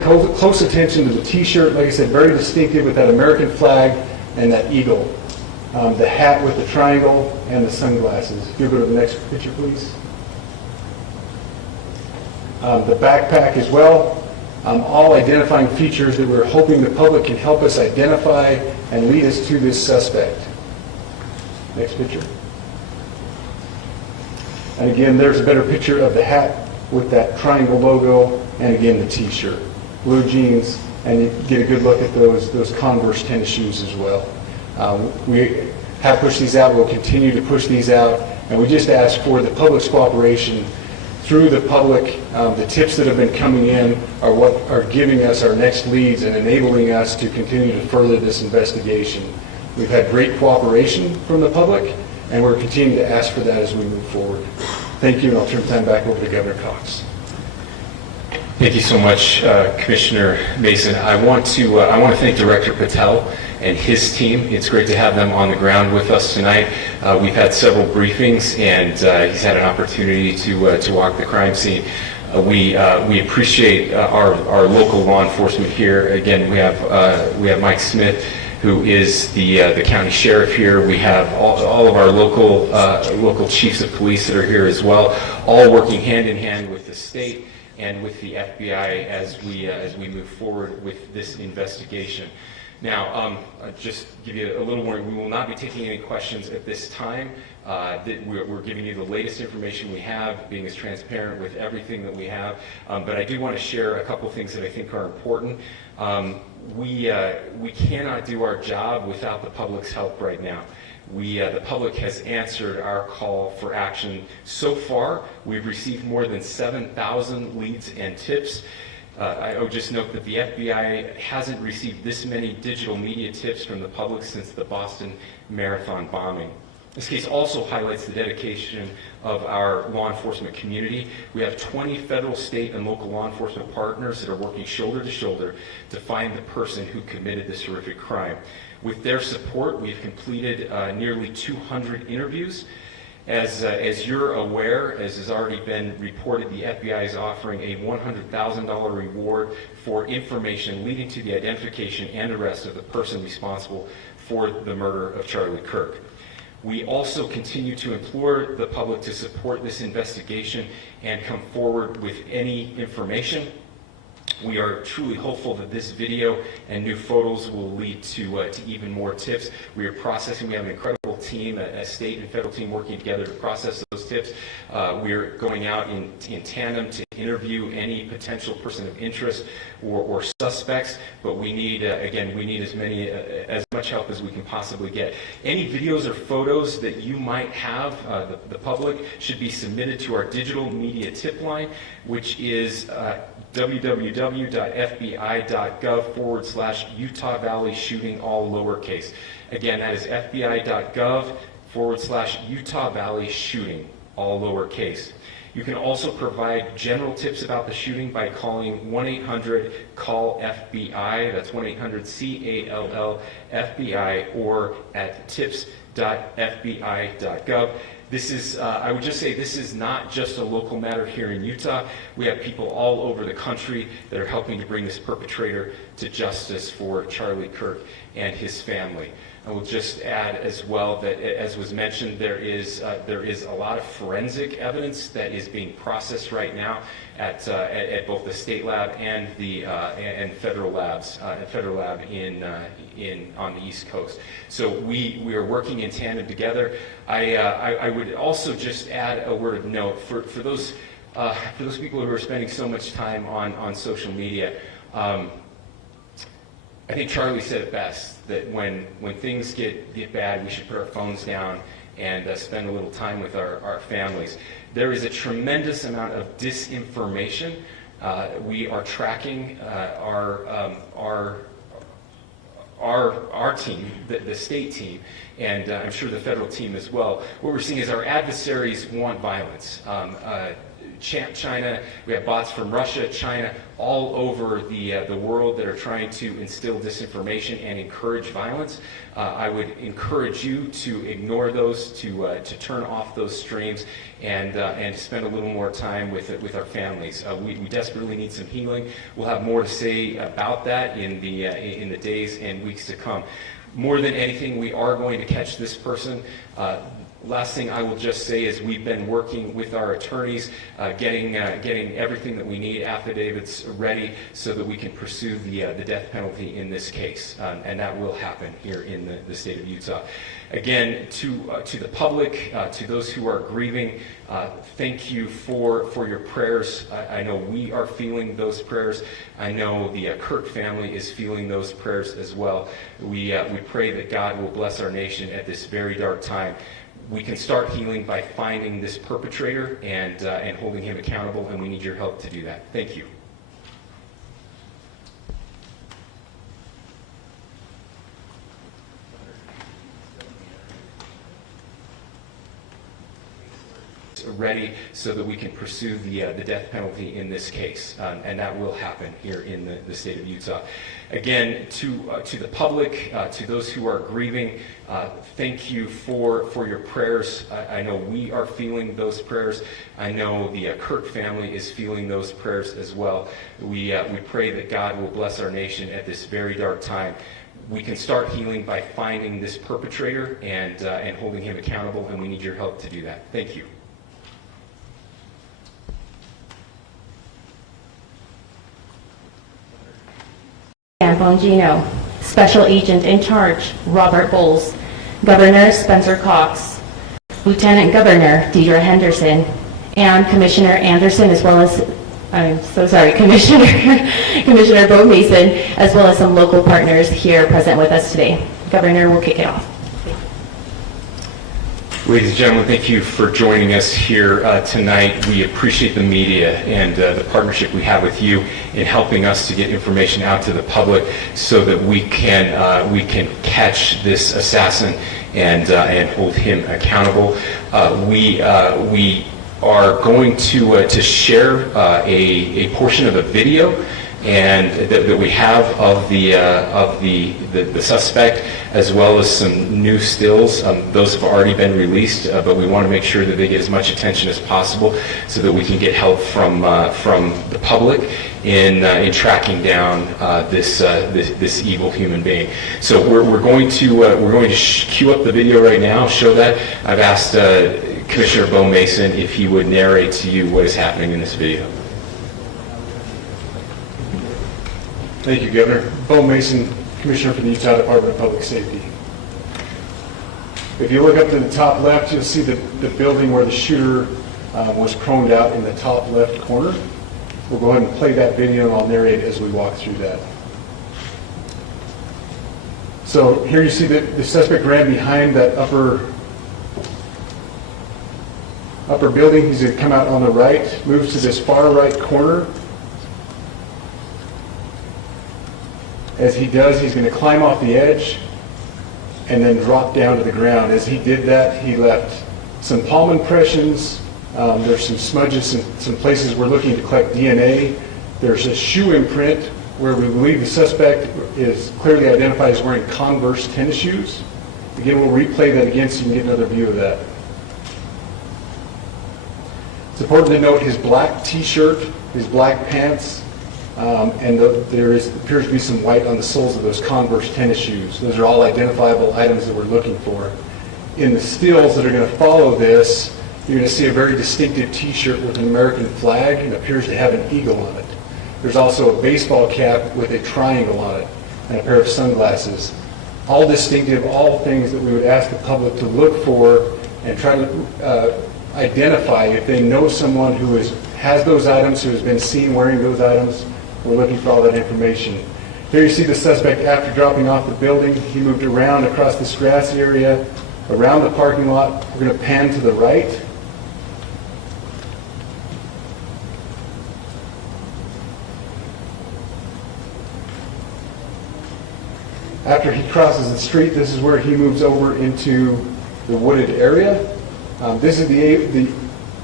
Close attention to the t-shirt, like I said, very distinctive with that American flag and that eagle. The hat with the triangle and the sunglasses. If you'll go to the next picture, please. The backpack as well. All identifying features that we're hoping the public can help us identify and lead us to this suspect. Next picture. And again, there's a better picture of the hat with that triangle logo, and again the t-shirt. Blue jeans, and you get a good look at those Converse tennis shoes as well. We have pushed these out, we'll continue to push these out, and we just ask for the public's cooperation through the public. The tips that have been coming in are what are giving us our next leads and enabling us to continue to further this investigation. We've had great cooperation from the public, and we're continuing to ask for that as we move forward. Thank you, and I'll turn time back over to Governor Cox. Thank you so much, Commissioner Mason. I want to thank Director Patel and his team. It's great to have them on the ground with us tonight. We've had several briefings, and he's had an opportunity to walk the crime scene. We appreciate our local law enforcement here. Again, we have Mike Smith, who is the county sheriff here. We have all of our local chiefs of police that are here as well, all working hand in hand with the state and with the FBI as we move forward with this investigation. Now, just give you a little warning, we will not be taking any questions at this time. We're giving you the latest information we have, being as transparent with everything that we have. But I do want to share a couple things that I think are important. We cannot do our job without the public's help right now. The public has answered our call for action. So far, we've received more than 7,000 leads and tips. I would just note that the FBI hasn't received this many digital media tips from the public since the Boston Marathon bombing. This case also highlights the dedication of our law enforcement community. We have 20 federal, state, and local law enforcement partners that are working shoulder to shoulder to find the person who committed this horrific crime. With their support, we've completed nearly 200 interviews. As you're aware, as has already been reported, the FBI is offering a $100,000 reward for information leading to the identification and arrest of the person responsible for the murder of Charlie Kirk. We also continue to implore the public to support this investigation and come forward with any information. We are truly hopeful that this video and new photos will lead to even more tips. We are processing. We have an incredible team, a state and federal team working together to process those tips. We are going out in tandem to interview any potential person of interest or suspects, but we need, again, we need as much help as we can possibly get. Any videos or photos that you might have, the public, should be submitted to our digital media tip line, which is www.fbi.gov/Utah Valley shooting, all lowercase. Again, that is fbi.gov/Utah Valley shooting, all lowercase. You can also provide general tips about the shooting by calling 1-800-CALL-FBI, that's 1-800-CALL-FBI, or at tips.fbi.gov. This is, I would just say, this is not just a local matter here in Utah. We have people all over the country that are helping to bring this perpetrator to justice for Charlie Kirk and his family. I will just add as well that, as was mentioned, there is a lot of forensic evidence that is being processed right now at both the state lab and the federal labs, federal lab on the East Coast. So we are working in tandem together. I would also just add a word of note for those people who are spending so much time on social media. I think Charlie said it best, that when things get bad, we should put our phones down and spend a little time with our families. There is a tremendous amount of disinformation. We are tracking our team, the state team, and I'm sure the federal team as well. What we're seeing is our adversaries want violence. China, we have bots from Russia, China, all over the world that are trying to instill disinformation and encourage violence. I would encourage you to ignore those, to turn off those streams, and spend a little more time with our families. We desperately need some healing. We'll have more to say about that in the days and weeks to come. More than anything, we are going to catch this person. Last thing I will just say is we've been working with our attorneys, getting everything that we need, affidavits ready, so that we can pursue the death penalty in this case, and that will happen here in the state of Utah. Again, to the public, to those who are grieving, thank you for your prayers. I know we are feeling those prayers. I know the Kirk family is feeling those prayers as well. We pray that God will bless our nation at this very dark time. We can start healing by finding this perpetrator and holding him accountable, and we need your help to do that. Thank you. Ready so that we can pursue the death penalty in this case, and that will happen here in the state of Utah. Again, to the public, to those who are grieving, thank you for your prayers. I know we are feeling those prayers. I know the Kirk family is feeling those prayers as well. We pray that God will bless our nation at this very dark time. We can start healing by finding this perpetrator and holding him accountable, and we need your help to do that. Thank you. Bongino, Special Agent in Charge, Robert Bowles, Governor Spencer Cox, Lieutenant Governor Deidre Henderson, and Commissioner Anderson, as well as, Commissioner Bo Mason, as well as some local partners here present with us today. Governor, we'll kick it off. Ladies and gentlemen, thank you for joining us here tonight. We appreciate the media and the partnership we have with you in helping us to get information out to the public so that we can catch this assassin and hold him accountable. We are going to share a portion of a video and that we have of the suspect, as well as some new stills. Those have already been released, but we want to make sure that they get as much attention as possible so that we can get help from the public in tracking down this evil human being. So we're going to cue up the video right now, show that. I've asked Commissioner Bo Mason if he would narrate to you what is happening in this video. Thank you, Governor. Bo Mason, Commissioner for the Utah Department of Public Safety. If you look up to the top left, you'll see the building where the shooter was proned out in the top left corner. We'll go ahead and play that video, and I'll narrate as we walk through that. So here you see that the suspect ran behind that upper building. He's going to come out on the right, moves to this far right corner. As he does, he's going to climb off the edge and then drop down to the ground. As he did that, he left some palm impressions. There's some smudges in some places we're looking to collect DNA. There's a shoe imprint where we believe the suspect is clearly identified as wearing Converse tennis shoes. Again, we'll replay that again so you can get another view of that. It's important to note his black t-shirt, his black pants, and there appears to be some white on the soles of those Converse tennis shoes. Those are all identifiable items that we're looking for. In the stills that are going to follow this, you're going to see a very distinctive t-shirt with an American flag and appears to have an eagle on it. There's also a baseball cap with a triangle on it and a pair of sunglasses. All distinctive, all things that we would ask the public to look for and try to identify if they know someone who has those items, who has been seen wearing those items. We're looking for all that information. Here you see the suspect after dropping off the building. He moved around across this grassy area, around the parking lot. We're going to pan to the right. After he crosses the street, this is where he moves over into the wooded area. This is the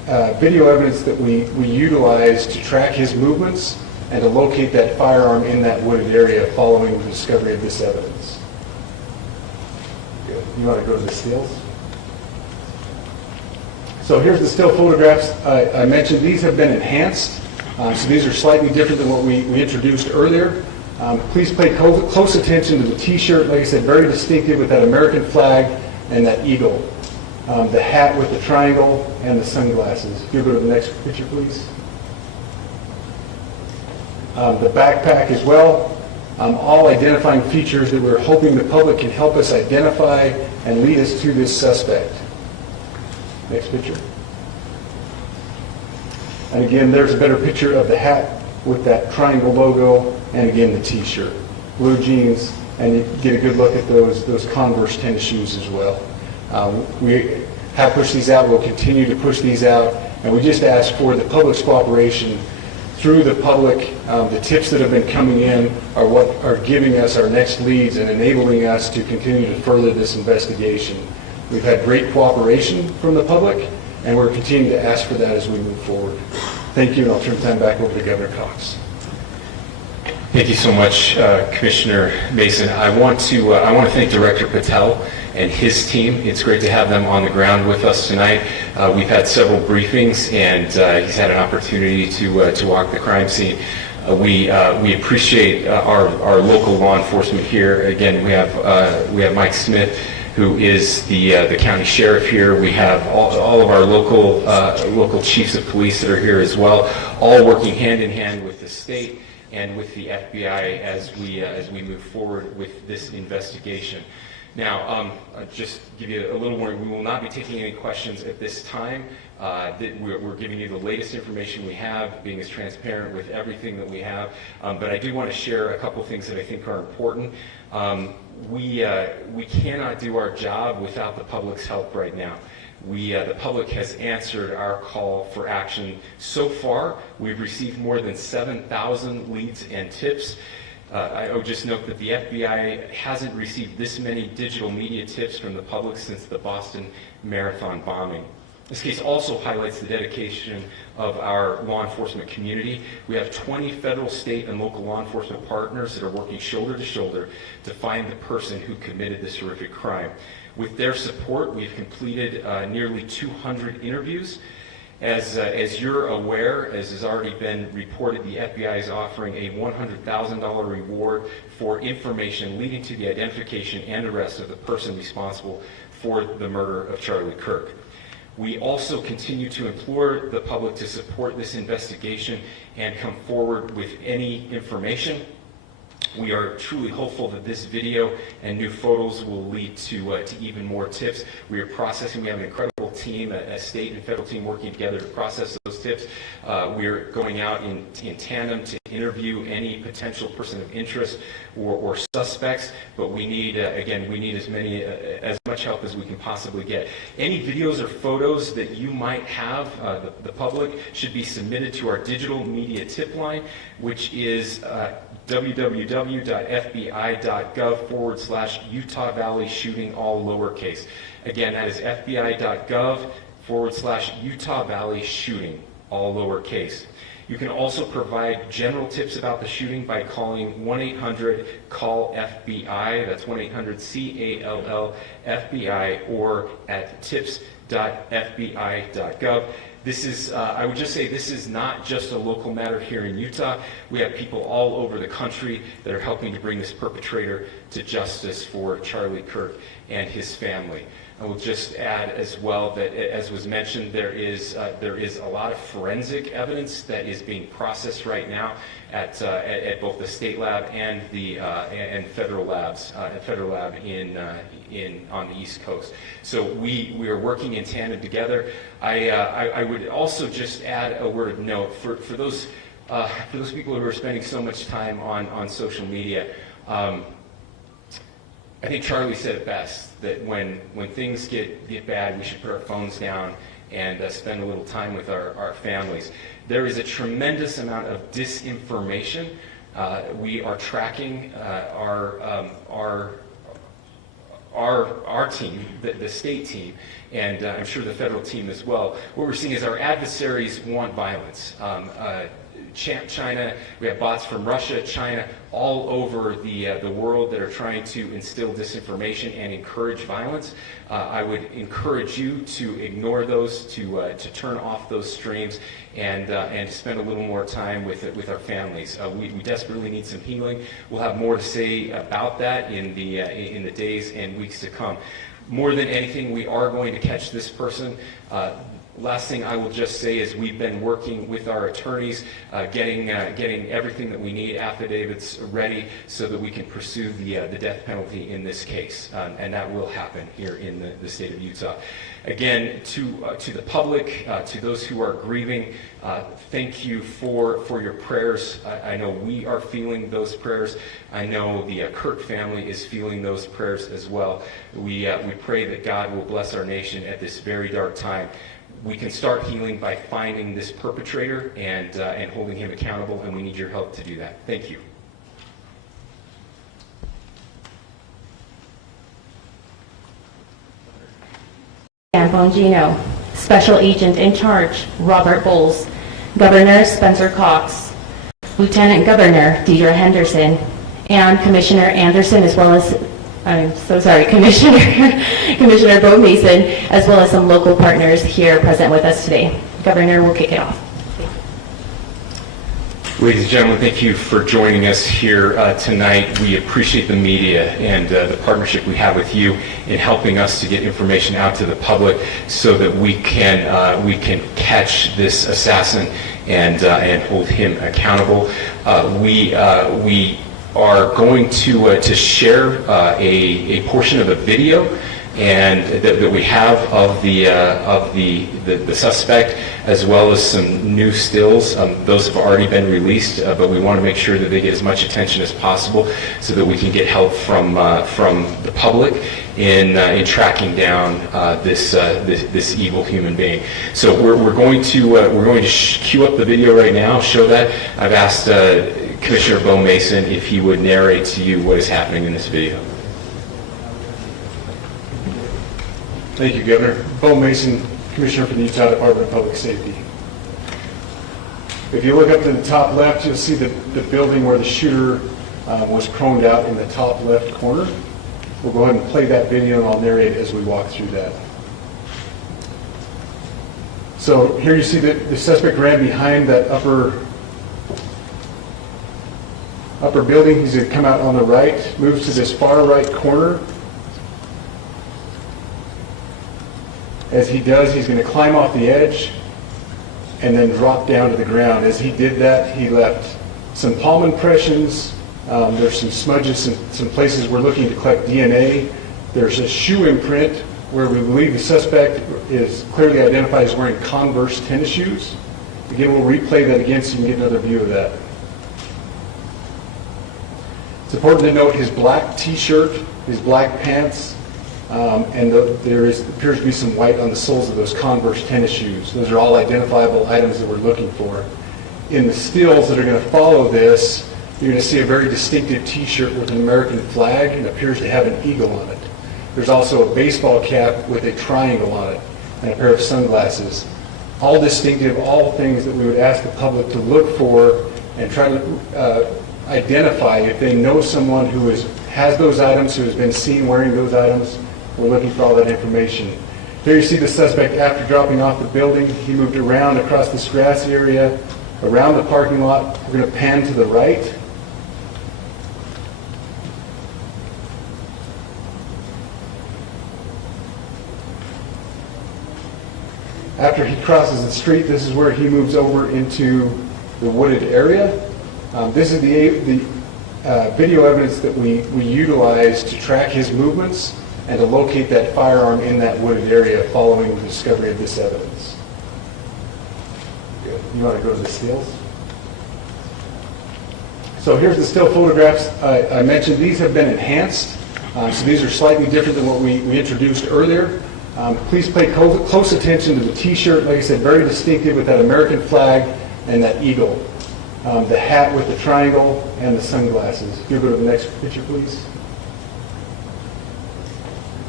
video evidence that we utilized to track his movements and to locate that firearm in that wooded area following the discovery of this evidence. Good. You want to go to the stills? So here's the still photographs. I mentioned these have been enhanced. So these are slightly different than what we introduced earlier. Please pay close attention to the T-shirt. Like I said, very distinctive with that American flag and that eagle. The hat with the triangle and the sunglasses. If you go to the next picture, please. The backpack as well. All identifying features that we're hoping the public can help us identify and lead us to this suspect. Next picture. And again, there's a better picture of the hat with that triangle logo, and again, the T-shirt. Blue jeans, and you get a good look at those Converse tennis shoes as well. We have pushed these out. We'll continue to push these out, and we just ask for the public's cooperation through the public. The tips that have been coming in are what are giving us our next leads and enabling us to continue to further this investigation. We've had great cooperation from the public, and we're continuing to ask for that as we move forward. Thank you, and I'll turn the time back over to Governor Cox. Thank you so much, Commissioner Mason. I want to thank Director Patel and his team. It's great to have them on the ground with us tonight. We've had several briefings, and he's had an opportunity to walk the crime scene. We appreciate our local law enforcement here. Again, we have Mike Smith, who is the county sheriff here. We have all of our local chiefs of police that are here as well, all working hand in hand with the state and with the FBI as we move forward with this investigation. Now, just give you a little warning, we will not be taking any questions at this time. We're giving you the latest information we have, being as transparent with everything that we have. But I do want to share a couple things that I think are important. We cannot do our job without the public's help right now. The public has answered our call for action. So far, we've received more than 7,000 leads and tips. I would just note that the FBI hasn't received this many digital media tips from the public since the Boston Marathon bombing. This case also highlights the dedication of our law enforcement community. We have 20 federal, state, and local law enforcement partners that are working shoulder to shoulder to find the person who committed this horrific crime. With their support, we've completed nearly 200 interviews. As you're aware, as has already been reported, the FBI is offering a $100,000 reward for information leading to the identification and arrest of the person responsible for the murder of Charlie Kirk. We also continue to implore the public to support this investigation and come forward with any information. We are truly hopeful that this video and new photos will lead to even more tips. We are processing. We have an incredible team, a state and federal team working together to process those tips. We are going out in tandem to interview any potential person of interest or suspects. But we need, again, we need as much help as we can possibly get. Any videos or photos that you might have, the public, should be submitted to our digital media tip line, which is www.fbi.gov/Utah Valley shooting, all lowercase. Again, that is fbi.gov/Utah Valley shooting, all lowercase. You can also provide general tips about the shooting by calling 1-800-CALL-FBI. That's 1-800-CALL-FBI, or at tips.fbi.gov. This is, I would just say, this is not just a local matter here in Utah. We have people all over the country that are helping to bring this perpetrator to justice for Charlie Kirk and his family. I will just add as well that, as was mentioned, there is a lot of forensic evidence that is being processed right now at both the state lab and the federal labs, federal lab on the East Coast. So we are working in tandem together. I would also just add a word of note for those people who are spending so much time on social media. I think Charlie said it best, that when things get bad, we should put our phones down and spend a little time with our families. There is a tremendous amount of disinformation. We are tracking our our team, the state team, and I'm sure the federal team as well, what we're seeing is our adversaries want violence. China, we have bots from Russia, China, all over the world that are trying to instill disinformation and encourage violence. I would encourage you to ignore those, to turn off those streams, and to spend a little more time with our families. We desperately need some healing. We'll have more to say about that in the days and weeks to come. More than anything, we are going to catch this person. Last thing I will just say is we've been working with our attorneys, getting everything that we need, affidavits ready, so that we can pursue the death penalty in this case, and that will happen here in the state of Utah. Again, to the public, to those who are grieving, thank you for your prayers. I know we are feeling those prayers. I know the Kirk family is feeling those prayers as well. We pray that God will bless our nation at this very dark time. We can start healing by finding this perpetrator and holding him accountable, and we need your help to do that. Thank you. Dan Bongino, Special Agent in Charge, Robert Bowles, Governor Spencer Cox, Lieutenant Governor Deidre Henderson, and Commissioner Anderson, as well as, I'm so sorry, Commissioner Bo Mason, as well as some local partners here present with us today. Governor will kick it off. Ladies and gentlemen, thank you for joining us here tonight. We appreciate the media and the partnership we have with you in helping us to get information out to the public so that we can catch this assassin and hold him accountable. We are going to share a portion of a video and that we have of the suspect, as well as some new stills. Those have already been released, but we want to make sure that they get as much attention as possible so that we can get help from the public in tracking down this evil human being. So we're going to cue up the video right now, show that. I've asked Commissioner Bo Mason if he would narrate to you what is happening in this video. Thank you, Governor. Bo Mason, Commissioner for the Utah Department of Public Safety. If you look up to the top left, you'll see the building where the shooter was chromed out in the top left corner. We'll go ahead and play that video, and I'll narrate as we walk through that. So here you see that the suspect ran behind that upper building. He's going to come out on the right, moves to this far right corner. As he does, he's going to climb off the edge and then drop down to the ground. As he did that, he left some palm impressions. There's some smudges, some places we're looking to collect DNA. There's a shoe imprint where we believe the suspect is clearly identified as wearing Converse tennis shoes. Again, we'll replay that again so you can get another view of that. It's important to note his black t-shirt, his black pants, and there appears to be some white on the soles of those Converse tennis shoes. Those are all identifiable items that we're looking for. In the stills that are going to follow this, you're going to see a very distinctive t-shirt with an American flag and appears to have an eagle on it. There's also a baseball cap with a triangle on it and a pair of sunglasses. All distinctive, all things that we would ask the public to look for and try to identify if they know someone who has those items, who has been seen wearing those items. We're looking for all that information. Here you see the suspect after dropping off the building. He moved around across this grassy area, around the parking lot. We're going to pan to the right. After he crosses the street, this is where he moves over into the wooded area. This is the video evidence that we utilize to track his movements and to locate that firearm in that wooded area following the discovery of this evidence. Good. You want to go to the stills? So here's the still photographs. I mentioned these have been enhanced. So these are slightly different than what we introduced earlier. Please pay close attention to the t-shirt. Like I said, very distinctive with that American flag and that eagle. The hat with the triangle and the sunglasses. If you go to the next picture, please.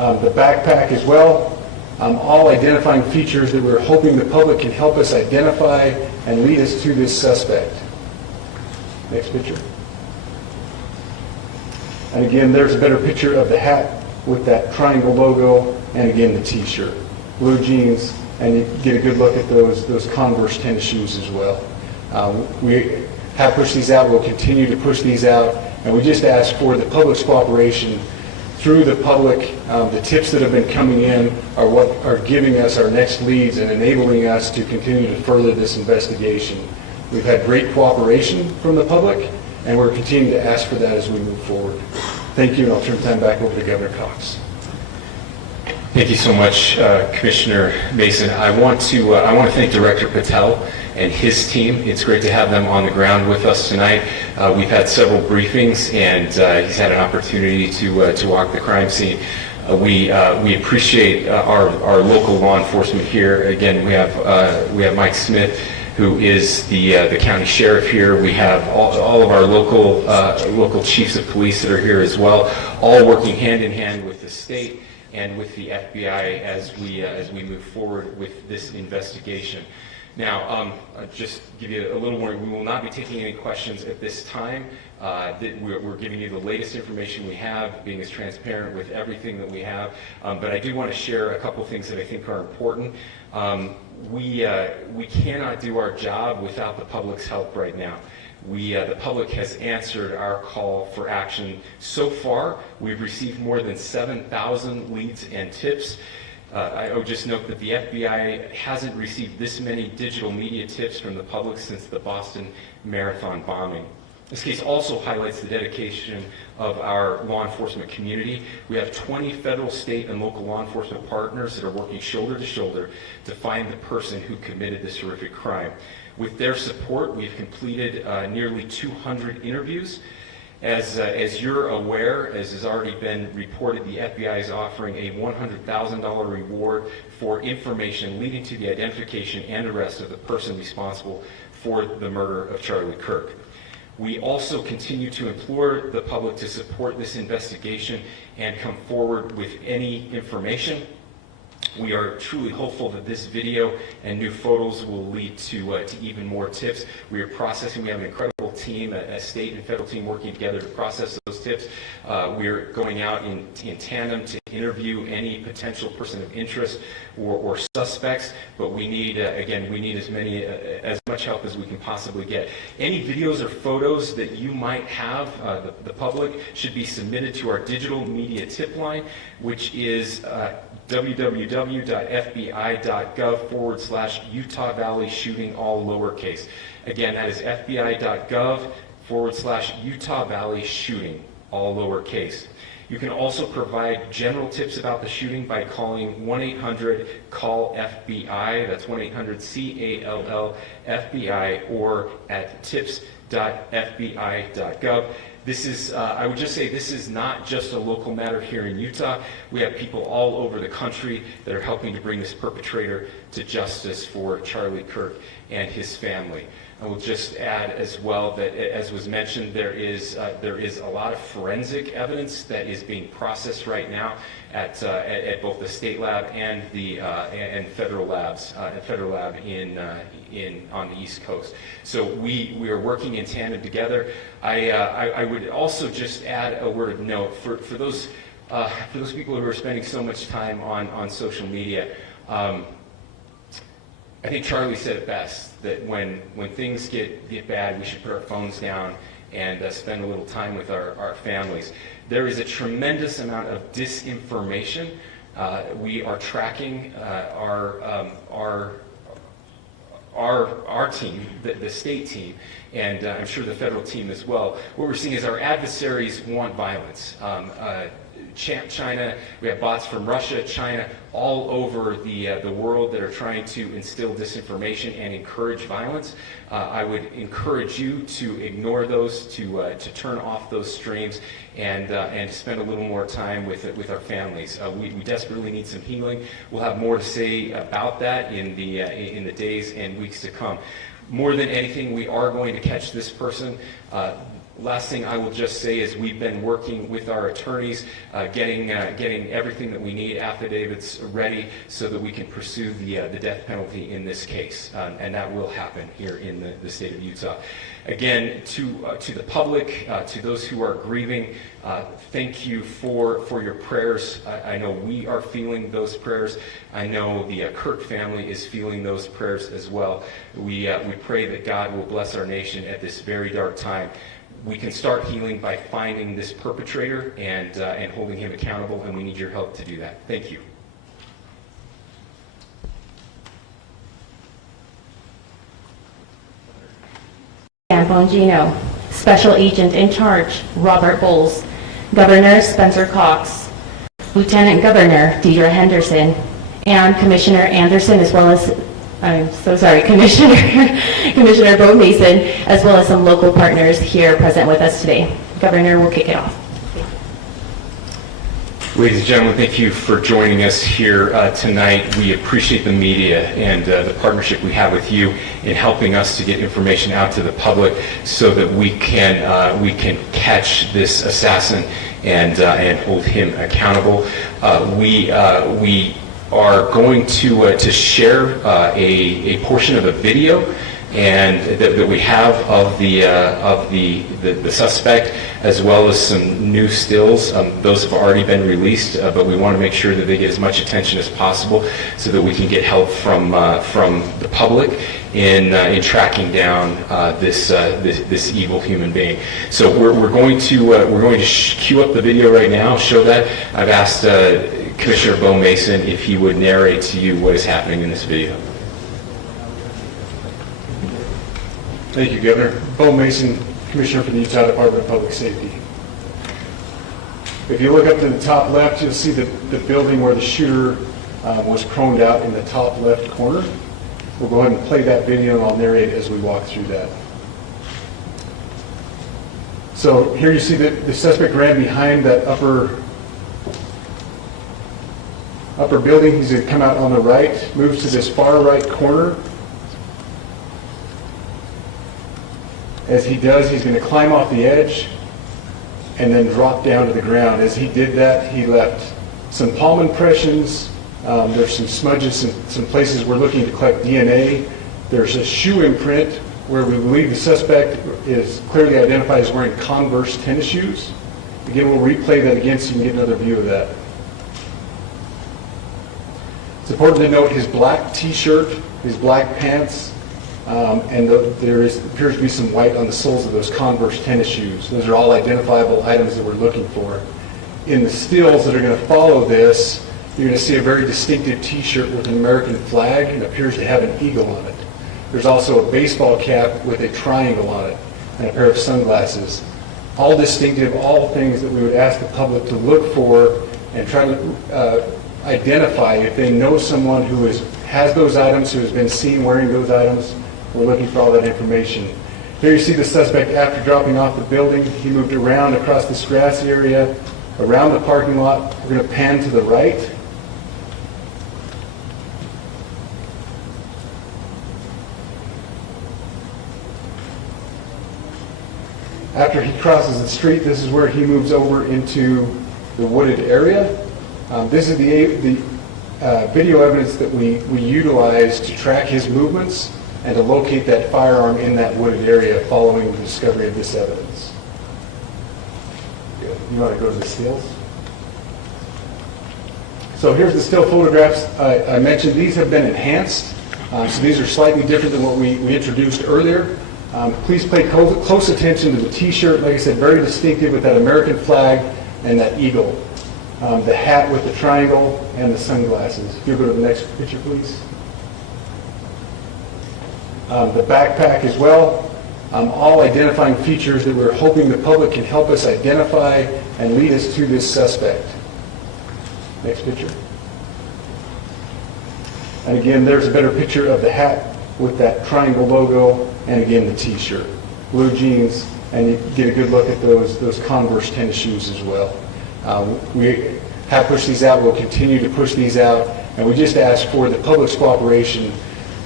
the backpack as well, all identifying features that we're hoping the public can help us identify and lead us to this suspect. Next picture. And again, there's a better picture of the hat with that triangle logo, and again, the t-shirt. Blue jeans, and you get a good look at those Converse tennis shoes as well. We have pushed these out, we'll continue to push these out, and we just ask for the public's cooperation through the public. The tips that have been coming in are what are giving us our next leads and enabling us to continue to further this investigation. We've had great cooperation from the public, and we're continuing to ask for that as we move forward. Thank you, and I'll turn the time back over to Governor Cox. Thank you so much, Commissioner Mason. I want to thank Director Patel and his team. It's great to have them on the ground with us tonight. We've had several briefings, and he's had an opportunity to walk the crime scene. We appreciate our local law enforcement here. Again, we have Mike Smith, who is the county sheriff here. We have all of our local chiefs of police that are here as well, all working hand in hand with the state and with the FBI as we move forward with this investigation. Now, just give you a little more. We will not be taking any questions at this time. We're giving you the latest information we have, being as transparent with everything that we have. But I do want to share a couple things that I think are important. We cannot do our job without the public's help right now. The public has answered our call for action. So far, we've received more than 7,000 leads and tips. I would just note that the FBI hasn't received this many digital media tips from the public since the Boston Marathon bombing. This case also highlights the dedication of our law enforcement community. We have 20 federal, state, and local law enforcement partners that are working shoulder to shoulder to find the person who committed this horrific crime. With their support, we've completed nearly 200 interviews. As you're aware, as has already been reported, the FBI is offering a $100,000 reward for information leading to the identification and arrest of the person responsible for the murder of Charlie Kirk. We also continue to implore the public to support this investigation and come forward with any information. We are truly hopeful that this video and new photos will lead to even more tips. We are processing. We have an incredible team, a state and federal team working together to process those tips. We are going out in tandem to interview any potential person of interest or suspects. But we need, again, we need as much help as we can possibly get. Any videos or photos that you might have, the public, should be submitted to our digital media tip line, which is www.fbi.gov/Utah Valley shooting, all lowercase. Again, that is fbi.gov/Utah Valley shooting, all lowercase. You can also provide general tips about the shooting by calling 1-800-CALL-FBI. That's 1-800-CALL-FBI, or at tips.fbi.gov. This is, I would just say, this is not just a local matter here in Utah. We have people all over the country that are helping to bring this perpetrator to justice for Charlie Kirk and his family. I will just add as well that, as was mentioned, there is a lot of forensic evidence that is being processed right now at both the state lab and the federal labs, federal lab on the East Coast. So we are working in tandem together. I would also just add a word of note for those people who are spending so much time on social media. I think Charlie said it best, that when things get bad, we should put our phones down and spend a little time with our families. There is a tremendous amount of disinformation. We are tracking our team, the state team, and I'm sure the federal team as well. What we're seeing is our adversaries want violence. China, we have bots from Russia, China, all over the world that are trying to instill disinformation and encourage violence. I would encourage you to ignore those, to turn off those streams, and to spend a little more time with our families. We desperately need some healing. We'll have more to say about that in the days and weeks to come. More than anything, we are going to catch this person. Last thing I will just say is we've been working with our attorneys, getting everything that we need, affidavits ready, so that we can pursue the death penalty in this case, and that will happen here in the state of Utah. Again, to the public, to those who are grieving, thank you for your prayers. I know we are feeling those prayers. I know the Kirk family is feeling those prayers as well. We pray that God will bless our nation at this very dark time. We can start healing by finding this perpetrator and holding him accountable, and we need your help to do that. Thank you. Dan Bongino, Special Agent in Charge, Robert Bowles, Governor Spencer Cox, Lieutenant Governor Deidre Henderson, and Commissioner Anderson, as well as, Commissioner Bo Mason, as well as some local partners here present with us today. Governor will kick it off. Ladies and gentlemen, thank you for joining us here tonight. We appreciate the media and the partnership we have with you in helping us to get information out to the public so that we can catch this assassin and hold him accountable. We are going to share a portion of a video and that we have of the suspect, as well as some new stills. Those have already been released, but we want to make sure that they get as much attention as possible so that we can get help from the public in tracking down this evil human being. So we're going to cue up the video right now, show that. I've asked Commissioner Bo Mason if he would narrate to you what is happening in this video. Thank you, Governor. Bo Mason, Commissioner for the Utah Department of Public Safety. If you look up to the top left, you'll see the building where the shooter was proned out in the top left corner. We'll go ahead and play that video, and I'll narrate as we walk through that. So here you see that the suspect ran behind that upper building. He's going to come out on the right, moves to this far right corner. As he does, he's going to climb off the edge and then drop down to the ground. As he did that, he left some palm impressions. There's some smudges and some places we're looking to collect DNA. There's a shoe imprint where we believe the suspect is clearly identified as wearing Converse tennis shoes. Again, we'll replay that again so you can get another view of that. It's important to note his black t-shirt, his black pants, and there appears to be some white on the soles of those Converse tennis shoes. Those are all identifiable items that we're looking for. In the stills that are going to follow this, you're going to see a very distinctive t-shirt with an American flag and appears to have an eagle on it. There's also a baseball cap with a triangle on it and a pair of sunglasses. All distinctive, all things that we would ask the public to look for and try to identify if they know someone who has those items, who has been seen wearing those items. We're looking for all that information. Here you see the suspect after dropping off the building. He moved around across this grassy area, around the parking lot. We're going to pan to the right. After he crosses the street, this is where he moves over into the wooded area. This is the video evidence that we utilize to track his movements and to locate that firearm in that wooded area following the discovery of this evidence. You want to go to the stills? So here's the still photographs. I mentioned these have been enhanced. So these are slightly different than what we introduced earlier. Please pay close attention to the t-shirt. Like I said, very distinctive with that American flag and that eagle. The hat with the triangle and the sunglasses. If you'll go to the next picture, please. The backpack as well. All identifying features that we're hoping the public can help us identify and lead us to this suspect. Next picture. And again, there's a better picture of the hat with that triangle logo, and again the t-shirt. Blue jeans, and you get a good look at those Converse tennis shoes as well. We have pushed these out. We'll continue to push these out, and we just ask for the public's cooperation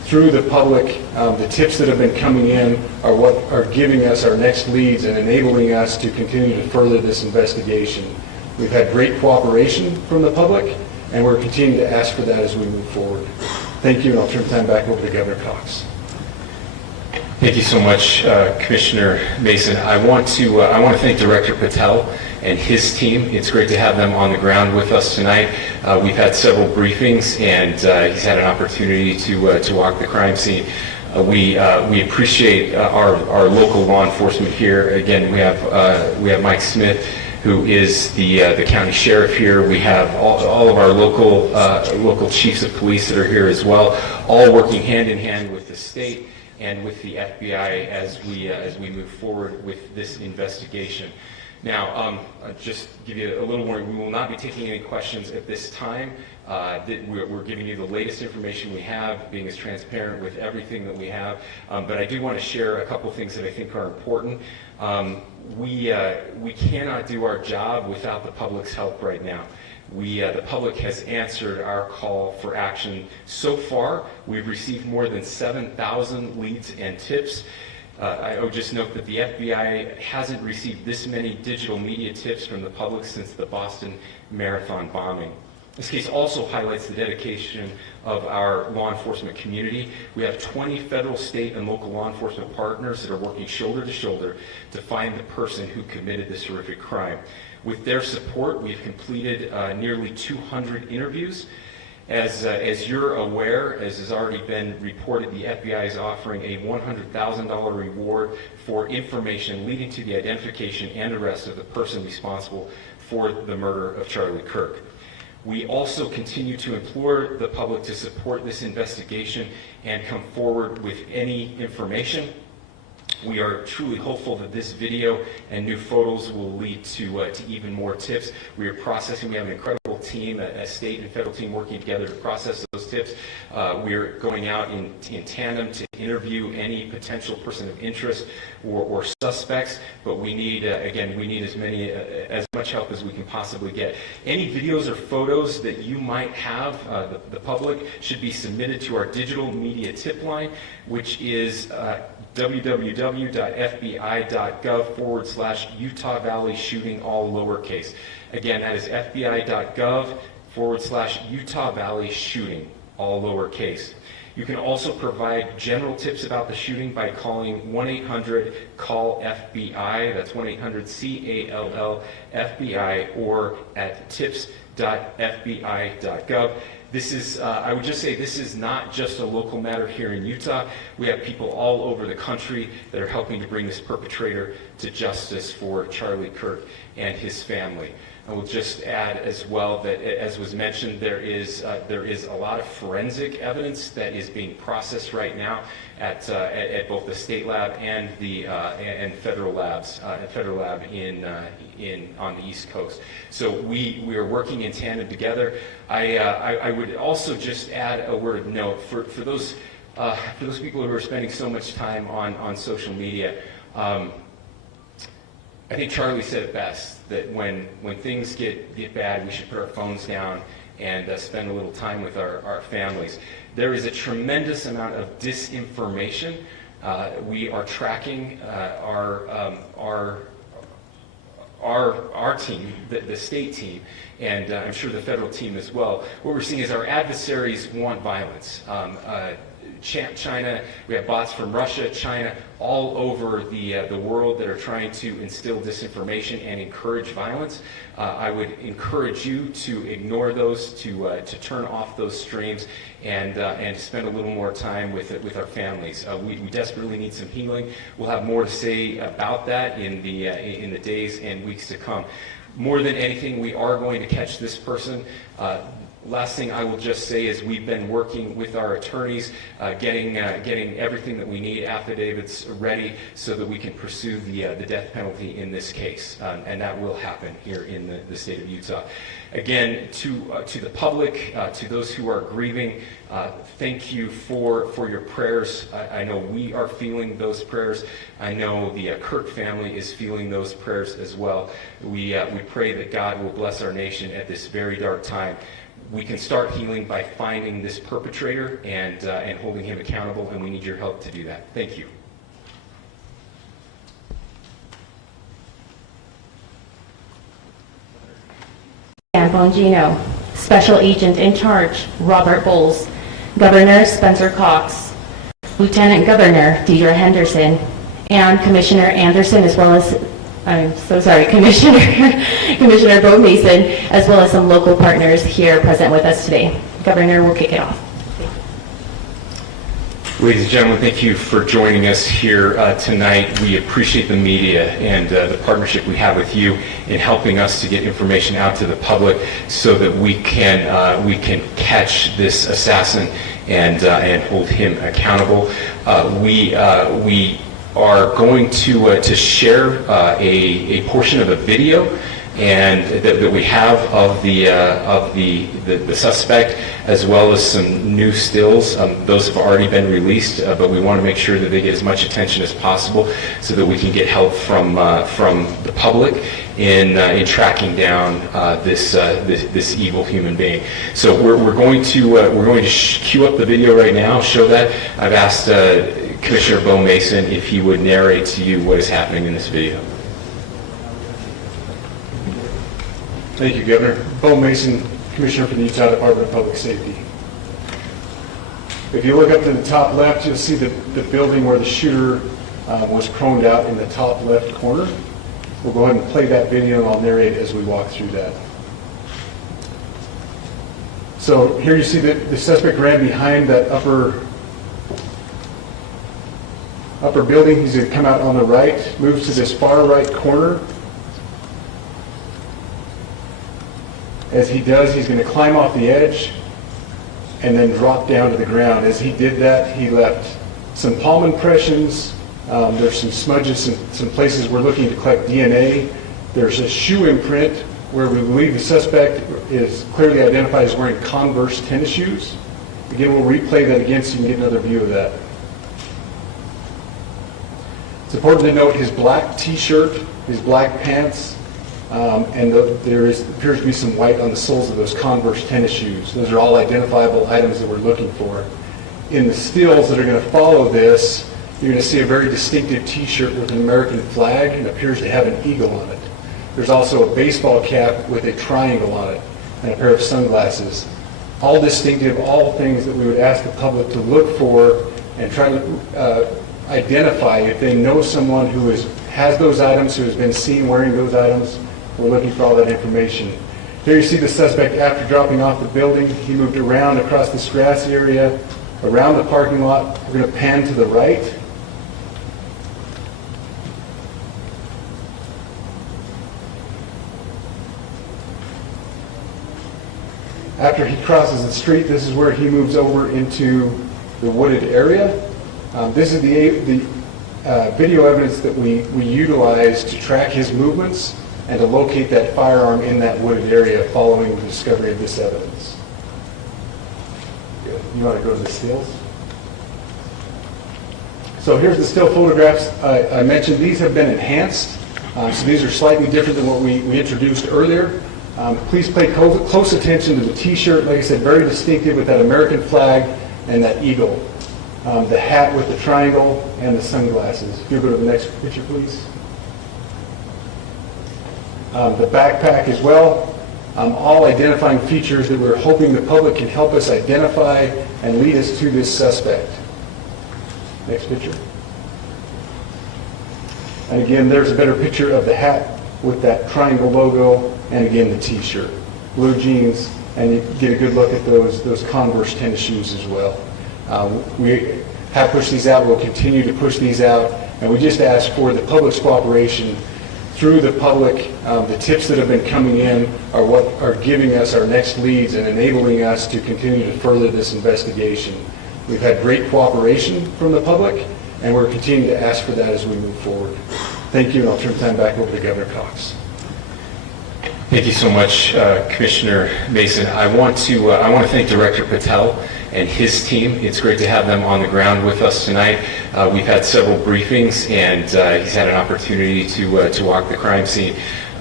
through the public, the tips that have been coming in are what are giving us our next leads and enabling us to continue to further this investigation. We've had great cooperation from the public, and we're continuing to ask for that as we move forward. Thank you, and I'll turn the time back over to Governor Cox. Thank you so much, Commissioner Mason. I want to thank Director Patel and his team. It's great to have them on the ground with us tonight. We've had several briefings, and he's had an opportunity to walk the crime scene. We appreciate our local law enforcement here. Again, we have Mike Smith, who is the county sheriff here. We have all of our local chiefs of police that are here as well, all working hand in hand with the state and with the FBI as we move forward with this investigation. Now, just give you a little warning, we will not be taking any questions at this time. We're giving you the latest information we have, being as transparent with everything that we have. But I do want to share a couple things that I think are important. We cannot do our job without the public's help right now. The public has answered our call for action. So far, we've received more than 7,000 leads and tips. I would just note that the FBI hasn't received this many digital media tips from the public since the Boston Marathon bombing. This case also highlights the dedication of our law enforcement community. We have 20 federal, state, and local law enforcement partners that are working shoulder to shoulder to find the person who committed this horrific crime. With their support, we've completed nearly 200 interviews. As you're aware, as has already been reported, the FBI is offering a $100,000 reward for information leading to the identification and arrest of the person responsible for the murder of Charlie Kirk. We also continue to implore the public to support this investigation and come forward with any information. We are truly hopeful that this video and new photos will lead to even more tips. We are processing. We have an incredible team, a state and federal team working together to process those tips. We are going out in tandem to interview any potential person of interest or suspects. But we need, again, we need as much help as we can possibly get. Any videos or photos that you might have, the public, should be submitted to our digital media tip line, which is www.fbi.gov/Utah Valley shooting, all lowercase. Again, that is fbi.gov/Utah Valley shooting, all lowercase. You can also provide general tips about the shooting by calling 1-800-CALL-FBI. That's 1-800-CALL-FBI, or at tips.fbi.gov. This is, I would just say, this is not just a local matter here in Utah. We have people all over the country that are helping to bring this perpetrator to justice for Charlie Kirk and his family. I will just add as well that, as was mentioned, there is a lot of forensic evidence that is being processed right now at both the state lab and the federal labs, federal lab on the East Coast. So we are working in tandem together. I would also just add a word of note for those people who are spending so much time on social media. I think Charlie said it best, that when things get bad, we should put our phones down and spend a little time with our families. There is a tremendous amount of disinformation. We are tracking our team, the state team, and I'm sure the federal team as well. What we're seeing is our adversaries want violence. China, we have bots from Russia, China, all over the world that are trying to instill disinformation and encourage violence. I would encourage you to ignore those, to turn off those streams, and spend a little more time with our families. We desperately need some healing. We'll have more to say about that in the days and weeks to come. More than anything, we are going to catch this person. Last thing I will just say is we've been working with our attorneys, getting everything that we need, affidavits ready, so that we can pursue the death penalty in this case, and that will happen here in the state of Utah. Again, to the public, to those who are grieving, thank you for your prayers. I know we are feeling those prayers. I know the Kirk family is feeling those prayers as well. We pray that God will bless our nation at this very dark time. we can start healing by finding this perpetrator and holding him accountable, and we need your help to do that. Thank you. Dan Bongino, Special Agent in Charge, Robert Bowles, Governor Spencer Cox, Lieutenant Governor Deidre Henderson, and Commissioner Anderson, as well as, Commissioner Bo Mason, as well as some local partners here present with us today. Governor, we'll kick it off. Ladies and gentlemen, thank you for joining us here tonight. We appreciate the media and the partnership we have with you in helping us to get information out to the public so that we can catch this assassin and hold him accountable. We are going to share a portion of a video and that we have of the suspect, as well as some new stills. Those have already been released, but we want to make sure that they get as much attention as possible so that we can get help from the public in tracking down this evil human being. So we're going to cue up the video right now. Show that. I've asked Commissioner Bo Mason if he would narrate to you what is happening in this video. Thank you, Governor. Bo Mason, Commissioner for the Utah Department of Public Safety. If you look up to the top left, you'll see the building where the shooter was proned out in the top left corner. We'll go ahead and play that video and I'll narrate as we walk through that. So here you see that the suspect ran behind that upper building. He's going to come out on the right, moves to this far right corner. As he does, he's going to climb off the edge and then drop down to the ground. As he did that, he left some palm impressions. There's some smudges and some places we're looking to collect DNA. There's a shoe imprint where we believe the suspect is clearly identified as wearing Converse tennis shoes. Again, we'll replay that again so you can get another view of that. It's important to note his black t-shirt, his black pants, and there appears to be some white on the soles of those Converse tennis shoes. Those are all identifiable items that we're looking for. In the stills that are going to follow this, you're going to see a very distinctive t-shirt with an American flag and appears to have an eagle on it. There's also a baseball cap with a triangle on it and a pair of sunglasses. All distinctive, all things that we would ask the public to look for and try to identify if they know someone who has those items, who has been seen wearing those items. We're looking for all that information. Here you see the suspect after dropping off the building. He moved around across this grassy area, around the parking lot. We're going to pan to the right. After he crosses the street, this is where he moves over into the wooded area. This is the video evidence that we utilize to track his movements and to locate that firearm in that wooded area following the discovery of this evidence. Good. You want to go to the stills? So here's the still photographs. I mentioned these have been enhanced. So these are slightly different than what we introduced earlier. Please pay close attention to the t-shirt. Like I said, very distinctive with that American flag and that eagle. The hat with the triangle and the sunglasses. If you go to the next picture, please. The backpack as well. All identifying features that we're hoping the public can help us identify and lead us to this suspect. Next picture. And again, there's a better picture of the hat with that triangle logo and again the t-shirt. Blue jeans, and you get a good look at those Converse tennis shoes as well. We have pushed these out. We'll continue to push these out. And we just ask for the public's cooperation through the public. The tips that have been coming in are what are giving us our next leads and enabling us to continue to further this investigation. We've had great cooperation from the public, and we're continuing to ask for that as we move forward. Thank you, and I'll turn the time back over to Governor Cox. Thank you so much, Commissioner Mason. I want to thank Director Patel and his team. It's great to have them on the ground with us tonight. We've had several briefings, and he's had an opportunity to walk the crime scene.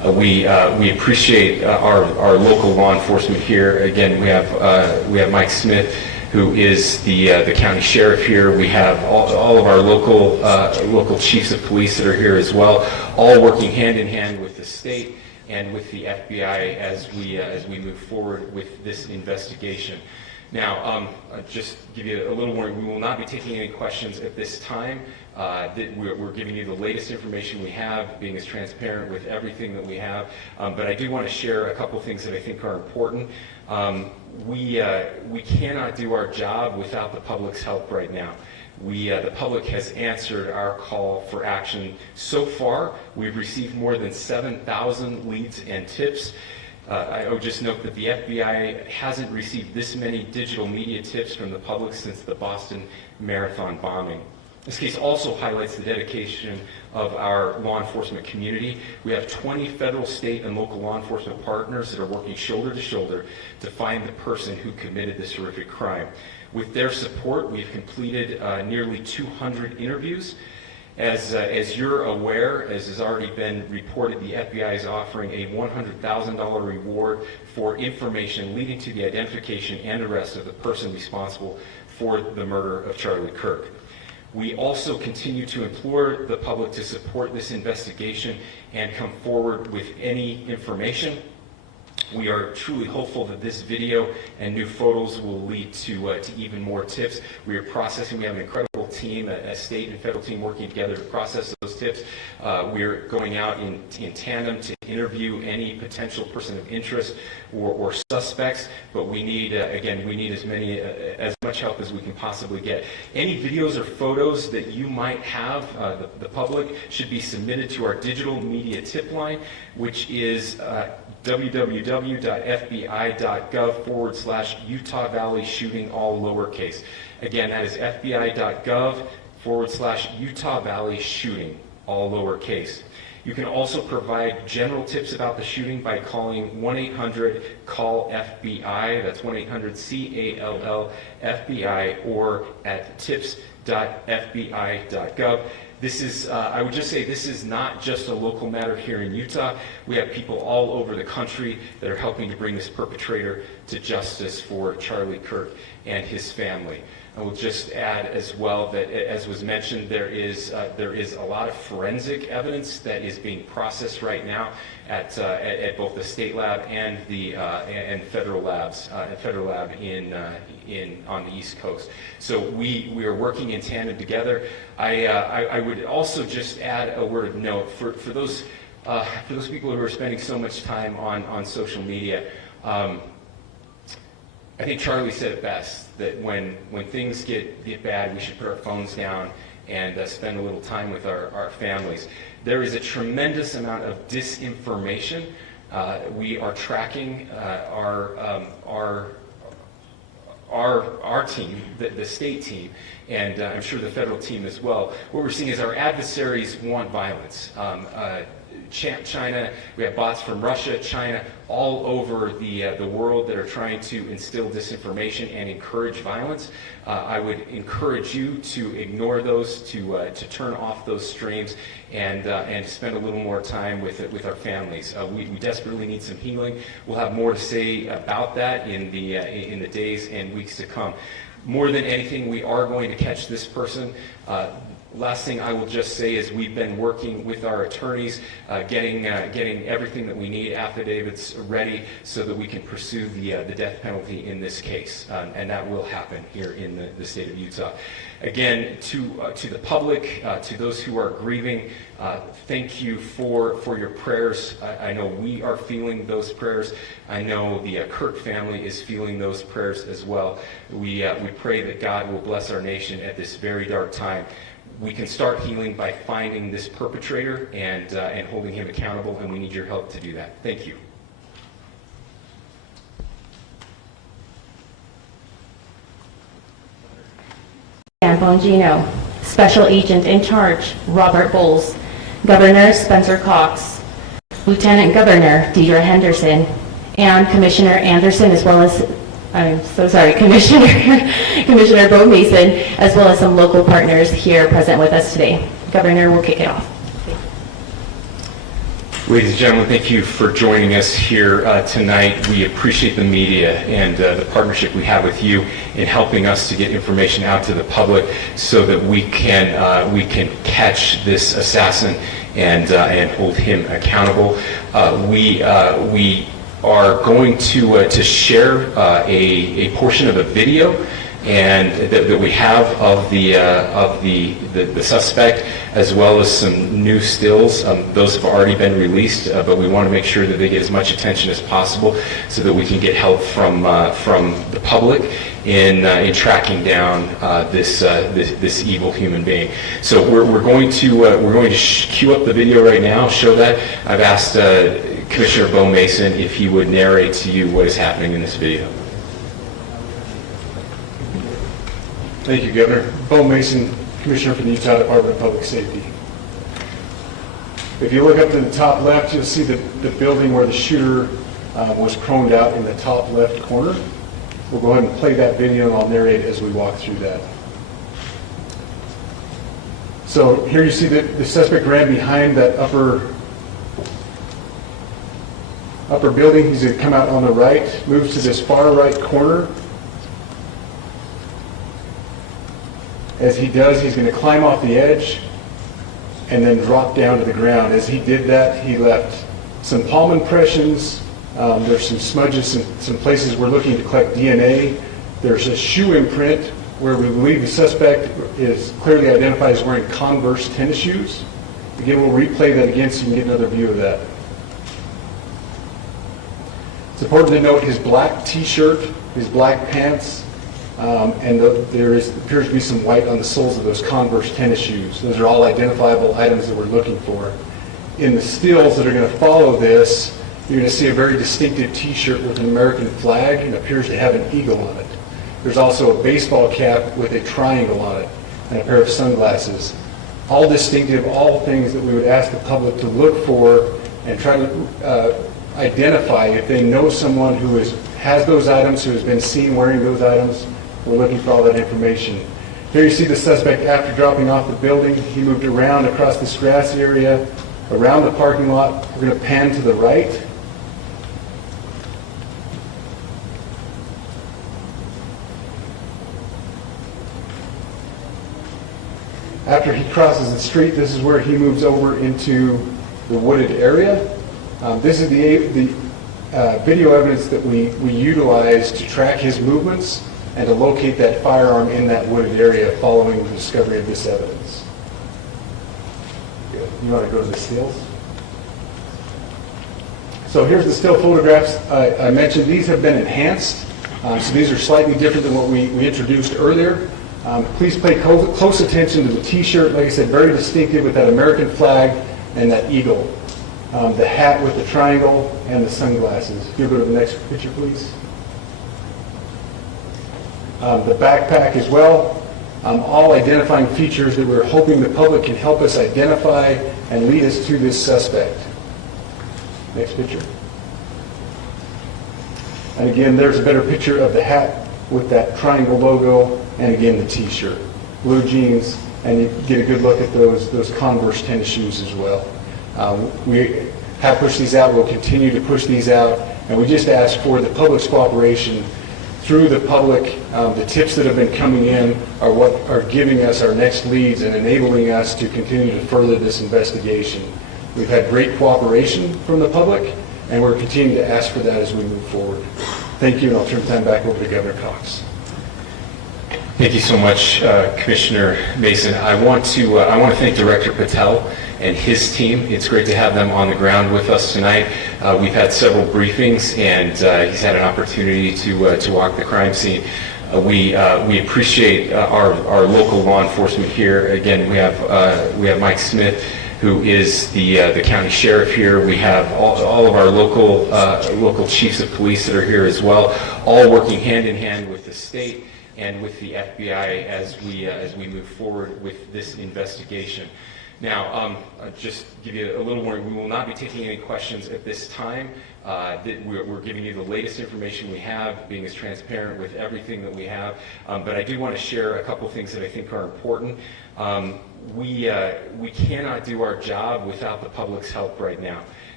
We appreciate our local law enforcement here. Again, we have Mike Smith, who is the county sheriff here. We have all of our local chiefs of police that are here as well, all working hand in hand with the state and with the FBI as we move forward with this investigation. Now, just give you a little warning, we will not be taking any questions at this time. We're giving you the latest information we have, being as transparent with everything that we have. But I do want to share a couple things that I think are important. We cannot do our job without the public's help right now. The public has answered our call for action. So far, we've received more than 7,000 leads and tips. I would just note that the FBI hasn't received this many digital media tips from the public since the Boston Marathon bombing. This case also highlights the dedication of our law enforcement community. We have 20 federal, state, and local law enforcement partners that are working shoulder to shoulder to find the person who committed this horrific crime. With their support, we've completed nearly 200 interviews. As you're aware, as has already been reported, the FBI is offering a $100,000 reward for information leading to the identification and arrest of the person responsible for the murder of Charlie Kirk. We also continue to implore the public to support this investigation and come forward with any information. We are truly hopeful that this video and new photos will lead to even more tips. We are processing. We have an incredible team, a state and federal team working together to process those tips. We're going out in tandem to interview any potential person of interest or suspects. But we need, again, we need as much help as we can possibly get. Any videos or photos that you might have, the public, should be submitted to our digital media tip line, which is www.fbi.gov/Utah Valley shooting, all lowercase. Again, that is fbi.gov/Utah Valley shooting, all lowercase. You can also provide general tips about the shooting by calling 1-800-CALL-FBI. That's 1-800-CALL-FBI, or at tips.fbi.gov. This is, I would just say, this is not just a local matter here in Utah. We have people all over the country that are helping to bring this perpetrator to justice for Charlie Kirk and his family. I will just add as well that, as was mentioned, there is a lot of forensic evidence that is being processed right now at both the state lab and the federal labs, federal lab on the East Coast. So we are working in tandem together. I would also just add a word of note for those people who are spending so much time on social media. I think Charlie said it best, that when things get bad, we should put our phones down and spend a little time with our families. There is a tremendous amount of disinformation. We are tracking our team, the state team, and I'm sure the federal team as well. What we're seeing is our adversaries want violence. China, we have bots from Russia, China, all over the world that are trying to instill disinformation and encourage violence. I would encourage you to ignore those, to turn off those streams, and spend a little more time with our families. We desperately need some healing. We'll have more to say about that in the days and weeks to come. More than anything, we are going to catch this person. Last thing I will just say is we've been working with our attorneys, getting everything that we need, affidavits ready, so that we can pursue the death penalty in this case, and that will happen here in the state of Utah. Again, to the public, to those who are grieving, thank you for your prayers. I know we are feeling those prayers. I know the Kirk family is feeling those prayers as well. We pray that God will bless our nation at this very dark time. We can start healing by finding this perpetrator and holding him accountable, and we need your help to do that. Thank you. Dan Bongino, Special Agent in Charge, Robert Bowles, Governor Spencer Cox, Lieutenant Governor Deidre Henderson, and Commissioner Anderson, as well as, I'm so sorry, Commissioner Bo Mason, as well as some local partners here present with us today. Governor will kick it off. Ladies and gentlemen, thank you for joining us here tonight. We appreciate the media and the partnership we have with you in helping us to get information out to the public so that we can catch this assassin and hold him accountable. We are going to share a portion of a video and that we have of the suspect, as well as some new stills. Those have already been released, but we want to make sure that they get as much attention as possible so that we can get help from the public in tracking down this evil human being. So we're going to cue up the video right now, show that. I've asked Commissioner Bo Mason if he would narrate to you what is happening in this video. Thank you, Governor. Bo Mason, Commissioner for the Utah Department of Public Safety. If you look up to the top left, you'll see the building where the shooter was proned out in the top left corner. We'll go ahead and play that video and I'll narrate as we walk through that. So here you see the suspect ran behind that upper building. He's going to come out on the right, moves to this far right corner. As he does, he's going to climb off the edge and then drop down to the ground. As he did that, he left some palm impressions. There's some smudges, some places we're looking to collect DNA. There's a shoe imprint where we believe the suspect is clearly identified as wearing Converse tennis shoes. Again, we'll replay that again so you can get another view of that. It's important to note his black t-shirt, his black pants, and there appears to be some white on the soles of those Converse tennis shoes. Those are all identifiable items that we're looking for. In the stills that are going to follow this, you're going to see a very distinctive t-shirt with an American flag and appears to have an eagle on it. There's also a baseball cap with a triangle on it and a pair of sunglasses. All distinctive, all things that we would ask the public to look for and try to identify if they know someone who has those items, who has been seen wearing those items. We're looking for all that information. Here you see the suspect after dropping off the building. He moved around across this grass area, around the parking lot. We're going to pan to the right. After he crosses the street, this is where he moves over into the wooded area. This is the video evidence that we utilize to track his movements and to locate that firearm in that wooded area following the discovery of this evidence. Good. You want to go to the stills? So here's the still photographs I mentioned. These have been enhanced, so these are slightly different than what we introduced earlier. Please pay close attention to the t-shirt. Like I said, very distinctive with that American flag and that eagle. The hat with the triangle and the sunglasses. If you go to the next picture, please. The backpack as well. All identifying features that we're hoping the public can help us identify and lead us to this suspect. Next picture. And again, there's a better picture of the hat with that triangle logo and again the t-shirt. Blue jeans, and you get a good look at those Converse tennis shoes as well. We have pushed these out. We'll continue to push these out, and we just ask for the public's cooperation through the public. The tips that have been coming in are what are giving us our next leads and enabling us to continue to further this investigation. We've had great cooperation from the public, and we're continuing to ask for that as we move forward. Thank you, and I'll turn the time back over to Governor Cox. Thank you so much, Commissioner Mason. I want to thank Director Patel and his team. It's great to have them on the ground with us tonight. We've had several briefings, and he's had an opportunity to walk the crime scene. We appreciate our local law enforcement here. Again, we have Mike Smith, who is the county sheriff here. We have all of our local chiefs of police that are here as well, all working hand in hand with the state and with the FBI as we move forward with this investigation. Now, just give you a little warning, we will not be taking any questions at this time. We're giving you the latest information we have, being as transparent with everything that we have. But I do want to share a couple things that I think are important. We cannot do our job without the public's help right now.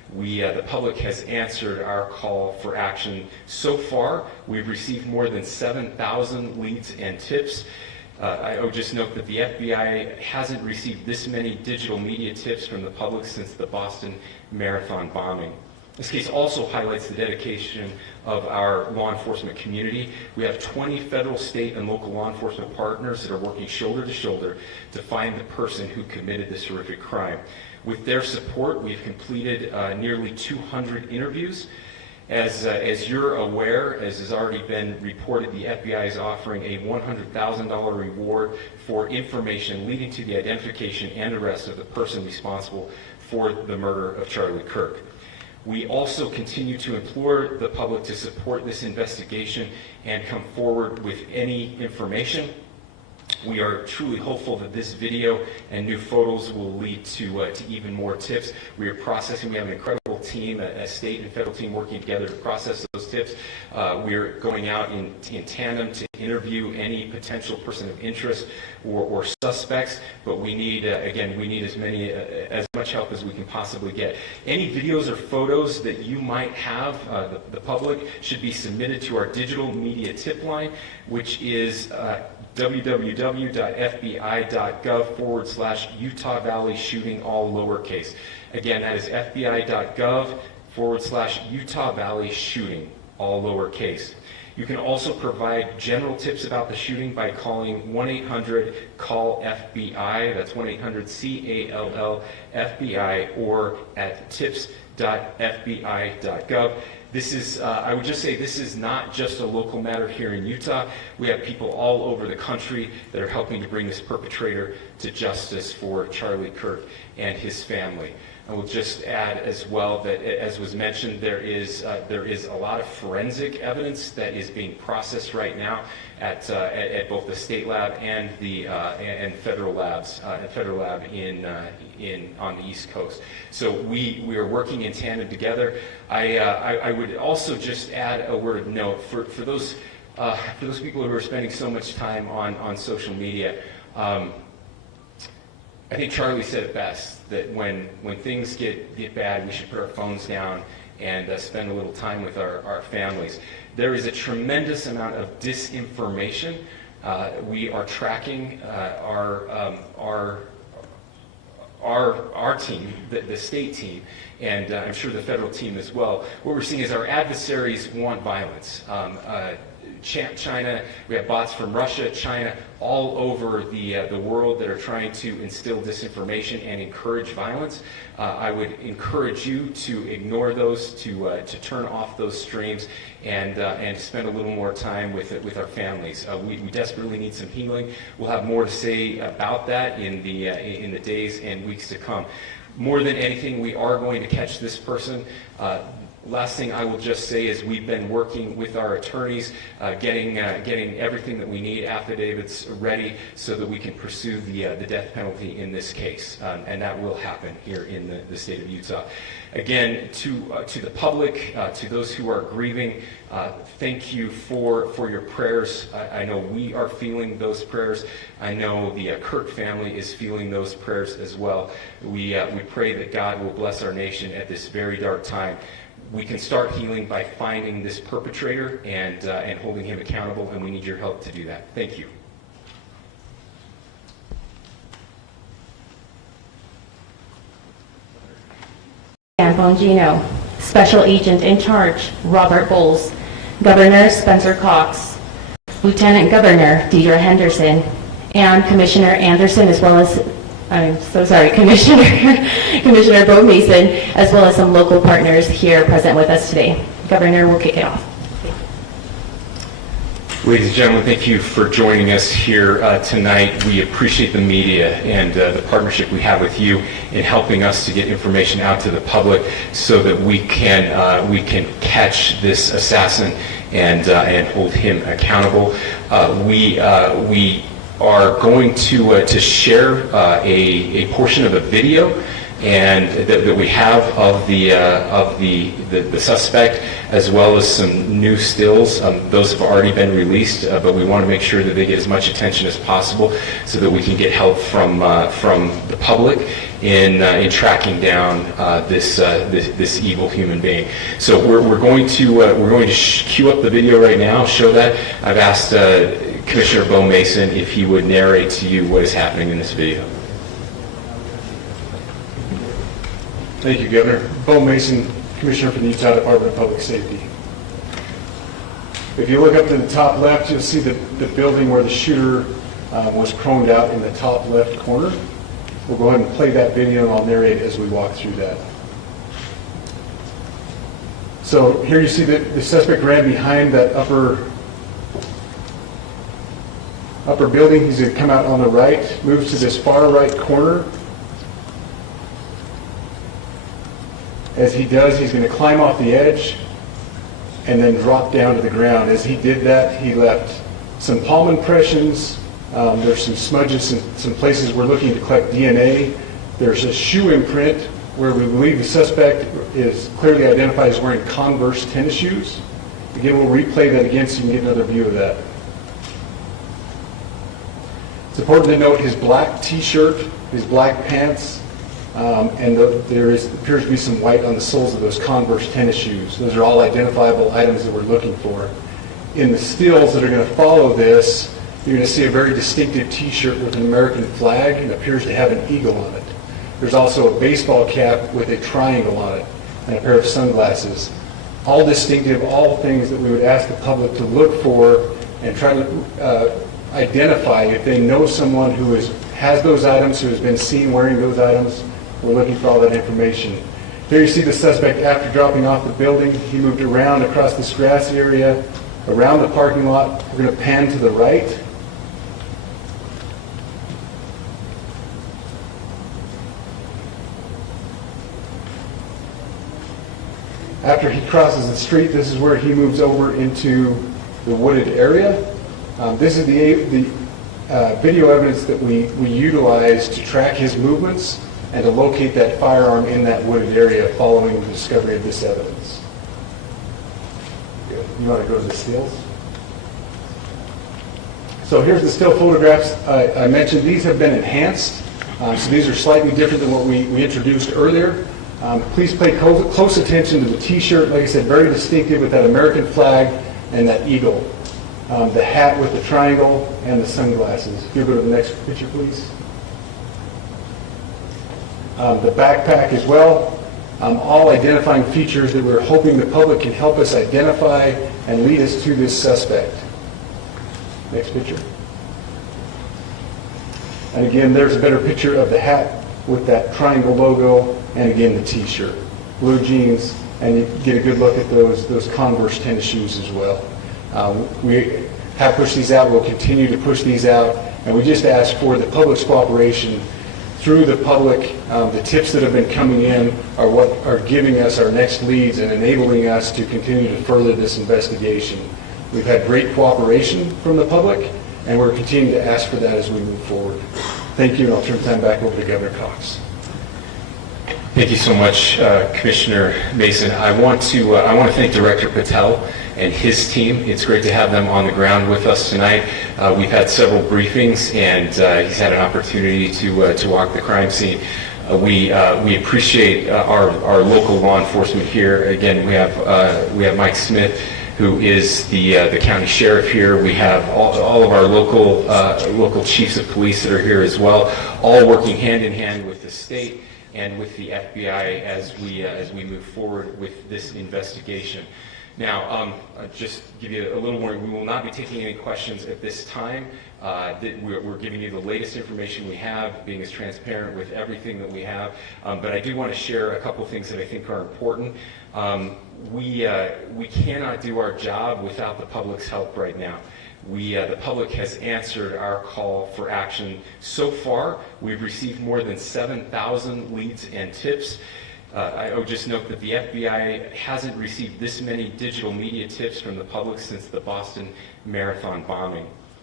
The public has answered our call for action. So far, we've received more than 7,000 leads and tips. I would just note that the FBI hasn't received this many digital media tips from the public since the Boston Marathon bombing. This case also highlights the dedication of our law enforcement community. We have 20 federal, state, and local law enforcement partners that are working shoulder to shoulder to find the person who committed this horrific crime. With their support, we've completed nearly 200 interviews. As you're aware, as has already been reported, the FBI is offering a $100,000 reward for information leading to the identification and arrest of the person responsible for the murder of Charlie Kirk. We also continue to implore the public to support this investigation and come forward with any information. We are truly hopeful that this video and new photos will lead to even more tips. We are processing. We have an incredible team, a state and federal team working together to process those tips. We are going out in tandem to interview any potential person of interest or suspects. But we need, again, we need as much help as we can possibly get. Any videos or photos that you might have, the public, should be submitted to our digital media tip line, which is www.fbi.gov/Utah Valley shooting, all lowercase. Again, that is fbi.gov/Utah Valley shooting, all lowercase. You can also provide general tips about the shooting by calling 1-800-CALL-FBI, that's 1-800-CALL-FBI, or at tips.fbi.gov. This is, I would just say, this is not just a local matter here in Utah. We have people all over the country that are helping to bring this perpetrator to justice for Charlie Kirk and his family. I will just add as well that, as was mentioned, there is a lot of forensic evidence that is being processed right now at both the state lab and the federal labs, federal lab on the East Coast. So we are working in tandem together. I would also just add a word of note for those people who are spending so much time on social media. I think Charlie said it best, that when things get bad, we should put our phones down and spend a little time with our families. There is a tremendous amount of disinformation. We are tracking our team, the state team, and I'm sure the federal team as well. What we're seeing is our adversaries want violence. China, we have bots from Russia, China, all over the world that are trying to instill disinformation and encourage violence. I would encourage you to ignore those, to turn off those streams, and spend a little more time with our families. We desperately need some healing. We'll have more to say about that in the days and weeks to come. More than anything, we are going to catch this person. Last thing I will just say is we've been working with our attorneys, getting everything that we need, affidavits ready, so that we can pursue the death penalty in this case, and that will happen here in the state of Utah. Again, to the public, to those who are grieving, thank you for your prayers. I know we are feeling those prayers. I know the Kirk family is feeling those prayers as well. We pray that God will bless our nation at this very dark time. We can start healing by finding this perpetrator and holding him accountable, and we need your help to do that. Thank you. Dan Bongino, Special Agent in Charge, Robert Bowles, Governor Spencer Cox, Lieutenant Governor Deidre Henderson, and Commissioner Anderson, as well as Commissioner Bo Mason, as well as some local partners here present with us today. Governor, we'll kick it off. Ladies and gentlemen, thank you for joining us here tonight. We appreciate the media and the partnership we have with you in helping us to get information out to the public so that we can catch this assassin and hold him accountable. We are going to share a portion of a video and that we have of the suspect, as well as some new stills. Those have already been released, but we want to make sure that they get as much attention as possible so that we can get help from the public in tracking down this evil human being. So we're going to cue up the video right now, show that. I've asked Commissioner Bo Mason if he would narrate to you what is happening in this video. Thank you, Governor. Bo Mason, Commissioner for the Utah Department of Public Safety. If you look up to the top left, you'll see the building where the shooter was chromed out in the top left corner. We'll go ahead and play that video, and I'll narrate as we walk through that. So here you see that the suspect ran behind that upper building. He's going to come out on the right, moves to this far right corner. As he does, he's going to climb off the edge and then drop down to the ground. As he did that, he left some palm impressions. There's some smudges in some places we're looking to collect DNA. There's a shoe imprint where we believe the suspect is clearly identified as wearing Converse tennis shoes. Again, we'll replay that again so you can get another view of that. It's important to note his black t-shirt, his black pants, and there appears to be some white on the soles of those Converse tennis shoes. Those are all identifiable items that we're looking for. In the stills that are going to follow this, you're going to see a very distinctive t-shirt with an American flag and appears to have an eagle on it. There's also a baseball cap with a triangle on it and a pair of sunglasses. All distinctive, all things that we would ask the public to look for and try to identify if they know someone who has those items, who has been seen wearing those items. We're looking for all that information. Here you see the suspect after dropping off the building. He moved around across this grassy area, around the parking lot. We're going to pan to the right. After he crosses the street, this is where he moves over into the wooded area. This is the video evidence that we utilize to track his movements and to locate that firearm in that wooded area following the discovery of this evidence. You want to go to the stills? So here's the still photographs I mentioned. These have been enhanced, so these are slightly different than what we introduced earlier. Please pay close attention to the t-shirt, like I said, very distinctive with that American flag and that eagle. The hat with the triangle and the sunglasses. If you go to the next picture, please. The backpack as well. All identifying features that we're hoping the public can help us identify and lead us to this suspect. Next picture. And again, there's a better picture of the hat with that triangle logo, and again the t-shirt. Blue jeans, and you get a good look at those Converse tennis shoes as well. We have pushed these out. We'll continue to push these out, and we just ask for the public's cooperation through the public. The tips that have been coming in are what are giving us our next leads and enabling us to continue to further this investigation. We've had great cooperation from the public, and we're continuing to ask for that as we move forward. Thank you, and I'll turn the time back over to Governor Cox. Thank you so much, Commissioner Mason. I want to thank Director Patel and his team. It's great to have them on the ground with us tonight. We've had several briefings, and he's had an opportunity to walk the crime scene. We appreciate our local law enforcement here. Again, we have Mike Smith, who is the county sheriff here. We have all of our local chiefs of police that are here as well, all working hand in hand with the state and with the FBI as we move forward with this investigation. Now, just give you a little warning, we will not be taking any questions at this time. We're giving you the latest information we have, being as transparent with everything that we have. But I do want to share a couple things that I think are important. We cannot do our job without the public's help right now. The public has answered our call for action. So far, we've received more than 7,000 leads and tips. I would just note that the FBI hasn't received this many digital media tips from the public since the Boston Marathon bombing.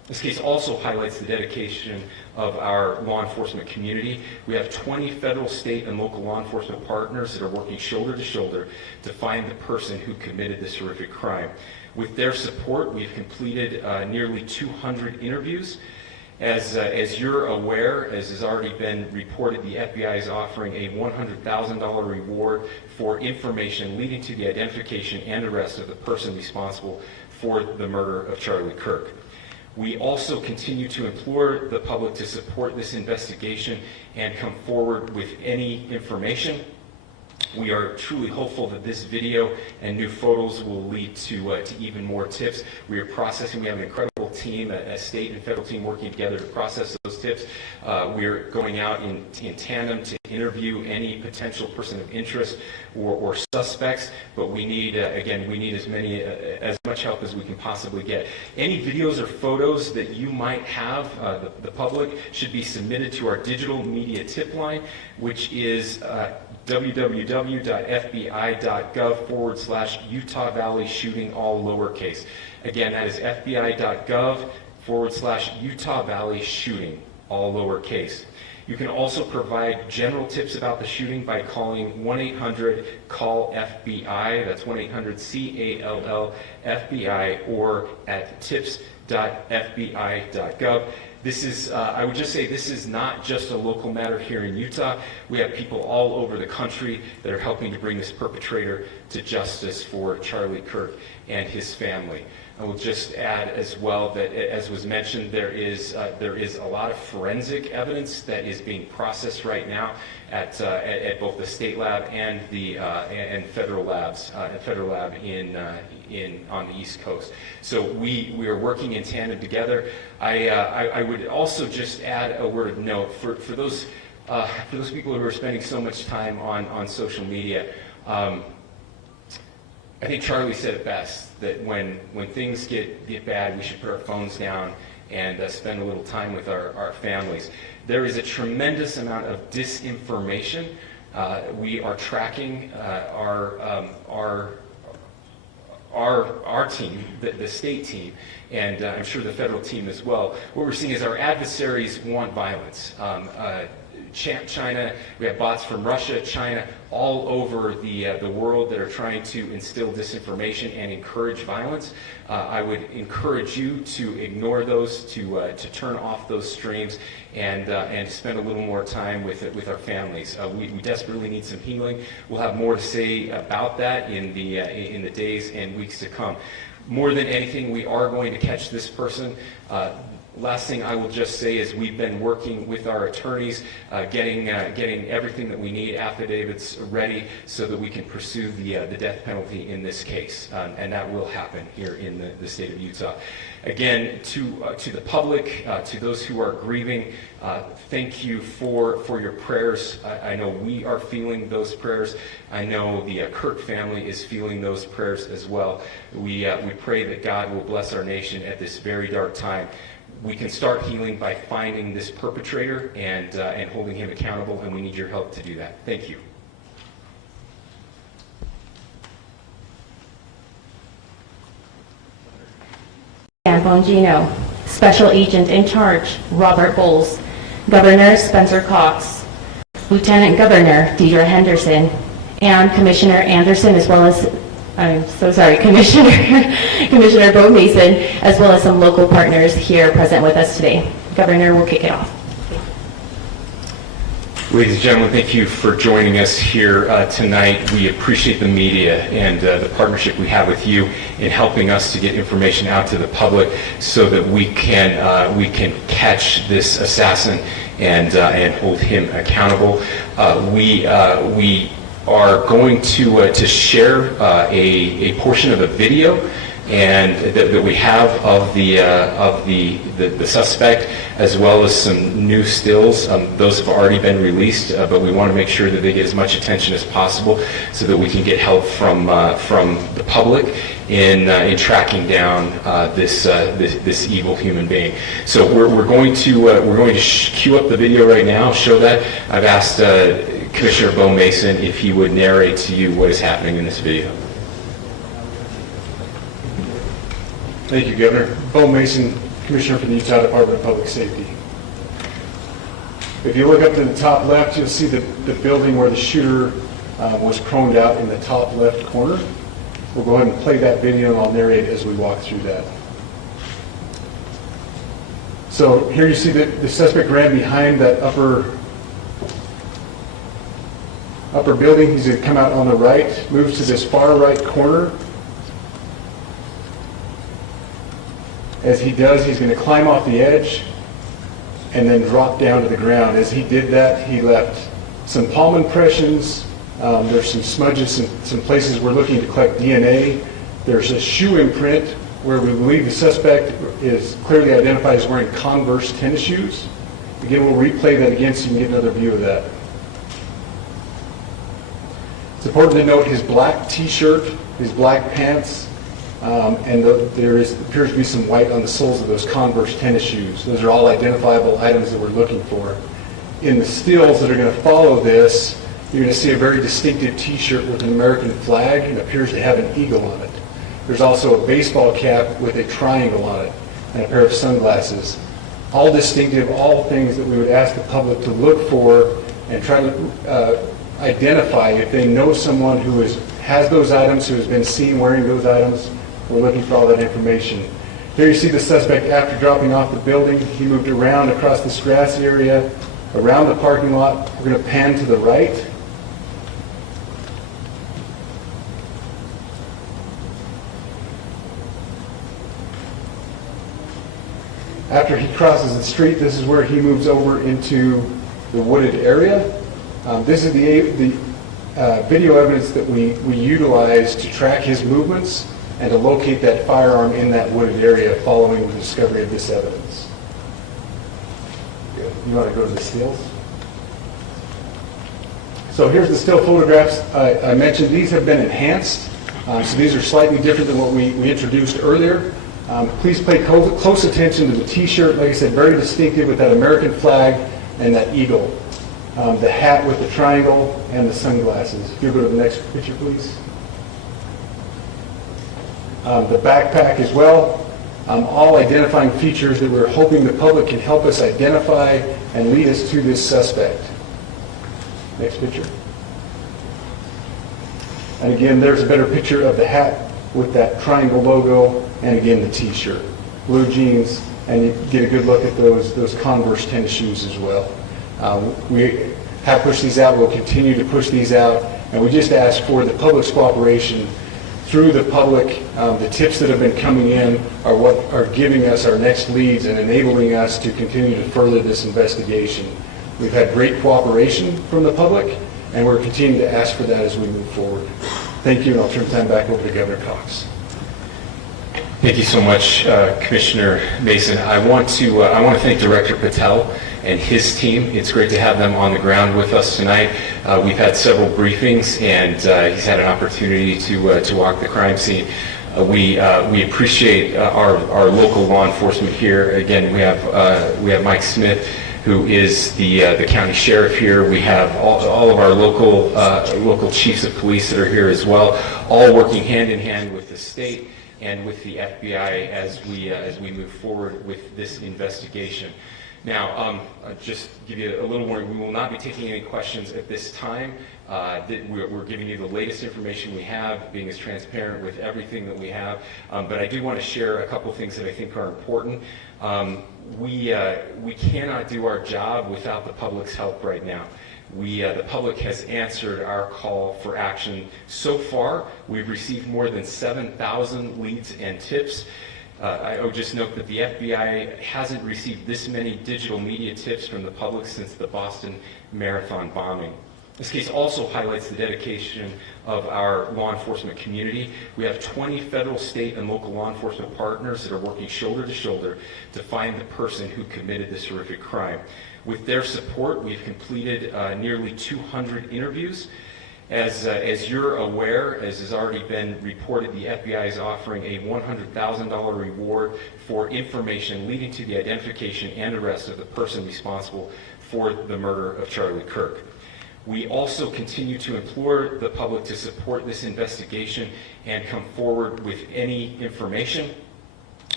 This case also highlights the dedication of our law enforcement community. We have 20 federal, state, and local law enforcement partners that are working shoulder to shoulder to find the person who committed this horrific crime. With their support, we've completed nearly 200 interviews. As you're aware, as has already been reported, the FBI is offering a $100,000 reward for information leading to the identification and arrest of the person responsible for the murder of Charlie Kirk. We also continue to implore the public to support this investigation and come forward with any information. We are truly hopeful that this video and new photos will lead to even more tips. We are processing. We have an incredible team, a state and federal team working together to process those tips. We're going out in tandem to interview any potential person of interest or suspects, but we need, again, we need as much help as we can possibly get. Any videos or photos that you might have, the public, should be submitted to our digital media tip line, which is www.fbi.gov/Utah Valley shooting, all lowercase. Again, that is fbi.gov/Utah Valley shooting, all lowercase. You can also provide general tips about the shooting by calling 1-800-CALL-FBI, that's 1-800-CALL-FBI, or at tips.fbi.gov. This is, I would just say, this is not just a local matter here in Utah. We have people all over the country that are helping to bring this perpetrator to justice for Charlie Kirk and his family. I will just add as well that, as was mentioned, there is a lot of forensic evidence that is being processed right now at both the state lab and the federal labs, federal lab on the East Coast. So we are working in tandem together. I would also just add a word of note for those people who are spending so much time on social media. I think Charlie said it best, that when things get bad, we should put our phones down and spend a little time with our families. There is a tremendous amount of disinformation. We are tracking our team, the state team, and I'm sure the federal team as well. What we're seeing is our adversaries want violence. China, we have bots from Russia, China, all over the world that are trying to instill disinformation and encourage violence. I would encourage you to ignore those, to turn off those streams, and spend a little more time with our families. We desperately need some healing. We'll have more to say about that in the days and weeks to come. More than anything, we are going to catch this person. Last thing I will just say is we've been working with our attorneys, getting everything that we need, affidavits ready, so that we can pursue the death penalty in this case, and that will happen here in the state of Utah. Again, to the public, to those who are grieving, thank you for your prayers. I know we are feeling those prayers. I know the Kirk family is feeling those prayers as well. We pray that God will bless our nation at this very dark time. We can start healing by finding this perpetrator and holding him accountable, and we need your help to do that. Thank you. Dan Bongino, Special Agent in Charge, Robert Bowles, Governor Spencer Cox, Lieutenant Governor Deidre Henderson, and Commissioner Anderson, as well as, I'm so sorry, Commissioner Bo Mason, as well as some local partners here present with us today. Governor, we'll kick it off. Ladies and gentlemen, thank you for joining us here tonight. We appreciate the media and the partnership we have with you in helping us to get information out to the public so that we can catch this assassin and hold him accountable. We are going to share a portion of a video and that we have of the suspect, as well as some new stills. Those have already been released, but we want to make sure that they get as much attention as possible so that we can get help from the public in tracking down this evil human being. So we're going to cue up the video right now, show that. I've asked Commissioner Bo Mason if he would narrate to you what is happening in this video. Thank you, Governor. Bo Mason, Commissioner for the Utah Department of Public Safety. If you look up to the top left, you'll see the building where the shooter was proned out in the top left corner. We'll go ahead and play that video and I'll narrate as we walk through that. So here you see that the suspect ran behind that upper building. He's going to come out on the right, moves to this far right corner. As he does, he's going to climb off the edge and then drop down to the ground. As he did that, he left some palm impressions. There's some smudges and some places we're looking to collect DNA. There's a shoe imprint where we believe the suspect is clearly identified as wearing Converse tennis shoes. Again, we'll replay that again so you can get another view of that. It's important to note his black t-shirt, his black pants, and there appears to be some white on the soles of those Converse tennis shoes. Those are all identifiable items that we're looking for. In the stills that are going to follow this, you're going to see a very distinctive t-shirt with an American flag and appears to have an eagle on it. There's also a baseball cap with a triangle on it and a pair of sunglasses. All distinctive, all things that we would ask the public to look for and try to identify if they know someone who has those items, who has been seen wearing those items. We're looking for all that information. Here you see the suspect after dropping off the building. He moved around across this grass area, around the parking lot. We're going to pan to the right. After he crosses the street, this is where he moves over into the wooded area. This is the video evidence that we utilize to track his movements and to locate that firearm in that wooded area following the discovery of this evidence. You want to go to the stills? So here's the still photographs. I mentioned these have been enhanced. So these are slightly different than what we introduced earlier. Please pay close attention to the t-shirt. Like I said, very distinctive with that American flag and that eagle. The hat with the triangle and the sunglasses. If you go to the next picture, please. The backpack as well. All identifying features that we're hoping the public can help us identify and lead us to this suspect. Next picture. And again, there's a better picture of the hat with that triangle logo, and again the t-shirt. Blue jeans, and you get a good look at those Converse tennis shoes as well. We have pushed these out, we'll continue to push these out, and we just ask for the public's cooperation through the public. The tips that have been coming in are what are giving us our next leads and enabling us to continue to further this investigation. We've had great cooperation from the public, and we're continuing to ask for that as we move forward. Thank you, and I'll turn time back over to Governor Cox. Thank you so much, Commissioner Mason. I want to thank Director Patel and his team. It's great to have them on the ground with us tonight. We've had several briefings, and he's had an opportunity to walk the crime scene. We appreciate our local law enforcement here. Again, we have Mike Smith, who is the county sheriff here. We have all of our local chiefs of police that are here as well, all working hand in hand with the state and with the FBI as we move forward with this investigation. Now, just give you a little warning, we will not be taking any questions at this time. We're giving you the latest information we have, being as transparent with everything that we have. But I do want to share a couple things that I think are important. We cannot do our job without the public's help right now. The public has answered our call for action. So far, we've received more than 7,000 leads and tips. I would just note that the FBI hasn't received this many digital media tips from the public since the Boston Marathon bombing. This case also highlights the dedication of our law enforcement community. We have 20 federal, state, and local law enforcement partners that are working shoulder to shoulder to find the person who committed this horrific crime. With their support, we've completed nearly 200 interviews. As you're aware, as has already been reported, the FBI is offering a $100,000 reward for information leading to the identification and arrest of the person responsible for the murder of Charlie Kirk. We also continue to implore the public to support this investigation and come forward with any information.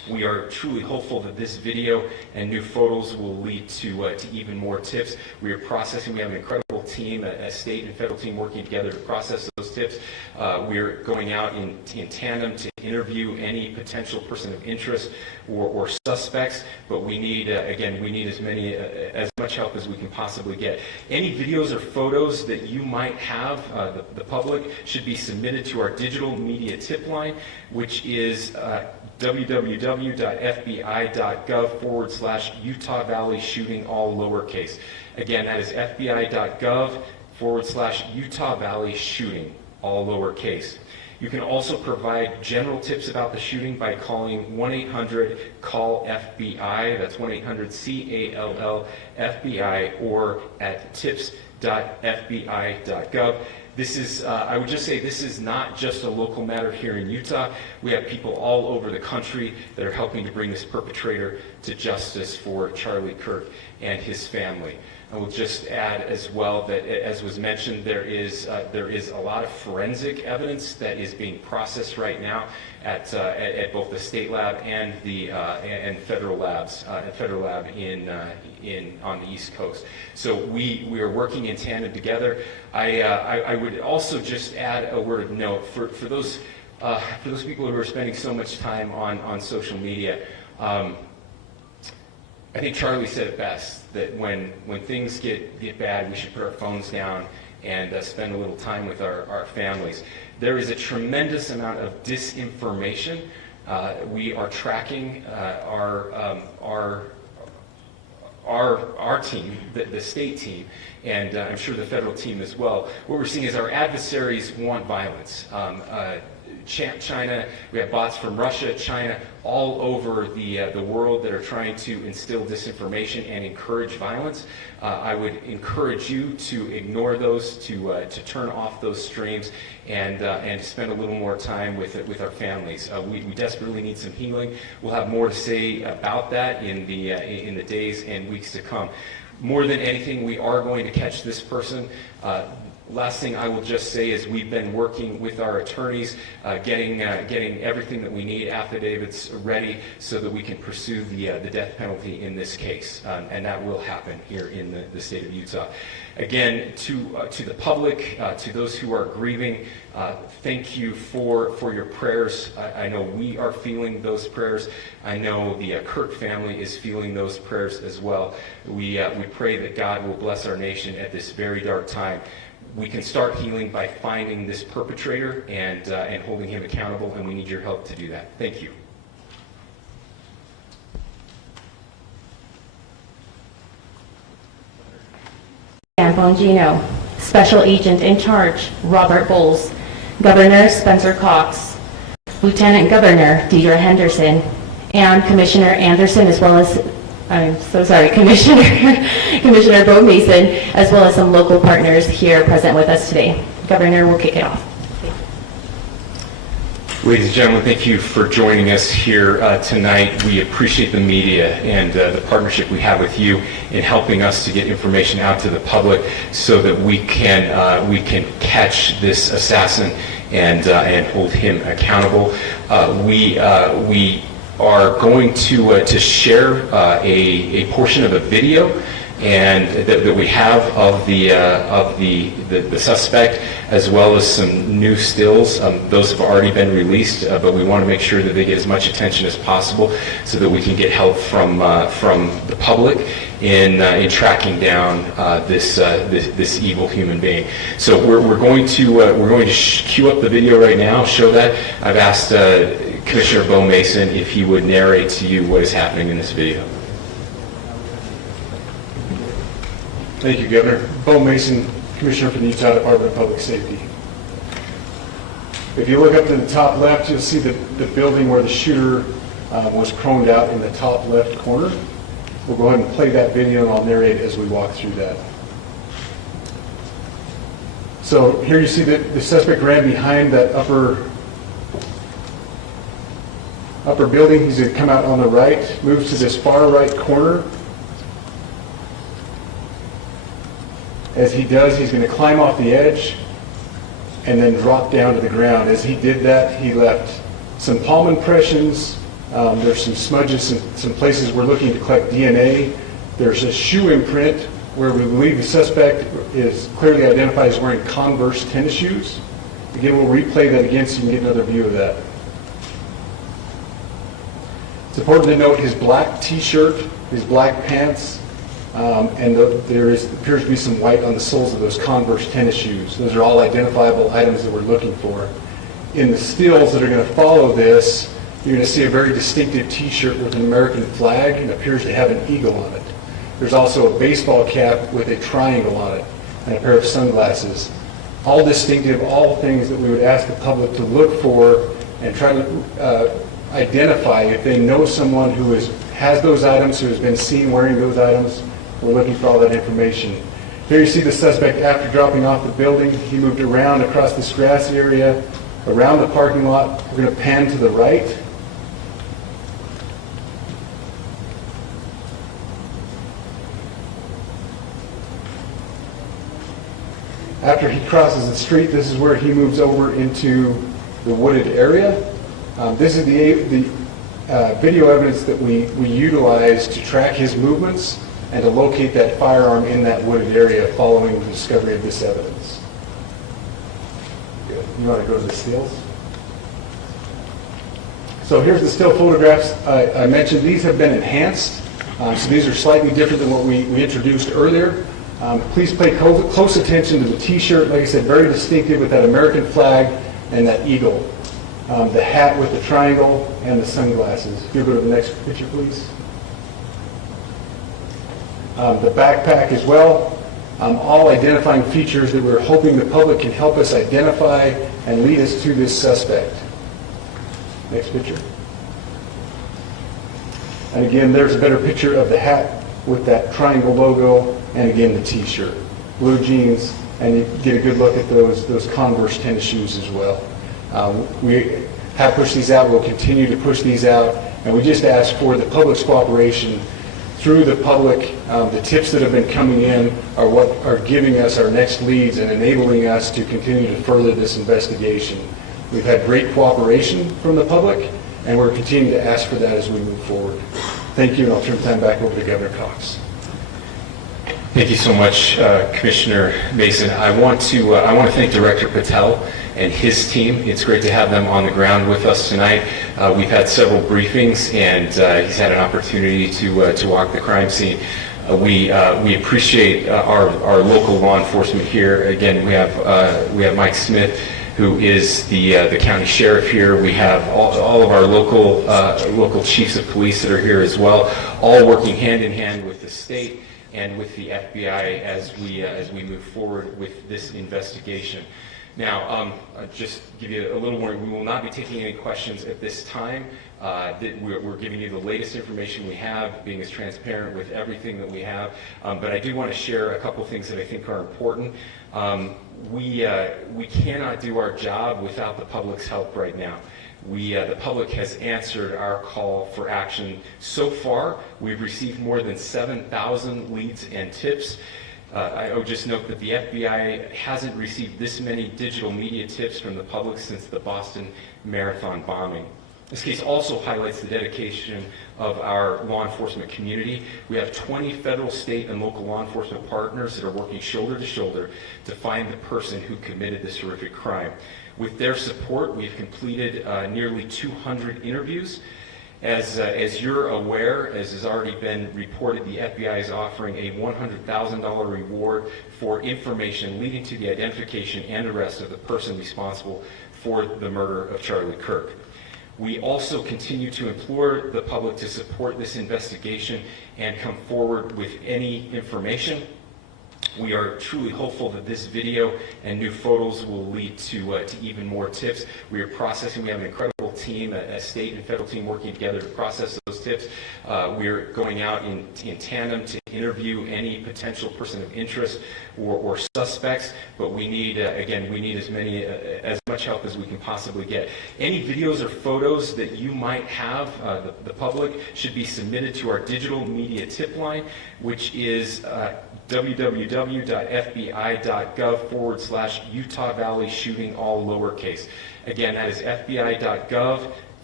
We are truly hopeful that this video and new photos will lead to even more tips. We are processing. We have an incredible team, a state and federal team working together to process those tips. We're going out in tandem to interview any potential person of interest or suspects, but we need, again, we need as much help as we can possibly get. Any videos or photos that you might have, the public, should be submitted to our digital media tip line, which is www.fbi.gov/Utah Valley shooting, all lowercase. Again, that is fbi.gov/Utah Valley shooting, all lowercase. You can also provide general tips about the shooting by calling 1-800-CALL-FBI, that's 1-800-CALL-FBI, or at tips.fbi.gov. This is, I would just say, this is not just a local matter here in Utah. We have people all over the country that are helping to bring this perpetrator to justice for Charlie Kirk and his family. I will just add as well that, as was mentioned, there is a lot of forensic evidence that is being processed right now at both the state lab and the federal labs, federal lab on the East Coast. So we are working in tandem together. I would also just add a word of note for those people who are spending so much time on social media. I think Charlie said it best, that when things get bad, we should put our phones down and spend a little time with our families. There is a tremendous amount of disinformation. We are tracking our team, the state team, and I'm sure the federal team as well. What we're seeing is our adversaries want violence. China, we have bots from Russia, China, all over the world that are trying to instill disinformation and encourage violence. I would encourage you to ignore those, to turn off those streams, and spend a little more time with our families. We desperately need some healing. We'll have more to say about that in the days and weeks to come. More than anything, we are going to catch this person. Last thing I will just say is we've been working with our attorneys, getting everything that we need, affidavits ready, so that we can pursue the death penalty in this case, and that will happen here in the state of Utah. Again, to the public, to those who are grieving, thank you for your prayers. I know we are feeling those prayers. I know the Kirk family is feeling those prayers as well. We pray that God will bless our nation at this very dark time. We can start healing by finding this perpetrator and holding him accountable, and we need your help to do that. Thank you. Dan Bongino, Special Agent in Charge, Robert Bowles, Governor Spencer Cox, Lieutenant Governor Deidre Henderson, and Commissioner Anderson, as well as, I'm so sorry, Commissioner Bo Mason, as well as some local partners here present with us today. Governor, we'll kick it off. Ladies and gentlemen, thank you for joining us here tonight. We appreciate the media and the partnership we have with you in helping us to get information out to the public so that we can catch this assassin and hold him accountable. We are going to share a portion of a video and that we have of the suspect, as well as some new stills. Those have already been released, but we want to make sure that they get as much attention as possible so that we can get help from the public in tracking down this evil human being. So we're going to cue up the video right now, show that. I've asked Commissioner Bo Mason if he would narrate to you what is happening in this video. Thank you, Governor. Bo Mason, Commissioner for the Utah Department of Public Safety. If you look up to the top left, you'll see the building where the shooter was chromed out in the top left corner. We'll go ahead and play that video, and I'll narrate as we walk through that. So here you see that the suspect ran behind that upper building. He's going to come out on the right, moves to this far right corner. As he does, he's going to climb off the edge and then drop down to the ground. As he did that, he left some palm impressions There's some smudges, some places we're looking to collect DNA. There's a shoe imprint where we believe the suspect is clearly identified as wearing Converse tennis shoes. Again, we'll replay that again so you can get another view of that. It's important to note his black t-shirt, his black pants, and there appears to be some white on the soles of those Converse tennis shoes. Those are all identifiable items that we're looking for. In the stills that are going to follow this, you're going to see a very distinctive t-shirt with an American flag and appears to have an eagle on it. There's also a baseball cap with a triangle on it and a pair of sunglasses. All distinctive, all things that we would ask the public to look for and try to identify if they know someone who has those items, who has been seen wearing those items. We're looking for all that information. Here you see the suspect after dropping off the building. He moved around across this grassy area, around the parking lot. We're going to pan to the right. After he crosses the street, this is where he moves over into the wooded area. This is the video evidence that we utilize to track his movements and to locate that firearm in that wooded area following the discovery of this evidence. Good. You want to go to the stills? So here's the still photographs I mentioned. These have been enhanced. So these are slightly different than what we introduced earlier. Please pay close attention to the t-shirt. Like I said, very distinctive with that American flag and that eagle. The hat with the triangle and the sunglasses. If you go to the next picture, please. The backpack as well. All identifying features that we're hoping the public can help us identify and lead us to this suspect. Next picture. And again, there's a better picture of the hat with that triangle logo, and again the t-shirt. Blue jeans, and you get a good look at those Converse tennis shoes as well. We have pushed these out, we'll continue to push these out, and we just ask for the public's cooperation through the public. The tips that have been coming in are what are giving us our next leads and enabling us to continue to further this investigation. We've had great cooperation from the public, and we're continuing to ask for that as we move forward. Thank you, and I'll turn the time back over to Governor Cox. Thank you so much, Commissioner Mason. I want to thank Director Patel and his team. It's great to have them on the ground with us tonight. We've had several briefings, and he's had an opportunity to walk the crime scene. We appreciate our local law enforcement here. Again, we have Mike Smith, who is the county sheriff here. We have all of our local chiefs of police that are here as well, all working hand in hand with the state and with the FBI as we move forward with this investigation. Now, just give you a little more. We will not be taking any questions at this time. We're giving you the latest information we have, being as transparent with everything that we have. But I do want to share a couple things that I think are important. We cannot do our job without the public's help right now. The public has answered our call for action. So far, we've received more than 7,000 leads and tips. I would just note that the FBI hasn't received this many digital media tips from the public since the Boston Marathon bombing. This case also highlights the dedication of our law enforcement community. We have 20 federal, state, and local law enforcement partners that are working shoulder to shoulder to find the person who committed this horrific crime. With their support, we've completed nearly 200 interviews. As you're aware, as has already been reported, the FBI is offering a $100,000 reward for information leading to the identification and arrest of the person responsible for the murder of Charlie Kirk. We also continue to implore the public to support this investigation and come forward with any information. We are truly hopeful that this video and new photos will lead to even more tips. We are processing. We have an incredible team, a state and federal team working together to process those tips. We are going out in tandem to interview any potential person of interest or suspects. But we need, again, we need as much help as we can possibly get. Any videos or photos that you might have, the public, should be submitted to our digital media tip line, which is www.fbi.gov/Utah Valley shooting, all lowercase. Again, that is fbi.gov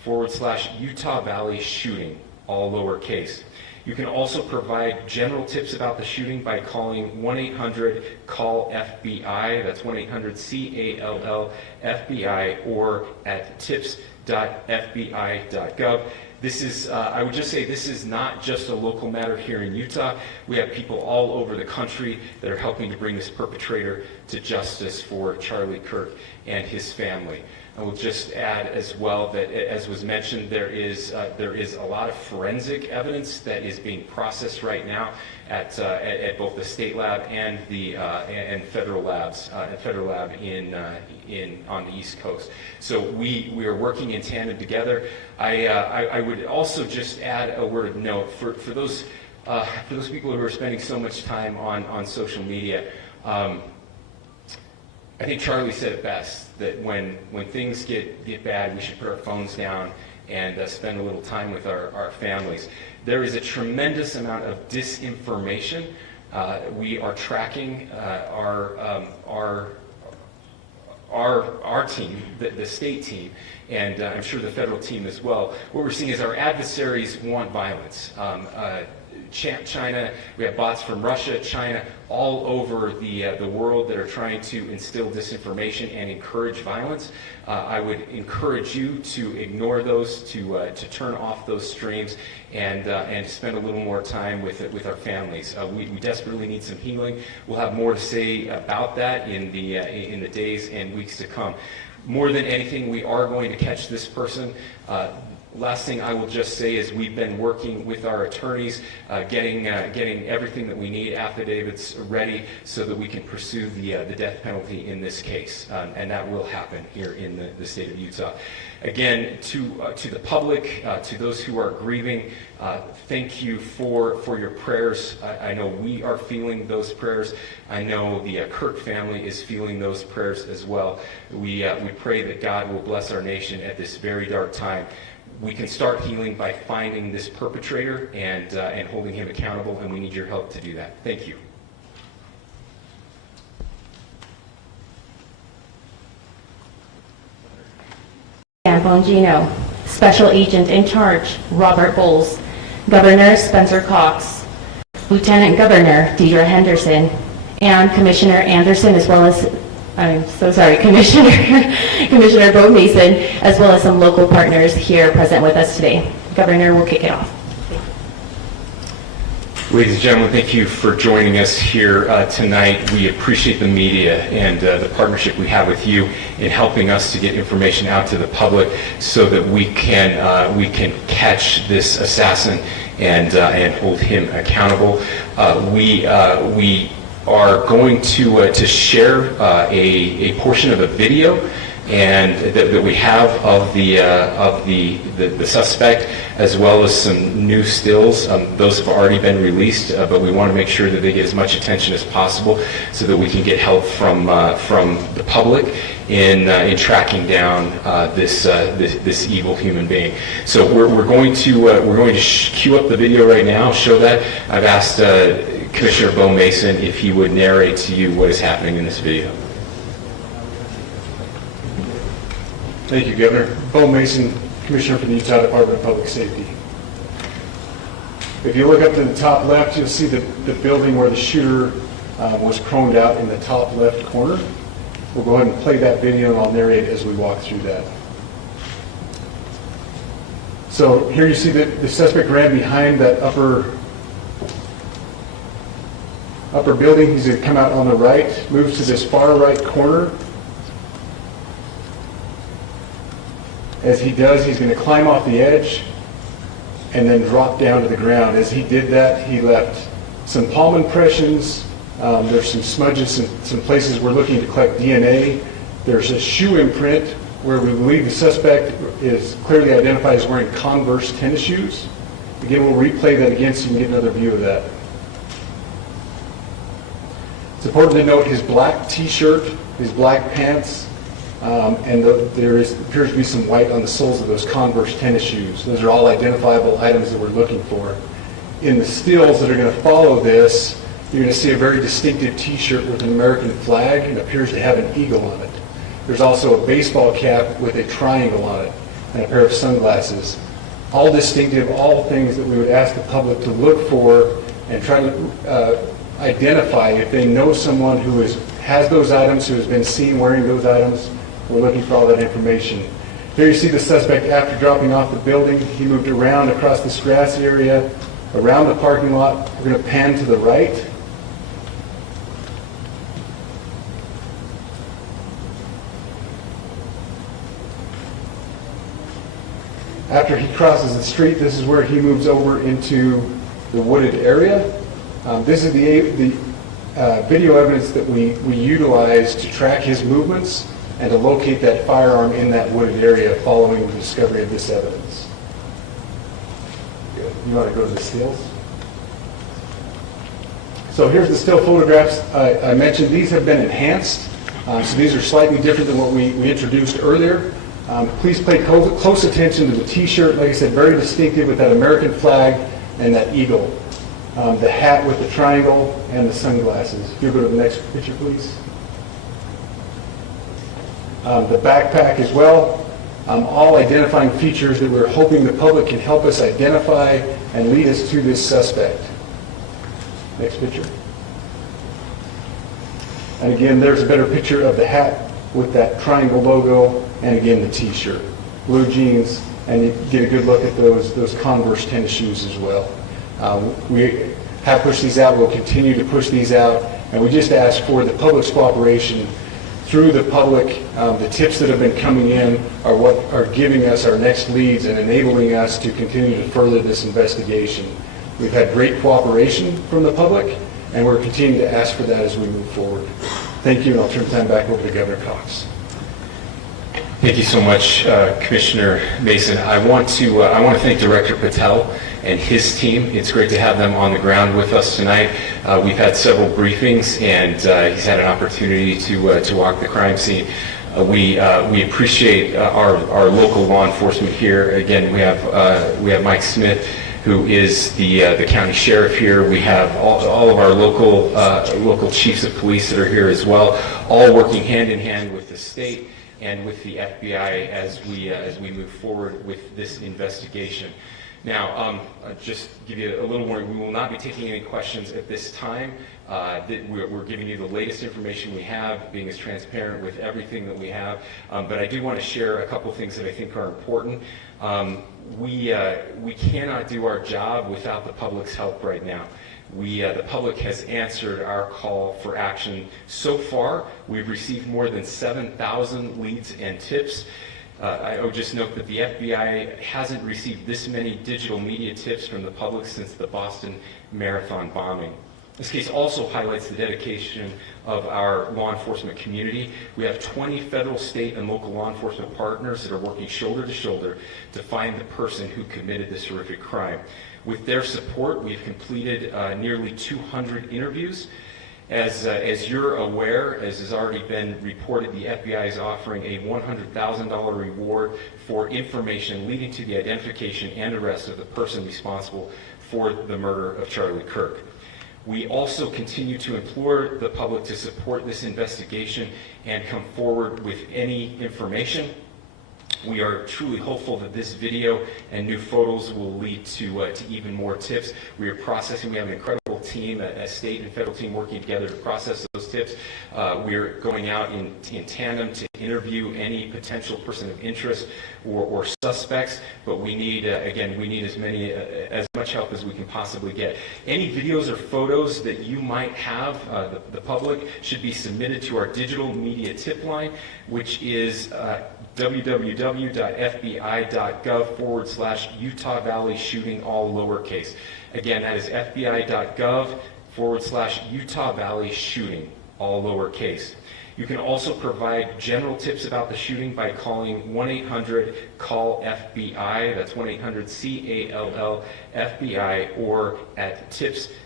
Utah Valley shooting, all lowercase. You can also provide general tips about the shooting by calling 1-800-CALL-FBI, that's 1-800-CALL-FBI, or at tips.fbi.gov. This is, I would just say, this is not just a local matter here in Utah. We have people all over the country that are helping to bring this perpetrator to justice for Charlie Kirk and his family. I will just add as well that, as was mentioned, there is a lot of forensic evidence that is being processed right now at both the state lab and the federal labs, federal lab on the East Coast. So we are working in tandem together. I would also just add a word of note for those people who are spending so much time on social media. I think Charlie said it best, that when things get bad, we should put our phones down and spend a little time with our families. There is a tremendous amount of disinformation. We are tracking our team, the state team, and I'm sure the federal team as well. What we're seeing is our adversaries want violence. China, we have bots from Russia, China, all over the world that are trying to instill disinformation and encourage violence. I would encourage you to ignore those, to turn off those streams, and spend a little more time with our families. We desperately need some healing. We'll have more to say about that in the days and weeks to come. More than anything, we are going to catch this person. Last thing I will just say is we've been working with our attorneys, getting everything that we need, affidavits ready, so that we can pursue the death penalty in this case, and that will happen here in the state of Utah. Again, to the public, to those who are grieving, thank you for your prayers. I know we are feeling those prayers. I know the Kirk family is feeling those prayers as well. We pray that God will bless our nation at this very dark time. We can start healing by finding this perpetrator and holding him accountable, and we need your help to do that. Thank you. Bongino, Special Agent in Charge, Robert Bowles, Governor Spencer Cox, Lieutenant Governor Deidre Henderson, and Commissioner Anderson, as well as, I'm so sorry, Commissioner Bo Mason, as well as some local partners here present with us today. Governor will kick it off. Ladies and gentlemen, thank you for joining us here tonight. We appreciate the media and the partnership we have with you in helping us to get information out to the public so that we can catch this assassin and hold him accountable. We are going to share a portion of a video and that we have of the suspect, as well as some new stills. Those have already been released, but we want to make sure that they get as much attention as possible so that we can get help from the public in tracking down this evil human being. So we're going to cue up the video right now, show that. I've asked Commissioner Bo Mason if he would narrate to you what is happening in this video. Thank you, Governor. Bo Mason, Commissioner for the Utah Department of Public Safety. If you look up to the top left, you'll see the building where the shooter was chromed out in the top left corner. We'll go ahead and play that video, and I'll narrate as we walk through that. So here you see that the suspect ran behind that upper building. He's going to come out on the right, moves to this far right corner. As he does, he's going to climb off the edge and then drop down to the ground. As he did that, he left some palm impressions. There's some smudges in some places we're looking to collect DNA. There's a shoe imprint where we believe the suspect is clearly identified as wearing Converse tennis shoes. Again, we'll replay that again so you can get another view of that. It's important to note his black t-shirt, his black pants, and there appears to be some white on the soles of those Converse tennis shoes. Those are all identifiable items that we're looking for. In the stills that are going to follow this, you're going to see a very distinctive t-shirt with an American flag and appears to have an eagle on it. There's also a baseball cap with a triangle on it. and a pair of sunglasses. All distinctive, all things that we would ask the public to look for and try to identify if they know someone who has those items, who has been seen wearing those items. We're looking for all that information. Here you see the suspect after dropping off the building. He moved around across this grassy area, around the parking lot. We're going to pan to the right. After he crosses the street, this is where he moves over into the wooded area. This is the video evidence that we utilize to track his movements and to locate that firearm in that wooded area following the discovery of this evidence. Good. You want to go to the stills? So here's the still photographs. I mentioned these have been enhanced. So these are slightly different than what we introduced earlier. Please pay close attention to the T-shirt. Like I said, very distinctive with that American flag and that eagle. The hat with the triangle and the sunglasses. If you go to the next picture, please. The backpack as well. All identifying features that we're hoping the public can help us identify and lead us to this suspect. Next picture. And again, there's a better picture of the hat with that triangle logo, and again the T-shirt, blue jeans, and you get a good look at those Converse tennis shoes as well. We have pushed these out. We'll continue to push these out, and we just ask for the public's cooperation through the public. The tips that have been coming in are what are giving us our next leads and enabling us to continue to further this investigation. We've had great cooperation from the public, and we're continuing to ask for that as we move forward. Thank you, and I'll turn the time back over to Governor Cox. Thank you so much, Commissioner Mason. I want to thank Director Patel and his team. It's great to have them on the ground with us tonight. We've had several briefings, and he's had an opportunity to walk the crime scene. We appreciate our local law enforcement here. Again, we have Mike Smith, who is the county sheriff here. We have all of our local chiefs of police that are here as well, all working hand in hand with the state and with the FBI as we move forward with this investigation. Now, just give you a little warning, we will not be taking any questions at this time. We're giving you the latest information we have, being as transparent with everything that we have. But I do want to share a couple things that I think are important. We cannot do our job without the public's help right now. The public has answered our call for action. So far, we've received more than 7,000 leads and tips. I would just note that the FBI hasn't received this many digital media tips from the public since the Boston Marathon bombing. This case also highlights the dedication of our law enforcement community. We have 20 federal, state, and local law enforcement partners that are working shoulder to shoulder to find the person who committed this horrific crime. With their support, we've completed nearly 200 interviews. As you're aware, as has already been reported, the FBI is offering a $100,000 reward for information leading to the identification and arrest of the person responsible for the murder of Charlie Kirk. We also continue to implore the public to support this investigation and come forward with any information. We are truly hopeful that this video and new photos will lead to even more tips. We are processing. We have an incredible team, a state and federal team working together to process those tips. We're going out in tandem to interview any potential person of interest or suspects, but we need, again, we need as much help as we can possibly get. Any videos or photos that you might have, the public, should be submitted to our digital media tip line, which is www.fbi.gov/Utah Valley shooting, all lowercase. Again, that is fbi.gov/Utah Valley shooting, all lowercase. You can also provide general tips about the shooting by calling 1-800-CALL-FBI, that's 1-800-CALL-FBI, or at tips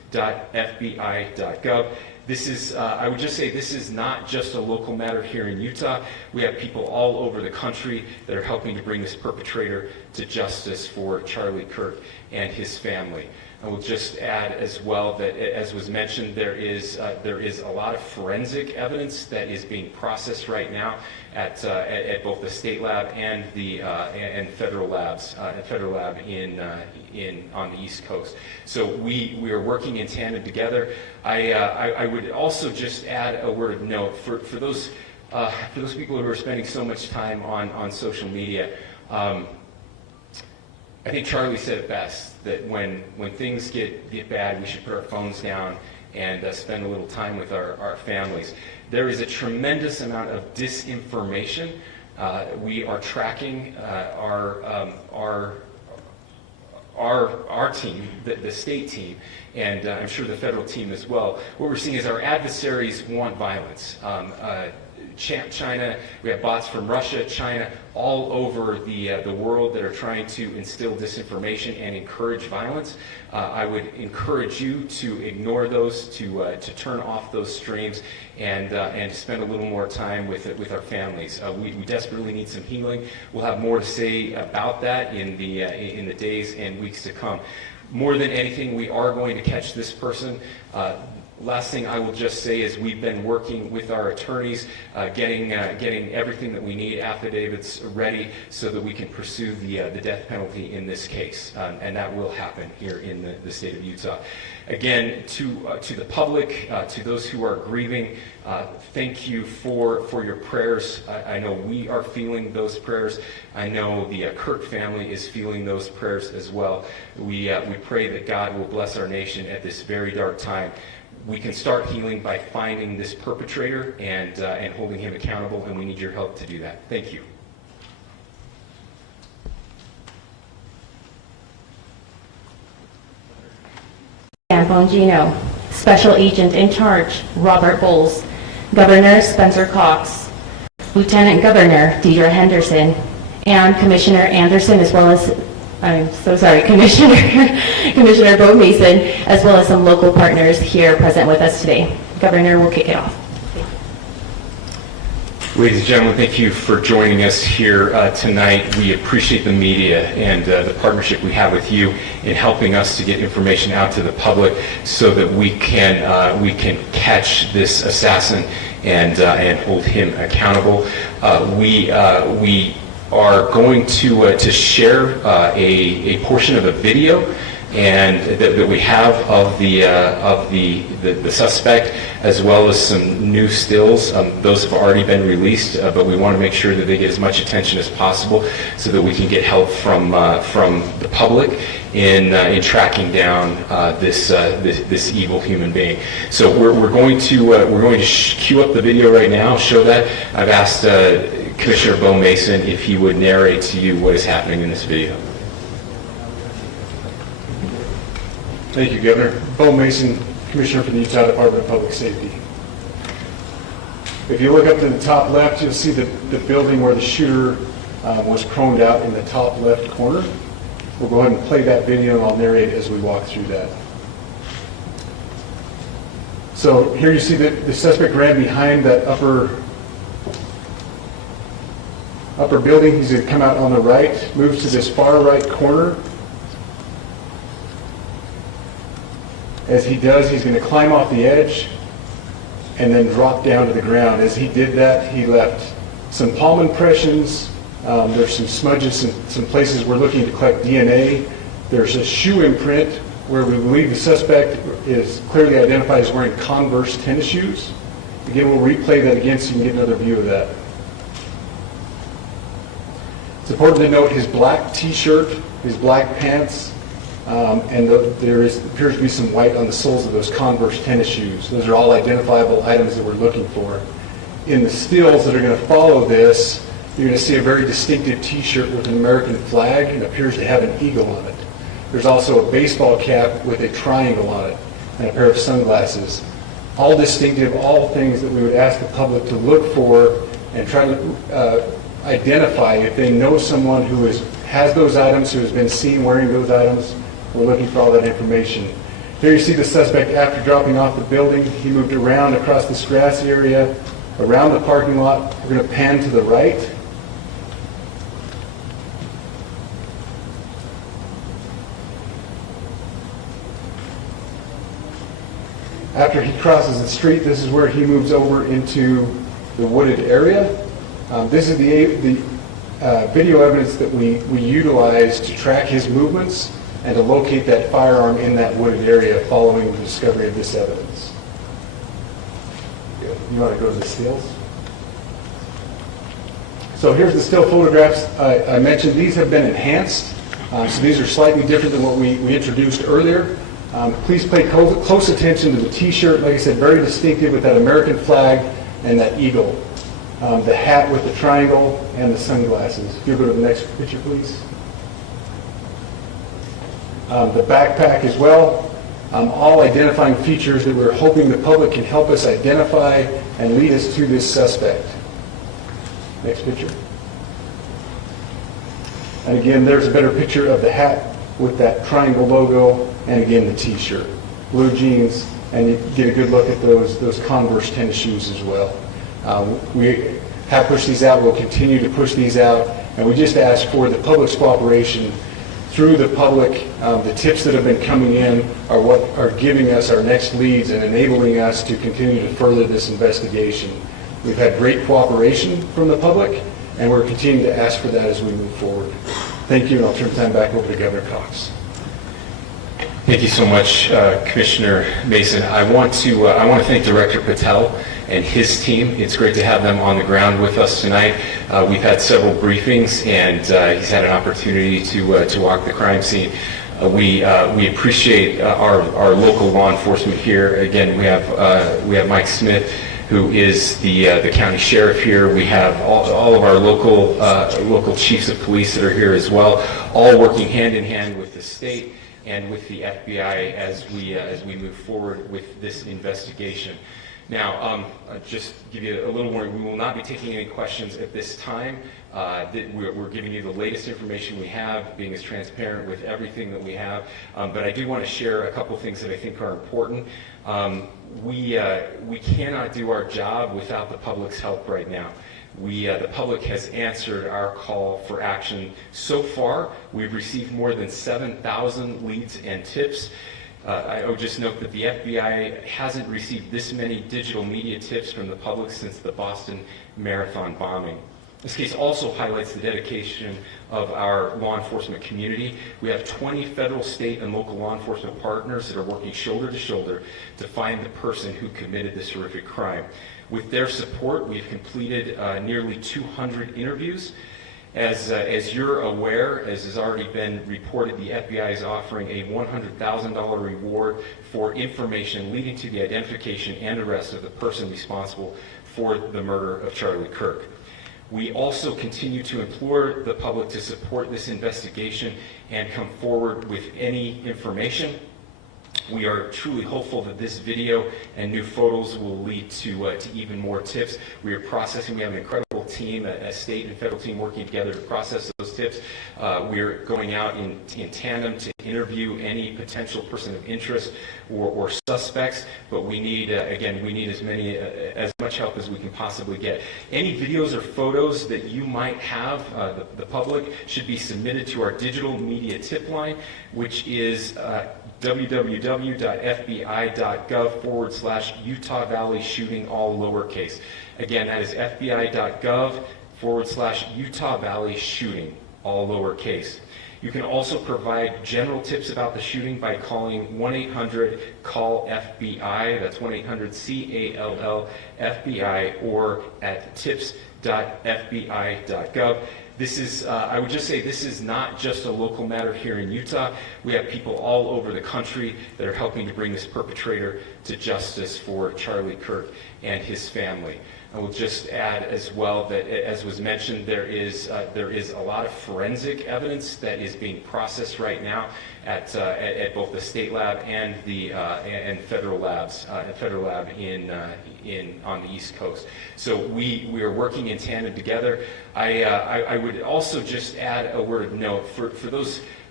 www.fbi.gov. This is, I would just say, this is not just a local matter here in Utah. We have people all over the country that are helping to bring this perpetrator to justice for Charlie Kirk and his family. I will just add as well that, as was mentioned, there is a lot of forensic evidence that is being processed right now at both the state lab and the and federal labs, federal lab on the East Coast. So we are working in tandem together. I would also just add a word of note for those people who are spending so much time on social media. I think Charlie said it best, that when things get bad, we should put our phones down and spend a little time with our families. There is a tremendous amount of disinformation. We are tracking our team, the state team, and I'm sure the federal team as well. What we're seeing is our adversaries want violence. China, we have bots from Russia, China, all over the world that are trying to instill disinformation and encourage violence. I would encourage you to ignore those, to turn off those streams, and spend a little more time with our families. We desperately need some healing. We'll have more to say about that in the days and weeks to come. More than anything, we are going to catch this person. Last thing I will just say is we've been working with our attorneys, getting everything that we need, affidavits ready, so that we can pursue the death penalty in this case, and that will happen here in the state of Utah. Again, to the public, to those who are grieving, thank you for your prayers. I know we are feeling those prayers. I know the Kirk family is feeling those prayers as well. We pray that God will bless our nation at this very dark time. We can start healing by finding this perpetrator and holding him accountable, and we need your help to do that. Thank you. Dan Bongino, Special Agent in Charge, Robert Bowles, Governor Spencer Cox, Lieutenant Governor Deidre Henderson, and Commissioner Anderson, as well as, I'm so sorry, Commissioner Bo Mason, as well as some local partners here present with us today. Governor will kick it off. Ladies and gentlemen, thank you for joining us here tonight. We appreciate the media and the partnership we have with you in helping us to get information out to the public so that we can catch this assassin and hold him accountable. We are going to share a portion of a video and that we have of the suspect, as well as some new stills. Those have already been released, but we want to make sure that they get as much attention as possible so that we can get help from the public in tracking down this evil human being. So we're going to cue up the video right now, show that. I've asked Commissioner Bo Mason if he would narrate to you what is happening in this video. Thank you, Governor. Bo Mason, Commissioner for the Utah Department of Public Safety. If you look up to the top left, you'll see the building where the shooter was proned out in the top left corner. We'll go ahead and play that video, and I'll narrate as we walk through that. So here you see that the suspect ran behind that upper building. He's going to come out on the right, moves to this far right corner. As he does, he's going to climb off the edge and then drop down to the ground. As he did that, he left some palm impressions. There's some smudges in some places we're looking to collect DNA. There's a shoe imprint where we believe the suspect is clearly identified as wearing Converse tennis shoes. Again, we'll replay that again so you can get another view of that. It's important to note his black t-shirt, his black pants, and there appears to be some white on the soles of those Converse tennis shoes. Those are all identifiable items that we're looking for. In the stills that are going to follow this, you're going to see a very distinctive t-shirt with an American flag and appears to have an eagle on it. There's also a baseball cap with a triangle on it and a pair of sunglasses. All distinctive, all things that we would ask the public to look for and try to identify if they know someone who has those items, who has been seen wearing those items. We're looking for all that information. Here you see the suspect after dropping off the building. He moved around across this grass area, around the parking lot. We're going to pan to the right. After he crosses the street, this is where he moves over into the wooded area. This is the video evidence that we utilize to track his movements and to locate that firearm in that wooded area following the discovery of this evidence. You want to go to the stills? So here's the still photographs. I mentioned these have been enhanced. So these are slightly different than what we introduced earlier. Please pay close attention to the t-shirt. Like I said, very distinctive with that American flag and that eagle. The hat with the triangle and the sunglasses. If you go to the next picture, please. The backpack as well. All identifying features that we're hoping the public can help us identify and lead us to this suspect. Next picture. And again, there's a better picture of the hat with that triangle logo, and again the t-shirt. Blue jeans, and you get a good look at those Converse tennis shoes as well. We have pushed these out, we'll continue to push these out, and we just ask for the public's cooperation through the public. The tips that have been coming in are what are giving us our next leads and enabling us to continue to further this investigation. We've had great cooperation from the public, and we're continuing to ask for that as we move forward. Thank you, and I'll turn the time back over to Governor Cox. Thank you so much, Commissioner Mason. I want to thank Director Patel and his team. It's great to have them on the ground with us tonight. We've had several briefings, and he's had an opportunity to walk the crime scene. We appreciate our local law enforcement here. Again, we have Mike Smith, who is the county sheriff here. We have all of our local chiefs of police that are here as well, all working hand in hand with the state and with the FBI as we move forward with this investigation. Now, just give you a little warning, we will not be taking any questions at this time. We're giving you the latest information we have, being as transparent with everything that we have. But I do want to share a couple things that I think are important. We cannot do our job without the public's help right now. The public has answered our call for action. So far, we've received more than 7,000 leads and tips. I would just note that the FBI hasn't received this many digital media tips from the public since the Boston Marathon bombing. This case also highlights the dedication of our law enforcement community. We have 20 federal, state, and local law enforcement partners that are working shoulder to shoulder to find the person who committed this horrific crime. With their support, we've completed nearly 200 interviews. As you're aware, as has already been reported, the FBI is offering a $100,000 reward for information leading to the identification and arrest of the person responsible for the murder of Charlie Kirk. We also continue to implore the public to support this investigation and come forward with any information. We are truly hopeful that this video and new photos will lead to even more tips. We are processing. We have an incredible team, a state and federal team working together to process those tips. We're going out in tandem to interview any potential person of interest or suspects, but we need, again, we need as much help as we can possibly get. Any videos or photos that you might have, the public, should be submitted to our digital media tip line, which is www.fbi.gov/Utah Valley shooting, all lowercase. Again, that is fbi.gov/Utah Valley shooting, all lowercase. You can also provide general tips about the shooting by calling 1-800-CALL-FBI, that's 1-800-CALL-FBI, or at tips.fbi.gov. This is, I would just say, this is not just a local matter here in Utah. We have people all over the country that are helping to bring this perpetrator to justice for Charlie Kirk and his family. I will just add as well that, as was mentioned, there is a lot of forensic evidence that is being processed right now at both the state lab and the federal labs, federal lab on the East Coast. So we are working in tandem together. I would also just add a word of note for those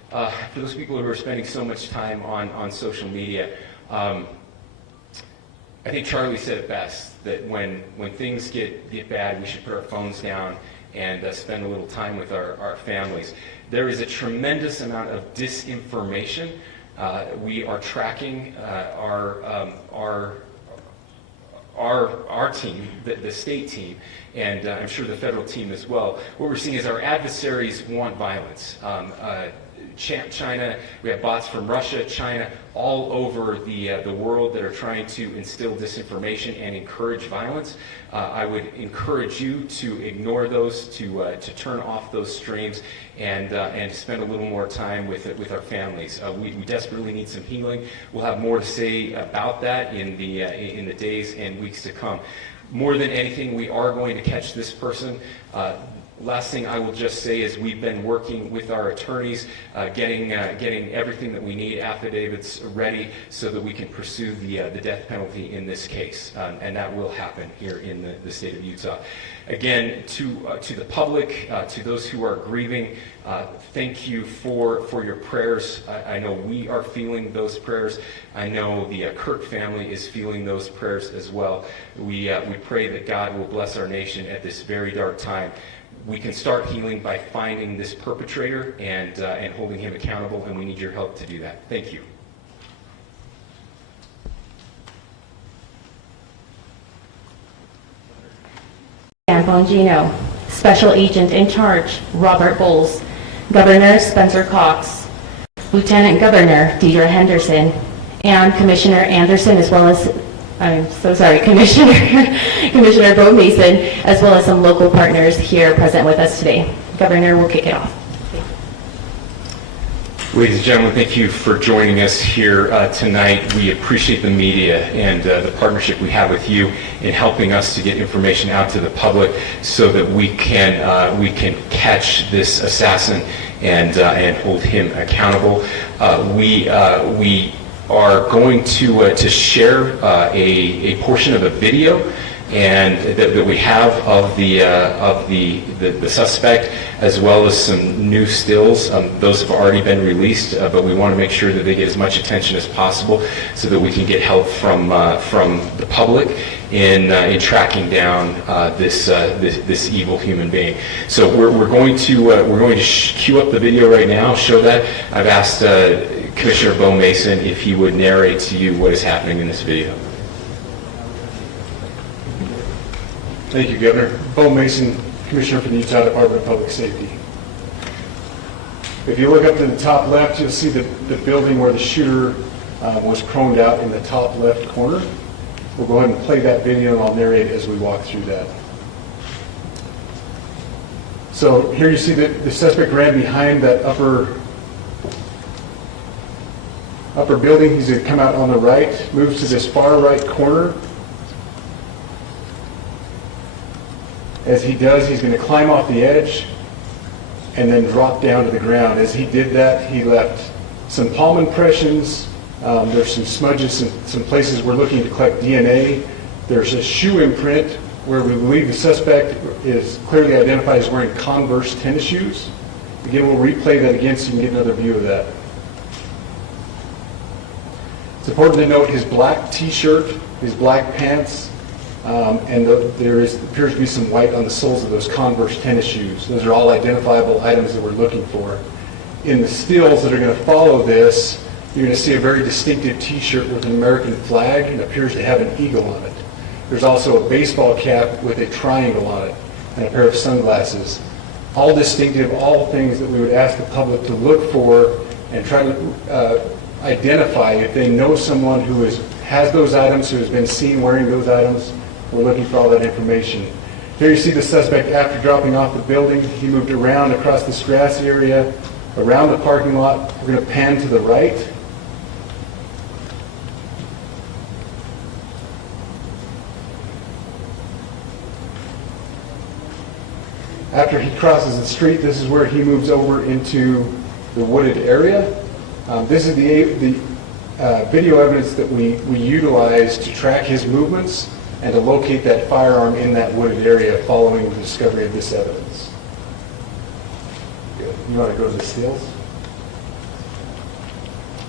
for those people who are spending so much time on social media, I think Charlie said it best, that when things get bad, we should put our phones down and spend a little time with our families. There is a tremendous amount of disinformation. We are tracking our team, the state team, and I'm sure the federal team as well. What we're seeing is our adversaries want violence. China, we have bots from Russia, China, all over the world that are trying to instill disinformation and encourage violence. I would encourage you to ignore those, to turn off those streams, and spend a little more time with our families. We desperately need some healing. We'll have more to say about that in the days and weeks to come. More than anything, we are going to catch this person. Last thing I will just say is we've been working with our attorneys, getting everything that we need, affidavits ready, so that we can pursue the death penalty in this case, and that will happen here in the state of Utah. Again, to the public, to those who are grieving, thank you for your prayers. I know we are feeling those prayers. I know the Kirk family is feeling those prayers as well. We pray that God will bless our nation at this very dark time. We can start healing by finding this perpetrator and holding him accountable, and we need your help to do that. Thank you. Dan Bongino, Special Agent in Charge, Robert Bowles, Governor Spencer Cox, Lieutenant Governor Deidre Henderson, and Commissioner Anderson, as well as, I'm so sorry, Commissioner Bo Mason, as well as some local partners here present with us today. Governor will kick it off. Ladies and gentlemen, thank you for joining us here tonight. We appreciate the media and the partnership we have with you in helping us to get information out to the public so that we can catch this assassin and hold him accountable. We are going to share a portion of a video and that we have of the suspect, as well as some new stills. Those have already been released, but we want to make sure that they get as much attention as possible so that we can get help from the public in tracking down this evil human being. So we're going to cue up the video right now, show that. I've asked Commissioner Bo Mason if he would narrate to you what is happening in this video. Thank you, Governor. Bo Mason, Commissioner for the Utah Department of Public Safety. If you look up to the top left, you'll see the building where the shooter was chromed out in the top left corner. We'll go ahead and play that video, and I'll narrate as we walk through that. So here you see that the suspect ran behind that upper building. He's going to come out on the right, moves to this far right corner. As he does, he's going to climb off the edge and then drop down to the ground. As he did that, he left some palm impressions. There's some smudges, some places we're looking to collect DNA. There's a shoe imprint where we believe the suspect is clearly identified as wearing Converse tennis shoes. Again, we'll replay that again so you can get another view of that. It's important to note his black t-shirt, his black pants, and there appears to be some white on the soles of those Converse tennis shoes. Those are all identifiable items that we're looking for. In the stills that are going to follow this, you're going to see a very distinctive t-shirt with an American flag and appears to have an eagle on it. There's also a baseball cap with a triangle on it and a pair of sunglasses. All distinctive, all things that we would ask the public to look for and try to identify if they know someone who has those items, who has been seen wearing those items. We're looking for all that information. Here you see the suspect after dropping off the building. He moved around across this grass area, around the parking lot. We're going to pan to the right. After he crosses the street, this is where he moves over into the wooded area. This is the video evidence that we utilize to track his movements and to locate that firearm in that wooded area following the discovery of this evidence. Good. You want to go to the stills?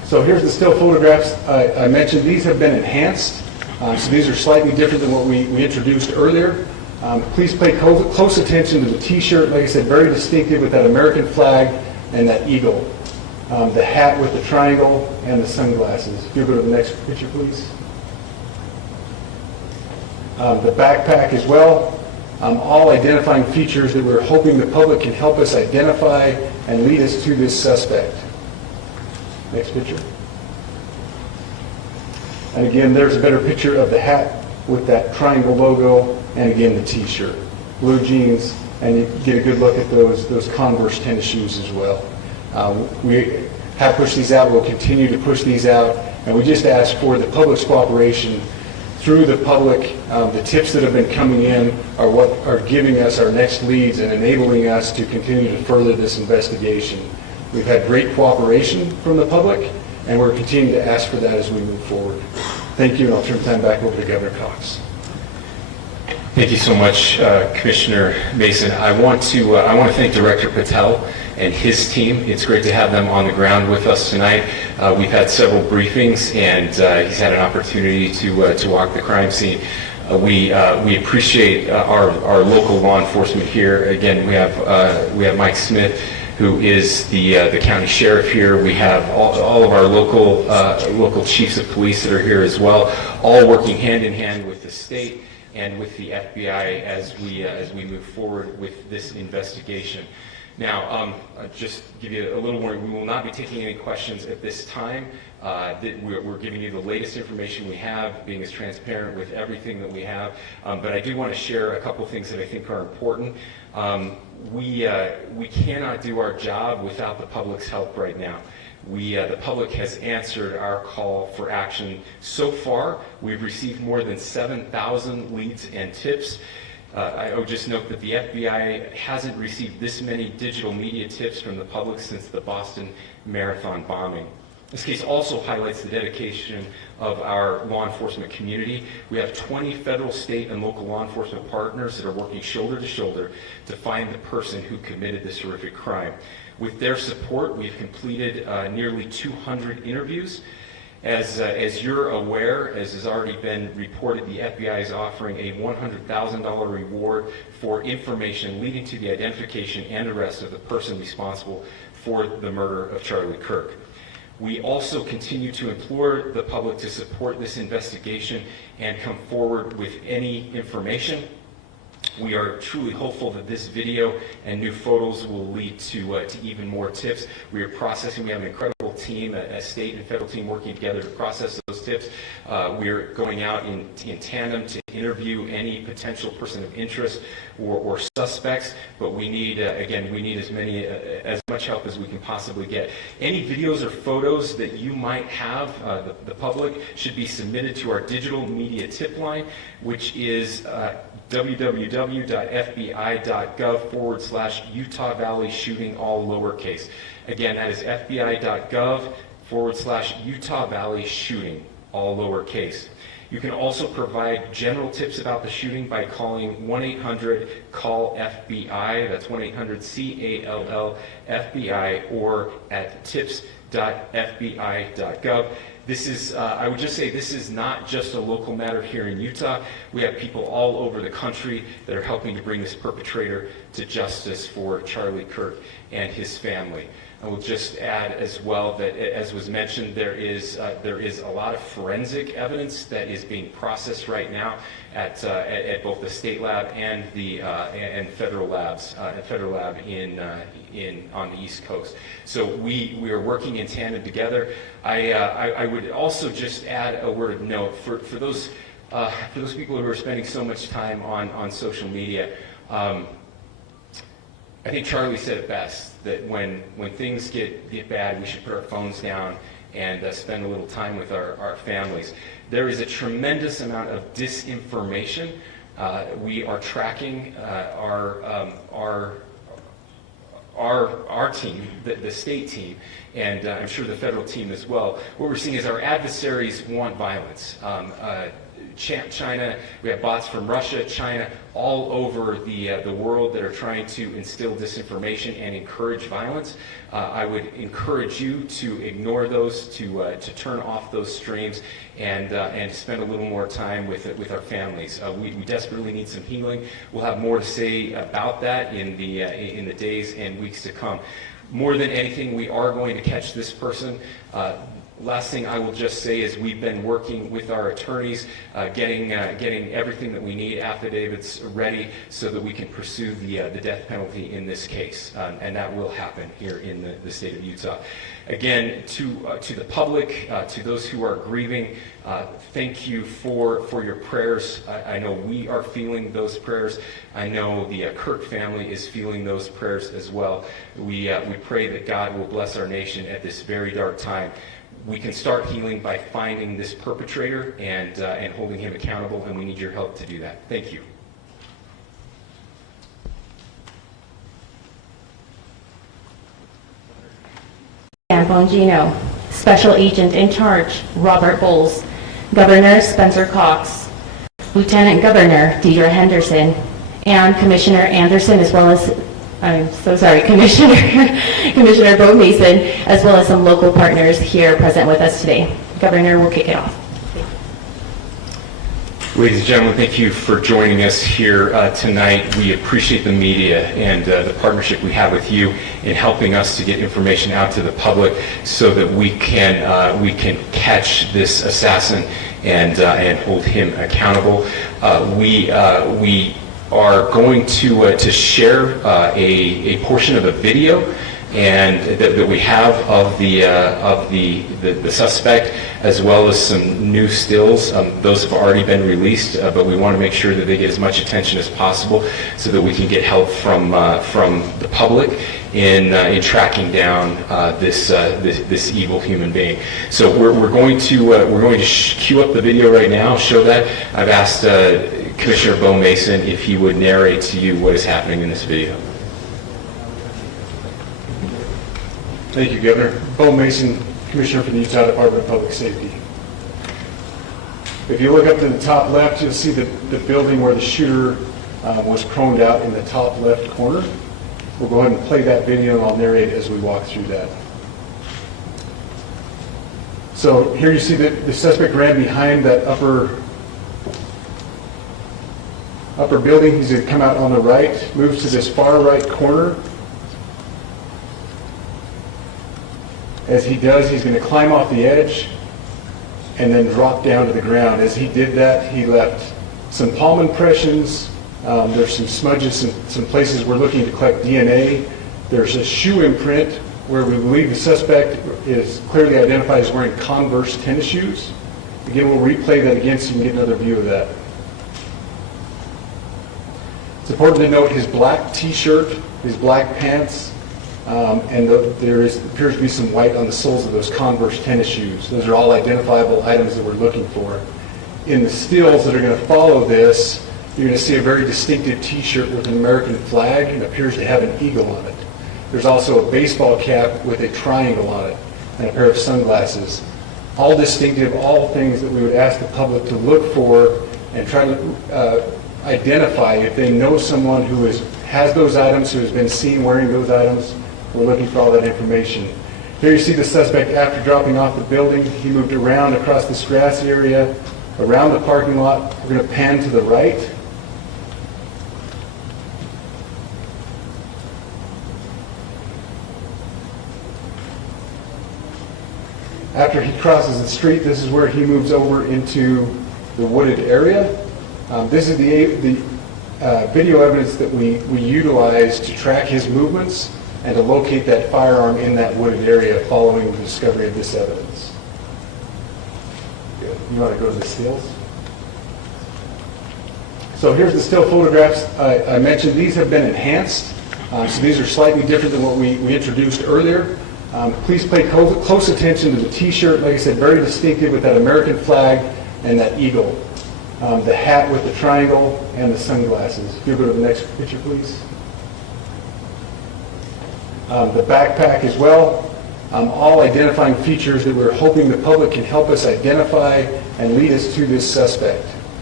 So here's the still photographs I mentioned. These have been enhanced. So these are slightly different than what we introduced earlier. Please pay close attention to the T-shirt. Like I said, very distinctive with that American flag and that eagle. The hat with the triangle and the sunglasses. If you go to the next picture, please. The backpack as well. All identifying features that we're hoping the public can help us identify and lead us to this suspect. Next picture. And again, there's a better picture of the hat with that triangle logo, and again, the T-shirt. Blue jeans, and you get a good look at those Converse tennis shoes as well. We have pushed these out. We'll continue to push these out, and we just ask for the public's cooperation through the public. The tips that have been coming in are what are giving us our next leads and enabling us to continue to further this investigation. We've had great cooperation from the public, and we're continuing to ask for that as we move forward. Thank you, and I'll turn time back over to Governor Cox. Thank you so much, Commissioner Mason. I want to thank Director Patel and his team. It's great to have them on the ground with us tonight. We've had several briefings, and he's had an opportunity to walk the crime scene. We appreciate our local law enforcement here. Again, we have Mike Smith, who is the county sheriff here. We have all of our local chiefs of police that are here as well, all working hand in hand with the state and with the FBI as we move forward with this investigation. Now, just give you a little warning, we will not be taking any questions at this time. We're giving you the latest information we have, being as transparent with everything that we have. But I do want to share a couple things that I think are important. We cannot do our job without the public's help right now. The public has answered our call for action. So far, we've received more than 7,000 leads and tips. I would just note that the FBI hasn't received this many digital media tips from the public since the Boston Marathon bombing. This case also highlights the dedication of our law enforcement community. We have 20 federal, state, and local law enforcement partners that are working shoulder to shoulder to find the person who committed this horrific crime. With their support, we've completed nearly 200 interviews. As you're aware, as has already been reported, the FBI is offering a $100,000 reward for information leading to the identification and arrest of the person responsible for the murder of Charlie Kirk. We also continue to implore the public to support this investigation and come forward with any information. We are truly hopeful that this video and new photos will lead to even more tips. We are processing. We have an incredible team, a state and federal team working together to process those tips. We're going out in tandem to interview any potential person of interest or suspects, but we need, again, we need as much help as we can possibly get. Any videos or photos that you might have, the public, should be submitted to our digital media tip line, which is www.fbi.gov/Utah Valley shooting, all lowercase. Again, that is fbi.gov/Utah Valley shooting, all lowercase. You can also provide general tips about the shooting by calling 1-800-CALL-FBI, that's 1-800-CALL-FBI, or at tips.fbi.gov. This is, I would just say, this is not just a local matter here in Utah. We have people all over the country that are helping to bring this perpetrator to justice for Charlie Kirk and his family. I will just add as well that, as was mentioned, there is a lot of forensic evidence that is being processed right now at both the state lab and the federal labs, federal lab on the East Coast. So we are working in tandem together. I would also just add a word of note for those people who are spending so much time on social media. I think Charlie said it best, that when things get bad, we should put our phones down and spend a little time with our families. There is a tremendous amount of disinformation. We are tracking our team, the state team, and I'm sure the federal team as well. What we're seeing is our adversaries want violence. China, we have bots from Russia, China, all over the world that are trying to instill disinformation and encourage violence. I would encourage you to ignore those, to turn off those streams, and spend a little more time with our families. We desperately need some healing. We'll have more to say about that in the days and weeks to come. More than anything, we are going to catch this person. Last thing I will just say is we've been working with our attorneys, getting everything that we need, affidavits ready, so that we can pursue the death penalty in this case, and that will happen here in the state of Utah. Again, to the public, to those who are grieving, thank you for your prayers. I know we are feeling those prayers. I know the Kirk family is feeling those prayers as well. We pray that God will bless our nation at this very dark time. We can start healing by finding this perpetrator and holding him accountable, and we need your help to do that. Thank you. Dan Bongino, Special Agent in Charge, Robert Bowles, Governor Spencer Cox, Lieutenant Governor Deidre Henderson, and Commissioner Anderson, as well as, Commissioner Bo Mason, as well as some local partners here present with us today. Governor will kick it off. Ladies and gentlemen, thank you for joining us here tonight. We appreciate the media and the partnership we have with you in helping us to get information out to the public so that we can catch this assassin and hold him accountable. We are going to share a portion of a video and that we have of the suspect, as well as some new stills. Those have already been released, but we want to make sure that they get as much attention as possible so that we can get help from the public in tracking down this evil human being. So we're going to cue up the video right now, show that. I've asked Commissioner Bo Mason if he would narrate to you what is happening in this video. Thank you, Governor. Bo Mason, Commissioner for the Utah Department of Public Safety. If you look up to the top left, you'll see the building where the shooter was proned out in the top left corner. We'll go ahead and play that video, and I'll narrate as we walk through that. So here you see that the suspect ran behind that upper building. He's going to come out on the right, moves to this far right corner. As he does, he's going to climb off the edge and then drop down to the ground. As he did that, he left some palm impressions. There's some smudges, some places we're looking to collect DNA. There's a shoe imprint where we believe the suspect is clearly identified as wearing Converse tennis shoes. Again, we'll replay that again so you can get another view of that. It's important to note his black t-shirt, his black pants, and there appears to be some white on the soles of those Converse tennis shoes. Those are all identifiable items that we're looking for. In the stills that are going to follow this, you're going to see a very distinctive t-shirt with an American flag and appears to have an eagle on it. There's also a baseball cap with a triangle on it and a pair of sunglasses. All distinctive, all things that we would ask the public to look for and try to identify if they know someone who has those items, who has been seen wearing those items. We're looking for all that information. Here you see the suspect after dropping off the building. He moved around across this grass area, around the parking lot. We're going to pan to the right. After he crosses the street, this is where he moves over into the wooded area. This is the video evidence that we utilize to track his movements and to locate that firearm in that wooded area following the discovery of this evidence. Good. You want to go to the stills? So here's the still photographs. I mentioned these have been enhanced. So these are slightly different than what we introduced earlier. Please pay close attention to the t-shirt. Like I said, very distinctive with that American flag and that eagle. The hat with the triangle and the sunglasses. If you go to the next picture, please. The backpack as well. All identifying features that we're hoping the public can help us identify and lead us to this suspect.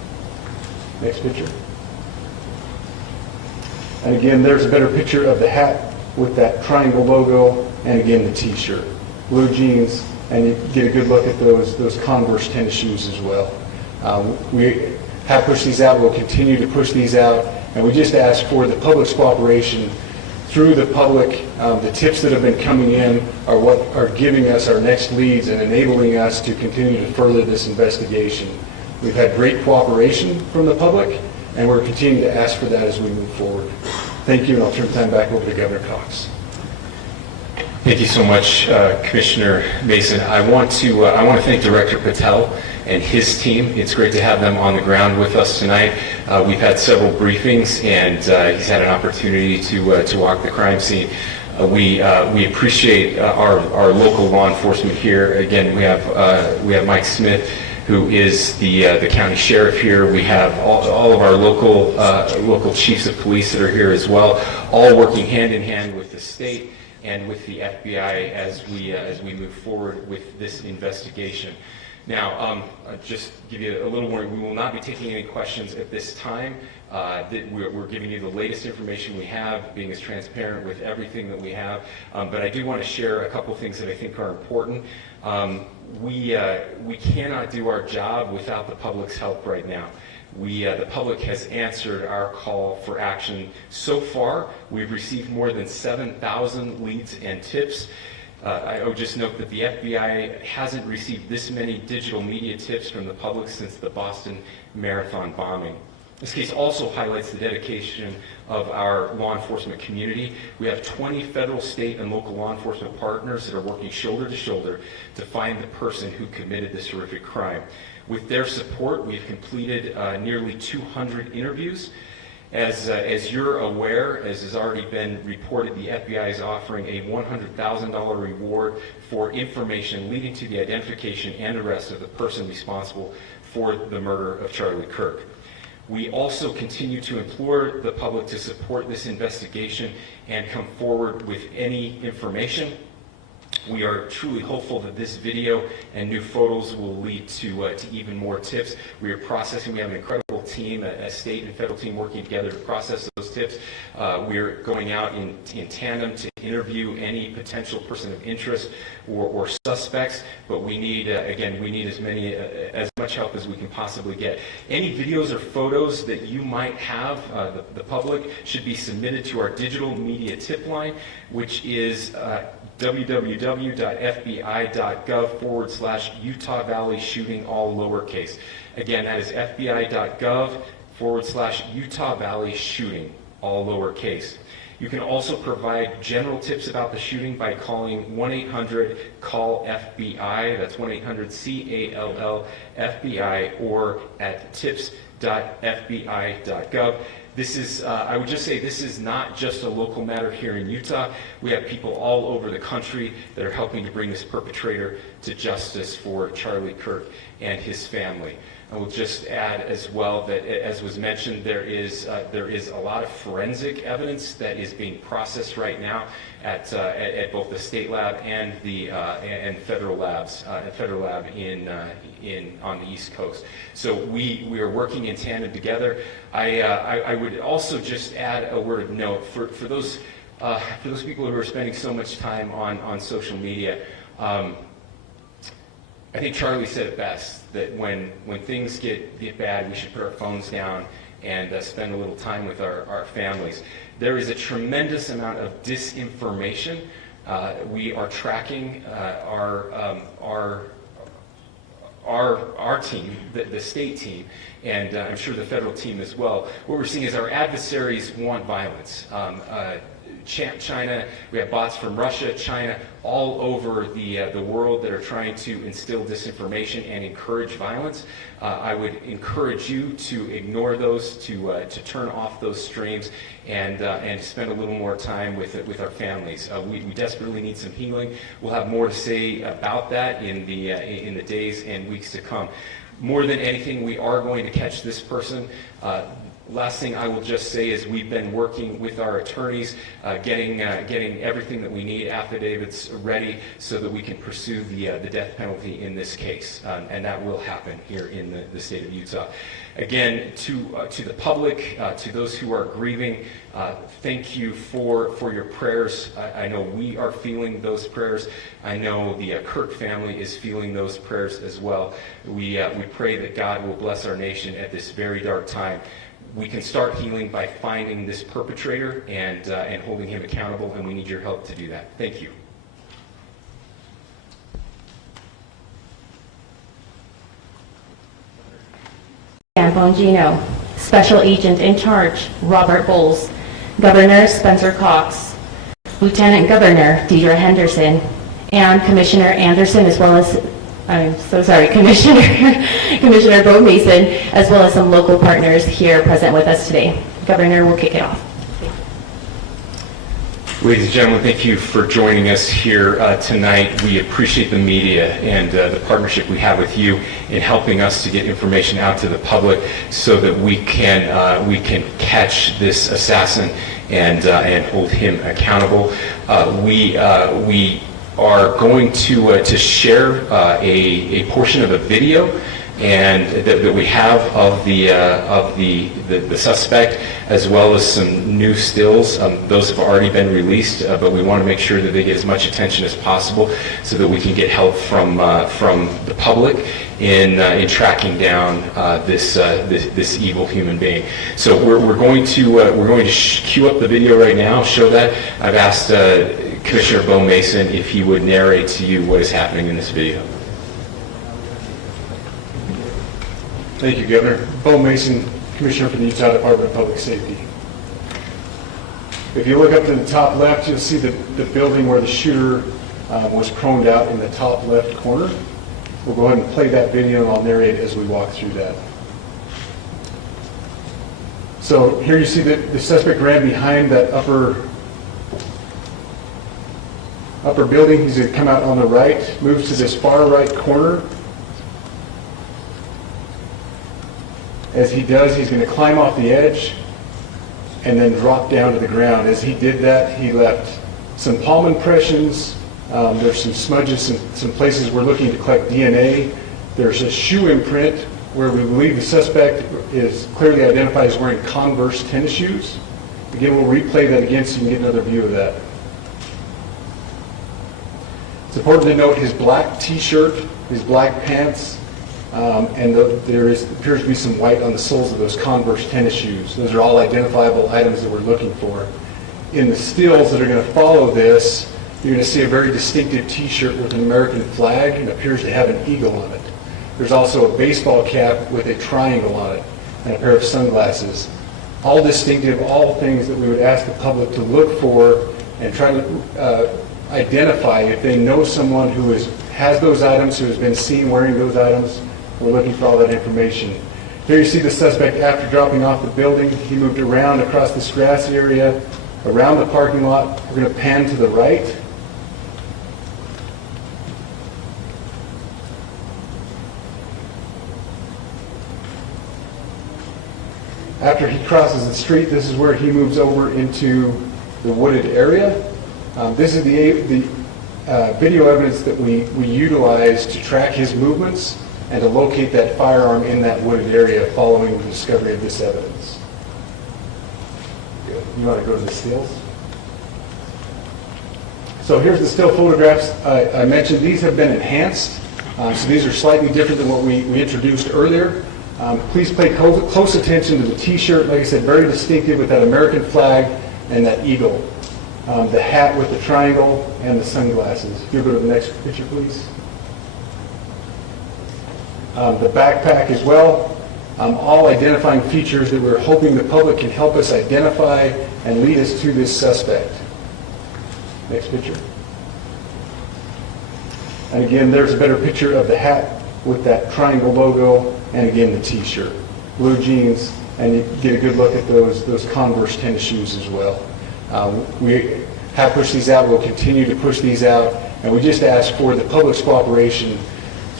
Next picture. And again, there's a better picture of the hat with that triangle logo, and again, the t-shirt. Blue jeans, and you get a good look at those Converse tennis shoes as well. We have pushed these out, we'll continue to push these out, and we just ask for the public's cooperation through the public. The tips that have been coming in are what are giving us our next leads and enabling us to continue to further this investigation. We've had great cooperation from the public, and we're continuing to ask for that as we move forward. Thank you, and I'll turn the time back over to Governor Cox. Thank you so much, Commissioner Mason. I want to thank Director Patel and his team. It's great to have them on the ground with us tonight. We've had several briefings, and he's had an opportunity to walk the crime scene. We appreciate our local law enforcement here. Again, we have Mike Smith, who is the county sheriff here. We have all of our local chiefs of police that are here as well, all working hand in hand with the state and with the FBI as we move forward with this investigation. Now, just give you a little warning, we will not be taking any questions at this time. We're giving you the latest information we have, being as transparent with everything that we have. But I do want to share a couple things that I think are important. We cannot do our job without the public's help right now. The public has answered our call for action. So far, we've received more than 7,000 leads and tips. I would just note that the FBI hasn't received this many digital media tips from the public since the Boston Marathon bombing. This case also highlights the dedication of our law enforcement community. We have 20 federal, state, and local law enforcement partners that are working shoulder to shoulder to find the person who committed this horrific crime. With their support, we've completed nearly 200 interviews. As you're aware, as has already been reported, the FBI is offering a $100,000 reward for information leading to the identification and arrest of the person responsible for the murder of Charlie Kirk. We also continue to implore the public to support this investigation and come forward with any information. We are truly hopeful that this video and new photos will lead to even more tips. We are processing. We have an incredible team, a state and federal team working together to process those tips. We're going out in tandem to interview any potential person of interest or suspects, but we need, again, we need as much help as we can possibly get. Any videos or photos that you might have, the public, should be submitted to our digital media tip line, which is www.fbi.gov/Utah Valley shooting, all lowercase. Again, that is fbi.gov/Utah Valley shooting, all lowercase. You can also provide general tips about the shooting by calling 1-800-CALL-FBI, that's 1-800-CALL-FBI, or at tips.fbi.gov. This is, I would just say, this is not just a local matter here in Utah. We have people all over the country that are helping to bring this perpetrator to justice for Charlie Kirk and his family. I will just add as well that, as was mentioned, there is a lot of forensic evidence that is being processed right now at both the state lab and the federal labs, federal lab on the East Coast. So we are working in tandem together. I would also just add a word of note for those people who are spending so much time on social media. I think Charlie said it best, that when things get bad, we should put our phones down and spend a little time with our families. There is a tremendous amount of disinformation. We are tracking our team, the state team, and I'm sure the federal team as well. What we're seeing is our adversaries want violence. China, we have bots from Russia, China, all over the world that are trying to instill disinformation and encourage violence. I would encourage you to ignore those, to turn off those streams, and spend a little more time with our families. We desperately need some healing. We'll have more to say about that in the days and weeks to come. More than anything, we are going to catch this person. Last thing I will just say is we've been working with our attorneys, getting everything that we need, affidavits ready, so that we can pursue the death penalty in this case, and that will happen here in the state of Utah. Again, to the public, to those who are grieving, thank you for your prayers. I know we are feeling those prayers. I know the Kirk family is feeling those prayers as well. We pray that God will bless our nation at this very dark time. We can start healing by finding this perpetrator and holding him accountable, and we need your help to do that. Thank you. Dan Bongino, Special Agent in Charge, Robert Bowles, Governor Spencer Cox, Lieutenant Governor Deidre Henderson, and Commissioner Anderson, as well as, Commissioner Bo Mason, as well as some local partners here present with us today. Governor will kick it off. Ladies and gentlemen, thank you for joining us here tonight. We appreciate the media and the partnership we have with you in helping us to get information out to the public so that we can catch this assassin and hold him accountable. We are going to share a portion of a video and that we have of the suspect, as well as some new stills. Those have already been released, but we want to make sure that they get as much attention as possible so that we can get help from the public in tracking down this evil human being. So we're going to cue up the video right now, show that. I've asked Commissioner Bo Mason if he would narrate to you what is happening in this video. Thank you, Governor. Bo Mason, Commissioner for the Utah Department of Public Safety. If you look up to the top left, you'll see the building where the shooter was proned out in the top left corner. We'll go ahead and play that video, and I'll narrate as we walk through that. So here you see that the suspect ran behind that upper building. He's going to come out on the right, moves to this far right corner. As he does, he's going to climb off the edge and then drop down to the ground. As he did that, he left some palm impressions. There's some smudges, some places we're looking to collect DNA. There's a shoe imprint where we believe the suspect is clearly identified as wearing Converse tennis shoes. Again, we'll replay that again so you can get another view of that. It's important to note his black t-shirt, his black pants, and there appears to be some white on the soles of those Converse tennis shoes. Those are all identifiable items that we're looking for. In the stills that are going to follow this, you're going to see a very distinctive t-shirt with an American flag and appears to have an eagle on it. There's also a baseball cap with a triangle on it and a pair of sunglasses. All distinctive, all things that we would ask the public to look for and try to identify if they know someone who has those items, who has been seen wearing those items. We're looking for all that information. Here you see the suspect after dropping off the building. He moved around across this grassy area, around the parking lot. We're going to pan to the right. After he crosses the street, this is where he moves over into the wooded area. This is the video evidence that we utilize to track his movements and to locate that firearm in that wooded area following the discovery of this evidence. Good. You want to go to the stills? So here's the still photographs. I mentioned these have been enhanced. So these are slightly different than what we introduced earlier. Please pay close attention to the t-shirt. Like I said, very distinctive with that American flag and that eagle. The hat with the triangle and the sunglasses. If you go to the next picture, please. The backpack as well. All identifying features that we're hoping the public can help us identify and lead us to this suspect. Next picture. And again, there's a better picture of the hat with that triangle logo, and again the t-shirt. Blue jeans, and you get a good look at those Converse tennis shoes as well. We have pushed these out. We'll continue to push these out, and we just ask for the public's cooperation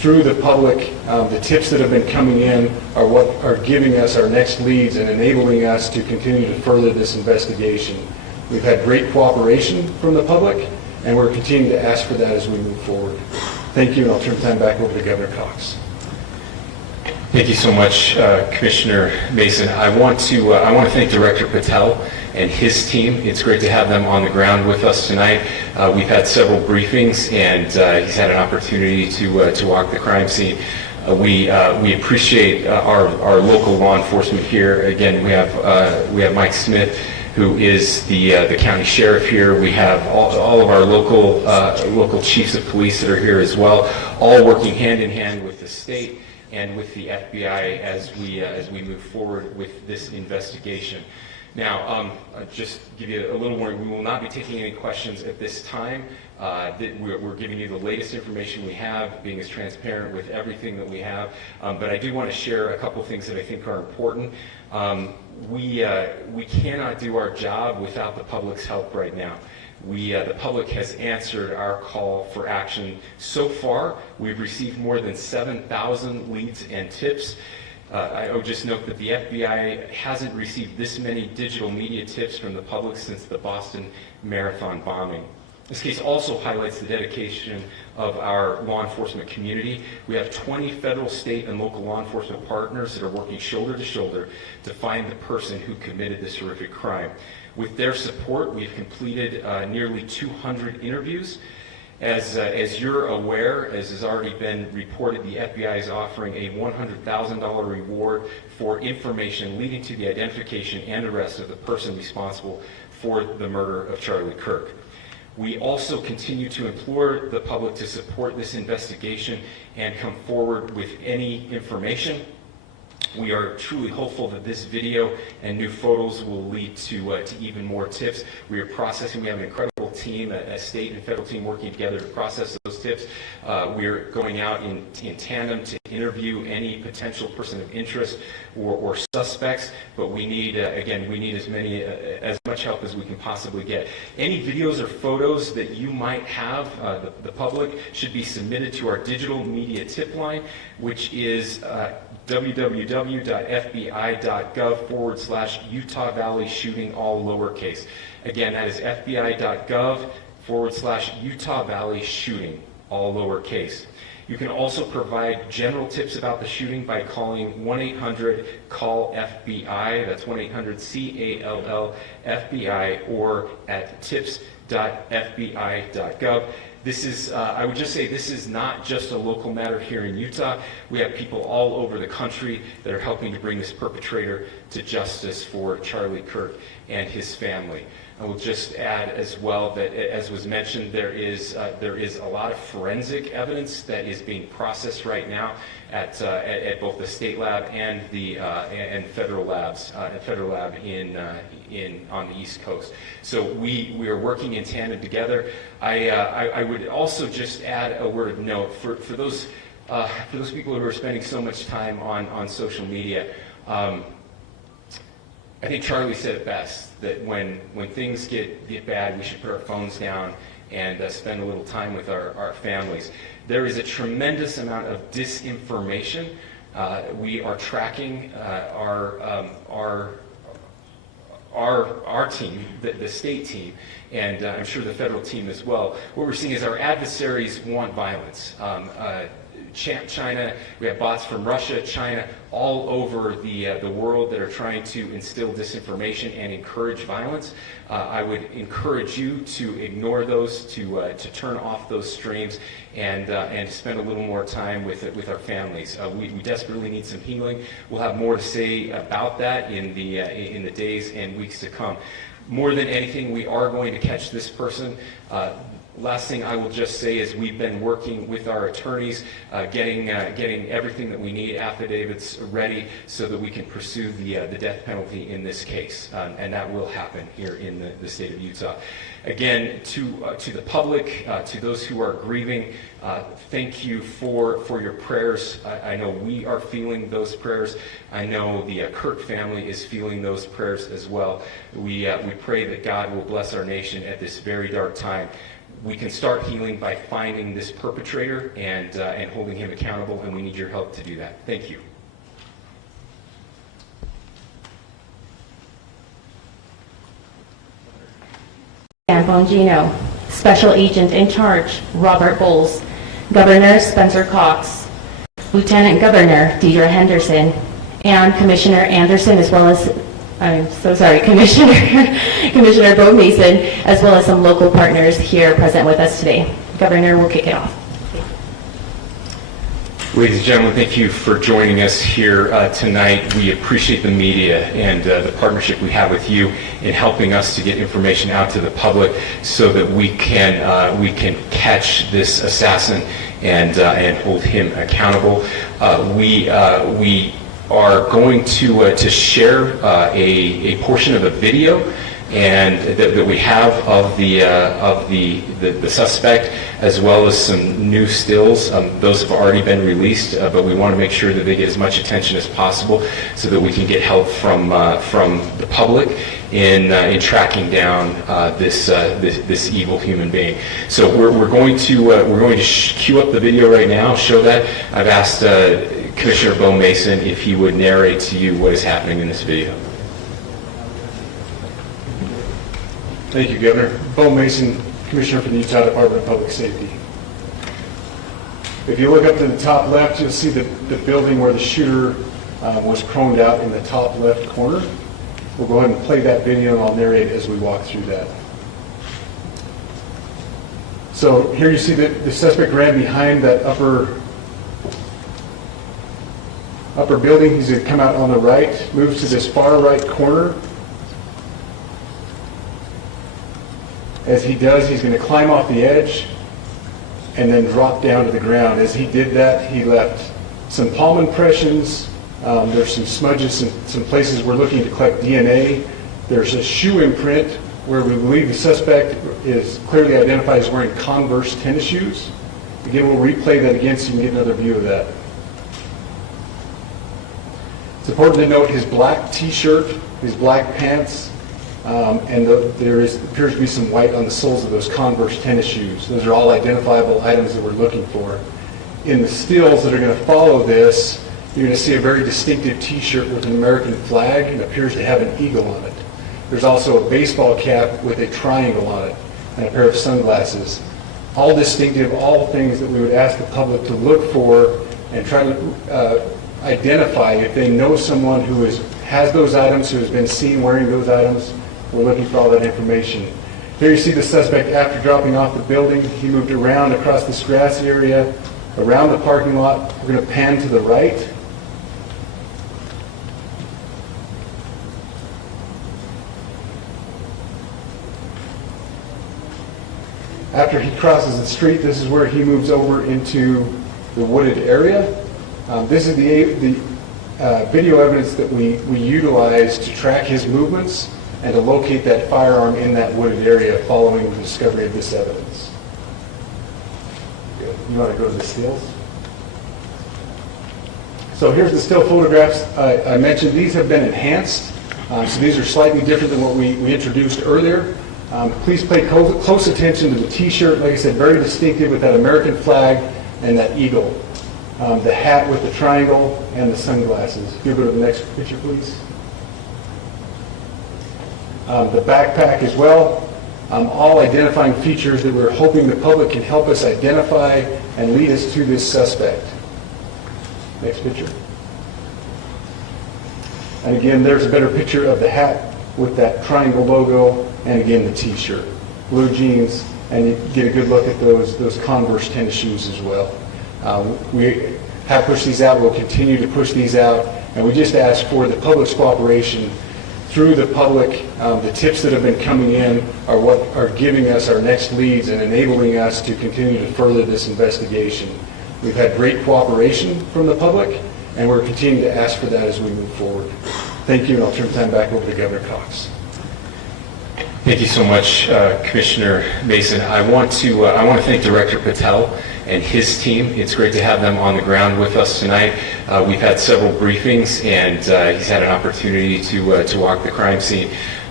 through the public, the tips that have been coming in are what are giving us our next leads and enabling us to continue to further this investigation. We've had great cooperation from the public, and we're continuing to ask for that as we move forward. Thank you, and I'll turn the time back over to Governor Cox. Thank you so much, Commissioner Mason. I want to thank Director Patel and his team. It's great to have them on the ground with us tonight. We've had several briefings, and he's had an opportunity to walk the crime scene. We appreciate our local law enforcement here. Again, we have Mike Smith, who is the county sheriff here. We have all of our local chiefs of police that are here as well, all working hand in hand with the state and with the FBI as we move forward with this investigation. Now, just give you a little warning, we will not be taking any questions at this time. We're giving you the latest information we have, being as transparent with everything that we have. But I do want to share a couple things that I think are important. We cannot do our job without the public's help right now. The public has answered our call for action. So far, we've received more than 7,000 leads and tips. I would just note that the FBI hasn't received this many digital media tips from the public since the Boston Marathon bombing. This case also highlights the dedication of our law enforcement community. We have 20 federal, state, and local law enforcement partners that are working shoulder to shoulder to find the person who committed this horrific crime. With their support, we've completed nearly 200 interviews. As you're aware, as has already been reported, the FBI is offering a $100,000 reward for information leading to the identification and arrest of the person responsible for the murder of Charlie Kirk. We also continue to implore the public to support this investigation and come forward with any information. We are truly hopeful that this video and new photos will lead to even more tips. We are processing. We have an incredible team, a state and federal team working together to process those tips. We're going out in tandem to interview any potential person of interest or suspects, but we need, again, we need as much help as we can possibly get. Any videos or photos that you might have, the public, should be submitted to our digital media tip line, which is www.fbi.gov/Utah Valley shooting, all lowercase. Again, that is fbi.gov/Utah Valley shooting, all lowercase. You can also provide general tips about the shooting by calling 1-800-CALL-FBI, that's 1-800-CALL-FBI, or at tips.fbi.gov. This is, I would just say, this is not just a local matter here in Utah. We have people all over the country that are helping to bring this perpetrator to justice for Charlie Kirk and his family. I will just add as well that, as was mentioned, there is a lot of forensic evidence that is being processed right now at both the state lab and the federal labs, federal lab on the East Coast. So we are working in tandem together. I would also just add a word of note for those people who are spending so much time on social media. I think Charlie said it best, that when things get bad, we should put our phones down and spend a little time with our families. There is a tremendous amount of disinformation. We are tracking our team, the state team, and I'm sure the federal team as well. What we're seeing is our adversaries want violence. China, we have bots from Russia, China, all over the world that are trying to instill disinformation and encourage violence. I would encourage you to ignore those, to turn off those streams, and spend a little more time with our families. We desperately need some healing. We'll have more to say about that in the days and weeks to come. More than anything, we are going to catch this person. Last thing I will just say is we've been working with our attorneys, getting everything that we need, affidavits ready, so that we can pursue the death penalty in this case, and that will happen here in the state of Utah. Again, to the public, to those who are grieving, thank you for your prayers. I know we are feeling those prayers. I know the Kirk family is feeling those prayers as well. We pray that God will bless our nation at this very dark time. We can start healing by finding this perpetrator and holding him accountable, and we need your help to do that. Thank you. Dan Bongino, Special Agent in Charge, Robert Bowles, Governor Spencer Cox, Lieutenant Governor Deidre Henderson, and Commissioner Anderson, as well as, I'm so sorry, Commissioner Bo Mason, as well as some local partners here present with us today. Governor, we'll kick it off. Ladies and gentlemen, thank you for joining us here tonight. We appreciate the media and the partnership we have with you in helping us to get information out to the public so that we can catch this assassin and hold him accountable. We are going to share a portion of a video and that we have of the suspect, as well as some new stills. Those have already been released, but we want to make sure that they get as much attention as possible so that we can get help from the public in tracking down this evil human being. So we're going to cue up the video right now, show that. I've asked Commissioner Bo Mason if he would narrate to you what is happening in this video. Thank you, Governor. Bo Mason, Commissioner for the Utah Department of Public Safety. If you look up to the top left, you'll see the building where the shooter was proned out in the top left corner. We'll go ahead and play that video, and I'll narrate as we walk through that. So here you see that the suspect ran behind that upper building. He's going to come out on the right, moves to this far right corner. As he does, he's going to climb off the edge and then drop down to the ground. As he did that, he left some palm impressions. There's some smudges in some places we're looking to collect DNA. There's a shoe imprint where we believe the suspect is clearly identified as wearing Converse tennis shoes. Again, we'll replay that again so you can get another view of that. It's important to note his black t-shirt, his black pants, and there appears to be some white on the soles of those Converse tennis shoes. Those are all identifiable items that we're looking for. In the stills that are going to follow this, you're going to see a very distinctive t-shirt with an American flag and appears to have an eagle on it. There's also a baseball cap with a triangle on it and a pair of sunglasses. All distinctive, all things that we would ask the public to look for and try to identify if they know someone who has those items, who has been seen wearing those items. We're looking for all that information. Here you see the suspect after dropping off the building. He moved around across this grass area, around the parking lot. We're going to pan to the right. After he crosses the street, this is where he moves over into the wooded area. This is the video evidence that we utilize to track his movements and to locate that firearm in that wooded area following the discovery of this evidence. Good. You want to go to the stills? So here's the still photographs. I mentioned these have been enhanced. So these are slightly different than what we introduced earlier. Please pay close attention to the t-shirt. Like I said, very distinctive with that American flag and that eagle. The hat with the triangle and the sunglasses. If you go to the next picture, please. The backpack as well. All identifying features that we're hoping the public can help us identify and lead us to this suspect. Next picture. And again, there's a better picture of the hat with that triangle logo, and again the t-shirt. Blue jeans, and you get a good look at those Converse tennis shoes as well. We have pushed these out. We'll continue to push these out, and we just ask for the public's cooperation through the public. The tips that have been coming in are what are giving us our next leads and enabling us to continue to further this investigation. We've had great cooperation from the public, and we're continuing to ask for that as we move forward. Thank you, and I'll turn the time back over to Governor Cox. Thank you so much, Commissioner Mason. I want to thank Director Patel and his team. It's great to have them on the ground with us tonight. We've had several briefings, and he's had an opportunity to walk the crime scene.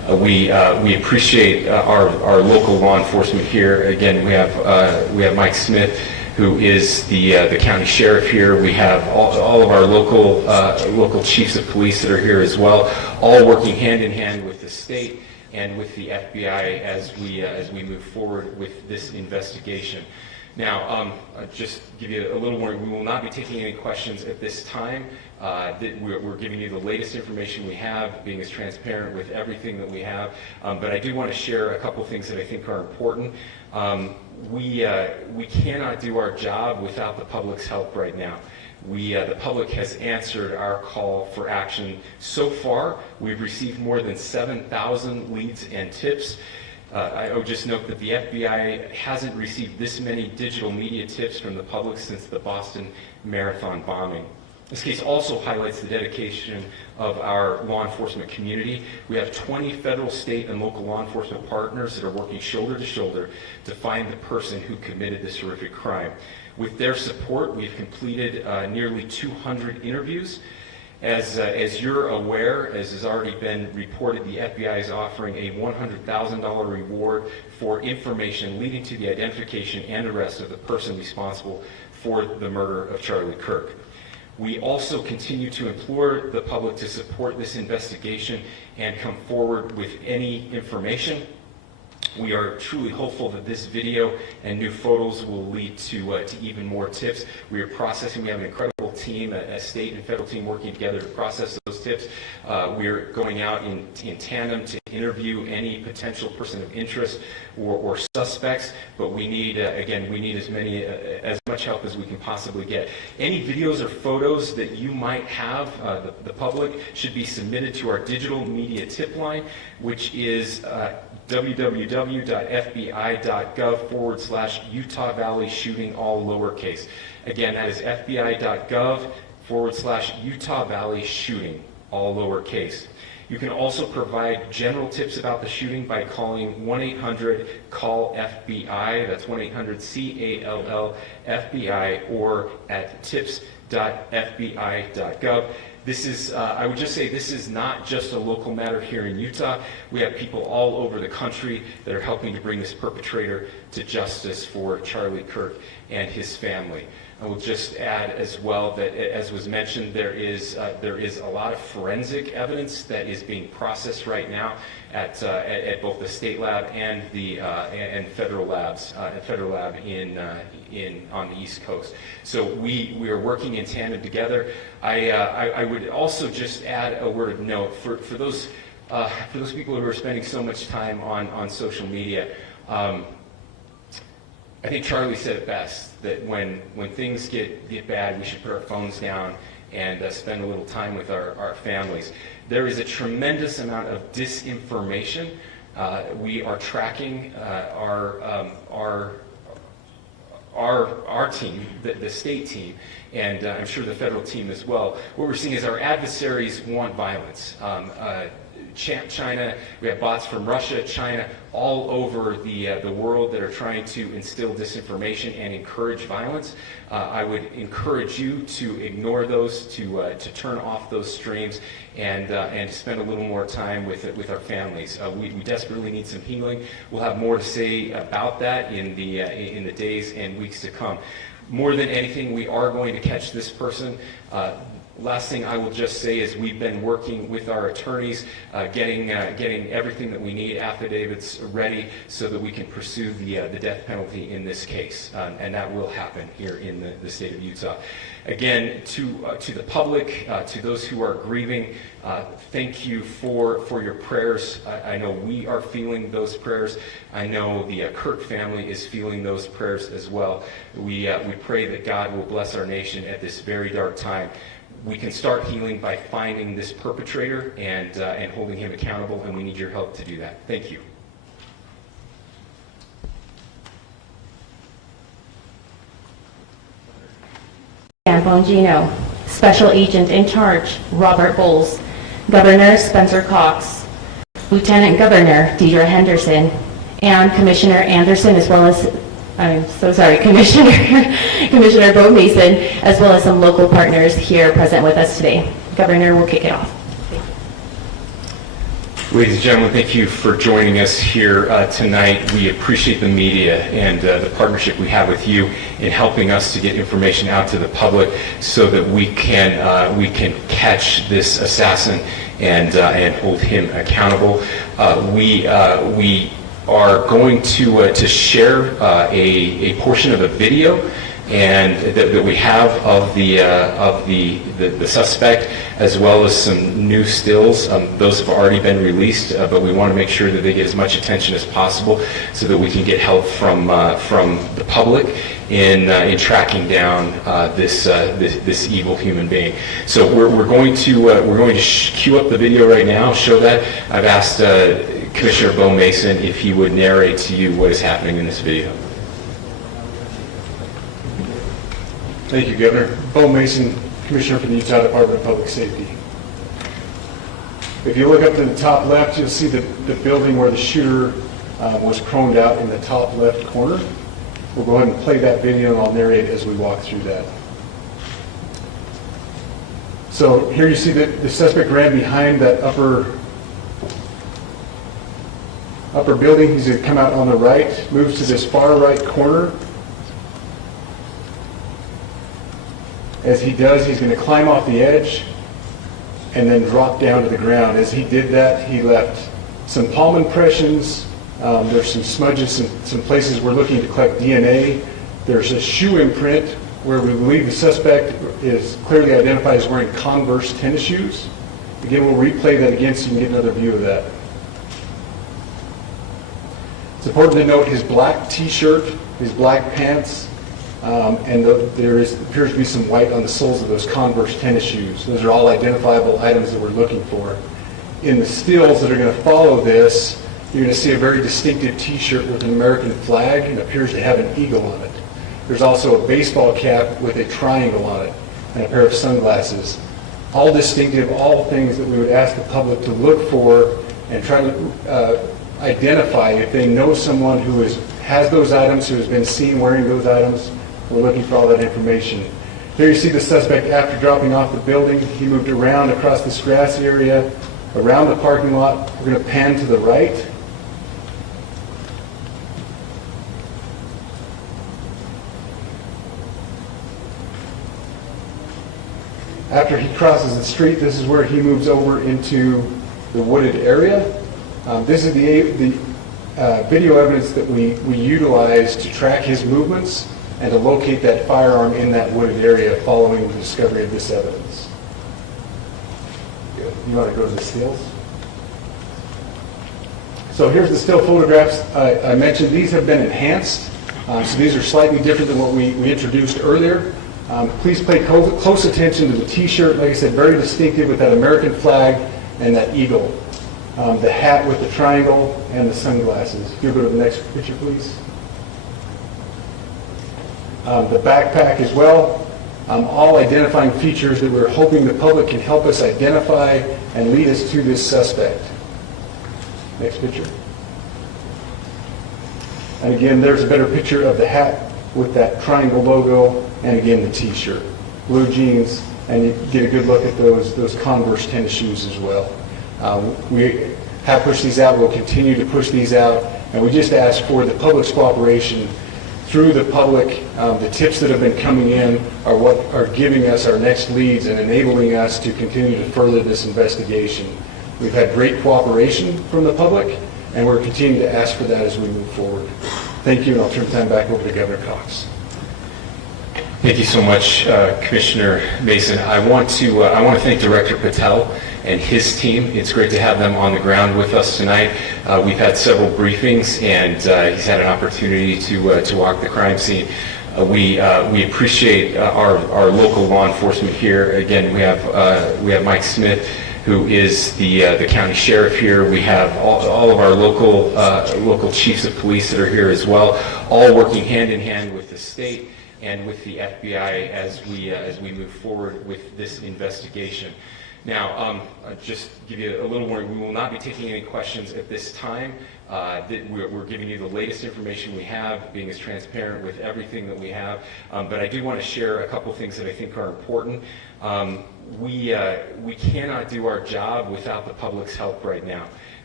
We appreciate our local law enforcement here. Again, we have Mike Smith, who is the county sheriff here. We have all of our local chiefs of police that are here as well, all working hand in hand with the state and with the FBI as we move forward with this investigation. Now, just give you a little warning, we will not be taking any questions at this time. We're giving you the latest information we have, being as transparent with everything that we have. But I do want to share a couple things that I think are important. We cannot do our job without the public's help right now. The public has answered our call for action. So far, we've received more than 7,000 leads and tips. I would just note that the FBI hasn't received this many digital media tips from the public since the Boston Marathon bombing. This case also highlights the dedication of our law enforcement community. We have 20 federal, state, and local law enforcement partners that are working shoulder to shoulder to find the person who committed this horrific crime. With their support, we've completed nearly 200 interviews. As you're aware, as has already been reported, the FBI is offering a $100,000 reward for information leading to the identification and arrest of the person responsible for the murder of Charlie Kirk. We also continue to implore the public to support this investigation and come forward with any information. We are truly hopeful that this video and new photos will lead to even more tips. We are processing. We have an incredible team, a state and federal team working together to process those tips. We are going out in tandem to interview any potential person of interest or suspects. But we need, again, we need as much help as we can possibly get. Any videos or photos that you might have, the public, should be submitted to our digital media tip line, which is www.fbi.gov/Utah Valley shooting, all lowercase. Again, that is fbi.gov/Utah Valley shooting, all lowercase. You can also provide general tips about the shooting by calling 1-800-CALL-FBI. That's 1-800-CALL-FBI, or at tips.fbi.gov. This is, I would just say, this is not just a local matter here in Utah. We have people all over the country that are helping to bring this perpetrator to justice for Charlie Kirk and his family. I will just add as well that, as was mentioned, there is a lot of forensic evidence that is being processed right now at both the state lab and the federal labs, federal lab on the East Coast. So we are working in tandem together. I would also just add a word of note for those people who are spending so much time on social media. I think Charlie said it best, that when things get bad, we should put our phones down and spend a little time with our families. There is a tremendous amount of disinformation. We are tracking our team, the state team, and I'm sure the federal team as well. What we're seeing is our adversaries want violence. China, we have bots from Russia, China, all over the world that are trying to instill disinformation and encourage violence. I would encourage you to ignore those, to turn off those streams, and spend a little more time with our families. We desperately need some healing. We'll have more to say about that in the days and weeks to come. More than anything, we are going to catch this person. Last thing I will just say is we've been working with our attorneys, getting everything that we need, affidavits ready, so that we can pursue the death penalty in this case, and that will happen here in the state of Utah. Again, to the public, to those who are grieving, thank you for your prayers. I know we are feeling those prayers. I know the Kirk family is feeling those prayers as well. We pray that God will bless our nation at this very dark time. We can start healing by finding this perpetrator and holding him accountable, and we need your help to do that. Thank you. Dan Bongino, Special Agent in Charge, Robert Bowles, Governor Spencer Cox, Lieutenant Governor Deidre Henderson, and Commissioner Anderson, as well as, I'm so sorry, Commissioner Bo Mason, as well as some local partners here present with us today. Governor will kick it off. Ladies and gentlemen, thank you for joining us here tonight. We appreciate the media and the partnership we have with you in helping us to get information out to the public so that we can catch this assassin and hold him accountable. We are going to share a portion of a video and that we have of the suspect, as well as some new stills. Those have already been released, but we want to make sure that they get as much attention as possible so that we can get help from the public in tracking down this evil human being. So we're going to cue up the video right now, show that. I've asked Commissioner Bo Mason if he would narrate to you what is happening in this video. Thank you, Governor. Bo Mason, Commissioner for the Utah Department of Public Safety. If you look up to the top left, you'll see the building where the shooter was chromed out in the top left corner. We'll go ahead and play that video and I'll narrate as we walk through that. So here you see that the suspect ran behind that upper building. He's going to come out on the right, moves to this far right corner. As he does, he's going to climb off the edge and then drop down to the ground. As he did that, he left some palm impressions. There's some smudges, some places we're looking to collect DNA. There's a shoe imprint where we believe the suspect is clearly identified as wearing Converse tennis shoes. Again, we'll replay that again so you can get another view of that. It's important to note his black t-shirt, his black pants, and there appears to be some white on the soles of those Converse tennis shoes. Those are all identifiable items that we're looking for. In the stills that are going to follow this, you're going to see a very distinctive t-shirt with an American flag and appears to have an eagle on it. There's also a baseball cap with a triangle on it and a pair of sunglasses. All distinctive, all things that we would ask the public to look for and try to identify if they know someone who has those items, who has been seen wearing those items. We're looking for all that information. Here you see the suspect after dropping off the building. He moved around across this grass area, around the parking lot. We're going to pan to the right. After he crosses the street, this is where he moves over into the wooded area. This is the video evidence that we utilize to track his movements and to locate that firearm in that wooded area following the discovery of this evidence. You want to go to the stills? So here's the still photographs. I mentioned these have been enhanced. So these are slightly different than what we introduced earlier. Please pay close attention to the t-shirt. Like I said, very distinctive with that American flag and that eagle. The hat with the triangle and the sunglasses. If you'll go to the next picture, please. The backpack as well. All identifying features that we're hoping the public can help us identify and lead us to this suspect. Next picture. And again, there's a better picture of the hat with that triangle logo, and again the t-shirt. Blue jeans, and you get a good look at those Converse tennis shoes as well. We have pushed these out. We'll continue to push these out, and we just ask for the public's cooperation through the public. The tips that have been coming in are what are giving us our next leads and enabling us to continue to further this investigation. We've had great cooperation from the public, and we're continuing to ask for that as we move forward. Thank you, and I'll turn the time back over to Governor Cox. Thank you so much, Commissioner Mason. I want to thank Director Patel and his team. It's great to have them on the ground with us tonight. We've had several briefings, and he's had an opportunity to walk the crime scene. We appreciate our local law enforcement here. Again, we have Mike Smith, who is the county sheriff here. We have all of our local chiefs of police that are here as well, all working hand in hand with the state and with the FBI as we move forward with this investigation. Now, just give you a little warning, we will not be taking any questions at this time. We're giving you the latest information we have, being as transparent with everything that we have. But I do want to share a couple things that I think are important. We cannot do our job without the public's help right now.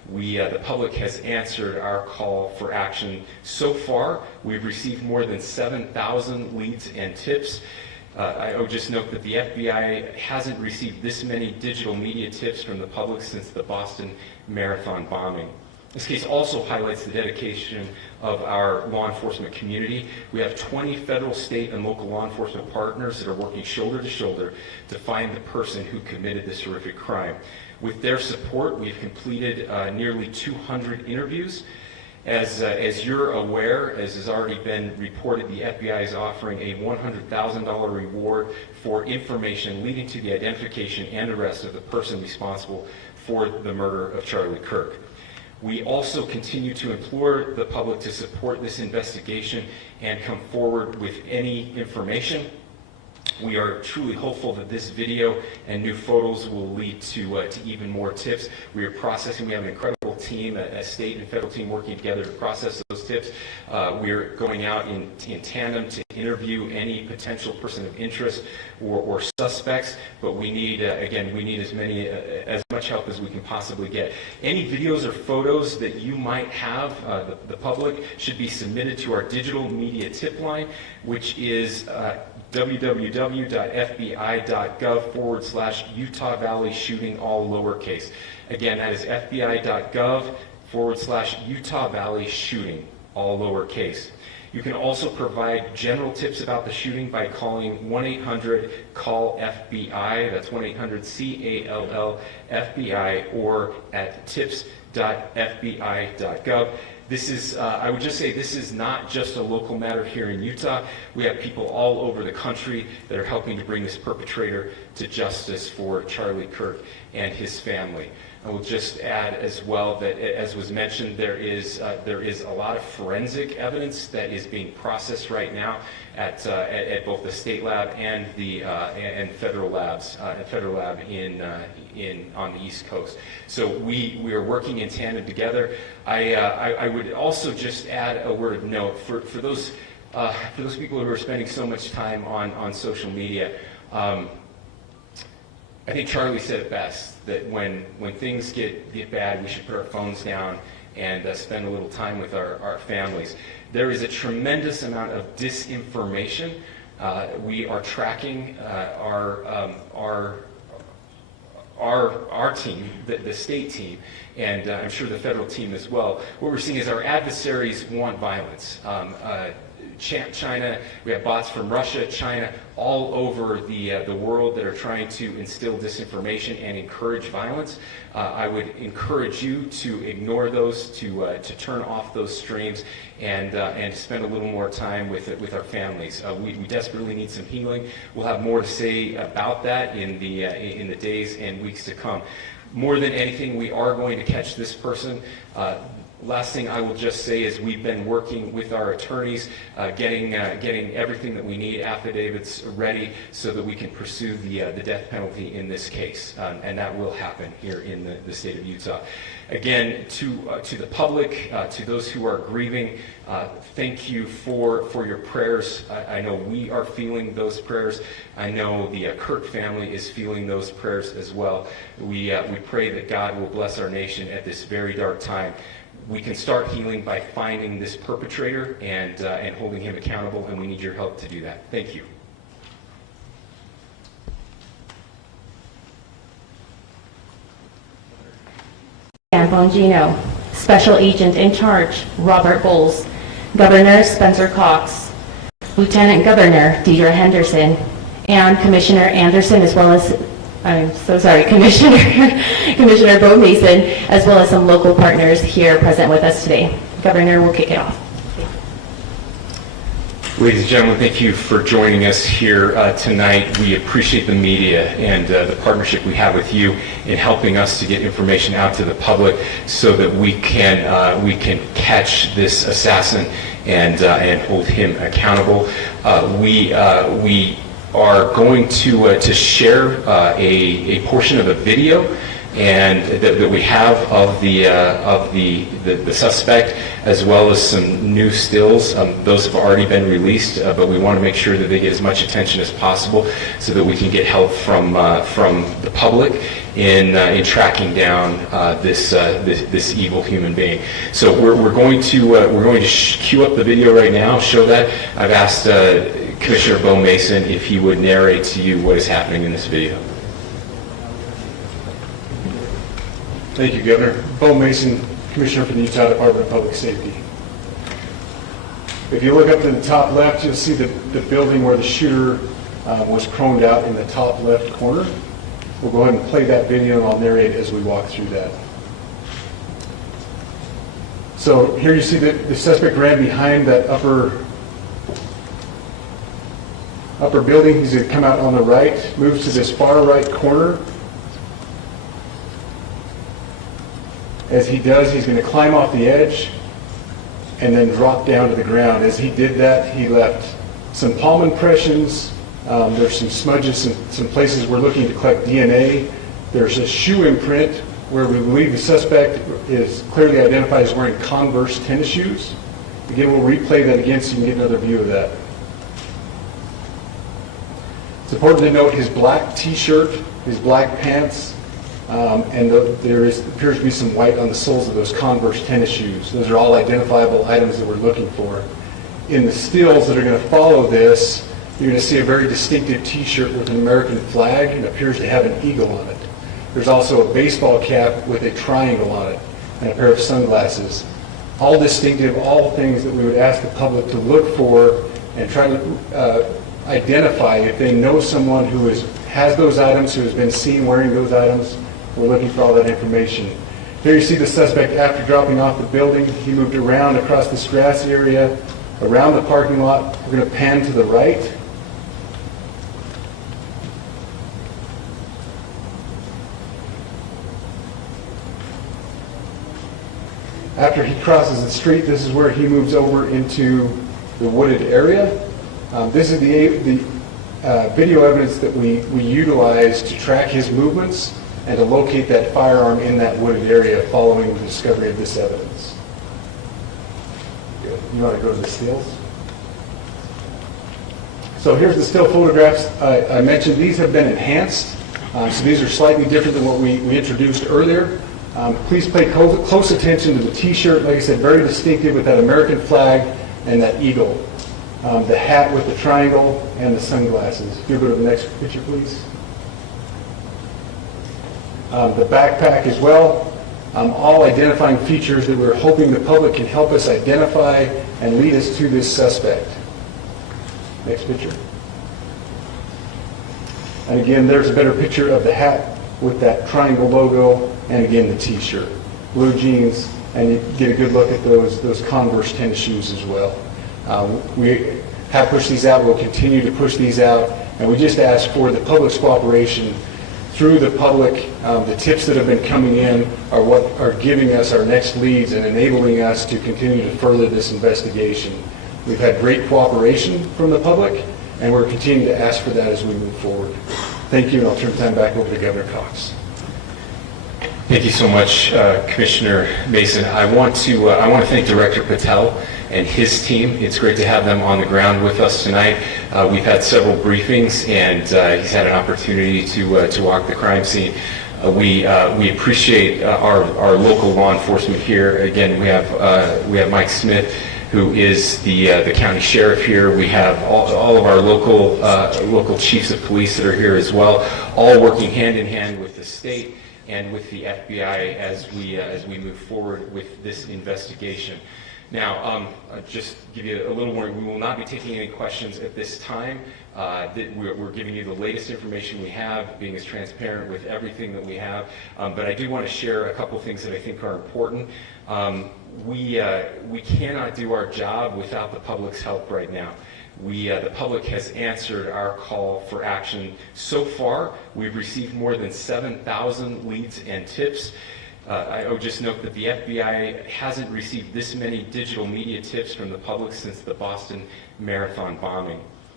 The public has answered our call for action. So far, we've received more than 7,000 leads and tips. I would just note that the FBI hasn't received this many digital media tips from the public since the Boston Marathon bombing. This case also highlights the dedication of our law enforcement community. We have 20 federal, state, and local law enforcement partners that are working shoulder to shoulder to find the person who committed this horrific crime. With their support, we've completed nearly 200 interviews. As you're aware, as has already been reported, the FBI is offering a $100,000 reward for information leading to the identification and arrest of the person responsible for the murder of Charlie Kirk. We also continue to implore the public to support this investigation and come forward with any information. We are truly hopeful that this video and new photos will lead to even more tips. We are processing. We have an incredible team, a state and federal team working together to process those tips. We're going out in tandem to interview any potential person of interest or suspects, but we need, again, we need as much help as we can possibly get. Any videos or photos that you might have, the public, should be submitted to our digital media tip line, which is www.fbi.gov/Utah Valley shooting, all lowercase. Again, that is fbi.gov/Utah Valley shooting, all lowercase. You can also provide general tips about the shooting by calling 1-800-CALL-FBI, that's 1-800-CALL-FBI, or at tips.fbi.gov. This is, I would just say, this is not just a local matter here in Utah. We have people all over the country that are helping to bring this perpetrator to justice for Charlie Kirk and his family. I will just add as well that, as was mentioned, there is a lot of forensic evidence that is being processed right now at both the state lab and the federal labs, federal lab on the East Coast. So we are working in tandem together. I would also just add a word of note for those people who are spending so much time on social media. I think Charlie said it best, that when things get bad, we should put our phones down and spend a little time with our families. There is a tremendous amount of disinformation. We are tracking our team, the state team, and I'm sure the federal team as well. What we're seeing is our adversaries want violence. China, we have bots from Russia, China, all over the world that are trying to instill disinformation and encourage violence. I would encourage you to ignore those, to turn off those streams, and spend a little more time with our families. We desperately need some healing. We'll have more to say about that in the days and weeks to come. More than anything, we are going to catch this person. Last thing I will just say is we've been working with our attorneys, getting everything that we need, affidavits ready, so that we can pursue the death penalty in this case, and that will happen here in the state of Utah. Again, to the public, to those who are grieving, thank you for your prayers. I know we are feeling those prayers. I know the Kirk family is feeling those prayers as well. We pray that God will bless our nation at this very dark time. We can start healing by finding this perpetrator and holding him accountable, and we need your help to do that. Thank you. Dan Bongino, Special Agent in Charge, Robert Bowles, Governor Spencer Cox, Lieutenant Governor Deidre Henderson, and Commissioner Anderson, as well as, I'm so sorry, Commissioner Bo Mason, as well as some local partners here present with us today. Governor, we'll kick it off. Ladies and gentlemen, thank you for joining us here tonight. We appreciate the media and the partnership we have with you in helping us to get information out to the public so that we can catch this assassin and hold him accountable. We are going to share a portion of a video, and that we have of the suspect, as well as some new stills. Those have already been released, but we want to make sure that they get as much attention as possible so that we can get help from the public in tracking down this evil human being. So we're going to cue up the video right now, show that. I've asked Commissioner Bo Mason if he would narrate to you what is happening in this video. Thank you, Governor. Bo Mason, Commissioner for the Utah Department of Public Safety. If you look up to the top left, you'll see the building where the shooter was proned out in the top left corner. We'll go ahead and play that video, and I'll narrate as we walk through that. So here you see that the suspect ran behind that upper building. He's going to come out on the right, moves to this far right corner. As he does, he's going to climb off the edge and then drop down to the ground. As he did that, he left some palm impressions. There's some smudges, some places we're looking to collect DNA. There's a shoe imprint where we believe the suspect is clearly identified as wearing Converse tennis shoes. Again, we'll replay that again so you can get another view of that. It's important to note his black t-shirt, his black pants, and there appears to be some white on the soles of those Converse tennis shoes. Those are all identifiable items that we're looking for. In the stills that are going to follow this, you're going to see a very distinctive t-shirt with an American flag and appears to have an eagle on it. There's also a baseball cap with a triangle on it and a pair of sunglasses. All distinctive, all things that we would ask the public to look for and try to identify if they know someone who has those items, who has been seen wearing those items. We're looking for all that information. Here you see the suspect after dropping off the building. He moved around across this grass area, around the parking lot. We're going to pan to the right. After he crosses the street, this is where he moves over into the wooded area. This is the video evidence that we utilize to track his movements and to locate that firearm in that wooded area following the discovery of this evidence. Good. You want to go to the stills? So here's the still photographs. I mentioned these have been enhanced. So these are slightly different than what we introduced earlier. Please pay close attention to the t-shirt. Like I said, very distinctive with that American flag and that eagle. The hat with the triangle and the sunglasses. If you go to the next picture, please. The backpack as well. All identifying features that we're hoping the public can help us identify and lead us to this suspect. Next picture. And again, there's a better picture of the hat with that triangle logo, and again the t-shirt. Blue jeans, and you get a good look at those Converse tennis shoes as well. We have pushed these out, we'll continue to push these out, and we just ask for the public's cooperation through the public. The tips that have been coming in are what are giving us our next leads and enabling us to continue to further this investigation. We've had great cooperation from the public, and we're continuing to ask for that as we move forward. Thank you, and I'll turn the time back over to Governor Cox. Thank you so much, Commissioner Mason. I want to thank Director Patel and his team. It's great to have them on the ground with us tonight. We've had several briefings, and he's had an opportunity to walk the crime scene. We appreciate our local law enforcement here. Again, we have Mike Smith, who is the county sheriff here. We have all of our local chiefs of police that are here as well, all working hand in hand with the state and with the FBI as we move forward with this investigation. Now, just give you a little warning, we will not be taking any questions at this time. We're giving you the latest information we have, being as transparent with everything that we have. But I do want to share a couple things that I think are important. We cannot do our job without the public's help right now. The public has answered our call for action. So far, we've received more than 7,000 leads and tips. I would just note that the FBI hasn't received this many digital media tips from the public since the Boston Marathon bombing.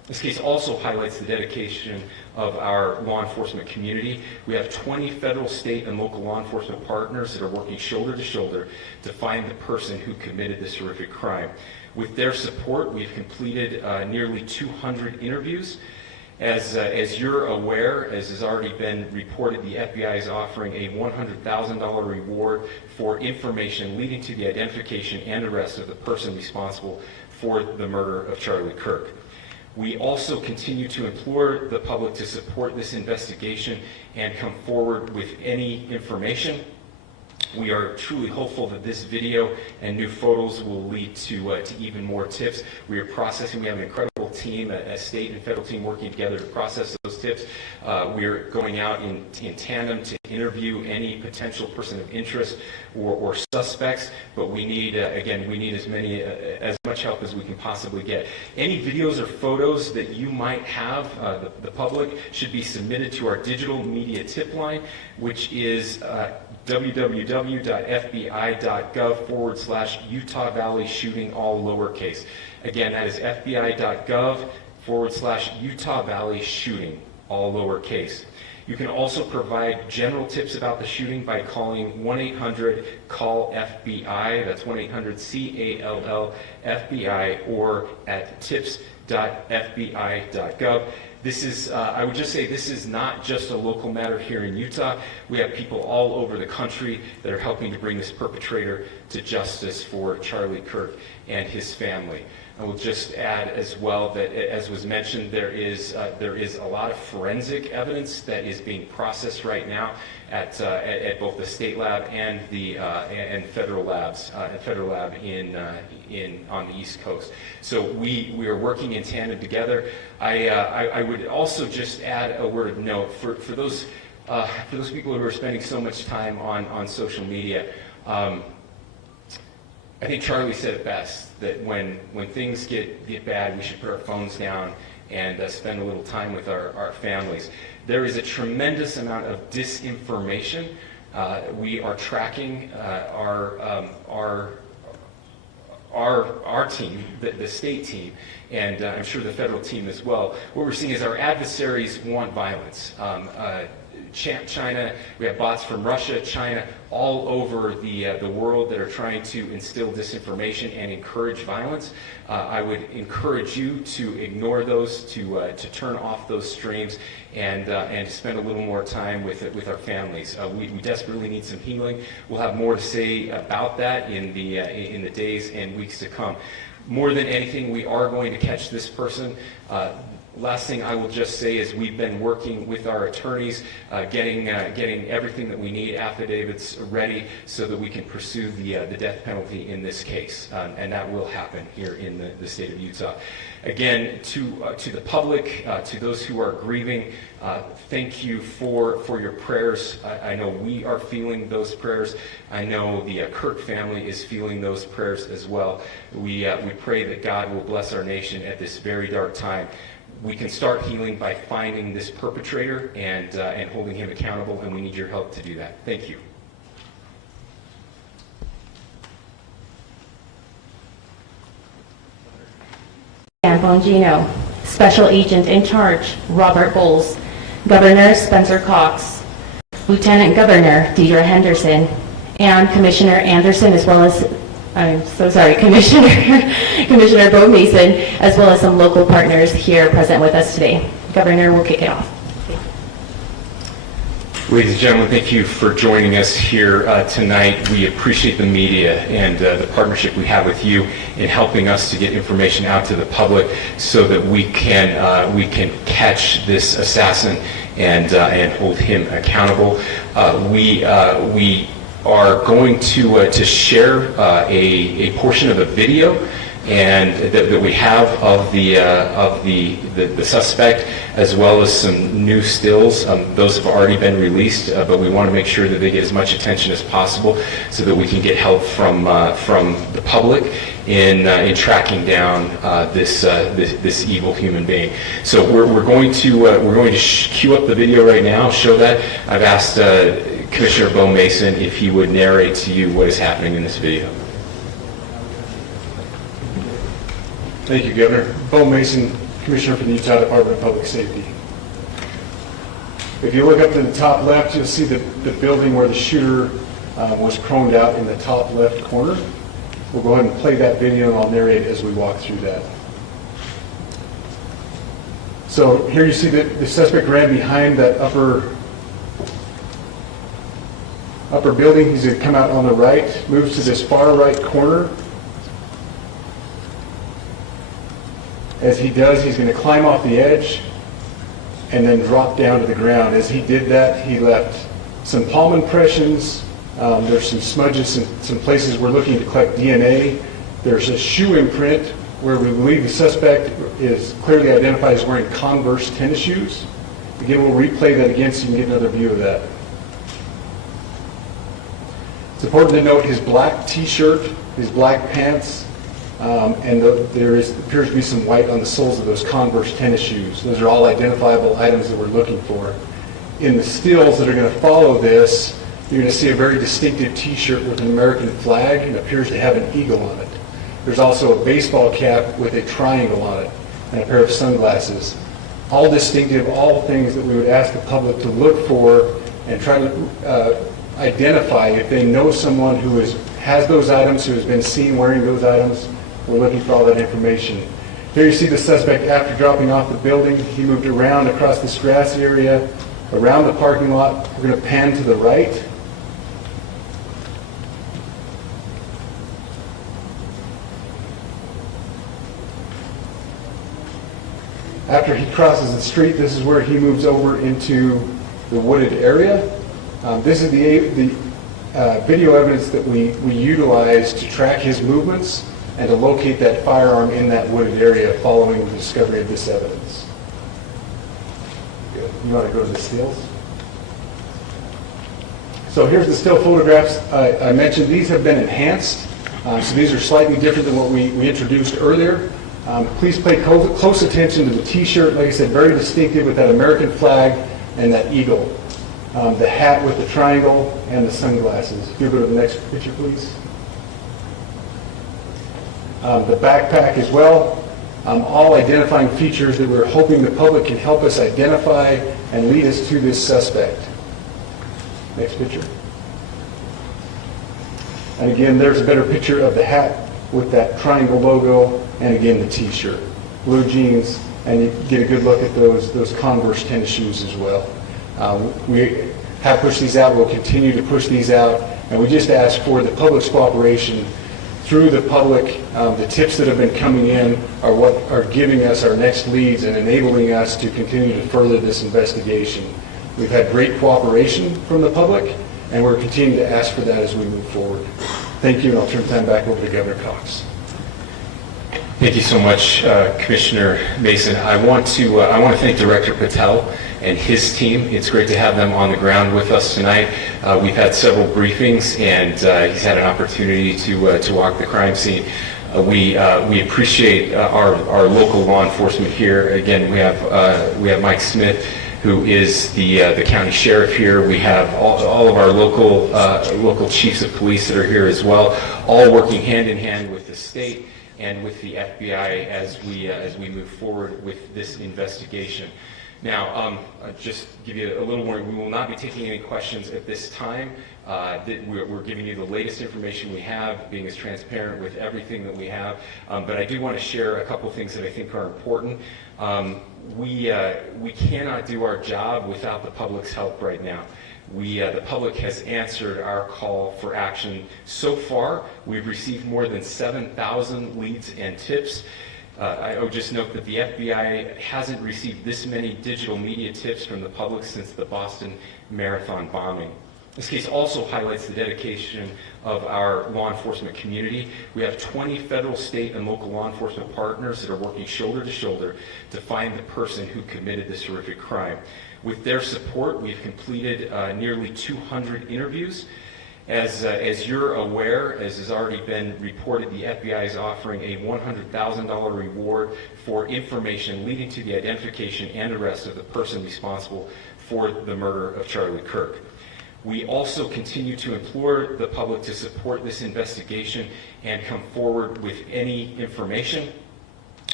This case also highlights the dedication of our law enforcement community. We have 20 federal, state, and local law enforcement partners that are working shoulder to shoulder to find the person who committed this horrific crime. With their support, we've completed nearly 200 interviews. As you're aware, as has already been reported, the FBI is offering a $100,000 reward for information leading to the identification and arrest of the person responsible for the murder of Charlie Kirk. We also continue to implore the public to support this investigation and come forward with any information. We are truly hopeful that this video and new photos will lead to even more tips. We are processing. We have an incredible team, a state and federal team working together to process those tips. We are going out in tandem to interview any potential person of interest or suspects. But we need, again, we need as much help as we can possibly get. Any videos or photos that you might have, the public, should be submitted to our digital media tip line, which is www.fbi.gov/Utah Valley shooting, all lowercase. Again, that is fbi.gov/Utah Valley shooting, all lowercase. You can also provide general tips about the shooting by calling 1-800-CALL-FBI, that's 1-800-CALL-FBI, or at tips.fbi.gov. This is, I would just say, this is not just a local matter here in Utah. We have people all over the country that are helping to bring this perpetrator to justice for Charlie Kirk and his family. I will just add as well that, as was mentioned, there is a lot of forensic evidence that is being processed right now at both the state lab and the federal labs, federal lab on the East Coast. So we are working in tandem together. I would also just add a word of note for those people who are spending so much time on social media. I think Charlie said it best, that when things get bad, we should put our phones down and spend a little time with our families. There is a tremendous amount of disinformation. We are tracking our team, the state team, and I'm sure the federal team as well. What we're seeing is our adversaries want violence. China, we have bots from Russia, China, all over the world that are trying to instill disinformation and encourage violence. I would encourage you to ignore those, to turn off those streams, and to spend a little more time with our families. We desperately need some healing. We'll have more to say about that in the days and weeks to come. More than anything, we are going to catch this person. Last thing I will just say is we've been working with our attorneys, getting everything that we need, affidavits ready, so that we can pursue the death penalty in this case, and that will happen here in the state of Utah. Again, to the public, to those who are grieving, thank you for your prayers. I know we are feeling those prayers. I know the Kirk family is feeling those prayers as well. We pray that God will bless our nation at this very dark time. We can start healing by finding this perpetrator and holding him accountable, and we need your help to do that. Thank you. Dan Bongino, Special Agent in Charge, Robert Bowles, Governor Spencer Cox, Lieutenant Governor Deidre Henderson, and Commissioner Anderson, as well as Commissioner Bo Mason, as well as some local partners here present with us today. Governor, we'll kick it off. Ladies and gentlemen, thank you for joining us here tonight. We appreciate the media and the partnership we have with you in helping us to get information out to the public so that we can catch this assassin and hold him accountable. We are going to share a portion of a video and that we have of the suspect, as well as some new stills. Those have already been released, but we want to make sure that they get as much attention as possible so that we can get help from the public in tracking down this evil human being. So we're going to cue up the video right now, show that. I've asked Commissioner Bo Mason if he would narrate to you what is happening in this video. Thank you, Governor. Bo Mason, Commissioner for the Utah Department of Public Safety. If you look up to the top left, you'll see the building where the shooter was chromed out in the top left corner. We'll go ahead and play that video, and I'll narrate as we walk through that. So here you see that the suspect ran behind that upper building. He's going to come out on the right, moves to this far right corner. As he does, he's going to climb off the edge and then drop down to the ground. As he did that, he left some palm impressions. There's some smudges in some places we're looking to collect DNA. There's a shoe imprint where we believe the suspect is clearly identified as wearing Converse tennis shoes. Again, we'll replay that again so you can get another view of that. It's important to note his black t-shirt, his black pants, and there appears to be some white on the soles of those Converse tennis shoes. Those are all identifiable items that we're looking for. In the stills that are going to follow this, you're going to see a very distinctive t-shirt with an American flag and appears to have an eagle on it. There's also a baseball cap with a triangle on it and a pair of sunglasses. All distinctive, all things that we would ask the public to look for and try to identify if they know someone who has those items, who has been seen wearing those items. We're looking for all that information. Here you see the suspect after dropping off the building. He moved around across this grass area, around the parking lot. We're going to pan to the right. After he crosses the street, this is where he moves over into the wooded area. This is the video evidence that we utilize to track his movements and to locate that firearm in that wooded area following the discovery of this evidence. Good. You want to go to the stills? So here's the still photographs. I mentioned these have been enhanced. So these are slightly different than what we introduced earlier. Please pay close attention to the t-shirt. Like I said, very distinctive with that American flag and that eagle. The hat with the triangle and the sunglasses. If you go to the next picture, please. The backpack as well. All identifying features that we're hoping the public can help us identify and lead us to this suspect. Next picture. And again, there's a better picture of the hat with that triangle logo, and again the t-shirt. Blue jeans, and you get a good look at those Converse tennis shoes as well. We have pushed these out, we'll continue to push these out, and we just ask for the public's cooperation through the public. The tips that have been coming in are what are giving us our next leads and enabling us to continue to further this investigation. We've had great cooperation from the public, and we're continuing to ask for that as we move forward. Thank you, and I'll turn time back over to Governor Cox. Thank you so much, Commissioner Mason. I want to thank Director Patel and his team. It's great to have them on the ground with us tonight. We've had several briefings, and he's had an opportunity to walk the crime scene. We appreciate our local law enforcement here. Again, we have Mike Smith, who is the county sheriff here. We have all of our local chiefs of police that are here as well, all working hand in hand with the state and with the FBI as we move forward with this investigation. Now, just give you a little warning, we will not be taking any questions at this time. We're giving you the latest information we have, being as transparent with everything that we have. But I do want to share a couple things that I think are important. We cannot do our job without the public's help right now. The public has answered our call for action. So far, we've received more than 7,000 leads and tips. I would just note that the FBI hasn't received this many digital media tips from the public since the Boston Marathon bombing. This case also highlights the dedication of our law enforcement community. We have 20 federal, state, and local law enforcement partners that are working shoulder to shoulder to find the person who committed this horrific crime. With their support, we've completed nearly 200 interviews. As you're aware, as has already been reported, the FBI is offering a $100,000 reward for information leading to the identification and arrest of the person responsible for the murder of Charlie Kirk. We also continue to implore the public to support this investigation and come forward with any information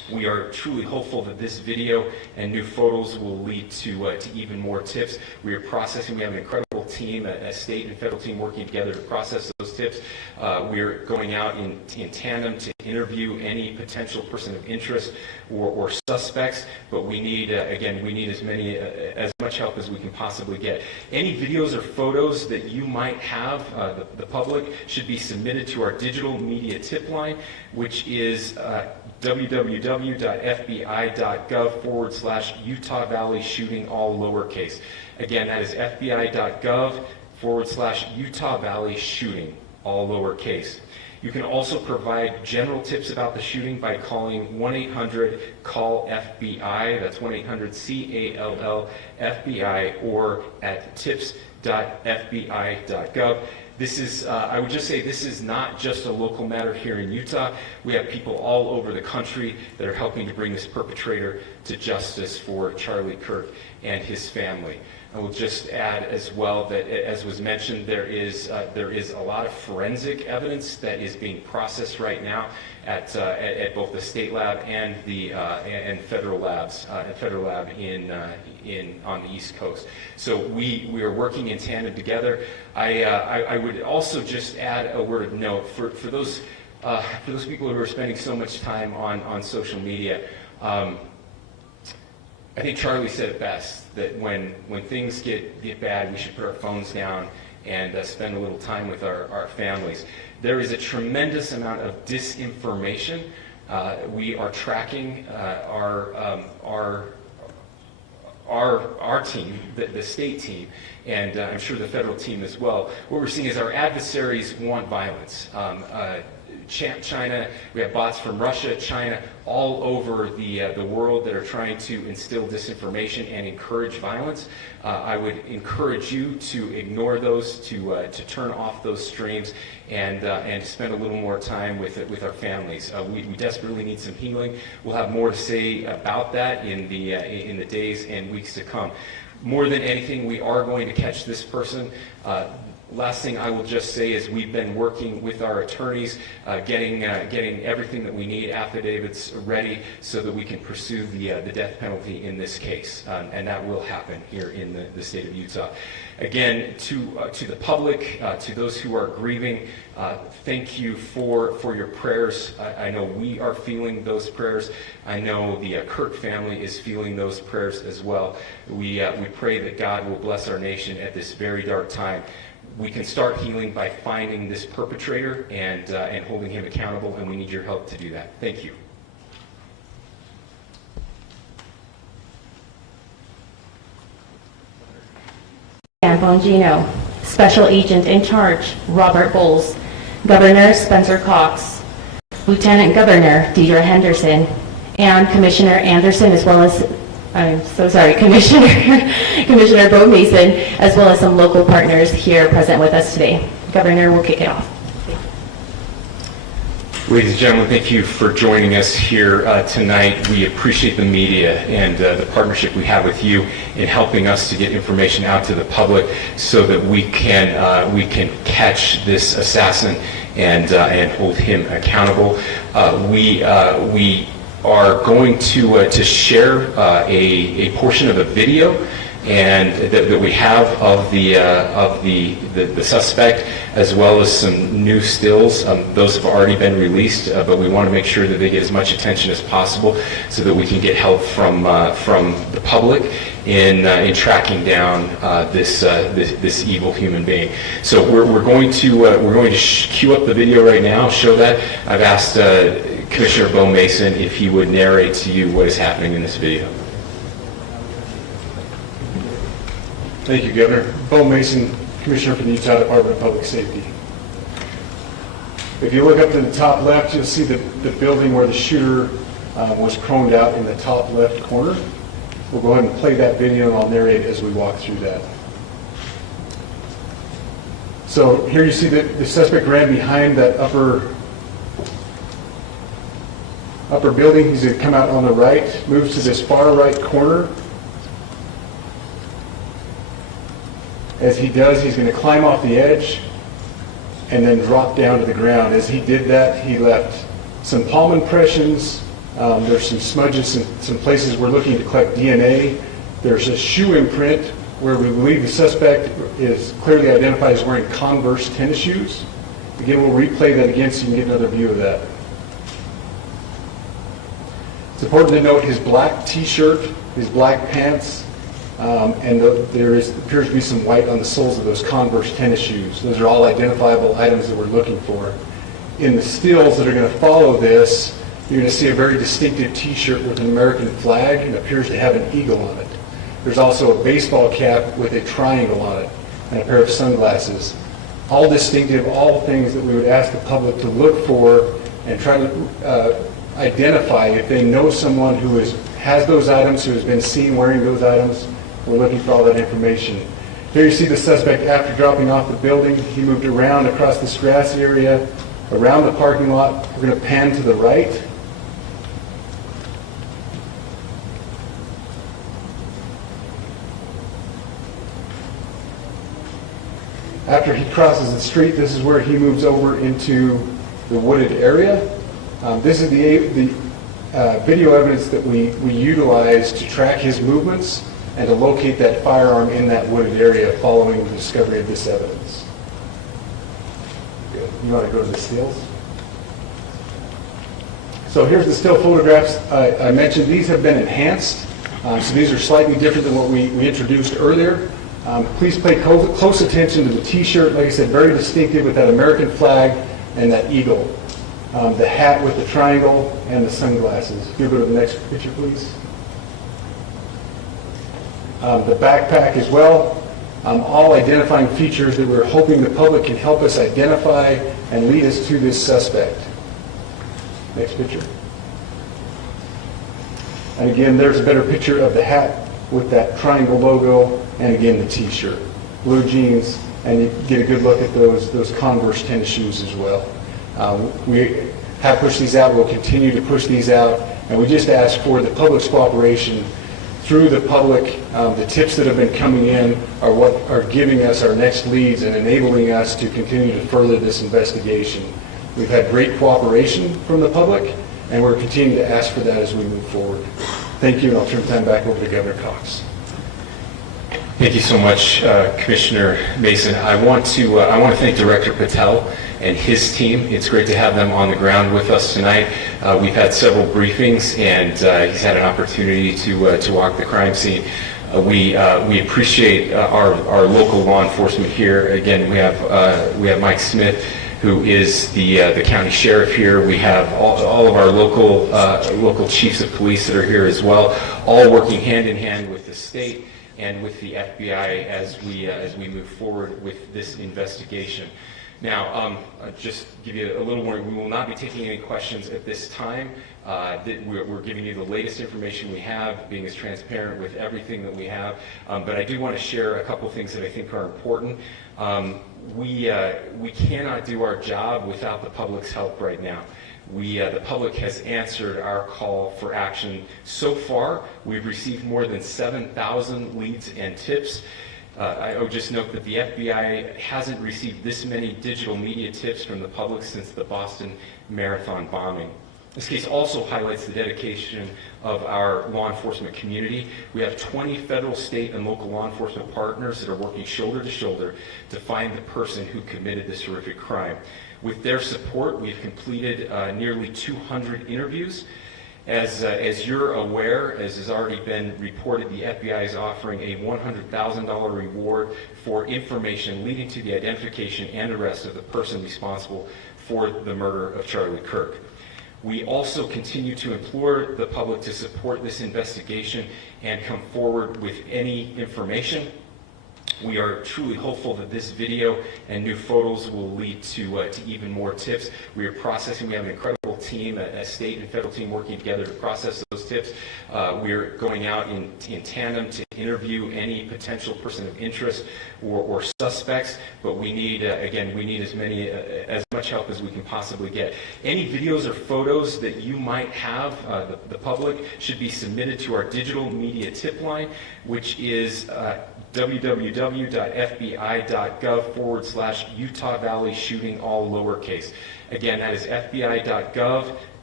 We are truly hopeful that this video and new photos will lead to even more tips. We are processing. We have an incredible team, a state and federal team working together to process those tips. We're going out in tandem to interview any potential person of interest or suspects, but we need, again, we need as much help as we can possibly get. Any videos or photos that you might have, the public, should be submitted to our digital media tip line, which is www.fbi.gov/Utah Valley shooting, all lowercase. Again, that is fbi.gov/Utah Valley shooting, all lowercase. You can also provide general tips about the shooting by calling 1-800-CALL-FBI, that's 1-800-CALL-FBI, or at tips.fbi.gov. This is, I would just say, this is not just a local matter here in Utah. We have people all over the country that are helping to bring this perpetrator to justice for Charlie Kirk and his family. I will just add as well that, as was mentioned, there is a lot of forensic evidence that is being processed right now at both the state lab and the federal labs, federal lab on the East Coast. So we are working in tandem together. I would also just add a word of note for those people who are spending so much time on social media. I think Charlie said it best, that when things get bad, we should put our phones down and spend a little time with our families. There is a tremendous amount of disinformation. We are tracking our team, the state team, and I'm sure the federal team as well. What we're seeing is our adversaries want violence. China, we have bots from Russia, China, all over the world that are trying to instill disinformation and encourage violence. I would encourage you to ignore those, to turn off those streams, and spend a little more time with our families. We desperately need some healing. We'll have more to say about that in the days and weeks to come. More than anything, we are going to catch this person. Last thing I will just say is we've been working with our attorneys, getting everything that we need, affidavits ready, so that we can pursue the death penalty in this case, and that will happen here in the state of Utah. Again, to the public, to those who are grieving, thank you for your prayers. I know we are feeling those prayers. I know the Kirk family is feeling those prayers as well. We pray that God will bless our nation at this very dark time. We can start healing by finding this perpetrator and holding him accountable, and we need your help to do that. Thank you. Dan Bongino, Special Agent in Charge, Robert Bowles, Governor Spencer Cox, Lieutenant Governor Deidre Henderson, and Commissioner Anderson, as well as, I'm so sorry, Commissioner Bo Mason, as well as some local partners here present with us today. Governor, we'll kick it off. Ladies and gentlemen, thank you for joining us here tonight. We appreciate the media and the partnership we have with you in helping us to get information out to the public so that we can catch this assassin and hold him accountable. We are going to share a portion of a video and that we have of the suspect, as well as some new stills. Those have already been released, but we want to make sure that they get as much attention as possible so that we can get help from the public in tracking down this evil human being. So we're going to cue up the video right now, show that. I've asked Commissioner Bo Mason if he would narrate to you what is happening in this video. Thank you, Governor. Bo Mason, Commissioner for the Utah Department of Public Safety. If you look up to the top left, you'll see the building where the shooter was chromed out in the top left corner. We'll go ahead and play that video, and I'll narrate as we walk through that. So here you see the suspect ran behind that upper building. He's going to come out on the right, moves to this far right corner. As he does, he's going to climb off the edge and then drop down to the ground. As he did that, he left some palm impressions There's some smudges in some places we're looking to collect DNA. There's a shoe imprint where we believe the suspect is clearly identified as wearing Converse tennis shoes. Again, we'll replay that again so you can get another view of that. It's important to note his black t-shirt, his black pants, and there appears to be some white on the soles of those Converse tennis shoes. Those are all identifiable items that we're looking for. In the stills that are going to follow this, you're going to see a very distinctive t-shirt with an American flag and appears to have an eagle on it. There's also a baseball cap with a triangle on it and a pair of sunglasses. All distinctive, all things that we would ask the public to look for and try to identify if they know someone who has those items, who has been seen wearing those items. We're looking for all that information. Here you see the suspect after dropping off the building. He moved around across this grass area, around the parking lot. We're going to pan to the right. After he crosses the street, this is where he moves over into the wooded area. This is the video evidence that we utilize to track his movements and to locate that firearm in that wooded area following the discovery of this evidence. Good. You want to go to the stills? So here's the still photographs. I mentioned these have been enhanced. So these are slightly different than what we introduced earlier. Please pay close attention to the t-shirt. Like I said, very distinctive with that American flag and that eagle. The hat with the triangle and the sunglasses. If you go to the next picture, please. The backpack as well. All identifying features that we're hoping the public can help us identify and lead us to this suspect. Next picture. And again, there's a better picture of the hat with that triangle logo, and again the t-shirt. Blue jeans, and you get a good look at those Converse tennis shoes as well. We have pushed these out, we'll continue to push these out, and we just ask for the public's cooperation through the public. The tips that have been coming in are what are giving us our next leads and enabling us to continue to further this investigation. We've had great cooperation from the public, and we're continuing to ask for that as we move forward. Thank you, and I'll turn the time back over to Governor Cox. Thank you so much, Commissioner Mason. I want to thank Director Patel and his team. It's great to have them on the ground with us tonight. We've had several briefings, and he's had an opportunity to walk the crime scene. We appreciate our local law enforcement here. Again, we have Mike Smith, who is the county sheriff here. We have all of our local chiefs of police that are here as well, all working hand in hand with the state and with the FBI as we move forward with this investigation. Now, just give you a little warning, we will not be taking any questions at this time. We're giving you the latest information we have, being as transparent with everything that we have. But I do want to share a couple things that I think are important. We cannot do our job without the public's help right now. The public has answered our call for action. So far, we've received more than 7,000 leads and tips. I would just note that the FBI hasn't received this many digital media tips from the public since the Boston Marathon bombing. This case also highlights the dedication of our law enforcement community. We have 20 federal, state, and local law enforcement partners that are working shoulder to shoulder to find the person who committed this horrific crime. With their support, we've completed nearly 200 interviews. As you're aware, as has already been reported, the FBI is offering a $100,000 reward for information leading to the identification and arrest of the person responsible for the murder of Charlie Kirk. We also continue to implore the public to support this investigation and come forward with any information. We are truly hopeful that this video and new photos will lead to even more tips. We are processing. We have an incredible team, a state and federal team working together to process those tips. We're going out in tandem to interview any potential person of interest or suspects, but we need, again, we need as much help as we can possibly get. Any videos or photos that you might have, the public, should be submitted to our digital media tip line, which is www.fbi.gov/Utah Valley shooting, all lowercase. Again, that is fbi.gov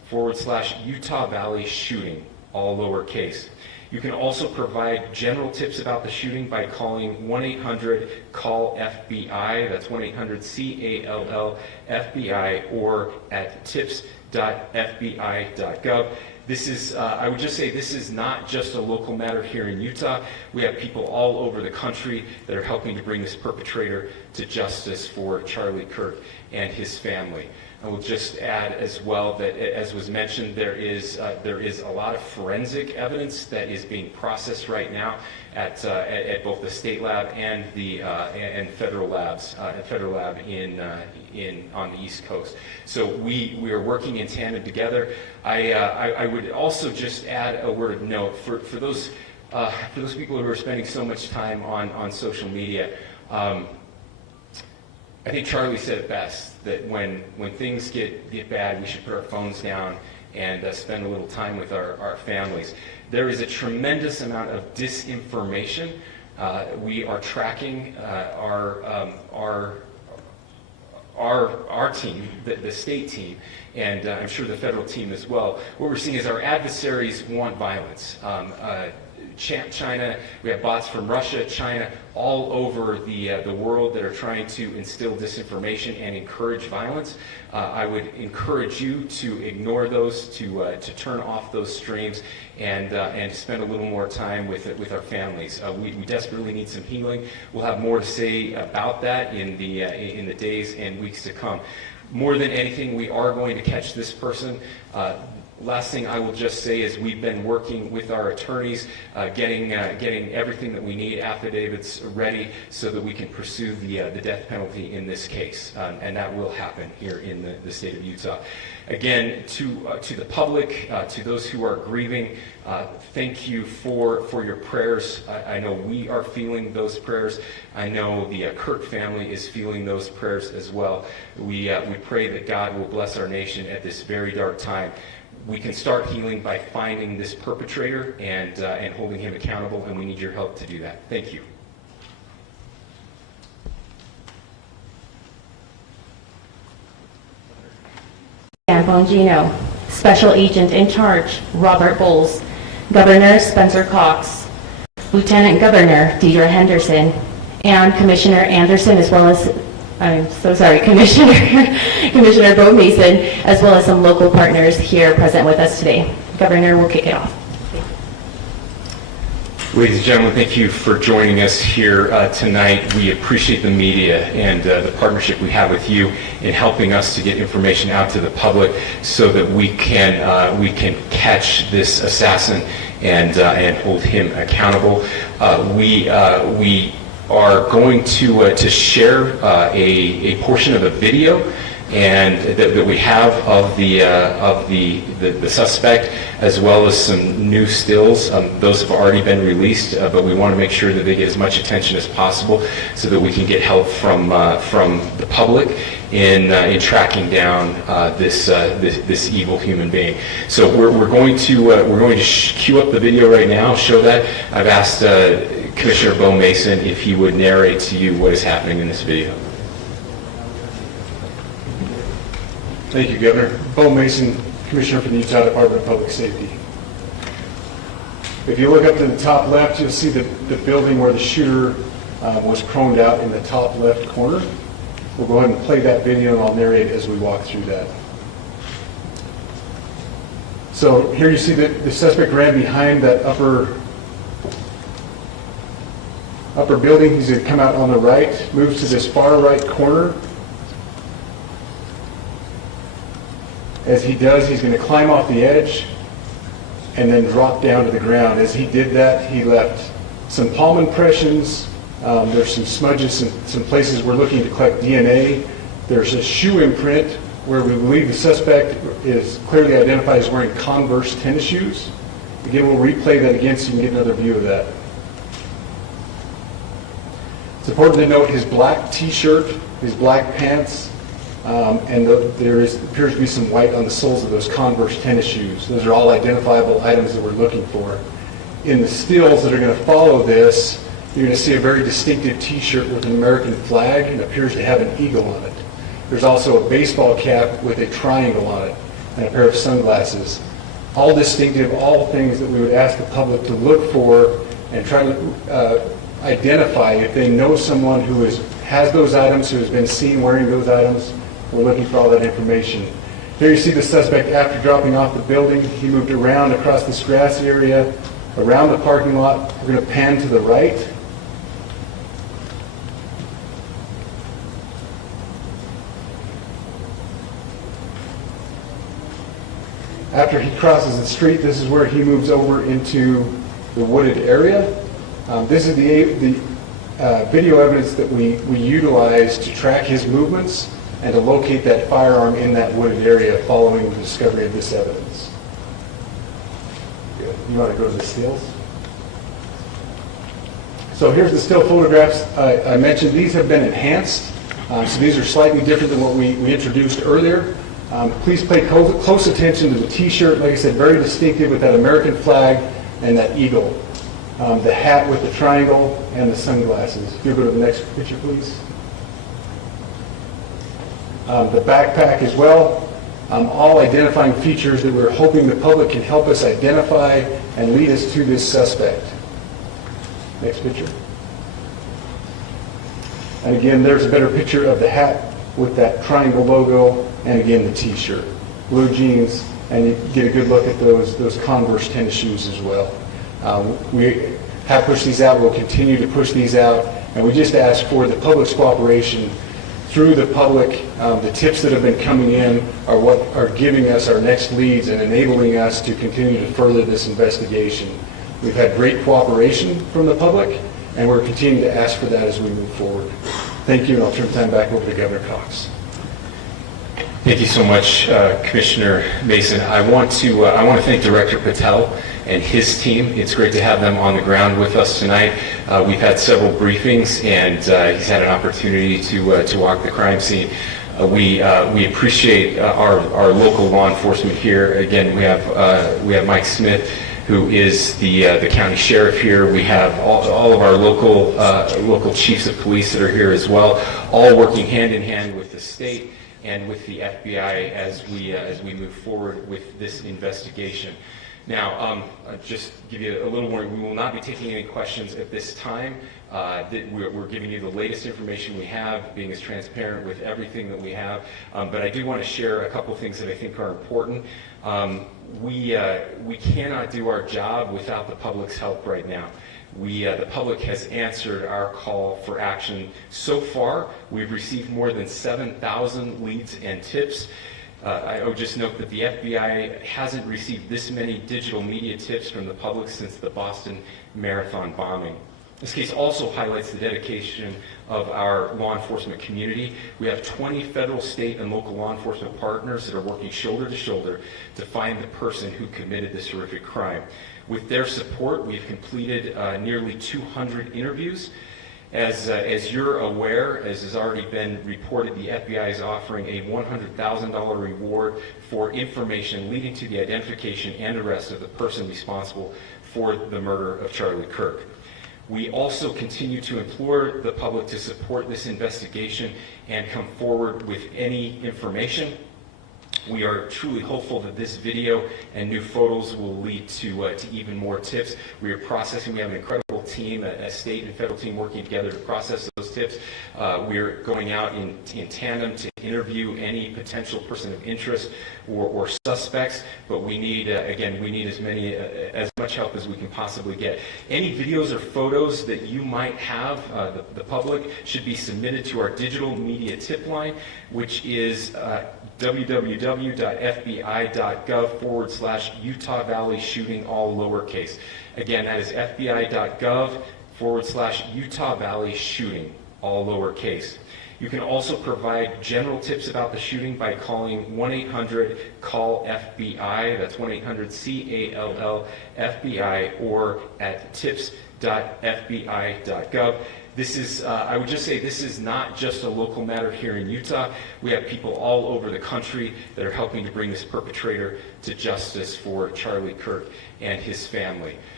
Utah Valley shooting, all lowercase. You can also provide general tips about the shooting by calling 1-800-CALL-FBI, that's 1-800-CALL-FBI, or at tips.fbi.gov. This is, I would just say, this is not just a local matter here in Utah. We have people all over the country that are helping to bring this perpetrator to justice for Charlie Kirk and his family. I will just add as well that, as was mentioned, there is a lot of forensic evidence that is being processed right now at both the state lab and the federal labs, federal lab on the East Coast. So we are working in tandem together. I would also just add a word of note for those people who are spending so much time on social media. I think Charlie said it best, that when things get bad, we should put our phones down and spend a little time with our families. There is a tremendous amount of disinformation. We are tracking our team, the state team, and I'm sure the federal team as well. What we're seeing is our adversaries want violence. China, we have bots from Russia, China, all over the world that are trying to instill disinformation and encourage violence. I would encourage you to ignore those, to turn off those streams, and spend a little more time with our families. We desperately need some healing. We'll have more to say about that in the days and weeks to come. More than anything, we are going to catch this person. Last thing I will just say is we've been working with our attorneys, getting everything that we need, affidavits ready, so that we can pursue the death penalty in this case, and that will happen here in the state of Utah. Again, to the public, to those who are grieving, thank you for your prayers. I know we are feeling those prayers. I know the Kirk family is feeling those prayers as well. We pray that God will bless our nation at this very dark time. We can start healing by finding this perpetrator and holding him accountable, and we need your help to do that. Thank you. Dan Bongino, Special Agent in Charge, Robert Bowles, Governor Spencer Cox, Lieutenant Governor Deidre Henderson, and Commissioner Anderson, as well as, I'm so sorry, Commissioner Bo Mason, as well as some local partners here present with us today. Governor will kick it off. Ladies and gentlemen, thank you for joining us here tonight. We appreciate the media and the partnership we have with you in helping us to get information out to the public so that we can catch this assassin and hold him accountable. We are going to share a portion of a video and that we have of the suspect, as well as some new stills. Those have already been released, but we want to make sure that they get as much attention as possible so that we can get help from the public in tracking down this evil human being. So we're going to cue up the video right now, show that. I've asked Commissioner Bo Mason if he would narrate to you what is happening in this video. Thank you, Governor. Bo Mason, Commissioner for the Utah Department of Public Safety. If you look up to the top left, you'll see the building where the shooter was proned out in the top left corner. We'll go ahead and play that video, and I'll narrate as we walk through that. So here you see that the suspect ran behind that upper building. He's going to come out on the right, moves to this far right corner. As he does, he's going to climb off the edge and then drop down to the ground. As he did that, he left some palm impressions. There's some smudges and some places we're looking to collect DNA. There's a shoe imprint where we believe the suspect is clearly identified as wearing Converse tennis shoes. Again, we'll replay that again so you can get another view of that. It's important to note his black t-shirt, his black pants, and there appears to be some white on the soles of those Converse tennis shoes. Those are all identifiable items that we're looking for. In the stills that are going to follow this, you're going to see a very distinctive t-shirt with an American flag and appears to have an eagle on it. There's also a baseball cap with a triangle on it. and a pair of sunglasses. All distinctive, all things that we would ask the public to look for and try to identify if they know someone who has those items, who has been seen wearing those items. We're looking for all that information. Here you see the suspect after dropping off the building. He moved around across this grassy area, around the parking lot. We're going to pan to the right. After he crosses the street, this is where he moves over into the wooded area. This is the video evidence that we utilize to track his movements and to locate that firearm in that wooded area following the discovery of this evidence. Good. You want to go to the stills? So here's the still photographs. I mentioned these have been enhanced. So these are slightly different than what we introduced earlier. Please pay close attention to the t-shirt. Like I said, very distinctive with that American flag and that eagle. The hat with the triangle and the sunglasses. If you'll go to the next picture, please. The backpack as well. All identifying features that we're hoping the public can help us identify and lead us to this suspect. Next picture. And again, there's a better picture of the hat with that triangle logo, and again the t-shirt. Blue jeans, and you get a good look at those Converse tennis shoes as well. We have pushed these out, we'll continue to push these out, and we just ask for the public's cooperation through the public. The tips that have been coming in are what are giving us our next leads and enabling us to continue to further this investigation. We've had great cooperation from the public, and we're continuing to ask for that as we move forward. Thank you, and I'll turn time back over to Governor Cox. Thank you so much, Commissioner Mason. I want to thank Director Patel and his team. It's great to have them on the ground with us tonight. We've had several briefings, and he's had an opportunity to walk the crime scene. We appreciate our local law enforcement here. Again, we have Mike Smith, who is the county sheriff here. We have all of our local chiefs of police that are here as well, all working hand in hand with the state and with the FBI as we move forward with this investigation. Now, just give you a little warning, we will not be taking any questions at this time. We're giving you the latest information we have, being as transparent with everything that we have. But I do want to share a couple things that I think are important. We cannot do our job without the public's help right now. The public has answered our call for action. So far, we've received more than 7,000 leads and tips. I would just note that the FBI hasn't received this many digital media tips from the public since the Boston Marathon bombing. This case also highlights the dedication of our law enforcement community. We have 20 federal, state, and local law enforcement partners that are working shoulder to shoulder to find the person who committed this horrific crime. With their support, we've completed nearly 200 interviews. As you're aware, as has already been reported, the FBI is offering a $100,000 reward for information leading to the identification and arrest of the person responsible for the murder of Charlie Kirk. We also continue to implore the public to support this investigation and come forward with any information. We are truly hopeful that this video and new photos will lead to even more tips. We are processing. We have an incredible team, a state and federal team working together to process those tips. We're going out in tandem to interview any potential person of interest or suspects, but we need, again, we need as much help as we can possibly get. Any videos or photos that you might have, the public, should be submitted to our digital media tip line, which is www.fbi.gov/Utah Valley shooting, all lowercase. Again, that is fbi.gov/Utah Valley shooting, all lowercase. You can also provide general tips about the shooting by calling 1-800-CALL-FBI, that's 1-800-CALL-FBI, or at tips.fbi.gov. This is, I would just say, this is not just a local matter here in Utah. We have people all over the country that are helping to bring this perpetrator to justice for Charlie Kirk and his family.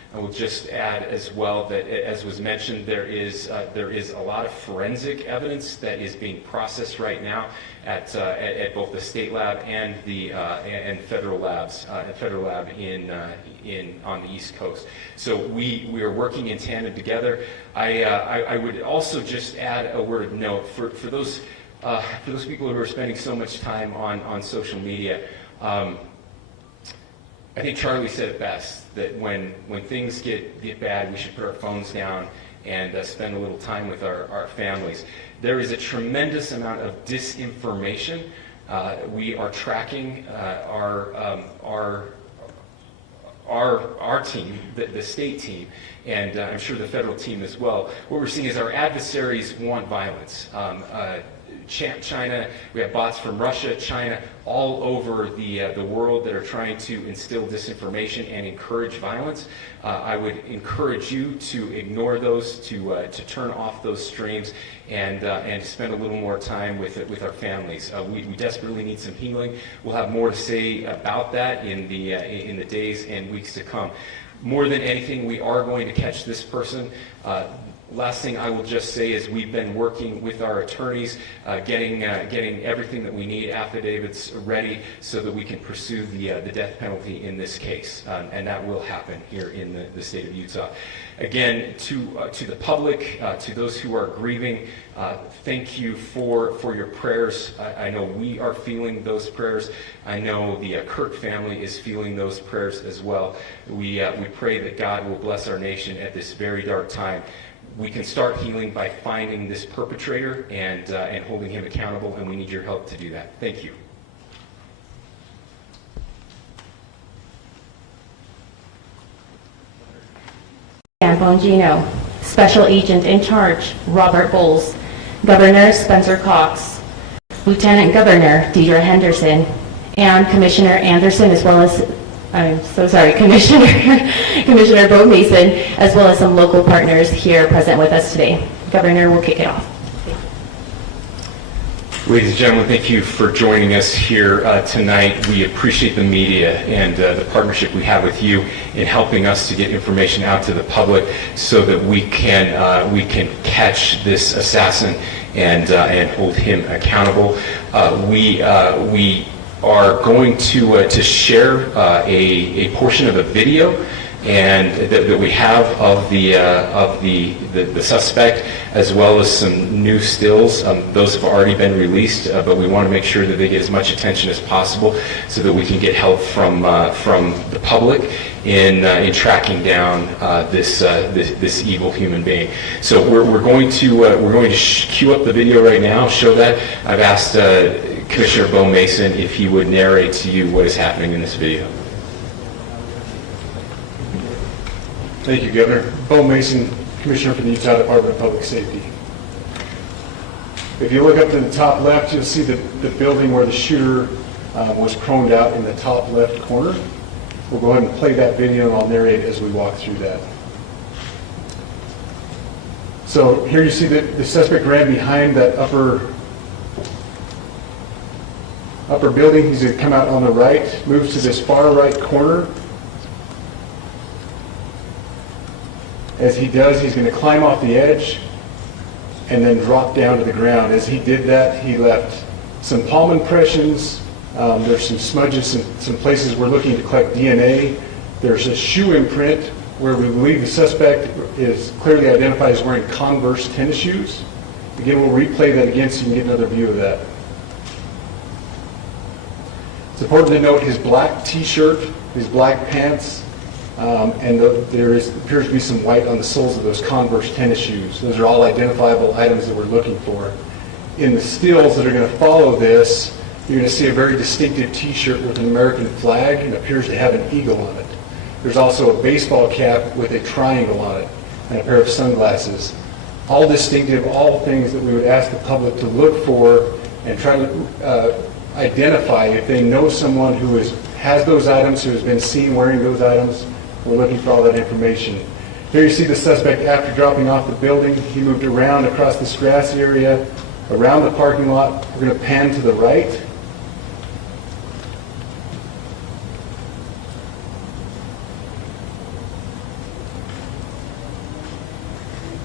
I will just add as well that, as was mentioned, there is a lot of forensic evidence that is being processed right now at both the state lab and the and federal labs, federal lab on the East Coast. So we are working in tandem together. I would also just add a word of note for those people who are spending so much time on social media. I think Charlie said it best, that when things get bad, we should put our phones down and spend a little time with our families. There is a tremendous amount of disinformation. We are tracking our team, the state team, and I'm sure the federal team as well. What we're seeing is our adversaries want violence. China, we have bots from Russia, China, all over the world that are trying to instill disinformation and encourage violence. I would encourage you to ignore those, to turn off those streams, and spend a little more time with our families. We desperately need some healing. We'll have more to say about that in the days and weeks to come. More than anything, we are going to catch this person. Last thing I will just say is we've been working with our attorneys, getting everything that we need, affidavits ready, so that we can pursue the death penalty in this case, and that will happen here in the state of Utah. Again, to the public, to those who are grieving, thank you for your prayers. I know we are feeling those prayers. I know the Kirk family is feeling those prayers as well. We pray that God will bless our nation at this very dark time. We can start healing by finding this perpetrator and holding him accountable, and we need your help to do that. Thank you. Dan Bongino, Special Agent in Charge, Robert Bowles, Governor Spencer Cox, Lieutenant Governor Deidre Henderson, and Commissioner Anderson, as well as, I'm so sorry, Commissioner Bo Mason, as well as some local partners here present with us today. Governor will kick it off. Ladies and gentlemen, thank you for joining us here tonight. We appreciate the media and the partnership we have with you in helping us to get information out to the public so that we can catch this assassin and hold him accountable. We are going to share a portion of a video and that we have of the suspect, as well as some new stills. Those have already been released, but we want to make sure that they get as much attention as possible so that we can get help from the public in tracking down this evil human being. So we're going to cue up the video right now, show that. I've asked Commissioner Bo Mason if he would narrate to you what is happening in this video. Thank you, Governor. Bo Mason, Commissioner for the Utah Department of Public Safety. If you look up to the top left, you'll see the building where the shooter was chromed out in the top left corner. We'll go ahead and play that video, and I'll narrate as we walk through that. So here you see the suspect ran behind that upper building. He's going to come out on the right, moves to this far right corner. As he does, he's going to climb off the edge and then drop down to the ground. As he did that, he left some palm impressions. There's some smudges in some places we're looking to collect DNA. There's a shoe imprint where we believe the suspect is clearly identified as wearing Converse tennis shoes. Again, we'll replay that again so you can get another view of that. It's important to note his black t-shirt, his black pants, and there appears to be some white on the soles of those Converse tennis shoes. Those are all identifiable items that we're looking for. In the stills that are going to follow this, you're going to see a very distinctive t-shirt with an American flag and appears to have an eagle on it. There's also a baseball cap with a triangle on it and a pair of sunglasses. All distinctive, all things that we would ask the public to look for and try to identify if they know someone who has those items, who has been seen wearing those items. We're looking for all that information. Here you see the suspect after dropping off the building. He moved around across this grass area, around the parking lot. We're going to pan to the right.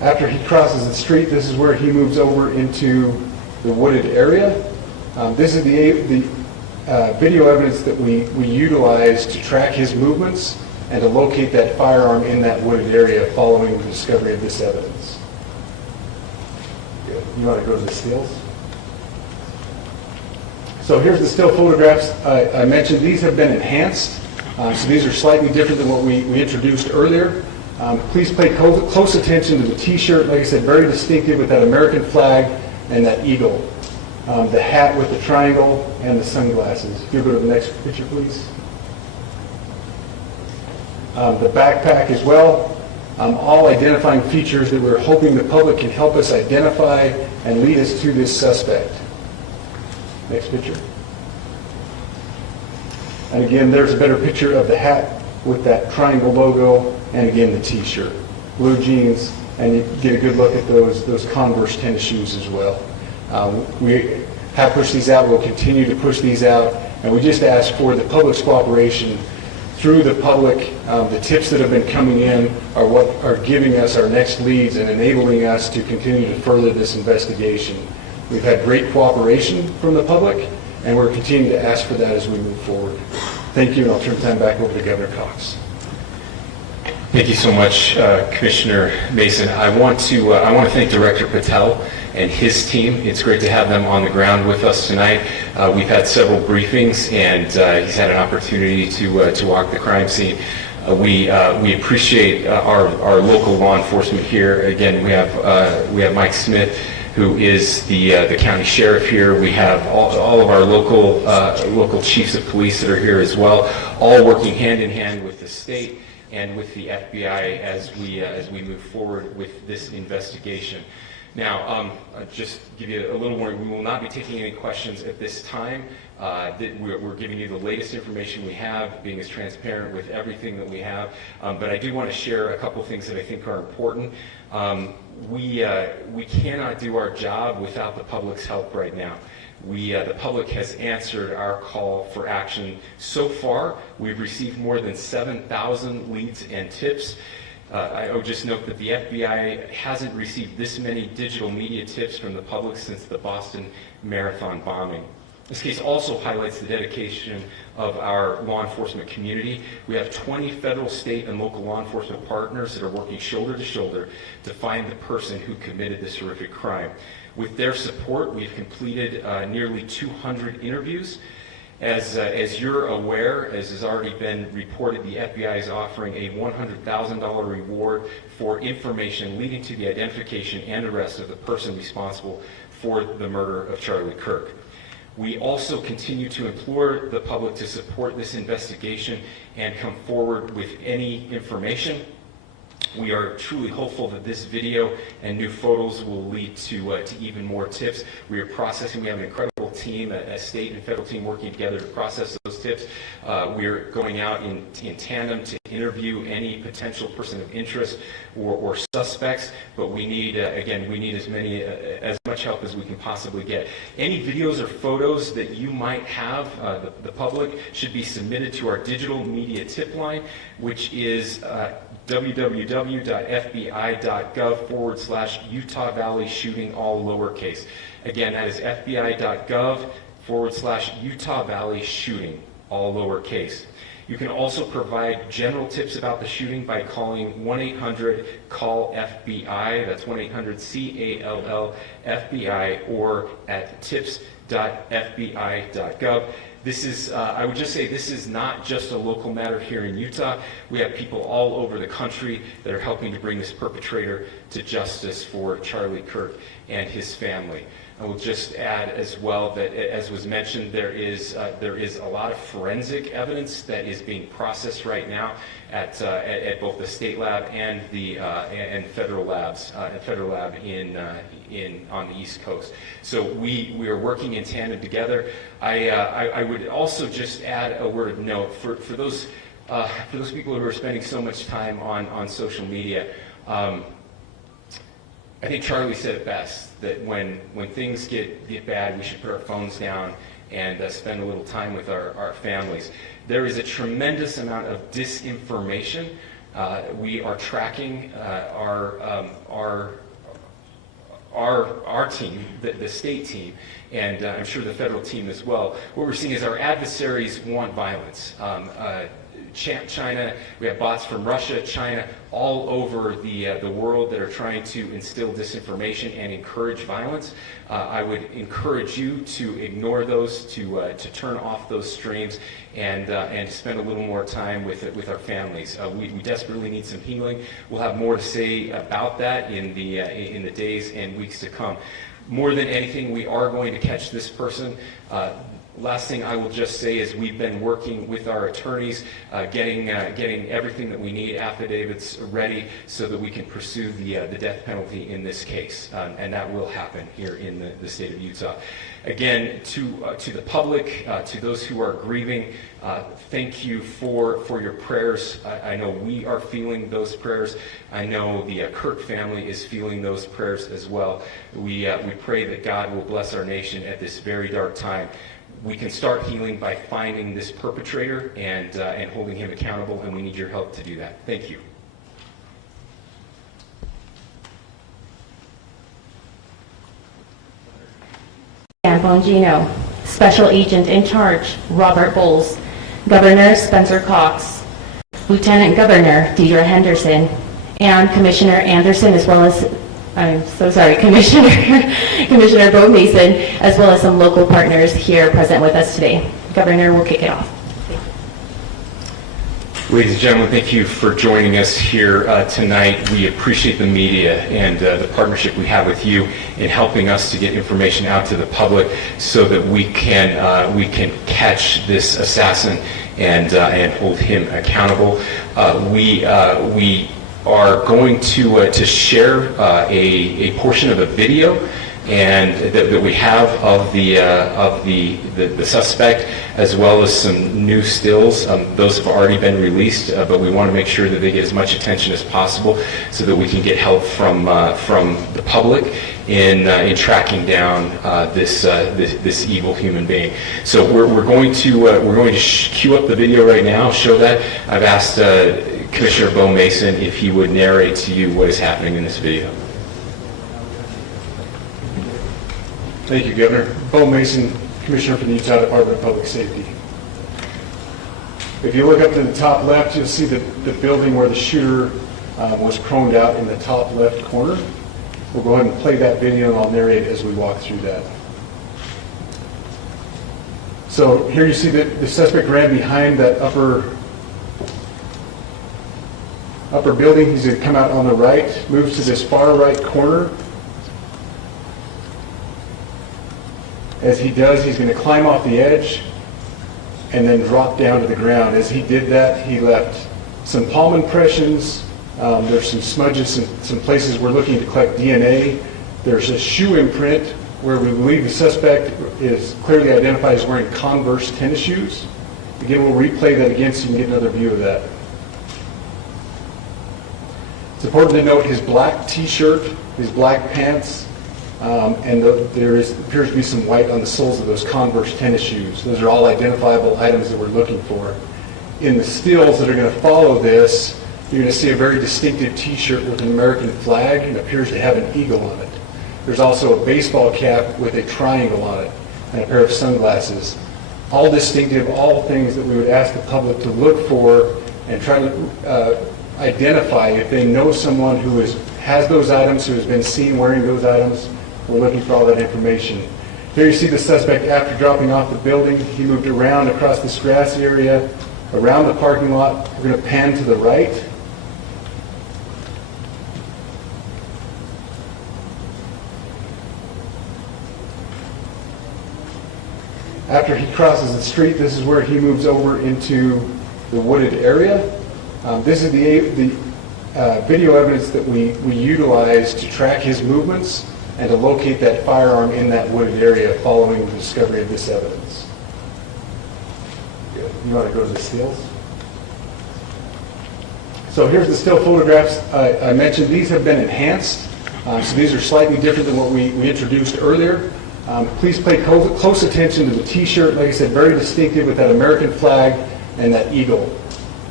After he crosses the street, this is where he moves over into the wooded area. This is the video evidence that we utilize to track his movements and to locate that firearm in that wooded area following the discovery of this evidence. You want to go to the stills? So here's the still photographs. I mentioned these have been enhanced. So these are slightly different than what we introduced earlier. Please pay close attention to the t-shirt. Like I said, very distinctive with that American flag and that eagle. The hat with the triangle and the sunglasses. If you go to the next picture, please. The backpack as well. All identifying features that we're hoping the public can help us identify and lead us to this suspect. Next picture. And again, there's a better picture of the hat with that triangle logo, and again, the t-shirt. Blue jeans, and you get a good look at those Converse tennis shoes as well. We have pushed these out, we'll continue to push these out, and we just ask for the public's cooperation through the public. The tips that have been coming in are what are giving us our next leads and enabling us to continue to further this investigation. We've had great cooperation from the public, and we're continuing to ask for that as we move forward. Thank you, and I'll turn the time back over to Governor Cox. Thank you so much, Commissioner Mason. I want to thank Director Patel and his team. It's great to have them on the ground with us tonight. We've had several briefings, and he's had an opportunity to walk the crime scene. We appreciate our local law enforcement here. Again, we have Mike Smith, who is the county sheriff here. We have all of our local chiefs of police that are here as well, all working hand in hand with the state and with the FBI as we move forward with this investigation. Now, just give you a little warning, we will not be taking any questions at this time. We're giving you the latest information we have, being as transparent with everything that we have. But I do want to share a couple things that I think are important. We cannot do our job without the public's help right now. The public has answered our call for action. So far, we've received more than 7,000 leads and tips. I would just note that the FBI hasn't received this many digital media tips from the public since the Boston Marathon bombing. This case also highlights the dedication of our law enforcement community. We have 20 federal, state, and local law enforcement partners that are working shoulder to shoulder to find the person who committed this horrific crime. With their support, we've completed nearly 200 interviews. As you're aware, as has already been reported, the FBI is offering a $100,000 reward for information leading to the identification and arrest of the person responsible for the murder of Charlie Kirk. We also continue to implore the public to support this investigation and come forward with any information. We are truly hopeful that this video and new photos will lead to even more tips. We are processing. We have an incredible team, a state and federal team working together to process those tips. We're going out in tandem to interview any potential person of interest or suspects, but we need, again, we need as much help as we can possibly get. Any videos or photos that you might have, the public, should be submitted to our digital media tip line, which is www.fbi.gov/Utah Valley shooting, all lowercase. Again, that is fbi.gov/Utah Valley shooting, all lowercase. You can also provide general tips about the shooting by calling 1-800-CALL-FBI, that's 1-800-CALL-FBI, or at tips.fbi.gov. This is, I would just say, this is not just a local matter here in Utah. We have people all over the country that are helping to bring this perpetrator to justice for Charlie Kirk and his family. I will just add as well that, as was mentioned, there is a lot of forensic evidence that is being processed right now at both the state lab and the federal labs, federal lab on the East Coast. So we are working in tandem together. I would also just add a word of note for those people who are spending so much time on social media. I think Charlie said it best, that when things get bad, we should put our phones down and spend a little time with our families. There is a tremendous amount of disinformation We are tracking our team, the state team, and I'm sure the federal team as well. What we're seeing is our adversaries want violence. China, we have bots from Russia, China, all over the world that are trying to instill disinformation and encourage violence. I would encourage you to ignore those, to turn off those streams, and spend a little more time with our families. We desperately need some healing. We'll have more to say about that in the days and weeks to come. More than anything, we are going to catch this person. Last thing I will just say is we've been working with our attorneys, getting everything that we need, affidavits ready, so that we can pursue the death penalty in this case, and that will happen here in the state of Utah. Again, to the public, to those who are grieving, thank you for your prayers. I know we are feeling those prayers. I know the Kirk family is feeling those prayers as well. We pray that God will bless our nation at this very dark time. We can start healing by finding this perpetrator and holding him accountable, and we need your help to do that. Thank you. Dan Bongino, Special Agent in Charge, Robert Bowles, Governor Spencer Cox, Lieutenant Governor Deidre Henderson, and Commissioner Anderson, as well as, I'm so sorry, Commissioner Bo Mason, as well as some local partners here present with us today. Governor will kick it off. Ladies and gentlemen, thank you for joining us here tonight. We appreciate the media and the partnership we have with you in helping us to get information out to the public so that we can catch this assassin and hold him accountable. We are going to share a portion of a video and that we have of the suspect, as well as some new stills. Those have already been released, but we want to make sure that they get as much attention as possible so that we can get help from the public in tracking down this evil human being. So we're going to cue up the video right now, show that. I've asked Commissioner Bo Mason if he would narrate to you what is happening in this video. Thank you, Governor. Bo Mason, Commissioner for the Utah Department of Public Safety. If you look up to the top left, you'll see the building where the shooter was chromed out in the top left corner. We'll go ahead and play that video, and I'll narrate as we walk through that. So here you see that the suspect ran behind that upper building. He's going to come out on the right, moves to this far right corner. As he does, he's going to climb off the edge and then drop down to the ground. As he did that, he left some palm impressions. There's some smudges in some places we're looking to collect DNA. There's a shoe imprint where we believe the suspect is clearly identified as wearing Converse tennis shoes. Again, we'll replay that again so you can get another view of that. It's important to note his black t-shirt, his black pants, and there appears to be some white on the soles of those Converse tennis shoes. Those are all identifiable items that we're looking for. In the stills that are going to follow this, you're going to see a very distinctive t-shirt with an American flag and appears to have an eagle on it. There's also a baseball cap with a triangle on it and a pair of sunglasses. All distinctive, all things that we would ask the public to look for and try to identify if they know someone who has those items, who has been seen wearing those items. We're looking for all that information. Here you see the suspect after dropping off the building. He moved around across this grassy area, around the parking lot. We're going to pan to the right. After he crosses the street, this is where he moves over into the wooded area. This is the video evidence that we utilize to track his movements and to locate that firearm in that wooded area following the discovery of this evidence. You want to go to the stills? So here's the still photographs I mentioned. These have been enhanced, so these are slightly different than what we introduced earlier. Please pay close attention to the t-shirt. Like I said, very distinctive with that American flag and that eagle.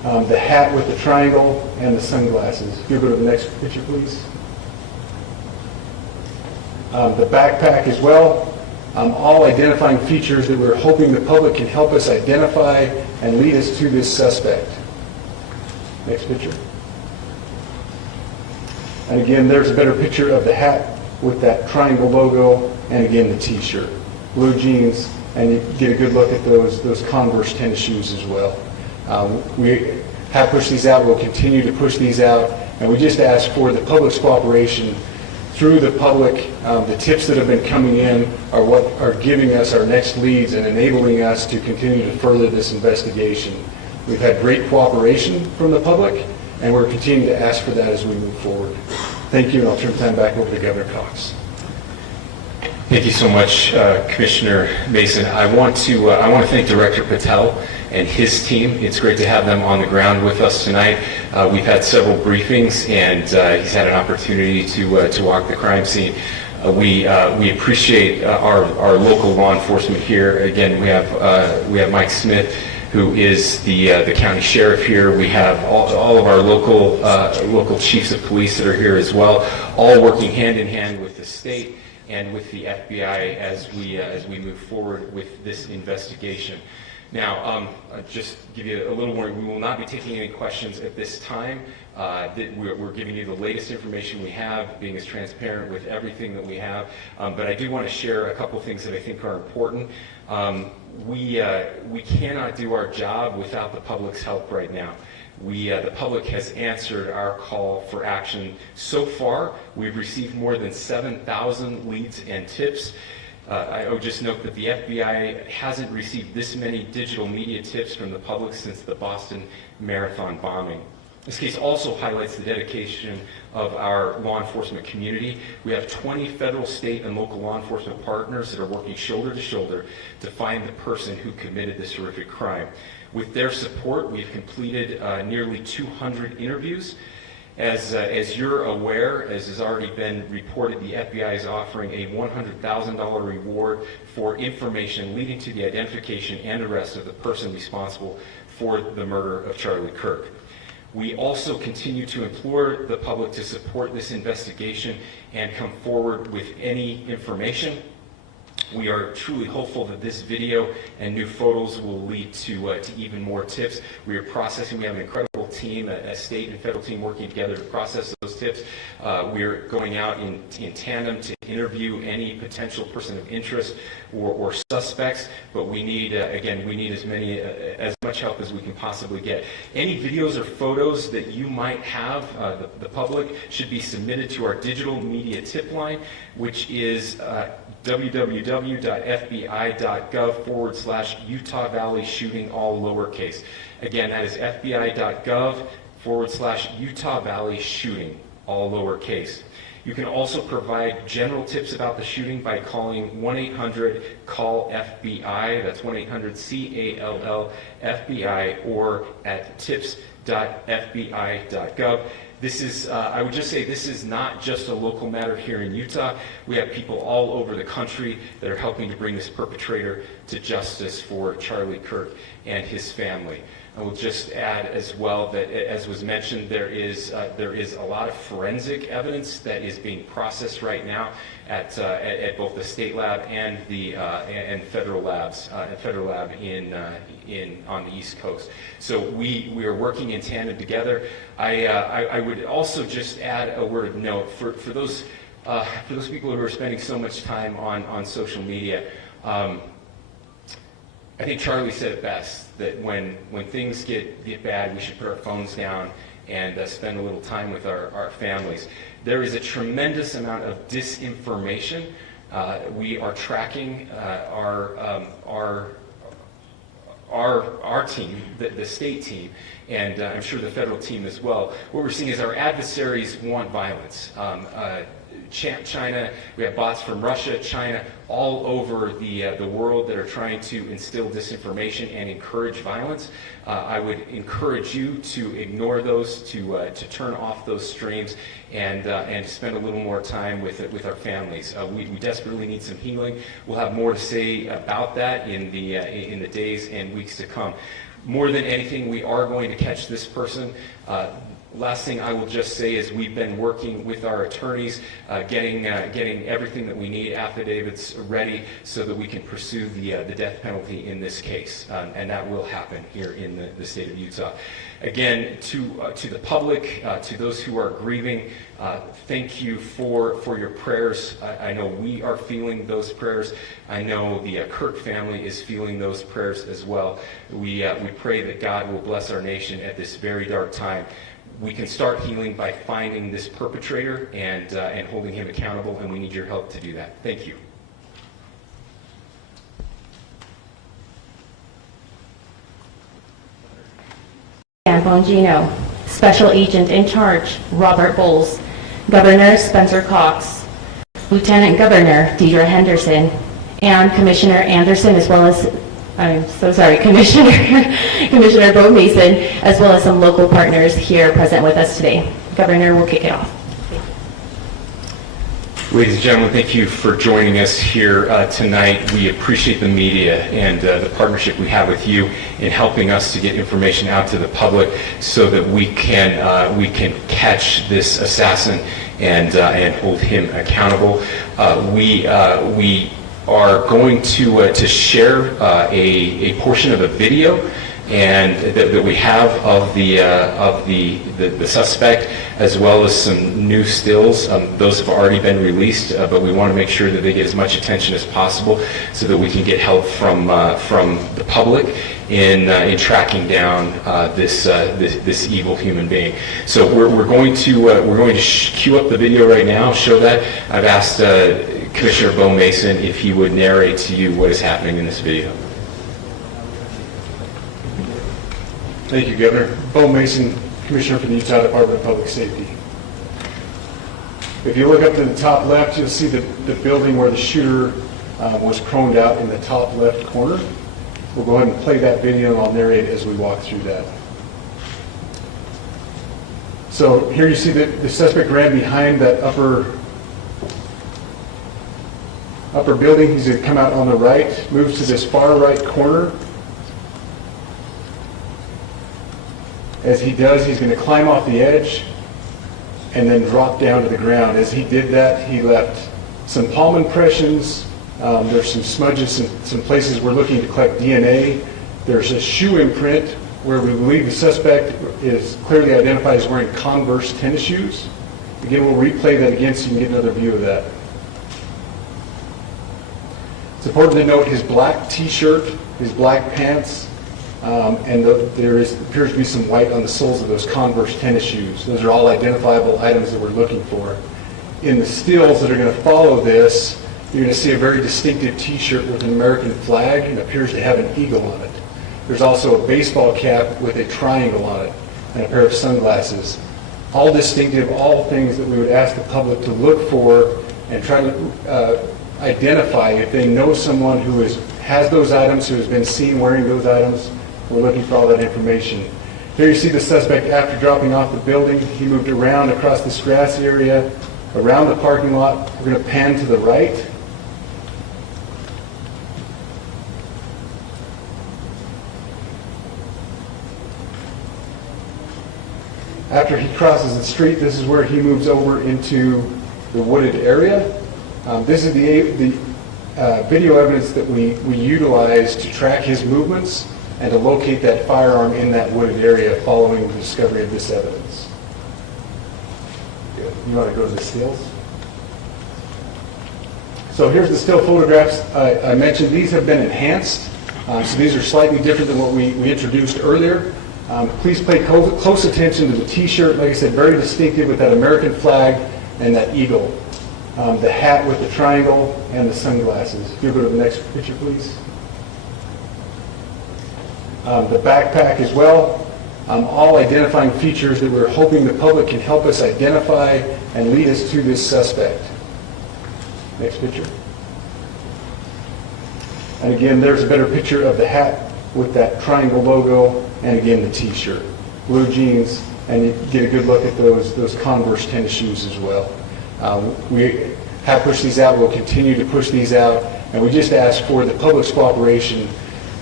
the hat with the triangle, and the sunglasses. If you go to the next picture, please. The backpack as well, all identifying features that we're hoping the public can help us identify and lead us to this suspect. Next picture. And again, there's a better picture of the hat with that triangle logo, and again, the t-shirt. Blue jeans, and you get a good look at those Converse tennis shoes as well. We have pushed these out, we'll continue to push these out, and we just ask for the public's cooperation through the public. The tips that have been coming in are what are giving us our next leads and enabling us to continue to further this investigation. We've had great cooperation from the public, and we're continuing to ask for that as we move forward. Thank you, and I'll turn time back over to Governor Cox. Thank you so much, Commissioner Mason. I want to thank Director Patel and his team. It's great to have them on the ground with us tonight. We've had several briefings, and he's had an opportunity to walk the crime scene. We appreciate our local law enforcement here. Again, we have Mike Smith, who is the county sheriff here. We have all of our local chiefs of police that are here as well, all working hand in hand with the state and with the FBI as we move forward with this investigation. Now, just give you a little warning, we will not be taking any questions at this time. We're giving you the latest information we have, being as transparent with everything that we have. But I do want to share a couple things that I think are important. We cannot do our job without the public's help right now. The public has answered our call for action. So far, we've received more than 7,000 leads and tips. I would just note that the FBI hasn't received this many digital media tips from the public since the Boston Marathon bombing. This case also highlights the dedication of our law enforcement community. We have 20 federal, state, and local law enforcement partners that are working shoulder to shoulder to find the person who committed this horrific crime. With their support, we've completed nearly 200 interviews. As you're aware, as has already been reported, the FBI is offering a $100,000 reward for information leading to the identification and arrest of the person responsible for the murder of Charlie Kirk. We also continue to implore the public to support this investigation and come forward with any information. We are truly hopeful that this video and new photos will lead to even more tips. We are processing. We have an incredible team, a state and federal team working together to process those tips. We're going out in tandem to interview any potential person of interest or suspects, but we need, again, we need as much help as we can possibly get. Any videos or photos that you might have, the public, should be submitted to our digital media tip line, which is www.fbi.gov/Utah Valley shooting, all lowercase. Again, that is fbi.gov/Utah Valley shooting, all lowercase. You can also provide general tips about the shooting by calling 1-800-CALL-FBI, that's 1-800-CALL-FBI, or at tips.fbi.gov. This is, I would just say, this is not just a local matter here in Utah. We have people all over the country that are helping to bring this perpetrator to justice for Charlie Kirk and his family. I will just add as well that, as was mentioned, there is a lot of forensic evidence that is being processed right now at both the state lab and the federal labs, federal lab on the East Coast. So we are working in tandem together. I would also just add a word of note for those people who are spending so much time on social media. I think Charlie said it best, that when things get bad, we should put our phones down and spend a little time with our families. There is a tremendous amount of disinformation. We are tracking our team, the state team, and I'm sure the federal team as well. What we're seeing is our adversaries want violence. China, we have bots from Russia, China, all over the world that are trying to instill disinformation and encourage violence. I would encourage you to ignore those, to turn off those streams, and spend a little more time with our families. We desperately need some healing. We'll have more to say about that in the days and weeks to come. More than anything, we are going to catch this person. Last thing I will just say is we've been working with our attorneys, getting everything that we need, affidavits ready, so that we can pursue the death penalty in this case, and that will happen here in the state of Utah. Again, to the public, to those who are grieving, thank you for your prayers. I know we are feeling those prayers. I know the Kirk family is feeling those prayers as well. We pray that God will bless our nation at this very dark time. We can start healing by finding this perpetrator and holding him accountable, and we need your help to do that. Thank you. Dan Bongino, Special Agent in Charge, Robert Bowles, Governor Spencer Cox, Lieutenant Governor Deidre Henderson, and Commissioner Anderson, as well as, I'm so sorry, Commissioner Bo Mason, as well as some local partners here present with us today. Governor will kick it off. Ladies and gentlemen, thank you for joining us here tonight. We appreciate the media and the partnership we have with you in helping us to get information out to the public so that we can catch this assassin and hold him accountable. We are going to share a portion of a video and that we have of the suspect, as well as some new stills. Those have already been released, but we want to make sure that they get as much attention as possible so that we can get help from the public in tracking down this evil human being. So we're going to cue up the video right now, show that. I've asked Commissioner Bo Mason if he would narrate to you what is happening in this video. Thank you, Governor. Bo Mason, Commissioner for the Utah Department of Public Safety. If you look up to the top left, you'll see the building where the shooter was proned out in the top left corner. We'll go ahead and play that video, and I'll narrate as we walk through that. So here you see that the suspect ran behind that upper building. He's going to come out on the right, moves to this far right corner. As he does, he's going to climb off the edge and then drop down to the ground. As he did that, he left some palm impressions. There's some smudges in some places we're looking to collect DNA. There's a shoe imprint where we believe the suspect is clearly identified as wearing Converse tennis shoes. Again, we'll replay that again so you can get another view of that. It's important to note his black t-shirt, his black pants, and there appears to be some white on the soles of those Converse tennis shoes. Those are all identifiable items that we're looking for. In the stills that are going to follow this, you're going to see a very distinctive t-shirt with an American flag and appears to have an eagle on it. There's also a baseball cap with a triangle on it and a pair of sunglasses. All distinctive, all things that we would ask the public to look for and try to identify if they know someone who has those items, who has been seen wearing those items. We're looking for all that information. Here you see the suspect after dropping off the building. He moved around across this grass area, around the parking lot. We're going to pan to the right. After he crosses the street, this is where he moves over into the wooded area. This is the video evidence that we utilize to track his movements and to locate that firearm in that wooded area following the discovery of this evidence. Good. You want to go to the stills? So here's the still photographs. I mentioned these have been enhanced. So these are slightly different than what we introduced earlier. Please pay close attention to the t-shirt. Like I said, very distinctive with that American flag and that eagle. The hat with the triangle and the sunglasses. If you go to the next picture, please. The backpack as well. All identifying features that we're hoping the public can help us identify and lead us to this suspect. Next picture. And again, there's a better picture of the hat with that triangle logo, and again, the t-shirt. Blue jeans, and you get a good look at those Converse tennis shoes as well. We have pushed these out. We'll continue to push these out, and we just ask for the public's cooperation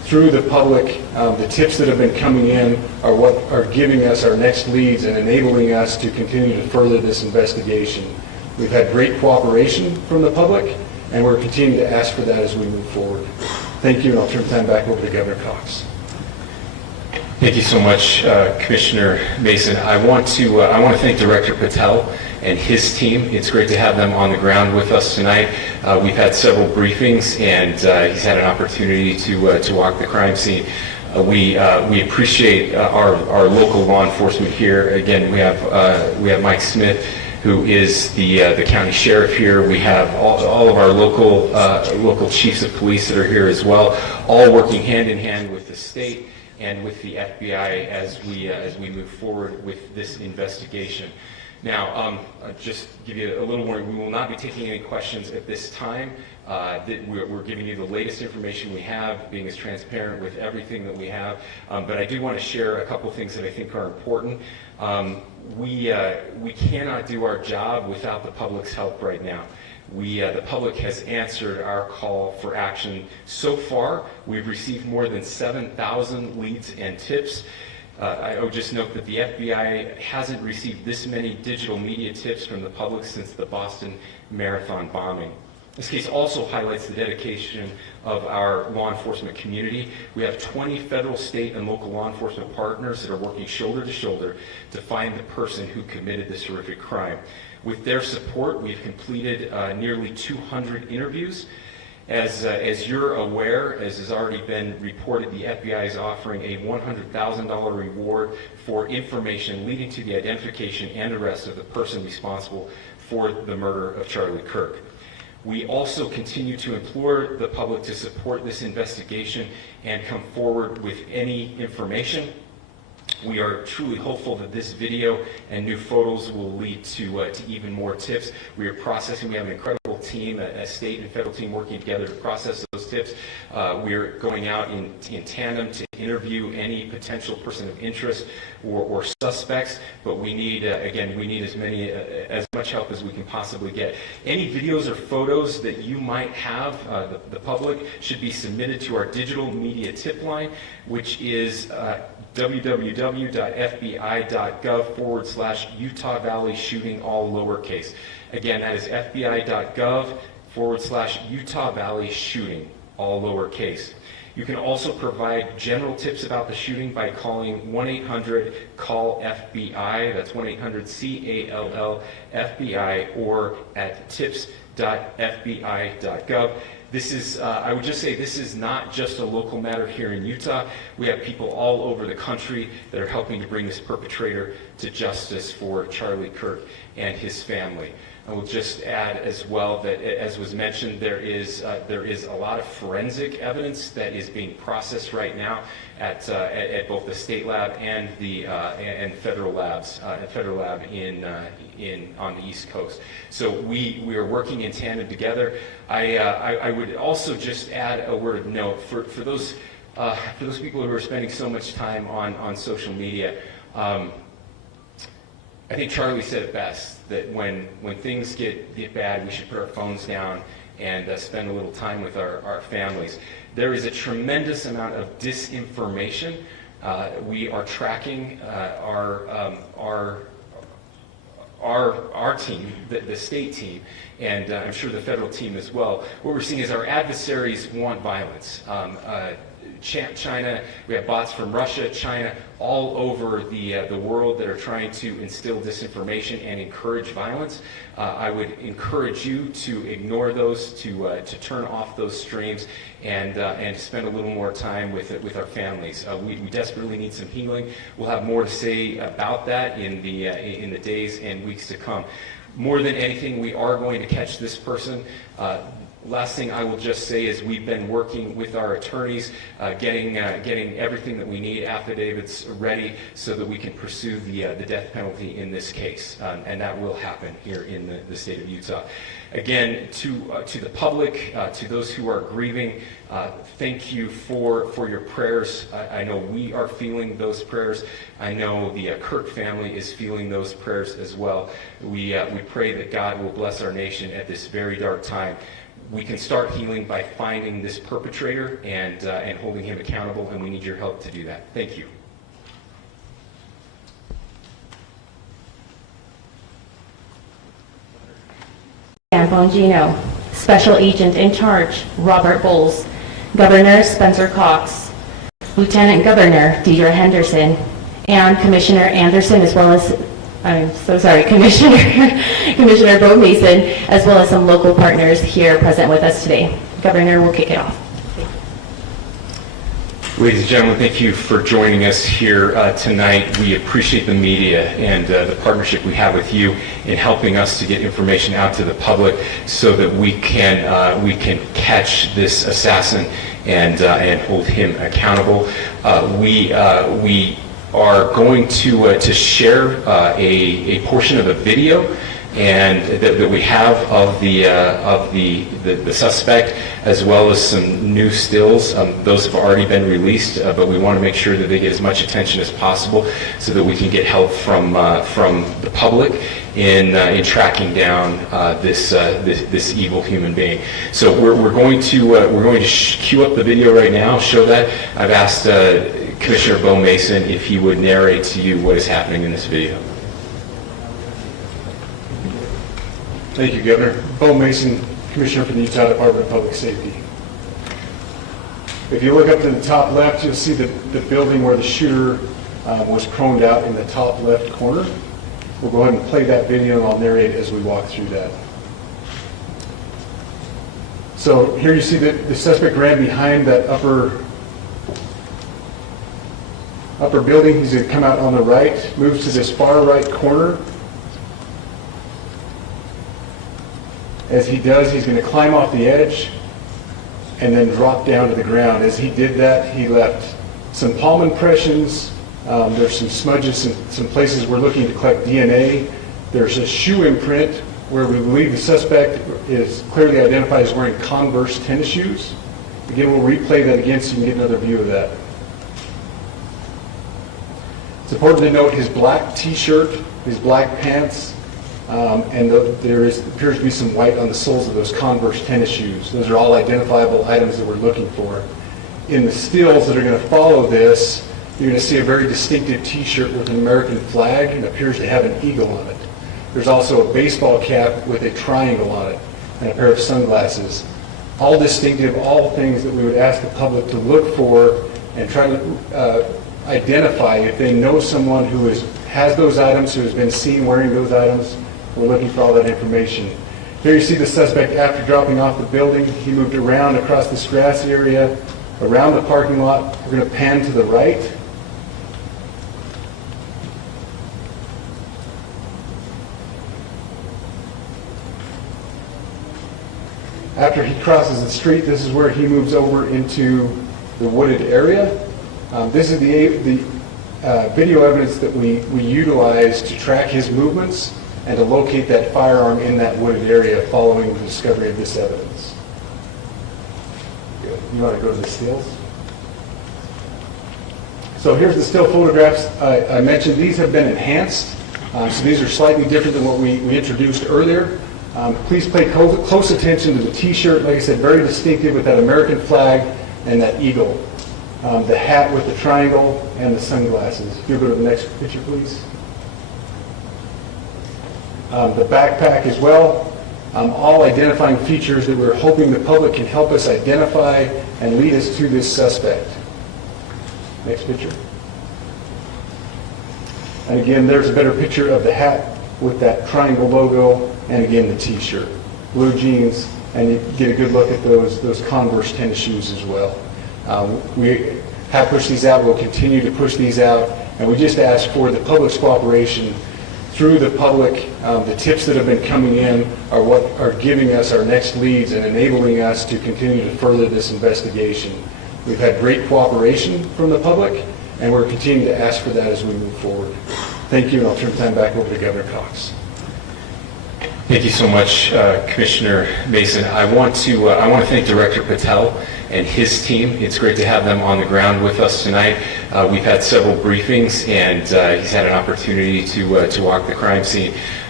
through the public, the tips that have been coming in are what are giving us our next leads and enabling us to continue to further this investigation. We've had great cooperation from the public, and we're continuing to ask for that as we move forward. Thank you, and I'll turn the time back over to Governor Cox. Thank you so much, Commissioner Mason. I want to thank Director Patel and his team. It's great to have them on the ground with us tonight. We've had several briefings, and he's had an opportunity to walk the crime scene. We appreciate our local law enforcement here. Again, we have Mike Smith, who is the county sheriff here. We have all of our local chiefs of police that are here as well, all working hand in hand with the state and with the FBI as we move forward with this investigation. Now, just give you a little warning, we will not be taking any questions at this time. We're giving you the latest information we have, being as transparent with everything that we have. But I do want to share a couple things that I think are important. We cannot do our job without the public's help right now. The public has answered our call for action. So far, we've received more than 7,000 leads and tips. I would just note that the FBI hasn't received this many digital media tips from the public since the Boston Marathon bombing. This case also highlights the dedication of our law enforcement community. We have 20 federal, state, and local law enforcement partners that are working shoulder to shoulder to find the person who committed this horrific crime. With their support, we've completed nearly 200 interviews. As you're aware, as has already been reported, the FBI is offering a $100,000 reward for information leading to the identification and arrest of the person responsible for the murder of Charlie Kirk. We also continue to implore the public to support this investigation and come forward with any information. We are truly hopeful that this video and new photos will lead to even more tips. We are processing. We have an incredible team, a state and federal team working together to process those tips. We are going out in tandem to interview any potential person of interest or suspects. But we need, again, we need as much help as we can possibly get. Any videos or photos that you might have, the public, should be submitted to our digital media tip line, which is www.fbi.gov/Utah Valley shooting, all lowercase. Again, that is fbi.gov/Utah Valley shooting, all lowercase. You can also provide general tips about the shooting by calling 1-800-CALL-FBI. That's 1-800-CALL-FBI, or at tips.fbi.gov. This is, I would just say, this is not just a local matter here in Utah. We have people all over the country that are helping to bring this perpetrator to justice for Charlie Kirk and his family. I will just add as well that, as was mentioned, there is a lot of forensic evidence that is being processed right now at both the state lab and the federal labs, federal lab on the East Coast. So we are working in tandem together. I would also just add a word of note for those people who are spending so much time on social media. I think Charlie said it best, that when things get bad, we should put our phones down and spend a little time with our families. There is a tremendous amount of disinformation. We are tracking our team, the state team, and I'm sure the federal team as well. What we're seeing is our adversaries want violence. China, we have bots from Russia, China, all over the world that are trying to instill disinformation and encourage violence. I would encourage you to ignore those, to turn off those streams, and spend a little more time with our families. We desperately need some healing. We'll have more to say about that in the days and weeks to come. More than anything, we are going to catch this person. Last thing I will just say is we've been working with our attorneys, getting everything that we need, affidavits ready, so that we can pursue the death penalty in this case, and that will happen here in the state of Utah. Again, to the public, to those who are grieving, thank you for your prayers. I know we are feeling those prayers. I know the Kirk family is feeling those prayers as well. We pray that God will bless our nation at this very dark time. we can start healing by finding this perpetrator and holding him accountable, and we need your help to do that. Thank you. Dan Bongino, Special Agent in Charge, Robert Bowles, Governor Spencer Cox, Lieutenant Governor Deidre Henderson, and Commissioner Anderson, as well as, I'm so sorry, Commissioner Bo Mason, as well as some local partners here present with us today. Governor will kick it off. Ladies and gentlemen, thank you for joining us here tonight. We appreciate the media and the partnership we have with you in helping us to get information out to the public so that we can catch this assassin and hold him accountable. We are going to share a portion of a video and that we have of the suspect, as well as some new stills. Those have already been released, but we want to make sure that they get as much attention as possible so that we can get help from the public in tracking down this evil human being. So we're going to cue up the video right now, show that. I've asked Commissioner Bo Mason if he would narrate to you what is happening in this video. Thank you, Governor. Bo Mason, Commissioner for the Utah Department of Public Safety. If you look up to the top left, you'll see the building where the shooter was chromed out in the top left corner. We'll go ahead and play that video, and I'll narrate as we walk through that. So here you see that the suspect ran behind that upper building. He's going to come out on the right, moves to this far right corner. As he does, he's going to climb off the edge and then drop down to the ground. As he did that, he left some palm impressions. There's some smudges in some places we're looking to collect DNA. There's a shoe imprint where we believe the suspect is clearly identified as wearing Converse tennis shoes. Again, we'll replay that again so you can get another view of that. It's important to note his black t-shirt, his black pants, and there appears to be some white on the soles of those Converse tennis shoes. Those are all identifiable items that we're looking for. In the stills that are going to follow this, you're going to see a very distinctive t-shirt with an American flag and appears to have an eagle on it. There's also a baseball cap with a triangle on it and a pair of sunglasses. All distinctive, all things that we would ask the public to look for and try to identify if they know someone who has those items, who has been seen wearing those items. We're looking for all that information. Here you see the suspect after dropping off the building. He moved around across this grass area, around the parking lot. We're going to pan to the right. After he crosses the street, this is where he moves over into the wooded area. This is the video evidence that we utilize to track his movements and to locate that firearm in that wooded area following the discovery of this evidence. Good. You want to go to the stills? So here's the still photographs. I mentioned these have been enhanced. So these are slightly different than what we introduced earlier. Please pay close attention to the t-shirt. Like I said, very distinctive with that American flag and that eagle. The hat with the triangle and the sunglasses. If you'll go to the next picture, please. The backpack as well. All identifying features that we're hoping the public can help us identify and lead us to this suspect. Next picture. And again, there's a better picture of the hat with that triangle logo, and again the t-shirt. Blue jeans, and you get a good look at those Converse tennis shoes as well. We have pushed these out. We'll continue to push these out, and we just ask for the public's cooperation through the public. The tips that have been coming in are what are giving us our next leads and enabling us to continue to further this investigation. We've had great cooperation from the public, and we're continuing to ask for that as we move forward. Thank you, and I'll turn the time back over to Governor Cox. Thank you so much, Commissioner Mason. I want to thank Director Patel and his team. It's great to have them on the ground with us tonight. We've had several briefings, and he's had an opportunity to walk the crime scene.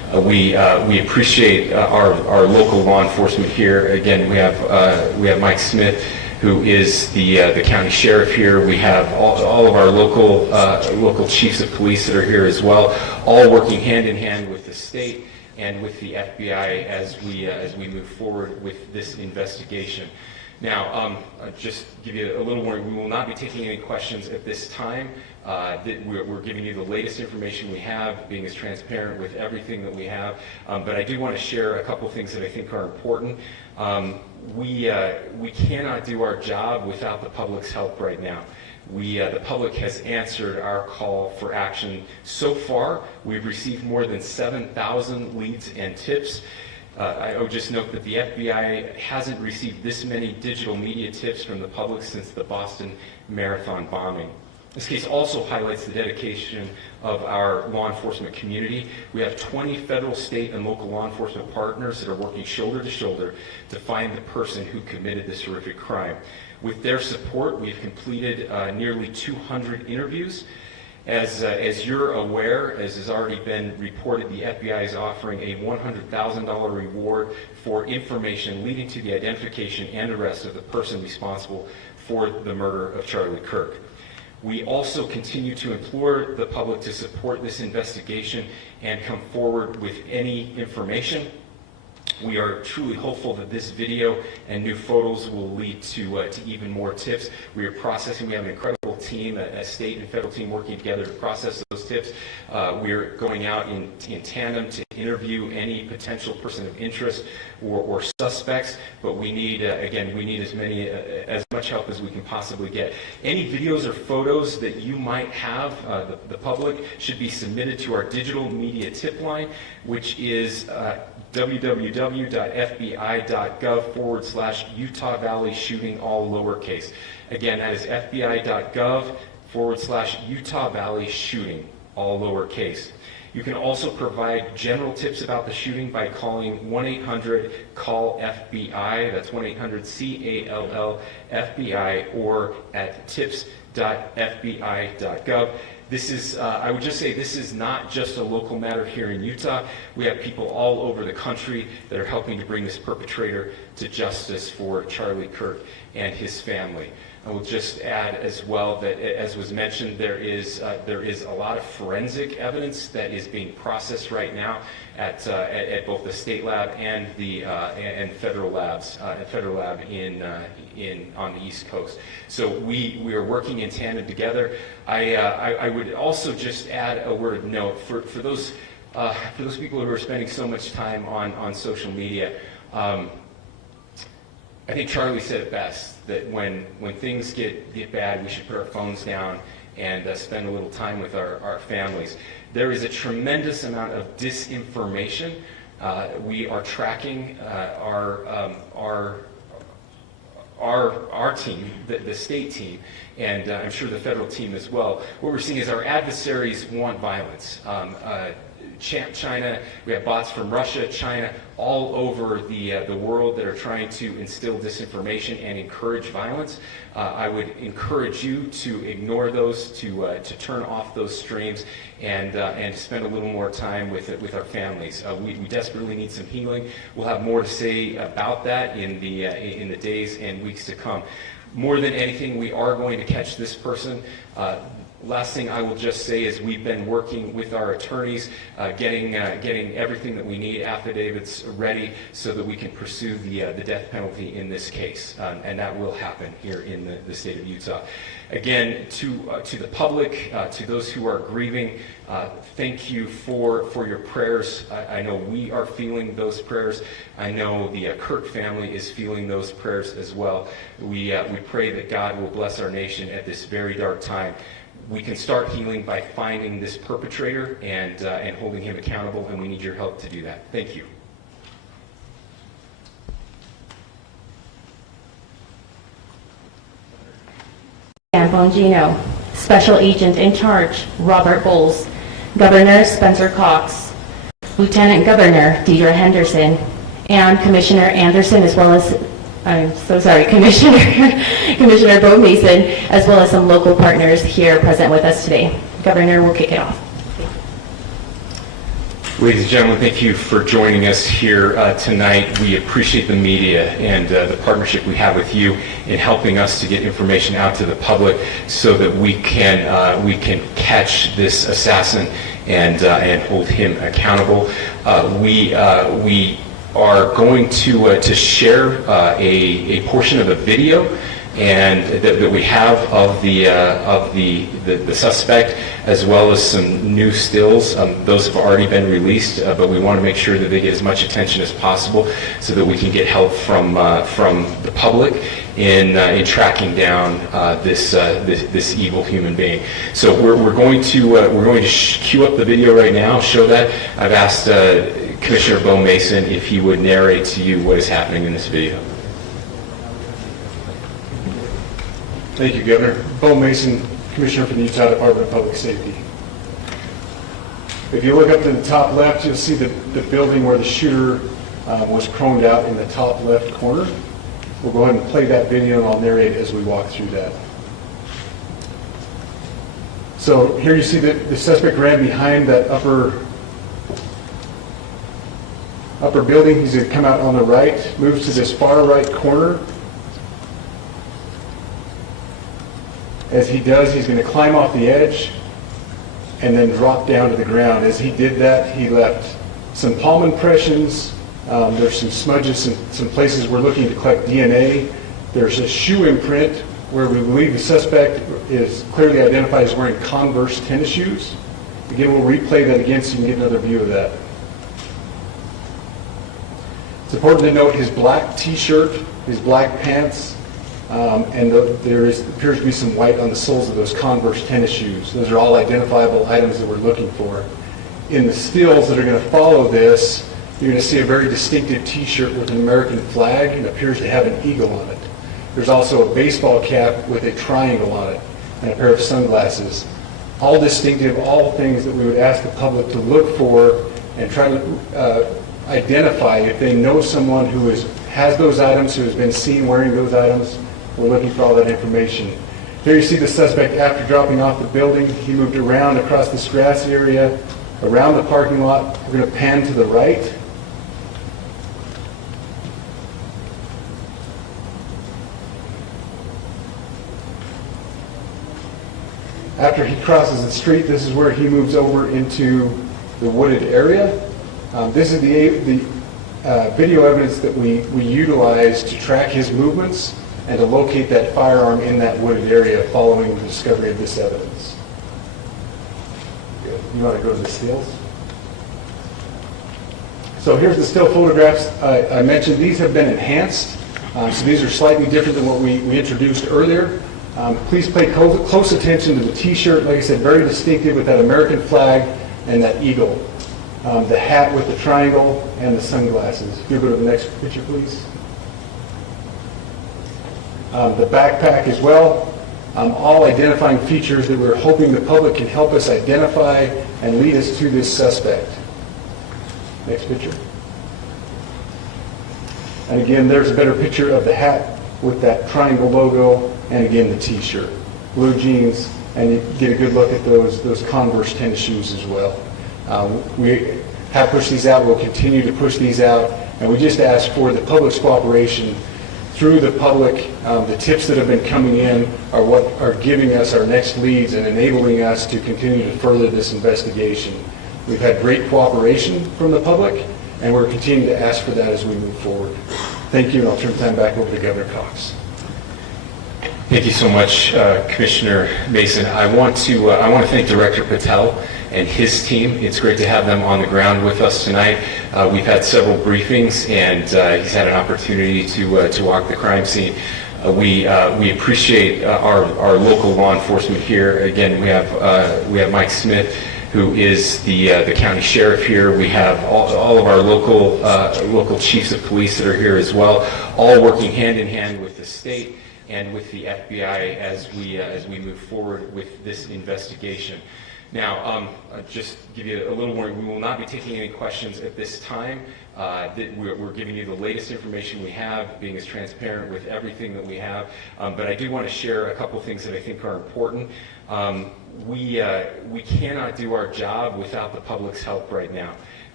We appreciate our local law enforcement here. Again, we have Mike Smith, who is the county sheriff here. We have all of our local chiefs of police that are here as well, all working hand in hand with the state and with the FBI as we move forward with this investigation. Now, just give you a little warning, we will not be taking any questions at this time. We're giving you the latest information we have, being as transparent with everything that we have. But I do want to share a couple things that I think are important. We cannot do our job without the public's help right now. The public has answered our call for action. So far, we've received more than 7,000 leads and tips. I would just note that the FBI hasn't received this many digital media tips from the public since the Boston Marathon bombing. This case also highlights the dedication of our law enforcement community. We have 20 federal, state, and local law enforcement partners that are working shoulder to shoulder to find the person who committed this horrific crime. With their support, we've completed nearly 200 interviews. As you're aware, as has already been reported, the FBI is offering a $100,000 reward for information leading to the identification and arrest of the person responsible for the murder of Charlie Kirk. We also continue to implore the public to support this investigation and come forward with any information. We are truly hopeful that this video and new photos will lead to even more tips. We are processing. We have an incredible team, a state and federal team working together to process those tips. We're going out in tandem to interview any potential person of interest or suspects, but we need, again, we need as much help as we can possibly get. Any videos or photos that you might have, the public, should be submitted to our digital media tip line, which is www.fbi.gov/Utah Valley shooting, all lowercase. Again, that is fbi.gov/Utah Valley shooting, all lowercase. You can also provide general tips about the shooting by calling 1-800-CALL-FBI, that's 1-800-CALL-FBI, or at tips.fbi.gov. This is, I would just say, this is not just a local matter here in Utah. We have people all over the country that are helping to bring this perpetrator to justice for Charlie Kirk and his family. I will just add as well that, as was mentioned, there is a lot of forensic evidence that is being processed right now at both the state lab and the federal labs, federal lab on the East Coast. So we are working in tandem together. I would also just add a word of note for those people who are spending so much time on social media. I think Charlie said it best, that when things get bad, we should put our phones down and spend a little time with our families. There is a tremendous amount of disinformation. We are tracking our team, the state team, and I'm sure the federal team as well. What we're seeing is our adversaries want violence. China, we have bots from Russia, China, all over the world that are trying to instill disinformation and encourage violence. I would encourage you to ignore those, to turn off those streams, and spend a little more time with our families. We desperately need some healing. We'll have more to say about that in the days and weeks to come. More than anything, we are going to catch this person. Last thing I will just say is we've been working with our attorneys, getting everything that we need, affidavits ready, so that we can pursue the death penalty in this case, and that will happen here in the state of Utah. Again, to the public, to those who are grieving, thank you for your prayers. I know we are feeling those prayers. I know the Kirk family is feeling those prayers as well. We pray that God will bless our nation at this very dark time. We can start healing by finding this perpetrator and holding him accountable, and we need your help to do that. Thank you. Dan Bongino, Special Agent in Charge, Robert Bowles, Governor Spencer Cox, Lieutenant Governor Deidre Henderson, and Commissioner Anderson, as well as, I'm so sorry, Commissioner Bo Mason, as well as some local partners here present with us today. Governor, we'll kick it off. Ladies and gentlemen, thank you for joining us here tonight. We appreciate the media and the partnership we have with you in helping us to get information out to the public so that we can catch this assassin and hold him accountable. We are going to share a portion of a video and that we have of the suspect, as well as some new stills. Those have already been released, but we want to make sure that they get as much attention as possible so that we can get help from the public in tracking down this evil human being. So we're going to cue up the video right now, show that. I've asked Commissioner Bo Mason if he would narrate to you what is happening in this video. Thank you, Governor. Bo Mason, Commissioner for the Utah Department of Public Safety. If you look up to the top left, you'll see the building where the shooter was chromed out in the top left corner. We'll go ahead and play that video and I'll narrate as we walk through that. So here you see that the suspect ran behind that upper building. He's going to come out on the right, moves to this far right corner. As he does, he's going to climb off the edge and then drop down to the ground. As he did that, he left some palm impressions. There's some smudges, some places we're looking to collect DNA. There's a shoe imprint where we believe the suspect is clearly identified as wearing Converse tennis shoes. Again, we'll replay that again so you can get another view of that. It's important to note his black t-shirt, his black pants, and there appears to be some white on the soles of those Converse tennis shoes. Those are all identifiable items that we're looking for. In the stills that are going to follow this, you're going to see a very distinctive t-shirt with an American flag and appears to have an eagle on it. There's also a baseball cap with a triangle on it and a pair of sunglasses. All distinctive, all things that we would ask the public to look for and try to identify if they know someone who has those items, who has been seen wearing those items. We're looking for all that information. Here you see the suspect after dropping off the building. He moved around across this grass area, around the parking lot. We're going to pan to the right. After he crosses the street, this is where he moves over into the wooded area. This is the video evidence that we utilize to track his movements and to locate that firearm in that wooded area following the discovery of this evidence. Good. You want to go to the stills? So here's the still photographs. I mentioned these have been enhanced. So these are slightly different than what we introduced earlier. Please pay close attention to the t-shirt. Like I said, very distinctive with that American flag and that eagle. The hat with the triangle and the sunglasses. If you go to the next picture, please. The backpack as well. All identifying features that we're hoping the public can help us identify and lead us to this suspect. Next picture. And again, there's a better picture of the hat with that triangle logo, and again the t-shirt. Blue jeans, and you get a good look at those Converse tennis shoes as well. We have pushed these out, we'll continue to push these out, and we just ask for the public's cooperation through the public. The tips that have been coming in are what are giving us our next leads and enabling us to continue to further this investigation. We've had great cooperation from the public, and we're continuing to ask for that as we move forward. Thank you, and I'll turn the time back over to Governor Cox. Thank you so much, Commissioner Mason. I want to thank Director Patel and his team. It's great to have them on the ground with us tonight. We've had several briefings, and he's had an opportunity to walk the crime scene. We appreciate our local law enforcement here. Again, we have Mike Smith, who is the county sheriff here. We have all of our local chiefs of police that are here as well, all working hand in hand with the state and with the FBI as we move forward with this investigation. Now, just give you a little warning, we will not be taking any questions at this time. We're giving you the latest information we have, being as transparent with everything that we have. But I do want to share a couple things that I think are important. We cannot do our job without the public's help right now.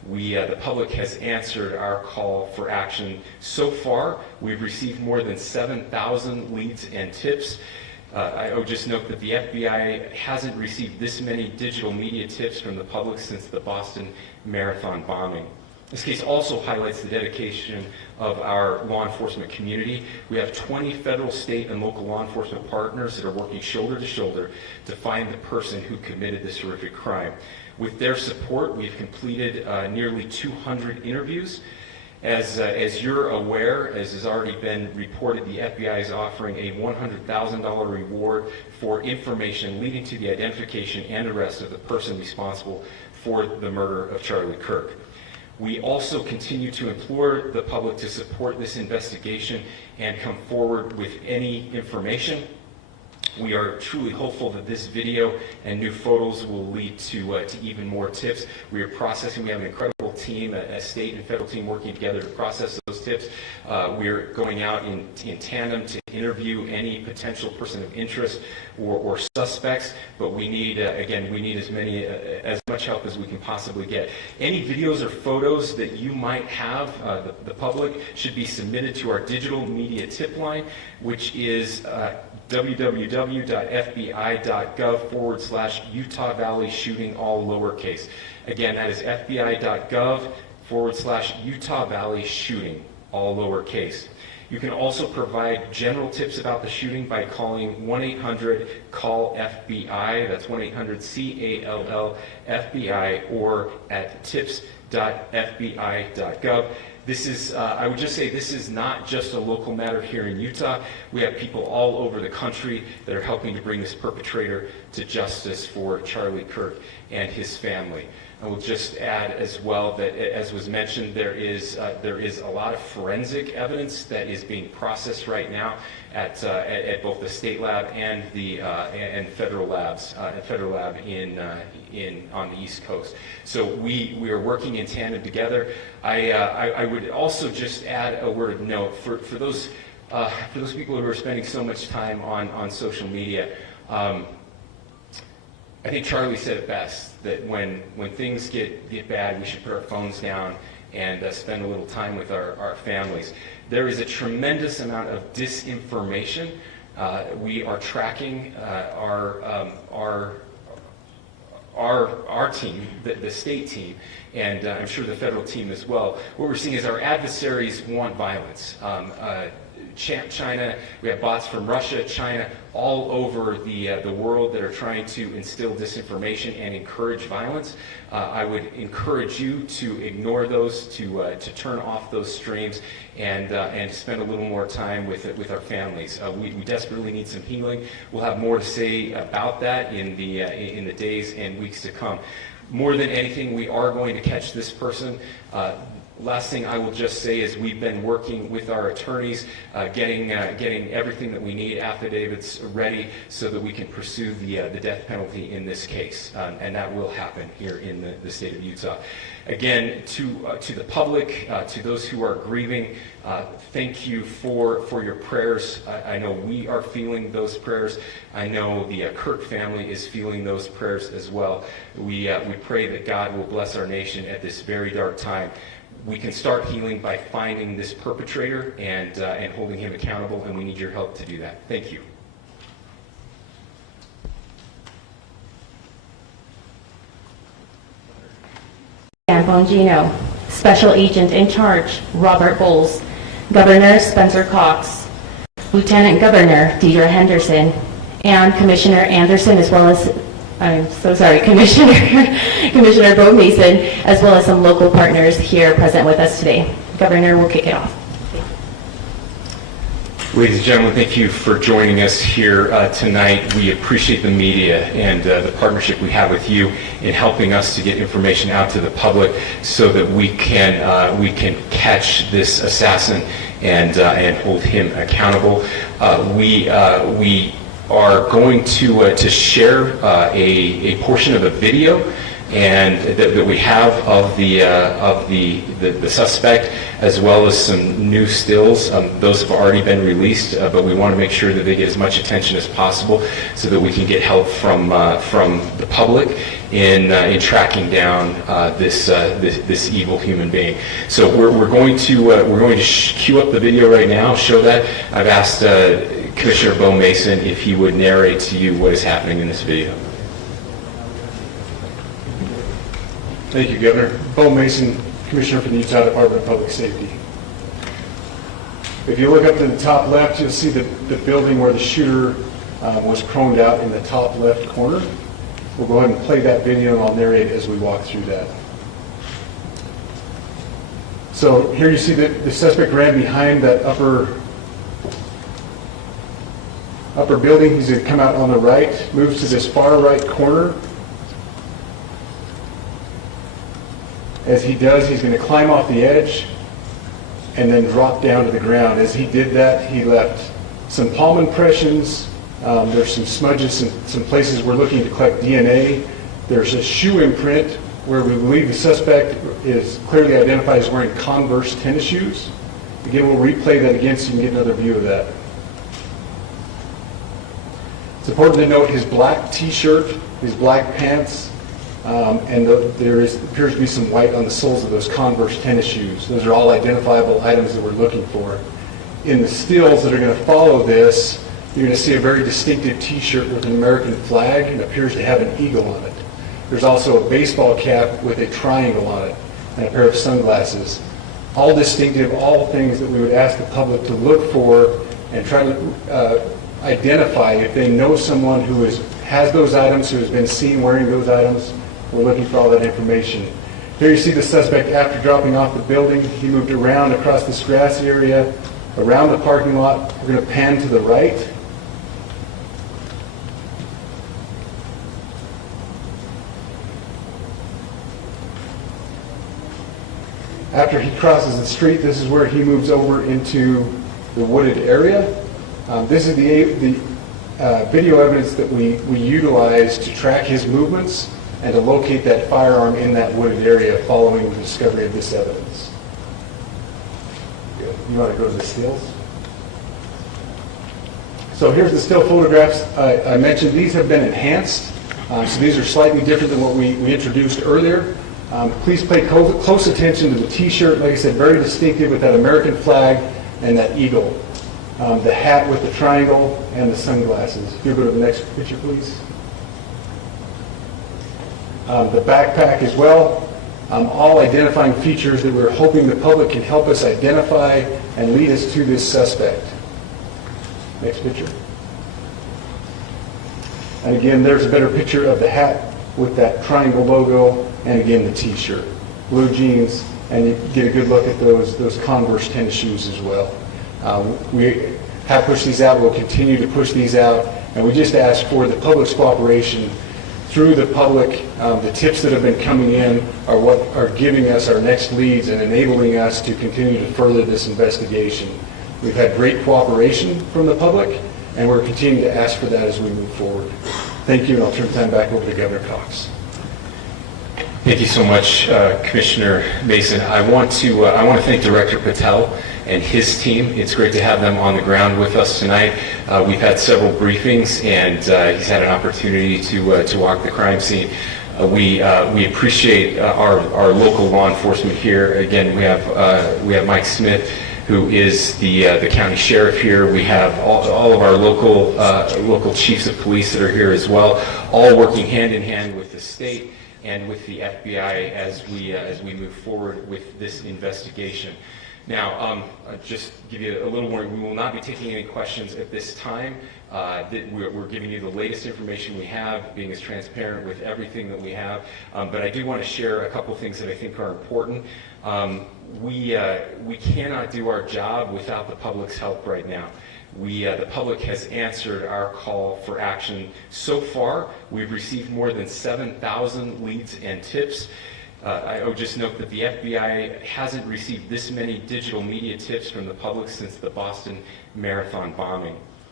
The public has answered our call for action. So far, we've received more than 7,000 leads and tips. I would just note that the FBI hasn't received this many digital media tips from the public since the Boston Marathon bombing. This case also highlights the dedication of our law enforcement community. We have 20 federal, state, and local law enforcement partners that are working shoulder to shoulder to find the person who committed this horrific crime. With their support, we've completed nearly 200 interviews. As you're aware, as has already been reported, the FBI is offering a $100,000 reward for information leading to the identification and arrest of the person responsible for the murder of Charlie Kirk. We also continue to implore the public to support this investigation and come forward with any information. We are truly hopeful that this video and new photos will lead to even more tips. We are processing. We have an incredible team, a state and federal team working together to process those tips. We're going out in tandem to interview any potential person of interest or suspects, but we need, again, we need as much help as we can possibly get. Any videos or photos that you might have, the public, should be submitted to our digital media tip line, which is www.fbi.gov/Utah Valley shooting, all lowercase. Again, that is fbi.gov/Utah Valley shooting, all lowercase. You can also provide general tips about the shooting by calling 1-800-CALL-FBI, that's 1-800-CALL-FBI, or at tips.fbi.gov. This is, I would just say, this is not just a local matter here in Utah. We have people all over the country that are helping to bring this perpetrator to justice for Charlie Kirk and his family. I will just add as well that, as was mentioned, there is a lot of forensic evidence that is being processed right now at both the state lab and the federal labs, federal lab on the East Coast. So we are working in tandem together. I would also just add a word of note for those people who are spending so much time on social media. I think Charlie said it best, that when things get bad, we should put our phones down and spend a little time with our families. There is a tremendous amount of disinformation. We are tracking our team, the state team, and I'm sure the federal team as well. What we're seeing is our adversaries want violence. China, we have bots from Russia, China, all over the world that are trying to instill disinformation and encourage violence. I would encourage you to ignore those, to turn off those streams, and spend a little more time with our families. We desperately need some healing. We'll have more to say about that in the days and weeks to come. More than anything, we are going to catch this person. Last thing I will just say is we've been working with our attorneys, getting everything that we need, affidavits ready, so that we can pursue the death penalty in this case, and that will happen here in the state of Utah. Again, to the public, to those who are grieving, thank you for your prayers. I know we are feeling those prayers. I know the Kirk family is feeling those prayers as well. We pray that God will bless our nation at this very dark time. We can start healing by finding this perpetrator and holding him accountable, and we need your help to do that. Thank you. Dan Bongino, Special Agent in Charge, Robert Bowles, Governor Spencer Cox, Lieutenant Governor Deidre Henderson, and Commissioner Anderson, as well as, I'm so sorry, Commissioner Bo Mason, as well as some local partners here present with us today. Governor, we'll kick it off. Ladies and gentlemen, thank you for joining us here tonight. We appreciate the media and the partnership we have with you in helping us to get information out to the public so that we can catch this assassin and hold him accountable. We are going to share a portion of a video and that we have of the suspect, as well as some new stills. Those have already been released, but we want to make sure that they get as much attention as possible so that we can get help from the public in tracking down this evil human being. So we're going to cue up the video right now, show that. I've asked Commissioner Bo Mason if he would narrate to you what is happening in this video. Thank you, Governor. Bo Mason, Commissioner for the Utah Department of Public Safety. If you look up to the top left, you'll see the building where the shooter was proned out in the top left corner. We'll go ahead and play that video, and I'll narrate as we walk through that. So here you see that the suspect ran behind that upper building. He's going to come out on the right, moves to this far right corner. As he does, he's going to climb off the edge and then drop down to the ground. As he did that, he left some palm impressions. There's some smudges in some places we're looking to collect DNA. There's a shoe imprint where we believe the suspect is clearly identified as wearing Converse tennis shoes. Again, we'll replay that again so you can get another view of that. It's important to note his black t-shirt, his black pants, and there appears to be some white on the soles of those Converse tennis shoes. Those are all identifiable items that we're looking for. In the stills that are going to follow this, you're going to see a very distinctive t-shirt with an American flag and appears to have an eagle on it. There's also a baseball cap with a triangle on it and a pair of sunglasses. All distinctive, all things that we would ask the public to look for and try to identify if they know someone who has those items, who has been seen wearing those items. We're looking for all that information. Here you see the suspect after dropping off the building. He moved around across this grassy area, around the parking lot. We're going to pan to the right. After he crosses the street, this is where he moves over into the wooded area. This is the video evidence that we utilize to track his movements and to locate that firearm in that wooded area following the discovery of this evidence. Good. You want to go to the stills? So here's the still photographs. I mentioned these have been enhanced. So these are slightly different than what we introduced earlier. Please pay close attention to the t-shirt. Like I said, very distinctive with that American flag and that eagle. The hat with the triangle and the sunglasses. If you go to the next picture, please. The backpack as well. All identifying features that we're hoping the public can help us identify and lead us to this suspect. Next picture. And again, there's a better picture of the hat with that triangle logo, and again the t-shirt. Blue jeans, and you get a good look at those Converse tennis shoes as well. We have pushed these out, we'll continue to push these out, and we just ask for the public's cooperation through the public. The tips that have been coming in are what are giving us our next leads and enabling us to continue to further this investigation. We've had great cooperation from the public, and we're continuing to ask for that as we move forward. Thank you, and I'll turn the time back over to Governor Cox. Thank you so much, Commissioner Mason. I want to thank Director Patel and his team. It's great to have them on the ground with us tonight. We've had several briefings, and he's had an opportunity to walk the crime scene. We appreciate our local law enforcement here. Again, we have Mike Smith, who is the county sheriff here. We have all of our local chiefs of police that are here as well, all working hand in hand with the state and with the FBI as we move forward with this investigation. Now, just give you a little warning, we will not be taking any questions at this time. We're giving you the latest information we have, being as transparent with everything that we have. But I do want to share a couple things that I think are important. We cannot do our job without the public's help right now. The public has answered our call for action. So far, we've received more than 7,000 leads and tips. I would just note that the FBI hasn't received this many digital media tips from the public since the Boston Marathon bombing.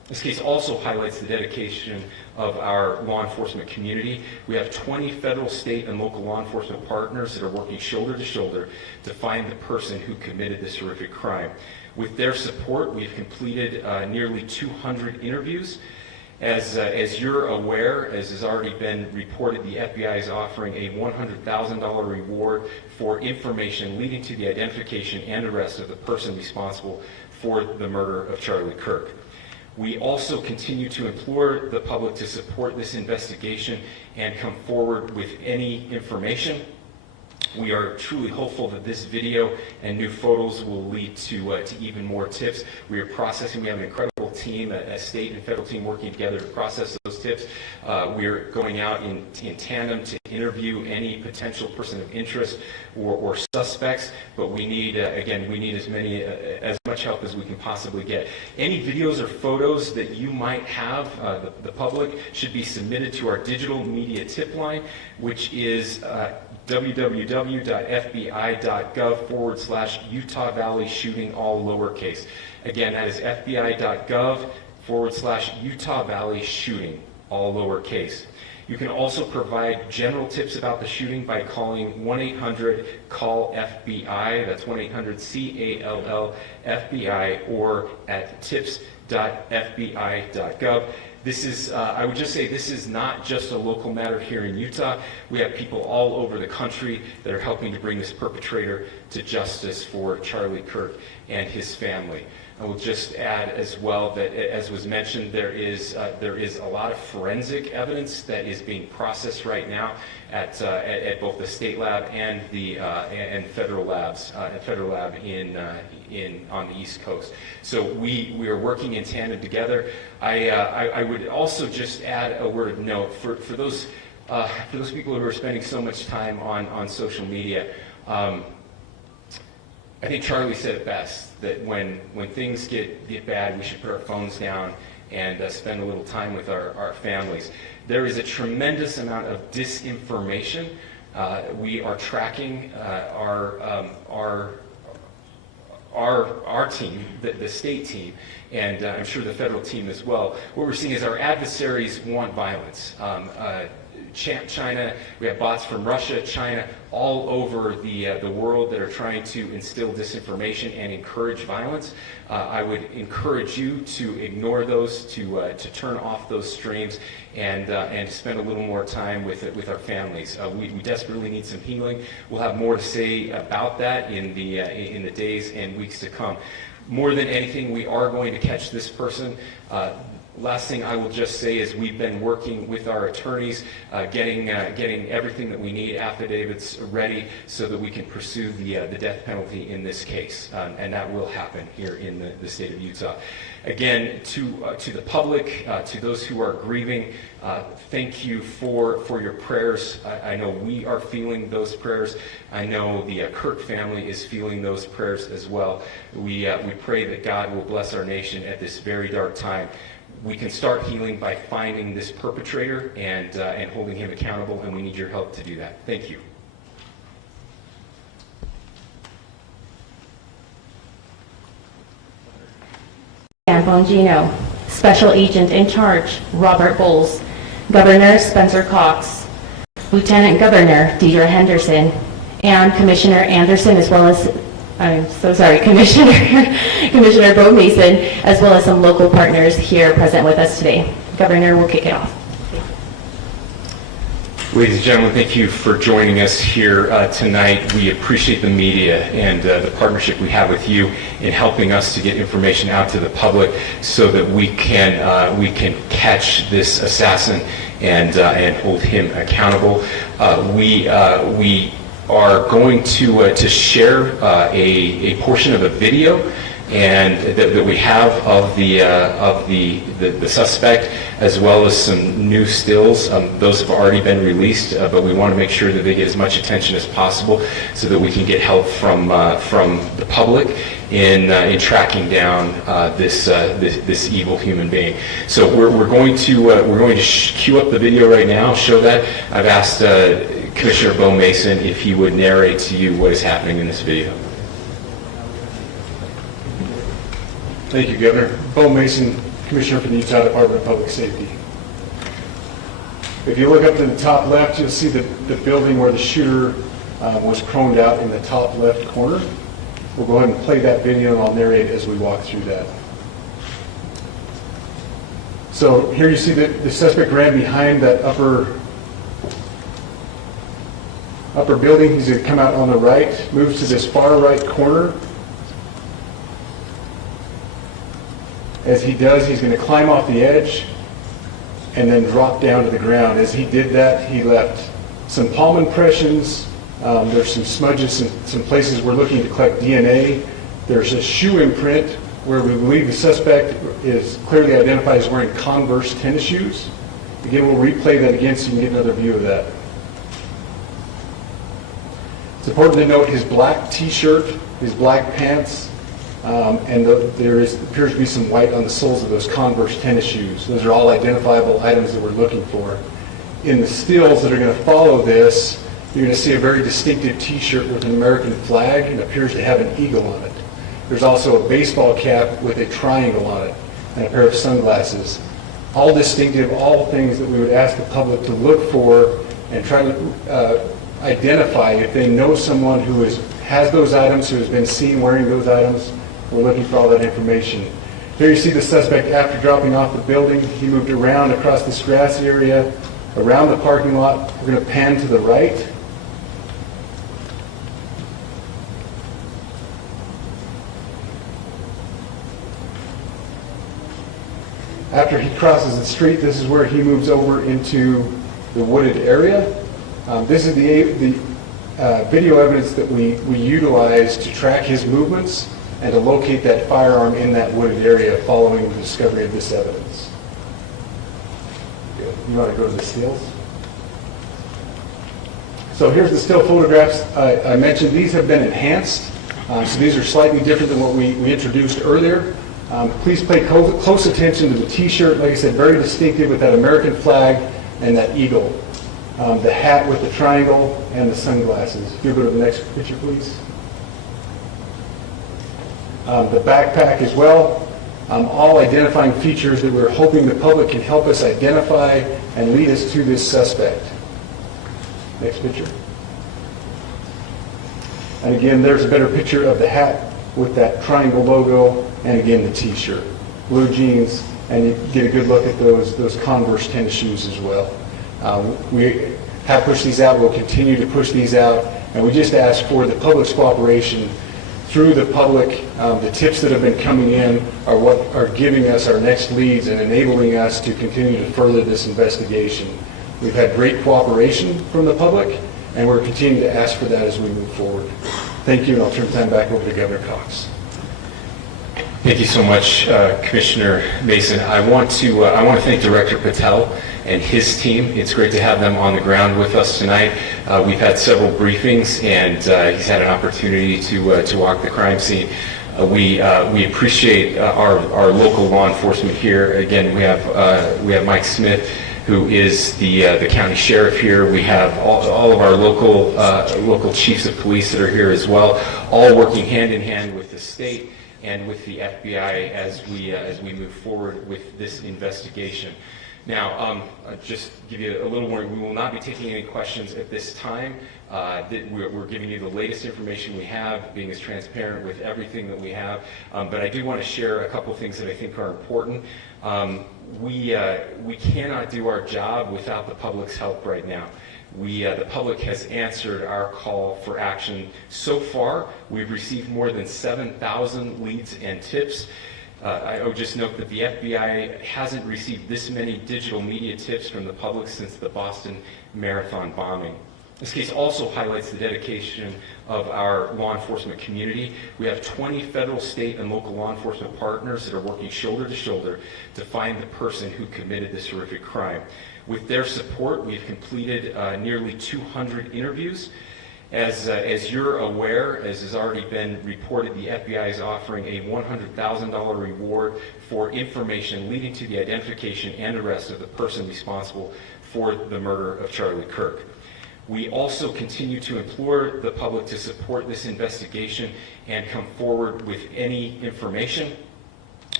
This case also highlights the dedication of our law enforcement community. We have 20 federal, state, and local law enforcement partners that are working shoulder to shoulder to find the person who committed this horrific crime. With their support, we've completed nearly 200 interviews. As you're aware, as has already been reported, the FBI is offering a $100,000 reward for information leading to the identification and arrest of the person responsible for the murder of Charlie Kirk. We also continue to implore the public to support this investigation and come forward with any information. We are truly hopeful that this video and new photos will lead to even more tips. We are processing. We have an incredible team, a state and federal team working together to process those tips. We're going out in tandem to interview any potential person of interest or suspects, but we need, again, we need as much help as we can possibly get. Any videos or photos that you might have, the public, should be submitted to our digital media tip line, which is www.fbi.gov/Utah Valley shooting, all lowercase. Again, that is fbi.gov/Utah Valley shooting, all lowercase. You can also provide general tips about the shooting by calling 1-800-CALL-FBI, that's 1-800-CALL-FBI, or at tips.fbi.gov. This is, I would just say, this is not just a local matter here in Utah. We have people all over the country that are helping to bring this perpetrator to justice for Charlie Kirk and his family. I will just add as well that, as was mentioned, there is a lot of forensic evidence that is being processed right now at both the state lab and the federal labs, federal lab on the East Coast. So we are working in tandem together. I would also just add a word of note for those people who are spending so much time on social media. I think Charlie said it best, that when things get bad, we should put our phones down and spend a little time with our families. There is a tremendous amount of disinformation. We are tracking our team, the state team, and I'm sure the federal team as well. What we're seeing is our adversaries want violence. China, we have bots from Russia, China, all over the world that are trying to instill disinformation and encourage violence. I would encourage you to ignore those, to turn off those streams, and spend a little more time with our families. We desperately need some healing. We'll have more to say about that in the days and weeks to come. More than anything, we are going to catch this person. Last thing I will just say is we've been working with our attorneys, getting everything that we need, affidavits ready, so that we can pursue the death penalty in this case, and that will happen here in the state of Utah. Again, to the public, to those who are grieving, thank you for your prayers. I know we are feeling those prayers. I know the Kirk family is feeling those prayers as well. We pray that God will bless our nation at this very dark time. We can start healing by finding this perpetrator and holding him accountable, and we need your help to do that. Thank you. Dan Bongino, Special Agent in Charge, Robert Bowles, Governor Spencer Cox, Lieutenant Governor Deidre Henderson, and Commissioner Anderson, as well as, I'm so sorry, Commissioner Bo Mason, as well as some local partners here present with us today. Governor, we'll kick it off. Ladies and gentlemen, thank you for joining us here tonight. We appreciate the media and the partnership we have with you in helping us to get information out to the public so that we can catch this assassin and hold him accountable. We are going to share a portion of a video and that we have of the suspect, as well as some new stills. Those have already been released, but we want to make sure that they get as much attention as possible so that we can get help from the public in tracking down this evil human being. So we're going to cue up the video right now, show that. I've asked Commissioner Bo Mason if he would narrate to you what is happening in this video. Thank you, Governor. Bo Mason, Commissioner for the Utah Department of Public Safety. If you look up to the top left, you'll see the building where the shooter was proned out in the top left corner. We'll go ahead and play that video, and I'll narrate as we walk through that. So here you see the suspect ran behind that upper building. He's going to come out on the right, moves to this far right corner. As he does, he's going to climb off the edge and then drop down to the ground. As he did that, he left some palm impressions. There's some smudges in some places we're looking to collect DNA. There's a shoe imprint where we believe the suspect is clearly identified as wearing Converse tennis shoes. Again, we'll replay that again so you can get another view of that. It's important to note his black t-shirt, his black pants, and there appears to be some white on the soles of those Converse tennis shoes. Those are all identifiable items that we're looking for. In the stills that are going to follow this, you're going to see a very distinctive t-shirt with an American flag and appears to have an eagle on it. There's also a baseball cap with a triangle on it and a pair of sunglasses. All distinctive, all things that we would ask the public to look for and try to identify if they know someone who has those items, who has been seen wearing those items. We're looking for all that information. Here you see the suspect after dropping off the building. He moved around across this grass area, around the parking lot. We're going to pan to the right. After he crosses the street, this is where he moves over into the wooded area. This is the video evidence that we utilize to track his movements and to locate that firearm in that wooded area following the discovery of this evidence. Good. You want to go to the stills? So here's the still photographs. I mentioned these have been enhanced. So these are slightly different than what we introduced earlier. Please pay close attention to the t-shirt. Like I said, very distinctive with that American flag and that eagle. The hat with the triangle and the sunglasses. If you go to the next picture, please. The backpack as well. All identifying features that we're hoping the public can help us identify and lead us to this suspect. Next picture. And again, there's a better picture of the hat with that triangle logo, and again the t-shirt. Blue jeans, and you get a good look at those Converse tennis shoes as well. We have pushed these out, we'll continue to push these out, and we just ask for the public's cooperation through the public. The tips that have been coming in are what are giving us our next leads and enabling us to continue to further this investigation. We've had great cooperation from the public, and we're continuing to ask for that as we move forward. Thank you, and I'll turn time back over to Governor Cox. Thank you so much, Commissioner Mason. I want to thank Director Patel and his team. It's great to have them on the ground with us tonight. We've had several briefings, and he's had an opportunity to walk the crime scene. We appreciate our local law enforcement here. Again, we have Mike Smith, who is the county sheriff here. We have all of our local chiefs of police that are here as well, all working hand in hand with the state and with the FBI as we move forward with this investigation. Now, just give you a little warning, we will not be taking any questions at this time. We're giving you the latest information we have, being as transparent with everything that we have. But I do want to share a couple things that I think are important. We cannot do our job without the public's help right now. The public has answered our call for action. So far, we've received more than 7,000 leads and tips. I would just note that the FBI hasn't received this many digital media tips from the public since the Boston Marathon bombing. This case also highlights the dedication of our law enforcement community. We have 20 federal, state, and local law enforcement partners that are working shoulder to shoulder to find the person who committed this horrific crime. With their support, we've completed nearly 200 interviews. As you're aware, as has already been reported, the FBI is offering a $100,000 reward for information leading to the identification and arrest of the person responsible for the murder of Charlie Kirk. We also continue to implore the public to support this investigation and come forward with any information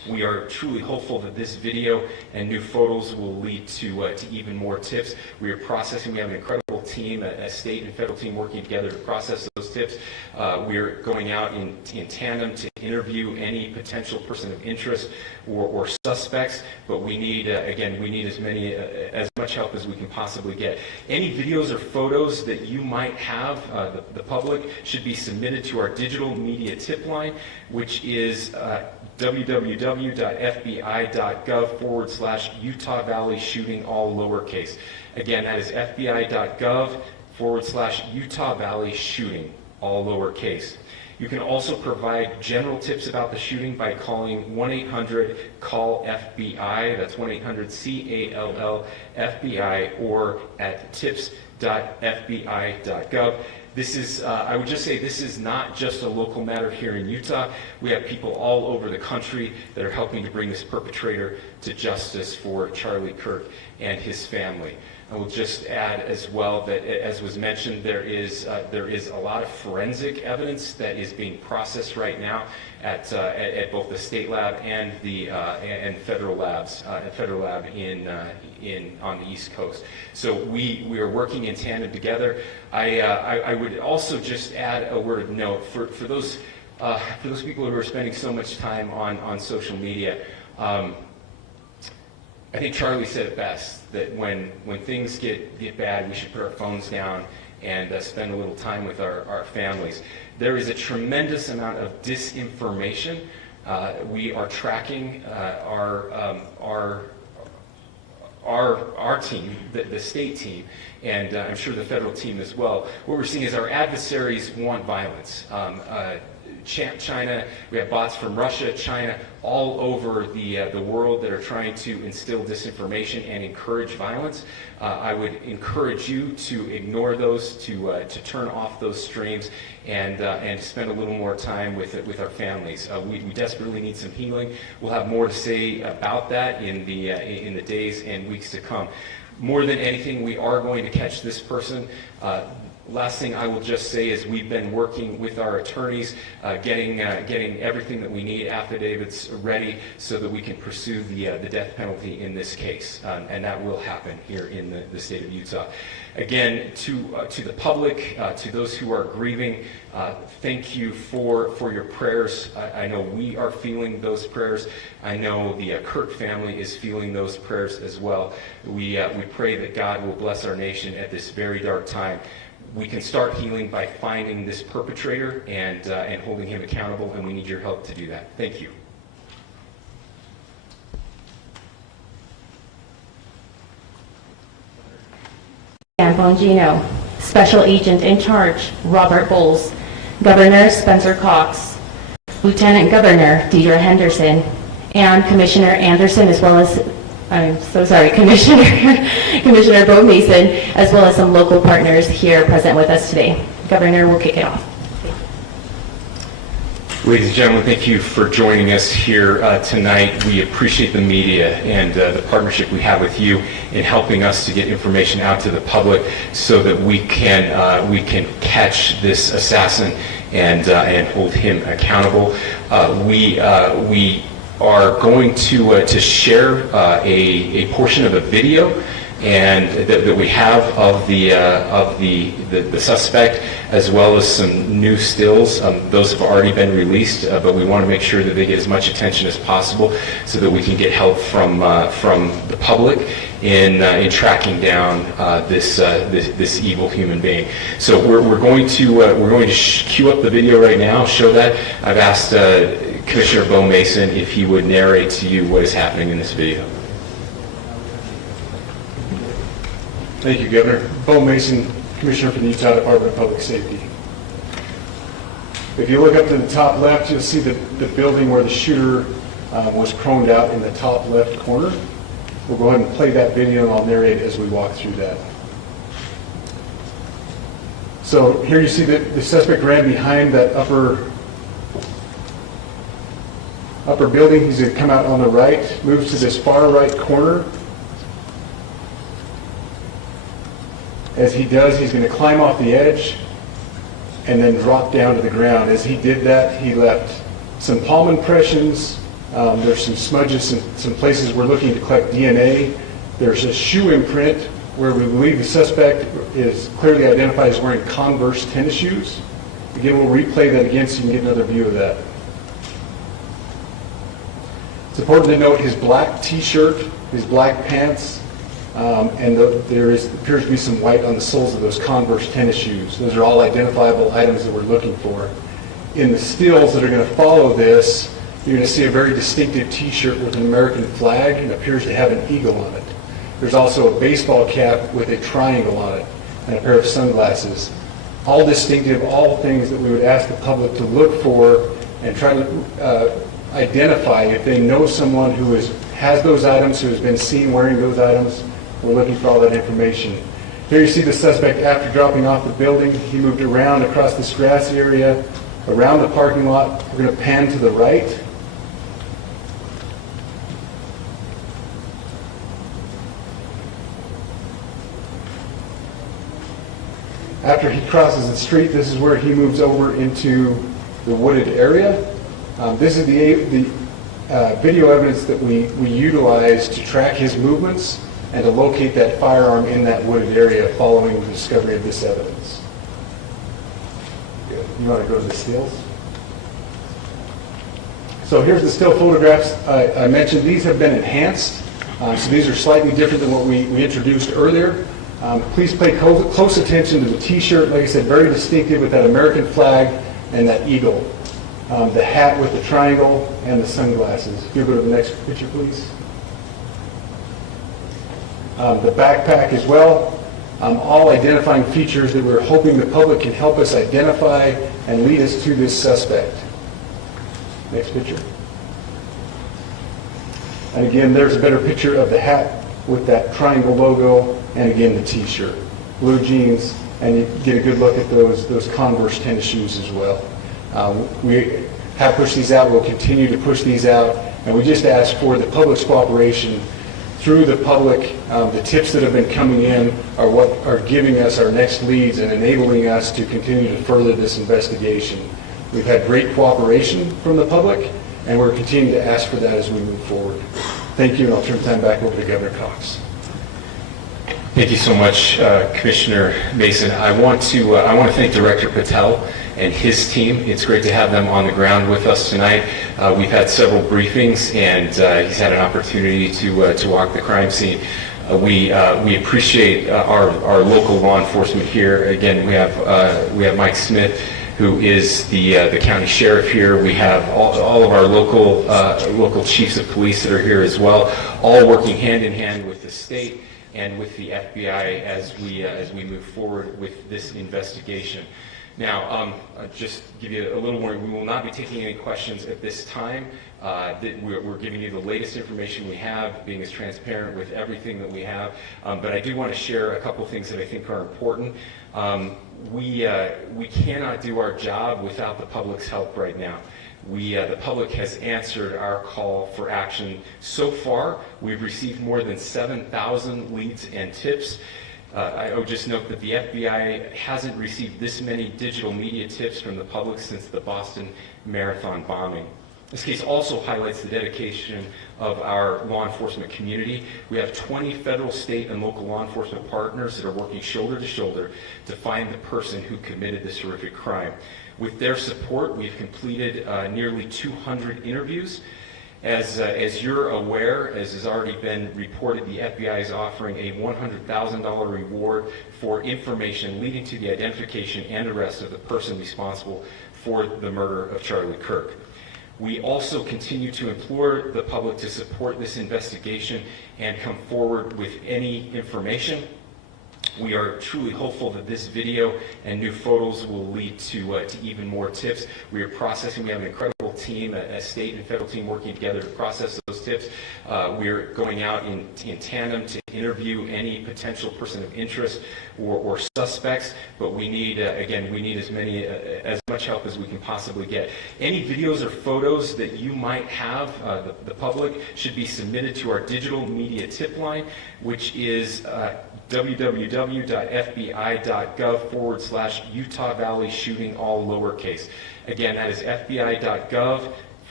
We are truly hopeful that this video and new photos will lead to even more tips. We are processing. We have an incredible team, a state and federal team working together to process those tips. We're going out in tandem to interview any potential person of interest or suspects, but we need, again, we need as much help as we can possibly get. Any videos or photos that you might have, the public, should be submitted to our digital media tip line, which is www.fbi.gov/Utah Valley shooting, all lowercase. Again, that is fbi.gov/Utah Valley shooting, all lowercase. You can also provide general tips about the shooting by calling 1-800-CALL-FBI. That's 1-800-CALL-FBI, or at tips.fbi.gov. This is, I would just say, this is not just a local matter here in Utah. We have people all over the country that are helping to bring this perpetrator to justice for Charlie Kirk and his family. I will just add as well that, as was mentioned, there is a lot of forensic evidence that is being processed right now at both the state lab and the federal labs, federal lab on the East Coast. So we are working in tandem together. I would also just add a word of note for those people who are spending so much time on social media. I think Charlie said it best, that when things get bad, we should put our phones down and spend a little time with our families. There is a tremendous amount of disinformation. We are tracking our team, the state team, and I'm sure the federal team as well. What we're seeing is our adversaries want violence. China, we have bots from Russia, China, all over the world that are trying to instill disinformation and encourage violence. I would encourage you to ignore those, to turn off those streams, and spend a little more time with our families. We desperately need some healing. We'll have more to say about that in the days and weeks to come. More than anything, we are going to catch this person. Last thing I will just say is we've been working with our attorneys, getting everything that we need, affidavits ready, so that we can pursue the death penalty in this case, and that will happen here in the state of Utah. Again, to the public, to those who are grieving, thank you for your prayers. I know we are feeling those prayers. I know the Kirk family is feeling those prayers as well. We pray that God will bless our nation at this very dark time. We can start healing by finding this perpetrator and holding him accountable, and we need your help to do that. Thank you. Dan Bongino, Special Agent in Charge, Robert Bowles, Governor Spencer Cox, Lieutenant Governor Deidre Henderson, and Commissioner Anderson, as well as, I'm so sorry, Commissioner Bo Mason, as well as some local partners here present with us today. Governor, we'll kick it off. Ladies and gentlemen, thank you for joining us here tonight. We appreciate the media and the partnership we have with you in helping us to get information out to the public so that we can catch this assassin and hold him accountable. We are going to share a portion of a video and that we have of the suspect, as well as some new stills. Those have already been released, but we want to make sure that they get as much attention as possible so that we can get help from the public in tracking down this evil human being. So we're going to cue up the video right now, show that. I've asked Commissioner Bo Mason if he would narrate to you what is happening in this video. Thank you, Governor. Bo Mason, Commissioner for the Utah Department of Public Safety. If you look up to the top left, you'll see the building where the shooter was chromed out in the top left corner. We'll go ahead and play that video, and I'll narrate as we walk through that. So here you see that the suspect ran behind that upper building. He's going to come out on the right, moves to this far right corner. As he does, he's going to climb off the edge and then drop down to the ground. As he did that, he left some palm impressions There's some smudges, some places we're looking to collect DNA. There's a shoe imprint where we believe the suspect is clearly identified as wearing Converse tennis shoes. Again, we'll replay that again so you can get another view of that. It's important to note his black t-shirt, his black pants, and there appears to be some white on the soles of those Converse tennis shoes. Those are all identifiable items that we're looking for. In the stills that are going to follow this, you're going to see a very distinctive t-shirt with an American flag and appears to have an eagle on it. There's also a baseball cap with a triangle on it and a pair of sunglasses. All distinctive, all things that we would ask the public to look for and try to identify if they know someone who has those items, who has been seen wearing those items. We're looking for all that information. Here you see the suspect after dropping off the building. He moved around across this grass area, around the parking lot. We're going to pan to the right. After he crosses the street, this is where he moves over into the wooded area. This is the video evidence that we utilize to track his movements and to locate that firearm in that wooded area following the discovery of this evidence. Good. You want to go to the stills? So here's the still photographs. I mentioned these have been enhanced. So these are slightly different than what we introduced earlier. Please pay close attention to the t-shirt, like I said, very distinctive with that American flag and that eagle. The hat with the triangle and the sunglasses. If you go to the next picture, please. The backpack as well. All identifying features that we're hoping the public can help us identify and lead us to this suspect. Next picture. And again, there's a better picture of the hat with that triangle logo, and again, the t-shirt. Blue jeans, and you get a good look at those Converse tennis shoes as well. We have pushed these out. We'll continue to push these out, and we just ask for the public's cooperation through the public. The tips that have been coming in are what are giving us our next leads and enabling us to continue to further this investigation. We've had great cooperation from the public, and we're continuing to ask for that as we move forward. Thank you, and I'll turn the time back over to Governor Cox. Thank you so much, Commissioner Mason. I want to thank Director Patel and his team. It's great to have them on the ground with us tonight. We've had several briefings, and he's had an opportunity to walk the crime scene. We appreciate our local law enforcement here. Again, we have Mike Smith, who is the county sheriff here. We have all of our local chiefs of police that are here as well, all working hand in hand with the state and with the FBI as we move forward with this investigation. Now, just give you a little warning, we will not be taking any questions at this time. We're giving you the latest information we have, being as transparent with everything that we have. But I do want to share a couple things that I think are important. We cannot do our job without the public's help right now. The public has answered our call for action. So far, we've received more than 7,000 leads and tips. I would just note that the FBI hasn't received this many digital media tips from the public since the Boston Marathon bombing. This case also highlights the dedication of our law enforcement community. We have 20 federal, state, and local law enforcement partners that are working shoulder to shoulder to find the person who committed this horrific crime. With their support, we've completed nearly 200 interviews. As you're aware, as has already been reported, the FBI is offering a $100,000 reward for information leading to the identification and arrest of the person responsible for the murder of Charlie Kirk. We also continue to implore the public to support this investigation and come forward with any information. We are truly hopeful that this video and new photos will lead to even more tips. We are processing. We have an incredible team, a state and federal team working together to process those tips. We are going out in tandem to interview any potential person of interest or suspects. But we need, again, we need as much help as we can possibly get. Any videos or photos that you might have, the public, should be submitted to our digital media tip line, which is www.fbi.gov/Utah Valley shooting, all lowercase. Again, that is fbi.gov/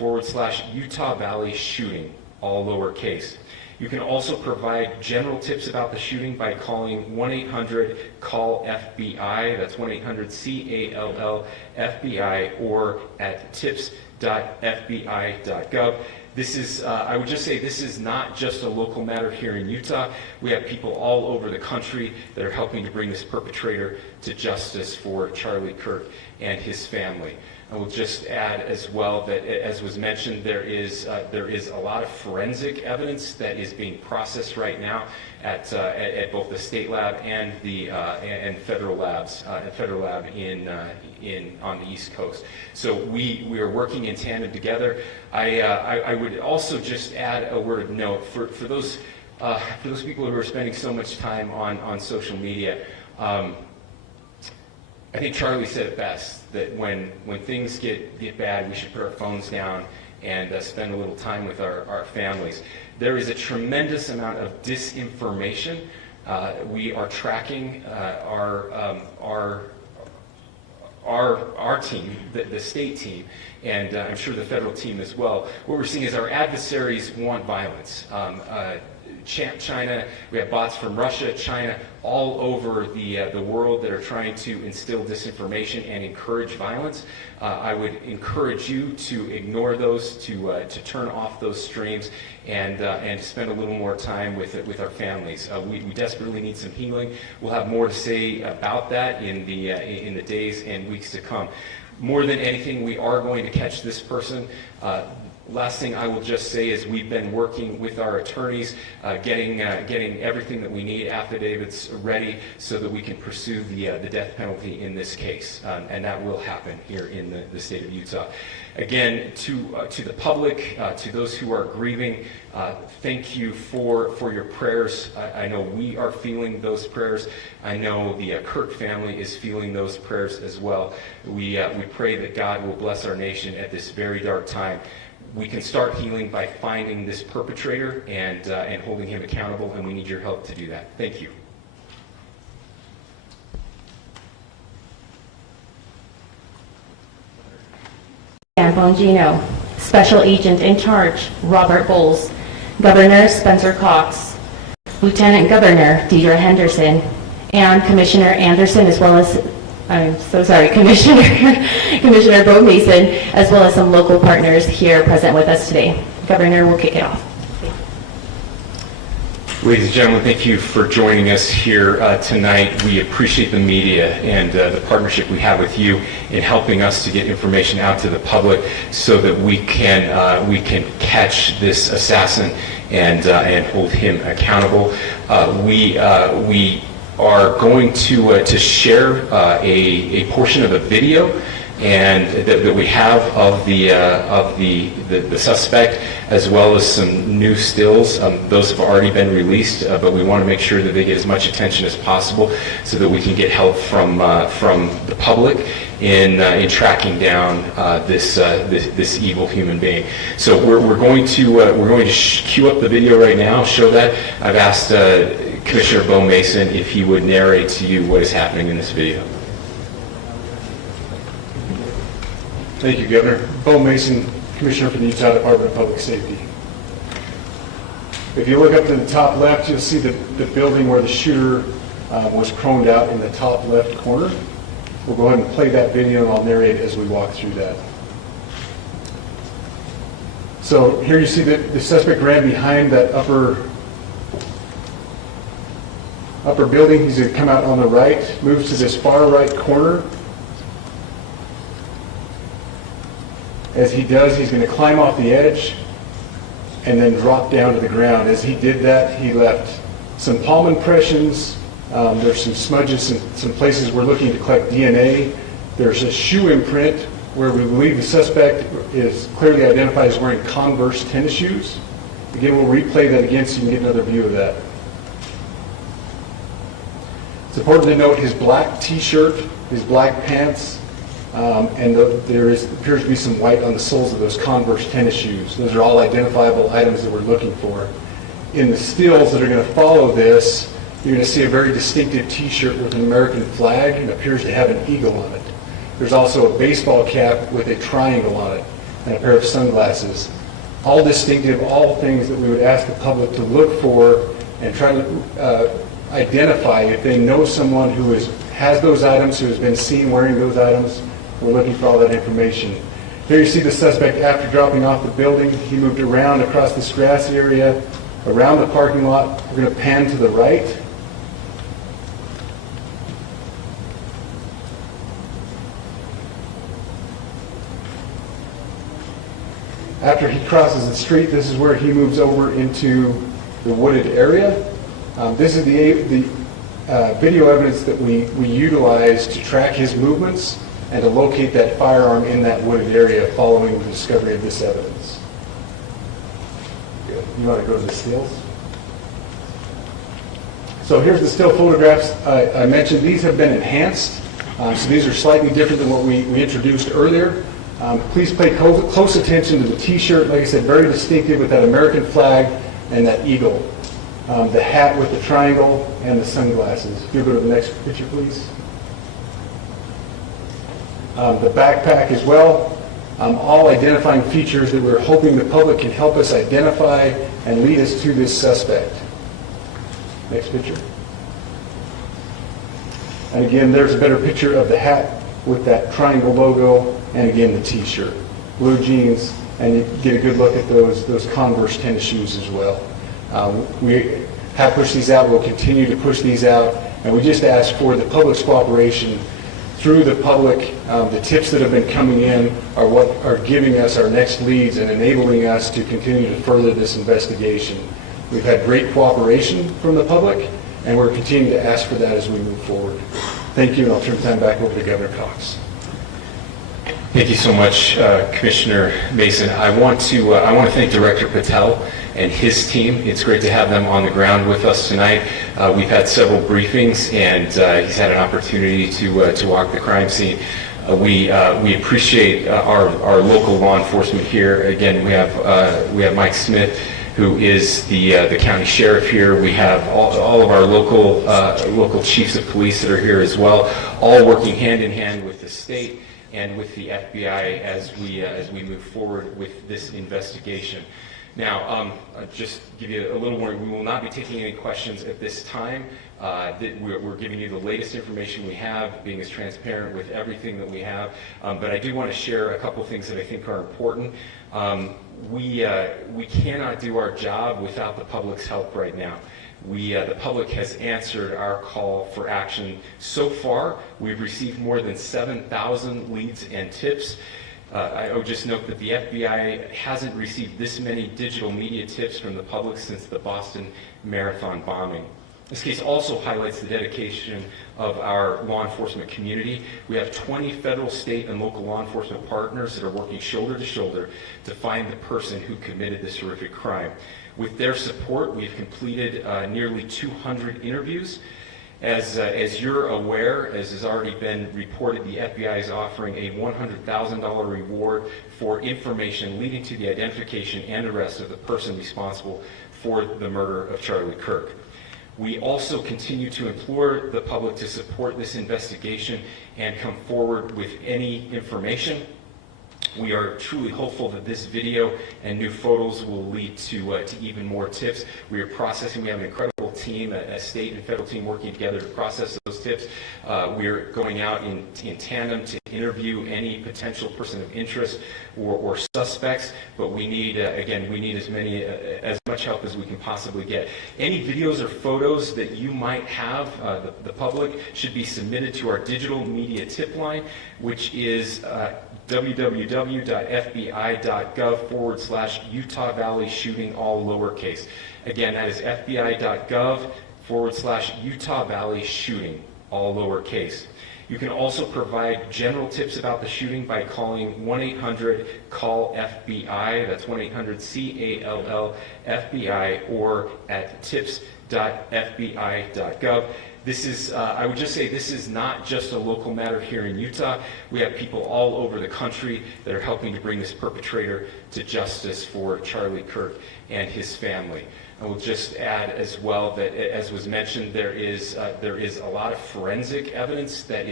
/Utah Valley shooting, all lowercase. You can also provide general tips about the shooting by calling 1-800-CALL-FBI, that's 1-800-CALL-FBI, or at tips.fbi.gov. This is, I would just say, this is not just a local matter here in Utah. We have people all over the country that are helping to bring this perpetrator to justice for Charlie Kirk and his family. I will just add as well that, as was mentioned, there is a lot of forensic evidence that is being processed right now at both the state lab and the federal labs, federal lab on the East Coast. So we are working in tandem together. I would also just add a word of note for those people who are spending so much time on social media. I think Charlie said it best, that when things get bad, we should put our phones down and spend a little time with our families. There is a tremendous amount of disinformation. We are tracking our team, the state team, and I'm sure the federal team as well. What we're seeing is our adversaries want violence. China, we have bots from Russia, China, all over the world that are trying to instill disinformation and encourage violence. I would encourage you to ignore those, to turn off those streams, and to spend a little more time with our families. We desperately need some healing. We'll have more to say about that in the days and weeks to come. More than anything, we are going to catch this person. Last thing I will just say is we've been working with our attorneys, getting everything that we need, affidavits ready, so that we can pursue the death penalty in this case, and that will happen here in the state of Utah. Again, to the public, to those who are grieving, thank you for your prayers. I know we are feeling those prayers. I know the Kirk family is feeling those prayers as well. We pray that God will bless our nation at this very dark time. We can start healing by finding this perpetrator and holding him accountable, and we need your help to do that. Thank you. Dan Bongino, Special Agent in Charge, Robert Bowles, Governor Spencer Cox, Lieutenant Governor Deidre Henderson, and Commissioner Anderson, as well as, I'm so sorry, Commissioner Bo Mason, as well as some local partners here present with us today. Governor, we'll kick it off. Ladies and gentlemen, thank you for joining us here tonight. We appreciate the media and the partnership we have with you in helping us to get information out to the public so that we can catch this assassin and hold him accountable. We are going to share a portion of a video and that we have of the suspect, as well as some new stills. Those have already been released, but we want to make sure that they get as much attention as possible so that we can get help from the public in tracking down this evil human being. So we're going to cue up the video right now, show that. I've asked Commissioner Bo Mason if he would narrate to you what is happening in this video. Thank you, Governor. Bo Mason, Commissioner for the Utah Department of Public Safety. If you look up to the top left, you'll see the building where the shooter was proned out in the top left corner. We'll go ahead and play that video, and I'll narrate as we walk through that. So here you see that the suspect ran behind that upper building. He's going to come out on the right, moves to this far right corner. As he does, he's going to climb off the edge and then drop down to the ground. As he did that, he left some palm impressions. There's some smudges and some places we're looking to collect DNA. There's a shoe imprint where we believe the suspect is clearly identified as wearing Converse tennis shoes. Again, we'll replay that again so you can get another view of that. It's important to note his black t-shirt, his black pants, and there appears to be some white on the soles of those Converse tennis shoes. Those are all identifiable items that we're looking for. In the stills that are going to follow this, you're going to see a very distinctive t-shirt with an American flag and appears to have an eagle on it. There's also a baseball cap with a triangle on it. and a pair of sunglasses. All distinctive, all things that we would ask the public to look for and try to identify if they know someone who has those items, who has been seen wearing those items. We're looking for all that information. Here you see the suspect after dropping off the building. He moved around across this grass area, around the parking lot. We're going to pan to the right. After he crosses the street, this is where he moves over into the wooded area. This is the video evidence that we utilize to track his movements and to locate that firearm in that wooded area following the discovery of this evidence. Good. You want to go to the stills? So here's the still photographs I mentioned. These have been enhanced, so these are slightly different than what we introduced earlier. Please pay close attention to the T-shirt, like I said, very distinctive with that American flag and that eagle. The hat with the triangle and the sunglasses. If you go to the next picture, please. The backpack as well. All identifying features that we're hoping the public can help us identify and lead us to this suspect. Next picture. And again, there's a better picture of the hat with that triangle logo, and again, the T-shirt. Blue jeans, and you get a good look at those Converse tennis shoes as well. We have pushed these out. We'll continue to push these out, and we just ask for the public's cooperation through the public. The tips that have been coming in are what are giving us our next leads and enabling us to continue to further this investigation. We've had great cooperation from the public, and we're continuing to ask for that as we move forward. Thank you, and I'll turn the time back over to Governor Cox. Thank you so much, Commissioner Mason. I want to thank Director Patel and his team. It's great to have them on the ground with us tonight. We've had several briefings, and he's had an opportunity to walk the crime scene. We appreciate our local law enforcement here. Again, we have Mike Smith, who is the county sheriff here. We have all of our local chiefs of police that are here as well, all working hand in hand with the state and with the FBI as we move forward with this investigation. Now, just give you a little warning, we will not be taking any questions at this time. We're giving you the latest information we have, being as transparent with everything that we have. But I do want to share a couple things that I think are important. We cannot do our job without the public's help right now. The public has answered our call for action. So far, we've received more than 7,000 leads and tips. I would just note that the FBI hasn't received this many digital media tips from the public since the Boston Marathon bombing. This case also highlights the dedication of our law enforcement community. We have 20 federal, state, and local law enforcement partners that are working shoulder to shoulder to find the person who committed this horrific crime. With their support, we've completed nearly 200 interviews. As you're aware, as has already been reported, the FBI is offering a $100,000 reward for information leading to the identification and arrest of the person responsible for the murder of Charlie Kirk. We also continue to implore the public to support this investigation and come forward with any information. We are truly hopeful that this video and new photos will lead to even more tips. We are processing. We have an incredible team, a state and federal team working together to process those tips. We're going out in tandem to interview any potential person of interest or suspects, but we need, again, we need as much help as we can possibly get. Any videos or photos that you might have, the public, should be submitted to our digital media tip line, which is www.fbi.gov/Utah Valley shooting, all lowercase. Again, that is fbi.gov/Utah Valley shooting, all lowercase. You can also provide general tips about the shooting by calling 1-800-CALL-FBI, that's 1-800-CALL-FBI, or at tips.fbi.gov. This is, I would just say, this is not just a local matter here in Utah. We have people all over the country that are helping to bring this perpetrator to justice for Charlie Kirk and his family. I will just add as well that, as was mentioned, there is a lot of forensic evidence that is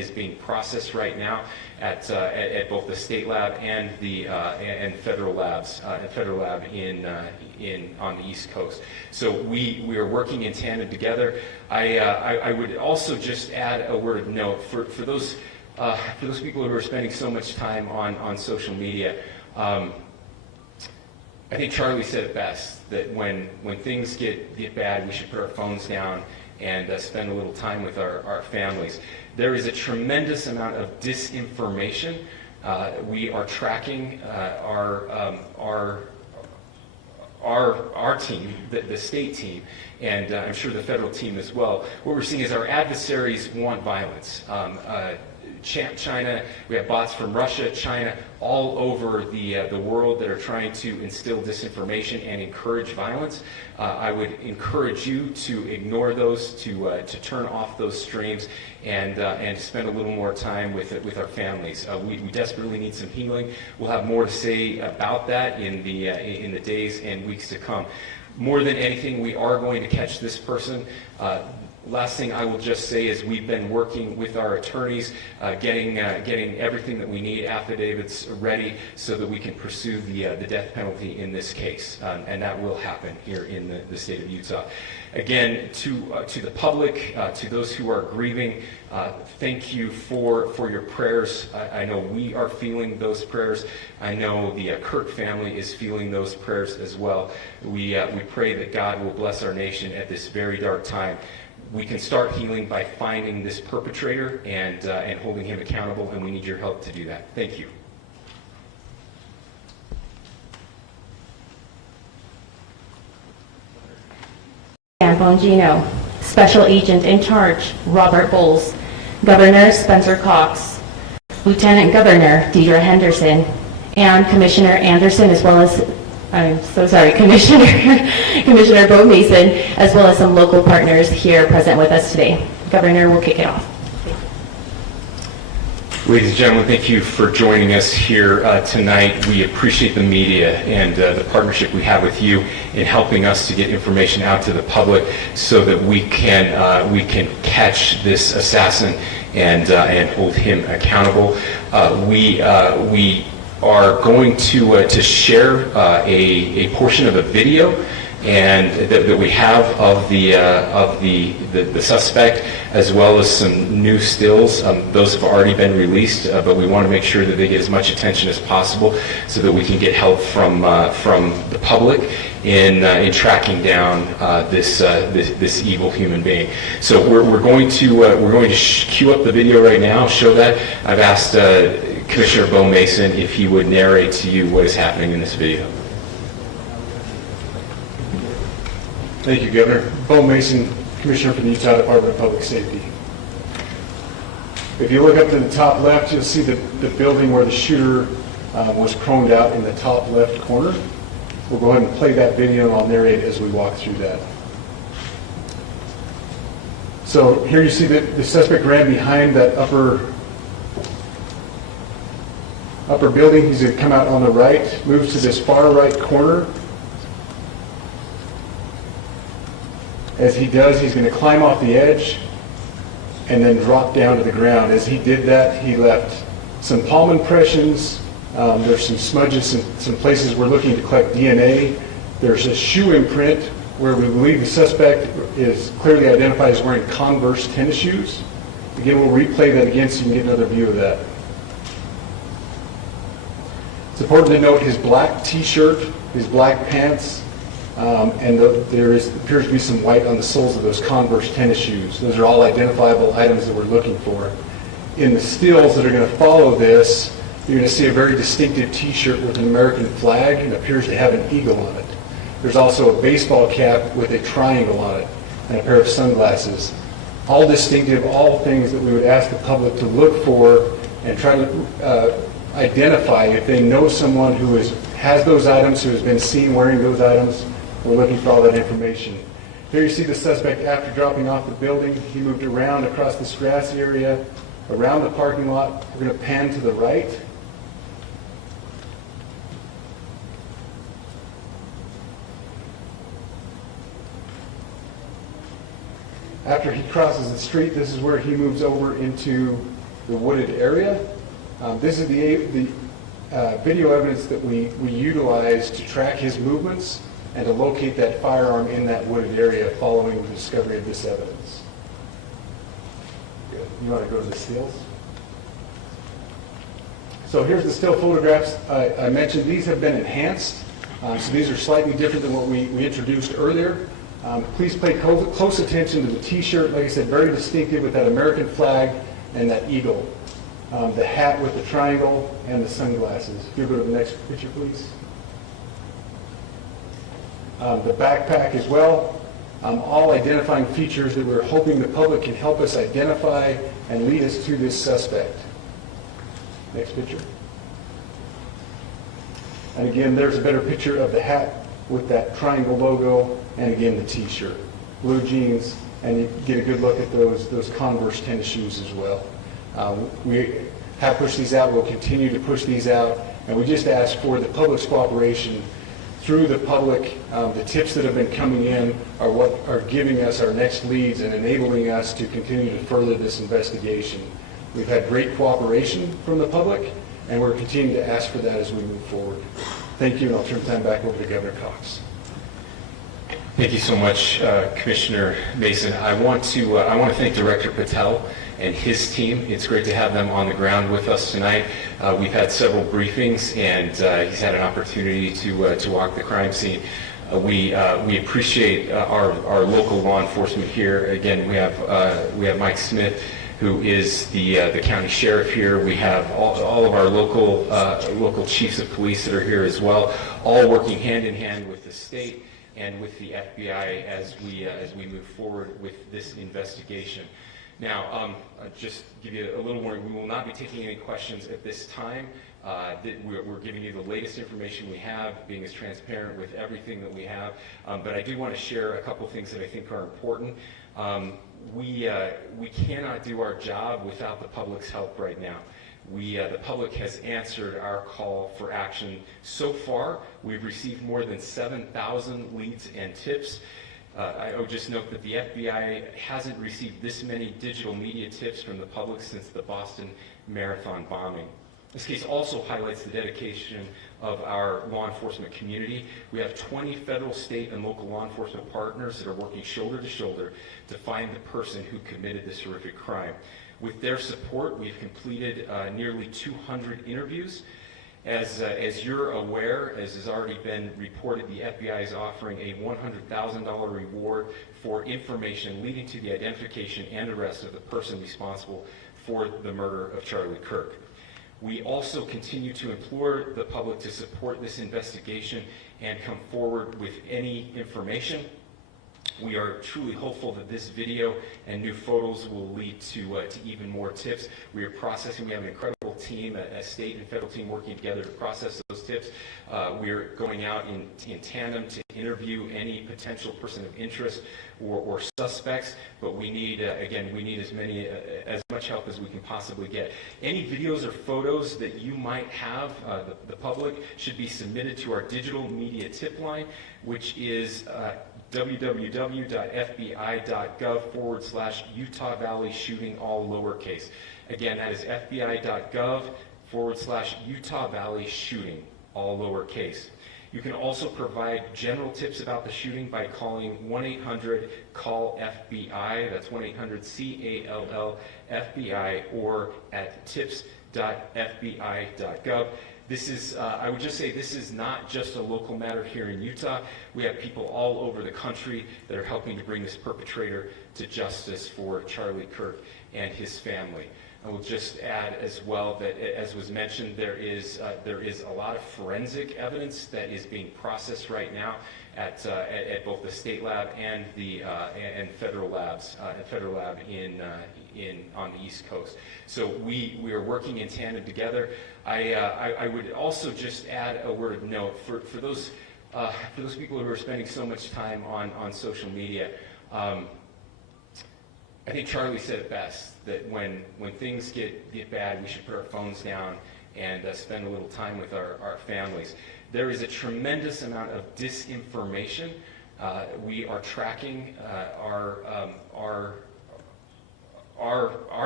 is being processed right now at both the state lab and the federal labs, federal lab on the East Coast. So we are working in tandem together. I would also just add a word of note for those people who are spending so much time on social media. I think Charlie said it best, that when things get bad, we should put our phones down and spend a little time with our families. There is a tremendous amount of disinformation. We are tracking our team, the state team, and I'm sure the federal team as well. What we're seeing is our adversaries want violence. China, we have bots from Russia, China, all over the world that are trying to instill disinformation and encourage violence. I would encourage you to ignore those, to turn off those streams, and spend a little more time with our families. We desperately need some healing. We'll have more to say about that in the days and weeks to come. More than anything, we are going to catch this person. Last thing I will just say is we've been working with our attorneys, getting everything that we need, affidavits ready, so that we can pursue the death penalty in this case, and that will happen here in the state of Utah. Again, to the public, to those who are grieving, thank you for your prayers. I know we are feeling those prayers. I know the Kirk family is feeling those prayers as well. We pray that God will bless our nation at this very dark time. We can start healing by finding this perpetrator and holding him accountable, and we need your help to do that. Thank you. Dan Bongino, Special Agent in Charge, Robert Bowles, Governor Spencer Cox, Lieutenant Governor Deidre Henderson, and Commissioner Anderson, as well as Commissioner Bo Mason, as well as some local partners here present with us today. Governor will kick it off. Ladies and gentlemen, thank you for joining us here tonight. We appreciate the media and the partnership we have with you in helping us to get information out to the public so that we can catch this assassin and hold him accountable. We are going to share a portion of a video and that we have of the suspect, as well as some new stills. Those have already been released, but we want to make sure that they get as much attention as possible so that we can get help from the public in tracking down this evil human being. So we're going to cue up the video right now, show that. I've asked Commissioner Bo Mason if he would narrate to you what is happening in this video. Thank you, Governor. Bo Mason, Commissioner for the Utah Department of Public Safety. If you look up to the top left, you'll see the building where the shooter was proned out in the top left corner. We'll go ahead and play that video, and I'll narrate as we walk through that. So here you see that the suspect ran behind that upper building. He's going to come out on the right, moves to this far right corner. As he does, he's going to climb off the edge and then drop down to the ground. As he did that, he left some palm impressions. There's some smudges in some places we're looking to collect DNA. There's a shoe imprint where we believe the suspect is clearly identified as wearing Converse tennis shoes. Again, we'll replay that again so you can get another view of that. It's important to note his black t-shirt, his black pants, and there appears to be some white on the soles of those Converse tennis shoes. Those are all identifiable items that we're looking for. In the stills that are going to follow this, you're going to see a very distinctive t-shirt with an American flag and appears to have an eagle on it. There's also a baseball cap with a triangle on it and a pair of sunglasses. All distinctive, all things that we would ask the public to look for and try to identify if they know someone who has those items, who has been seen wearing those items. We're looking for all that information. Here you see the suspect after dropping off the building. He moved around across this grassy area, around the parking lot. We're going to pan to the right. After he crosses the street, this is where he moves over into the wooded area. This is the video evidence that we utilize to track his movements and to locate that firearm in that wooded area following the discovery of this evidence. Good. You want to go to the stills? So here's the still photographs. I mentioned these have been enhanced. So these are slightly different than what we introduced earlier. Please pay close attention to the T-shirt. Like I said, very distinctive with that American flag and that eagle. The hat with the triangle and the sunglasses. If you go to the next picture, please. The backpack as well. All identifying features that we're hoping the public can help us identify and lead us to this suspect. Next picture. And again, there's a better picture of the hat with that triangle logo, and again, the T-shirt. Blue jeans, and you get a good look at those Converse tennis shoes as well. We have pushed these out. We'll continue to push these out, and we just ask for the public's cooperation through the public. The tips that have been coming in are what are giving us our next leads and enabling us to continue to further this investigation. We've had great cooperation from the public, and we're continuing to ask for that as we move forward. Thank you, and I'll turn time back over to Governor Cox. Thank you so much, Commissioner Mason. I want to thank Director Patel and his team. It's great to have them on the ground with us tonight. We've had several briefings, and he's had an opportunity to walk the crime scene. We appreciate our local law enforcement here. Again, we have Mike Smith, who is the county sheriff here. We have all of our local chiefs of police that are here as well, all working hand in hand with the state and with the FBI as we move forward with this investigation. Now, just give you a little warning, we will not be taking any questions at this time. We're giving you the latest information we have, being as transparent with everything that we have. But I do want to share a couple things that I think are important. We cannot do our job without the public's help right now. The public has answered our call for action. So far, we've received more than 7,000 leads and tips. I would just note that the FBI hasn't received this many digital media tips from the public since the Boston Marathon bombing. This case also highlights the dedication of our law enforcement community. We have 20 federal, state, and local law enforcement partners that are working shoulder to shoulder to find the person who committed this horrific crime. With their support, we've completed nearly 200 interviews. As you're aware, as has already been reported, the FBI is offering a $100,000 reward for information leading to the identification and arrest of the person responsible for the murder of Charlie Kirk. We also continue to implore the public to support this investigation and come forward with any information. We are truly hopeful that this video and new photos will lead to even more tips. We are processing. We have an incredible team, a state and federal team working together to process those tips. We are going out in tandem to interview any potential person of interest or suspects, but we need, again, we need as much help as we can possibly get. Any videos or photos that you might have, the public, should be submitted to our digital media tip line, which is www.fbi.gov/Utah Valley shooting, all lowercase. Again, that is fbi.gov/Utah Valley shooting, all lowercase. You can also provide general tips about the shooting by calling 1-800-CALL-FBI. That's 1-800-CALL-FBI, or at tips.fbi.gov. This is, I would just say, this is not just a local matter here in Utah. We have people all over the country that are helping to bring this perpetrator to justice for Charlie Kirk and his family. I will just add as well that, as was mentioned, there is a lot of forensic evidence that is being processed right now at both the state lab and the federal labs, federal lab on the East Coast. So we are working in tandem together. I would also just add a word of note for those people who are spending so much time on social media. I think Charlie said it best, that when things get bad, we should put our phones down and spend a little time with our families. There is a tremendous amount of disinformation. We are tracking our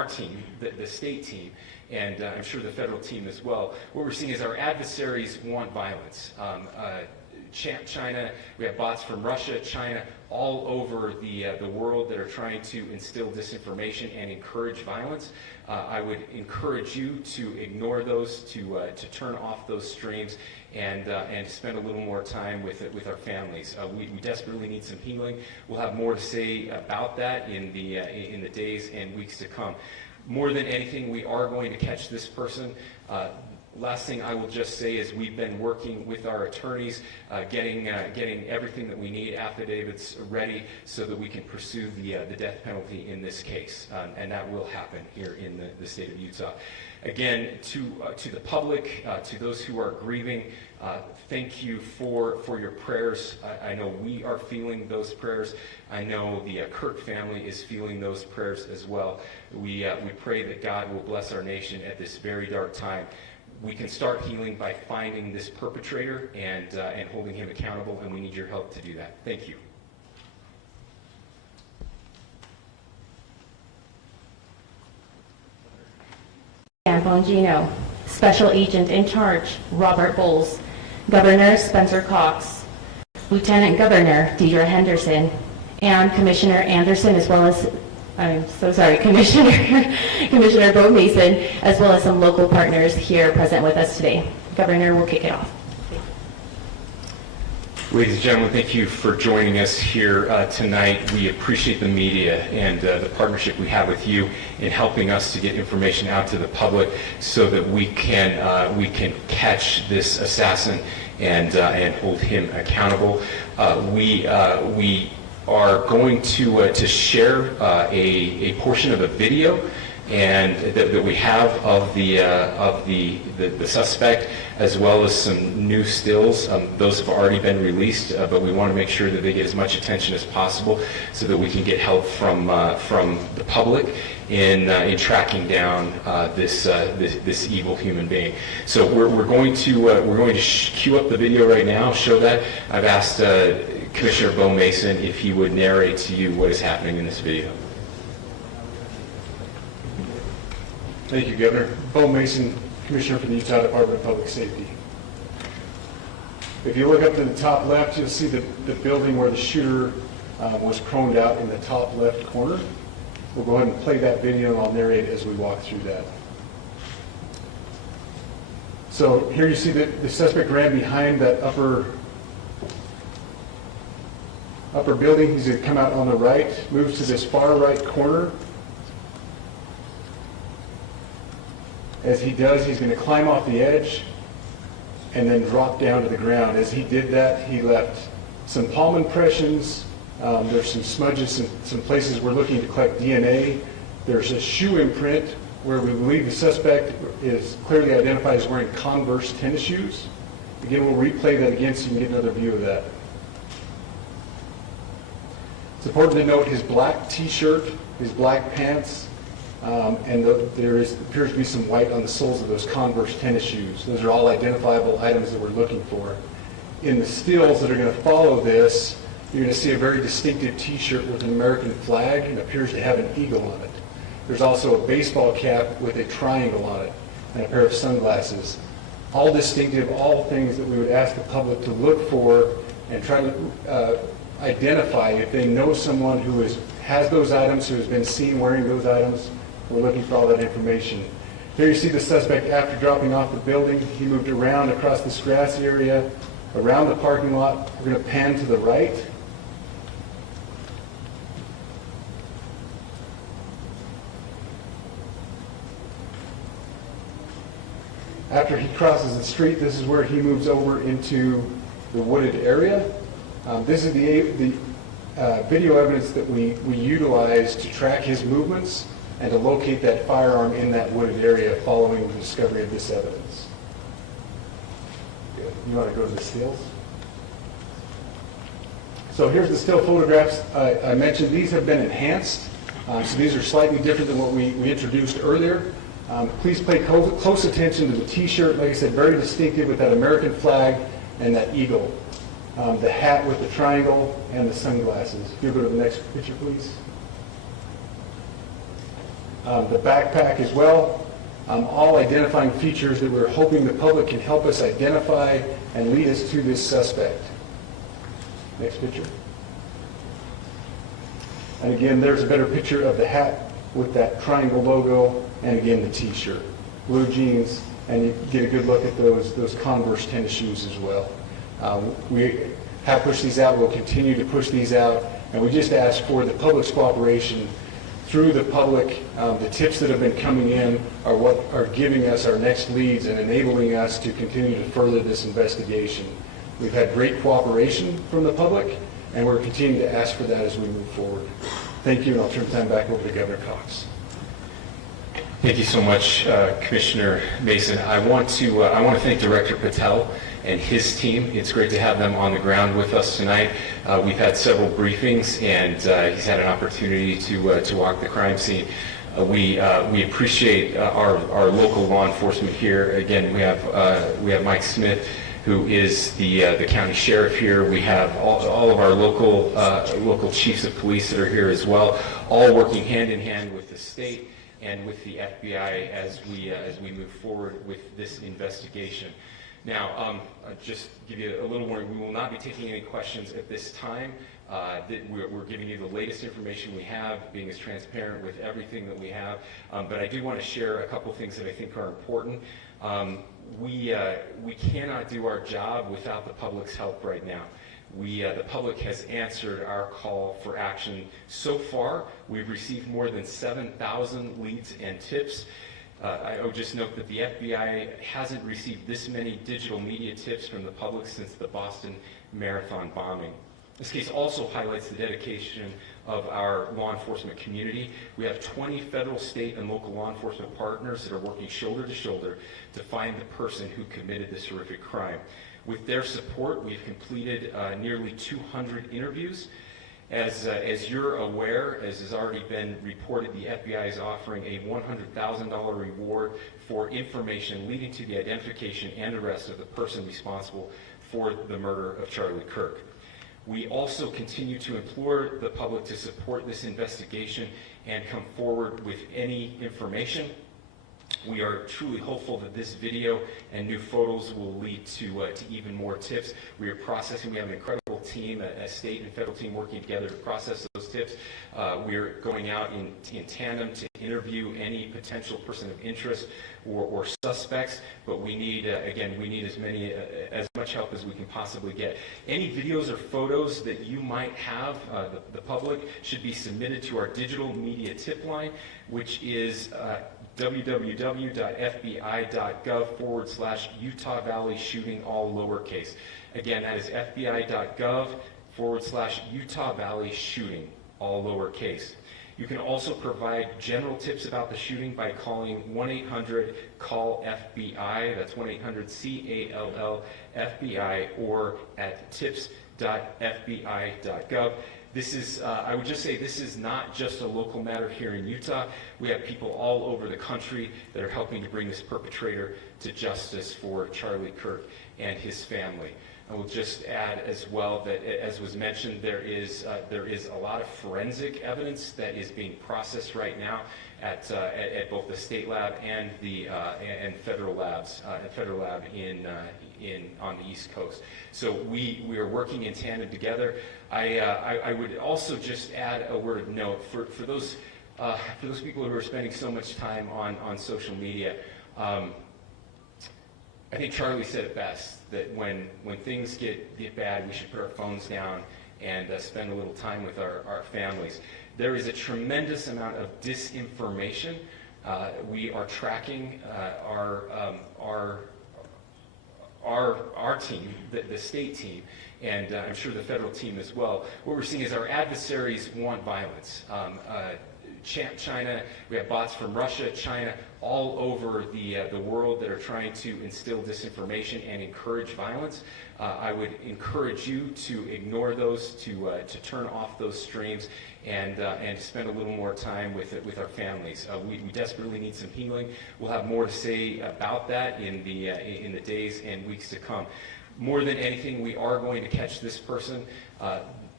our team, the state team, and I'm sure the federal team as well, what we're seeing is our adversaries want violence. China, we have bots from Russia, China, all over the world that are trying to instill disinformation and encourage violence. I would encourage you to ignore those, to turn off those streams, and spend a little more time with our families. We desperately need some healing. We'll have more to say about that in the days and weeks to come. More than anything, we are going to catch this person. Last thing I will just say is we've been working with our attorneys, getting everything that we need, affidavits ready, so that we can pursue the death penalty in this case, and that will happen here in the state of Utah. Again, to the public, to those who are grieving, thank you for your prayers. I know we are feeling those prayers. I know the Kirk family is feeling those prayers as well. We pray that God will bless our nation at this very dark time. We can start healing by finding this perpetrator and holding him accountable, and we need your help to do that. Thank you. Dan Bongino, Special Agent in Charge, Robert Bowles, Governor Spencer Cox, Lieutenant Governor Deidre Henderson, and Commissioner Anderson, as well as, I'm so sorry, Commissioner Bo Mason, as well as some local partners here present with us today. Governor will kick it off. Ladies and gentlemen, thank you for joining us here tonight. We appreciate the media and the partnership we have with you in helping us to get information out to the public so that we can catch this assassin and hold him accountable. We are going to share a portion of a video and that we have of the suspect, as well as some new stills. Those have already been released, but we want to make sure that they get as much attention as possible so that we can get help from the public in tracking down this evil human being. So we're going to cue up the video right now, show that. I've asked Commissioner Bo Mason if he would narrate to you what is happening in this video. Thank you, Governor. Bo Mason, Commissioner for the Utah Department of Public Safety. If you look up to the top left, you'll see the building where the shooter was proned out in the top left corner. We'll go ahead and play that video, and I'll narrate as we walk through that. So here you see that the suspect ran behind that upper building. He's going to come out on the right, moves to this far right corner. As he does, he's going to climb off the edge and then drop down to the ground. As he did that, he left some palm impressions. There's some smudges, some places we're looking to collect DNA. There's a shoe imprint where we believe the suspect is clearly identified as wearing Converse tennis shoes. Again, we'll replay that again so you can get another view of that. It's important to note his black t-shirt, his black pants, and there appears to be some white on the soles of those Converse tennis shoes. Those are all identifiable items that we're looking for. In the stills that are going to follow this, you're going to see a very distinctive t-shirt with an American flag and appears to have an eagle on it. There's also a baseball cap with a triangle on it and a pair of sunglasses. All distinctive, all things that we would ask the public to look for and try to identify if they know someone who has those items, who has been seen wearing those items. We're looking for all that information. Here you see the suspect after dropping off the building. He moved around across this grass area, around the parking lot. We're going to pan to the right. After he crosses the street, this is where he moves over into the wooded area. This is the video evidence that we utilize to track his movements and to locate that firearm in that wooded area following the discovery of this evidence. You want to go to the stills? So here's the still photographs. I mentioned these have been enhanced. So these are slightly different than what we introduced earlier. Please pay close attention to the t-shirt, like I said, very distinctive with that American flag and that eagle. The hat with the triangle and the sunglasses. If you go to the next picture, please. the backpack as well, all identifying features that we're hoping the public can help us identify and lead us to this suspect. Next picture. And again, there's a better picture of the hat with that triangle logo, and again, the t-shirt. Blue jeans, and you get a good look at those Converse tennis shoes as well. We have pushed these out, we'll continue to push these out, and we just ask for the public's cooperation through the public. The tips that have been coming in are what are giving us our next leads and enabling us to continue to further this investigation. We've had great cooperation from the public, and we're continuing to ask for that as we move forward. Thank you, and I'll turn the time back over to Governor Cox. Thank you so much, Commissioner Mason. I want to thank Director Patel and his team. It's great to have them on the ground with us tonight. We've had several briefings, and he's had an opportunity to walk the crime scene. We appreciate our local law enforcement here. Again, we have Mike Smith, who is the county sheriff here. We have all of our local chiefs of police that are here as well, all working hand in hand with the state and with the FBI as we move forward with this investigation. Now, I'll just give you a little warning. We will not be taking any questions at this time. We're giving you the latest information we have, being as transparent with everything that we have. But I do want to share a couple things that I think are important. We cannot do our job without the public's help right now. The public has answered our call for action. So far, we've received more than 7,000 leads and tips. I would just note that the FBI hasn't received this many digital media tips from the public since the Boston Marathon bombing. This case also highlights the dedication of our law enforcement community. We have 20 federal, state, and local law enforcement partners that are working shoulder to shoulder to find the person who committed this horrific crime. With their support, we've completed nearly 200 interviews. As you're aware, as has already been reported, the FBI is offering a $100,000 reward for information leading to the identification and arrest of the person responsible for the murder of Charlie Kirk. We also continue to implore the public to support this investigation and come forward with any information. We are truly hopeful that this video and new photos will lead to even more tips. We are processing. We have an incredible team, a state and federal team working together to process those tips. We're going out in tandem to interview any potential person of interest or suspects, but we need, again, we need as much help as we can possibly get. Any videos or photos that you might have, the public, should be submitted to our digital media tip line, which is www.fbi.gov/Utah Valley shooting, all lowercase. Again, that is fbi.gov/Utah Valley shooting, all lowercase. You can also provide general tips about the shooting by calling 1-800-CALL-FBI, that's 1-800-CALL-FBI, or at tips.fbi.gov. This is, I would just say, this is not just a local matter here in Utah. We have people all over the country that are helping to bring this perpetrator to justice for Charlie Kirk and his family. I will just add as well that, as was mentioned, there is a lot of forensic evidence that is being processed right now at both the state lab and the federal labs, federal lab on the East Coast. So we are working in tandem together. I would also just add a word of note for those people who are spending so much time on social media. I think Charlie said it best, that when things get bad, we should put our phones down and spend a little time with our families. There is a tremendous amount of disinformation. We are tracking our team, the state team, and I'm sure the federal team as well. What we're seeing is our adversaries want violence. China, we have bots from Russia, China, all over the world that are trying to instill disinformation and encourage violence. I would encourage you to ignore those, to turn off those streams, and spend a little more time with our families. We desperately need some healing. We'll have more to say about that in the days and weeks to come. More than anything, we are going to catch this person.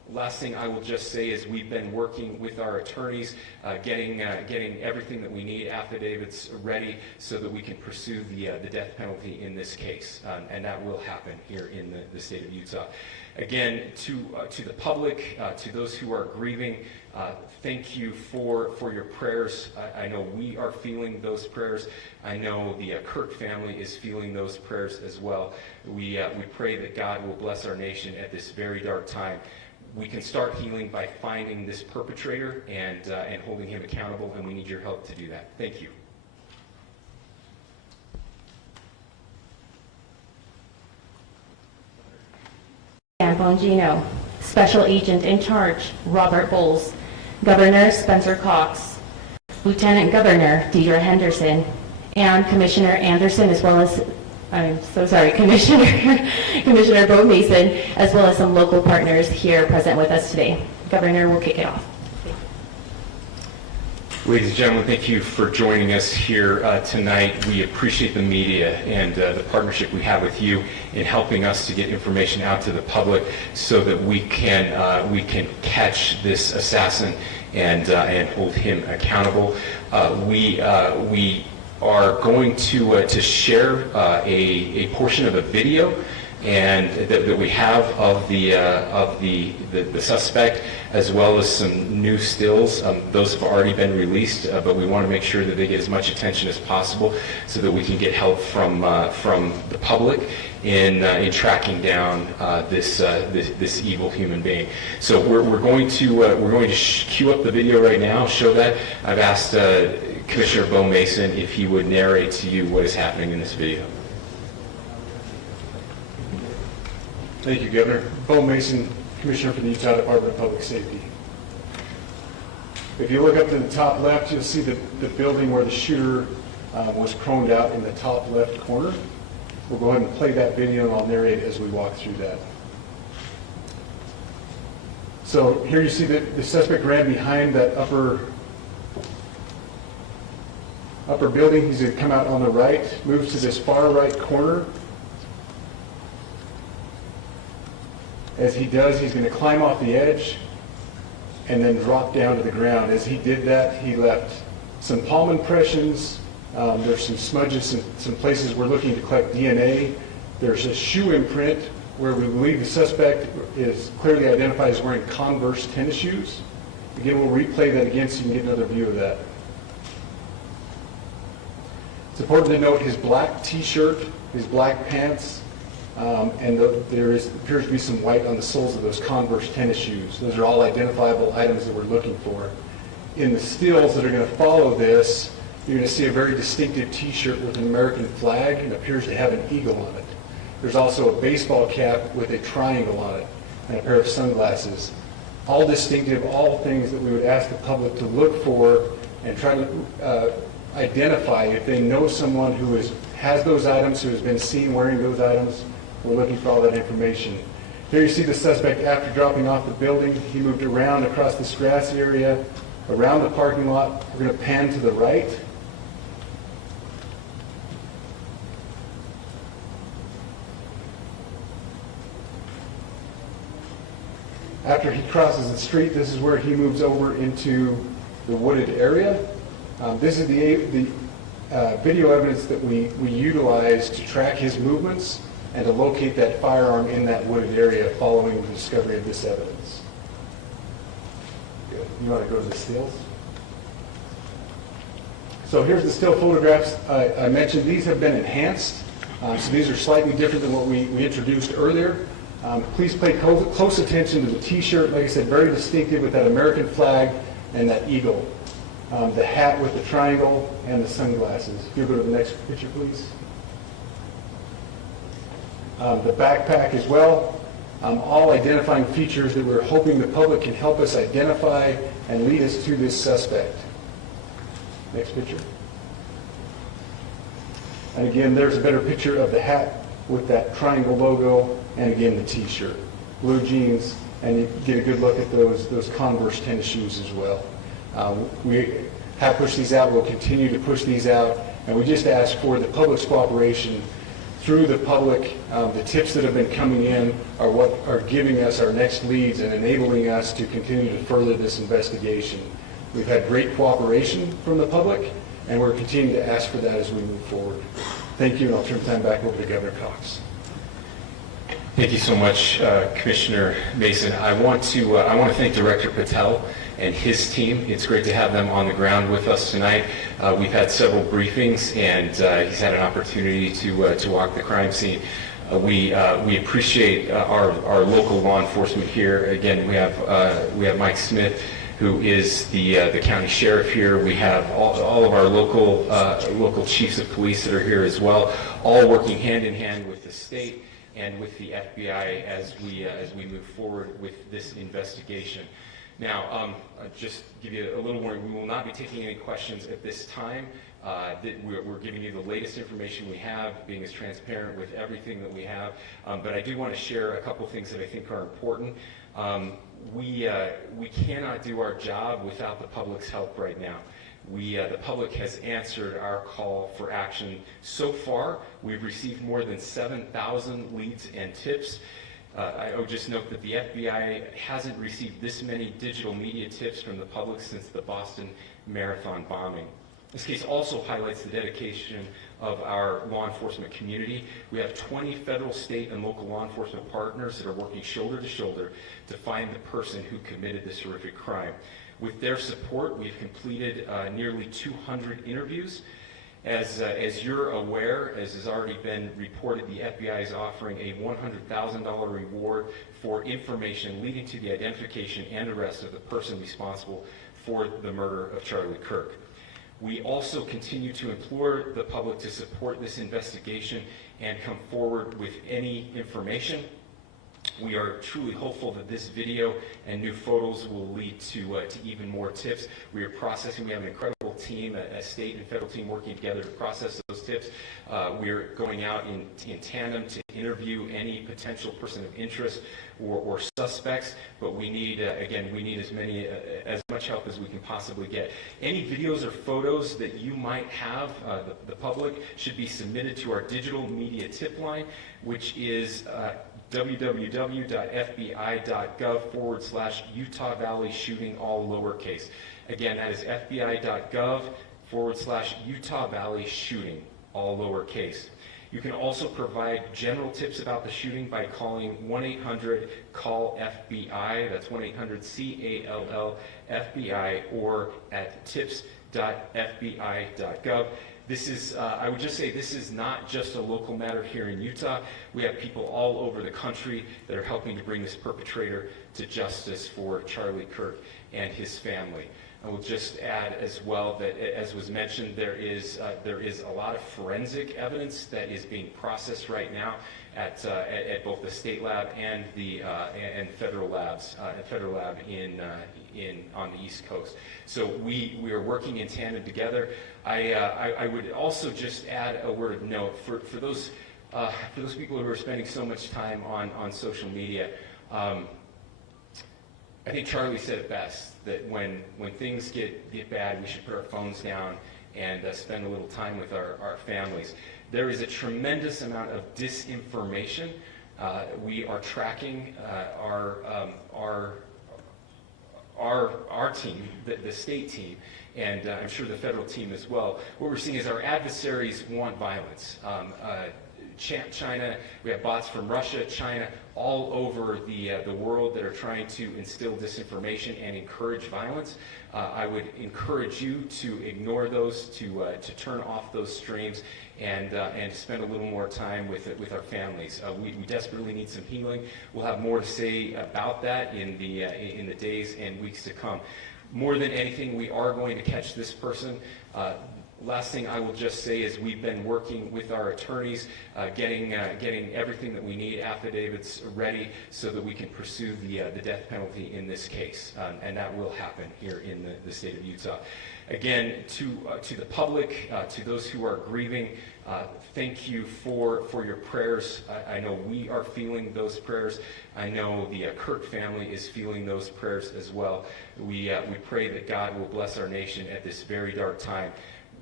Last thing I will just say is we've been working with our attorneys, getting everything that we need, affidavits ready, so that we can pursue the death penalty in this case, and that will happen here in the state of Utah. Again, to the public, to those who are grieving, thank you for your prayers. I know we are feeling those prayers. I know the Kirk family is feeling those prayers as well. We pray that God will bless our nation at this very dark time. We can start healing by finding this perpetrator and holding him accountable, and we need your help to do that. Thank you. Dan Bongino, Special Agent in Charge, Robert Bowles, Governor Spencer Cox, Lieutenant Governor Deidre Henderson, and Commissioner Anderson, as well as, Commissioner Bo Mason, as well as some local partners here present with us today. Governor will kick it off. Ladies and gentlemen, thank you for joining us here tonight. We appreciate the media and the partnership we have with you in helping us to get information out to the public so that we can catch this assassin and hold him accountable. We are going to share a portion of a video and that we have of the suspect, as well as some new stills. Those have already been released, but we want to make sure that they get as much attention as possible so that we can get help from the public in tracking down this evil human being. So we're going to cue up the video right now, show that. I've asked Commissioner Bo Mason if he would narrate to you what is happening in this video. Thank you, Governor. Bo Mason, Commissioner for the Utah Department of Public Safety. If you look up to the top left, you'll see the building where the shooter was proned out in the top left corner. We'll go ahead and play that video, and I'll narrate as we walk through that. So here you see that the suspect ran behind that upper building. He's going to come out on the right, moves to this far right corner. As he does, he's going to climb off the edge and then drop down to the ground. As he did that, he left some palm impressions. There's some smudges in some places we're looking to collect DNA. There's a shoe imprint where we believe the suspect is clearly identified as wearing Converse tennis shoes. Again, we'll replay that again so you can get another view of that. It's important to note his black t-shirt, his black pants, and there appears to be some white on the soles of those Converse tennis shoes. Those are all identifiable items that we're looking for. In the stills that are going to follow this, you're going to see a very distinctive t-shirt with an American flag and appears to have an eagle on it. There's also a baseball cap with a triangle on it and a pair of sunglasses. All distinctive, all things that we would ask the public to look for and try to identify if they know someone who has those items, who has been seen wearing those items. We're looking for all that information. Here you see the suspect after dropping off the building. He moved around across this grass area, around the parking lot. We're going to pan to the right. After he crosses the street, this is where he moves over into the wooded area. This is the video evidence that we utilize to track his movements and to locate that firearm in that wooded area following the discovery of this evidence. Good. You want to go to the stills? So here's the still photographs. I mentioned these have been enhanced. So these are slightly different than what we introduced earlier. Please pay close attention to the t-shirt. Like I said, very distinctive with that American flag and that eagle. The hat with the triangle and the sunglasses. If you go to the next picture, please. The backpack as well. All identifying features that we're hoping the public can help us identify and lead us to this suspect. Next picture. And again, there's a better picture of the hat with that triangle logo, and again the t-shirt. Blue jeans, and you get a good look at those Converse tennis shoes as well. We have pushed these out. We'll continue to push these out, and we just ask for the public's cooperation through the public, the tips that have been coming in are what are giving us our next leads and enabling us to continue to further this investigation. We've had great cooperation from the public, and we're continuing to ask for that as we move forward. Thank you, and I'll turn time back over to Governor Cox. Thank you so much, Commissioner Mason. I want to thank Director Patel and his team. It's great to have them on the ground with us tonight. We've had several briefings, and he's had an opportunity to walk the crime scene. We appreciate our local law enforcement here. Again, we have Mike Smith, who is the county sheriff here. We have all of our local chiefs of police that are here as well, all working hand in hand with the state and with the FBI as we move forward with this investigation. Now, just give you a little warning, we will not be taking any questions at this time. We're giving you the latest information we have, being as transparent with everything that we have. But I do want to share a couple things that I think are important. We cannot do our job without the public's help right now. The public has answered our call for action. So far, we've received more than 7,000 leads and tips. I would just note that the FBI hasn't received this many digital media tips from the public since the Boston Marathon bombing. This case also highlights the dedication of our law enforcement community. We have 20 federal, state, and local law enforcement partners that are working shoulder to shoulder to find the person who committed this horrific crime. With their support, we've completed nearly 200 interviews. As you're aware, as has already been reported, the FBI is offering a $100,000 reward for information leading to the identification and arrest of the person responsible for the murder of Charlie Kirk. We also continue to implore the public to support this investigation and come forward with any information. We are truly hopeful that this video and new photos will lead to even more tips. We are processing. We have an incredible team, a state and federal team working together to process those tips. We're going out in tandem to interview any potential person of interest or suspects, but we need, again, we need as much help as we can possibly get. Any videos or photos that you might have, the public, should be submitted to our digital media tip line, which is www.fbi.gov/Utah Valley shooting, all lowercase. Again, that is fbi.gov/Utah Valley shooting, all lowercase. You can also provide general tips about the shooting by calling 1-800-CALL-FBI, that's 1-800-CALL-FBI, or at tips.fbi.gov. This is, I would just say, this is not just a local matter here in Utah. We have people all over the country that are helping to bring this perpetrator to justice for Charlie Kirk and his family. I will just add as well that, as was mentioned, there is a lot of forensic evidence that is being processed right now at both the state lab and the federal labs, federal lab on the East Coast. So we are working in tandem together. I would also just add a word of note for those people who are spending so much time on social media. I think Charlie said it best, that when things get bad, we should put our phones down and spend a little time with our families. There is a tremendous amount of disinformation. We are tracking our team, the state team, and I'm sure the federal team as well. What we're seeing is our adversaries want violence. China, we have bots from Russia, China, all over the world that are trying to instill disinformation and encourage violence. I would encourage you to ignore those, to turn off those streams, and spend a little more time with our families. We desperately need some healing. We'll have more to say about that in the days and weeks to come. More than anything, we are going to catch this person. Last thing I will just say is we've been working with our attorneys, getting everything that we need, affidavits ready, so that we can pursue the death penalty in this case, and that will happen here in the state of Utah. Again, to the public, to those who are grieving, thank you for your prayers. I know we are feeling those prayers. I know the Kirk family is feeling those prayers as well. We pray that God will bless our nation at this very dark time.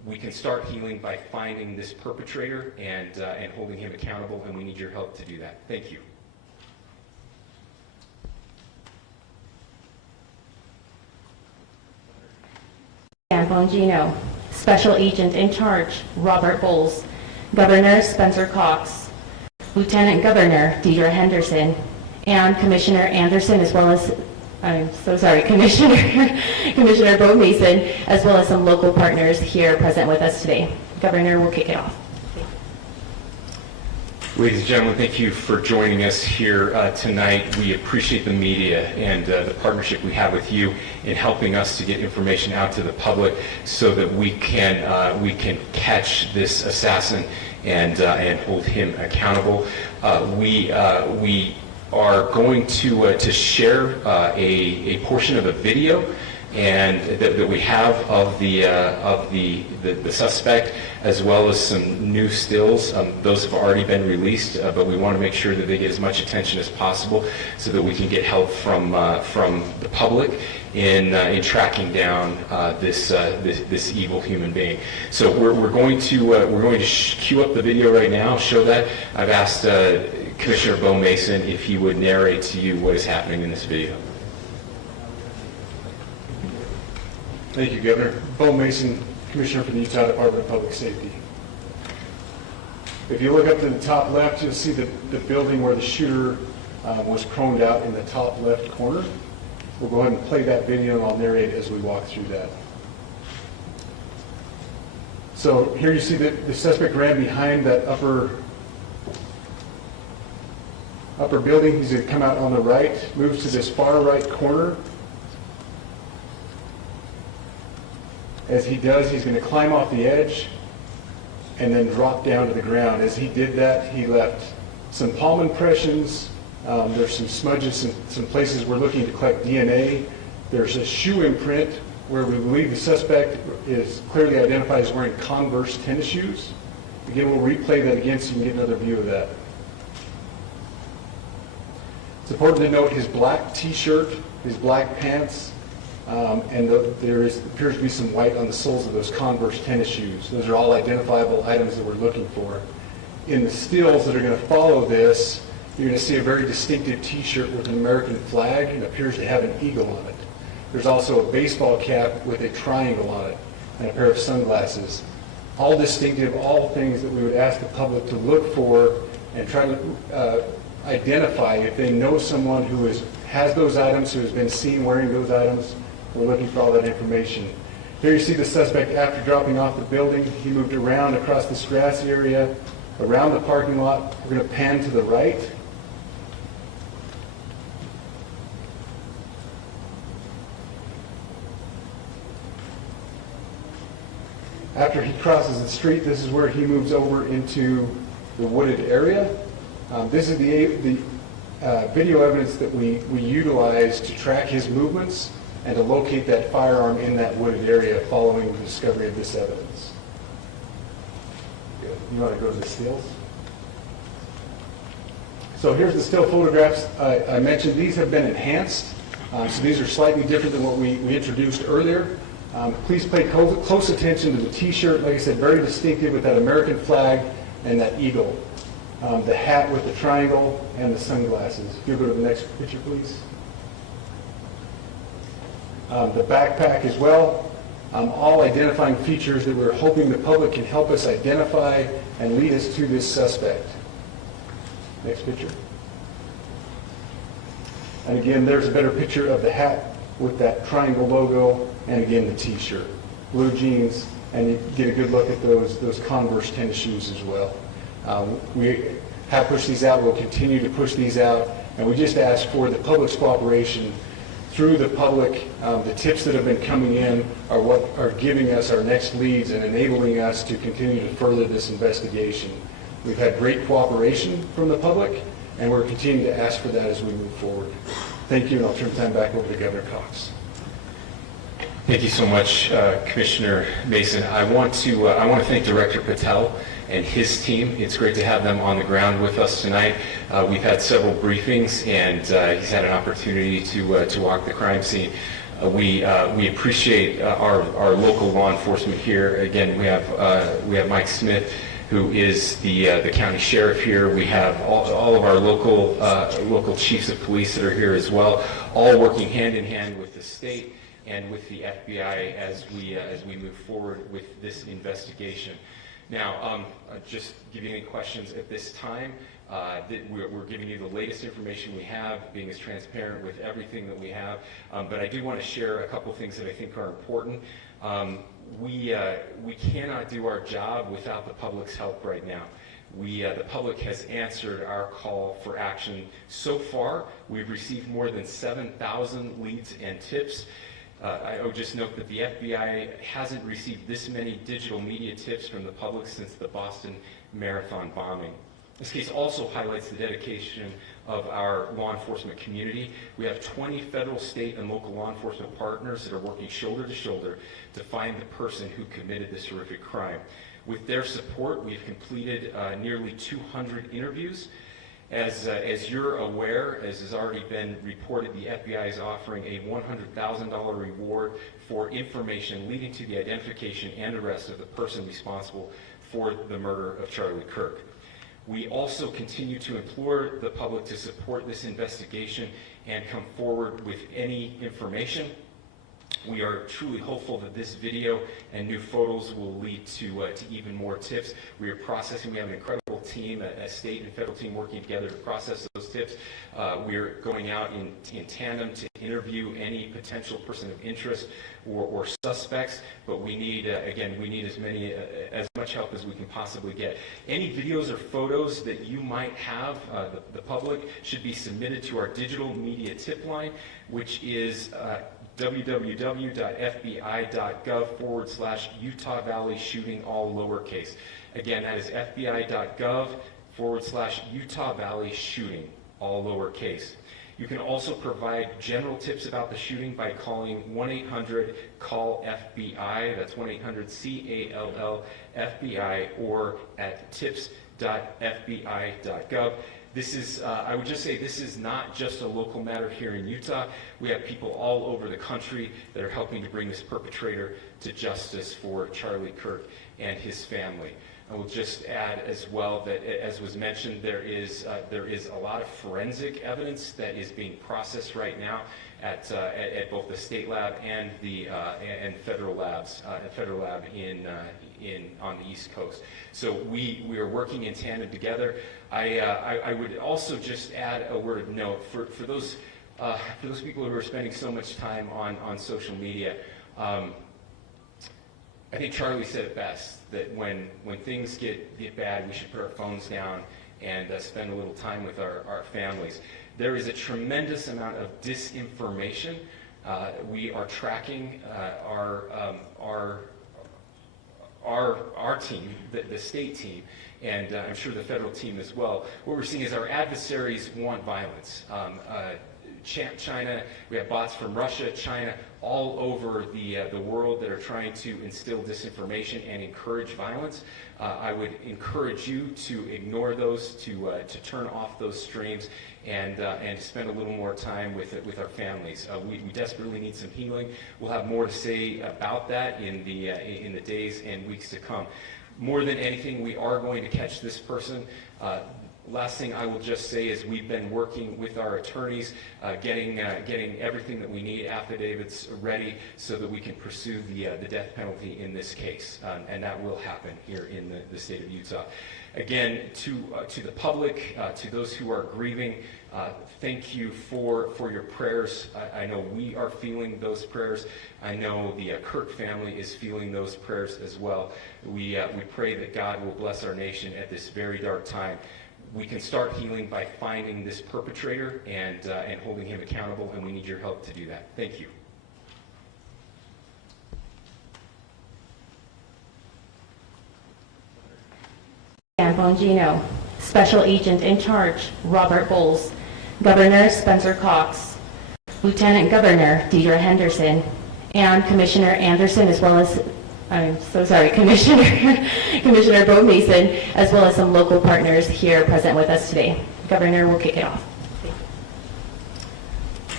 we can start healing by finding this perpetrator and holding him accountable, and we need your help to do that. Thank you. Dan Bongino, Special Agent in Charge, Robert Bowles, Governor Spencer Cox, Lieutenant Governor Deidre Henderson, and Commissioner Anderson, as well as, I'm so sorry, Commissioner Bo Mason, as well as some local partners here present with us today. Governor will kick it off. Ladies and gentlemen, thank you for joining us here tonight. We appreciate the media and the partnership we have with you in helping us to get information out to the public so that we can catch this assassin and hold him accountable. We are going to share a portion of a video and that we have of the suspect, as well as some new stills. Those have already been released, but we want to make sure that they get as much attention as possible so that we can get help from the public in tracking down this evil human being. So we're going to cue up the video right now, show that. I've asked Commissioner Bo Mason if he would narrate to you what is happening in this video. Thank you, Governor. Bo Mason, Commissioner for the Utah Department of Public Safety. If you look up to the top left, you'll see the building where the shooter was chromed out in the top left corner. We'll go ahead and play that video, and I'll narrate as we walk through that. So here you see that the suspect ran behind that upper building. He's going to come out on the right, moves to this far right corner. As he does, he's going to climb off the edge and then drop down to the ground. As he did that, he left some palm impressions. There's some smudges, some places we're looking to collect DNA. There's a shoe imprint where we believe the suspect is clearly identified as wearing Converse tennis shoes. Again, we'll replay that again so you can get another view of that. It's important to note his black T-shirt, his black pants, and there appears to be some white on the soles of those Converse tennis shoes. Those are all identifiable items that we're looking for. In the stills that are going to follow this, you're going to see a very distinctive T-shirt with an American flag and appears to have an eagle on it. There's also a baseball cap with a triangle on it and a pair of sunglasses. All distinctive, all things that we would ask the public to look for and try to identify if they know someone who has those items, who has been seen wearing those items. We're looking for all that information. Here you see the suspect after dropping off the building. He moved around across this grassy area, around the parking lot. We're going to pan to the right. After he crosses the street, this is where he moves over into the wooded area. This is the video evidence that we utilize to track his movements and to locate that firearm in that wooded area following the discovery of this evidence. Good. You want to go to the stills? So here's the still photographs. I mentioned these have been enhanced. So these are slightly different than what we introduced earlier. Please pay close attention to the T-shirt. Like I said, very distinctive with that American flag and that eagle. The hat with the triangle and the sunglasses. If you'll go to the next picture, please. The backpack as well. All identifying features that we're hoping the public can help us identify and lead us to this suspect. Next picture. And again, there's a better picture of the hat with that triangle logo, and again, the T-shirt. Blue jeans, and you get a good look at those Converse tennis shoes as well. We have pushed these out. We'll continue to push these out, and we just ask for the public's cooperation through the public. The tips that have been coming in are what are giving us our next leads and enabling us to continue to further this investigation. We've had great cooperation from the public, and we're continuing to ask for that as we move forward. Thank you, and I'll turn the time back over to Governor Cox. Thank you so much, Commissioner Mason. I want to thank Director Patel and his team. It's great to have them on the ground with us tonight. We've had several briefings, and he's had an opportunity to walk the crime scene. We appreciate our local law enforcement here. Again, we have Mike Smith, who is the county sheriff here. We have all of our local chiefs of police that are here as well, all working hand in hand with the state and with the FBI as we move forward with this investigation. Now, just giving any questions at this time. We're giving you the latest information we have, being as transparent with everything that we have. But I do want to share a couple things that I think are important. We cannot do our job without the public's help right now. The public has answered our call for action. So far, we've received more than 7,000 leads and tips. I would just note that the FBI hasn't received this many digital media tips from the public since the Boston Marathon bombing. This case also highlights the dedication of our law enforcement community. We have 20 federal, state, and local law enforcement partners that are working shoulder to shoulder to find the person who committed this horrific crime. With their support, we've completed nearly 200 interviews. As you're aware, as has already been reported, the FBI is offering a $100,000 reward for information leading to the identification and arrest of the person responsible for the murder of Charlie Kirk. We also continue to implore the public to support this investigation and come forward with any information. We are truly hopeful that this video and new photos will lead to even more tips. We are processing. We have an incredible team, a state and federal team working together to process those tips. We're going out in tandem to interview any potential person of interest or suspects, but we need, again, we need as much help as we can possibly get. Any videos or photos that you might have, the public, should be submitted to our digital media tip line, which is www.fbi.gov/Utah Valley shooting, all lowercase. Again, that is fbi.gov/Utah Valley shooting, all lowercase. You can also provide general tips about the shooting by calling 1-800-CALL-FBI, that's 1-800-CALL-FBI, or at tips.fbi.gov. This is, I would just say, this is not just a local matter here in Utah. We have people all over the country that are helping to bring this perpetrator to justice for Charlie Kirk and his family. I will just add as well that, as was mentioned, there is a lot of forensic evidence that is being processed right now at both the state lab and the federal labs, federal lab on the East Coast. So we are working in tandem together. I would also just add a word of note for those people who are spending so much time on social media. I think Charlie said it best, that when things get bad, we should put our phones down and spend a little time with our families. There is a tremendous amount of disinformation. We are tracking our team, the state team, and I'm sure the federal team as well. What we're seeing is our adversaries want violence. China, we have bots from Russia, China, all over the world that are trying to instill disinformation and encourage violence. I would encourage you to ignore those, to turn off those streams, and spend a little more time with our families. We desperately need some healing. We'll have more to say about that in the days and weeks to come. More than anything, we are going to catch this person. Last thing I will just say is we've been working with our attorneys, getting everything that we need, affidavits ready, so that we can pursue the death penalty in this case, and that will happen here in the state of Utah. Again, to the public, to those who are grieving, thank you for your prayers. I know we are feeling those prayers. I know the Kirk family is feeling those prayers as well. We pray that God will bless our nation at this very dark time. We can start healing by finding this perpetrator and holding him accountable, and we need your help to do that. Thank you. Dan Bongino, Special Agent in Charge, Robert Bowles, Governor Spencer Cox, Lieutenant Governor Deidre Henderson, and Commissioner Anderson, as well as, I'm so sorry, Commissioner Bo Mason, as well as some local partners here present with us today. Governor will kick it off.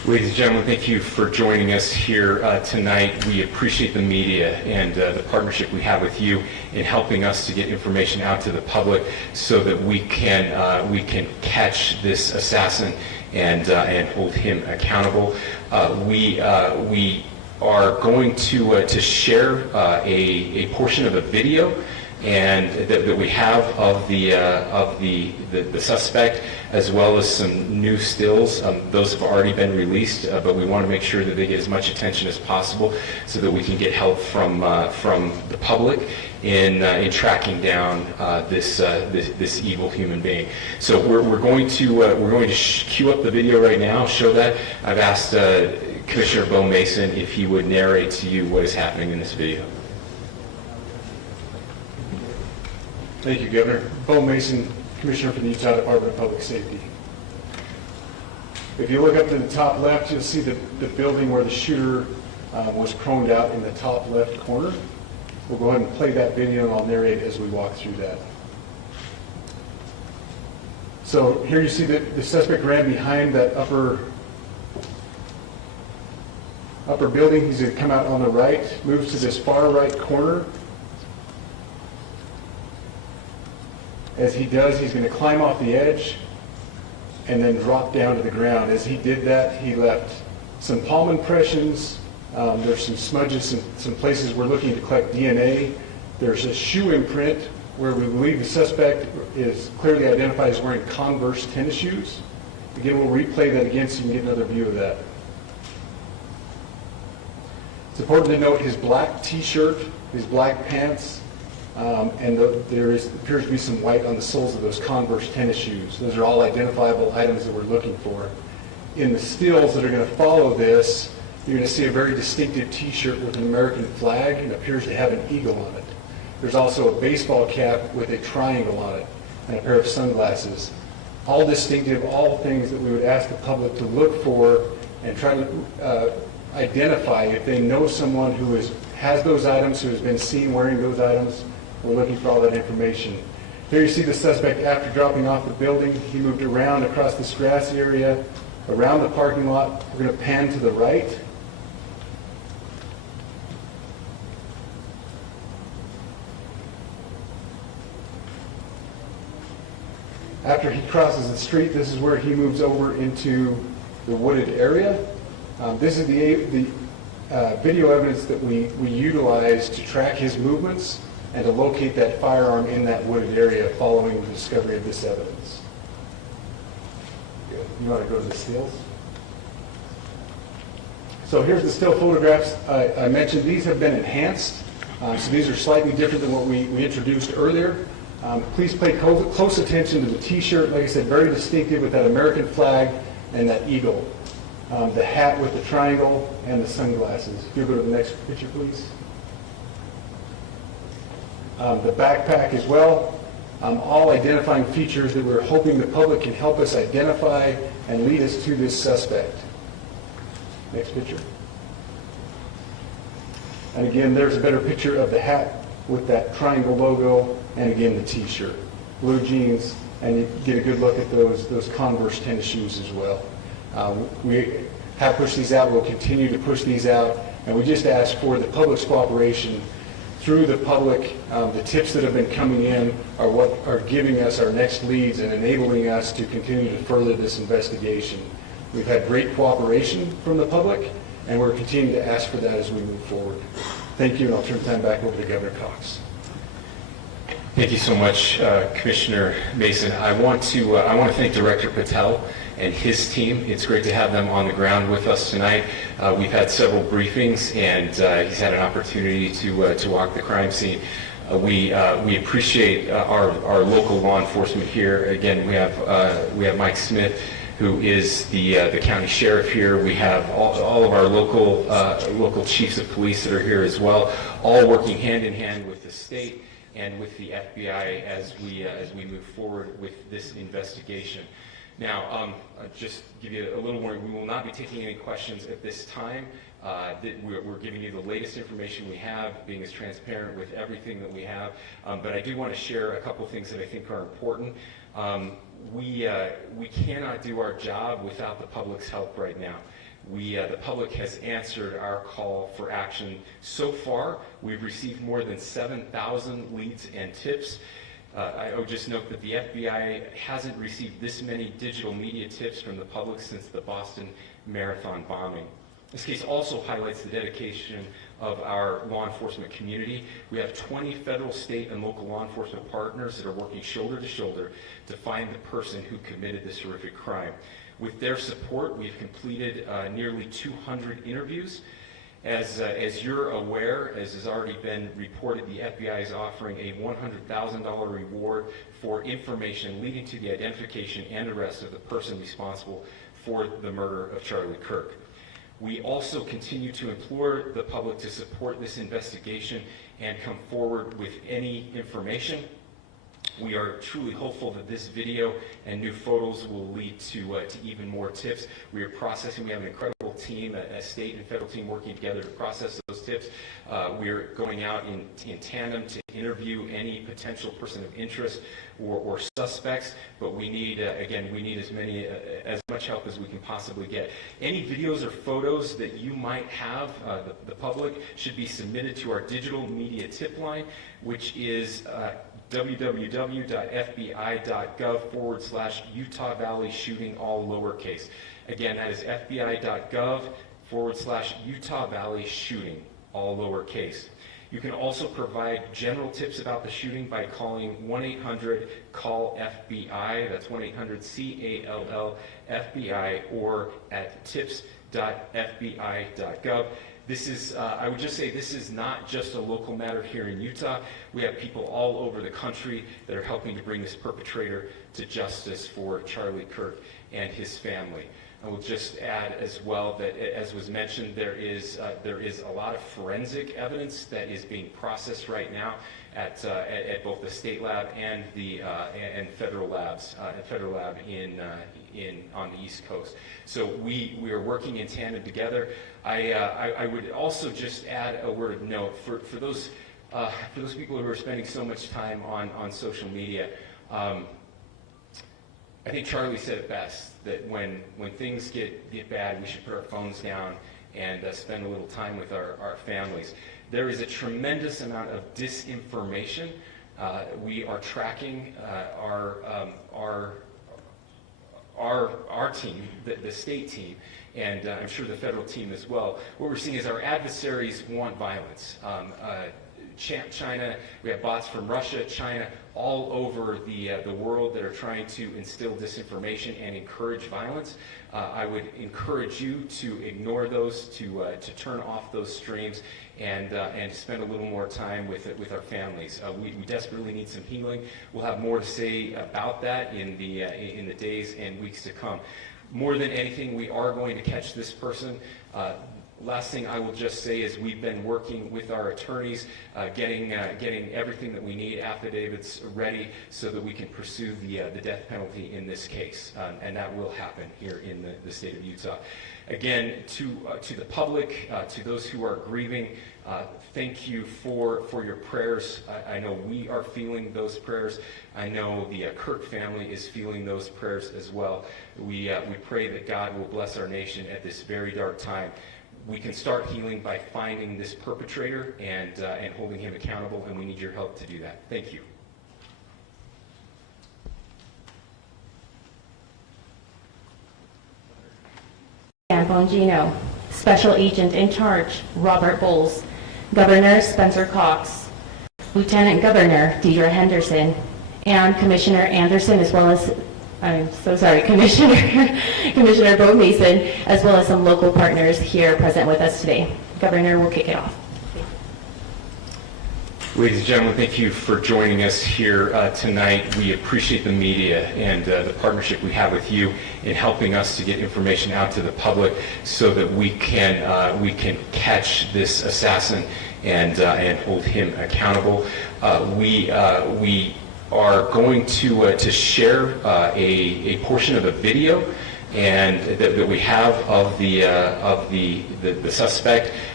Ladies and gentlemen, thank you for joining us here tonight. We appreciate the media and the partnership we have with you in helping us to get information out to the public so that we can catch this assassin and hold him accountable. We are going to share a portion of a video and that we have of the suspect, as well as some new stills. Those have already been released, but we want to make sure that they get as much attention as possible so that we can get help from the public in tracking down this evil human being. So we're going to cue up the video right now. Show that. I've asked Commissioner Bo Mason if he would narrate to you what is happening in this video. Thank you, Governor. Bo Mason, Commissioner for the Utah Department of Public Safety. If you look up to the top left, you'll see the building where the shooter was proned out in the top left corner. We'll go ahead and play that video, and I'll narrate as we walk through that. So here you see that the suspect ran behind that upper building. He's going to come out on the right, moves to this far right corner. As he does, he's going to climb off the edge and then drop down to the ground. As he did that, he left some palm impressions. There's some smudges, some places we're looking to collect DNA. There's a shoe imprint where we believe the suspect is clearly identified as wearing Converse tennis shoes. Again, we'll replay that again so you can get another view of that. It's important to note his black t-shirt, his black pants, and there appears to be some white on the soles of those Converse tennis shoes. Those are all identifiable items that we're looking for. In the stills that are going to follow this, you're going to see a very distinctive t-shirt with an American flag and appears to have an eagle on it. There's also a baseball cap with a triangle on it and a pair of sunglasses. All distinctive, all things that we would ask the public to look for and try to identify if they know someone who has those items, who has been seen wearing those items. We're looking for all that information. Here you see the suspect after dropping off the building. He moved around across this grass area, around the parking lot. We're going to pan to the right. After he crosses the street, this is where he moves over into the wooded area. This is the video evidence that we utilize to track his movements and to locate that firearm in that wooded area following the discovery of this evidence. Good. You want to go to the stills? So here's the still photographs. I mentioned these have been enhanced. So these are slightly different than what we introduced earlier. Please pay close attention to the t-shirt. Like I said, very distinctive with that American flag and that eagle. The hat with the triangle and the sunglasses. If you go to the next picture, please. The backpack as well. All identifying features that we're hoping the public can help us identify and lead us to this suspect. Next picture. And again, there's a better picture of the hat with that triangle logo, and again, the t-shirt. Blue jeans, and you get a good look at those Converse tennis shoes as well. We have pushed these out. We'll continue to push these out, and we just ask for the public's cooperation through the public. The tips that have been coming in are what are giving us our next leads and enabling us to continue to further this investigation. We've had great cooperation from the public, and we're continuing to ask for that as we move forward. Thank you, and I'll turn the time back over to Governor Cox. Thank you so much, Commissioner Mason. I want to thank Director Patel and his team. It's great to have them on the ground with us tonight. We've had several briefings, and he's had an opportunity to walk the crime scene. We appreciate our local law enforcement here. Again, we have Mike Smith, who is the county sheriff here. We have all of our local chiefs of police that are here as well, all working hand in hand with the state and with the FBI as we move forward with this investigation. Now, just give you a little warning, we will not be taking any questions at this time. We're giving you the latest information we have, being as transparent with everything that we have. But I do want to share a couple things that I think are important. We cannot do our job without the public's help right now. The public has answered our call for action. So far, we've received more than 7,000 leads and tips. I would just note that the FBI hasn't received this many digital media tips from the public since the Boston Marathon bombing. This case also highlights the dedication of our law enforcement community. We have 20 federal, state, and local law enforcement partners that are working shoulder to shoulder to find the person who committed this horrific crime. With their support, we've completed nearly 200 interviews. As you're aware, as has already been reported, the FBI is offering a $100,000 reward for information leading to the identification and arrest of the person responsible for the murder of Charlie Kirk. We also continue to implore the public to support this investigation and come forward with any information. We are truly hopeful that this video and new photos will lead to even more tips. We are processing. We have an incredible team, a state and federal team working together to process those tips. We're going out in tandem to interview any potential person of interest or suspects, but we need, again, we need as much help as we can possibly get. Any videos or photos that you might have, the public, should be submitted to our digital media tip line, which is www.fbi.gov/Utah Valley shooting, all lowercase. Again, that is fbi.gov/Utah Valley shooting, all lowercase. You can also provide general tips about the shooting by calling 1-800-CALL-FBI, that's 1-800-CALL-FBI, or at tips.fbi.gov. This is, I would just say, this is not just a local matter here in Utah. We have people all over the country that are helping to bring this perpetrator to justice for Charlie Kirk and his family. I will just add as well that, as was mentioned, there is a lot of forensic evidence that is being processed right now at both the state lab and the federal labs, federal lab on the East Coast. So we are working in tandem together. I would also just add a word of note for those people who are spending so much time on social media. I think Charlie said it best, that when things get bad, we should put our phones down and spend a little time with our families. There is a tremendous amount of disinformation. We are tracking our team, the state team, and I'm sure the federal team as well. What we're seeing is our adversaries want violence. China, we have bots from Russia, China, all over the world that are trying to instill disinformation and encourage violence. I would encourage you to ignore those, to turn off those streams, and spend a little more time with our families. We desperately need some healing. We'll have more to say about that in the days and weeks to come. More than anything, we are going to catch this person. Last thing I will just say is we've been working with our attorneys, getting everything that we need, affidavits ready, so that we can pursue the death penalty in this case, and that will happen here in the state of Utah. Again, to the public, to those who are grieving, thank you for your prayers. I know we are feeling those prayers. I know the Kirk family is feeling those prayers as well. We pray that God will bless our nation at this very dark time. We can start healing by finding this perpetrator and holding him accountable, and we need your help to do that. Thank you. Dan Bongino, Special Agent in Charge, Robert Bowles, Governor Spencer Cox, Lieutenant Governor Deidre Henderson, and Commissioner Anderson, as well as, I'm so sorry, Commissioner Bo Mason, as well as some local partners here present with us today. Governor will kick it off. Ladies and gentlemen, thank you for joining us here tonight. We appreciate the media and the partnership we have with you in helping us to get information out to the public so that we can catch this assassin and hold him accountable. We are going to share a portion of a video and that we have of the suspect.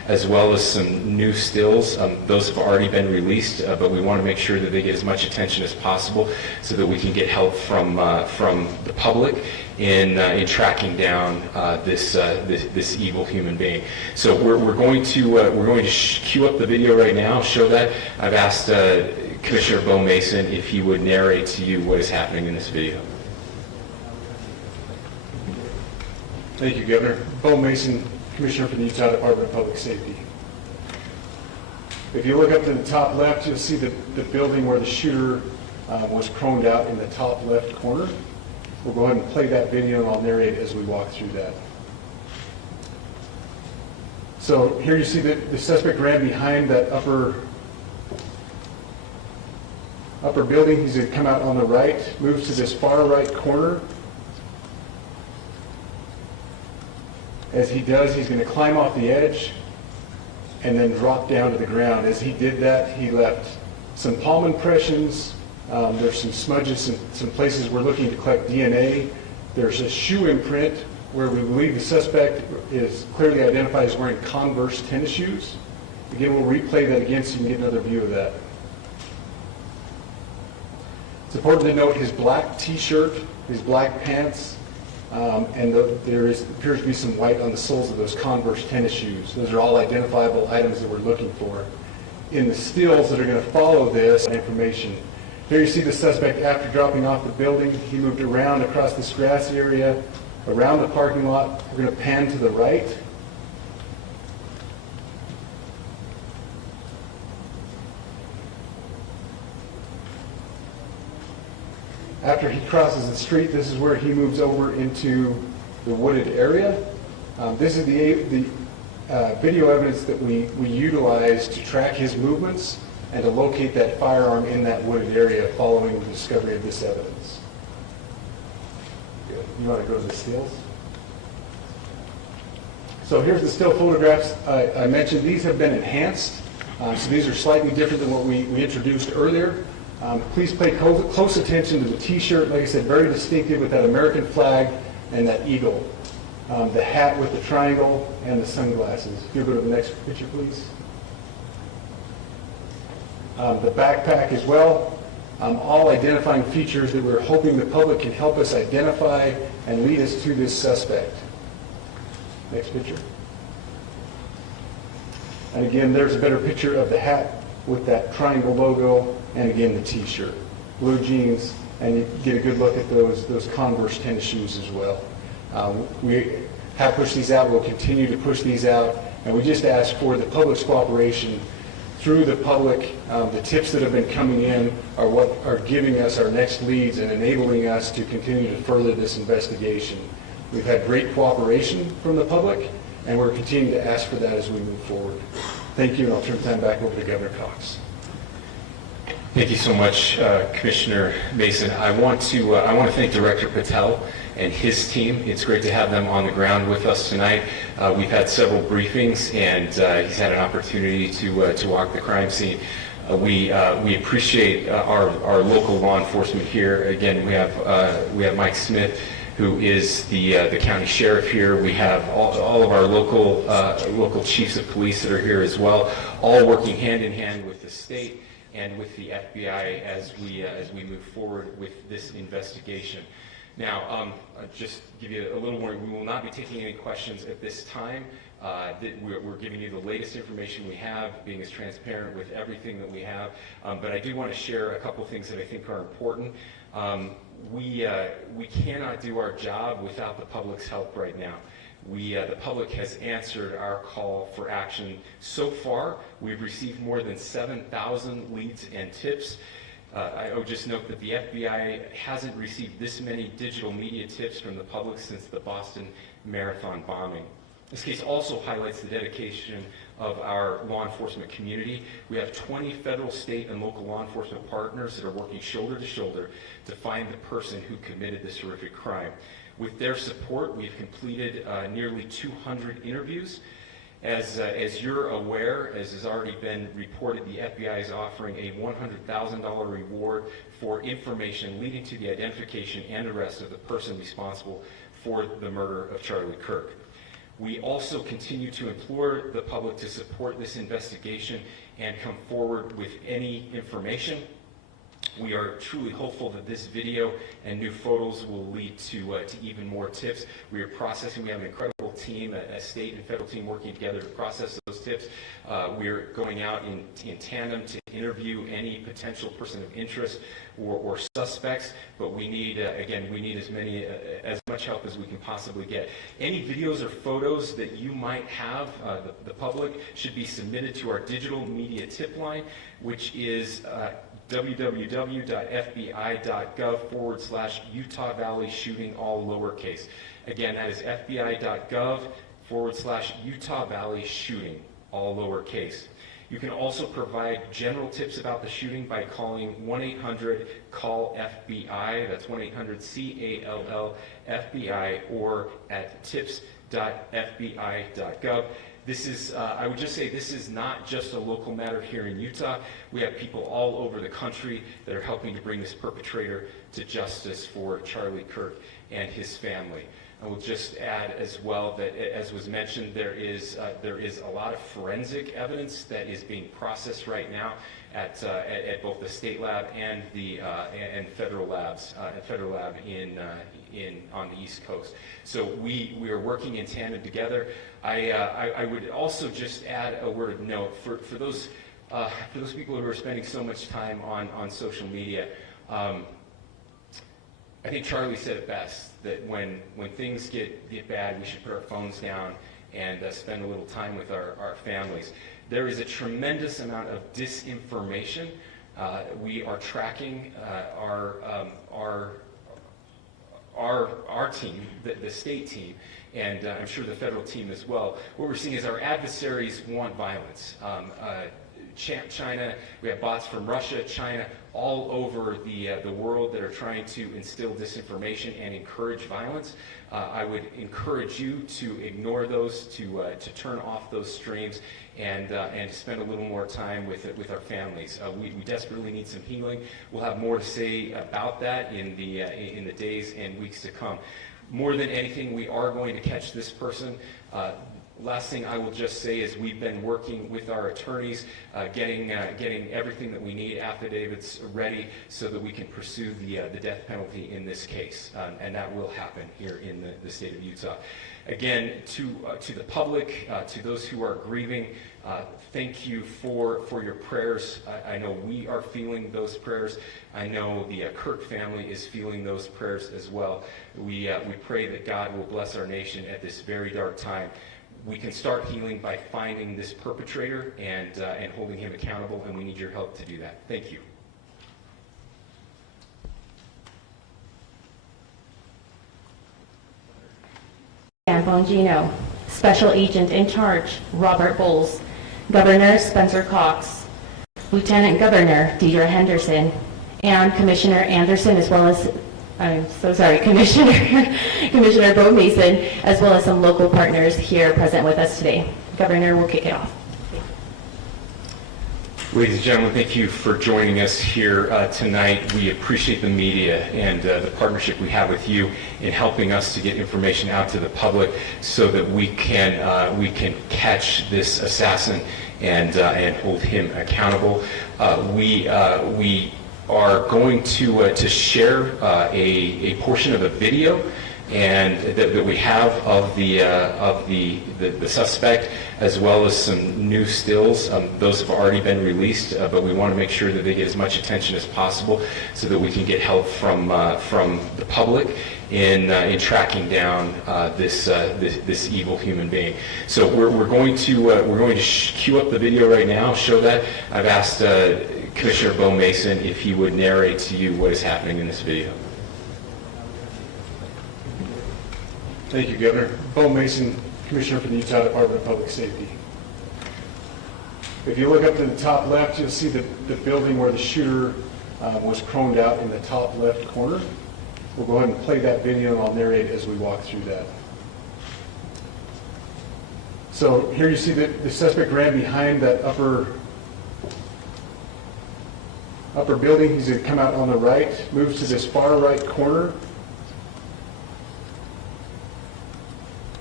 as well as some new stills. Those have already been released, but we want to make sure that they get as much attention as possible so that we can get help from the public in tracking down this evil human being. So we're going to cue up the video right now, show that. I've asked Commissioner Bo Mason if he would narrate to you what is happening in this video. Thank you, Governor. Bo Mason, Commissioner for the Utah Department of Public Safety. If you look up to the top left, you'll see the building where the shooter was chromed out in the top left corner. We'll go ahead and play that video, and I'll narrate as we walk through that. So here you see that the suspect ran behind that upper building. He's going to come out on the right, moves to this far right corner. As he does, he's going to climb off the edge and then drop down to the ground. As he did that, he left some palm impressions. There's some smudges, some places we're looking to collect DNA. There's a shoe imprint where we believe the suspect is clearly identified as wearing Converse tennis shoes. Again, we'll replay that again so you can get another view of that. It's important to note his black t-shirt, his black pants, and there appears to be some white on the soles of those Converse tennis shoes. Those are all identifiable items that we're looking for. In the stills that are going to follow this information, here you see the suspect after dropping off the building. He moved around across this grassy area, around the parking lot. We're going to pan to the right. After he crosses the street, this is where he moves over into the wooded area. This is the video evidence that we utilize to track his movements and to locate that firearm in that wooded area following the discovery of this evidence. Good. You want to go to the stills? So here's the still photographs I mentioned. These have been enhanced, so these are slightly different than what we introduced earlier. Please pay close attention to the t-shirt. Like I said, very distinctive with that American flag and that eagle. The hat with the triangle and the sunglasses. If you'll go to the next picture, please. The backpack as well. All identifying features that we're hoping the public can help us identify and lead us to this suspect. Next picture. And again, there's a better picture of the hat with that triangle logo, and again the t-shirt, blue jeans, and you get a good look at those Converse tennis shoes as well. We have pushed these out. We'll continue to push these out, and we just ask for the public's cooperation through the public. The tips that have been coming in are what are giving us our next leads and enabling us to continue to further this investigation. We've had great cooperation from the public, and we're continuing to ask for that as we move forward. Thank you, and I'll turn the time back over to Governor Cox. Thank you so much, Commissioner Mason. I want to thank Director Patel and his team. It's great to have them on the ground with us tonight. We've had several briefings, and he's had an opportunity to walk the crime scene. We appreciate our local law enforcement here. Again, we have Mike Smith, who is the county sheriff here. We have all of our local chiefs of police that are here as well, all working hand in hand with the state and with the FBI as we move forward with this investigation. Now, just give you a little warning, we will not be taking any questions at this time. We're giving you the latest information we have, being as transparent with everything that we have. But I do want to share a couple things that I think are important. We cannot do our job without the public's help right now. The public has answered our call for action. So far, we've received more than 7,000 leads and tips. I would just note that the FBI hasn't received this many digital media tips from the public since the Boston Marathon bombing. This case also highlights the dedication of our law enforcement community. We have 20 federal, state, and local law enforcement partners that are working shoulder to shoulder to find the person who committed this horrific crime. With their support, we've completed nearly 200 interviews. As you're aware, as has already been reported, the FBI is offering a $100,000 reward for information leading to the identification and arrest of the person responsible for the murder of Charlie Kirk. We also continue to implore the public to support this investigation and come forward with any information. We are truly hopeful that this video and new photos will lead to even more tips. We are processing. We have an incredible team, a state and federal team working together to process those tips. We are going out in tandem to interview any potential person of interest or suspects. But we need, again, we need as much help as we can possibly get. Any videos or photos that you might have, the public, should be submitted to our digital media tip line, which is www.fbi.gov/Utah Valley shooting, all lowercase. Again, that is fbi.gov/Utah Valley shooting, all lowercase. You can also provide general tips about the shooting by calling 1-800-CALL-FBI. That's 1-800-CALL-FBI, or at tips.fbi.gov. This is, I would just say, this is not just a local matter here in Utah. We have people all over the country that are helping to bring this perpetrator to justice for Charlie Kirk and his family. I will just add as well that, as was mentioned, there is a lot of forensic evidence that is being processed right now at both the state lab and the federal labs, federal lab on the East Coast. So we are working in tandem together. I would also just add a word of note for those people who are spending so much time on social media. I think Charlie said it best, that when things get bad, we should put our phones down and spend a little time with our families. There is a tremendous amount of disinformation. We are tracking our team, the state team, and I'm sure the federal team as well. What we're seeing is our adversaries want violence. China, we have bots from Russia, China, all over the world that are trying to instill disinformation and encourage violence. I would encourage you to ignore those, to turn off those streams, and spend a little more time with our families. We desperately need some healing. We'll have more to say about that in the days and weeks to come. More than anything, we are going to catch this person. Last thing I will just say is we've been working with our attorneys, getting everything that we need, affidavits ready, so that we can pursue the death penalty in this case, and that will happen here in the state of Utah. Again, to the public, to those who are grieving, thank you for your prayers. I know we are feeling those prayers. I know the Kirk family is feeling those prayers as well. We pray that God will bless our nation at this very dark time. We can start healing by finding this perpetrator and holding him accountable, and we need your help to do that. Thank you. Dan Bongino, Special Agent in Charge, Robert Bowles, Governor Spencer Cox, Lieutenant Governor Deidre Henderson, and Commissioner Anderson, as well as, I'm so sorry, Commissioner Bo Mason, as well as some local partners here present with us today. Governor will kick it off. Ladies and gentlemen, thank you for joining us here tonight. We appreciate the media and the partnership we have with you in helping us to get information out to the public so that we can catch this assassin and hold him accountable. We are going to share a portion of a video and that we have of the suspect, as well as some new stills. Those have already been released, but we want to make sure that they get as much attention as possible so that we can get help from the public in tracking down this evil human being. So we're going to cue up the video right now, show that. I've asked Commissioner Bo Mason if he would narrate to you what is happening in this video. Thank you, Governor. Bo Mason, Commissioner for the Utah Department of Public Safety. If you look up to the top left, you'll see the building where the shooter was chromed out in the top left corner. We'll go ahead and play that video, and I'll narrate as we walk through that. So here you see the suspect ran behind that upper building. He's going to come out on the right, moves to this far right corner,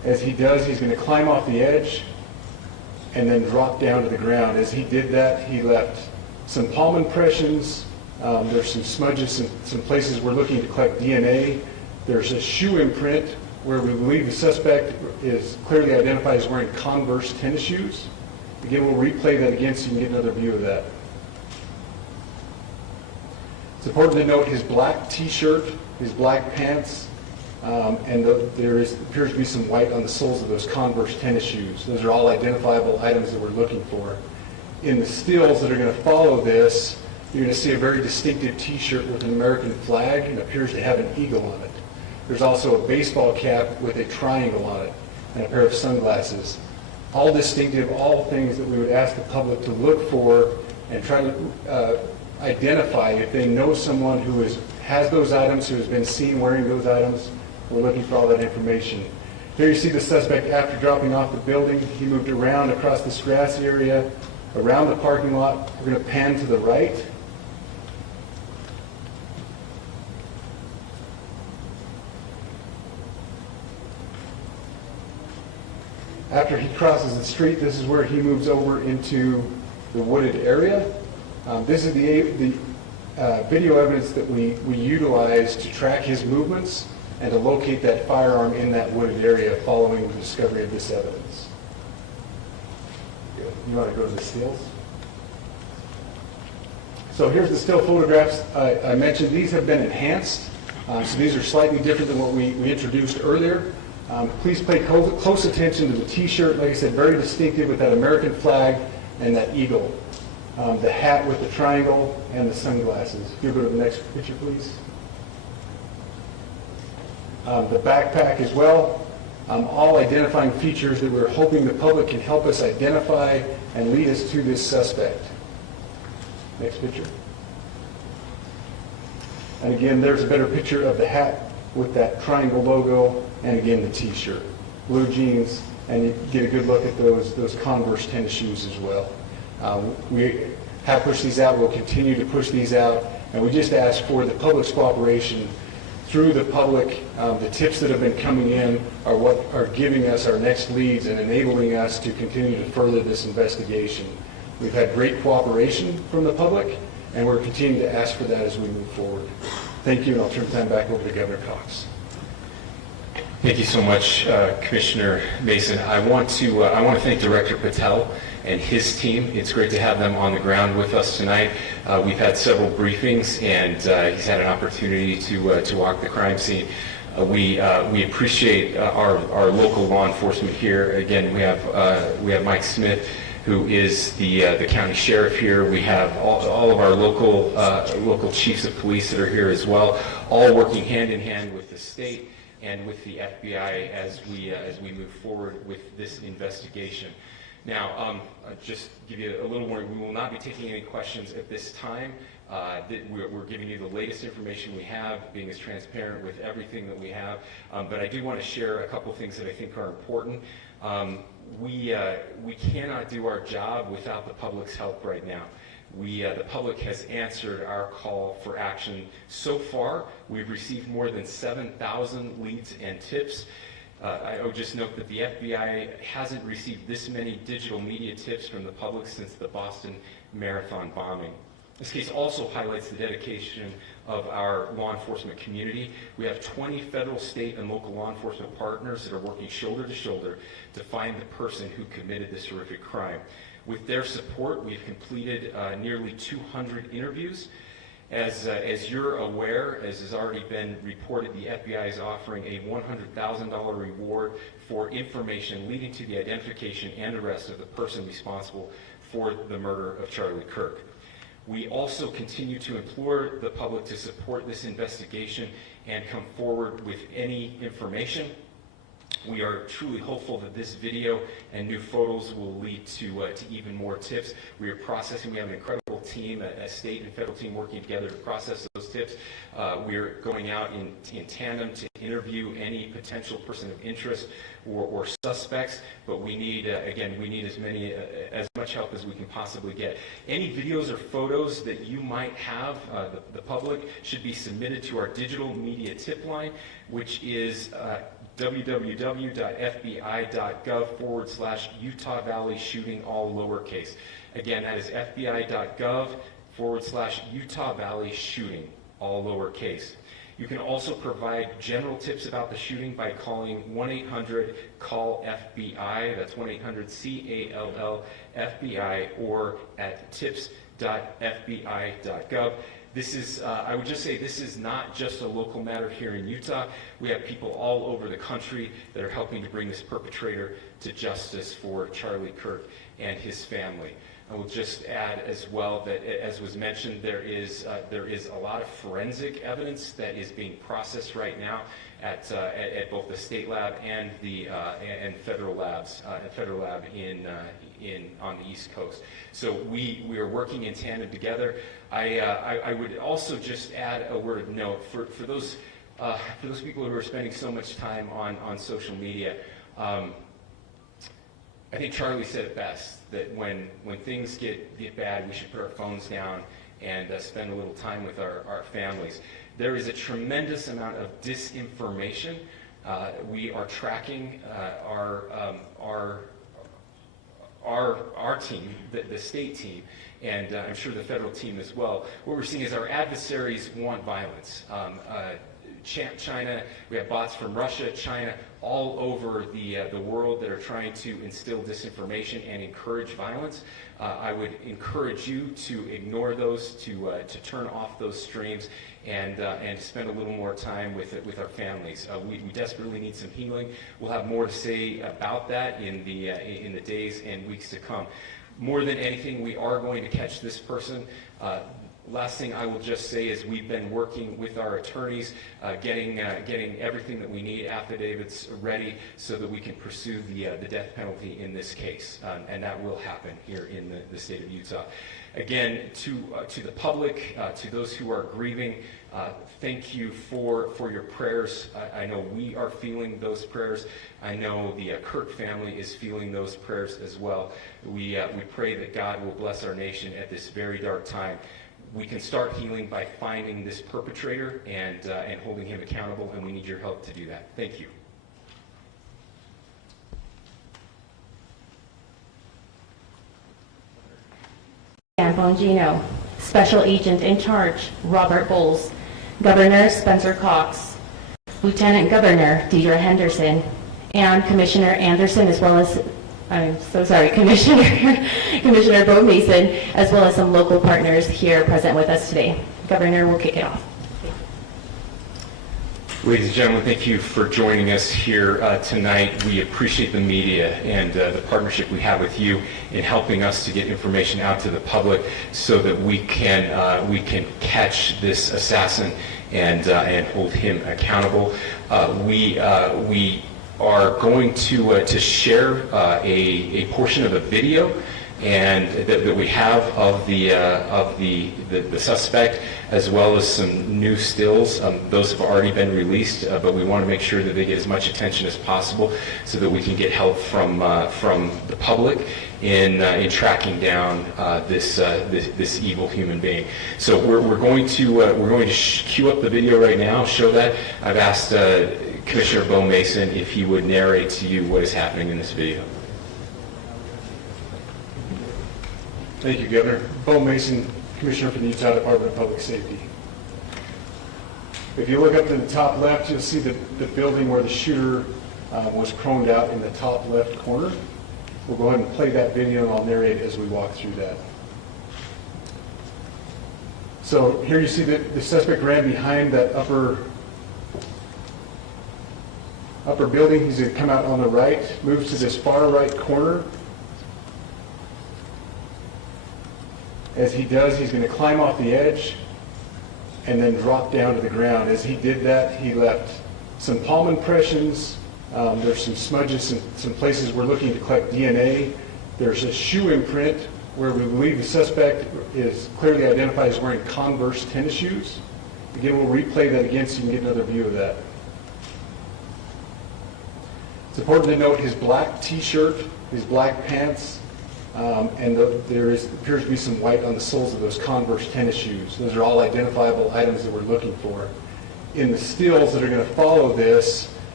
As he does, he's going to climb off the edge and then drop down to the ground. As he did that, he left some palm impressions. There's some smudges, some places we're looking to collect DNA. There's a shoe imprint where we believe the suspect is clearly identified as wearing Converse tennis shoes. Again, we'll replay that again so you can get another view of that. It's important to note his black t-shirt, his black pants, and there appears to be some white on the soles of those Converse tennis shoes. Those are all identifiable items that we're looking for. In the stills that are going to follow this, you're going to see a very distinctive t-shirt with an American flag and appears to have an eagle on it. There's also a baseball cap with a triangle on it and a pair of sunglasses. All distinctive, all things that we would ask the public to look for and try to identify if they know someone who has those items, who has been seen wearing those items. We're looking for all that information. Here you see the suspect after dropping off the building. He moved around across this grassy area, around the parking lot. We're going to pan to the right. After he crosses the street, this is where he moves over into the wooded area. This is the video evidence that we utilize to track his movements and to locate that firearm in that wooded area following the discovery of this evidence. Good. You want to go to the stills? So here's the still photographs I mentioned. These have been enhanced, so these are slightly different than what we introduced earlier. Please pay close attention to the t-shirt. Like I said, very distinctive with that American flag and that eagle. The hat with the triangle and the sunglasses. If you go to the next picture, please. The backpack as well. All identifying features that we're hoping the public can help us identify and lead us to this suspect. Next picture. And again, there's a better picture of the hat with that triangle logo, and again the t-shirt. Blue jeans, and you get a good look at those Converse tennis shoes as well. We have pushed these out, we'll continue to push these out, and we just ask for the public's cooperation through the public. The tips that have been coming in are what are giving us our next leads and enabling us to continue to further this investigation. We've had great cooperation from the public, and we're continuing to ask for that as we move forward. Thank you, and I'll turn the time back over to Governor Cox. Thank you so much, Commissioner Mason. I want to thank Director Patel and his team. It's great to have them on the ground with us tonight. We've had several briefings, and he's had an opportunity to walk the crime scene. We appreciate our local law enforcement here. Again, we have Mike Smith, who is the county sheriff here. We have all of our local chiefs of police that are here as well, all working hand in hand with the state and with the FBI as we move forward with this investigation. Now, just give you a little warning, we will not be taking any questions at this time. We're giving you the latest information we have, being as transparent with everything that we have. But I do want to share a couple things that I think are important. We cannot do our job without the public's help right now. The public has answered our call for action. So far, we've received more than 7,000 leads and tips. I would just note that the FBI hasn't received this many digital media tips from the public since the Boston Marathon bombing. This case also highlights the dedication of our law enforcement community. We have 20 federal, state, and local law enforcement partners that are working shoulder to shoulder to find the person who committed this horrific crime. With their support, we've completed nearly 200 interviews. As you're aware, as has already been reported, the FBI is offering a $100,000 reward for information leading to the identification and arrest of the person responsible for the murder of Charlie Kirk. We also continue to implore the public to support this investigation and come forward with any information. We are truly hopeful that this video and new photos will lead to even more tips. We are processing. We have an incredible team, a state and federal team working together to process those tips. We are going out in tandem to interview any potential person of interest or suspects. But we need, again, we need as much help as we can possibly get. Any videos or photos that you might have, the public, should be submitted to our digital media tip line, which is www.fbi.gov/Utah Valley shooting, all lowercase. Again, that is fbi.gov/Utah Valley shooting, all lowercase. You can also provide general tips about the shooting by calling 1-800-CALL-FBI, that's 1-800-CALL-FBI, or at tips.fbi.gov. This is, I would just say, this is not just a local matter here in Utah. We have people all over the country that are helping to bring this perpetrator to justice for Charlie Kirk and his family. I will just add as well that, as was mentioned, there is a lot of forensic evidence that is being processed right now at both the state lab and the federal labs, federal lab on the East Coast. So we are working in tandem together. I would also just add a word of note for those people who are spending so much time on social media. I think Charlie said it best, that when things get bad, we should put our phones down and spend a little time with our families. There is a tremendous amount of disinformation. We are tracking our team, the state team, and I'm sure the federal team as well. What we're seeing is our adversaries want violence. China, we have bots from Russia, China, all over the world that are trying to instill disinformation and encourage violence. I would encourage you to ignore those, to turn off those streams, and spend a little more time with our families. We desperately need some healing. We'll have more to say about that in the days and weeks to come. More than anything, we are going to catch this person. Last thing I will just say is we've been working with our attorneys, getting everything that we need, affidavits ready, so that we can pursue the death penalty in this case, and that will happen here in the state of Utah. Again, to the public, to those who are grieving, thank you for your prayers. I know we are feeling those prayers. I know the Kirk family is feeling those prayers as well. We pray that God will bless our nation at this very dark time. We can start healing by finding this perpetrator and holding him accountable, and we need your help to do that. Thank you. Dan Bongino, Special Agent in Charge, Robert Bowles, Governor Spencer Cox, Lieutenant Governor Deidre Henderson, and Commissioner Anderson, as well as, Commissioner Bo Mason, as well as some local partners here present with us today. Governor, we'll kick it off. Ladies and gentlemen, thank you for joining us here tonight. We appreciate the media and the partnership we have with you in helping us to get information out to the public so that we can catch this assassin and hold him accountable. We are going to share a portion of a video and that we have of the suspect, as well as some new stills. Those have already been released, but we want to make sure that they get as much attention as possible so that we can get help from the public in tracking down this evil human being. So we're going to cue up the video right now, show that. I've asked Commissioner Bo Mason if he would narrate to you what is happening in this video. Thank you, Governor. Bo Mason, Commissioner for the Utah Department of Public Safety. If you look up to the top left, you'll see the building where the shooter was chromed out in the top left corner. We'll go ahead and play that video, and I'll narrate as we walk through that. So here you see that the suspect ran behind that upper building. He's going to come out on the right, moves to this far right corner. As he does, he's going to climb off the edge and then drop down to the ground. As he did that, he left some palm impressions. There's some smudges in some places we're looking to collect DNA. There's a shoe imprint where we believe the suspect is clearly identified as wearing Converse tennis shoes. Again, we'll replay that again so you can get another view of that. It's important to note his black t-shirt, his black pants, and there appears to be some white on the soles of those Converse tennis shoes. Those are all identifiable items that we're looking for. In the stills that are going to follow this,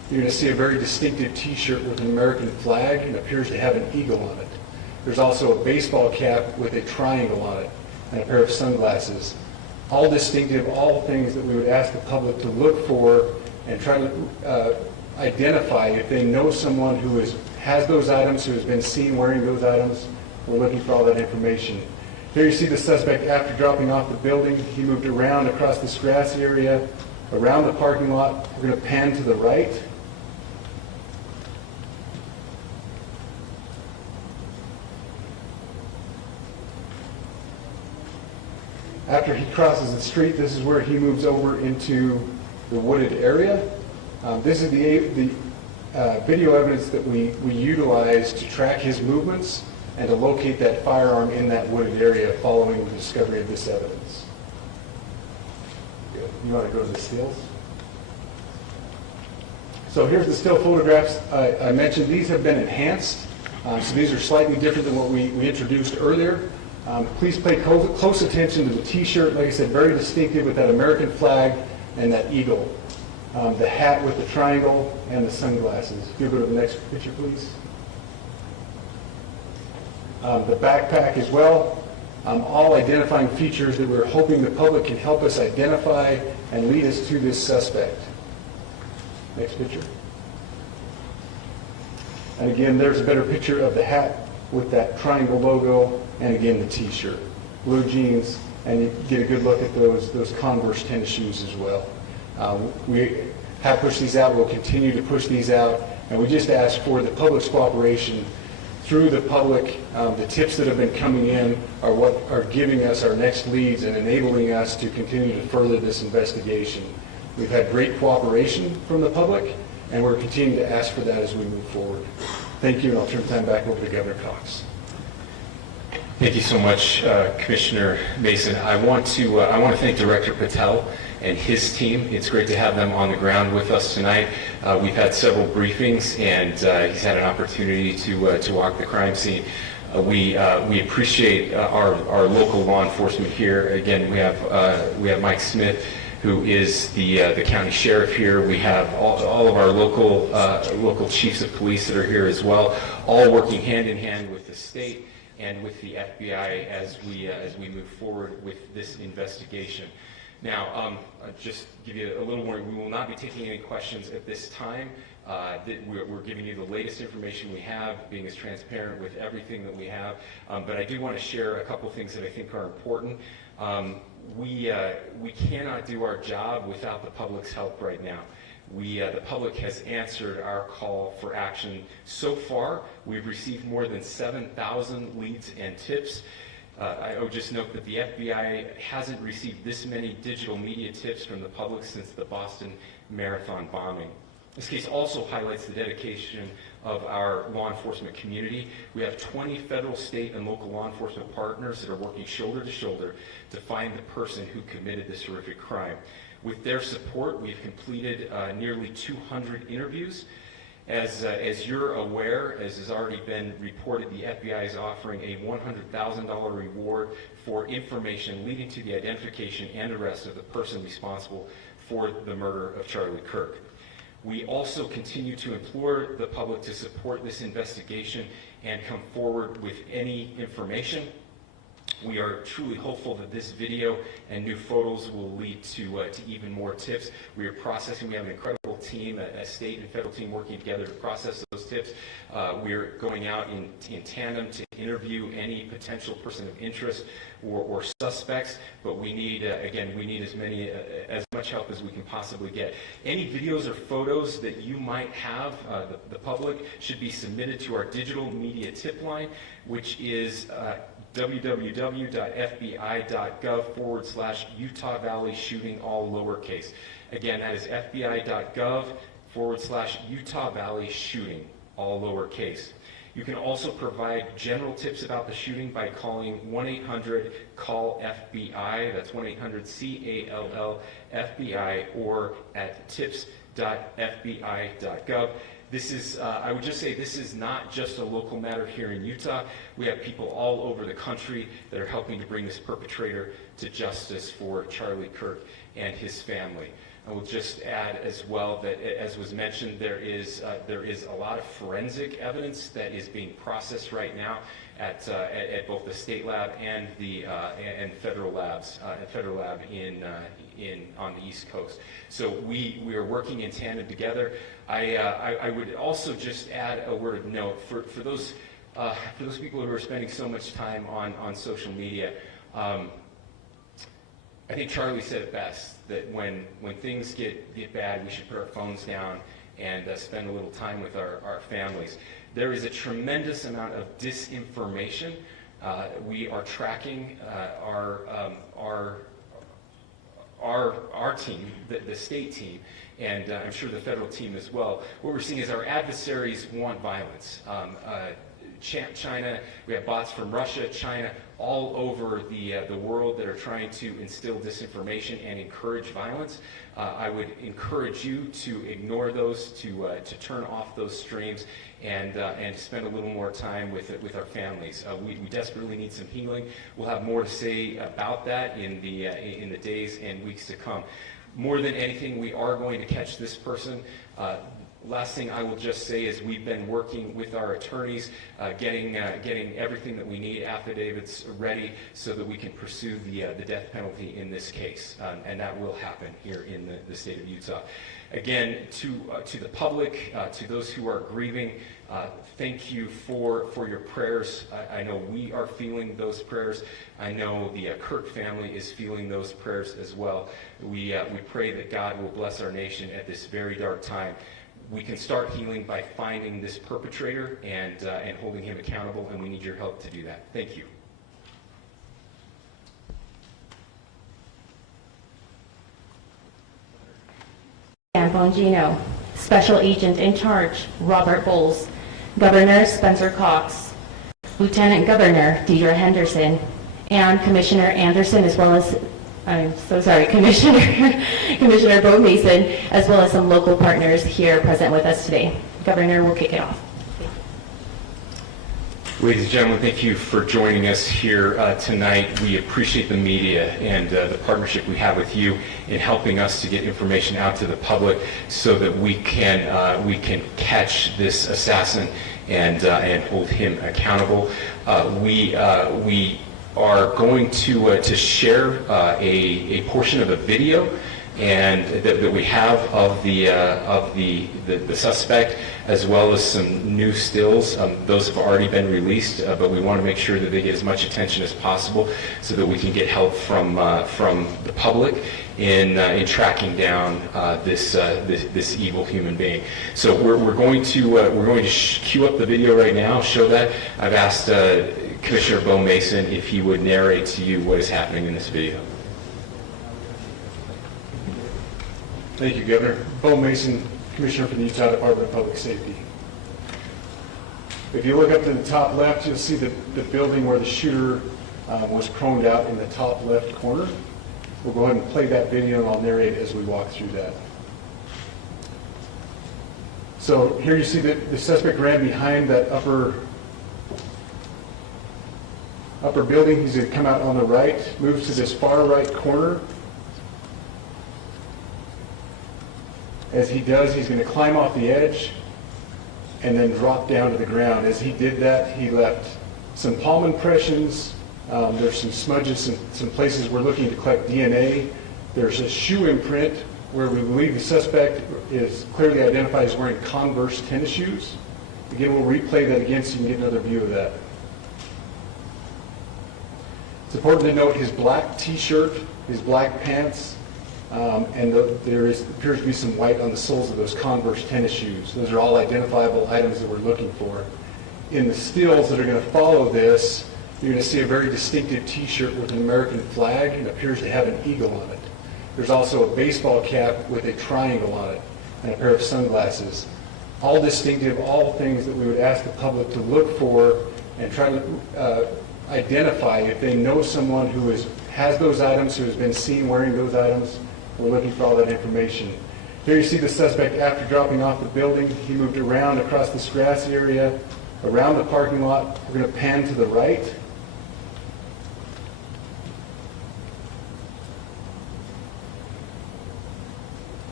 You're going to see a very distinctive T-shirt with an American flag and appears to have an eagle on it. There's also a baseball cap with a triangle on it and a pair of sunglasses. All distinctive, all things that we would ask the public to look for and try to identify if they know someone who has those items, who has been seen wearing those items. We're looking for all that information. Here you see the suspect after dropping off the building. He moved around across this grassy area, around the parking lot. We're going to pan to the right. After he crosses the street, this is where he moves over into the wooded area. This is the video evidence that we utilize to track his movements and to locate that firearm in that wooded area following the discovery of this evidence. Good. You want to go to the stills? So here's the still photographs. I mentioned these have been enhanced. So these are slightly different than what we introduced earlier. Please pay close attention to the T-shirt. Like I said, very distinctive with that American flag and that eagle. The hat with the triangle and the sunglasses. If you go to the next picture, please. The backpack as well. All identifying features that we're hoping the public can help us identify and lead us to this suspect. Next picture. And again, there's a better picture of the hat with that triangle logo, and again the T-shirt, blue jeans, and you get a good look at those Converse tennis shoes as well. We have pushed these out. We'll continue to push these out, and we just ask for the public's cooperation through the public. The tips that have been coming in are what are giving us our next leads and enabling us to continue to further this investigation. We've had great cooperation from the public, and we're continuing to ask for that as we move forward. Thank you, and I'll turn the time back over to Governor Cox. Thank you so much, Commissioner Mason. I want to thank Director Patel and his team. It's great to have them on the ground with us tonight. We've had several briefings, and he's had an opportunity to walk the crime scene. We appreciate our local law enforcement here. Again, we have Mike Smith, who is the county sheriff here. We have all of our local chiefs of police that are here as well, all working hand in hand with the state and with the FBI as we move forward with this investigation. Now, just give you a little warning, we will not be taking any questions at this time. We're giving you the latest information we have, being as transparent with everything that we have. But I do want to share a couple things that I think are important. We cannot do our job without the public's help right now. The public has answered our call for action. So far, we've received more than 7,000 leads and tips. I would just note that the FBI hasn't received this many digital media tips from the public since the Boston Marathon bombing. This case also highlights the dedication of our law enforcement community. We have 20 federal, state, and local law enforcement partners that are working shoulder to shoulder to find the person who committed this horrific crime. With their support, we've completed nearly 200 interviews. As you're aware, as has already been reported, the FBI is offering a $100,000 reward for information leading to the identification and arrest of the person responsible for the murder of Charlie Kirk. We also continue to implore the public to support this investigation and come forward with any information. We are truly hopeful that this video and new photos will lead to even more tips. We are processing. We have an incredible team, a state and federal team working together to process those tips. We're going out in tandem to interview any potential person of interest or suspects, but we need, again, we need as much help as we can possibly get. Any videos or photos that you might have, the public, should be submitted to our digital media tip line, which is www.fbi.gov/Utah Valley shooting, all lowercase. Again, that is fbi.gov/Utah Valley shooting, all lowercase. You can also provide general tips about the shooting by calling 1-800-CALL-FBI, that's 1-800-CALL-FBI, or at tips.fbi.gov. This is, I would just say, this is not just a local matter here in Utah. We have people all over the country that are helping to bring this perpetrator to justice for Charlie Kirk and his family. I will just add as well that, as was mentioned, there is a lot of forensic evidence that is being processed right now at both the state lab and the federal labs, federal lab on the East Coast. So we are working in tandem together. I would also just add a word of note for those people who are spending so much time on social media. I think Charlie said it best, that when things get bad, we should put our phones down and spend a little time with our families. There is a tremendous amount of disinformation. We are tracking our team, the state team, and I'm sure the federal team as well. What we're seeing is our adversaries want violence. China, we have bots from Russia, China, all over the world that are trying to instill disinformation and encourage violence. I would encourage you to ignore those, to turn off those streams, and spend a little more time with our families. We desperately need some healing. We'll have more to say about that in the days and weeks to come. More than anything, we are going to catch this person. Last thing I will just say is we've been working with our attorneys, getting everything that we need, affidavits ready, so that we can pursue the death penalty in this case, and that will happen here in the state of Utah. Again, to the public, to those who are grieving, thank you for your prayers. I know we are feeling those prayers. I know the Kirk family is feeling those prayers as well. We pray that God will bless our nation at this very dark time. We can start healing by finding this perpetrator and holding him accountable, and we need your help to do that. Thank you. Dan Bongino, Special Agent in Charge, Robert Bowles, Governor Spencer Cox, Lieutenant Governor Deidre Henderson, and Commissioner Anderson, as well as, I'm so sorry, Commissioner Bo Mason, as well as some local partners here present with us today. Governor will kick it off. Ladies and gentlemen, thank you for joining us here tonight. We appreciate the media and the partnership we have with you in helping us to get information out to the public so that we can catch this assassin and hold him accountable. We are going to share a portion of a video and that we have of the suspect, as well as some new stills. Those have already been released, but we want to make sure that they get as much attention as possible so that we can get help from the public in tracking down this evil human being. So we're going to cue up the video right now, show that. I've asked Commissioner Bo Mason if he would narrate to you what is happening in this video. Thank you, Governor. Bo Mason, Commissioner for the Utah Department of Public Safety. If you look up to the top left, you'll see the building where the shooter was proned out in the top left corner. We'll go ahead and play that video, and I'll narrate as we walk through that. So here you see the suspect ran behind that upper building. He's going to come out on the right, moves to this far right corner. As he does, he's going to climb off the edge and then drop down to the ground. As he did that, he left some palm impressions. There's some smudges, some places we're looking to collect DNA. There's a shoe imprint where we believe the suspect is clearly identified as wearing Converse tennis shoes. Again, we'll replay that again so you can get another view of that. It's important to note his black t-shirt, his black pants, and there appears to be some white on the soles of those Converse tennis shoes. Those are all identifiable items that we're looking for. In the stills that are going to follow this, you're going to see a very distinctive t-shirt with an American flag and appears to have an eagle on it. There's also a baseball cap with a triangle on it and a pair of sunglasses. All distinctive, all things that we would ask the public to look for and try to identify if they know someone who has those items, who has been seen wearing those items. We're looking for all that information. Here you see the suspect after dropping off the building. He moved around across this grassy area, around the parking lot. We're going to pan to the right.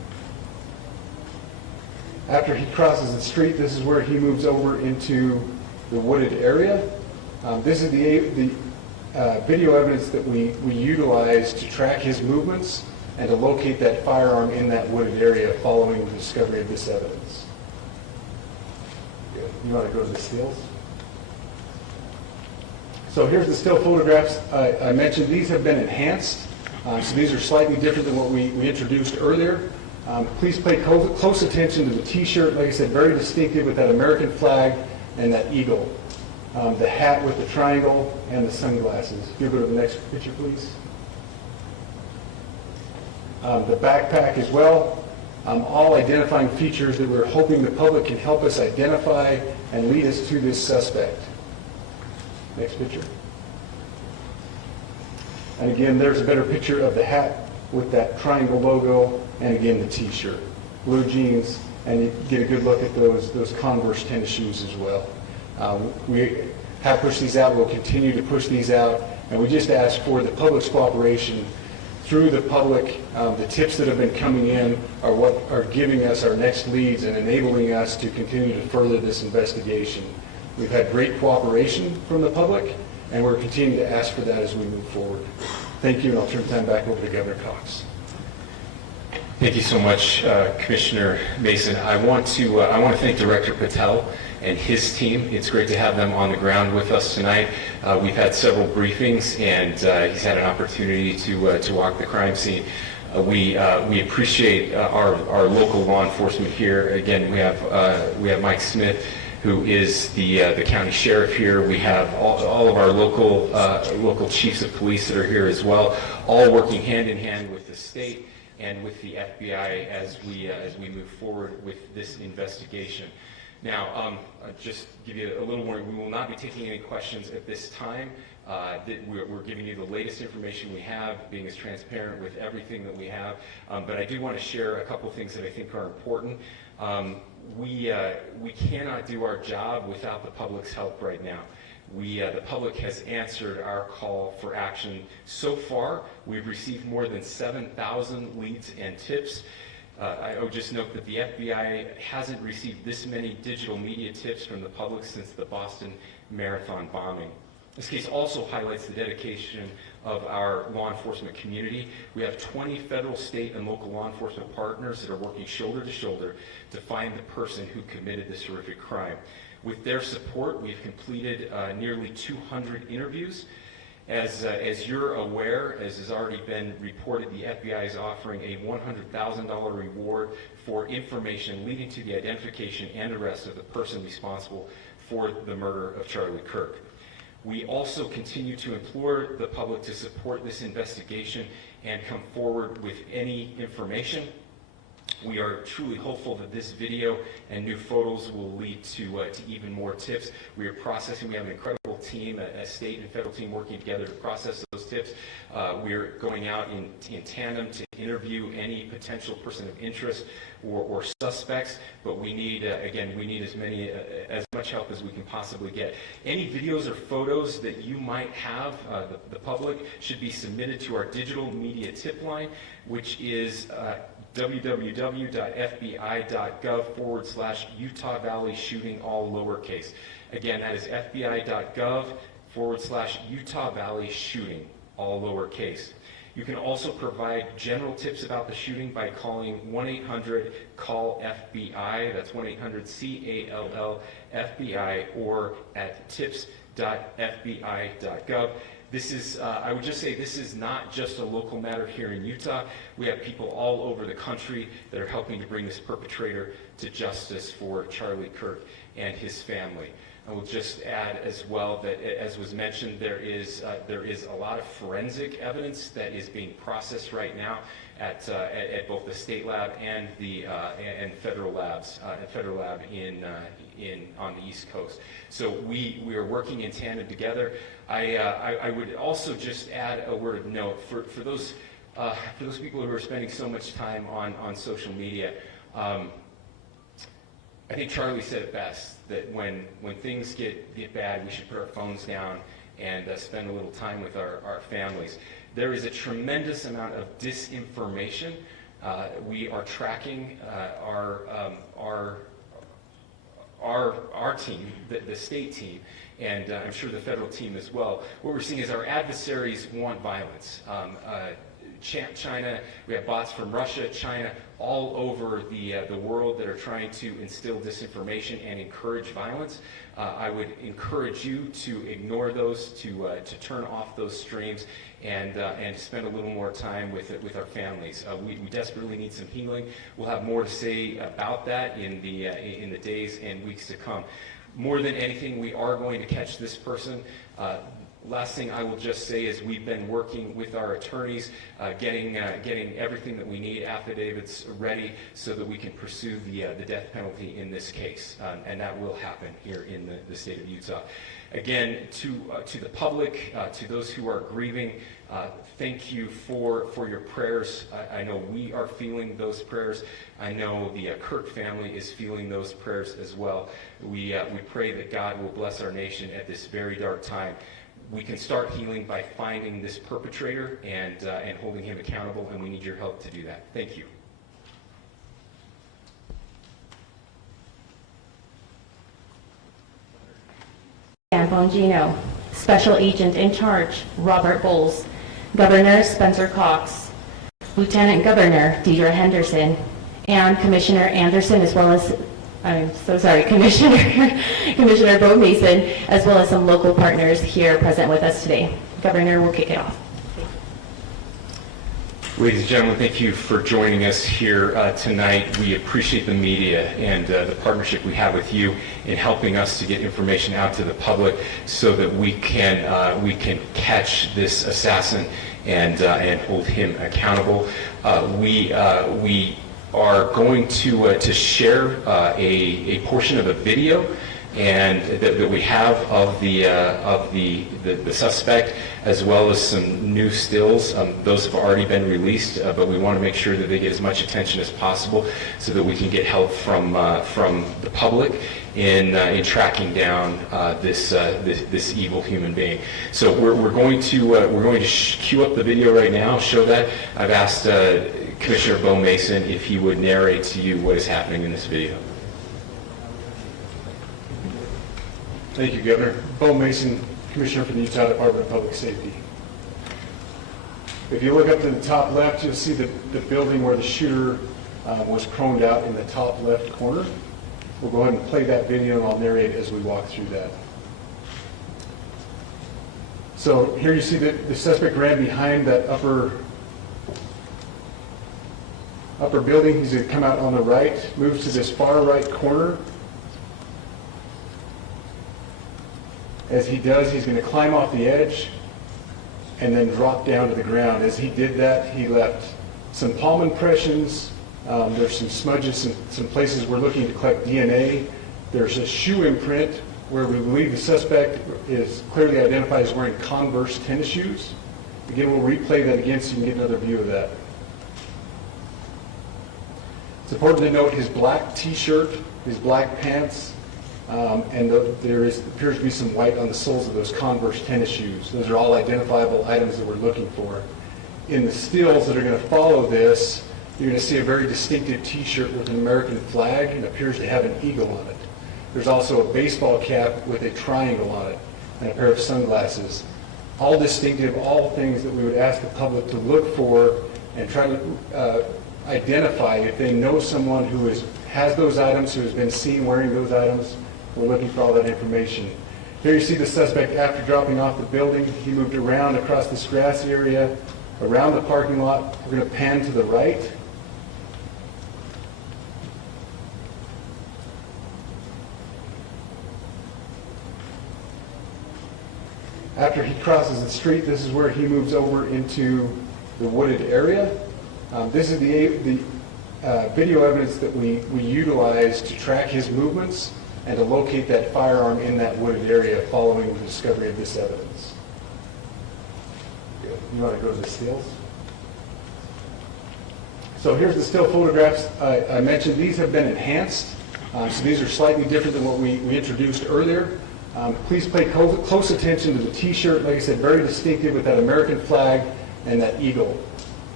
After he crosses the street, this is where he moves over into the wooded area. This is the video evidence that we utilize to track his movements and to locate that firearm in that wooded area following the discovery of this evidence. Good. You want to go to the stills? So here's the still photographs. I mentioned these have been enhanced. So these are slightly different than what we introduced earlier. Please pay close attention to the T-shirt. Like I said, very distinctive with that American flag and that eagle. The hat with the triangle and the sunglasses. If you go to the next picture, please. The backpack as well. All identifying features that we're hoping the public can help us identify and lead us to this suspect. Next picture. And again, there's a better picture of the hat with that triangle logo, and again, the T-shirt. Blue jeans, and you get a good look at those Converse tennis shoes as well. We have pushed these out. We'll continue to push these out, and we just ask for the public's cooperation through the public. The tips that have been coming in are what are giving us our next leads and enabling us to continue to further this investigation. We've had great cooperation from the public, and we're continuing to ask for that as we move forward. Thank you, and I'll turn time back over to Governor Cox. Thank you so much, Commissioner Mason. I want to thank Director Patel and his team. It's great to have them on the ground with us tonight. We've had several briefings, and he's had an opportunity to walk the crime scene. We appreciate our local law enforcement here. Again, we have Mike Smith, who is the county sheriff here. We have all of our local chiefs of police that are here as well, all working hand in hand with the state and with the FBI as we move forward with this investigation. Now, just give you a little warning, we will not be taking any questions at this time. We're giving you the latest information we have, being as transparent with everything that we have. But I do want to share a couple things that I think are important. We cannot do our job without the public's help right now. The public has answered our call for action. So far, we've received more than 7,000 leads and tips. I would just note that the FBI hasn't received this many digital media tips from the public since the Boston Marathon bombing. This case also highlights the dedication of our law enforcement community. We have 20 federal, state, and local law enforcement partners that are working shoulder to shoulder to find the person who committed this horrific crime. With their support, we've completed nearly 200 interviews. As you're aware, as has already been reported, the FBI is offering a $100,000 reward for information leading to the identification and arrest of the person responsible for the murder of Charlie Kirk. We also continue to implore the public to support this investigation and come forward with any information. We are truly hopeful that this video and new photos will lead to even more tips. We are processing. We have an incredible team, a state and federal team working together to process those tips. We're going out in tandem to interview any potential person of interest or suspects, but we need, again, we need as much help as we can possibly get. Any videos or photos that you might have, the public, should be submitted to our digital media tip line, which is www.fbi.gov/Utah Valley shooting, all lowercase. Again, that is fbi.gov/Utah Valley shooting, all lowercase. You can also provide general tips about the shooting by calling 1-800-CALL-FBI. That's 1-800-CALL-FBI, or at tips.fbi.gov. This is, I would just say, this is not just a local matter here in Utah. We have people all over the country that are helping to bring this perpetrator to justice for Charlie Kirk and his family. I will just add as well that, as was mentioned, there is a lot of forensic evidence that is being processed right now at both the state lab and the federal labs, federal lab on the East Coast. So we are working in tandem together. I would also just add a word of note for those people who are spending so much time on social media. I think Charlie said it best, that when things get bad, we should put our phones down and spend a little time with our families. There is a tremendous amount of disinformation We are tracking our team, the state team, and I'm sure the federal team as well. What we're seeing is our adversaries want violence. China, we have bots from Russia, China, all over the world that are trying to instill disinformation and encourage violence. I would encourage you to ignore those, to turn off those streams, and spend a little more time with our families. We desperately need some healing. We'll have more to say about that in the days and weeks to come. More than anything, we are going to catch this person. Last thing I will just say is we've been working with our attorneys, getting everything that we need, affidavits ready, so that we can pursue the death penalty in this case, and that will happen here in the state of Utah. Again, to the public, to those who are grieving, thank you for your prayers. I know we are feeling those prayers. I know the Kirk family is feeling those prayers as well. We pray that God will bless our nation at this very dark time. We can start healing by finding this perpetrator and holding him accountable, and we need your help to do that. Thank you. Dan Bongino, Special Agent in Charge, Robert Bowles, Governor Spencer Cox, Lieutenant Governor Deidre Henderson, and Commissioner Anderson, as well as, I'm so sorry, Commissioner Bo Mason, as well as some local partners here present with us today. Governor, we'll kick it off. Ladies and gentlemen, thank you for joining us here tonight. We appreciate the media and the partnership we have with you in helping us to get information out to the public so that we can catch this assassin and hold him accountable. We are going to share a portion of a video and that we have of the suspect, as well as some new stills. Those have already been released, but we want to make sure that they get as much attention as possible so that we can get help from the public in tracking down this evil human being. So we're going to cue up the video right now. Show that. I've asked Commissioner Bo Mason if he would narrate to you what is happening in this video. Thank you, Governor. Bo Mason, Commissioner for the Utah Department of Public Safety. If you look up to the top left, you'll see the building where the shooter was proned out in the top left corner. We'll go ahead and play that video, and I'll narrate as we walk through that. So here you see that the suspect ran behind that upper building. He's going to come out on the right, moves to this far right corner. As he does, he's going to climb off the edge and then drop down to the ground. As he did that, he left some palm impressions. There's some smudges, some places we're looking to collect DNA. There's a shoe imprint where we believe the suspect is clearly identified as wearing Converse tennis shoes. Again, we'll replay that again so you can get another view of that. It's important to note his black t-shirt, his black pants, and there appears to be some white on the soles of those Converse tennis shoes. Those are all identifiable items that we're looking for. In the stills that are going to follow this, you're going to see a very distinctive t-shirt with an American flag and appears to have an eagle on it. There's also a baseball cap with a triangle on it and a pair of sunglasses. All distinctive, all things that we would ask the public to look for and try to identify if they know someone who has those items, who has been seen wearing those items. We're looking for all that information. Here you see the suspect after dropping off the building. He moved around across this grassy area, around the parking lot. We're going to pan to the right. After he crosses the street, this is where he moves over into the wooded area. This is the video evidence that we utilize to track his movements and to locate that firearm in that wooded area following the discovery of this evidence. You want to go to the stills? So here's the still photographs. I mentioned these have been enhanced. So these are slightly different than what we introduced earlier. Please pay close attention to the t-shirt. Like I said, very distinctive with that American flag and that eagle.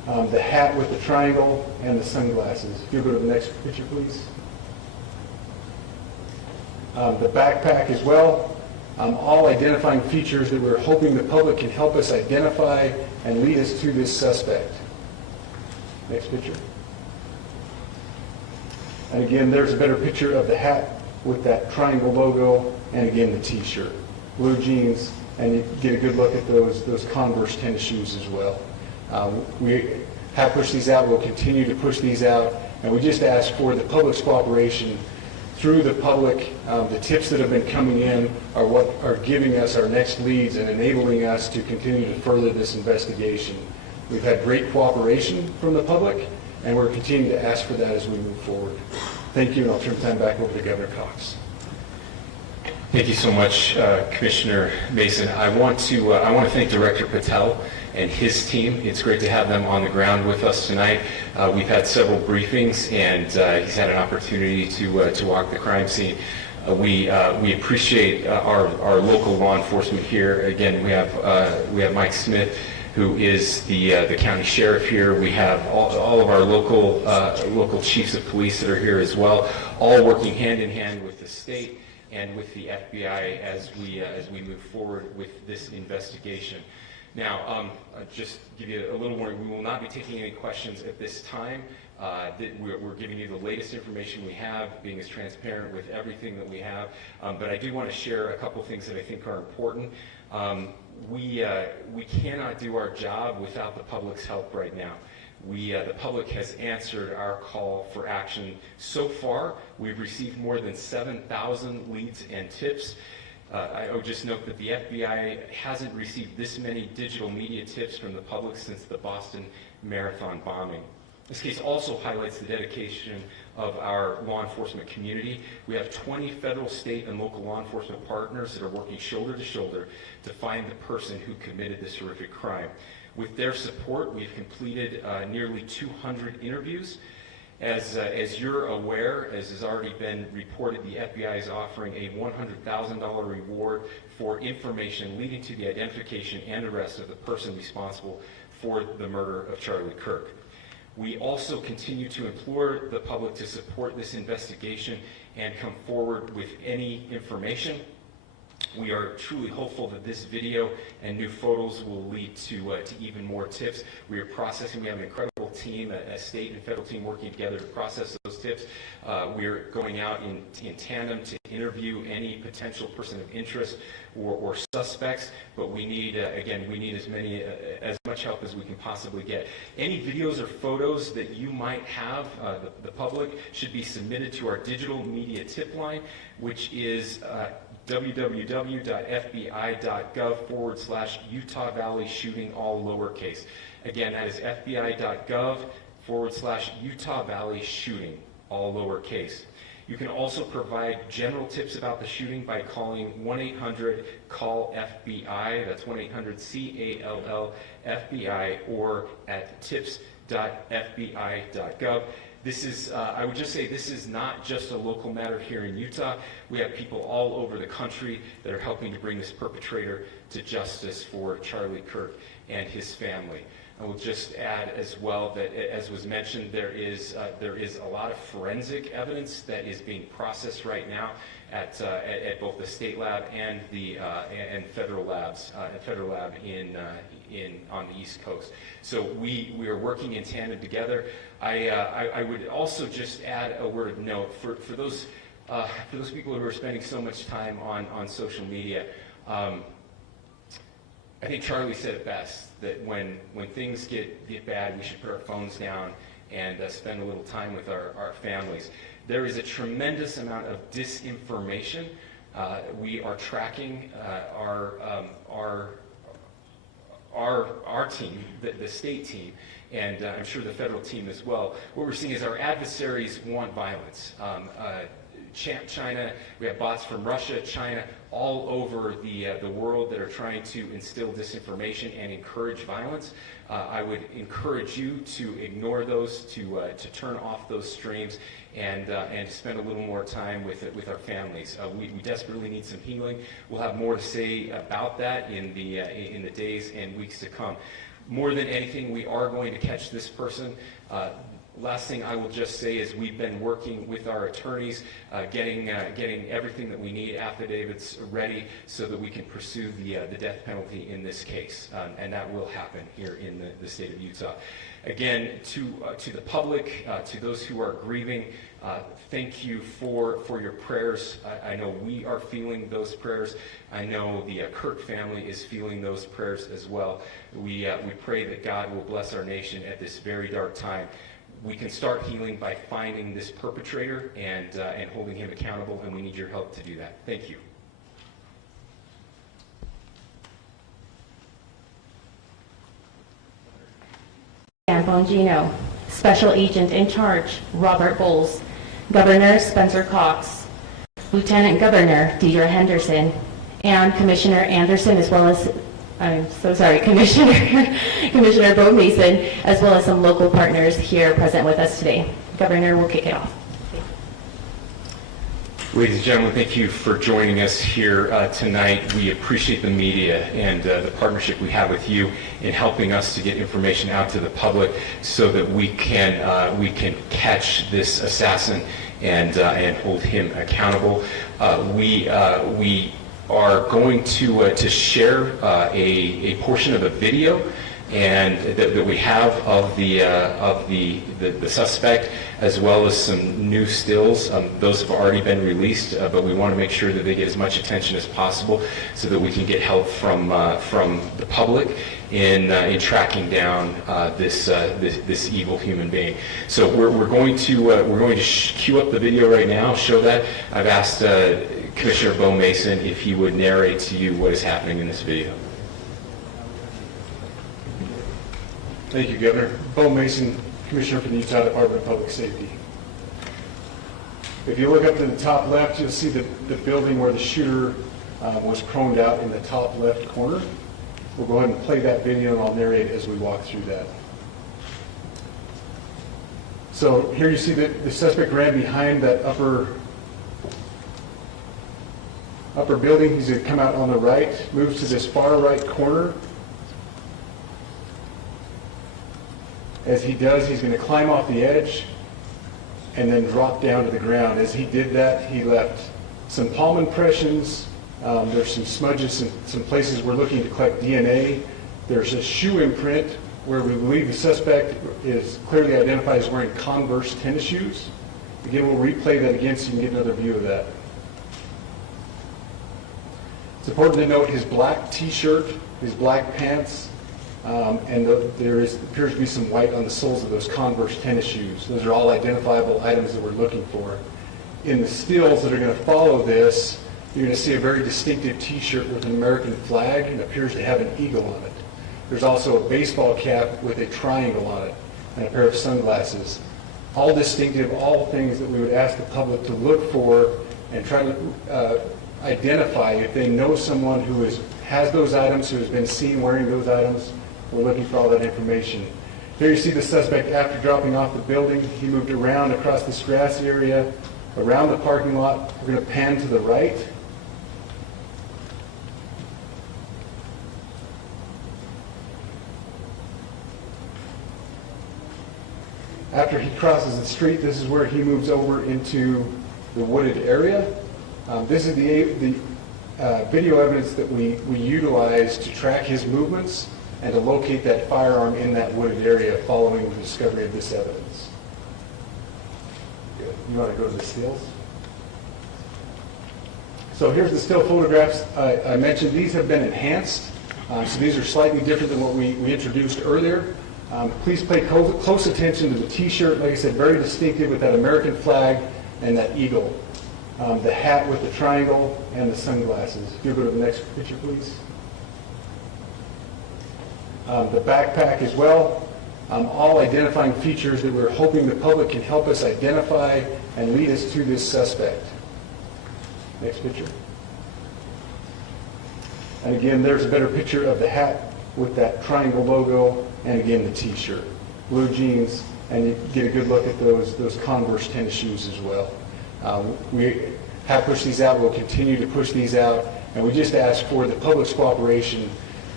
the hat with the triangle, and the sunglasses. If you'll go to the next picture, please. The backpack as well. All identifying features that we're hoping the public can help us identify and lead us to this suspect. Next picture. And again, there's a better picture of the hat with that triangle logo, and again, the t-shirt. Blue jeans, and you get a good look at those Converse tennis shoes as well. We have pushed these out. We'll continue to push these out, and we just ask for the public's cooperation through the public. The tips that have been coming in are what are giving us our next leads and enabling us to continue to further this investigation. We've had great cooperation from the public, and we're continuing to ask for that as we move forward. Thank you, and I'll turn the time back over to Governor Cox. Thank you so much, Commissioner Mason. I want to thank Director Patel and his team. It's great to have them on the ground with us tonight. We've had several briefings, and he's had an opportunity to walk the crime scene. We appreciate our local law enforcement here. Again, we have Mike Smith, who is the county sheriff here. We have all of our local chiefs of police that are here as well, all working hand in hand with the state and with the FBI as we move forward with this investigation. Now, just give you a little warning, we will not be taking any questions at this time. We're giving you the latest information we have, being as transparent with everything that we have. But I do want to share a couple things that I think are important. We cannot do our job without the public's help right now. The public has answered our call for action. So far, we've received more than 7,000 leads and tips. I would just note that the FBI hasn't received this many digital media tips from the public since the Boston Marathon bombing. This case also highlights the dedication of our law enforcement community. We have 20 federal, state, and local law enforcement partners that are working shoulder to shoulder to find the person who committed this horrific crime. With their support, we've completed nearly 200 interviews. As you're aware, as has already been reported, the FBI is offering a $100,000 reward for information leading to the identification and arrest of the person responsible for the murder of Charlie Kirk. We also continue to implore the public to support this investigation and come forward with any information. We are truly hopeful that this video and new photos will lead to even more tips. We are processing. We have an incredible team, a state and federal team working together to process those tips. We are going out in tandem to interview any potential person of interest or suspects. But we need, again, we need as much help as we can possibly get. Any videos or photos that you might have, the public, should be submitted to our digital media tip line, which is www.fbi.gov/Utah Valley shooting, all lowercase. Again, that is fbi.gov/Utah Valley shooting, all lowercase. You can also provide general tips about the shooting by calling 1-800-CALL-FBI. That's 1-800-CALL-FBI, or at tips.fbi.gov. This is, I would just say, this is not just a local matter here in Utah. We have people all over the country that are helping to bring this perpetrator to justice for Charlie Kirk and his family. I will just add as well that, as was mentioned, there is a lot of forensic evidence that is being processed right now at both the state lab and the federal labs, federal lab on the East Coast. So we are working in tandem together. I would also just add a word of note for those people who are spending so much time on social media. I think Charlie said it best, that when things get bad, we should put our phones down and spend a little time with our families. There is a tremendous amount of disinformation. We are tracking our team, the state team, and I'm sure the federal team as well. What we're seeing is our adversaries want violence. China, we have bots from Russia, China, all over the world that are trying to instill disinformation and encourage violence. I would encourage you to ignore those, to turn off those streams, and spend a little more time with our families. We desperately need some healing. We'll have more to say about that in the days and weeks to come. More than anything, we are going to catch this person. Last thing I will just say is we've been working with our attorneys, getting everything that we need, affidavits ready, so that we can pursue the death penalty in this case, and that will happen here in the state of Utah. Again, to the public, to those who are grieving, thank you for your prayers. I know we are feeling those prayers. I know the Kirk family is feeling those prayers as well. We pray that God will bless our nation at this very dark time. We can start healing by finding this perpetrator and holding him accountable, and we need your help to do that. Thank you. Dan Bongino, Special Agent in Charge, Robert Bowles, Governor Spencer Cox, Lieutenant Governor Deidre Henderson, and Commissioner Anderson, as well as, Commissioner Bo Mason, as well as some local partners here present with us today. Governor will kick it off. Ladies and gentlemen, thank you for joining us here tonight. We appreciate the media and the partnership we have with you in helping us to get information out to the public so that we can catch this assassin and hold him accountable. We are going to share a portion of a video and that we have of the suspect, as well as some new stills. Those have already been released, but we want to make sure that they get as much attention as possible so that we can get help from the public in tracking down this evil human being. So we're going to cue up the video right now, show that. I've asked Commissioner Bo Mason if he would narrate to you what is happening in this video. Thank you, Governor. Bo Mason, Commissioner for the Utah Department of Public Safety. If you look up to the top left, you'll see the building where the shooter was proned out in the top left corner. We'll go ahead and play that video, and I'll narrate as we walk through that. So here you see that the suspect ran behind that upper building. He's going to come out on the right, moves to this far right corner. As he does, he's going to climb off the edge and then drop down to the ground. As he did that, he left some palm impressions. There's some smudges in some places we're looking to collect DNA. There's a shoe imprint where we believe the suspect is clearly identified as wearing Converse tennis shoes. Again, we'll replay that again so you can get another view of that. It's important to note his black t-shirt, his black pants, and there appears to be some white on the soles of those Converse tennis shoes. Those are all identifiable items that we're looking for. In the stills that are going to follow this, you're going to see a very distinctive t-shirt with an American flag and appears to have an eagle on it. There's also a baseball cap with a triangle on it and a pair of sunglasses. All distinctive, all things that we would ask the public to look for and try to identify if they know someone who has those items, who has been seen wearing those items. We're looking for all that information. Here you see the suspect after dropping off the building. He moved around across this grass area, around the parking lot. We're going to pan to the right. After he crosses the street, this is where he moves over into the wooded area. This is the video evidence that we utilize to track his movements and to locate that firearm in that wooded area following the discovery of this evidence. Good. You want to go to the stills? So here's the still photographs. I mentioned these have been enhanced. So these are slightly different than what we introduced earlier. Please pay close attention to the t-shirt. Like I said, very distinctive with that American flag and that eagle. The hat with the triangle and the sunglasses. If you go to the next picture, please. The backpack as well. All identifying features that we're hoping the public can help us identify and lead us to this suspect. Next picture. And again, there's a better picture of the hat with that triangle logo, and again the t-shirt. Blue jeans, and you get a good look at those Converse tennis shoes as well. We have pushed these out. We'll continue to push these out, and we just ask for the public's cooperation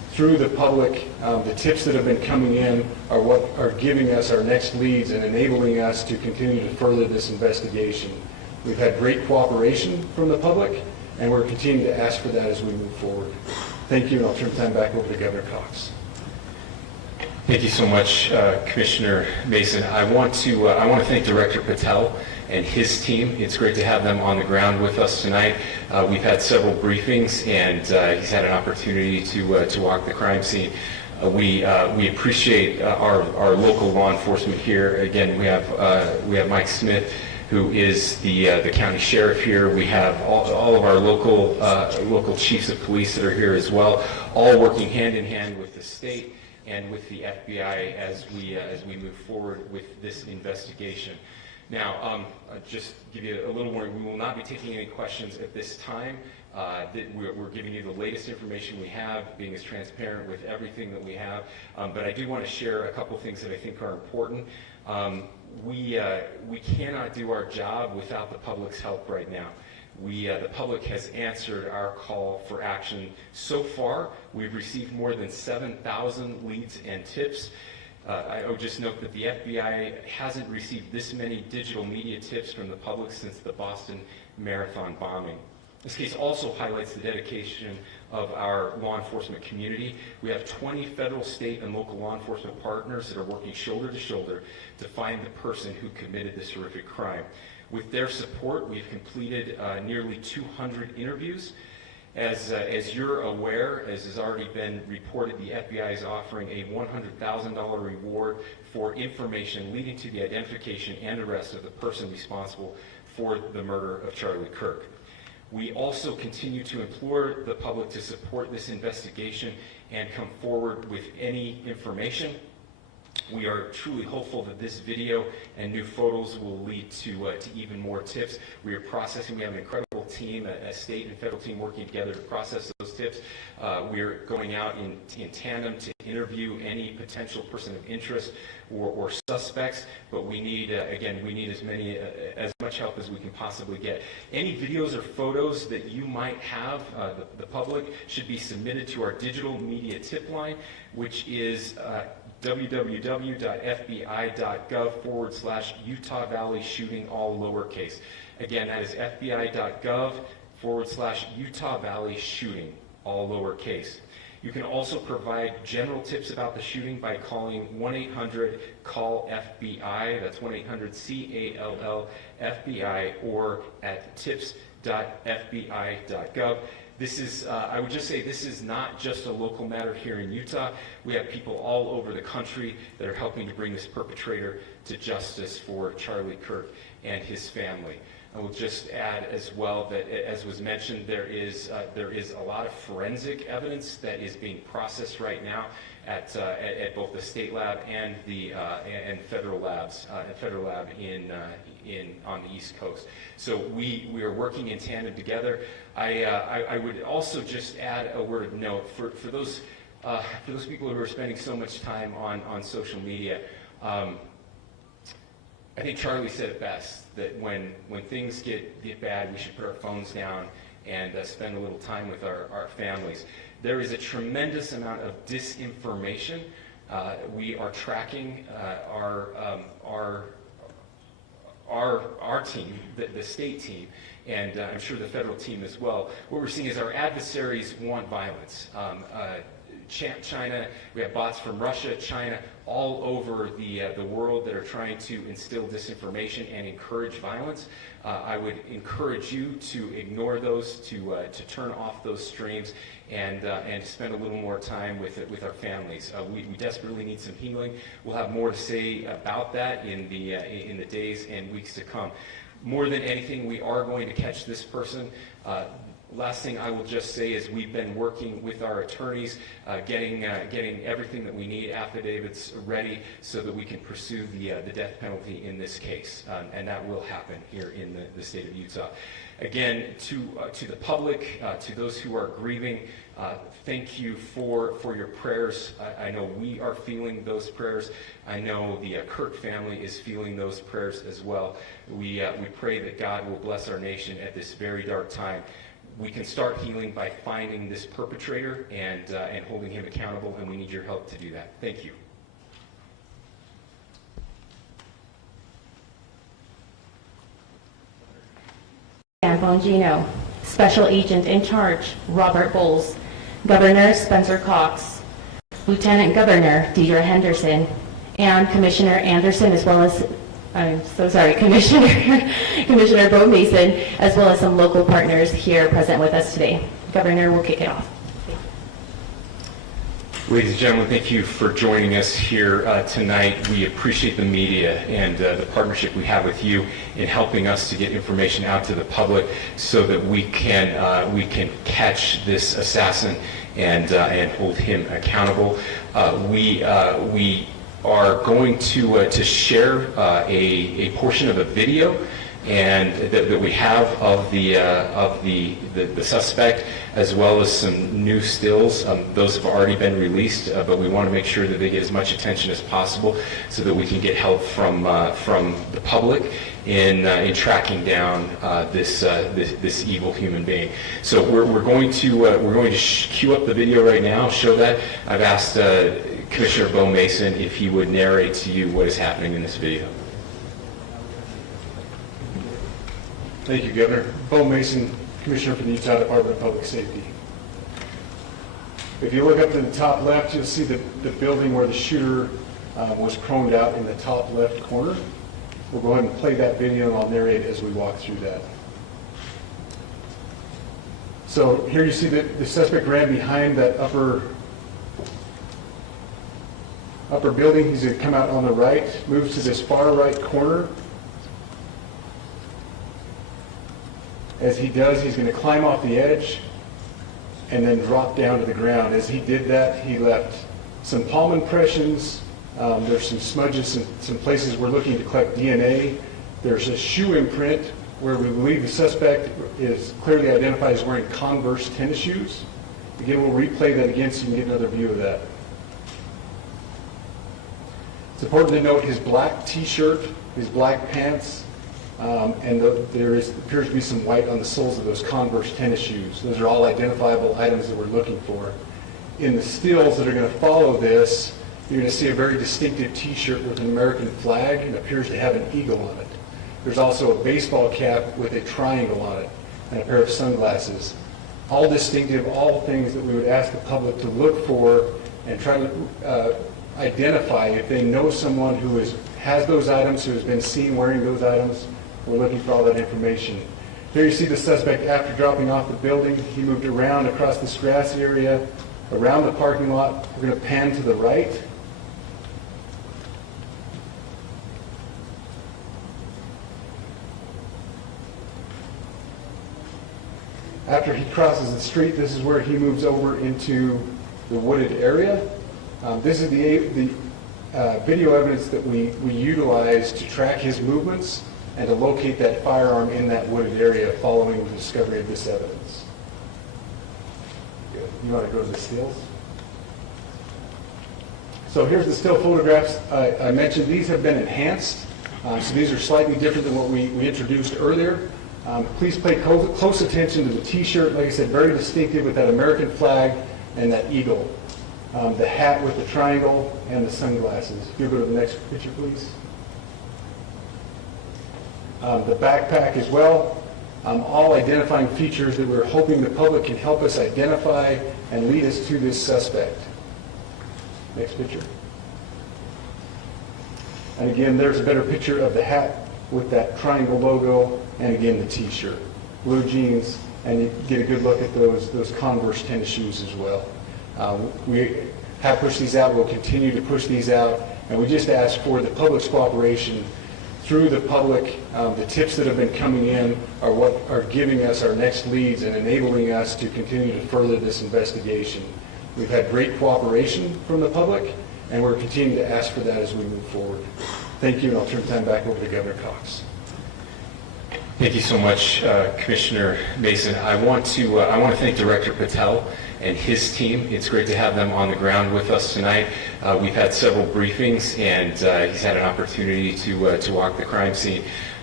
through the public, the tips that have been coming in are what are giving us our next leads and enabling us to continue to further this investigation. We've had great cooperation from the public, and we're continuing to ask for that as we move forward. Thank you, and I'll turn the time back over to Governor Cox. Thank you so much, Commissioner Mason. I want to thank Director Patel and his team. It's great to have them on the ground with us tonight. We've had several briefings, and he's had an opportunity to walk the crime scene. We appreciate our local law enforcement here. Again, we have Mike Smith, who is the county sheriff here. We have all of our local chiefs of police that are here as well, all working hand in hand with the state and with the FBI as we move forward with this investigation. Now, just give you a little warning, we will not be taking any questions at this time. We're giving you the latest information we have, being as transparent with everything that we have. But I do want to share a couple things that I think are important. We cannot do our job without the public's help right now. The public has answered our call for action. So far, we've received more than 7,000 leads and tips. I would just note that the FBI hasn't received this many digital media tips from the public since the Boston Marathon bombing. This case also highlights the dedication of our law enforcement community. We have 20 federal, state, and local law enforcement partners that are working shoulder to shoulder to find the person who committed this horrific crime. With their support, we've completed nearly 200 interviews. As you're aware, as has already been reported, the FBI is offering a $100,000 reward for information leading to the identification and arrest of the person responsible for the murder of Charlie Kirk. We also continue to implore the public to support this investigation and come forward with any information. We are truly hopeful that this video and new photos will lead to even more tips. We are processing. We have an incredible team, a state and federal team working together to process those tips. We are going out in tandem to interview any potential person of interest or suspects. But we need, again, we need as much help as we can possibly get. Any videos or photos that you might have, the public, should be submitted to our digital media tip line, which is www.fbi.gov/Utah Valley shooting, all lowercase. Again, that is fbi.gov/Utah Valley shooting, all lowercase. You can also provide general tips about the shooting by calling 1-800-CALL-FBI. That's 1-800-CALL-FBI, or at tips.fbi.gov. This is, I would just say, this is not just a local matter here in Utah. We have people all over the country that are helping to bring this perpetrator to justice for Charlie Kirk and his family. I will just add as well that, as was mentioned, there is a lot of forensic evidence that is being processed right now at both the state lab and the federal labs, federal lab on the East Coast. So we are working in tandem together. I would also just add a word of note for those people who are spending so much time on social media. I think Charlie said it best, that when things get bad, we should put our phones down and spend a little time with our families. There is a tremendous amount of disinformation. We are tracking our team, the state team, and I'm sure the federal team as well. What we're seeing is our adversaries want violence. China, we have bots from Russia, China, all over the world that are trying to instill disinformation and encourage violence. I would encourage you to ignore those, to turn off those streams, and spend a little more time with our families. We desperately need some healing. We'll have more to say about that in the days and weeks to come. More than anything, we are going to catch this person. Last thing I will just say is we've been working with our attorneys, getting everything that we need, affidavits ready, so that we can pursue the death penalty in this case, and that will happen here in the state of Utah. Again, to the public, to those who are grieving, thank you for your prayers. I know we are feeling those prayers. I know the Kirk family is feeling those prayers as well. We pray that God will bless our nation at this very dark time. We can start healing by finding this perpetrator and holding him accountable, and we need your help to do that. Thank you. Dan Bongino, Special Agent in Charge, Robert Bowles, Governor Spencer Cox, Lieutenant Governor Deidre Henderson, and Commissioner Anderson, as well as, Commissioner Bo Mason, as well as some local partners here present with us today. Governor will kick it off. Ladies and gentlemen, thank you for joining us here tonight. We appreciate the media and the partnership we have with you in helping us to get information out to the public so that we can catch this assassin and hold him accountable. We are going to share a portion of a video and that we have of the suspect, as well as some new stills. Those have already been released, but we want to make sure that they get as much attention as possible so that we can get help from the public in tracking down this evil human being. So we're going to cue up the video right now, show that. I've asked Commissioner Bo Mason if he would narrate to you what is happening in this video. Thank you, Governor. Bo Mason, Commissioner for the Utah Department of Public Safety. If you look up to the top left, you'll see the building where the shooter was proned out in the top left corner. We'll go ahead and play that video, and I'll narrate as we walk through that. So here you see that the suspect ran behind that upper building. He's going to come out on the right, moves to this far right corner. As he does, he's going to climb off the edge and then drop down to the ground. As he did that, he left some palm impressions. There's some smudges in some places we're looking to collect DNA. There's a shoe imprint where we believe the suspect is clearly identified as wearing Converse tennis shoes. Again, we'll replay that again so you can get another view of that. It's important to note his black t-shirt, his black pants, and there appears to be some white on the soles of those Converse tennis shoes. Those are all identifiable items that we're looking for. In the stills that are going to follow this, you're going to see a very distinctive t-shirt with an American flag and appears to have an eagle on it. There's also a baseball cap with a triangle on it and a pair of sunglasses. All distinctive, all things that we would ask the public to look for and try to identify if they know someone who has those items, who has been seen wearing those items. We're looking for all that information. Here you see the suspect after dropping off the building. He moved around across this grass area, around the parking lot. We're going to pan to the right. After he crosses the street, this is where he moves over into the wooded area. This is the video evidence that we utilize to track his movements and to locate that firearm in that wooded area following the discovery of this evidence. Good. You want to go to the stills? So here's the still photographs. I mentioned these have been enhanced. So these are slightly different than what we introduced earlier. Please pay close attention to the t-shirt. Like I said, very distinctive with that American flag and that eagle. The hat with the triangle and the sunglasses. If you go to the next picture, please. The backpack as well. All identifying features that we're hoping the public can help us identify and lead us to this suspect. Next picture. And again, there's a better picture of the hat with that triangle logo, and again the t-shirt. Blue jeans, and you get a good look at those Converse tennis shoes as well. We have pushed these out, we'll continue to push these out, and we just ask for the public's cooperation through the public. The tips that have been coming in are what are giving us our next leads and enabling us to continue to further this investigation. We've had great cooperation from the public, and we're continuing to ask for that as we move forward. Thank you, and I'll turn time back over to Governor Cox. Thank you so much, Commissioner Mason. I want to thank Director Patel and his team. It's great to have them on the ground with us tonight. We've had several briefings, and he's had an opportunity to walk the crime scene.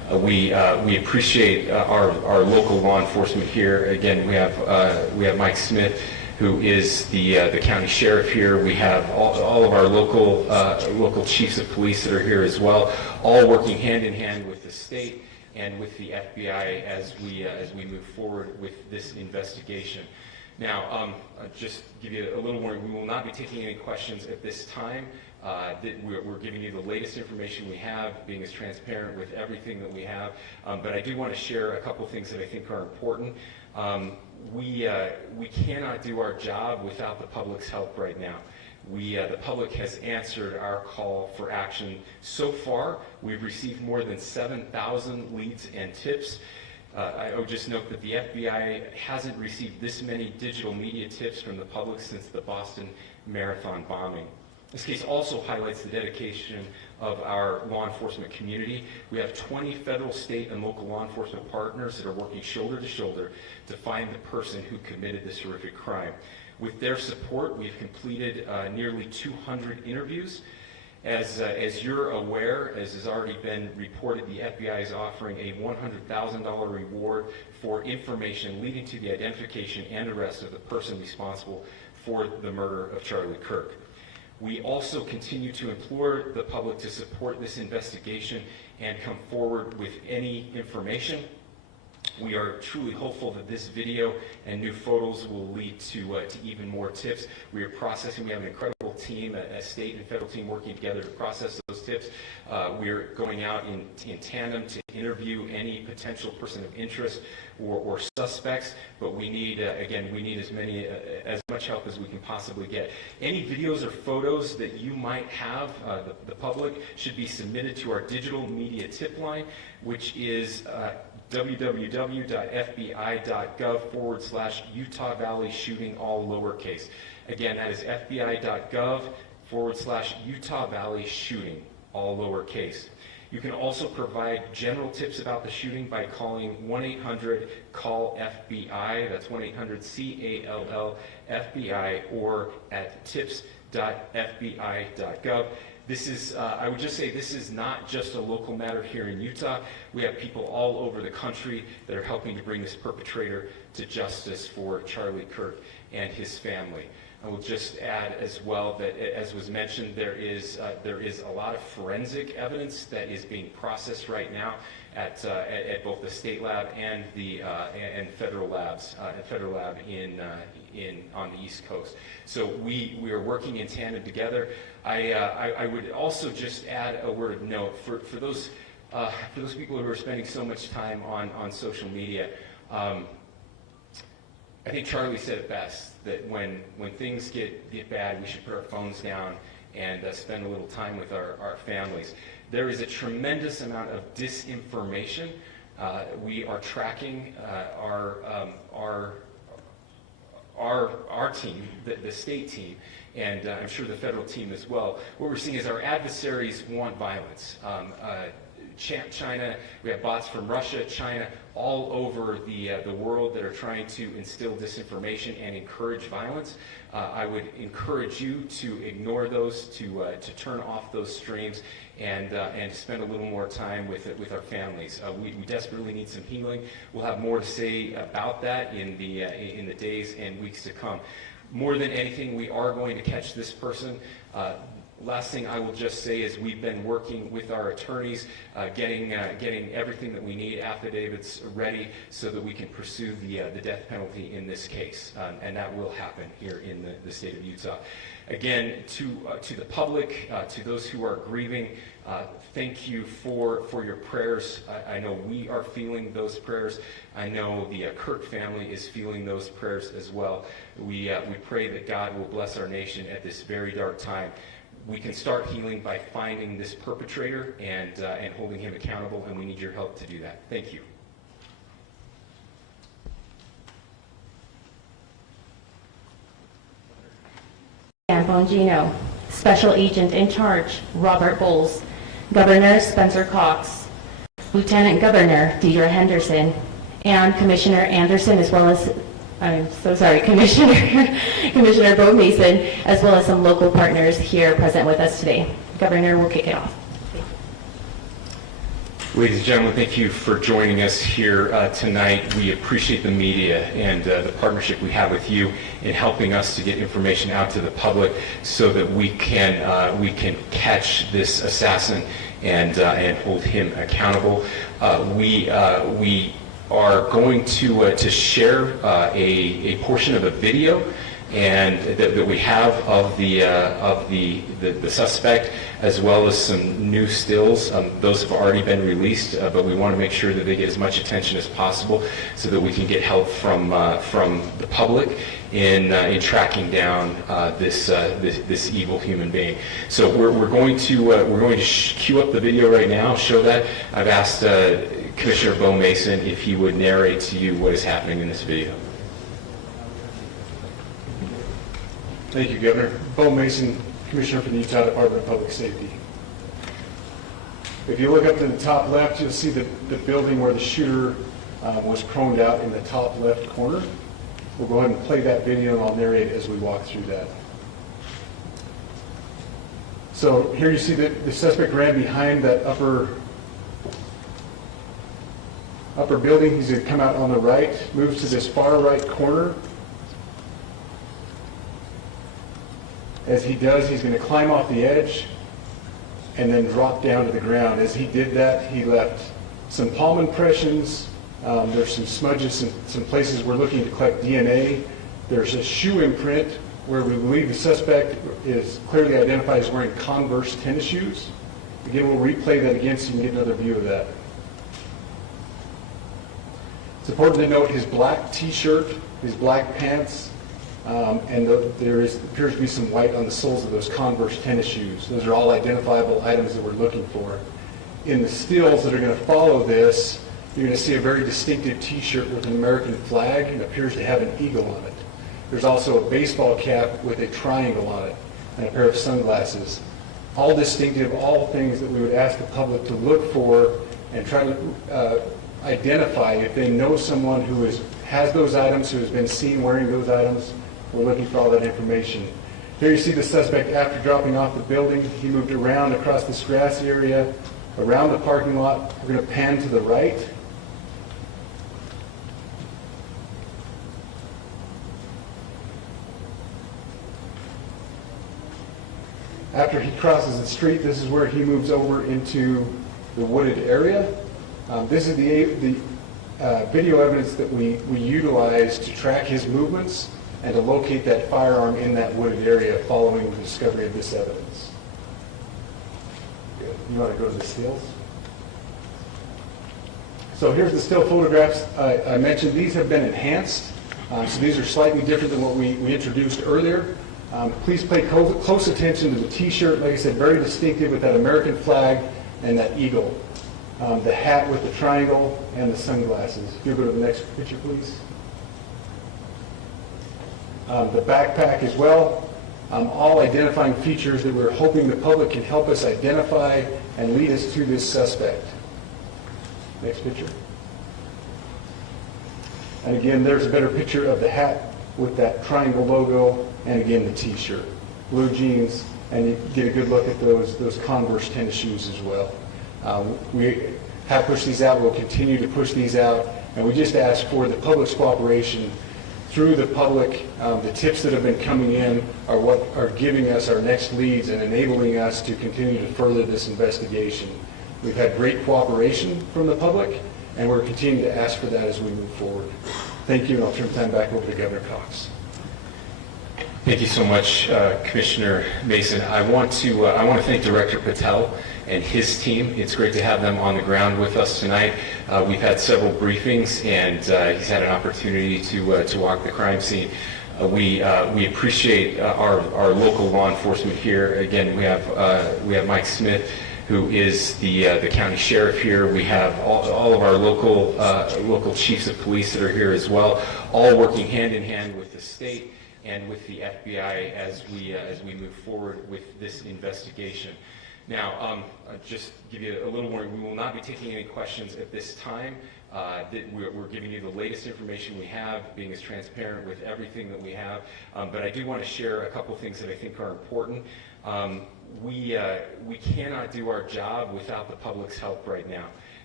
We appreciate our local law enforcement here. Again, we have Mike Smith, who is the county sheriff here. We have all of our local chiefs of police that are here as well, all working hand in hand with the state and with the FBI as we move forward with this investigation. Now, I'll just give you a little warning. We will not be taking any questions at this time. We're giving you the latest information we have, being as transparent with everything that we have. But I do want to share a couple things that I think are important. We cannot do our job without the public's help right now. The public has answered our call for action. So far, we've received more than 7,000 leads and tips. I would just note that the FBI hasn't received this many digital media tips from the public since the Boston Marathon bombing. This case also highlights the dedication of our law enforcement community. We have 20 federal, state, and local law enforcement partners that are working shoulder to shoulder to find the person who committed this horrific crime. With their support, we've completed nearly 200 interviews. As you're aware, as has already been reported, the FBI is offering a $100,000 reward for information leading to the identification and arrest of the person responsible for the murder of Charlie Kirk. We also continue to implore the public to support this investigation and come forward with any information. We are truly hopeful that this video and new photos will lead to even more tips. We are processing. We have an incredible team, a state and federal team working together to process those tips. We're going out in tandem to interview any potential person of interest or suspects, but we need, again, we need as much help as we can possibly get. Any videos or photos that you might have, the public, should be submitted to our digital media tip line, which is www.fbi.gov/Utah Valley shooting, all lowercase. Again, that is fbi.gov/Utah Valley shooting, all lowercase. You can also provide general tips about the shooting by calling 1-800-CALL-FBI, that's 1-800-CALL-FBI, or at tips.fbi.gov. This is, I would just say, this is not just a local matter here in Utah. We have people all over the country that are helping to bring this perpetrator to justice for Charlie Kirk and his family. I will just add as well that, as was mentioned, there is a lot of forensic evidence that is being processed right now at both the state lab and the federal labs, federal lab on the East Coast. So we are working in tandem together. I would also just add a word of note for those people who are spending so much time on social media. I think Charlie said it best, that when things get bad, we should put our phones down and spend a little time with our families. There is a tremendous amount of disinformation. We are tracking our team, the state team, and I'm sure the federal team as well. What we're seeing is our adversaries want violence. China, we have bots from Russia, China, all over the world that are trying to instill disinformation and encourage violence. I would encourage you to ignore those, to turn off those streams, and spend a little more time with our families. We desperately need some healing. We'll have more to say about that in the days and weeks to come. More than anything, we are going to catch this person. Last thing I will just say is we've been working with our attorneys, getting everything that we need, affidavits ready, so that we can pursue the death penalty in this case, and that will happen here in the state of Utah. Again, to the public, to those who are grieving, thank you for your prayers. I know we are feeling those prayers. I know the Kirk family is feeling those prayers as well. We pray that God will bless our nation at this very dark time. We can start healing by finding this perpetrator and holding him accountable, and we need your help to do that. Thank you. Dan Bongino, Special Agent in Charge, Robert Bowles, Governor Spencer Cox, Lieutenant Governor Deidre Henderson, and Commissioner Anderson, as well as, I'm so sorry, Commissioner Bo Mason, as well as some local partners here present with us today. Governor, we'll kick it off. Ladies and gentlemen, thank you for joining us here tonight. We appreciate the media and the partnership we have with you in helping us to get information out to the public so that we can catch this assassin and hold him accountable. We are going to share a portion of a video and that we have of the suspect, as well as some new stills. Those have already been released, but we want to make sure that they get as much attention as possible so that we can get help from the public in tracking down this evil human being. So we're going to cue up the video right now, show that. I've asked Commissioner Bo Mason if he would narrate to you what is happening in this video. Thank you, Governor. Bo Mason, Commissioner for the Utah Department of Public Safety. If you look up to the top left, you'll see the building where the shooter was proned out in the top left corner. We'll go ahead and play that video, and I'll narrate as we walk through that. So here you see that the suspect ran behind that upper building. He's going to come out on the right, moves to this far right corner. As he does, he's going to climb off the edge and then drop down to the ground. As he did that, he left some palm impressions. There's some smudges in some places we're looking to collect DNA. There's a shoe imprint where we believe the suspect is clearly identified as wearing Converse tennis shoes. Again, we'll replay that again so you can get another view of that. It's important to note his black t-shirt, his black pants, and there appears to be some white on the soles of those Converse tennis shoes. Those are all identifiable items that we're looking for. In the stills that are going to follow this, you're going to see a very distinctive t-shirt with an American flag and appears to have an eagle on it. There's also a baseball cap with a triangle on it and a pair of sunglasses. All distinctive, all things that we would ask the public to look for and try to identify if they know someone who has those items, who has been seen wearing those items. We're looking for all that information. Here you see the suspect after dropping off the building. He moved around across this grassy area, around the parking lot. We're going to pan to the right. After he crosses the street, this is where he moves over into the wooded area. This is the video evidence that we utilize to track his movements and to locate that firearm in that wooded area following the discovery of this evidence. Good. You want to go to the stills? So here's the still photographs. I mentioned these have been enhanced. So these are slightly different than what we introduced earlier. Please pay close attention to the t-shirt, like I said, very distinctive with that American flag and that eagle. The hat with the triangle and the sunglasses. If you'll go to the next picture, please. The backpack as well. All identifying features that we're hoping the public can help us identify and lead us to this suspect. Next picture. And again, there's a better picture of the hat with that triangle logo, and again the t-shirt. Blue jeans, and you get a good look at those Converse tennis shoes as well. We have pushed these out. We'll continue to push these out, and we just ask for the public's cooperation through the public. The tips that have been coming in are what are giving us our next leads and enabling us to continue to further this investigation. We've had great cooperation from the public, and we're continuing to ask for that as we move forward. Thank you, and I'll turn the time back over to Governor Cox. Thank you so much, Commissioner Mason. I want to thank Director Patel and his team. It's great to have them on the ground with us tonight. We've had several briefings, and he's had an opportunity to walk the crime scene. We appreciate our local law enforcement here. Again, we have Mike Smith, who is the county sheriff here. We have all of our local chiefs of police that are here as well, all working hand in hand with the state and with the FBI as we move forward with this investigation. Now, just give you a little warning, we will not be taking any questions at this time. We're giving you the latest information we have, being as transparent with everything that we have. But I do want to share a couple things that I think are important. We cannot do our job without the public's help right now.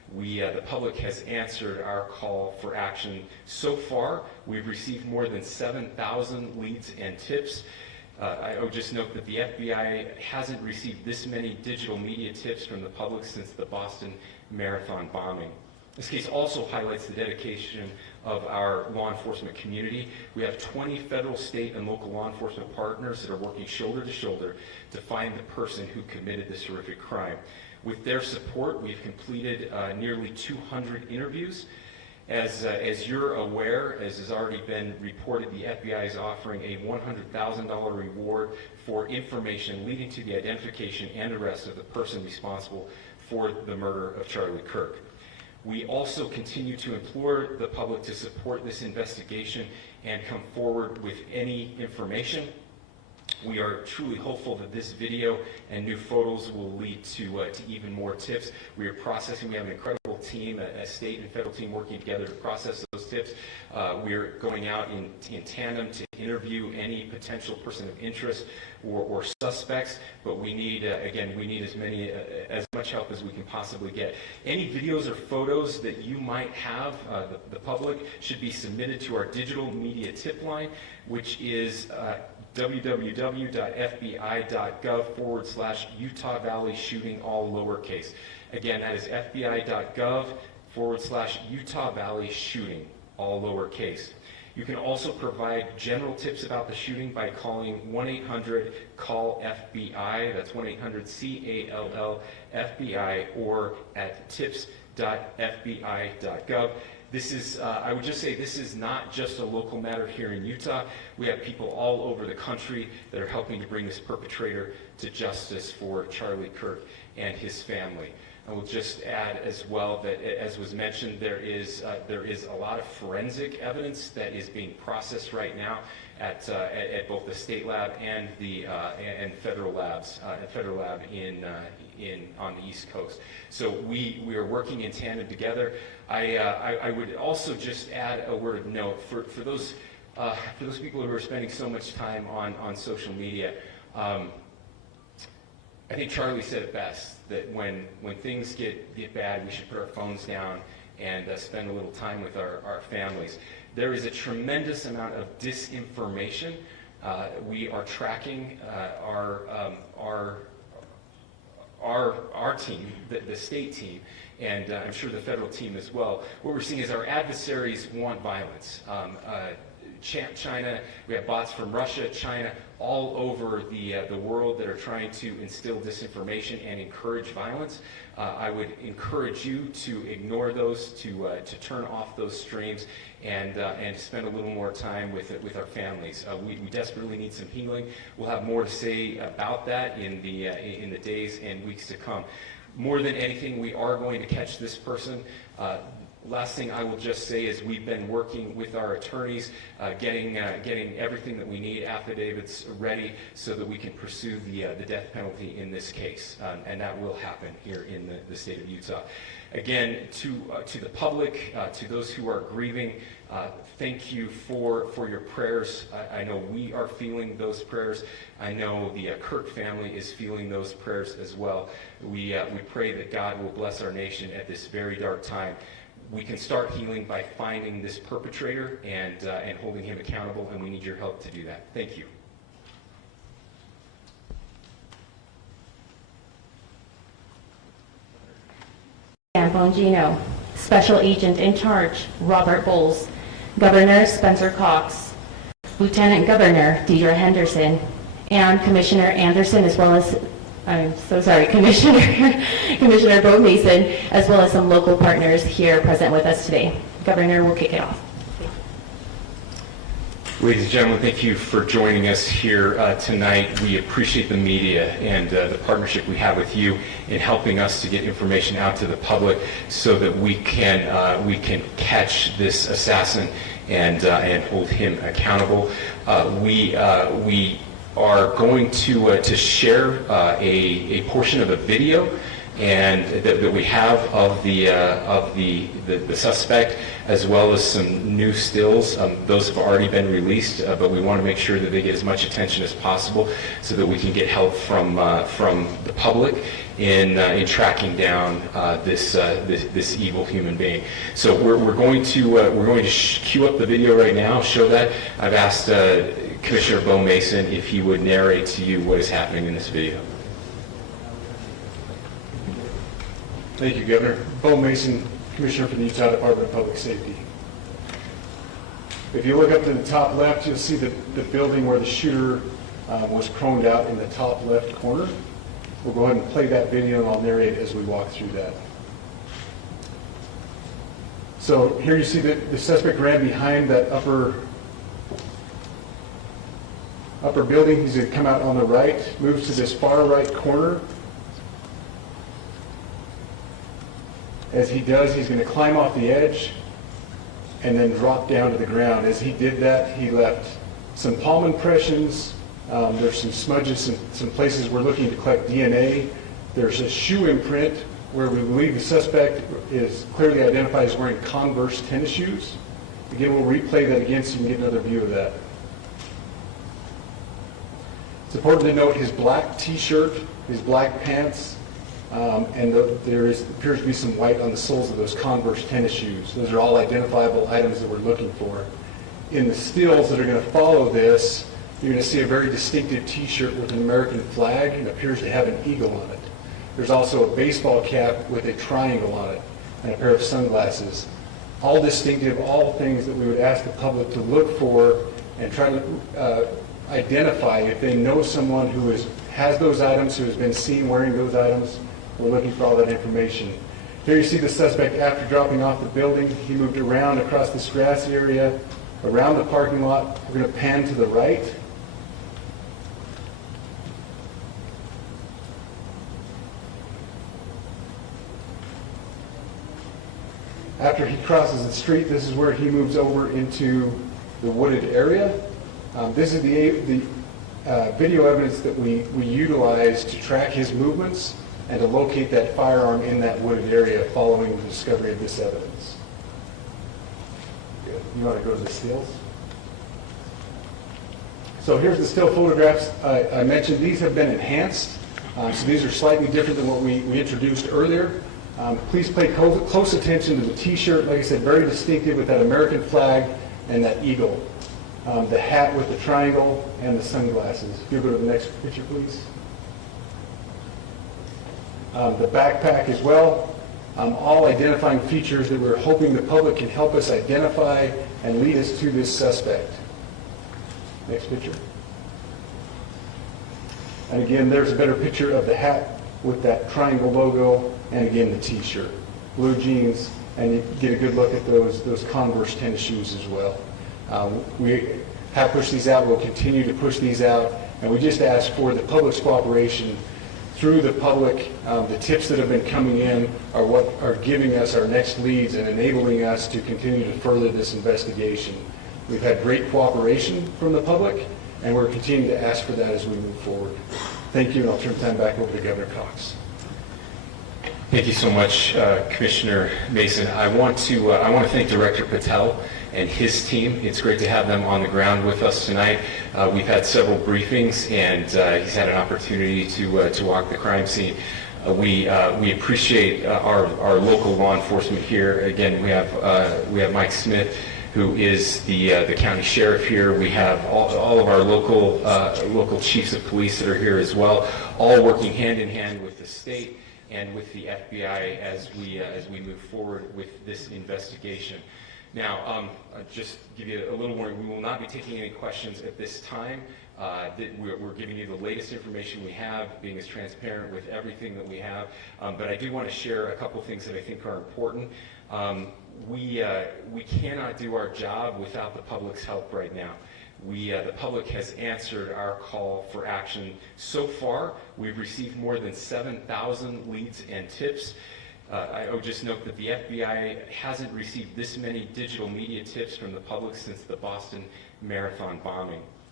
The public has answered our call for action. So far, we've received more than 7,000 leads and tips. I would just note that the FBI hasn't received this many digital media tips from the public since the Boston Marathon bombing. This case also highlights the dedication of our law enforcement community. We have 20 federal, state, and local law enforcement partners that are working shoulder to shoulder to find the person who committed this horrific crime. With their support, we've completed nearly 200 interviews. As you're aware, as has already been reported, the FBI is offering a $100,000 reward for information leading to the identification and arrest of the person responsible for the murder of Charlie Kirk. We also continue to implore the public to support this investigation and come forward with any information. We are truly hopeful that this video and new photos will lead to even more tips. We are processing. We have an incredible team, a state and federal team working together to process those tips. We are going out in tandem to interview any potential person of interest or suspects, but we need, again, we need as much help as we can possibly get. Any videos or photos that you might have, the public, should be submitted to our digital media tip line, which is www.fbi.gov/Utah Valley shooting, all lowercase. Again, that is fbi.gov/Utah Valley shooting, all lowercase. You can also provide general tips about the shooting by calling 1-800-CALL-FBI, that's 1-800-CALL-FBI, or at tips.fbi.gov. This is, I would just say, this is not just a local matter here in Utah. We have people all over the country that are helping to bring this perpetrator to justice for Charlie Kirk and his family. I will just add as well that, as was mentioned, there is a lot of forensic evidence that is being processed right now at both the state lab and the federal labs, federal lab on the East Coast. So we are working in tandem together. I would also just add a word of note for those people who are spending so much time on social media. I think Charlie said it best, that when things get bad, we should put our phones down and spend a little time with our families. There is a tremendous amount of disinformation. We are tracking our team, the state team, and I'm sure the federal team as well. What we're seeing is our adversaries want violence. China, we have bots from Russia, China, all over the world that are trying to instill disinformation and encourage violence. I would encourage you to ignore those, to turn off those streams, and spend a little more time with our families. We desperately need some healing. We'll have more to say about that in the days and weeks to come. More than anything, we are going to catch this person. Last thing I will just say is we've been working with our attorneys, getting everything that we need, affidavits ready, so that we can pursue the death penalty in this case, and that will happen here in the state of Utah. Again, to the public, to those who are grieving, thank you for your prayers. I know we are feeling those prayers. I know the Kirk family is feeling those prayers as well. We pray that God will bless our nation at this very dark time. We can start healing by finding this perpetrator and holding him accountable, and we need your help to do that. Thank you. Dan Bongino, Special Agent in Charge, Robert Bowles, Governor Spencer Cox, Lieutenant Governor Deidre Henderson, and Commissioner Anderson, as well as, I'm so sorry, Commissioner Bo Mason, as well as some local partners here present with us today. Governor, we'll kick it off. Ladies and gentlemen, thank you for joining us here tonight. We appreciate the media and the partnership we have with you in helping us to get information out to the public so that we can catch this assassin and hold him accountable. We are going to share a portion of a video and that we have of the suspect, as well as some new stills. Those have already been released, but we want to make sure that they get as much attention as possible so that we can get help from the public in tracking down this evil human being. So we're going to cue up the video right now, show that. I've asked Commissioner Bo Mason if he would narrate to you what is happening in this video. Thank you, Governor. Bo Mason, Commissioner for the Utah Department of Public Safety. If you look up to the top left, you'll see the building where the shooter was proned out in the top left corner. We'll go ahead and play that video, and I'll narrate as we walk through that. So here you see that the suspect ran behind that upper building. He's going to come out on the right, moves to this far right corner. As he does, he's going to climb off the edge and then drop down to the ground. As he did that, he left some palm impressions. There's some smudges, some places we're looking to collect DNA. There's a shoe imprint where we believe the suspect is clearly identified as wearing Converse tennis shoes. Again, we'll replay that again so you can get another view of that. It's important to note his black t-shirt, his black pants, and there appears to be some white on the soles of those Converse tennis shoes. Those are all identifiable items that we're looking for. In the stills that are going to follow this, you're going to see a very distinctive t-shirt with an American flag and appears to have an eagle on it. There's also a baseball cap with a triangle on it and a pair of sunglasses. All distinctive, all things that we would ask the public to look for and try to identify if they know someone who has those items, who has been seen wearing those items. We're looking for all that information. Here you see the suspect after dropping off the building. He moved around across this grassy area, around the parking lot. We're going to pan to the right. After he crosses the street, this is where he moves over into the wooded area. This is the video evidence that we utilize to track his movements and to locate that firearm in that wooded area following the discovery of this evidence. Good. You want to go to the stills? So here's the still photographs. I mentioned these have been enhanced. So these are slightly different than what we introduced earlier. Please pay close attention to the t-shirt. Like I said, very distinctive with that American flag and that eagle. The hat with the triangle and the sunglasses. If you go to the next picture, please. The backpack as well. All identifying features that we're hoping the public can help us identify and lead us to this suspect. Next picture. And again, there's a better picture of the hat with that triangle logo, and again the t-shirt. Blue jeans, and you get a good look at those Converse tennis shoes as well. We have pushed these out, we'll continue to push these out, and we just ask for the public's cooperation through the public. The tips that have been coming in are what are giving us our next leads and enabling us to continue to further this investigation. We've had great cooperation from the public, and we're continuing to ask for that as we move forward. Thank you, and I'll turn time back over to Governor Cox. Thank you so much, Commissioner Mason. I want to thank Director Patel and his team. It's great to have them on the ground with us tonight. We've had several briefings, and he's had an opportunity to walk the crime scene. We appreciate our local law enforcement here. Again, we have Mike Smith, who is the county sheriff here. We have all of our local chiefs of police that are here as well, all working hand in hand with the state and with the FBI as we move forward with this investigation. Now, I'll just give you a little warning. We will not be taking any questions at this time. We're giving you the latest information we have, being as transparent with everything that we have. But I do want to share a couple things that I think are important. We cannot do our job without the public's help right now. The public has answered our call for action. So far, we've received more than 7,000 leads and tips. I would just note that the FBI hasn't received this many digital media tips from the public since the Boston Marathon bombing.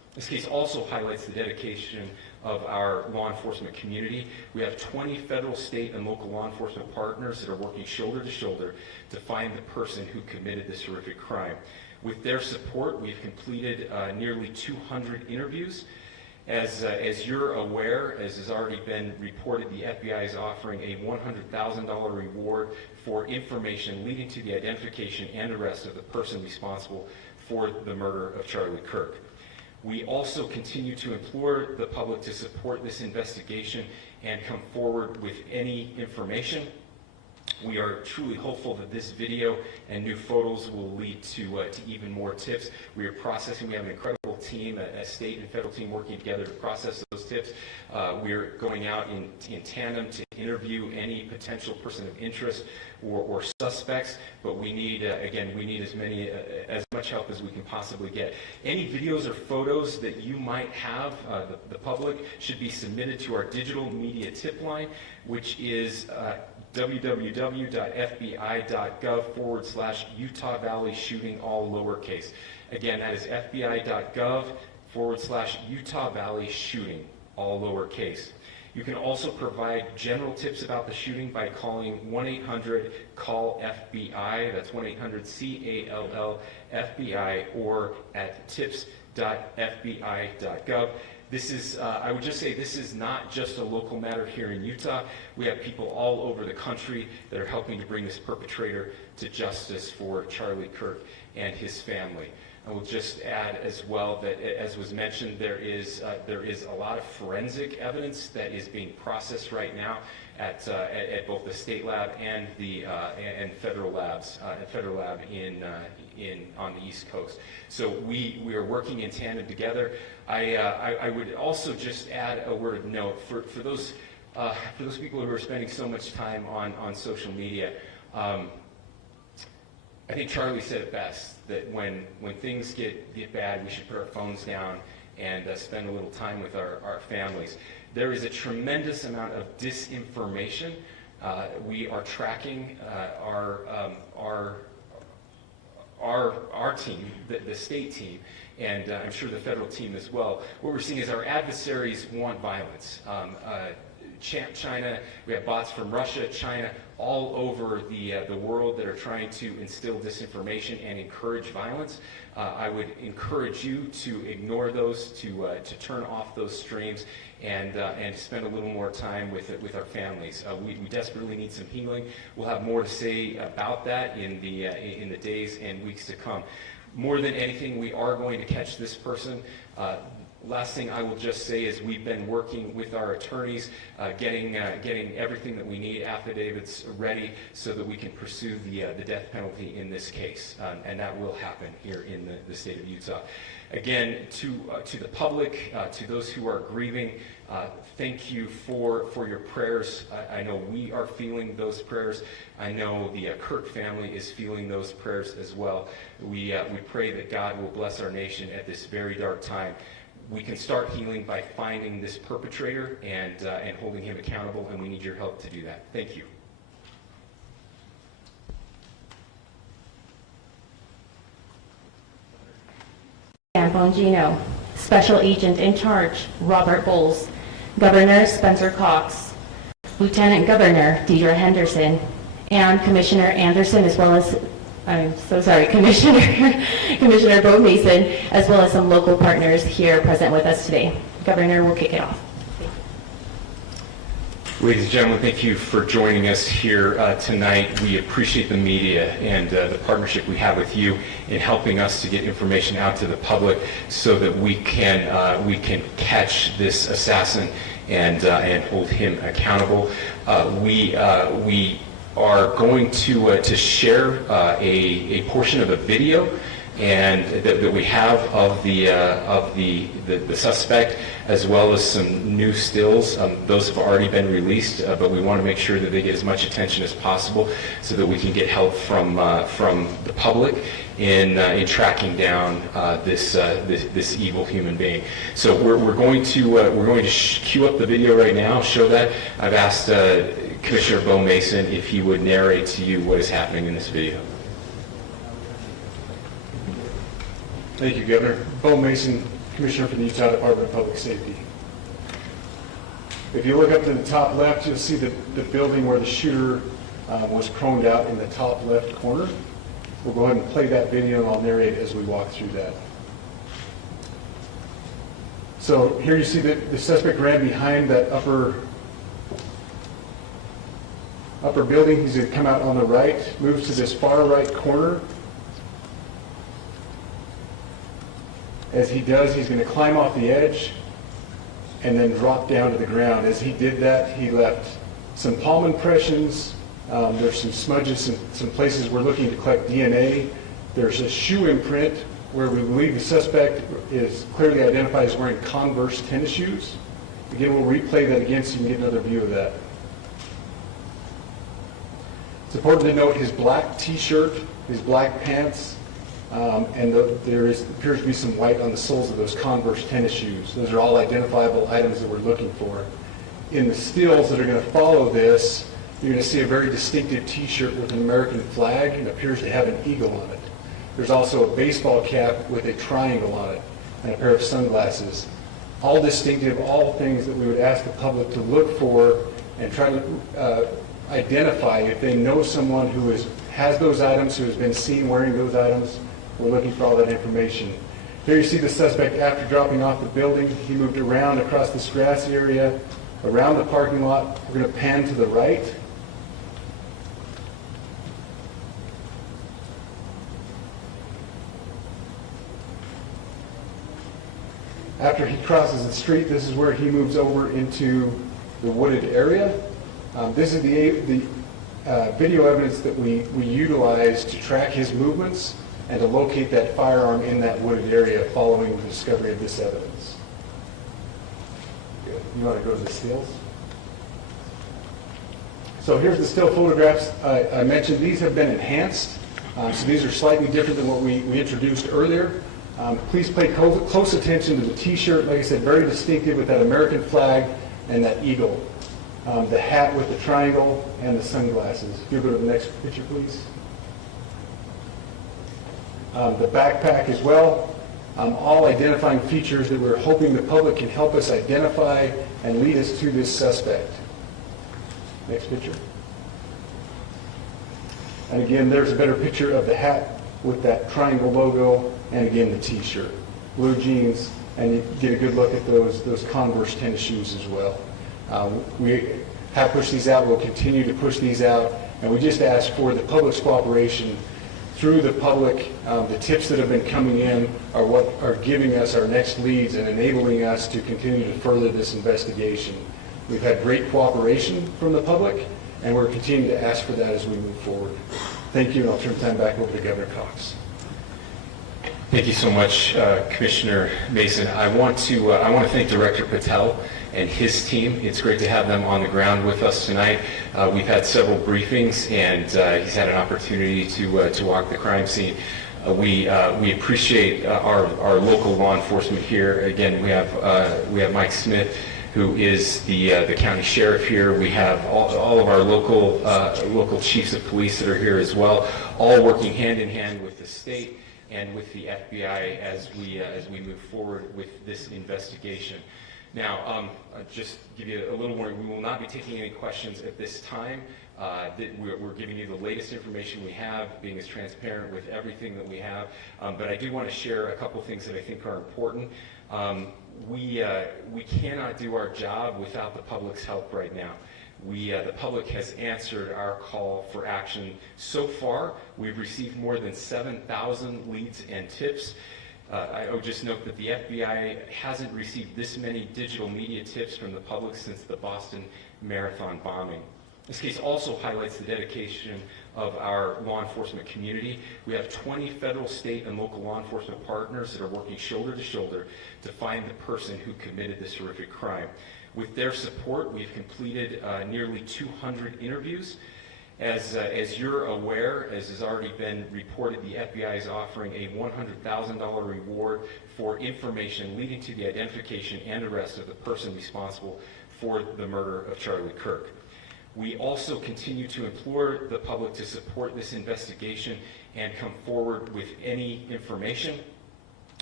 This case also highlights the dedication of our law enforcement community. We have 20 federal, state, and local law enforcement partners that are working shoulder to shoulder to find the person who committed this horrific crime. With their support, we've completed nearly 200 interviews. As you're aware, as has already been reported, the FBI is offering a $100,000 reward for information leading to the identification and arrest of the person responsible for the murder of Charlie Kirk. We also continue to implore the public to support this investigation and come forward with any information. We are truly hopeful that this video and new photos will lead to even more tips. We are processing. We have an incredible team, a state and federal team working together to process those tips. We're going out in tandem to interview any potential person of interest or suspects, but we need, again, we need as much help as we can possibly get. Any videos or photos that you might have, the public, should be submitted to our digital media tip line, which is www.fbi.gov/Utah Valley shooting, all lowercase. Again, that is fbi.gov/Utah Valley shooting, all lowercase. You can also provide general tips about the shooting by calling 1-800-CALL-FBI, that's 1-800-CALL-FBI, or at tips.fbi.gov. This is, I would just say, this is not just a local matter here in Utah. We have people all over the country that are helping to bring this perpetrator to justice for Charlie Kirk and his family. I will just add as well that, as was mentioned, there is a lot of forensic evidence that is being processed right now at both the state lab and the federal labs, federal lab on the East Coast. So we are working in tandem together. I would also just add a word of note for those people who are spending so much time on social media. I think Charlie said it best, that when things get bad, we should put our phones down and spend a little time with our families. There is a tremendous amount of disinformation. We are tracking our team, the state team, and I'm sure the federal team as well. What we're seeing is our adversaries want violence. China, we have bots from Russia, China, all over the world that are trying to instill disinformation and encourage violence. I would encourage you to ignore those, to turn off those streams, and spend a little more time with our families. We desperately need some healing. We'll have more to say about that in the days and weeks to come. More than anything, we are going to catch this person. Last thing I will just say is we've been working with our attorneys, getting everything that we need, affidavits ready, so that we can pursue the death penalty in this case, and that will happen here in the state of Utah. Again, to the public, to those who are grieving, thank you for your prayers. I know we are feeling those prayers. I know the Kirk family is feeling those prayers as well. We pray that God will bless our nation at this very dark time. We can start healing by finding this perpetrator and holding him accountable, and we need your help to do that. Thank you. Dan Bongino, Special Agent in Charge, Robert Bowles, Governor Spencer Cox, Lieutenant Governor Deidre Henderson, and Commissioner Anderson, as well as, I'm so sorry, Commissioner Bo Mason, as well as some local partners here present with us today. Governor, we'll kick it off. Ladies and gentlemen, thank you for joining us here tonight. We appreciate the media and the partnership we have with you in helping us to get information out to the public so that we can catch this assassin and hold him accountable. We are going to share a portion of a video and that we have of the suspect, as well as some new stills. Those have already been released, but we want to make sure that they get as much attention as possible so that we can get help from the public in tracking down this evil human being. So we're going to cue up the video right now, show that. I've asked Commissioner Bo Mason if he would narrate to you what is happening in this video. Thank you, Governor. Bo Mason, Commissioner for the Utah Department of Public Safety. If you look up to the top left, you'll see the building where the shooter was proned out in the top left corner. We'll go ahead and play that video, and I'll narrate as we walk through that. So here you see that the suspect ran behind that upper building. He's going to come out on the right, moves to this far right corner. As he does, he's going to climb off the edge and then drop down to the ground. As he did that, he left some palm impressions. There's some smudges, some places we're looking to collect DNA. There's a shoe imprint where we believe the suspect is clearly identified as wearing Converse tennis shoes. Again, we'll replay that again so you can get another view of that. It's important to note his black t-shirt, his black pants, and there appears to be some white on the soles of those Converse tennis shoes. Those are all identifiable items that we're looking for. In the stills that are going to follow this, you're going to see a very distinctive t-shirt with an American flag and appears to have an eagle on it. There's also a baseball cap with a triangle on it and a pair of sunglasses. All distinctive, all things that we would ask the public to look for and try to identify if they know someone who has those items, who has been seen wearing those items. We're looking for all that information. Here you see the suspect after dropping off the building. He moved around across this grass area, around the parking lot. We're going to pan to the right. After he crosses the street, this is where he moves over into the wooded area. This is the video evidence that we utilize to track his movements and to locate that firearm in that wooded area following the discovery of this evidence. Good. You want to go to the stills? So here's the still photographs I mentioned. These have been enhanced, so these are slightly different than what we introduced earlier. Please pay close attention to the t-shirt, like I said, very distinctive with that American flag and that eagle. The hat with the triangle and the sunglasses. If you go to the next picture, please. The backpack as well. All identifying features that we're hoping the public can help us identify and lead us to this suspect. Next picture. And again, there's a better picture of the hat with that triangle logo, and again the t-shirt. Blue jeans, and you get a good look at those Converse tennis shoes as well. We have pushed these out, we'll continue to push these out, and we just ask for the public's cooperation through the public. The tips that have been coming in are what are giving us our next leads and enabling us to continue to further this investigation. We've had great cooperation from the public, and we're continuing to ask for that as we move forward. Thank you, and I'll turn the time back over to Governor Cox. Thank you so much, Commissioner Mason. I want to thank Director Patel and his team. It's great to have them on the ground with us tonight. We've had several briefings, and he's had an opportunity to walk the crime scene. We appreciate our local law enforcement here. Again, we have Mike Smith, who is the county sheriff here. We have all of our local chiefs of police that are here as well, all working hand in hand with the state and with the FBI as we move forward with this investigation. Now, just give you a little warning, we will not be taking any questions at this time. We're giving you the latest information we have, being as transparent with everything that we have. But I do want to share a couple things that I think are important. We cannot do our job without the public's help right now. The public has answered our call for action. So far, we've received more than 7,000 leads and tips. I would just note that the FBI hasn't received this many digital media tips from the public since the Boston Marathon bombing. This case also highlights the dedication of our law enforcement community. We have 20 federal, state, and local law enforcement partners that are working shoulder to shoulder to find the person who committed this horrific crime. With their support, we've completed nearly 200 interviews. As you're aware, as has already been reported, the FBI is offering a $100,000 reward for information leading to the identification and arrest of the person responsible for the murder of Charlie Kirk. We also continue to implore the public to support this investigation and come forward with any information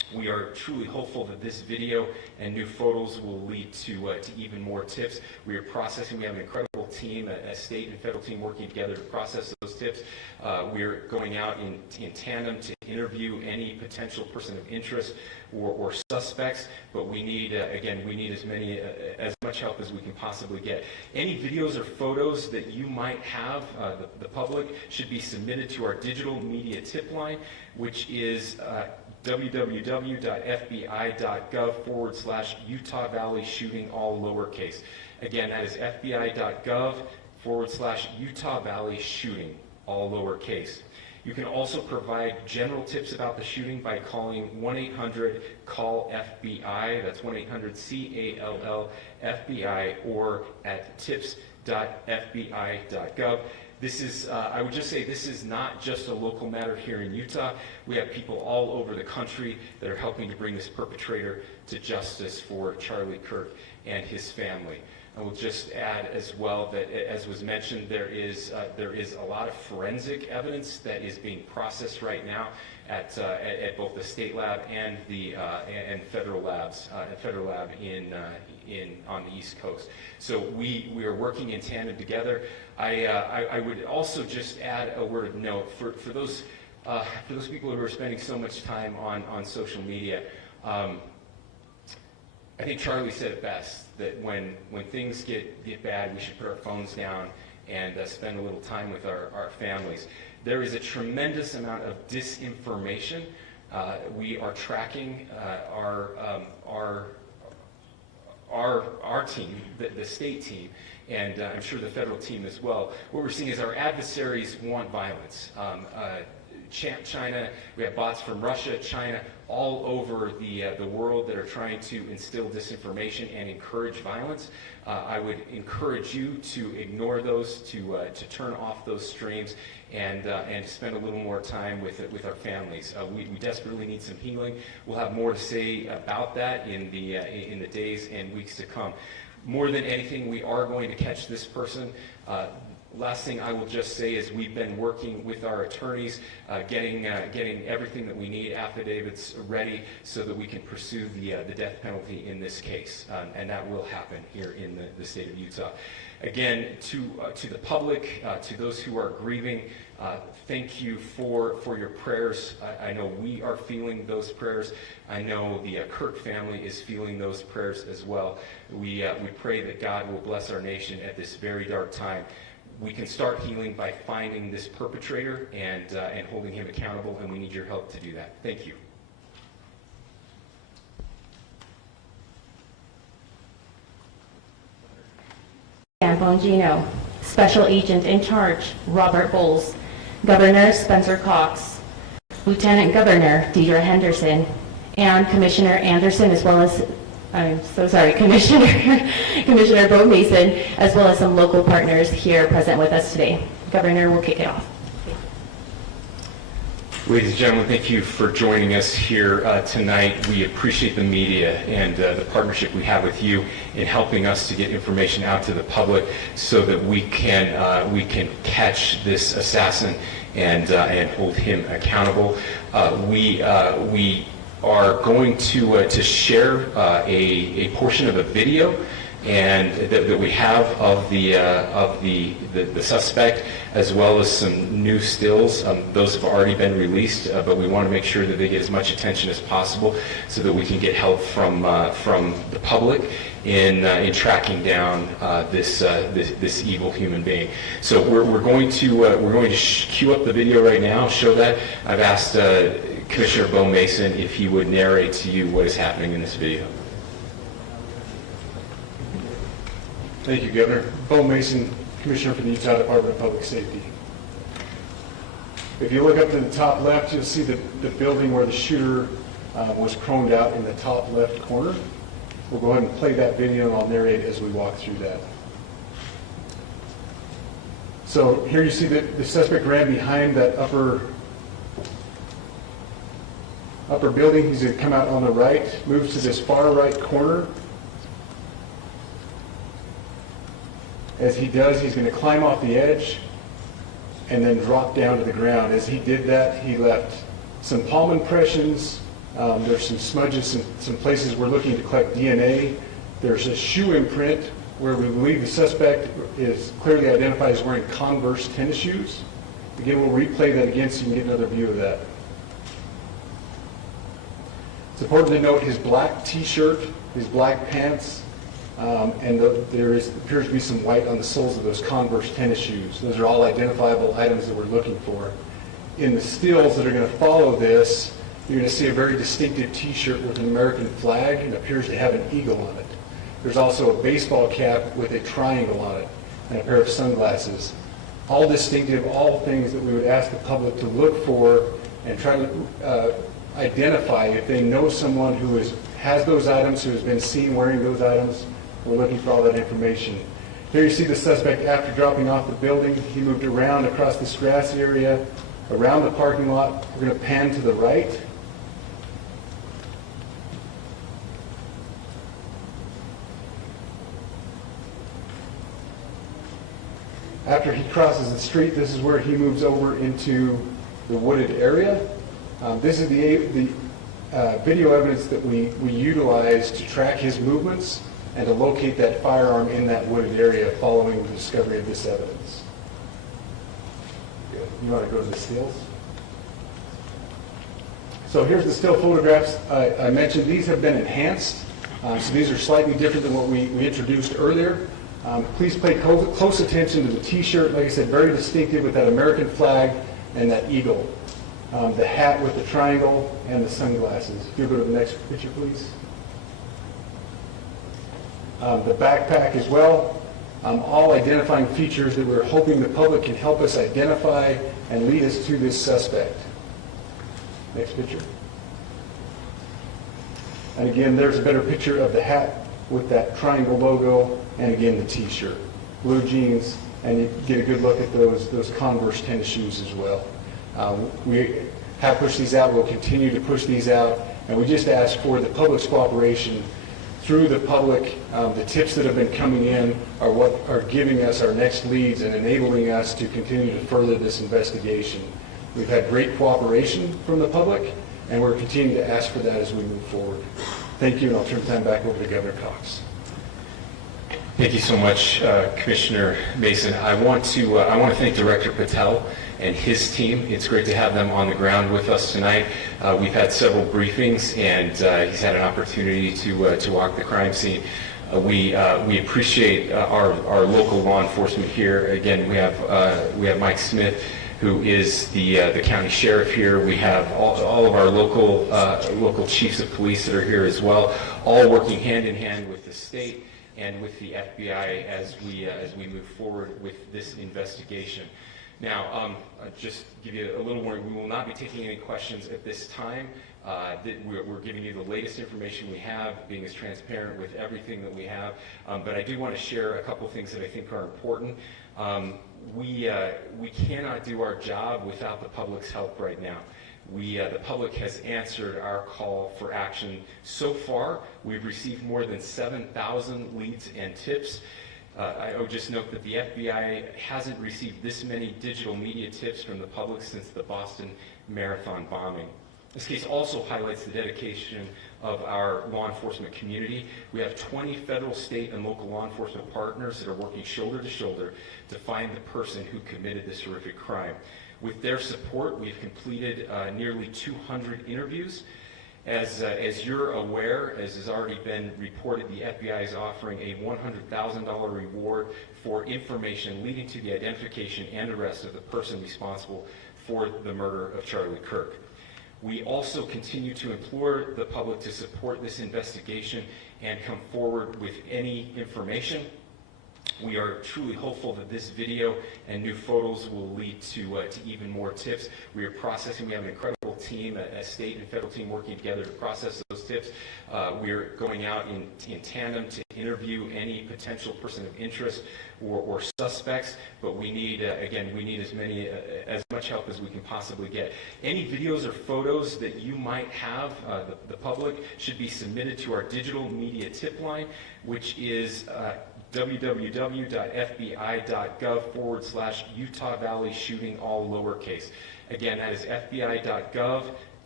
We are truly hopeful that this video and new photos will lead to even more tips. We are processing. We have an incredible team, a state and federal team working together to process those tips. We're going out in tandem to interview any potential person of interest or suspects, but we need, again, we need as much help as we can possibly get. Any videos or photos that you might have, the public, should be submitted to our digital media tip line, which is www.fbi.gov/Utah Valley shooting, all lowercase. Again, that is fbi.gov/Utah Valley shooting, all lowercase. You can also provide general tips about the shooting by calling 1-800-CALL-FBI. That's 1-800-CALL-FBI, or at tips.fbi.gov. This is, I would just say, this is not just a local matter here in Utah. We have people all over the country that are helping to bring this perpetrator to justice for Charlie Kirk and his family. I will just add as well that, as was mentioned, there is a lot of forensic evidence that is being processed right now at both the state lab and the federal labs, federal lab on the East Coast. So we are working in tandem together. I would also just add a word of note for those people who are spending so much time on social media. I think Charlie said it best, that when things get bad, we should put our phones down and spend a little time with our families. There is a tremendous amount of disinformation. We are tracking our team, the state team, and I'm sure the federal team as well. What we're seeing is our adversaries want violence. China, we have bots from Russia, China, all over the world that are trying to instill disinformation and encourage violence. I would encourage you to ignore those, to turn off those streams, and to spend a little more time with our families. We desperately need some healing. We'll have more to say about that in the days and weeks to come. More than anything, we are going to catch this person. Last thing I will just say is we've been working with our attorneys, getting everything that we need, affidavits ready, so that we can pursue the death penalty in this case, and that will happen here in the state of Utah. Again, to the public, to those who are grieving, thank you for your prayers. I know we are feeling those prayers. I know the Kirk family is feeling those prayers as well. We pray that God will bless our nation at this very dark time. We can start healing by finding this perpetrator and holding him accountable, and we need your help to do that. Thank you. Dan Bongino, Special Agent in Charge, Robert Bowles, Governor Spencer Cox, Lieutenant Governor Deidre Henderson, and Commissioner Anderson, as well as, I'm so sorry, Commissioner Bo Mason, as well as some local partners here present with us today. Governor will kick it off. Ladies and gentlemen, thank you for joining us here tonight. We appreciate the media and the partnership we have with you in helping us to get information out to the public so that we can catch this assassin and hold him accountable. We are going to share a portion of a video and that we have of the suspect, as well as some new stills. Those have already been released, but we want to make sure that they get as much attention as possible so that we can get help from the public in tracking down this evil human being. So we're going to cue up the video right now, show that. I've asked Commissioner Bo Mason if he would narrate to you what is happening in this video. Thank you, Governor. Bo Mason, Commissioner for the Utah Department of Public Safety. If you look up to the top left, you'll see the building where the shooter was chromed out in the top left corner. We'll go ahead and play that video, and I'll narrate as we walk through that. So here you see that the suspect ran behind that upper building. He's going to come out on the right, moves to this far right corner. As he does, he's going to climb off the edge and then drop down to the ground. As he did that, he left some palm impressions, There's some smudges, some places we're looking to collect DNA. There's a shoe imprint where we believe the suspect is clearly identified as wearing Converse tennis shoes. Again, we'll replay that again so you can get another view of that. It's important to note his black t-shirt, his black pants, and there appears to be some white on the soles of those Converse tennis shoes. Those are all identifiable items that we're looking for. In the stills that are going to follow this, you're going to see a very distinctive t-shirt with an American flag and appears to have an eagle on it. There's also a baseball cap with a triangle on it and a pair of sunglasses. All distinctive, all things that we would ask the public to look for and try to identify if they know someone who has those items, who has been seen wearing those items. We're looking for all that information. Here you see the suspect after dropping off the building. He moved around across this grass area, around the parking lot. We're going to pan to the right. After he crosses the street, this is where he moves over into the wooded area. This is the video evidence that we utilize to track his movements and to locate that firearm in that wooded area following the discovery of this evidence. Good. You want to go to the stills? So here's the still photographs. I mentioned these have been enhanced. So these are slightly different than what we introduced earlier. Please pay close attention to the t-shirt. Like I said, very distinctive with that American flag and that eagle. The hat with the triangle and the sunglasses. If you'll go to the next picture, please. The backpack as well. All identifying features that we're hoping the public can help us identify and lead us to this suspect. Next picture. And again, there's a better picture of the hat with that triangle logo, and again the t-shirt. Blue jeans, and you get a good look at those Converse tennis shoes as well. We have pushed these out, we'll continue to push these out, and we just ask for the public's cooperation through the public. The tips that have been coming in are what are giving us our next leads and enabling us to continue to further this investigation. We've had great cooperation from the public, and we're continuing to ask for that as we move forward. Thank you, and I'll turn time back over to Governor Cox. Thank you so much, Commissioner Mason. I want to thank Director Patel and his team. It's great to have them on the ground with us tonight. We've had several briefings, and he's had an opportunity to walk the crime scene. We appreciate our local law enforcement here. Again, we have Mike Smith, who is the county sheriff here. We have all of our local chiefs of police that are here as well, all working hand in hand with the state and with the FBI as we move forward with this investigation. Now, I'll just give you a little warning. We will not be taking any questions at this time. We're giving you the latest information we have, being as transparent with everything that we have. But I do want to share a couple things that I think are important. We cannot do our job without the public's help right now. The public has answered our call for action. So far, we've received more than 7,000 leads and tips. I would just note that the FBI hasn't received this many digital media tips from the public since the Boston Marathon bombing. This case also highlights the dedication of our law enforcement community. We have 20 federal, state, and local law enforcement partners that are working shoulder to shoulder to find the person who committed this horrific crime. With their support, we've completed nearly 200 interviews. As you're aware, as has already been reported, the FBI is offering a $100,000 reward for information leading to the identification and arrest of the person responsible for the murder of Charlie Kirk. We also continue to implore the public to support this investigation and come forward with any information. We are truly hopeful that this video and new photos will lead to even more tips. We are processing. We have an incredible team, a state and federal team working together to process those tips. We're going out in tandem to interview any potential person of interest or suspects, but we need, again, we need as much help as we can possibly get. Any videos or photos that you might have, the public, should be submitted to our digital media tip line, which is www.fbi.gov/Utah Valley shooting, all lowercase. Again, that is fbi.gov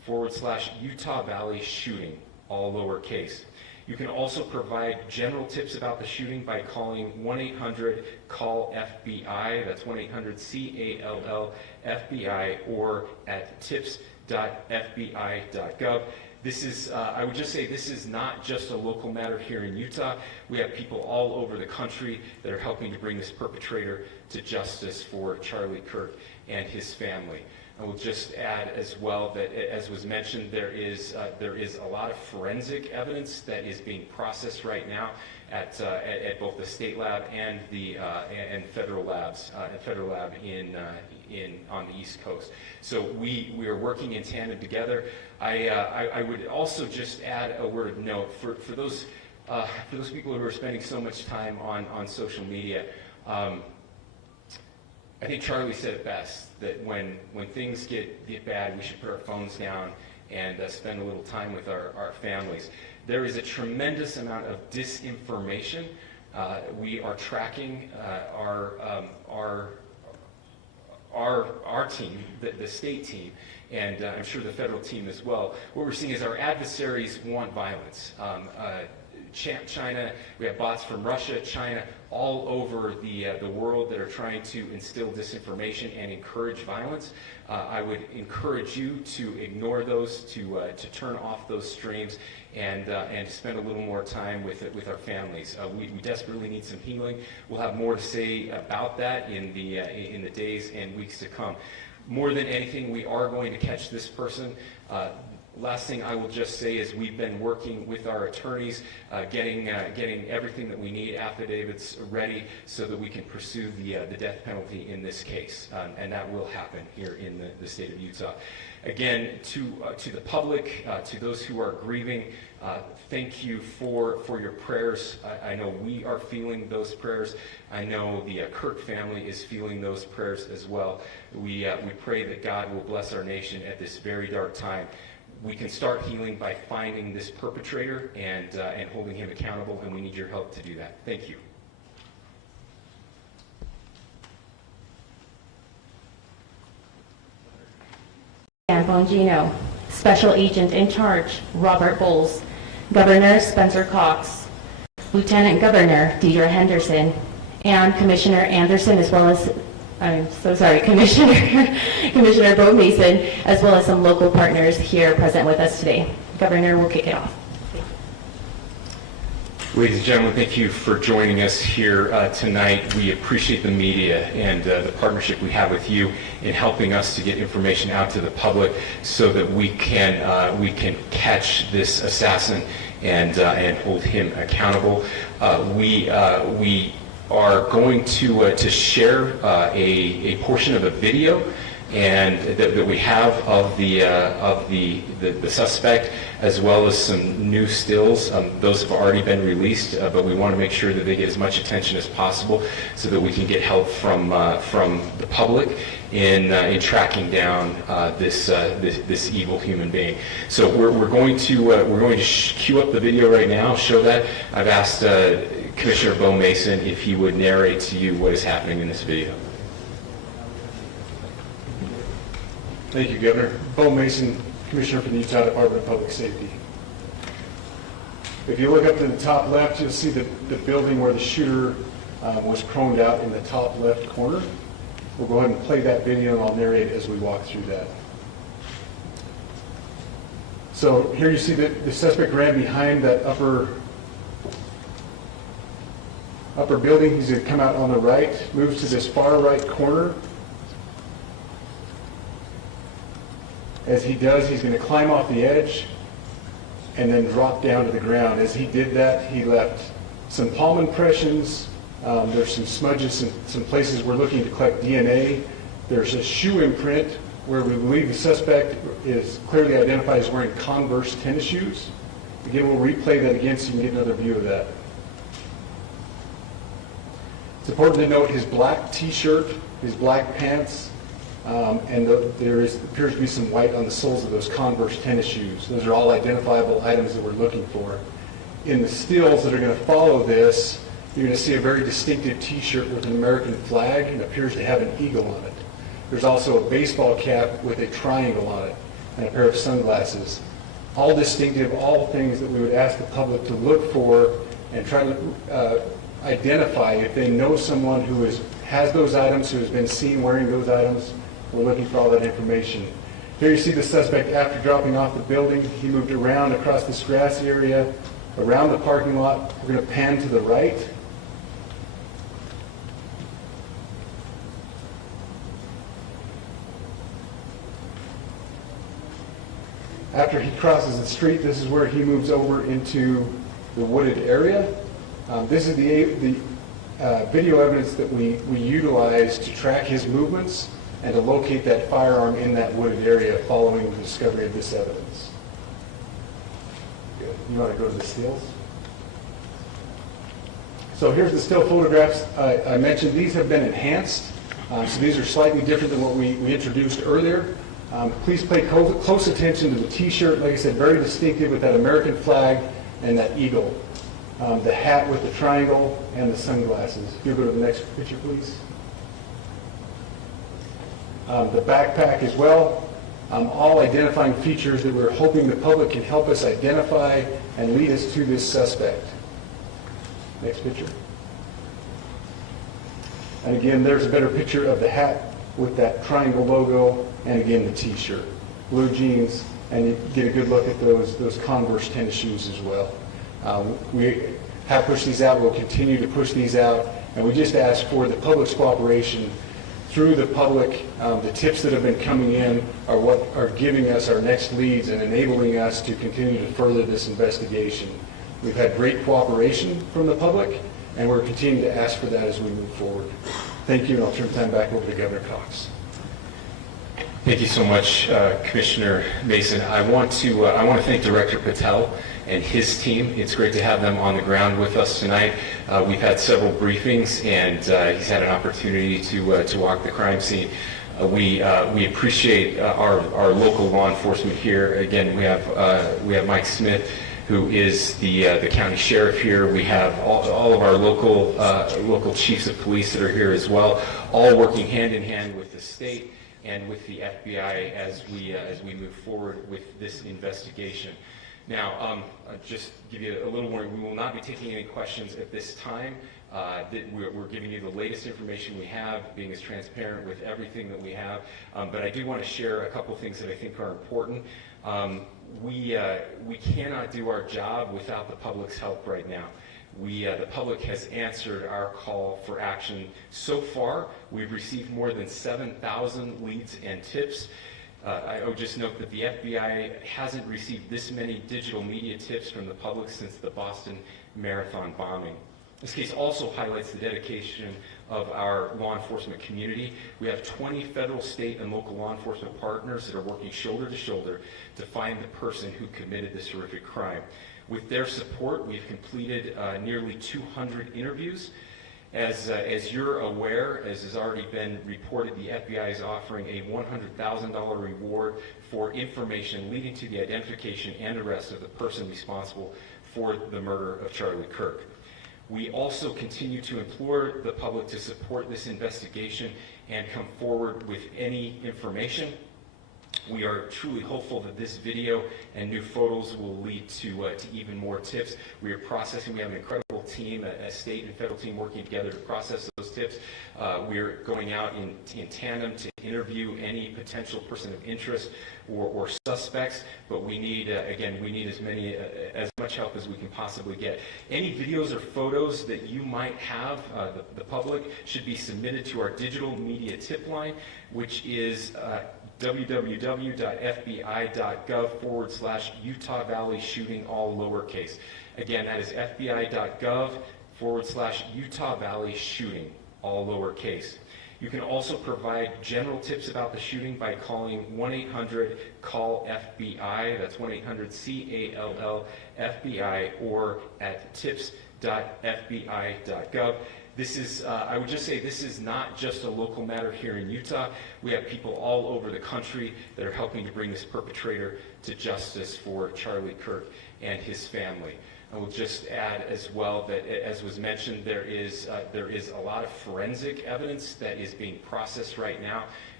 Utah Valley shooting, all lowercase. You can also provide general tips about the shooting by calling 1-800-CALL-FBI, that's 1-800-CALL-FBI, or at tips.fbi.gov. This is, I would just say, this is not just a local matter here in Utah. We have people all over the country that are helping to bring this perpetrator to justice for Charlie Kirk and his family. I will just add as well that, as was mentioned, there is a lot of forensic evidence that is being processed right now at both the state lab and the and federal labs, federal lab on the East Coast. So we are working in tandem together. I would also just add a word of note for those people who are spending so much time on social media. I think Charlie said it best, that when things get bad, we should put our phones down and spend a little time with our families. There is a tremendous amount of disinformation. We are tracking our team, the state team, and I'm sure the federal team as well. What we're seeing is our adversaries want violence. China, we have bots from Russia, China, all over the world that are trying to instill disinformation and encourage violence. I would encourage you to ignore those, to turn off those streams, and to spend a little more time with our families. We desperately need some healing. We'll have more to say about that in the days and weeks to come. More than anything, we are going to catch this person. Last thing I will just say is we've been working with our attorneys, getting everything that we need, affidavits ready, so that we can pursue the death penalty in this case, and that will happen here in the state of Utah. Again, to the public, to those who are grieving, thank you for your prayers. I know we are feeling those prayers. I know the Kirk family is feeling those prayers as well. We pray that God will bless our nation at this very dark time. We can start healing by finding this perpetrator and holding him accountable, and we need your help to do that. Thank you. Dan Bongino, Special Agent in Charge, Robert Bowles, Governor Spencer Cox, Lieutenant Governor Deidre Henderson, and Commissioner Anderson, as well as Commissioner Bo Mason, as well as some local partners here present with us today. Governor will kick it off. Ladies and gentlemen, thank you for joining us here tonight. We appreciate the media and the partnership we have with you in helping us to get information out to the public so that we can catch this assassin and hold him accountable. We are going to share a portion of a video and that we have of the suspect, as well as some new stills. Those have already been released, but we want to make sure that they get as much attention as possible so that we can get help from the public in tracking down this evil human being. So we're going to cue up the video right now, show that. I've asked Commissioner Bo Mason if he would narrate to you what is happening in this video. Thank you, Governor. Bo Mason, Commissioner for the Utah Department of Public Safety. If you look up to the top left, you'll see the building where the shooter was chromed out in the top left corner. We'll go ahead and play that video, and I'll narrate as we walk through that. So here you see that the suspect ran behind that upper building. He's going to come out on the right, moves to this far right corner. As he does, he's going to climb off the edge and then drop down to the ground. As he did that, he left some palm impressions. There's some smudges, some places we're looking to collect DNA. There's a shoe imprint where we believe the suspect is clearly identified as wearing Converse tennis shoes. Again, we'll replay that again so you can get another view of that. It's important to note his black t-shirt, his black pants, and there appears to be some white on the soles of those Converse tennis shoes. Those are all identifiable items that we're looking for. In the stills that are going to follow this, you're going to see a very distinctive t-shirt with an American flag and appears to have an eagle on it. There's also a baseball cap with a triangle on it. and a pair of sunglasses. All distinctive, all things that we would ask the public to look for and try to identify if they know someone who has those items, who has been seen wearing those items. We're looking for all that information. Here you see the suspect after dropping off the building. He moved around across this grassy area, around the parking lot. We're going to pan to the right. After he crosses the street, this is where he moves over into the wooded area. This is the video evidence that we utilize to track his movements and to locate that firearm in that wooded area following the discovery of this evidence. Good. You want to go to the stills? So here's the still photographs. I mentioned these have been enhanced. So these are slightly different than what we introduced earlier. Please pay close attention to the T-shirt. Like I said, very distinctive with that American flag and that eagle. The hat with the triangle and the sunglasses. If you go to the next picture, please. The backpack as well. All identifying features that we're hoping the public can help us identify and lead us to this suspect. Next picture. And again, there's a better picture of the hat with that triangle logo, and again the T-shirt, blue jeans, and you get a good look at those Converse tennis shoes as well. We have pushed these out. We'll continue to push these out, and we just ask for the public's cooperation through the public. The tips that have been coming in are what are giving us our next leads and enabling us to continue to further this investigation. We've had great cooperation from the public, and we're continuing to ask for that as we move forward. Thank you, and I'll turn the time back over to Governor Cox. Thank you so much, Commissioner Mason. I want to thank Director Patel and his team. It's great to have them on the ground with us tonight. We've had several briefings, and he's had an opportunity to walk the crime scene. We appreciate our local law enforcement here. Again, we have Mike Smith, who is the county sheriff here. We have all of our local chiefs of police that are here as well, all working hand in hand with the state and with the FBI as we move forward with this investigation. Now, just give you a little warning, we will not be taking any questions at this time. We're giving you the latest information we have, being as transparent with everything that we have. But I do want to share a couple things that I think are important. We cannot do our job without the public's help right now. The public has answered our call for action. So far, we've received more than 7,000 leads and tips. I would just note that the FBI hasn't received this many digital media tips from the public since the Boston Marathon bombing. This case also highlights the dedication of our law enforcement community. We have 20 federal, state, and local law enforcement partners that are working shoulder to shoulder to find the person who committed this horrific crime. With their support, we've completed nearly 200 interviews. As you're aware, as has already been reported, the FBI is offering a $100,000 reward for information leading to the identification and arrest of the person responsible for the murder of Charlie Kirk. We also continue to implore the public to support this investigation and come forward with any information. We are truly hopeful that this video and new photos will lead to even more tips. We are processing. We have an incredible team, a state and federal team working together to process those tips. We are going out in tandem to interview any potential person of interest or suspects. But we need, again, we need as much help as we can possibly get. Any videos or photos that you might have, the public, should be submitted to our digital media tip line, which is www.fbi.gov/Utah Valley shooting, all lowercase. Again, that is fbi.gov/Utah Valley shooting, all lowercase. You can also provide general tips about the shooting by calling 1-800-CALL-FBI, that's 1-800-CALL-FBI, or at tips.fbi.gov. This is, I would just say, this is not just a local matter here in Utah. We have people all over the country that are helping to bring this perpetrator to justice for Charlie Kirk and his family. I will just add as well that, as was mentioned, there is a lot of forensic evidence that is being processed right now.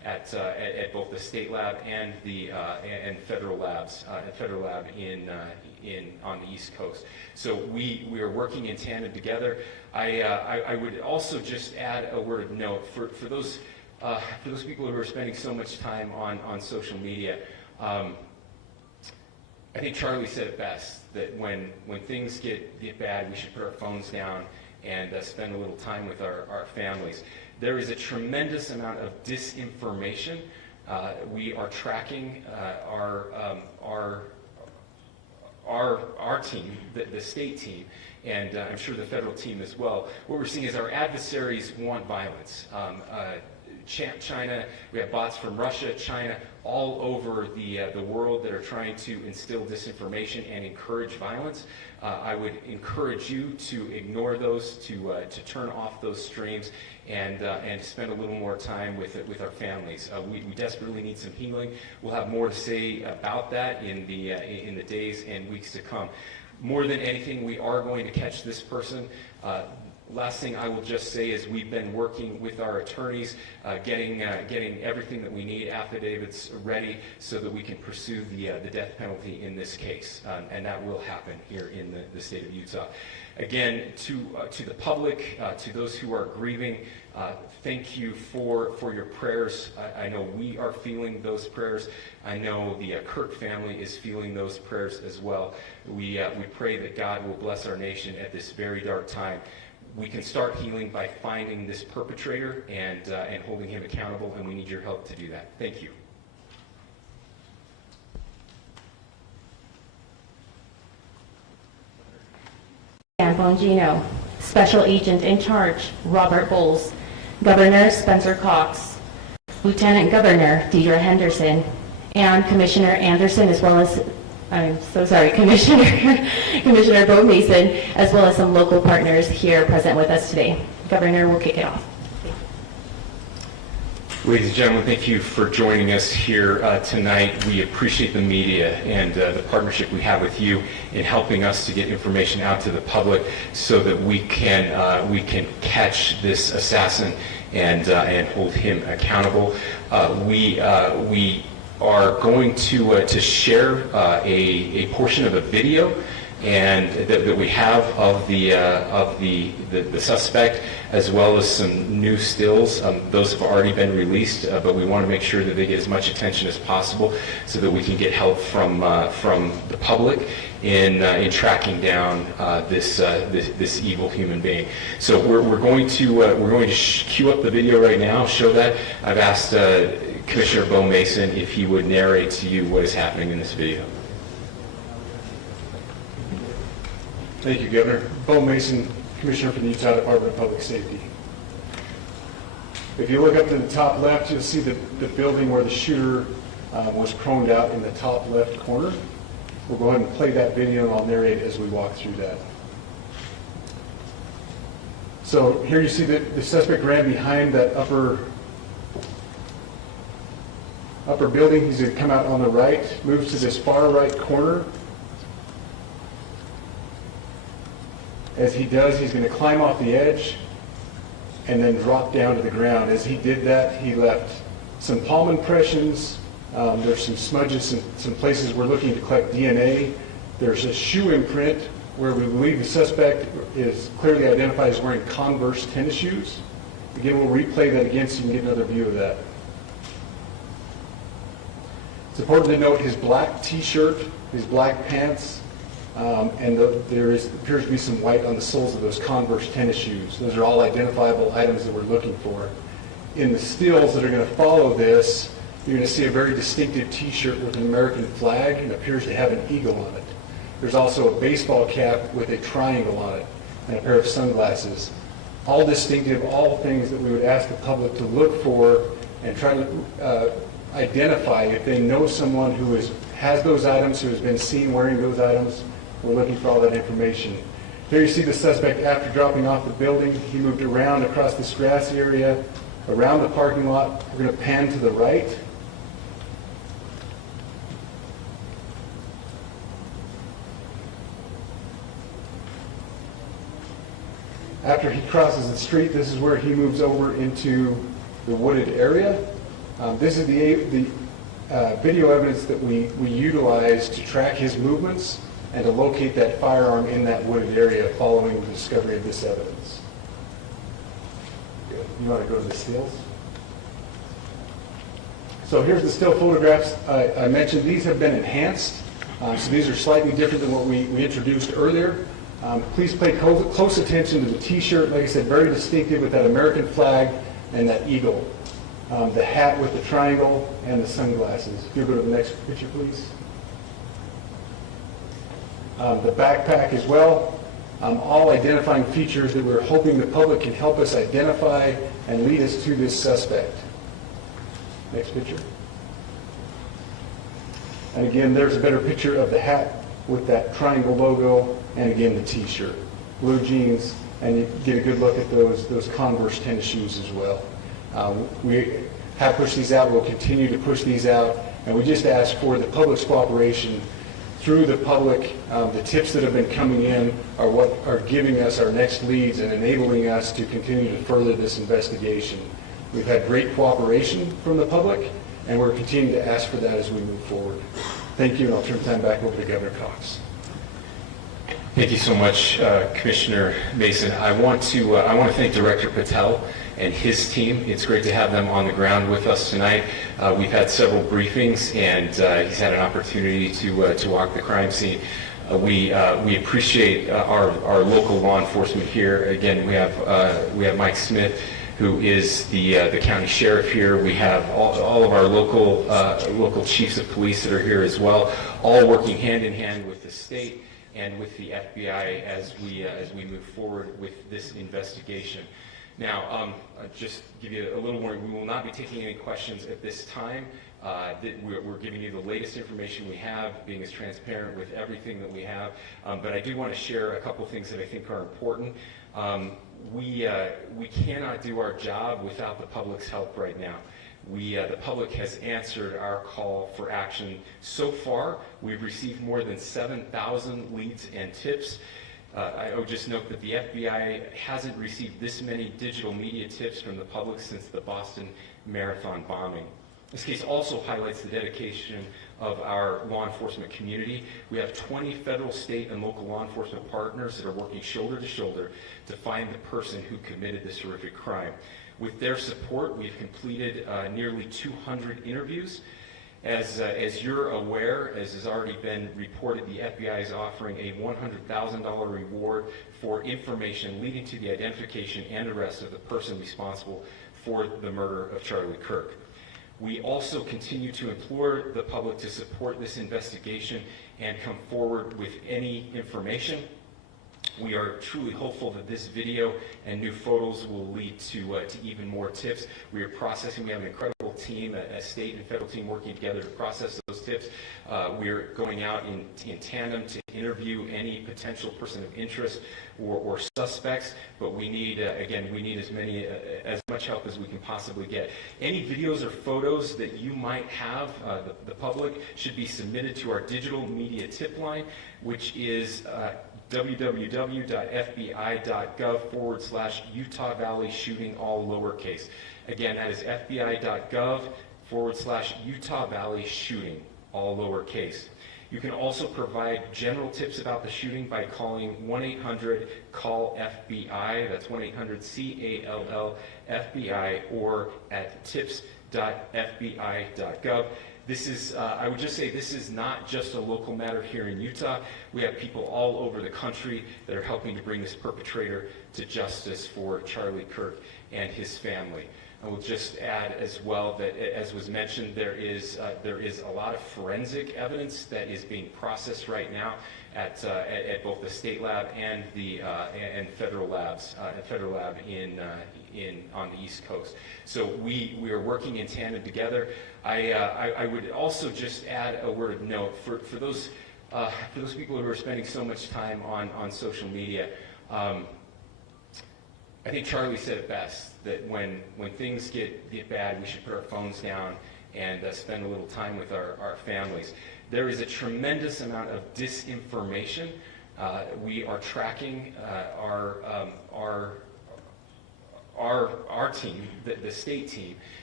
at both the state lab and the and federal labs, federal lab on the East Coast. So we are working in tandem together. I would also just add a word of note for those people who are spending so much time on social media. I think Charlie said it best, that when things get bad, we should put our phones down and spend a little time with our families. There is a tremendous amount of disinformation. We are tracking our team, the state team, and I'm sure the federal team as well. What we're seeing is our adversaries want violence. China, we have bots from Russia, China, all over the world that are trying to instill disinformation and encourage violence. I would encourage you to ignore those, to turn off those streams, and to spend a little more time with our families. We desperately need some healing. We'll have more to say about that in the days and weeks to come. More than anything, we are going to catch this person. Last thing I will just say is we've been working with our attorneys, getting everything that we need, affidavits ready, so that we can pursue the death penalty in this case, and that will happen here in the state of Utah. Again, to the public, to those who are grieving, thank you for your prayers. I know we are feeling those prayers. I know the Kirk family is feeling those prayers as well. We pray that God will bless our nation at this very dark time. We can start healing by finding this perpetrator and holding him accountable, and we need your help to do that. Thank you. Dan Bongino, Special Agent in Charge, Robert Bowles, Governor Spencer Cox, Lieutenant Governor Deidre Henderson, and Commissioner Anderson, as well as, I'm so sorry, Commissioner Bo Mason, as well as some local partners here present with us today. Governor will kick it off. Ladies and gentlemen, thank you for joining us here tonight. We appreciate the media and the partnership we have with you in helping us to get information out to the public so that we can catch this assassin and hold him accountable. We are going to share a portion of a video and that we have of the suspect, as well as some new stills. Those have already been released, but we want to make sure that they get as much attention as possible so that we can get help from the public in tracking down this evil human being. So we're going to cue up the video right now, show that. I've asked Commissioner Bo Mason if he would narrate to you what is happening in this video. Thank you, Governor. Bo Mason, Commissioner for the Utah Department of Public Safety. If you look up to the top left, you'll see the building where the shooter was chromed out in the top left corner. We'll go ahead and play that video, and I'll narrate as we walk through that. So here you see that the suspect ran behind that upper building. He's going to come out on the right, moves to this far right corner. As he does, he's going to climb off the edge and then drop down to the ground. As he did that, he left some palm impressions. There's some smudges, some places we're looking to collect DNA. There's a shoe imprint where we believe the suspect is clearly identified as wearing Converse tennis shoes. Again, we'll replay that again so you can get another view of that. It's important to note his black t-shirt, his black pants, and there appears to be some white on the soles of those Converse tennis shoes. Those are all identifiable items that we're looking for. In the stills that are going to follow this, you're going to see a very distinctive t-shirt with an American flag and appears to have an eagle on it. There's also a baseball cap with a triangle on it and a pair of sunglasses. All distinctive, all things that we would ask the public to look for and try to identify if they know someone who has those items, who has been seen wearing those items. We're looking for all that information. Here you see the suspect after dropping off the building. He moved around across this grassy area, around the parking lot. We're going to pan to the right. After he crosses the street, this is where he moves over into the wooded area. This is the video evidence that we utilize to track his movements and to locate that firearm in that wooded area following the discovery of this evidence. Good. You want to go to the stills? So here's the still photographs I mentioned. These have been enhanced, so these are slightly different than what we introduced earlier. Please pay close attention to the T-shirt. Like I said, very distinctive with that American flag and that eagle. The hat with the triangle and the sunglasses. If you'll go to the next picture, please. The backpack as well. All identifying features that we're hoping the public can help us identify and lead us to this suspect. Next picture. And again, there's a better picture of the hat with that triangle logo, and again, the T-shirt. Blue jeans, and you get a good look at those Converse tennis shoes as well. We have pushed these out. We'll continue to push these out, and we just ask for the public's cooperation through the public. The tips that have been coming in are what are giving us our next leads and enabling us to continue to further this investigation. We've had great cooperation from the public, and we're continuing to ask for that as we move forward. Thank you, and I'll turn the time back over to Governor Cox. Thank you so much, Commissioner Mason. I want to thank Director Patel and his team. It's great to have them on the ground with us tonight. We've had several briefings, and he's had an opportunity to walk the crime scene. We appreciate our local law enforcement here. Again, we have Mike Smith, who is the county sheriff here. We have all of our local chiefs of police that are here as well, all working hand in hand with the state and with the FBI as we move forward with this investigation. Now, I'll just give you a little warning. We will not be taking any questions at this time. We're giving you the latest information we have, being as transparent with everything that we have. But I do want to share a couple things that I think are important. We cannot do our job without the public's help right now. The public has answered our call for action. So far, we've received more than 7,000 leads and tips. I would just note that the FBI hasn't received this many digital media tips from the public since the Boston Marathon bombing. This case also highlights the dedication of our law enforcement community. We have 20 federal, state, and local law enforcement partners that are working shoulder to shoulder to find the person who committed this horrific crime. With their support, we've completed nearly 200 interviews. As you're aware, as has already been reported, the FBI is offering a $100,000 reward for information leading to the identification and arrest of the person responsible for the murder of Charlie Kirk. We also continue to implore the public to support this investigation and come forward with any information. We are truly hopeful that this video and new photos will lead to even more tips. We are processing. We have an incredible team, a state and federal team working together to process those tips. We are going out in tandem to interview any potential person of interest or suspects. But we need, again, we need as much help as we can possibly get. Any videos or photos that you might have, the public, should be submitted to our digital media tip line, which is www.fbi.gov/Utah Valley shooting, all lowercase. Again, that is fbi.gov/Utah Valley shooting, all lowercase. You can also provide general tips about the shooting by calling 1-800-CALL-FBI. That's 1-800-CALL-FBI, or at tips.fbi.gov. This is, I would just say, this is not just a local matter here in Utah. We have people all over the country that are helping to bring this perpetrator to justice for Charlie Kirk and his family. I will just add as well that, as was mentioned, there is a lot of forensic evidence that is being processed right now at both the state lab and the federal labs, federal lab on the East Coast. So we are working in tandem together. I would also just add a word of note for those people who are spending so much time on social media. I think Charlie said it best, that when things get bad, we should put our phones down and spend a little time with our families. There is a tremendous amount of disinformation. We are tracking our team, the state team,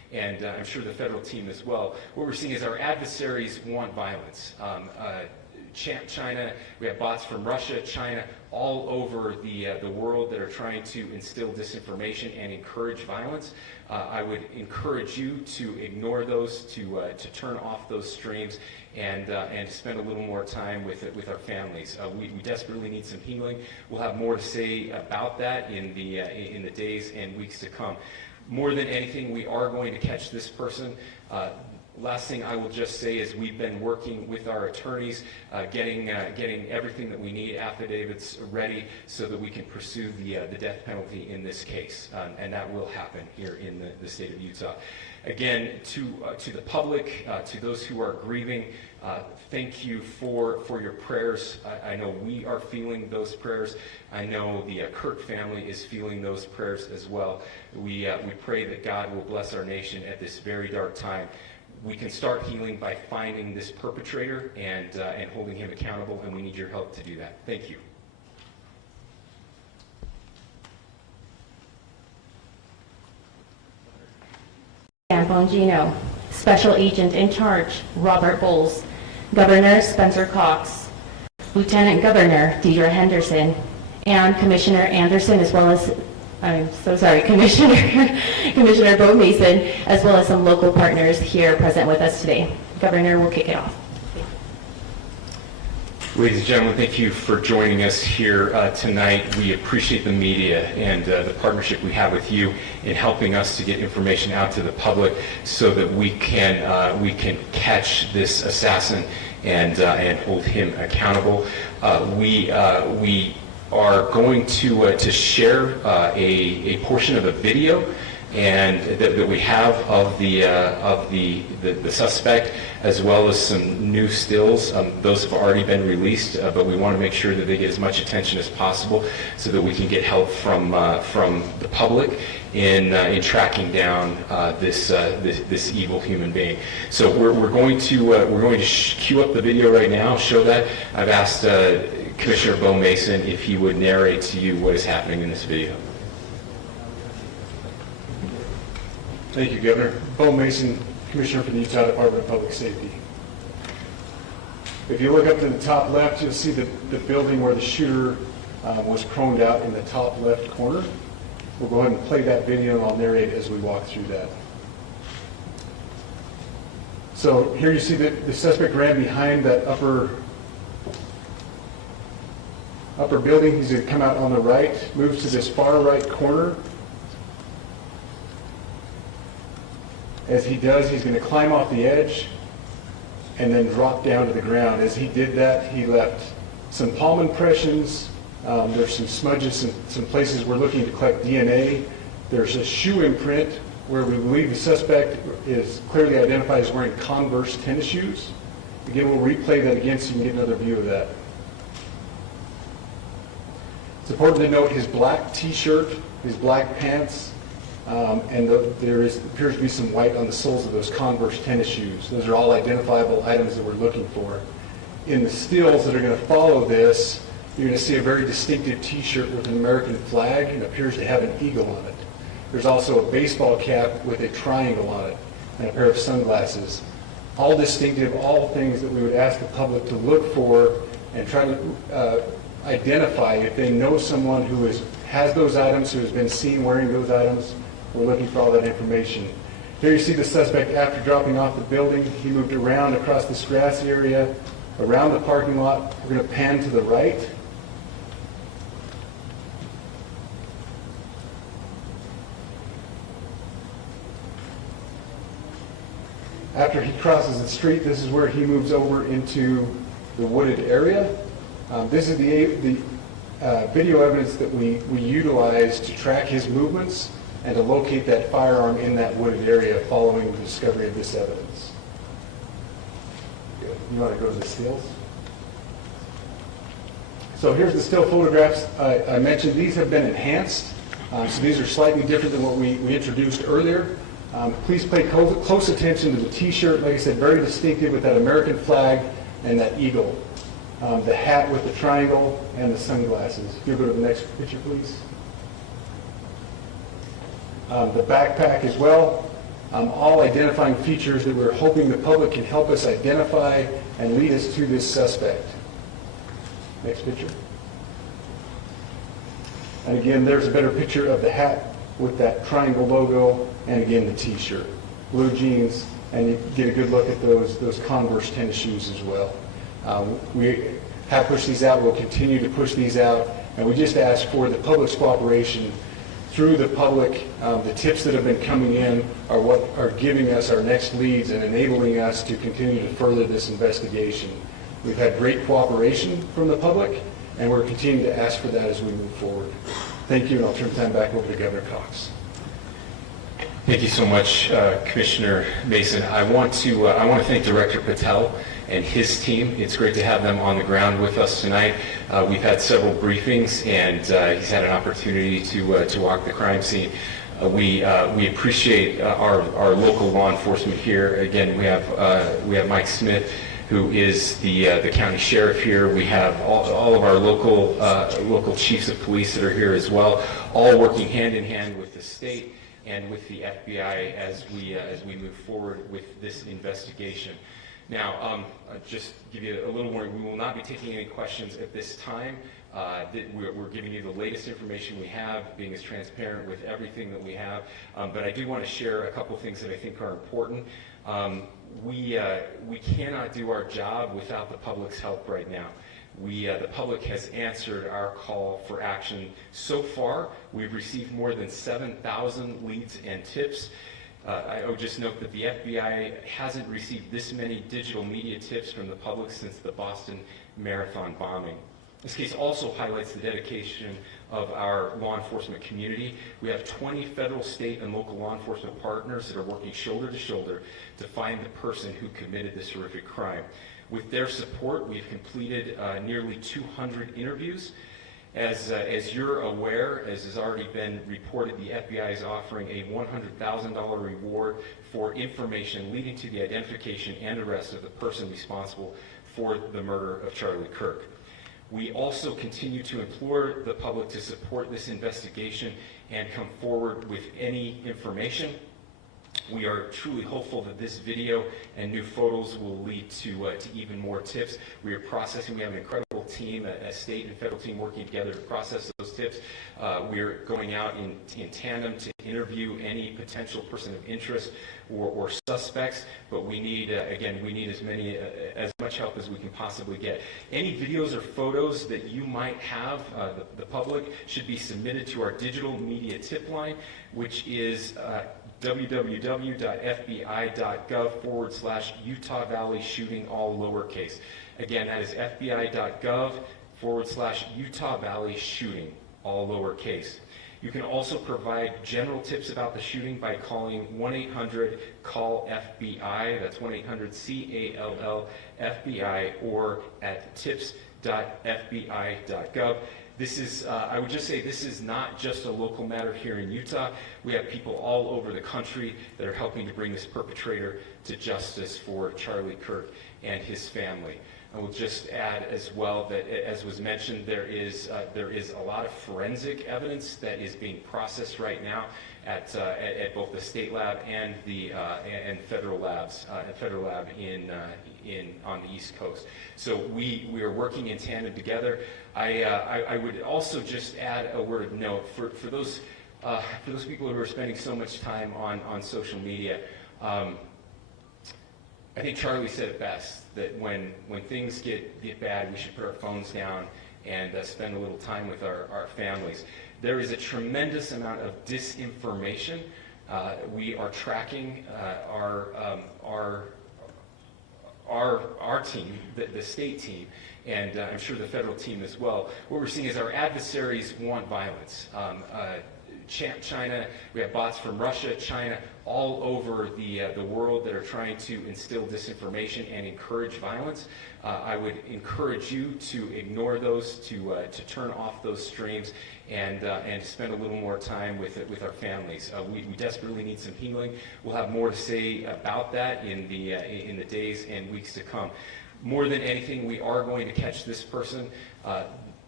and I'm sure the federal team as well, what we're seeing is our adversaries want violence. China, we have bots from Russia, China, all over the world that are trying to instill disinformation and encourage violence. I would encourage you to ignore those, to turn off those streams, and to spend a little more time with our families. We desperately need some healing. We'll have more to say about that in the days and weeks to come. More than anything, we are going to catch this person. Last thing I will just say is we've been working with our attorneys, getting everything that we need, affidavits ready, so that we can pursue the death penalty in this case, and that will happen here in the state of Utah. Again, to the public, to those who are grieving, thank you for your prayers. I know we are feeling those prayers. I know the Kirk family is feeling those prayers as well. We pray that God will bless our nation at this very dark time. We can start healing by finding this perpetrator and holding him accountable, and we need your help to do that. Thank you. Dan Bongino, Special Agent in Charge, Robert Bowles, Governor Spencer Cox, Lieutenant Governor Deidre Henderson, and Commissioner Anderson, as well as, I'm so sorry, Commissioner Bo Mason, as well as some local partners here present with us today. Governor will kick it off. Ladies and gentlemen, thank you for joining us here tonight. We appreciate the media and the partnership we have with you in helping us to get information out to the public so that we can catch this assassin and hold him accountable. We are going to share a portion of a video and that we have of the suspect, as well as some new stills. Those have already been released, but we want to make sure that they get as much attention as possible so that we can get help from the public in tracking down this evil human being. So we're going to cue up the video right now, show that. I've asked Commissioner Bo Mason if he would narrate to you what is happening in this video. Thank you, Governor. Bo Mason, Commissioner for the Utah Department of Public Safety. If you look up to the top left, you'll see the building where the shooter was proned out in the top left corner. We'll go ahead and play that video, and I'll narrate as we walk through that. So here you see that the suspect ran behind that upper building. He's going to come out on the right, moves to this far right corner. As he does, he's going to climb off the edge and then drop down to the ground. As he did that, he left some palm impressions. There's some smudges and some places we're looking to collect DNA. There's a shoe imprint where we believe the suspect is clearly identified as wearing Converse tennis shoes. Again, we'll replay that again so you can get another view of that. It's important to note his black t-shirt, his black pants, and there appears to be some white on the soles of those Converse tennis shoes. Those are all identifiable items that we're looking for. In the stills that are going to follow this, you're going to see a very distinctive t-shirt with an American flag and appears to have an eagle on it. There's also a baseball cap with a triangle on it and a pair of sunglasses. All distinctive, all things that we would ask the public to look for and try to identify if they know someone who has those items, who has been seen wearing those items. We're looking for all that information. Here you see the suspect after dropping off the building. He moved around across this grassy area, around the parking lot. We're going to pan to the right. After he crosses the street, this is where he moves over into the wooded area. This is the video evidence that we utilize to track his movements and to locate that firearm in that wooded area following the discovery of this evidence. You want to go to the stills? So here's the still photographs. I mentioned these have been enhanced. So these are slightly different than what we introduced earlier. Please pay close attention to the t-shirt, like I said, very distinctive with that American flag and that eagle. The hat with the triangle and the sunglasses. If you'll go to the next picture, please. The backpack as well. all identifying features that we're hoping the public can help us identify and lead us to this suspect. Next picture. And again, there's a better picture of the hat with that triangle logo, and again, the t-shirt. Blue jeans, and you get a good look at those Converse tennis shoes as well. We have pushed these out, we'll continue to push these out, and we just ask for the public's cooperation through the public. The tips that have been coming in are what are giving us our next leads and enabling us to continue to further this investigation. We've had great cooperation from the public, and we're continuing to ask for that as we move forward. Thank you, and I'll turn time back over to Governor Cox. Thank you so much, Commissioner Mason. I want to thank Director Patel and his team. It's great to have them on the ground with us tonight. We've had several briefings, and he's had an opportunity to walk the crime scene. We appreciate our local law enforcement here. Again, we have Mike Smith, who is the county sheriff here. We have all of our local chiefs of police that are here as well, all working hand in hand with the state and with the FBI as we move forward with this investigation. Now, just give you a little warning, we will not be taking any questions at this time. We're giving you the latest information we have, being as transparent with everything that we have. But I do want to share a couple things that I think are important. We cannot do our job without the public's help right now. The public has answered our call for action. So far, we've received more than 7,000 leads and tips. I would just note that the FBI hasn't received this many digital media tips from the public since the Boston Marathon bombing. This case also highlights the dedication of our law enforcement community. We have 20 federal, state, and local law enforcement partners that are working shoulder to shoulder to find the person who committed this horrific crime. With their support, we've completed nearly 200 interviews. As you're aware, as has already been reported, the FBI is offering a $100,000 reward for information leading to the identification and arrest of the person responsible for the murder of Charlie Kirk. We also continue to implore the public to support this investigation and come forward with any information. We are truly hopeful that this video and new photos will lead to even more tips. We are processing. We have an incredible team, a state and federal team working together to process those tips. We're going out in tandem to interview any potential person of interest or suspects, but we need, again, we need as much help as we can possibly get. Any videos or photos that you might have, the public, should be submitted to our digital media tip line, which is www.fbi.gov/Utah Valley shooting, all lowercase. Again, that is fbi.gov/Utah Valley shooting, all lowercase. You can also provide general tips about the shooting by calling 1-800-CALL-FBI, that's 1-800-CALL-FBI, or at tips.fbi.gov. This is, I would just say, this is not just a local matter here in Utah. We have people all over the country that are helping to bring this perpetrator to justice for Charlie Kirk and his family. I will just add as well that, as was mentioned, there is a lot of forensic evidence that is being processed right now at both the state lab and the federal labs, federal lab on the East Coast. So we are working in tandem together. I would also just add a word of note for those people who are spending so much time on social media. I think Charlie said it best, that when things get bad, we should put our phones down and spend a little time with our families. There is a tremendous amount of disinformation. We are tracking our team, the state team, and I'm sure the federal team as well. What we're seeing is our adversaries want violence. China, we have bots from Russia, China, all over the world that are trying to instill disinformation and encourage violence. I would encourage you to ignore those, to turn off those streams, and spend a little more time with our families. We desperately need some healing. We'll have more to say about that in the days and weeks to come. More than anything, we are going to catch this person.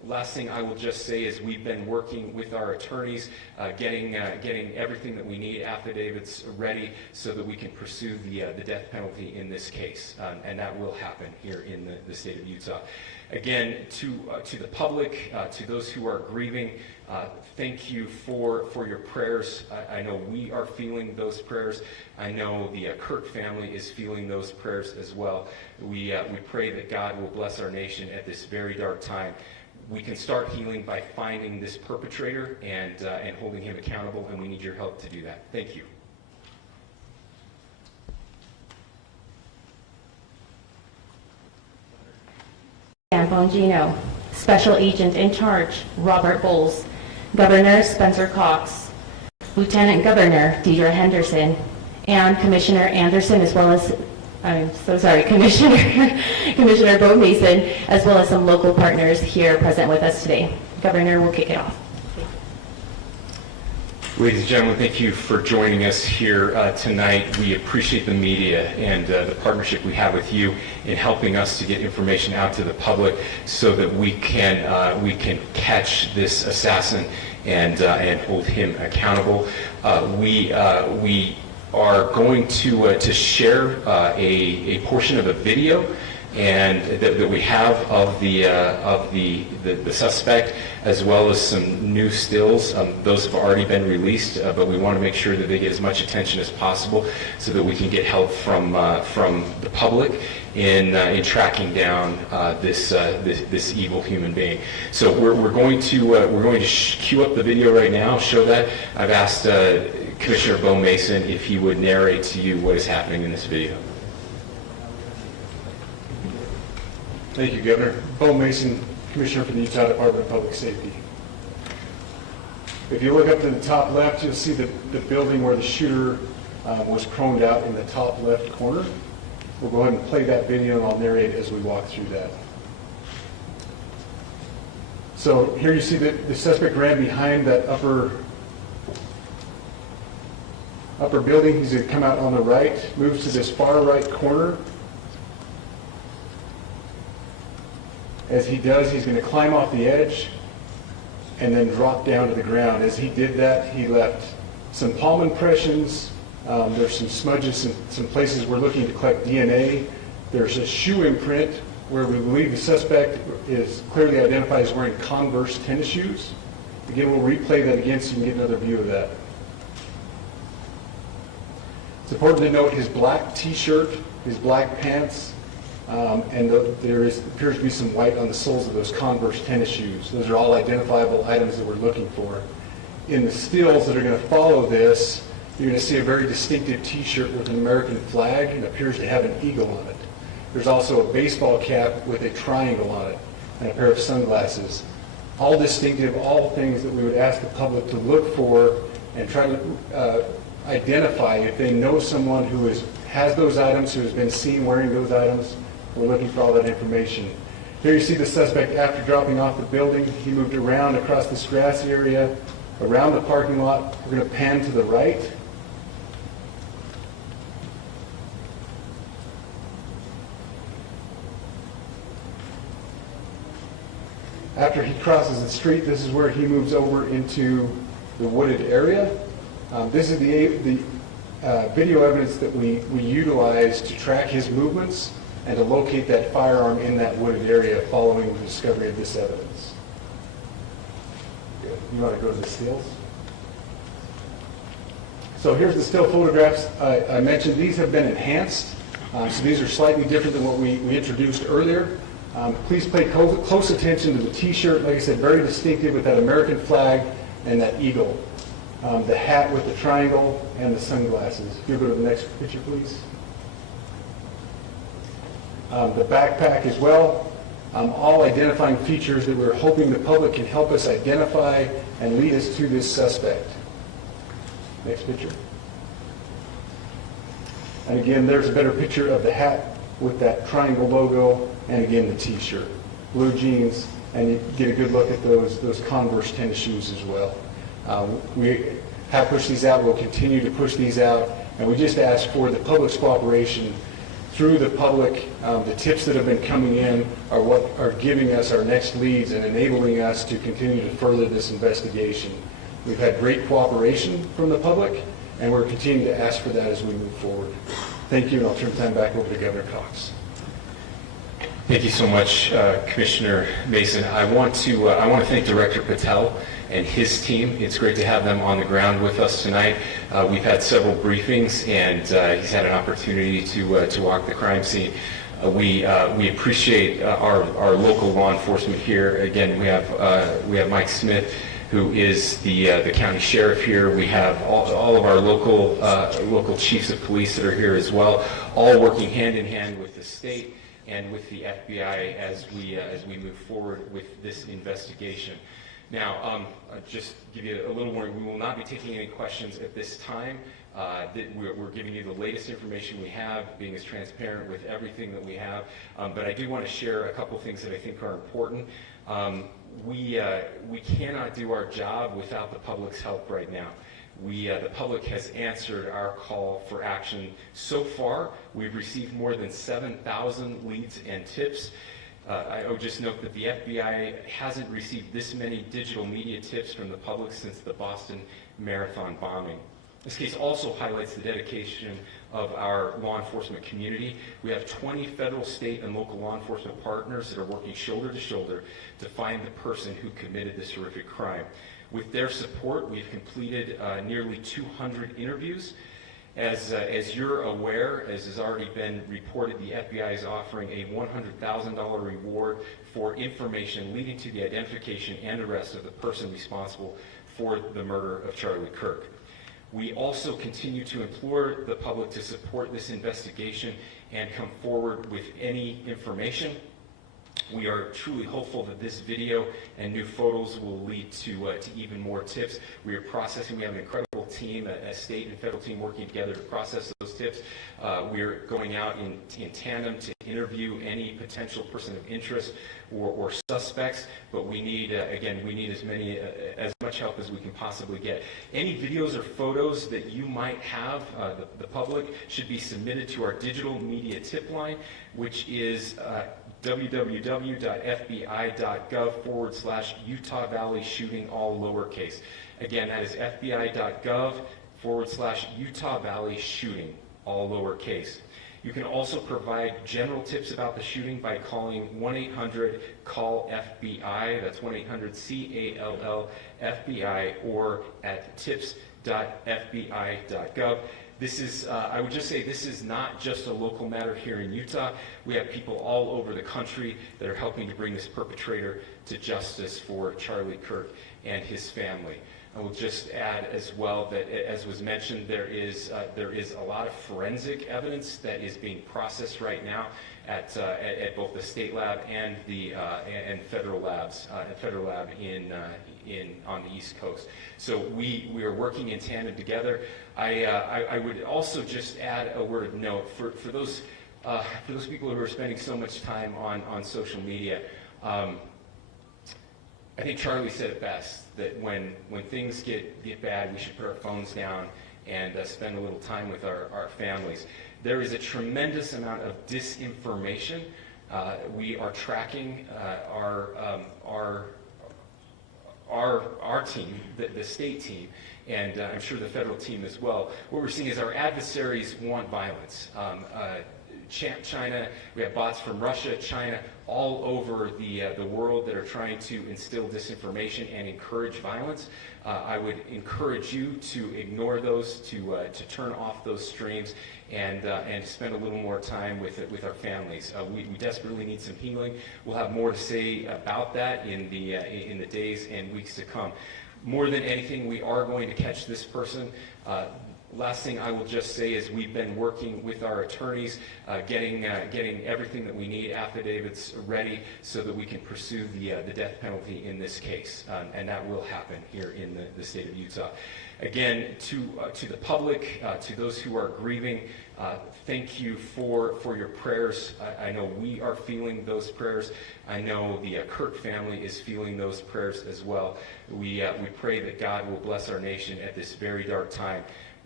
Last thing I will just say is we've been working with our attorneys, getting everything that we need, affidavits ready, so that we can pursue the death penalty in this case, and that will happen here in the state of Utah. Again, to the public, to those who are grieving, thank you for your prayers. I know we are feeling those prayers. I know the Kirk family is feeling those prayers as well. We pray that God will bless our nation at this very dark time. We can start healing by finding this perpetrator and holding him accountable, and we need your help to do that. Thank you. Dan Bongino, Special Agent in Charge, Robert Bowles, Governor Spencer Cox, Lieutenant Governor Deidre Henderson, and Commissioner Anderson, as well as, Commissioner Bo Mason, as well as some local partners here present with us today. Governor will kick it off. Ladies and gentlemen, thank you for joining us here tonight. We appreciate the media and the partnership we have with you in helping us to get information out to the public so that we can catch this assassin and hold him accountable. We are going to share a portion of a video and that we have of the suspect, as well as some new stills. Those have already been released, but we want to make sure that they get as much attention as possible so that we can get help from the public in tracking down this evil human being. So we're going to cue up the video right now, show that. I've asked Commissioner Bo Mason if he would narrate to you what is happening in this video. Thank you, Governor. Bo Mason, Commissioner for the Utah Department of Public Safety. If you look up to the top left, you'll see the building where the shooter was proned out in the top left corner. We'll go ahead and play that video, and I'll narrate as we walk through that. So here you see that the suspect ran behind that upper building. He's going to come out on the right, moves to this far right corner. As he does, he's going to climb off the edge and then drop down to the ground. As he did that, he left some palm impressions. There's some smudges in some places we're looking to collect DNA. There's a shoe imprint where we believe the suspect is clearly identified as wearing Converse tennis shoes. Again, we'll replay that again so you can get another view of that. It's important to note his black t-shirt, his black pants, and there appears to be some white on the soles of those Converse tennis shoes. Those are all identifiable items that we're looking for. In the stills that are going to follow this, you're going to see a very distinctive t-shirt with an American flag and appears to have an eagle on it. There's also a baseball cap with a triangle on it and a pair of sunglasses. All distinctive, all things that we would ask the public to look for and try to identify if they know someone who has those items, who has been seen wearing those items. We're looking for all that information. Here you see the suspect after dropping off the building. He moved around across this grassy area, around the parking lot. We're going to pan to the right. After he crosses the street, this is where he moves over into the wooded area. This is the video evidence that we utilize to track his movements and to locate that firearm in that wooded area following the discovery of this evidence. Good. You want to go to the stills? So here's the still photographs. I mentioned these have been enhanced. So these are slightly different than what we introduced earlier. Please pay close attention to the t-shirt. Like I said, very distinctive with that American flag and that eagle. The hat with the triangle and the sunglasses. If you go to the next picture, please. The backpack as well. All identifying features that we're hoping the public can help us identify and lead us to this suspect. Next picture. And again, there's a better picture of the hat with that triangle logo, and again the t-shirt. Blue jeans, and you get a good look at those Converse tennis shoes as well. We have pushed these out. We'll continue to push these out, and we just ask for the public's cooperation through the public, the tips that have been coming in are what are giving us our next leads and enabling us to continue to further this investigation. We've had great cooperation from the public, and we're continuing to ask for that as we move forward. Thank you, and I'll turn the time back over to Governor Cox. Thank you so much, Commissioner Mason. I want to thank Director Patel and his team. It's great to have them on the ground with us tonight. We've had several briefings, and he's had an opportunity to walk the crime scene. We appreciate our local law enforcement here. Again, we have Mike Smith, who is the county sheriff here. We have all of our local chiefs of police that are here as well, all working hand in hand with the state and with the FBI as we move forward with this investigation. Now, just give you a little warning, we will not be taking any questions at this time. We're giving you the latest information we have, being as transparent with everything that we have. But I do want to share a couple things that I think are important. We cannot do our job without the public's help right now. The public has answered our call for action. So far, we've received more than 7,000 leads and tips. I would just note that the FBI hasn't received this many digital media tips from the public since the Boston Marathon bombing. This case also highlights the dedication of our law enforcement community. We have 20 federal, state, and local law enforcement partners that are working shoulder to shoulder to find the person who committed this horrific crime. With their support, we've completed nearly 200 interviews. As you're aware, as has already been reported, the FBI is offering a $100,000 reward for information leading to the identification and arrest of the person responsible for the murder of Charlie Kirk. We also continue to implore the public to support this investigation and come forward with any information. We are truly hopeful that this video and new photos will lead to even more tips. We are processing. We have an incredible team, a state and federal team working together to process those tips. We're going out in tandem to interview any potential person of interest or suspects, but we need, again, we need as much help as we can possibly get. Any videos or photos that you might have, the public, should be submitted to our digital media tip line, which is www.fbi.gov/Utah Valley shooting, all lowercase. Again, that is fbi.gov/Utah Valley shooting, all lowercase. You can also provide general tips about the shooting by calling 1-800-CALL-FBI, that's 1-800-CALL-FBI, or at tips.fbi.gov. This is, I would just say, this is not just a local matter here in Utah. We have people all over the country that are helping to bring this perpetrator to justice for Charlie Kirk and his family. I will just add as well that, as was mentioned, there is a lot of forensic evidence that is being processed right now at both the state lab and the federal labs, federal lab on the East Coast. So we are working in tandem together. I would also just add a word of note for those people who are spending so much time on social media. I think Charlie said it best, that when things get bad, we should put our phones down and spend a little time with our families. There is a tremendous amount of disinformation. We are tracking our team, the state team, and I'm sure the federal team as well. What we're seeing is our adversaries want violence. China, we have bots from Russia, China, all over the world that are trying to instill disinformation and encourage violence. I would encourage you to ignore those, to turn off those streams, and spend a little more time with our families. We desperately need some healing. We'll have more to say about that in the days and weeks to come. More than anything, we are going to catch this person. Last thing I will just say is we've been working with our attorneys, getting everything that we need, affidavits ready, so that we can pursue the death penalty in this case, and that will happen here in the state of Utah. Again, to the public, to those who are grieving, thank you for your prayers. I know we are feeling those prayers. I know the Kirk family is feeling those prayers as well. We pray that God will bless our nation at this very dark time.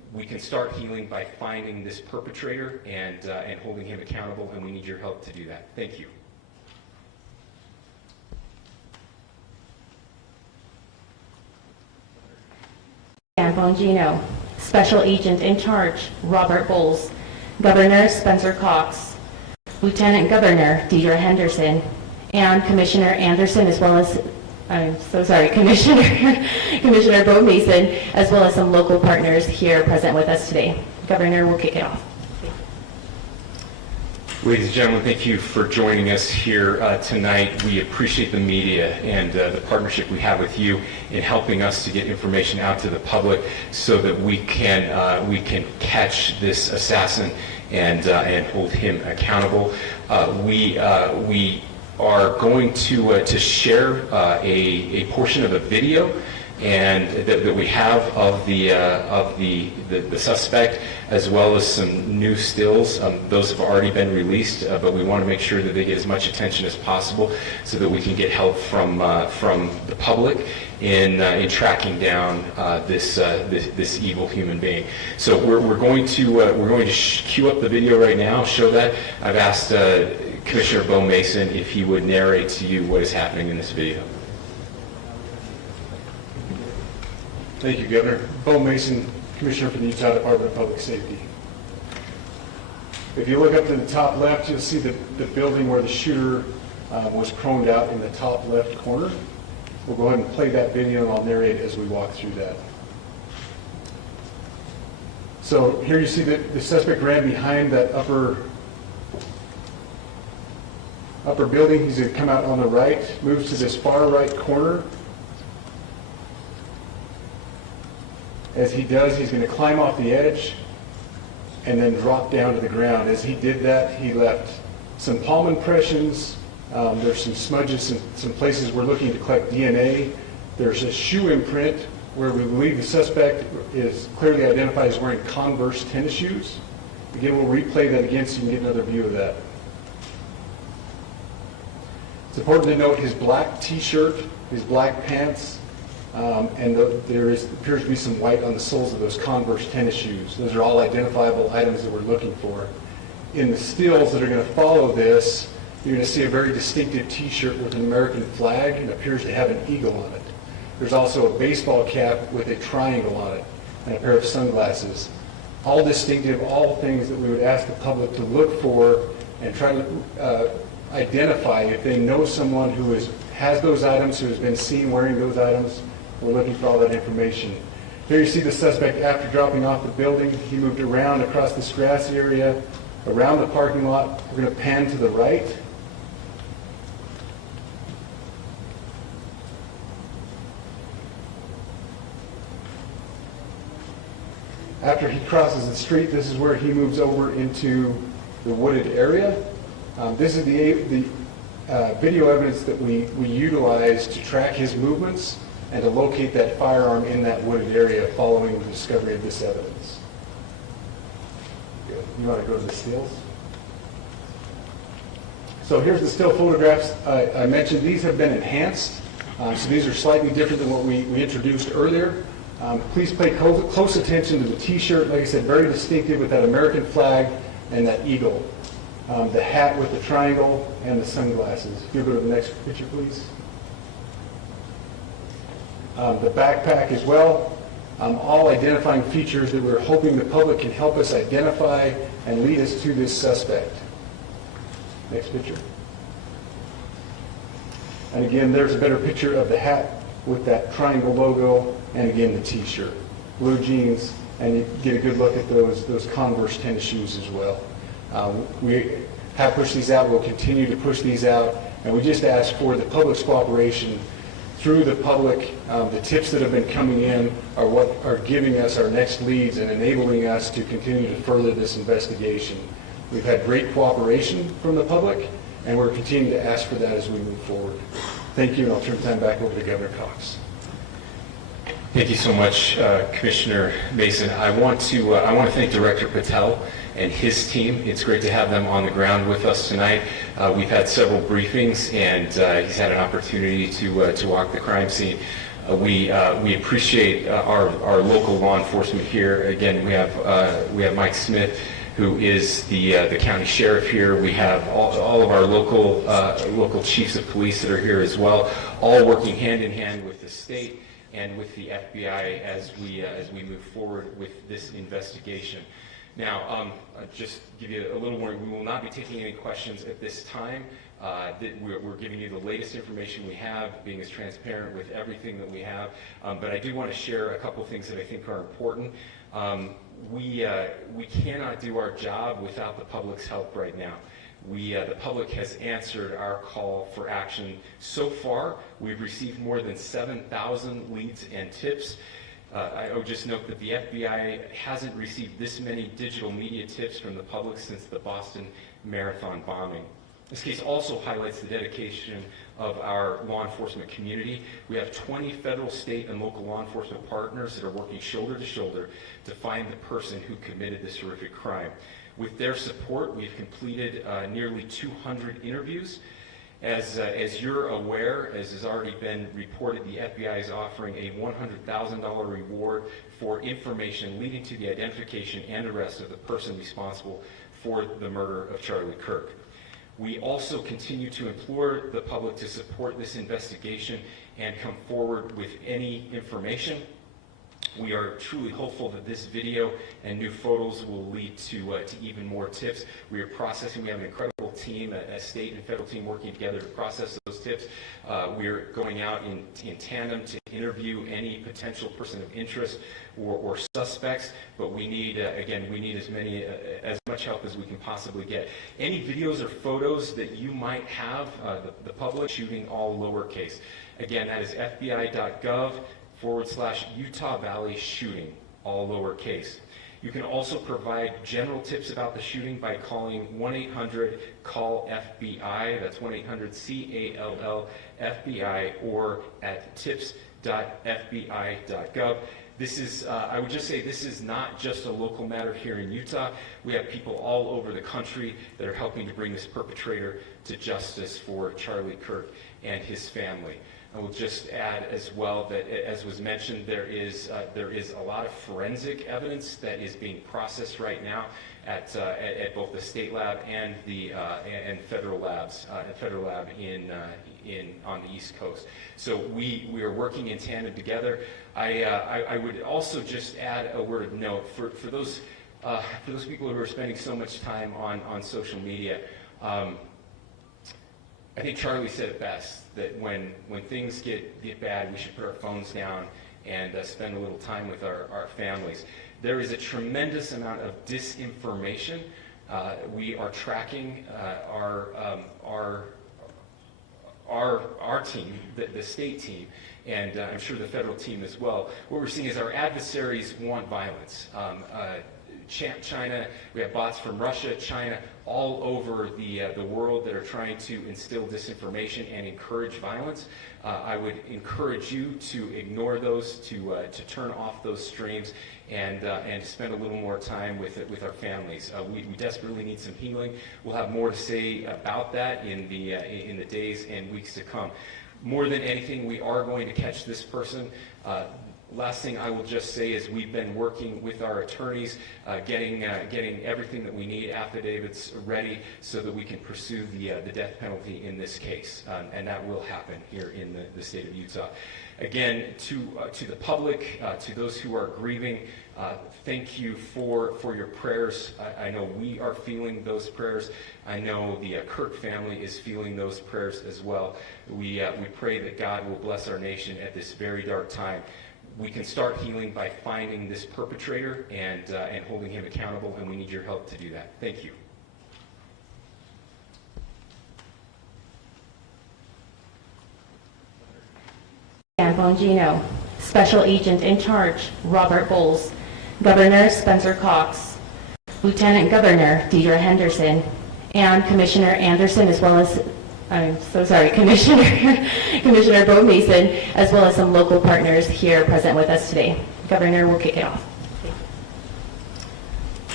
we can start healing by finding this perpetrator and holding him accountable, and we need your help to do that. Thank you. Dan Bongino, Special Agent in Charge, Robert Bowles, Governor Spencer Cox, Lieutenant Governor Deidre Henderson, and Commissioner Anderson, as well as, Commissioner Bo Mason, as well as some local partners here present with us today. Governor will kick it off. Ladies and gentlemen, thank you for joining us here tonight. We appreciate the media and the partnership we have with you in helping us to get information out to the public so that we can catch this assassin and hold him accountable. We are going to share a portion of a video and that we have of the suspect, as well as some new stills. Those have already been released, but we want to make sure that they get as much attention as possible so that we can get help from the public in tracking down this evil human being. So we're going to cue up the video right now, show that. I've asked Commissioner Bo Mason if he would narrate to you what is happening in this video. Thank you, Governor. Bo Mason, Commissioner for the Utah Department of Public Safety. If you look up to the top left, you'll see the building where the shooter was proned out in the top left corner. We'll go ahead and play that video, and I'll narrate as we walk through that. So here you see that the suspect ran behind that upper building. He's going to come out on the right, moves to this far right corner. As he does, he's going to climb off the edge and then drop down to the ground. As he did that, he left some palm impressions. There's some smudges in some places we're looking to collect DNA. There's a shoe imprint where we believe the suspect is clearly identified as wearing Converse tennis shoes. Again, we'll replay that again so you can get another view of that. It's important to note his black t-shirt, his black pants, and there appears to be some white on the soles of those Converse tennis shoes. Those are all identifiable items that we're looking for. In the stills that are going to follow this, you're going to see a very distinctive t-shirt with an American flag and appears to have an eagle on it. There's also a baseball cap with a triangle on it and a pair of sunglasses. All distinctive, all things that we would ask the public to look for and try to identify if they know someone who has those items, who has been seen wearing those items. We're looking for all that information. Here you see the suspect after dropping off the building. He moved around across this grassy area, around the parking lot. We're going to pan to the right. After he crosses the street, this is where he moves over into the wooded area. This is the video evidence that we utilize to track his movements and to locate that firearm in that wooded area following the discovery of this evidence. Good. You want to go to the stills? So here's the still photographs. I mentioned these have been enhanced. So these are slightly different than what we introduced earlier. Please pay close attention to the t-shirt. Like I said, very distinctive with that American flag and that eagle. The hat with the triangle and the sunglasses. If you go to the next picture, please. The backpack as well. All identifying features that we're hoping the public can help us identify and lead us to this suspect. Next picture. And again, there's a better picture of the hat with that triangle logo, and again the t-shirt. Blue jeans, and you get a good look at those Converse tennis shoes as well. We have pushed these out, we'll continue to push these out, and we just ask for the public's cooperation through the public. The tips that have been coming in are what are giving us our next leads and enabling us to continue to further this investigation. We've had great cooperation from the public, and we're continuing to ask for that as we move forward. Thank you, and I'll turn the time back over to Governor Cox. Thank you so much, Commissioner Mason. I want to thank Director Patel and his team. It's great to have them on the ground with us tonight. We've had several briefings, and he's had an opportunity to walk the crime scene. We appreciate our local law enforcement here. Again, we have Mike Smith, who is the county sheriff here. We have all of our local chiefs of police that are here as well, all working hand in hand with the state and with the FBI as we move forward with this investigation. Now, just give you a little warning, we will not be taking any questions at this time. We're giving you the latest information we have, being as transparent with everything that we have. But I do want to share a couple things that I think are important. We cannot do our job without the public's help right now. The public has answered our call for action. So far, we've received more than 7,000 leads and tips. I would just note that the FBI hasn't received this many digital media tips from the public since the Boston Marathon bombing. This case also highlights the dedication of our law enforcement community. We have 20 federal, state, and local law enforcement partners that are working shoulder to shoulder to find the person who committed this horrific crime. With their support, we've completed nearly 200 interviews. As you're aware, as has already been reported, the FBI is offering a $100,000 reward for information leading to the identification and arrest of the person responsible for the murder of Charlie Kirk. We also continue to implore the public to support this investigation and come forward with any information. We are truly hopeful that this video and new photos will lead to even more tips. We are processing. We have an incredible team, a state and federal team working together to process those tips. We're going out in tandem to interview any potential person of interest or suspects, but we need, again, we need as much help as we can possibly get. Any videos or photos that you might have, the public shooting, all lowercase. Again, that is fbi.gov/Utah Valley shooting, all lowercase. You can also provide general tips about the shooting by calling 1-800-CALL-FBI, that's 1-800-CALL-FBI, or at tips.fbi.gov. This is, I would just say, this is not just a local matter here in Utah. We have people all over the country that are helping to bring this perpetrator to justice for Charlie Kirk and his family. I will just add as well that, as was mentioned, there is a lot of forensic evidence that is being processed right now at both the state lab and the federal labs, federal lab on the East Coast. So we are working in tandem together. I would also just add a word of note for those people who are spending so much time on social media. I think Charlie said it best, that when things get bad, we should put our phones down and spend a little time with our families. There is a tremendous amount of disinformation. We are tracking our team, the state team, and I'm sure the federal team as well. What we're seeing is our adversaries want violence. China, we have bots from Russia, China, all over the world that are trying to instill disinformation and encourage violence. I would encourage you to ignore those, to turn off those streams, and to spend a little more time with our families. We desperately need some healing. We'll have more to say about that in the days and weeks to come. More than anything, we are going to catch this person. Last thing I will just say is we've been working with our attorneys, getting everything that we need, affidavits ready, so that we can pursue the death penalty in this case, and that will happen here in the state of Utah. Again, to the public, to those who are grieving, thank you for your prayers. I know we are feeling those prayers. I know the Kirk family is feeling those prayers as well. We pray that God will bless our nation at this very dark time. We can start healing by finding this perpetrator and holding him accountable, and we need your help to do that. Thank you. Dan Bongino, Special Agent in Charge, Robert Bowles, Governor Spencer Cox, Lieutenant Governor Deidre Henderson, and Commissioner Anderson, as well as, I'm so sorry, Commissioner Bo Mason, as well as some local partners here present with us today. Governor, we'll kick it off.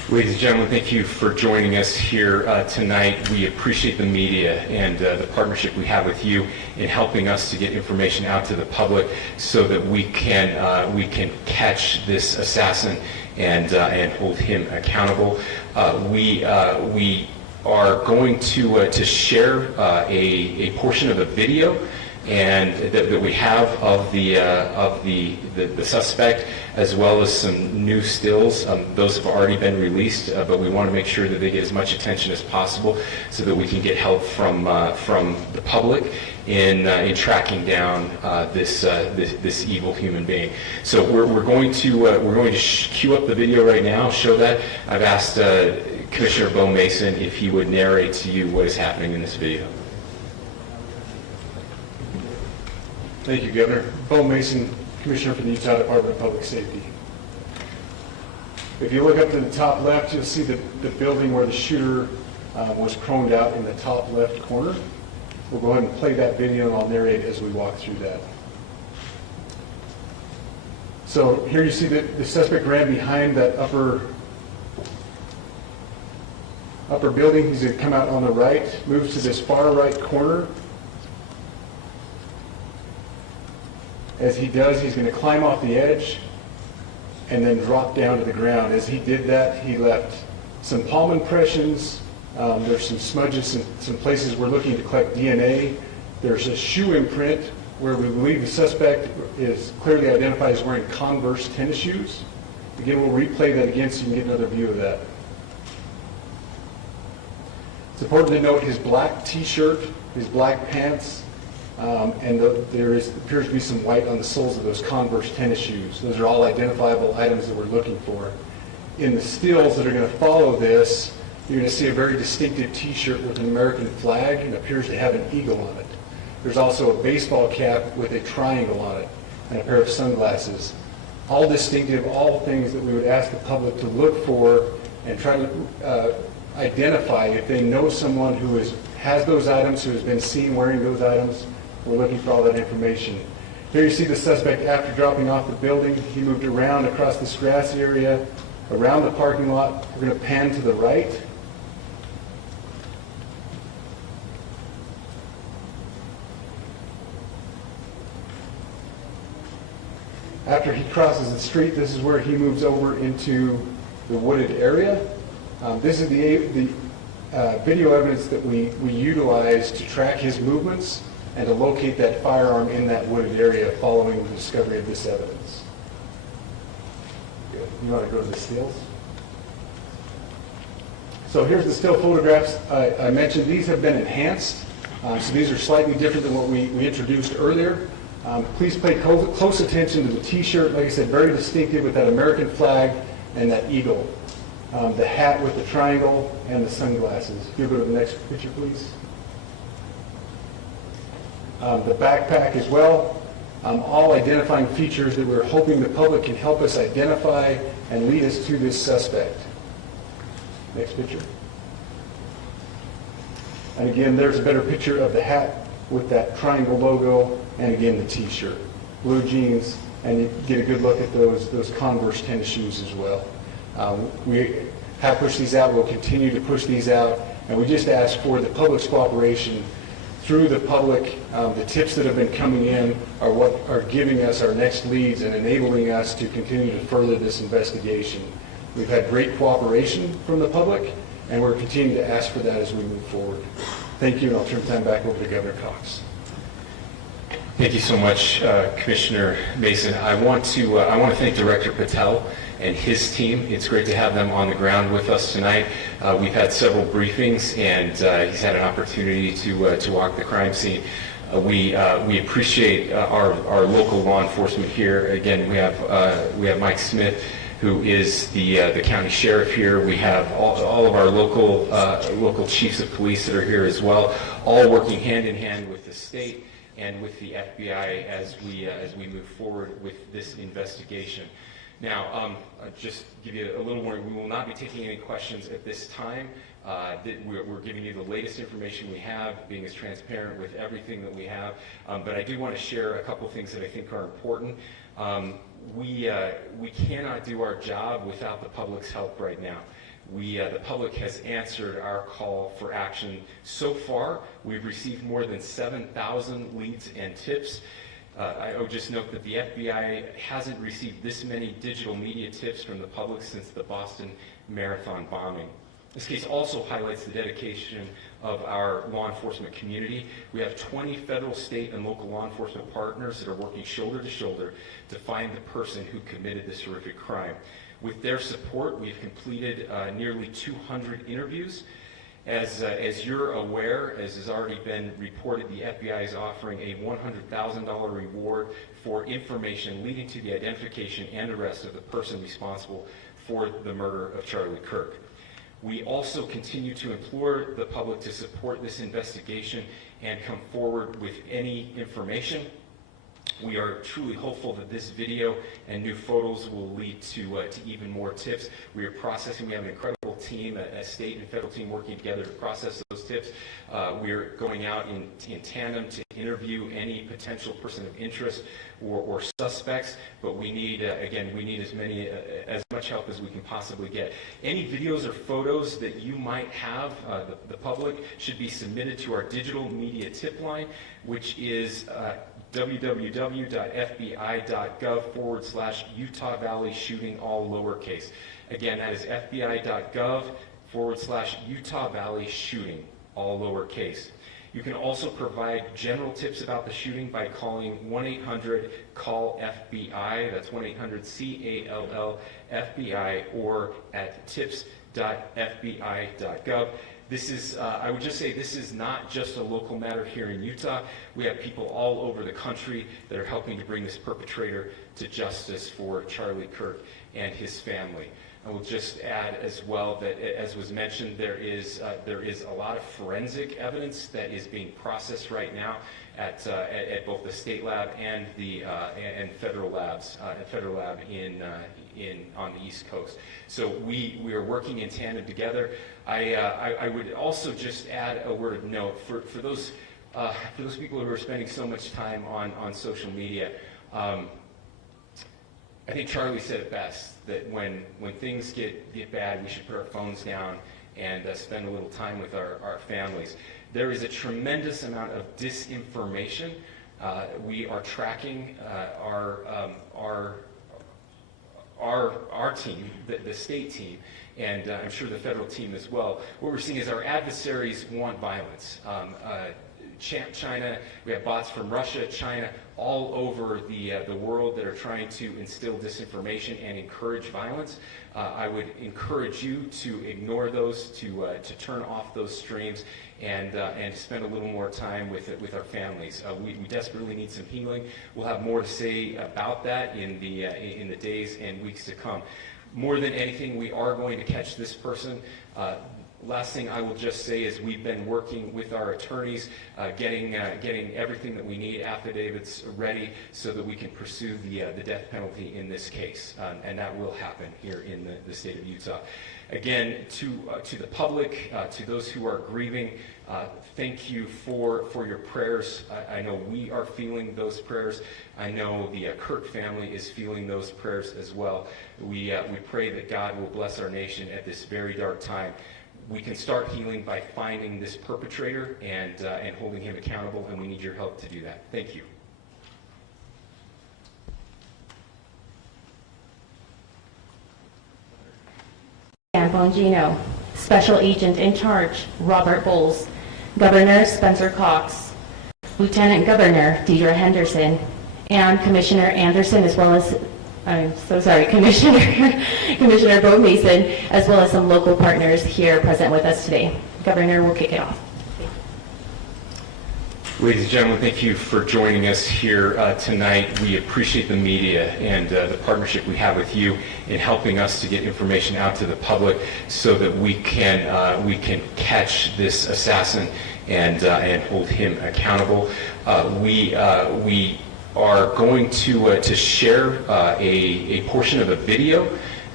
Ladies and gentlemen, thank you for joining us here tonight. We appreciate the media and the partnership we have with you in helping us to get information out to the public so that we can catch this assassin and hold him accountable. We are going to share a portion of the video and that we have of the suspect, as well as some new stills. Those have already been released, but we want to make sure that they get as much attention as possible so that we can get help from the public in tracking down this evil human being. So we're going to cue up the video right now, show that. I've asked Commissioner Bo Mason if he would narrate to you what is happening in this video. Thank you, Governor. Bo Mason, Commissioner for the Utah Department of Public Safety. If you look up to the top left, you'll see the building where the shooter was chromed out in the top left corner. We'll go ahead and play that video, and I'll narrate as we walk through that. So here you see that the suspect ran behind that upper building. He's going to come out on the right, moves to this far right corner. As he does, he's going to climb off the edge and then drop down to the ground. As he did that, he left some palm impressions. There's some smudges in some places we're looking to collect DNA. There's a shoe imprint where we believe the suspect is clearly identified as wearing Converse tennis shoes. Again, we'll replay that again so you can get another view of that. It's important to note his black T-shirt, his black pants, and there appears to be some white on the soles of those Converse tennis shoes. Those are all identifiable items that we're looking for. In the stills that are going to follow this, you're going to see a very distinctive T-shirt with an American flag and appears to have an eagle on it. There's also a baseball cap with a triangle on it and a pair of sunglasses. All distinctive, all things that we would ask the public to look for and try to identify if they know someone who has those items, who has been seen wearing those items. We're looking for all that information. Here you see the suspect after dropping off the building. He moved around across this grassy area, around the parking lot. We're going to pan to the right. After he crosses the street, this is where he moves over into the wooded area. This is the video evidence that we utilize to track his movements and to locate that firearm in that wooded area following the discovery of this evidence. Good. You want to go to the stills? So here's the still photographs. I mentioned these have been enhanced. So these are slightly different than what we introduced earlier. Please pay close attention to the T-shirt. Like I said, very distinctive with that American flag and that eagle. The hat with the triangle and the sunglasses. If you go to the next picture, please. The backpack as well. All identifying features that we're hoping the public can help us identify and lead us to this suspect. Next picture. And again, there's a better picture of the hat with that triangle logo, and again the T-shirt. Blue jeans, and you get a good look at those Converse tennis shoes as well. We have pushed these out. We'll continue to push these out, and we just ask for the public's cooperation through the public. The tips that have been coming in are what are giving us our next leads and enabling us to continue to further this investigation. We've had great cooperation from the public, and we're continuing to ask for that as we move forward. Thank you, and I'll turn time back over to Governor Cox. Thank you so much, Commissioner Mason. I want to thank Director Patel and his team. It's great to have them on the ground with us tonight. We've had several briefings, and he's had an opportunity to walk the crime scene. We appreciate our local law enforcement here. Again, we have Mike Smith, who is the county sheriff here. We have all of our local chiefs of police that are here as well, all working hand in hand with the state and with the FBI as we move forward with this investigation. Now, just give you a little warning, we will not be taking any questions at this time. We're giving you the latest information we have, being as transparent with everything that we have. But I do want to share a couple things that I think are important. We cannot do our job without the public's help right now. The public has answered our call for action. So far, we've received more than 7,000 leads and tips. I would just note that the FBI hasn't received this many digital media tips from the public since the Boston Marathon bombing. This case also highlights the dedication of our law enforcement community. We have 20 federal, state, and local law enforcement partners that are working shoulder to shoulder to find the person who committed this horrific crime. With their support, we've completed nearly 200 interviews. As you're aware, as has already been reported, the FBI is offering a $100,000 reward for information leading to the identification and arrest of the person responsible for the murder of Charlie Kirk. We also continue to implore the public to support this investigation and come forward with any information. We are truly hopeful that this video and new photos will lead to even more tips. We are processing. We have an incredible team, a state and federal team working together to process those tips. We're going out in tandem to interview any potential person of interest or suspects, but we need, again, we need as much help as we can possibly get. Any videos or photos that you might have, the public, should be submitted to our digital media tip line, which is www.fbi.gov/Utah Valley shooting, all lowercase. Again, that is fbi.gov/Utah Valley shooting, all lowercase. You can also provide general tips about the shooting by calling 1-800-CALL-FBI, that's 1-800-CALL-FBI, or at tips.fbi.gov. This is, I would just say, this is not just a local matter here in Utah. We have people all over the country that are helping to bring this perpetrator to justice for Charlie Kirk and his family. I will just add as well that, as was mentioned, there is a lot of forensic evidence that is being processed right now at both the state lab and the federal labs, federal lab on the East Coast. So we are working in tandem together. I would also just add a word of note for those people who are spending so much time on social media. I think Charlie said it best, that when things get bad, we should put our phones down and spend a little time with our families. There is a tremendous amount of disinformation. We are tracking our team, the state team, and I'm sure the federal team as well. What we're seeing is our adversaries want violence. China, we have bots from Russia, China, all over the world that are trying to instill disinformation and encourage violence. I would encourage you to ignore those, to turn off those streams, and spend a little more time with our families. We desperately need some healing. We'll have more to say about that in the days and weeks to come. More than anything, we are going to catch this person. Last thing I will just say is we've been working with our attorneys, getting everything that we need, affidavits ready, so that we can pursue the death penalty in this case, and that will happen here in the state of Utah. Again, to the public, to those who are grieving, thank you for your prayers. I know we are feeling those prayers. I know the Kirk family is feeling those prayers as well. We pray that God will bless our nation at this very dark time. We can start healing by finding this perpetrator and holding him accountable, and we need your help to do that. Thank you. Dan Bongino, Special Agent in Charge, Robert Bowles, Governor Spencer Cox, Lieutenant Governor Deidre Henderson, and Commissioner Anderson, as well as, I'm so sorry, Commissioner Bo Mason, as well as some local partners here present with us today. Governor, we'll kick it off. Ladies and gentlemen, thank you for joining us here tonight. We appreciate the media and the partnership we have with you in helping us to get information out to the public so that we can catch this assassin and hold him accountable. We are going to share a portion of a video,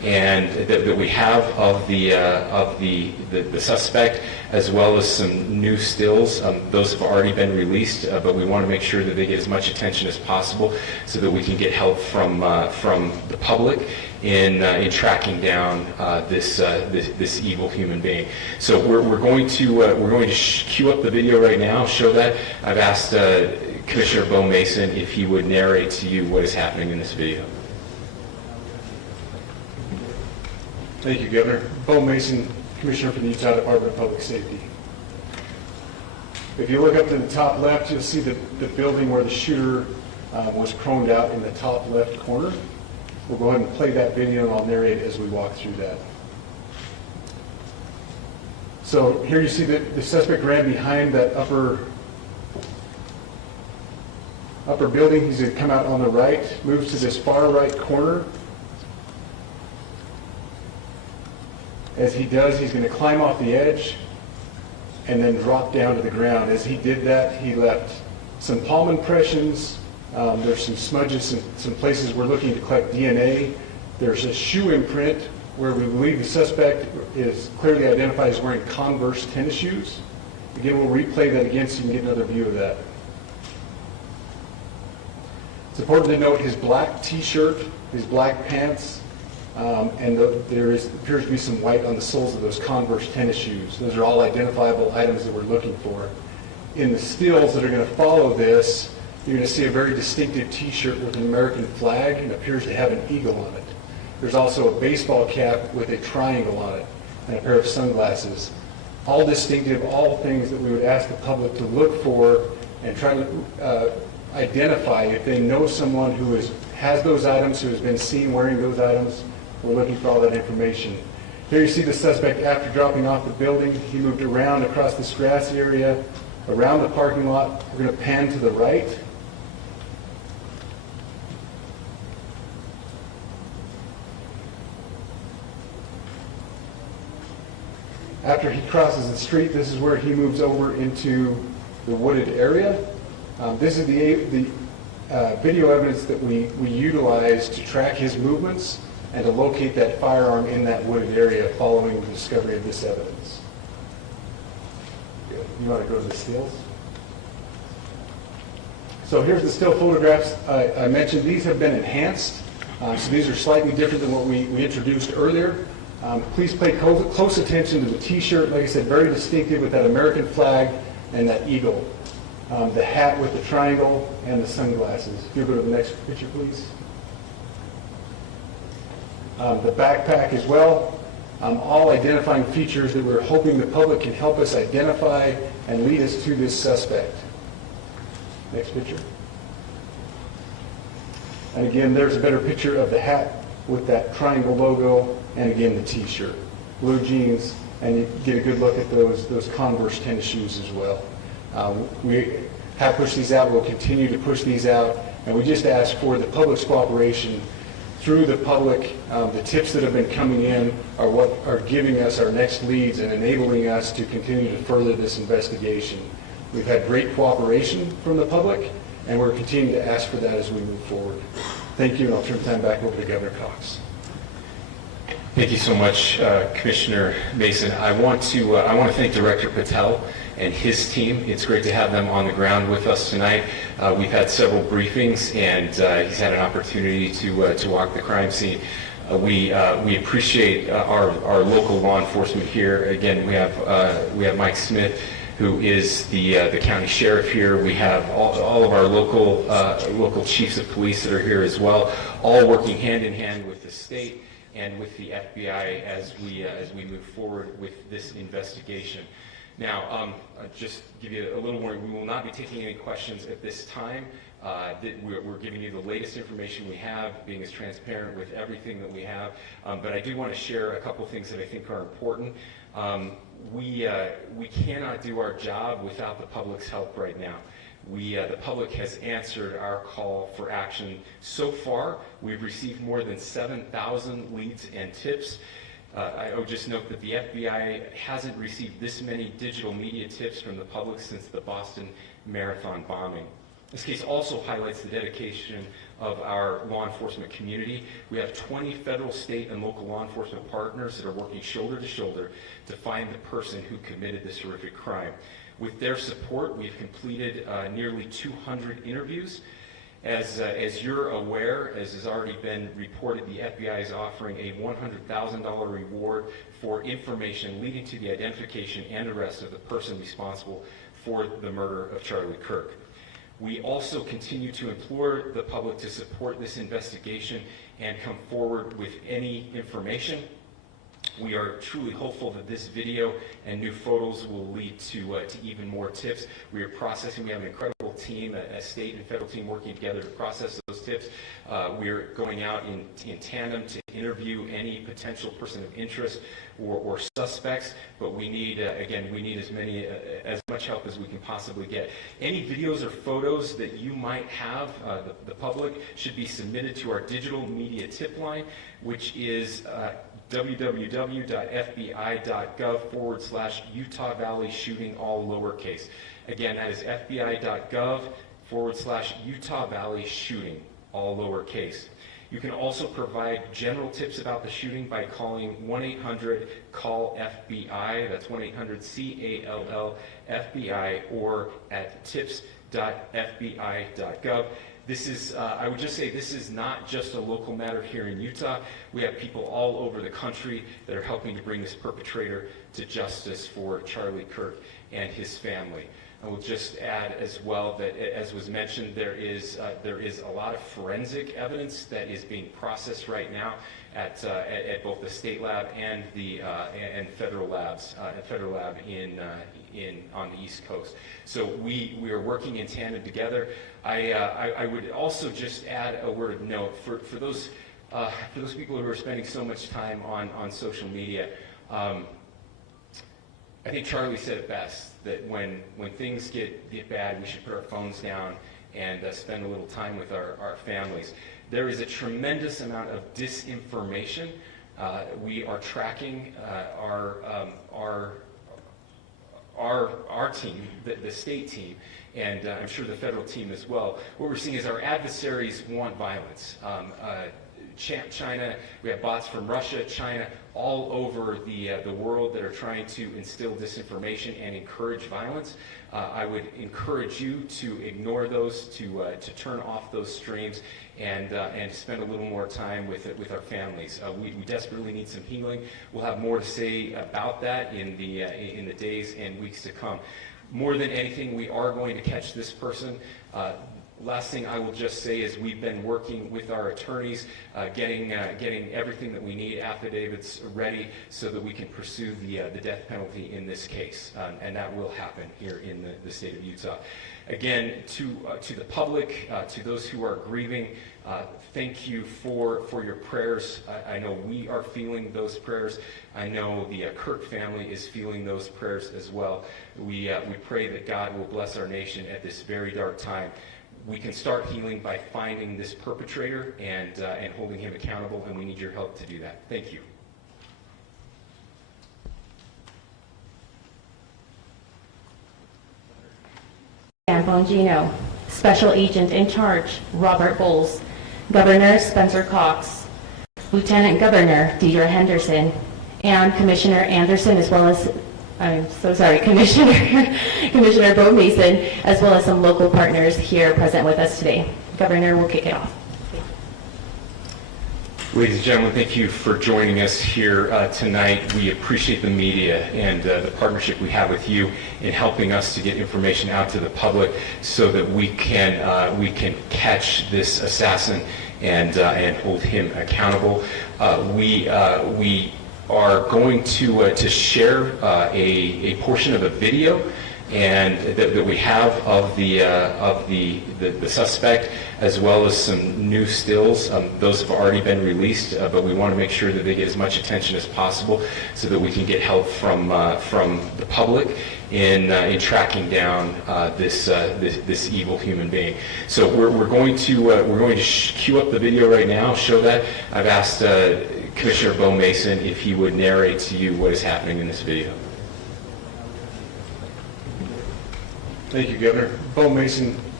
and that we have of the suspect, as well as some new stills. Those have already been released, but we want to make sure that they get as much attention as possible so that we can get help from the public in tracking down this evil human being. So we're going to cue up the video right now, show that. I've asked Commissioner Bo Mason if he would narrate to you what is happening in this video. Thank you, Governor. Bo Mason, Commissioner for the Utah Department of Public Safety. If you look up to the top left, you'll see the building where the shooter was proned out in the top left corner. We'll go ahead and play that video, and I'll narrate as we walk through that. So here you see that the suspect ran behind that upper building. He's going to come out on the right, moves to this far right corner. As he does, he's going to climb off the edge and then drop down to the ground. As he did that, he left some palm impressions. There's some smudges, some places we're looking to collect DNA. There's a shoe imprint where we believe the suspect is clearly identified as wearing Converse tennis shoes. Again, we'll replay that again so you can get another view of that. It's important to note his black t-shirt, his black pants, and there appears to be some white on the soles of those Converse tennis shoes. Those are all identifiable items that we're looking for. In the stills that are going to follow this, you're going to see a very distinctive t-shirt with an American flag and appears to have an eagle on it. There's also a baseball cap with a triangle on it and a pair of sunglasses. All distinctive, all things that we would ask the public to look for and try to identify if they know someone who has those items, who has been seen wearing those items. We're looking for all that information. Here you see the suspect after dropping off the building. He moved around across this grass area, around the parking lot. We're going to pan to the right. After he crosses the street, this is where he moves over into the wooded area. This is the video evidence that we utilize to track his movements and to locate that firearm in that wooded area following the discovery of this evidence. Good. You want to go to the stills? So here's the still photographs. I mentioned these have been enhanced. So these are slightly different than what we introduced earlier. Please pay close attention to the t-shirt. Like I said, very distinctive with that American flag and that eagle. The hat with the triangle and the sunglasses. If you go to the next picture, please. The backpack as well. All identifying features that we're hoping the public can help us identify and lead us to this suspect. Next picture. And again, there's a better picture of the hat with that triangle logo, and again, the t-shirt. Blue jeans, and you get a good look at those Converse tennis shoes as well. We have pushed these out. We'll continue to push these out, and we just ask for the public's cooperation through the public. The tips that have been coming in are what are giving us our next leads and enabling us to continue to further this investigation. We've had great cooperation from the public, and we're continuing to ask for that as we move forward. Thank you, and I'll turn the time back over to Governor Cox. Thank you so much, Commissioner Mason. I want to thank Director Patel and his team. It's great to have them on the ground with us tonight. We've had several briefings, and he's had an opportunity to walk the crime scene. We appreciate our local law enforcement here. Again, we have Mike Smith, who is the county sheriff here. We have all of our local chiefs of police that are here as well, all working hand in hand with the state and with the FBI as we move forward with this investigation. Now, just give you a little warning, we will not be taking any questions at this time. We're giving you the latest information we have, being as transparent with everything that we have. But I do want to share a couple things that I think are important. We cannot do our job without the public's help right now. The public has answered our call for action. So far, we've received more than 7,000 leads and tips. I would just note that the FBI hasn't received this many digital media tips from the public since the Boston Marathon bombing. This case also highlights the dedication of our law enforcement community. We have 20 federal, state, and local law enforcement partners that are working shoulder to shoulder to find the person who committed this horrific crime. With their support, we've completed nearly 200 interviews. As you're aware, as has already been reported, the FBI is offering a $100,000 reward for information leading to the identification and arrest of the person responsible for the murder of Charlie Kirk. We also continue to implore the public to support this investigation and come forward with any information. We are truly hopeful that this video and new photos will lead to even more tips. We are processing. We have an incredible team, a state and federal team working together to process those tips. We're going out in tandem to interview any potential person of interest or suspects, but we need, again, we need as much help as we can possibly get. Any videos or photos that you might have, the public, should be submitted to our digital media tip line, which is www.fbi.gov/Utah Valley shooting, all lowercase. Again, that is fbi.gov/Utah Valley shooting, all lowercase. You can also provide general tips about the shooting by calling 1-800-CALL-FBI, that's 1-800-CALL-FBI, or at tips.fbi.gov. This is, I would just say, this is not just a local matter here in Utah. We have people all over the country that are helping to bring this perpetrator to justice for Charlie Kirk and his family. I will just add as well that, as was mentioned, there is a lot of forensic evidence that is being processed right now at both the state lab and the federal labs, federal lab on the East Coast. So we are working in tandem together. I would also just add a word of note for those people who are spending so much time on social media. I think Charlie said it best, that when things get bad, we should put our phones down and spend a little time with our families. There is a tremendous amount of disinformation. We are tracking our team, the state team, and I'm sure the federal team as well. What we're seeing is our adversaries want violence. China, we have bots from Russia, China, all over the world that are trying to instill disinformation and encourage violence. I would encourage you to ignore those, to turn off those streams, and spend a little more time with our families. We desperately need some healing. We'll have more to say about that in the days and weeks to come. More than anything, we are going to catch this person. Last thing I will just say is we've been working with our attorneys, getting everything that we need, affidavits ready, so that we can pursue the death penalty in this case, and that will happen here in the state of Utah. Again, to the public, to those who are grieving, thank you for your prayers. I know we are feeling those prayers. I know the Kirk family is feeling those prayers as well. We pray that God will bless our nation at this very dark time. We can start healing by finding this perpetrator and holding him accountable, and we need your help to do that. Thank you. Dan Bongino, Special Agent in Charge, Robert Bowles, Governor Spencer Cox, Lieutenant Governor Deidre Henderson, and Commissioner Anderson, as well as, I'm so sorry, Commissioner Bo Mason, as well as some local partners here present with us today. Governor, we'll kick it off. Ladies and gentlemen, thank you for joining us here tonight. We appreciate the media and the partnership we have with you in helping us to get information out to the public so that we can catch this assassin and hold him accountable. We are going to share a portion of a video and that we have of the suspect, as well as some new stills. Those have already been released, but we want to make sure that they get as much attention as possible so that we can get help from the public in tracking down this evil human being. So we're going to cue up the video right now, show that. I've asked Commissioner Bo Mason if he would narrate to you what is happening in this video. Thank you, Governor. Bo Mason,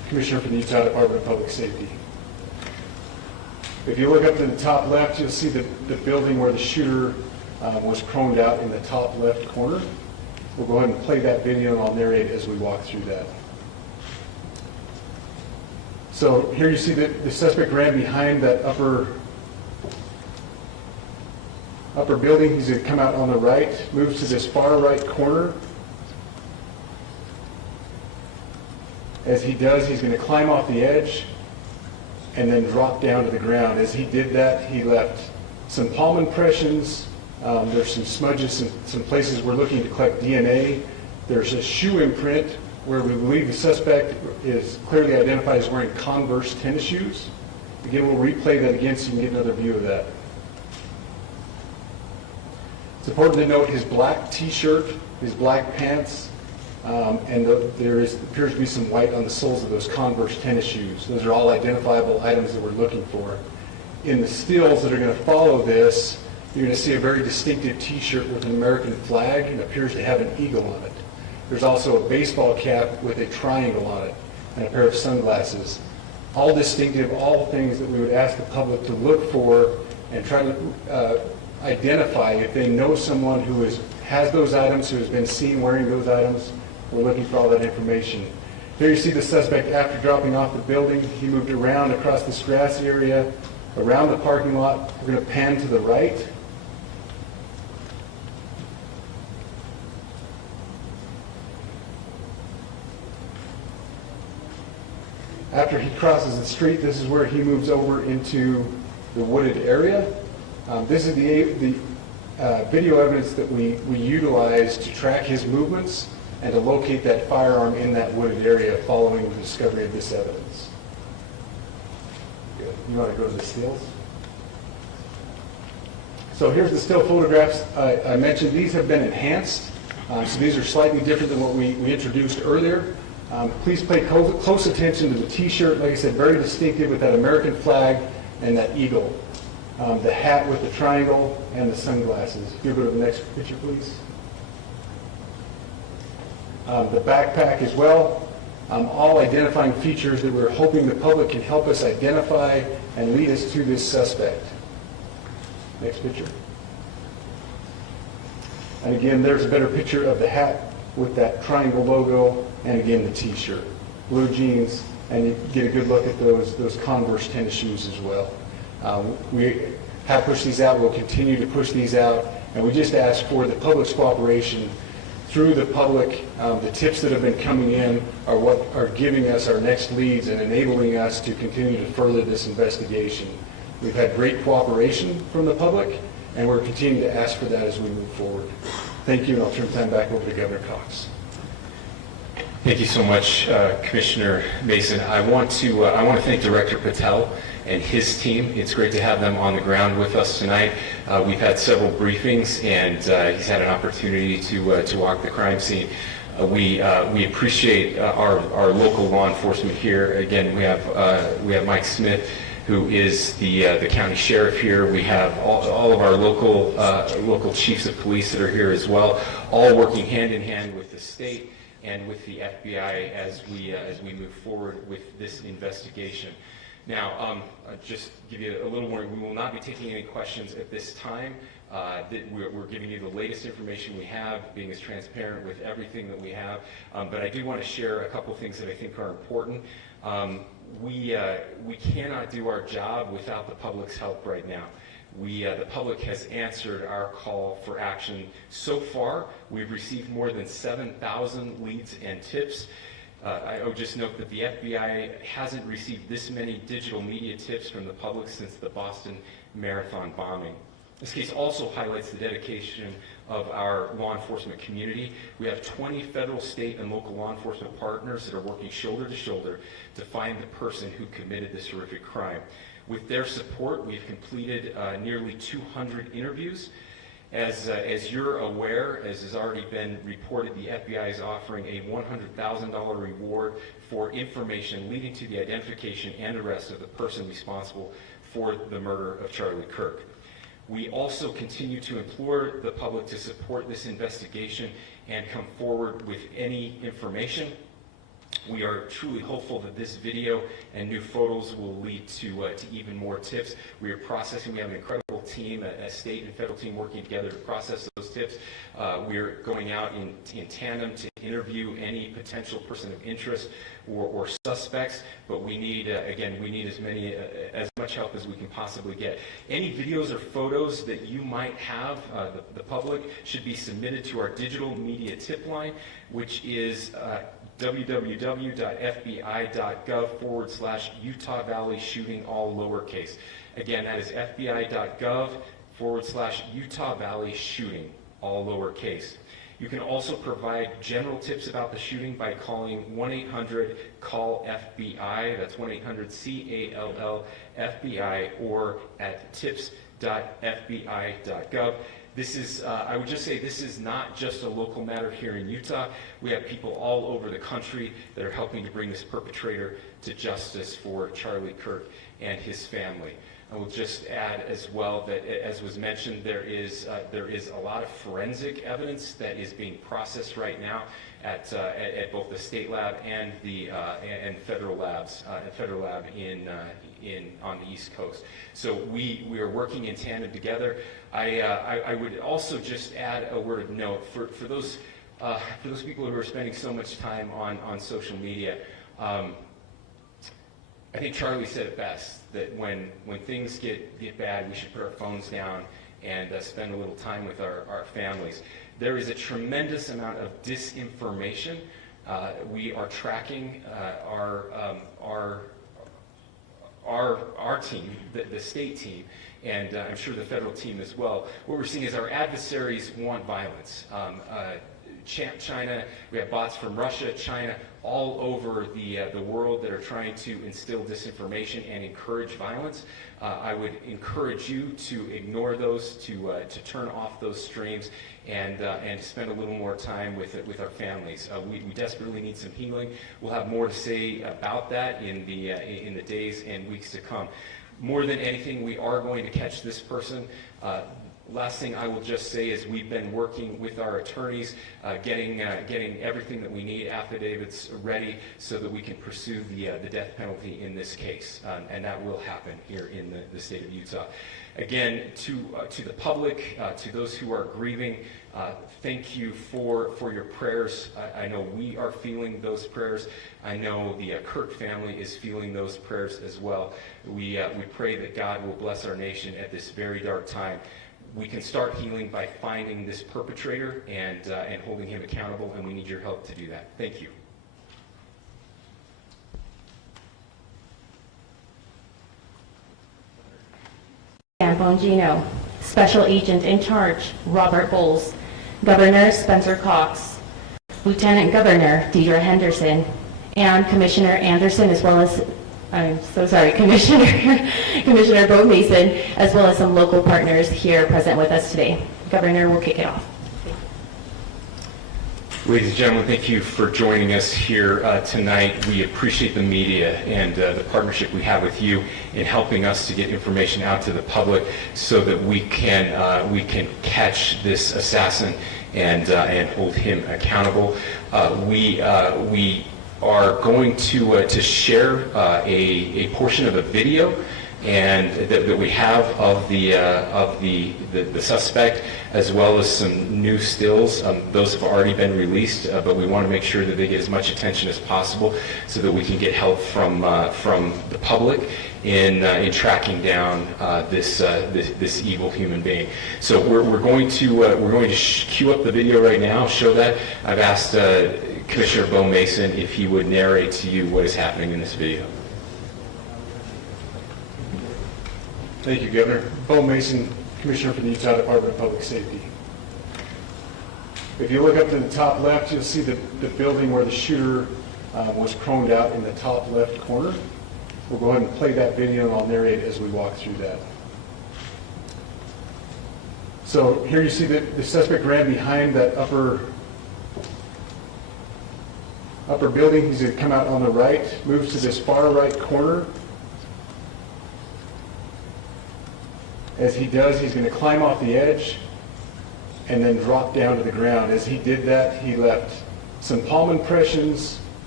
Commissioner for the Utah Department of Public Safety. If you look up to the top left, you'll see the building where the shooter was proned out in the top left corner. We'll go ahead and play that video, and I'll narrate as we walk through that. So here you see that the suspect ran behind that upper building. He's going to come out on the right, moves to this far right corner. As he does, he's going to climb off the edge and then drop down to the ground. As he did that, he left some palm impressions. There's some smudges, some places we're looking to collect DNA. There's a shoe imprint where we believe the suspect is clearly identified as wearing Converse tennis shoes. Again, we'll replay that again so you can get another view of that. It's important to note his black t-shirt, his black pants, and there appears to be some white on the soles of those Converse tennis shoes. Those are all identifiable items that we're looking for. In the stills that are going to follow this, you're going to see a very distinctive t-shirt with an American flag and appears to have an eagle on it. There's also a baseball cap with a triangle on it and a pair of sunglasses. All distinctive, all things that we would ask the public to look for and try to identify if they know someone who has those items, who has been seen wearing those items. We're looking for all that information. Here you see the suspect after dropping off the building. He moved around across this grass area, around the parking lot. We're going to pan to the right. After he crosses the street, this is where he moves over into the wooded area. This is the video evidence that we utilize to track his movements and to locate that firearm in that wooded area following the discovery of this evidence. Good. You want to go to the stills? So here's the still photographs. I mentioned these have been enhanced. So these are slightly different than what we introduced earlier. Please pay close attention to the t-shirt. Like I said, very distinctive with that American flag and that eagle. The hat with the triangle and the sunglasses. If you go to the next picture, please. The backpack as well. All identifying features that we're hoping the public can help us identify and lead us to this suspect. Next picture. And again, there's a better picture of the hat with that triangle logo, and again the t-shirt. Blue jeans, and you get a good look at those Converse tennis shoes as well. We have pushed these out, we'll continue to push these out, and we just ask for the public's cooperation through the public. The tips that have been coming in are what are giving us our next leads and enabling us to continue to further this investigation. We've had great cooperation from the public, and we're continuing to ask for that as we move forward. Thank you, and I'll turn time back over to Governor Cox. Thank you so much, Commissioner Mason. I want to thank Director Patel and his team. It's great to have them on the ground with us tonight. We've had several briefings, and he's had an opportunity to walk the crime scene. We appreciate our local law enforcement here. Again, we have Mike Smith, who is the county sheriff here. We have all of our local chiefs of police that are here as well, all working hand in hand with the state and with the FBI as we move forward with this investigation. Now, I'll just give you a little warning. We will not be taking any questions at this time. We're giving you the latest information we have, being as transparent with everything that we have. But I do want to share a couple things that I think are important. We cannot do our job without the public's help right now. The public has answered our call for action. So far, we've received more than 7,000 leads and tips. I would just note that the FBI hasn't received this many digital media tips from the public since the Boston Marathon bombing. This case also highlights the dedication of our law enforcement community. We have 20 federal, state, and local law enforcement partners that are working shoulder to shoulder to find the person who committed this horrific crime. With their support, we've completed nearly 200 interviews. As you're aware, as has already been reported, the FBI is offering a $100,000 reward for information leading to the identification and arrest of the person responsible for the murder of Charlie Kirk. We also continue to implore the public to support this investigation and come forward with any information. We are truly hopeful that this video and new photos will lead to even more tips. We are processing. We have an incredible team, a state and federal team working together to process those tips. We are going out in tandem to interview any potential person of interest or suspects, but we need, again, we need as much help as we can possibly get. Any videos or photos that you might have, the public, should be submitted to our digital media tip line, which is www.fbi.gov/Utah Valley shooting, all lowercase. Again, that is fbi.gov/Utah Valley shooting, all lowercase. You can also provide general tips about the shooting by calling 1-800-CALL-FBI. That's 1-800-CALL-FBI, or at tips.fbi.gov. This is, I would just say, this is not just a local matter here in Utah. We have people all over the country that are helping to bring this perpetrator to justice for Charlie Kirk and his family. I will just add as well that, as was mentioned, there is a lot of forensic evidence that is being processed right now at both the state lab and the federal labs, federal lab on the East Coast. So we are working in tandem together. I would also just add a word of note for those people who are spending so much time on social media. I think Charlie said it best, that when things get bad, we should put our phones down and spend a little time with our families. There is a tremendous amount of disinformation. We are tracking our team, the state team, and I'm sure the federal team as well. What we're seeing is our adversaries want violence. China, we have bots from Russia, China, all over the world that are trying to instill disinformation and encourage violence. I would encourage you to ignore those, to turn off those streams, and spend a little more time with our families. We desperately need some healing. We'll have more to say about that in the days and weeks to come. More than anything, we are going to catch this person. Last thing I will just say is we've been working with our attorneys, getting everything that we need, affidavits ready, so that we can pursue the death penalty in this case, and that will happen here in the state of Utah. Again, to the public, to those who are grieving, thank you for your prayers. I know we are feeling those prayers. I know the Kirk family is feeling those prayers as well. We pray that God will bless our nation at this very dark time. We can start healing by finding this perpetrator and holding him accountable, and we need your help to do that. Thank you. Dan Bongino, Special Agent in Charge, Robert Bowles, Governor Spencer Cox, Lieutenant Governor Deidre Henderson, and Commissioner Anderson, as well as, I'm so sorry, Commissioner Bo Mason, as well as some local partners here present with us today. Governor, we'll kick it off. Ladies and gentlemen, thank you for joining us here tonight. We appreciate the media and the partnership we have with you in helping us to get information out to the public so that we can catch this assassin and hold him accountable. We are going to share a portion of a video and that we have of the suspect, as well as some new stills. Those have already been released, but we want to make sure that they get as much attention as possible so that we can get help from the public in tracking down this evil human being. So we're going to cue up the video right now, show that. I've asked Commissioner Bo Mason if he would narrate to you what is happening in this video. Thank you, Governor. Bo Mason, Commissioner for the Utah Department of Public Safety. If you look up to the top left, you'll see the building where the shooter was chromed out in the top left corner. We'll go ahead and play that video, and I'll narrate as we walk through that. So here you see that the suspect ran behind that upper building. He's going to come out on the right, moves to this far right corner. As he does, he's going to climb off the edge and then drop down to the ground. As he did that, he left some palm impressions,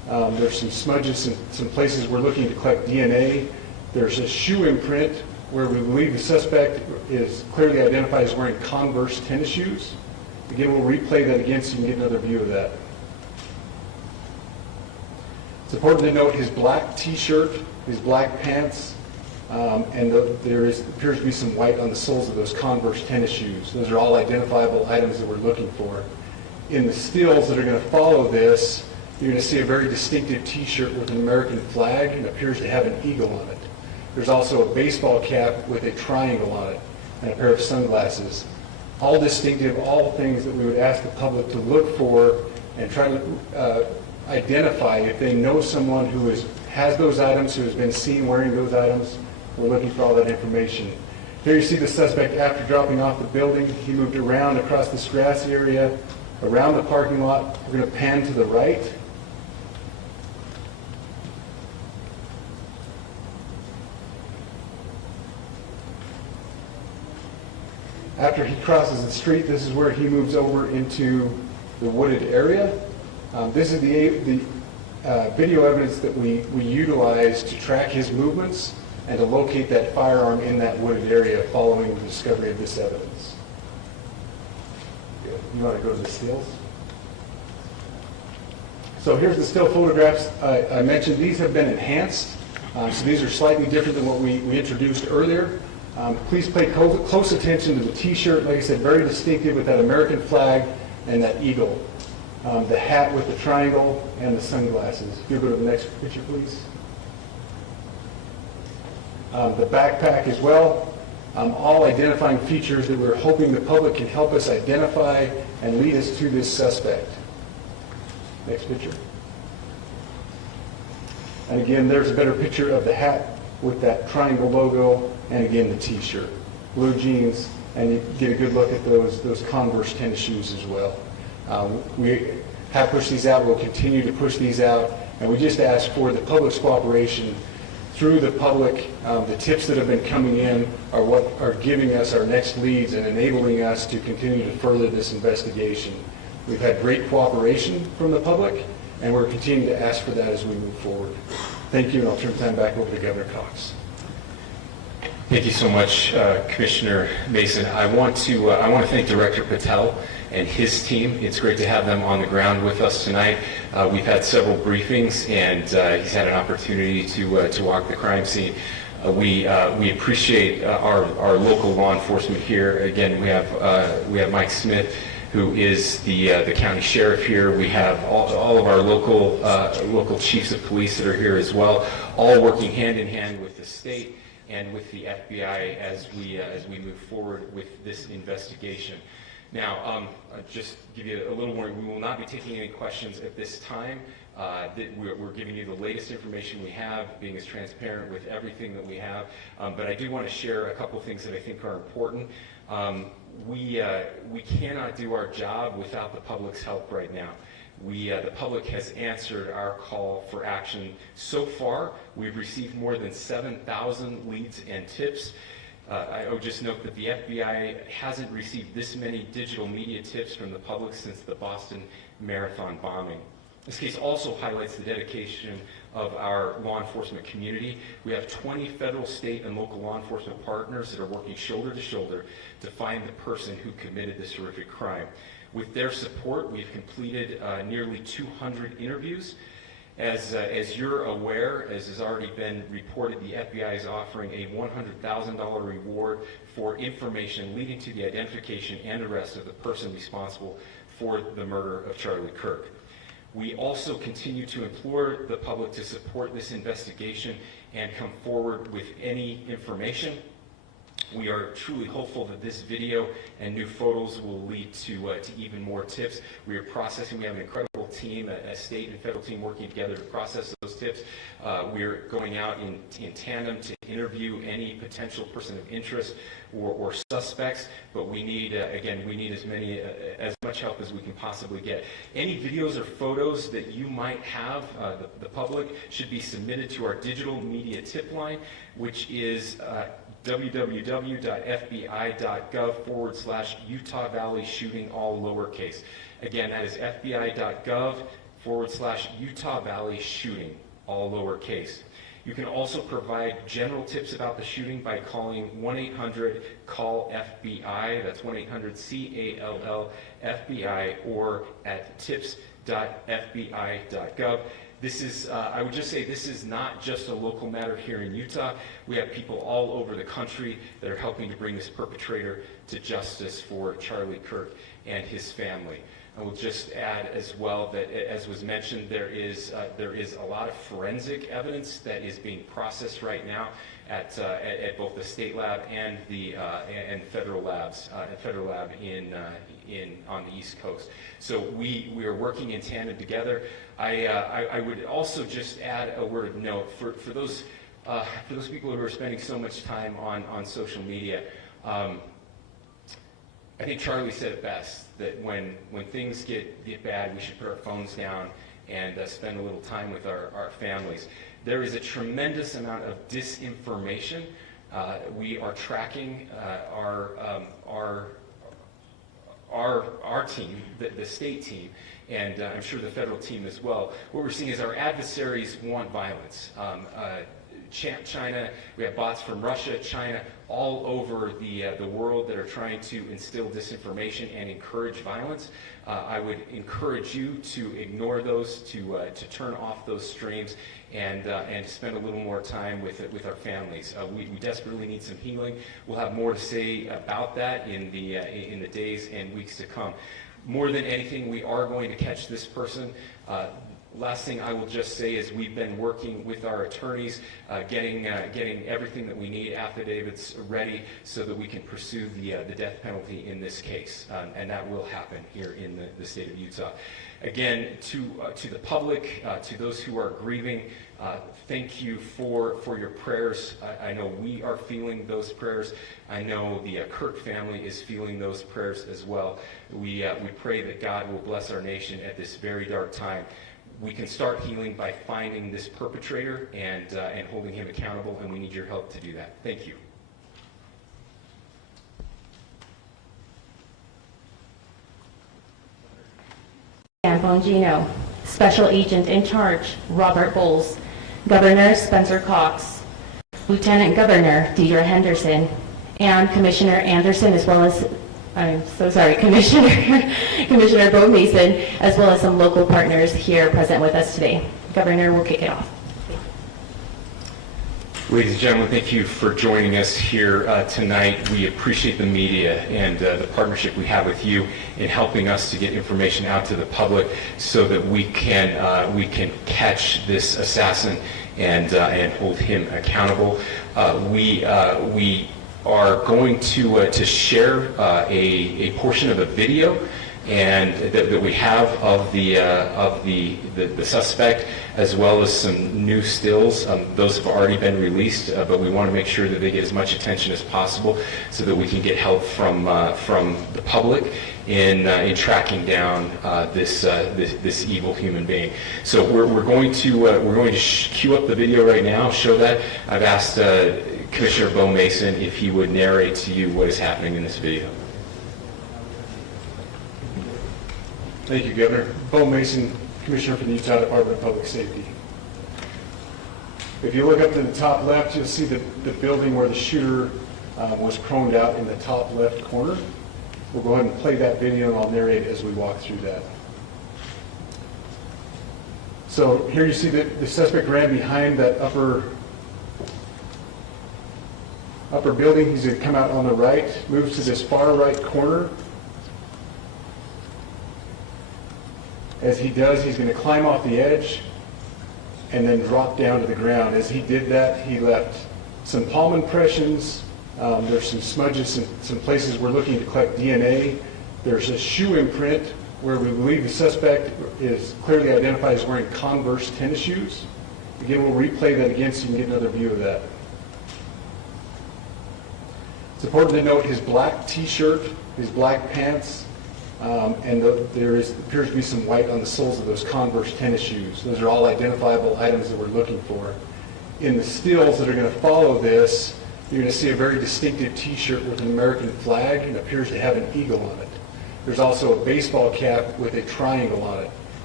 There's some smudges in some places we're looking to collect DNA. There's a shoe imprint where we believe the suspect is clearly identified as wearing Converse tennis shoes. Again, we'll replay that again so you can get another view of that. It's important to note his black t-shirt, his black pants, and there appears to be some white on the soles of those Converse tennis shoes. Those are all identifiable items that we're looking for. In the stills that are going to follow this, you're going to see a very distinctive t-shirt with an American flag and appears to have an eagle on it. There's also a baseball cap with a triangle on it and a pair of sunglasses. All distinctive, all things that we would ask the public to look for and try to identify if they know someone who has those items, who has been seen wearing those items. We're looking for all that information. Here you see the suspect after dropping off the building. He moved around across this grassy area, around the parking lot. We're going to pan to the right. After he crosses the street, this is where he moves over into the wooded area. This is the video evidence that we utilize to track his movements and to locate that firearm in that wooded area following the discovery of this evidence. Good. You want to go to the stills? So here's the still photographs. I mentioned these have been enhanced. So these are slightly different than what we introduced earlier. Please pay close attention to the t-shirt. Like I said, very distinctive with that American flag and that eagle. The hat with the triangle and the sunglasses. If you go to the next picture, please. The backpack as well. All identifying features that we're hoping the public can help us identify and lead us to this suspect. Next picture. And again, there's a better picture of the hat with that triangle logo, and again the t-shirt. Blue jeans, and you get a good look at those Converse tennis shoes as well. We have pushed these out, we'll continue to push these out, and we just ask for the public's cooperation through the public. The tips that have been coming in are what are giving us our next leads and enabling us to continue to further this investigation. We've had great cooperation from the public, and we're continuing to ask for that as we move forward. Thank you, and I'll turn the time back over to Governor Cox. Thank you so much, Commissioner Mason. I want to thank Director Patel and his team. It's great to have them on the ground with us tonight. We've had several briefings, and he's had an opportunity to walk the crime scene. We appreciate our local law enforcement here. Again, we have Mike Smith, who is the county sheriff here. We have all of our local chiefs of police that are here as well, all working hand in hand with the state and with the FBI as we move forward with this investigation. Now, just give you a little warning, we will not be taking any questions at this time. We're giving you the latest information we have, being as transparent with everything that we have. But I do want to share a couple things that I think are important. We cannot do our job without the public's help right now. The public has answered our call for action. So far, we've received more than 7,000 leads and tips. I would just note that the FBI hasn't received this many digital media tips from the public since the Boston Marathon bombing. This case also highlights the dedication of our law enforcement community. We have 20 federal, state, and local law enforcement partners that are working shoulder to shoulder to find the person who committed this horrific crime. With their support, we've completed nearly 200 interviews. As you're aware, as has already been reported, the FBI is offering a $100,000 reward for information leading to the identification and arrest of the person responsible for the murder of Charlie Kirk. We also continue to implore the public to support this investigation and come forward with any information. We are truly hopeful that this video and new photos will lead to even more tips. We are processing. We have an incredible team, a state and federal team working together to process those tips. We're going out in tandem to interview any potential person of interest or suspects, but we need, again, we need as much help as we can possibly get. Any videos or photos that you might have, the public, should be submitted to our digital media tip line, which is www.fbi.gov/Utah Valley shooting, all lowercase. Again, that is fbi.gov/Utah Utah Valley shooting, all lowercase. You can also provide general tips about the shooting by calling 1-800-CALL-FBI, that's 1-800-CALL-FBI, or at tips.fbi.gov. This is, I would just say, this is not just a local matter here in Utah. We have people all over the country that are helping to bring this perpetrator to justice for Charlie Kirk and his family. I will just add as well that, as was mentioned, there is a lot of forensic evidence that is being processed right now at both the state lab and the federal labs, federal lab on the East Coast. So we are working in tandem together. I would also just add a word of note for those people who are spending so much time on social media. I think Charlie said it best, that when things get bad, we should put our phones down and spend a little time with our families. There is a tremendous amount of disinformation. We are tracking our team, the state team, and I'm sure the federal team as well. What we're seeing is our adversaries want violence. China, we have bots from Russia, China, all over the world that are trying to instill disinformation and encourage violence. I would encourage you to ignore those, to turn off those streams, and spend a little more time with our families. We desperately need some healing. We'll have more to say about that in the days and weeks to come. More than anything, we are going to catch this person. Last thing I will just say is we've been working with our attorneys, getting everything that we need, affidavits ready, so that we can pursue the death penalty in this case, and that will happen here in the state of Utah. Again, to the public, to those who are grieving, thank you for your prayers. I know we are feeling those prayers. I know the Kirk family is feeling those prayers as well. We pray that God will bless our nation at this very dark time. We can start healing by finding this perpetrator and holding him accountable, and we need your help to do that. Thank you. Dan Bongino, Special Agent in Charge, Robert Bowles, Governor Spencer Cox, Lieutenant Governor Deidre Henderson, and Commissioner Anderson, as well as, I'm so sorry, Commissioner Bo Mason, as well as some local partners here present with us today. Governor will kick it off. Ladies and gentlemen, thank you for joining us here tonight. We appreciate the media and the partnership we have with you in helping us to get information out to the public so that we can catch this assassin and hold him accountable. We are going to share a portion of a video and that we have of the suspect, as well as some new stills. Those have already been released, but we want to make sure that they get as much attention as possible so that we can get help from the public in tracking down this evil human being. So we're going to cue up the video right now, show that. I've asked Commissioner Bo Mason if he would narrate to you what is happening in this video. Thank you, Governor. Bo Mason, Commissioner for the Utah Department of Public Safety. If you look up to the top left, you'll see the building where the shooter was chromed out in the top left corner. We'll go ahead and play that video, and I'll narrate as we walk through that. So here you see the suspect ran behind that upper building. He's going to come out on the right, moves to this far right corner. As he does, he's going to climb off the edge and then drop down to the ground. As he did that, he left some palm impressions. There's some smudges, some places we're looking to collect DNA. There's a shoe imprint where we believe the suspect is clearly identified as wearing Converse tennis shoes. Again, we'll replay that again so you can get another view of that. It's important to note his black t-shirt, his black pants, and there appears to be some white on the soles of those Converse tennis shoes. Those are all identifiable items that we're looking for. In the stills that are going to follow this, you're going to see a very distinctive t-shirt with an American flag and appears to have an eagle on it. There's also a baseball cap with a triangle on it.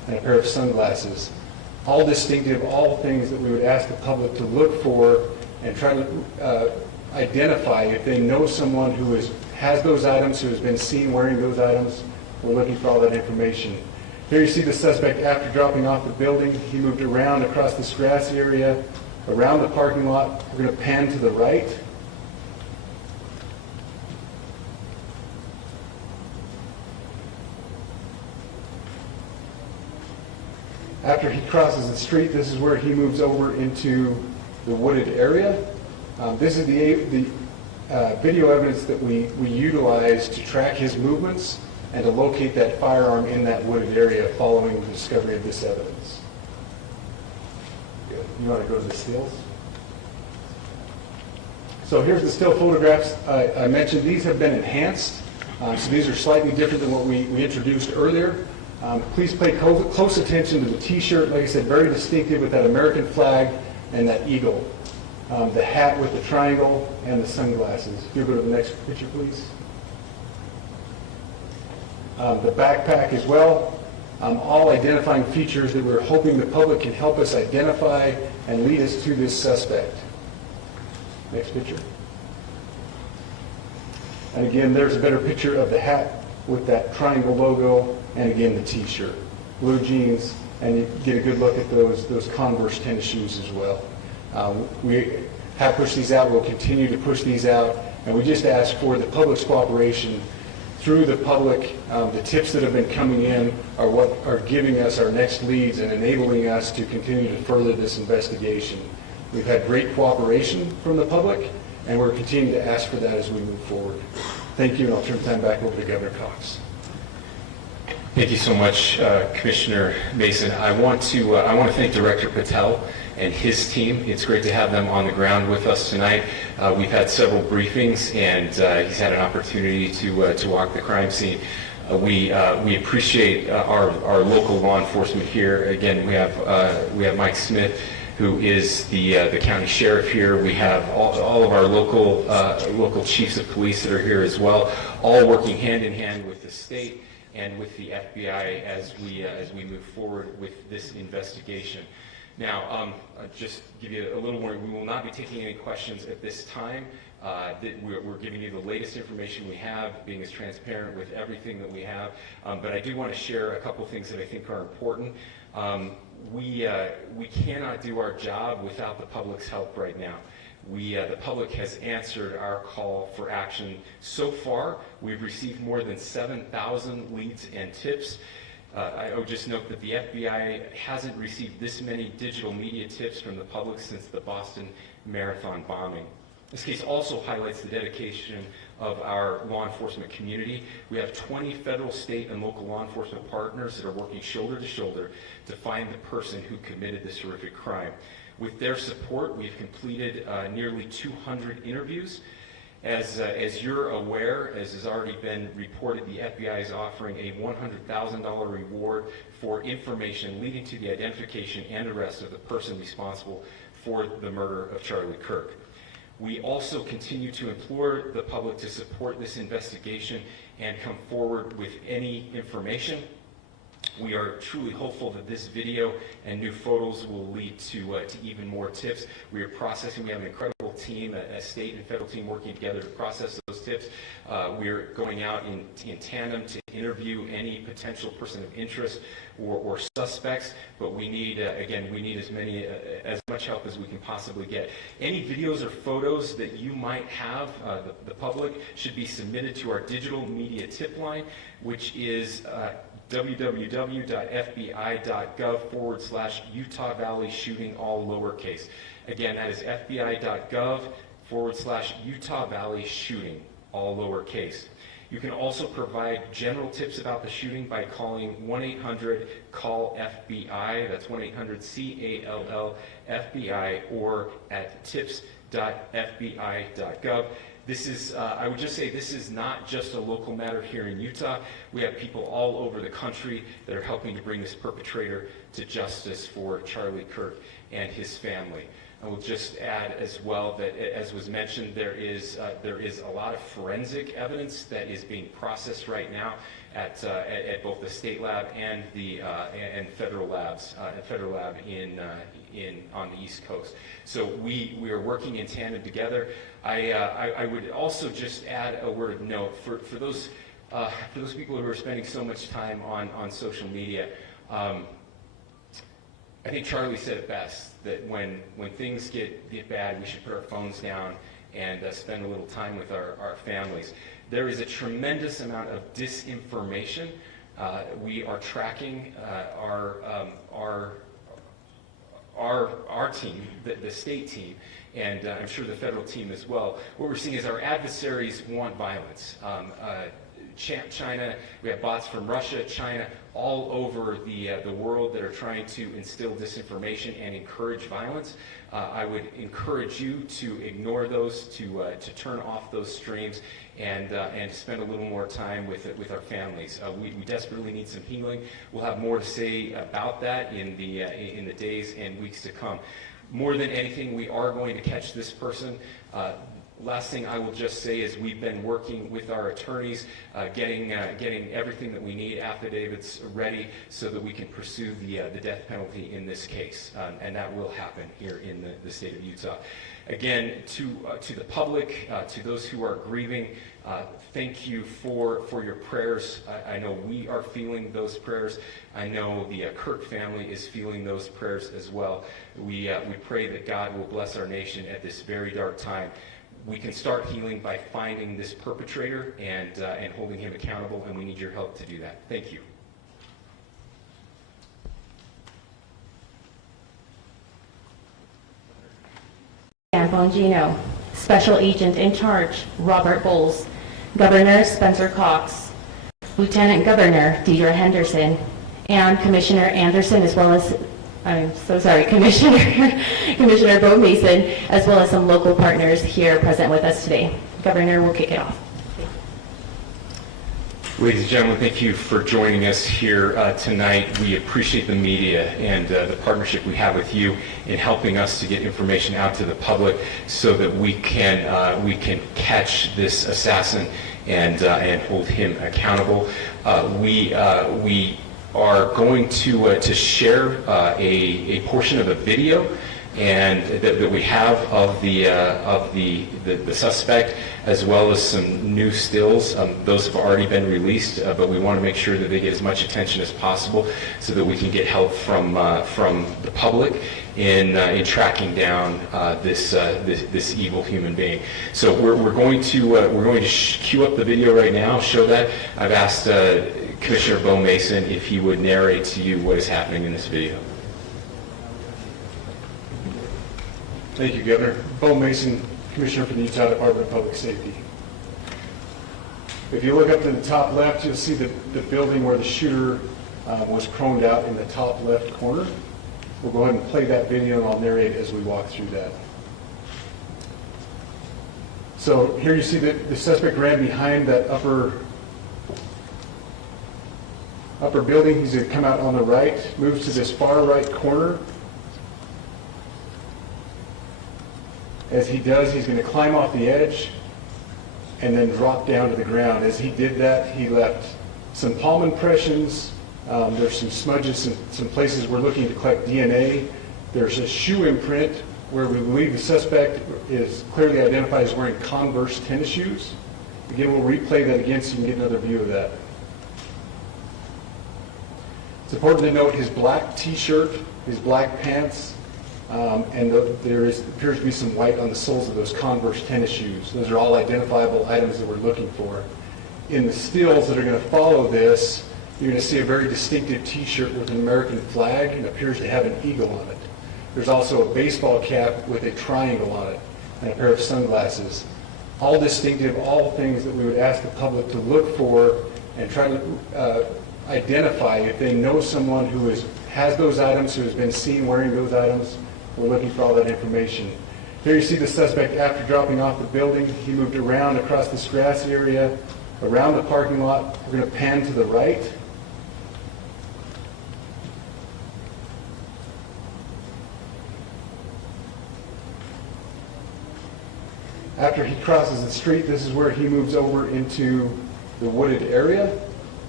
and a pair of sunglasses. All distinctive, all things that we would ask the public to look for and try to identify if they know someone who has those items, who has been seen wearing those items. We're looking for all that information. Here you see the suspect after dropping off the building. He moved around across this grassy area, around the parking lot. We're going to pan to the right. After he crosses the street, this is where he moves over into the wooded area. This is the video evidence that we utilize to track his movements and to locate that firearm in that wooded area following the discovery of this evidence. Good. You want to go to the stills? So here's the still photographs. I mentioned these have been enhanced. So these are slightly different than what we introduced earlier. Please pay close attention to the T-shirt. Like I said, very distinctive with that American flag and that eagle. The hat with the triangle and the sunglasses. If you go to the next picture, please. The backpack as well. All identifying features that we're hoping the public can help us identify and lead us to this suspect. Next picture. And again, there's a better picture of the hat with that triangle logo, and again, the T-shirt. Blue jeans, and you get a good look at those Converse tennis shoes as well. We have pushed these out. We'll continue to push these out, and we just ask for the public's cooperation through the public. The tips that have been coming in are what are giving us our next leads and enabling us to continue to further this investigation. We've had great cooperation from the public, and we're continuing to ask for that as we move forward. Thank you, and I'll turn the time back over to Governor Cox. Thank you so much, Commissioner Mason. I want to thank Director Patel and his team. It's great to have them on the ground with us tonight. We've had several briefings, and he's had an opportunity to walk the crime scene. We appreciate our local law enforcement here. Again, we have Mike Smith, who is the county sheriff here. We have all of our local chiefs of police that are here as well, all working hand in hand with the state and with the FBI as we move forward with this investigation. Now, I'll just give you a little more. We will not be taking any questions at this time. We're giving you the latest information we have, being as transparent with everything that we have. But I do want to share a couple things that I think are important. We cannot do our job without the public's help right now. The public has answered our call for action. So far, we've received more than 7,000 leads and tips. I would just note that the FBI hasn't received this many digital media tips from the public since the Boston Marathon bombing. This case also highlights the dedication of our law enforcement community. We have 20 federal, state, and local law enforcement partners that are working shoulder to shoulder to find the person who committed this horrific crime. With their support, we've completed nearly 200 interviews. As you're aware, as has already been reported, the FBI is offering a $100,000 reward for information leading to the identification and arrest of the person responsible for the murder of Charlie Kirk. We also continue to implore the public to support this investigation and come forward with any information. We are truly hopeful that this video and new photos will lead to even more tips. We are processing. We have an incredible team, a state and federal team working together to process those tips. We are going out in tandem to interview any potential person of interest or suspects. But we need, again, we need as much help as we can possibly get. Any videos or photos that you might have, the public, should be submitted to our digital media tip line, which is www.fbi.gov/Utah Valley shooting, all lowercase. Again, that is fbi.gov/Utah Valley shooting, all lowercase. You can also provide general tips about the shooting by calling 1-800-CALL-FBI. That's 1-800-CALL-FBI, or at tips.fbi.gov. This is, I would just say, this is not just a local matter here in Utah. We have people all over the country that are helping to bring this perpetrator to justice for Charlie Kirk and his family. I will just add as well that, as was mentioned, there is a lot of forensic evidence that is being processed right now at both the state lab and the and federal labs, federal lab on the East Coast. So we are working in tandem together. I would also just add a word of note for those people who are spending so much time on social media. I think Charlie said it best, that when things get bad, we should put our phones down and spend a little time with our families. There is a tremendous amount of disinformation. We are tracking our team, the state team, and I'm sure the federal team as well. What we're seeing is our adversaries want violence. China, we have bots from Russia, China, all over the world that are trying to instill disinformation and encourage violence. I would encourage you to ignore those, to turn off those streams, and spend a little more time with our families. We desperately need some healing. We'll have more to say about that in the days and weeks to come. More than anything, we are going to catch this person. Last thing I will just say is we've been working with our attorneys, getting everything that we need, affidavits ready, so that we can pursue the death penalty in this case, and that will happen here in the state of Utah. Again, to the public, to those who are grieving, thank you for your prayers. I know we are feeling those prayers. I know the Kirk family is feeling those prayers as well. We pray that God will bless our nation at this very dark time. We can start healing by finding this perpetrator and holding him accountable, and we need your help to do that. Thank you. Dan Bongino, Special Agent in Charge, Robert Bowles, Governor Spencer Cox, Lieutenant Governor Deidre Henderson, and Commissioner Anderson, as well as Commissioner Bo Mason, as well as some local partners here present with us today. Governor, we'll kick it off. Ladies and gentlemen, thank you for joining us here tonight. We appreciate the media and the partnership we have with you in helping us to get information out to the public so that we can catch this assassin and hold him accountable. We are going to share a portion of a video and that we have of the suspect, as well as some new stills. Those have already been released, but we want to make sure that they get as much attention as possible so that we can get help from the public in tracking down this evil human being. So we're going to cue up the video right now, show that. I've asked Commissioner Bo Mason if he would narrate to you what is happening in this video. Thank you, Governor. Bo Mason, Commissioner for the Utah Department of Public Safety. If you look up to the top left, you'll see the building where the shooter was proned out in the top left corner. We'll go ahead and play that video, and I'll narrate as we walk through that. So here you see the suspect ran behind that upper building. He's going to come out on the right, moves to this far right corner. As he does, he's going to climb off the edge and then drop down to the ground. As he did that, he left some palm impressions. There's some smudges, some places we're looking to collect DNA. There's a shoe imprint where we believe the suspect is clearly identified as wearing Converse tennis shoes. Again, we'll replay that again so you can get another view of that. It's important to note his black t-shirt, his black pants, and there appears to be some white on the soles of those Converse tennis shoes. Those are all identifiable items that we're looking for. In the stills that are going to follow this, you're going to see a very distinctive t-shirt with an American flag and appears to have an eagle on it. There's also a baseball cap with a triangle on it and a pair of sunglasses. All distinctive, all things that we would ask the public to look for and try to identify if they know someone who has those items, who has been seen wearing those items. We're looking for all that information. Here you see the suspect after dropping off the building. He moved around across this grass area, around the parking lot. We're going to pan to the right. After he crosses the street, this is where he moves over into the wooded area.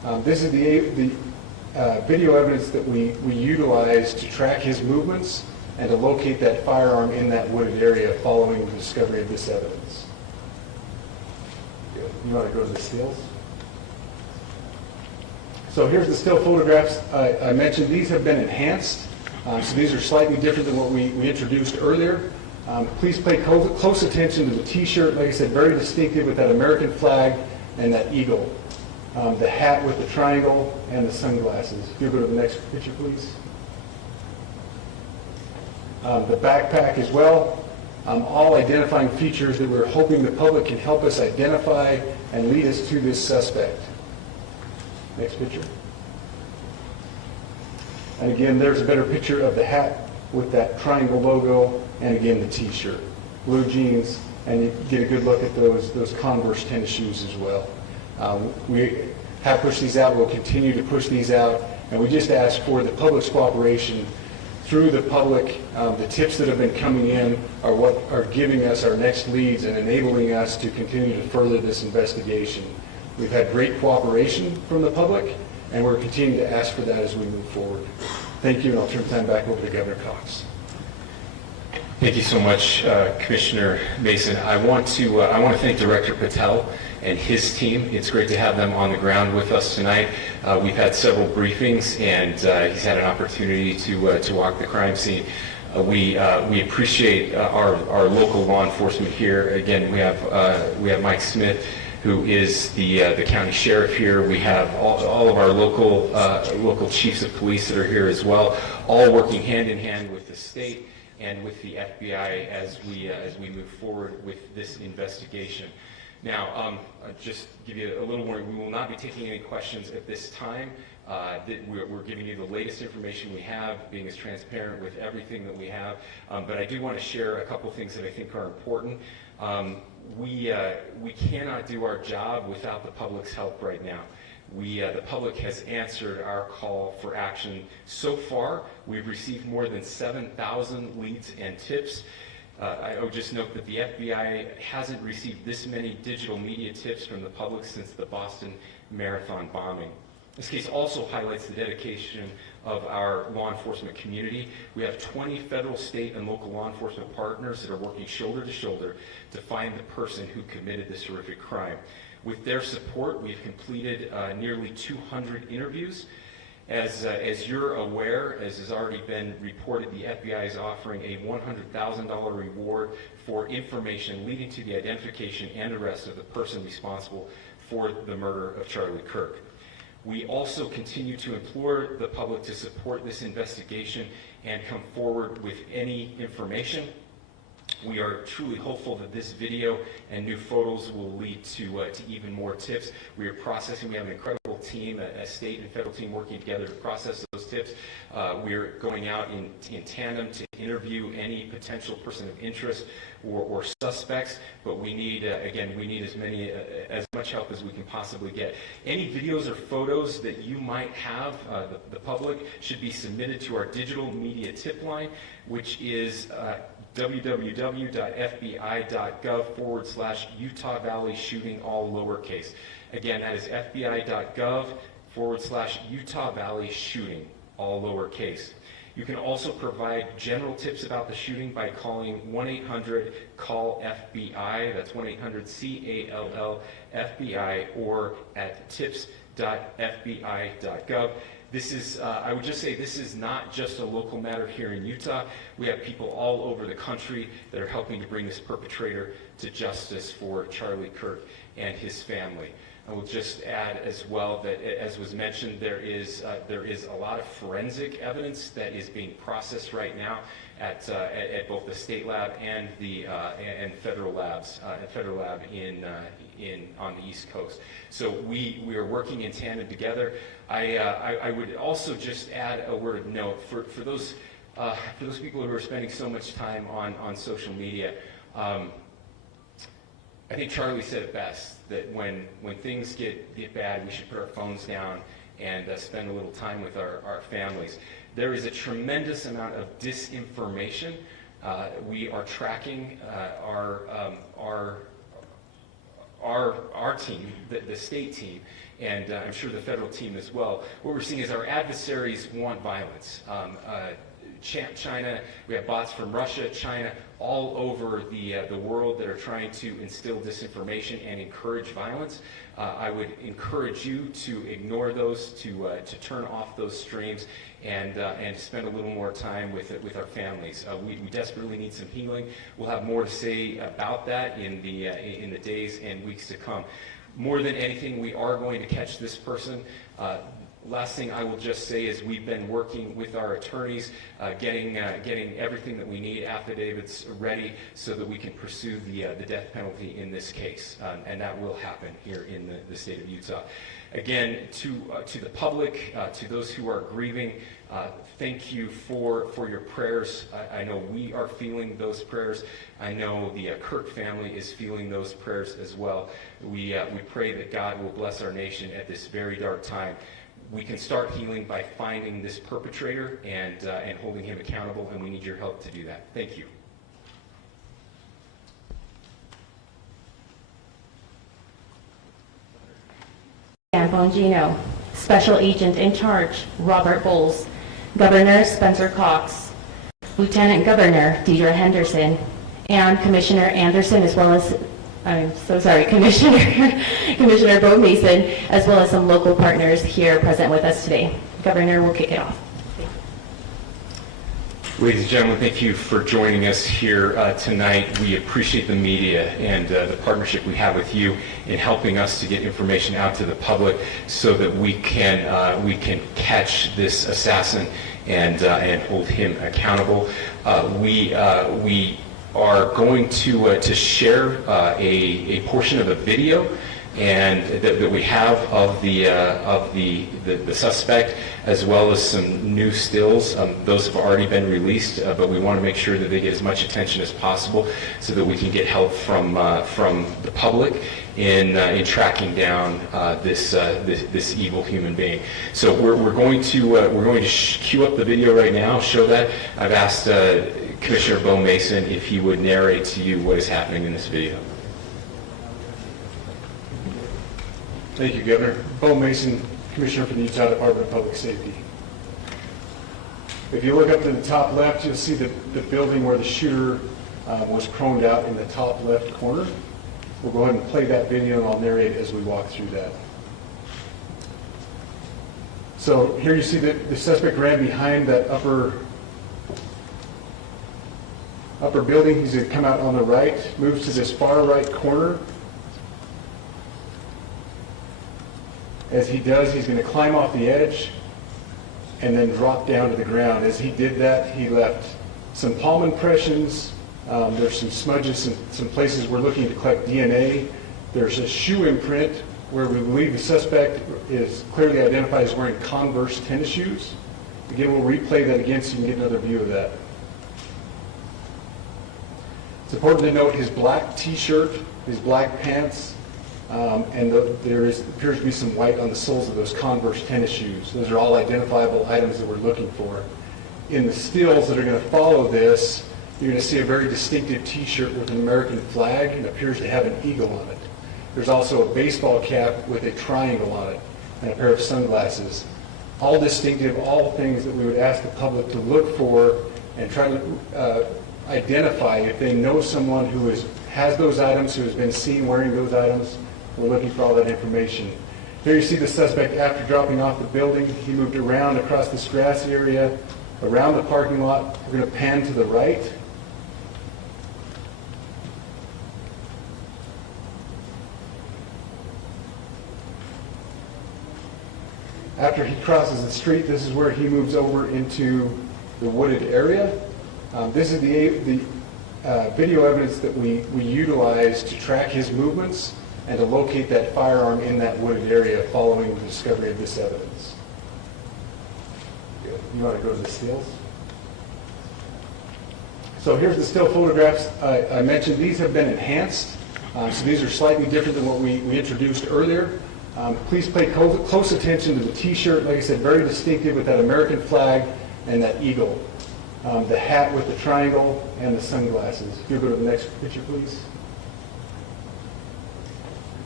This is the video evidence that we utilized to track his movements and to locate that firearm in that wooded area following the discovery of this evidence. You want to go to the stills? So here's the still photographs. I mentioned these have been enhanced. So these are slightly different than what we introduced earlier. Please pay close attention to the T-shirt. Like I said, very distinctive with that American flag and that eagle. The hat with the triangle and the sunglasses. If you go to the next picture, please. The backpack as well. All identifying features that we're hoping the public can help us identify and lead us to this suspect. Next picture. And again, there's a better picture of the hat with that triangle logo, and again, the T-shirt. Blue jeans, and you get a good look at those Converse tennis shoes as well. We have pushed these out. We'll continue to push these out, and we just ask for the public's cooperation through the public. The tips that have been coming in are what are giving us our next leads and enabling us to continue to further this investigation. We've had great cooperation from the public, and we're continuing to ask for that as we move forward. Thank you, and I'll turn the time back over to Governor Cox. Thank you so much, Commissioner Mason. I want to thank Director Patel and his team. It's great to have them on the ground with us tonight. We've had several briefings, and he's had an opportunity to walk the crime scene. We appreciate our local law enforcement here. Again, we have Mike Smith, who is the county sheriff here. We have all of our local chiefs of police that are here as well, all working hand in hand with the state and with the FBI as we move forward with this investigation. Now, just give you a little warning, we will not be taking any questions at this time. We're giving you the latest information we have, being as transparent with everything that we have. But I do want to share a couple things that I think are important. We cannot do our job without the public's help right now. The public has answered our call for action. So far, we've received more than 7,000 leads and tips. I would just note that the FBI hasn't received this many digital media tips from the public since the Boston Marathon bombing. This case also highlights the dedication of our law enforcement community. We have 20 federal, state, and local law enforcement partners that are working shoulder to shoulder to find the person who committed this horrific crime. With their support, we've completed nearly 200 interviews. As you're aware, as has already been reported, the FBI is offering a $100,000 reward for information leading to the identification and arrest of the person responsible for the murder of Charlie Kirk. We also continue to implore the public to support this investigation and come forward with any information. We are truly hopeful that this video and new photos will lead to even more tips. We are processing. We have an incredible team, a state and federal team working together to process those tips. We are going out in tandem to interview any potential person of interest or suspects, but we need, again, we need as much help as we can possibly get. Any videos or photos that you might have, the public, should be submitted to our digital media tip line, which is www.fbi.gov/Utah Valley shooting, all lowercase. Again, that is fbi.gov/Utah Valley shooting, all lowercase. You can also provide general tips about the shooting by calling 1-800-CALL-FBI, that's 1-800-CALL-FBI, or at tips.fbi.gov. This is, I would just say, this is not just a local matter here in Utah. We have people all over the country that are helping to bring this perpetrator to justice for Charlie Kirk and his family. I will just add as well that, as was mentioned, there is a lot of forensic evidence that is being processed right now at both the state lab and the federal labs, federal lab on the East Coast. So we are working in tandem together. I would also just add a word of note for those people who are spending so much time on social media. I think Charlie said it best, that when things get bad, we should put our phones down and spend a little time with our families. There is a tremendous amount of disinformation. We are tracking our our team, the state team, and I'm sure the federal team as well, what we're seeing is our adversaries want violence. China, we have bots from Russia, China, all over the world that are trying to instill disinformation and encourage violence. I would encourage you to ignore those, to turn off those streams, and spend a little more time with our families. We desperately need some healing. We'll have more to say about that in the days and weeks to come. More than anything, we are going to catch this person. Last thing I will just say is we've been working with our attorneys, getting everything that we need, affidavits ready, so that we can pursue the death penalty in this case, and that will happen here in the state of Utah. Again, to the public, to those who are grieving, thank you for your prayers. I know we are feeling those prayers. I know the Kirk family is feeling those prayers as well. We pray that God will bless our nation at this very dark time. We can start healing by finding this perpetrator and holding him accountable, and we need your help to do that. Thank you. Dan Bongino, Special Agent in Charge, Robert Bowles, Governor Spencer Cox, Lieutenant Governor Deidre Henderson, and Commissioner Anderson, as well as, Commissioner Bo Mason, as well as some local partners here present with us today. Governor will kick it off. Ladies and gentlemen, thank you for joining us here tonight. We appreciate the media and the partnership we have with you in helping us to get information out to the public so that we can catch this assassin and hold him accountable. We are going to share a portion of a video and that we have of the suspect, as well as some new stills. Those have already been released, but we want to make sure that they get as much attention as possible so that we can get help from the public in tracking down this evil human being. So we're going to cue up the video right now, show that. I've asked Commissioner Bo Mason if he would narrate to you what is happening in this video. Thank you, Governor. Bo Mason, Commissioner for the Utah Department of Public Safety. If you look up to the top left, you'll see the building where the shooter was chromed out in the top left corner. We'll go ahead and play that video, and I'll narrate as we walk through that. So here you see that the suspect ran behind that upper building. He's going to come out on the right, moves to this far right corner. As he does, he's going to climb off the edge and then drop down to the ground. As he did that, he left some palm impressions. There's some smudges, some places we're looking to collect DNA. There's a shoe imprint where we believe the suspect is clearly identified as wearing Converse tennis shoes. Again, we'll replay that again so you can get another view of that. It's important to note his black t-shirt, his black pants, and there appears to be some white on the soles of those Converse tennis shoes. Those are all identifiable items that we're looking for. In the stills that are going to follow this, you're going to see a very distinctive t-shirt with an American flag and appears to have an eagle on it. There's also a baseball cap with a triangle on it and a pair of sunglasses. All distinctive, all things that we would ask the public to look for and try to identify if they know someone who has those items, who has been seen wearing those items. We're looking for all that information. Here you see the suspect after dropping off the building. He moved around across this grassy area, around the parking lot. We're going to pan to the right. After he crosses the street, this is where he moves over into the wooded area. This is the video evidence that we utilize to track his movements and to locate that firearm in that wooded area following the discovery of this evidence. You want to go to the stills? So here's the still photographs. I mentioned these have been enhanced. So these are slightly different than what we introduced earlier. Please pay close attention to the t-shirt. Like I said, very distinctive with that American flag and that eagle. The hat with the triangle and the sunglasses. If you go to the next picture, please.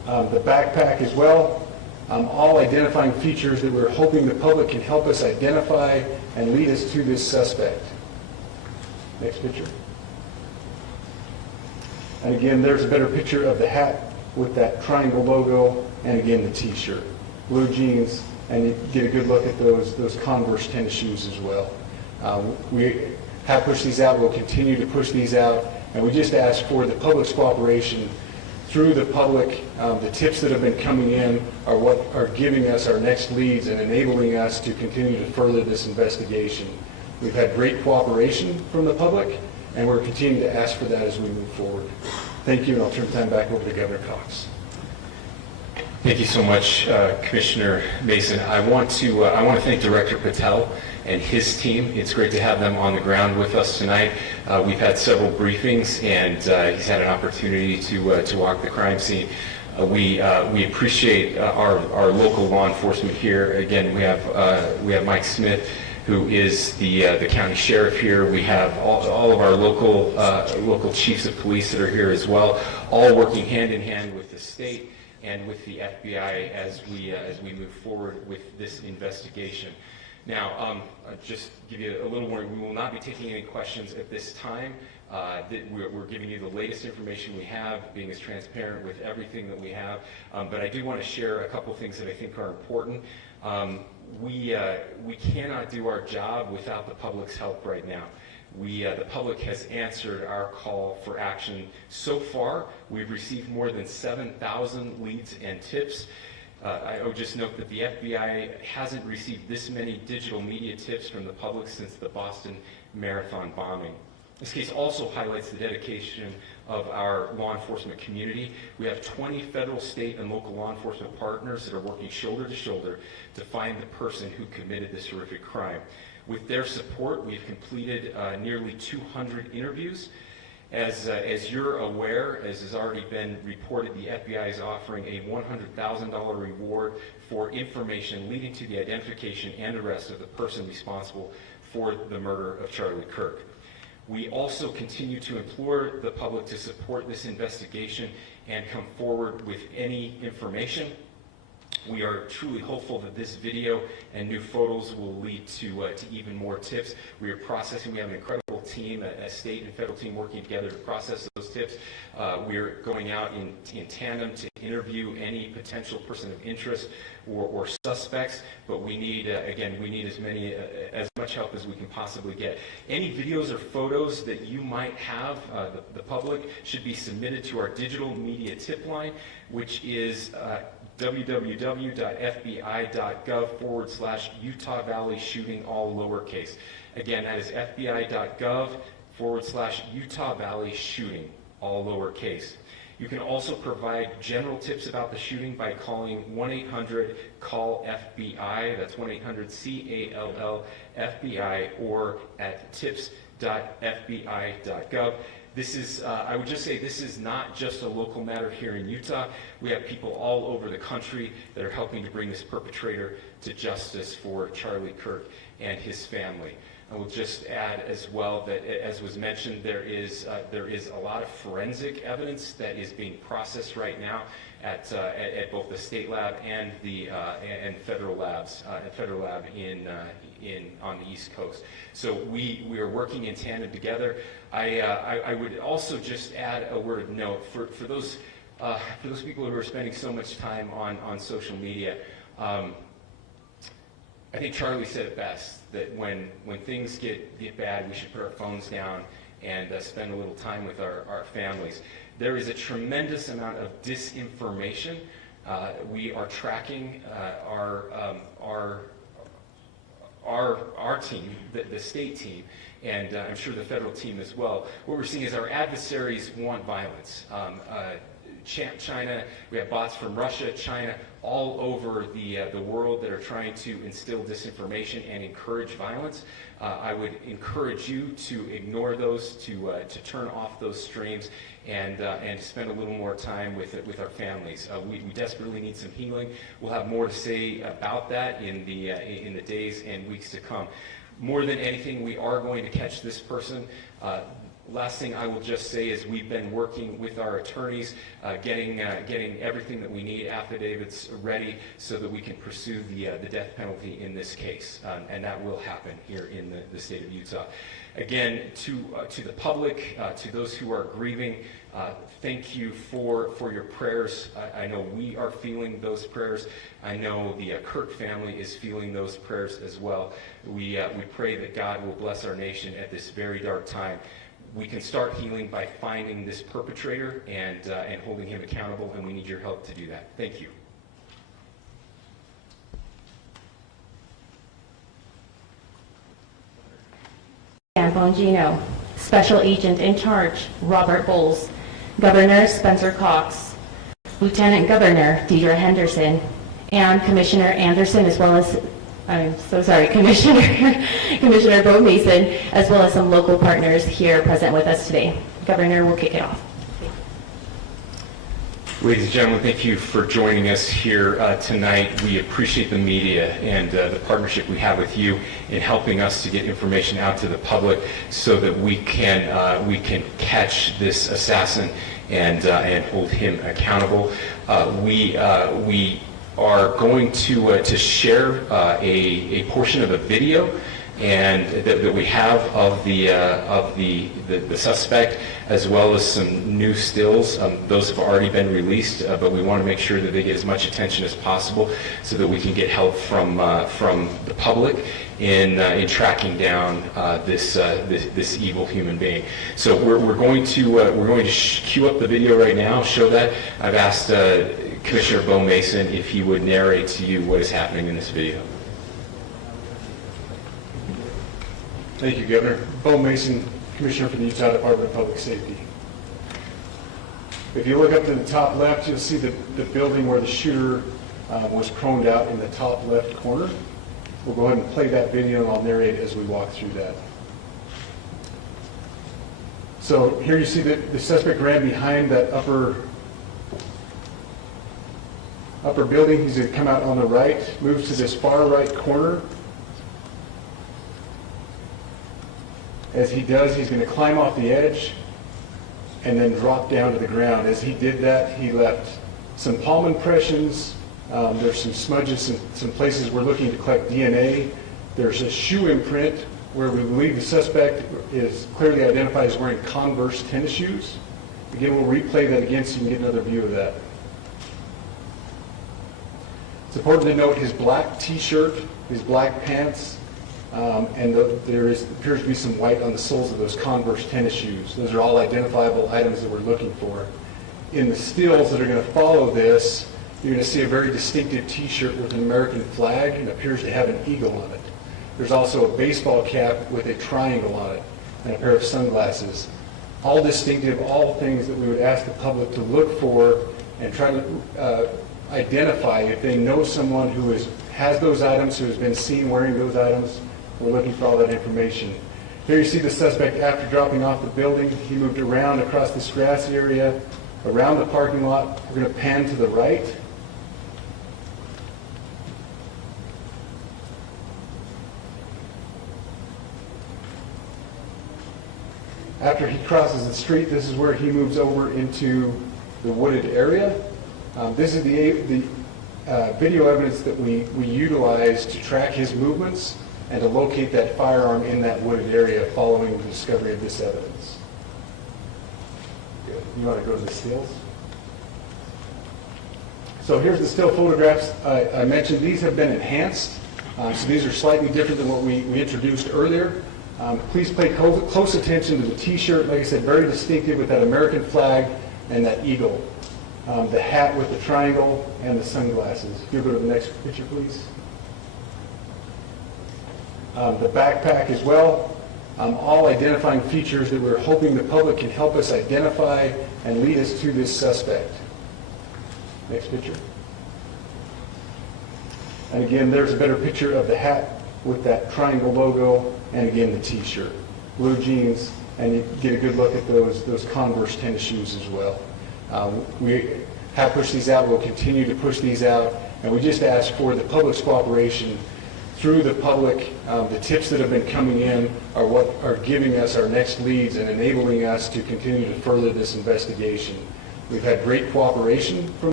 the backpack as well, all identifying features that we're hoping the public can help us identify and lead us to this suspect. Next picture. And again, there's a better picture of the hat with that triangle logo, and again, the t-shirt. Blue jeans, and you get a good look at those Converse tennis shoes as well. We have pushed these out, we'll continue to push these out, and we just ask for the public's cooperation through the public. The tips that have been coming in are what are giving us our next leads and enabling us to continue to further this investigation. We've had great cooperation from the public, and we're continuing to ask for that as we move forward. Thank you, and I'll turn the time back over to Governor Cox. Thank you so much, Commissioner Mason. I want to thank Director Patel and his team. It's great to have them on the ground with us tonight. We've had several briefings, and he's had an opportunity to walk the crime scene. We appreciate our local law enforcement here. Again, we have Mike Smith, who is the county sheriff here. We have all of our local chiefs of police that are here as well, all working hand in hand with the state and with the FBI as we move forward with this investigation. Now, just give you a little warning, we will not be taking any questions at this time. We're giving you the latest information we have, being as transparent with everything that we have. But I do want to share a couple things that I think are important. We cannot do our job without the public's help right now. The public has answered our call for action. So far, we've received more than 7,000 leads and tips. I would just note that the FBI hasn't received this many digital media tips from the public since the Boston Marathon bombing. This case also highlights the dedication of our law enforcement community. We have 20 federal, state, and local law enforcement partners that are working shoulder to shoulder to find the person who committed this horrific crime. With their support, we've completed nearly 200 interviews. As you're aware, as has already been reported, the FBI is offering a $100,000 reward for information leading to the identification and arrest of the person responsible for the murder of Charlie Kirk. We also continue to implore the public to support this investigation and come forward with any information. We are truly hopeful that this video and new photos will lead to even more tips. We have an incredible team, a state and federal team working together to process those tips. We're going out in tandem to interview any potential person of interest or suspects, but we need, as much help as we can possibly get. Any videos or photos that you might have, the public, should be submitted to our digital media tip line, which is www.fbi.gov/Utah Valley shooting, all lowercase. Again, that is fbi.gov/Utah Valley shooting, all lowercase. You can also provide general tips about the shooting by calling 1-800-CALL-FBI, that's 1-800-CALL-FBI, or at tips.fbi.gov. This is, I would just say, this is not just a local matter here in Utah. We have people all over the country that are helping to bring this perpetrator to justice for Charlie Kirk and his family. I will just add as well that, as was mentioned, there is a lot of forensic evidence that is being processed right now at both the state lab and the federal labs, federal lab on the East Coast. So we are working in tandem together. I would also just add a word of note for those people who are spending so much time on social media. I think Charlie said it best, that when things get bad, we should put our phones down and spend a little time with our families. There is a tremendous amount of disinformation. We are tracking our team, the state team, and I'm sure the federal team as well. What we're seeing is our adversaries want violence. China, we have bots from Russia, China, all over the world that are trying to instill disinformation and encourage violence. I would encourage you to ignore those, to turn off those streams, and spend a little more time with our families. We desperately need some healing. We'll have more to say about that in the days and weeks to come. More than anything, we are going to catch this person. Last thing I will just say is we've been working with our attorneys, getting everything that we need, affidavits ready, so that we can pursue the death penalty in this case, and that will happen here in the state of Utah. Again, to the public, to those who are grieving, thank you for your prayers. I know we are feeling those prayers. I know the Kirk family is feeling those prayers as well. We pray that God will bless our nation at this very dark time. We can start healing by finding this perpetrator and holding him accountable, and we need your help to do that. Thank you. Dan Bongino, Special Agent in Charge, Robert Bowles, Governor Spencer Cox, Lieutenant Governor Deidre Henderson, and Commissioner Anderson, as well as, Commissioner Bo Mason, as well as some local partners here present with us today. Governor will kick it off. Ladies and gentlemen, thank you for joining us here tonight. We appreciate the media and the partnership we have with you in helping us to get information out to the public so that we can catch this assassin and hold him accountable. We are going to share a portion of a video and that we have of the suspect, as well as some new stills. Those have already been released, but we want to make sure that they get as much attention as possible so that we can get help from the public in tracking down this evil human being. So we're going to cue up the video right now, show that. I've asked Commissioner Bo Mason if he would narrate to you what is happening in this video. Thank you, Governor. Bo Mason, Commissioner for the Utah Department of Public Safety. If you look up to the top left, you'll see the building where the shooter was proned out in the top left corner. We'll go ahead and play that video, and I'll narrate as we walk through that. So here you see that the suspect ran behind that upper building. He's going to come out on the right, moves to this far right corner. As he does, he's going to climb off the edge and then drop down to the ground. As he did that, he left some palm impressions. There's some smudges, some places we're looking to collect DNA. There's a shoe imprint where we believe the suspect is clearly identified as wearing Converse tennis shoes. Again, we'll replay that again so you can get another view of that. It's important to note his black t-shirt, his black pants, and there appears to be some white on the soles of those Converse tennis shoes. Those are all identifiable items that we're looking for. In the stills that are going to follow this, you're going to see a very distinctive t-shirt with an American flag and appears to have an eagle on it. There's also a baseball cap with a triangle on it and a pair of sunglasses. All distinctive, all things that we would ask the public to look for and try to identify if they know someone who has those items, who has been seen wearing those items. We're looking for all that information. Here you see the suspect after dropping off the building. He moved around across this grassy area, around the parking lot. We're going to pan to the right. After he crosses the street, this is where he moves over into the wooded area. This is the video evidence that we utilize to track his movements and to locate that firearm in that wooded area following the discovery of this evidence. Good. You want to go to the stills? So here's the still photographs I mentioned. These have been enhanced, so these are slightly different than what we introduced earlier. Please pay close attention to the t-shirt. Like I said, very distinctive with that American flag and that eagle. The hat with the triangle and the sunglasses. If you go to the next picture, please. The backpack as well. All identifying features that we're hoping the public can help us identify and lead us to this suspect. Next picture. And again, there's a better picture of the hat with that triangle logo, and again the t-shirt. Blue jeans, and you get a good look at those Converse tennis shoes as well. We have pushed these out. We'll continue to push these out, and we just ask for the public's cooperation through the public, the tips that have been coming in are what are giving us our next leads and enabling us to continue to further this investigation. We've had great cooperation from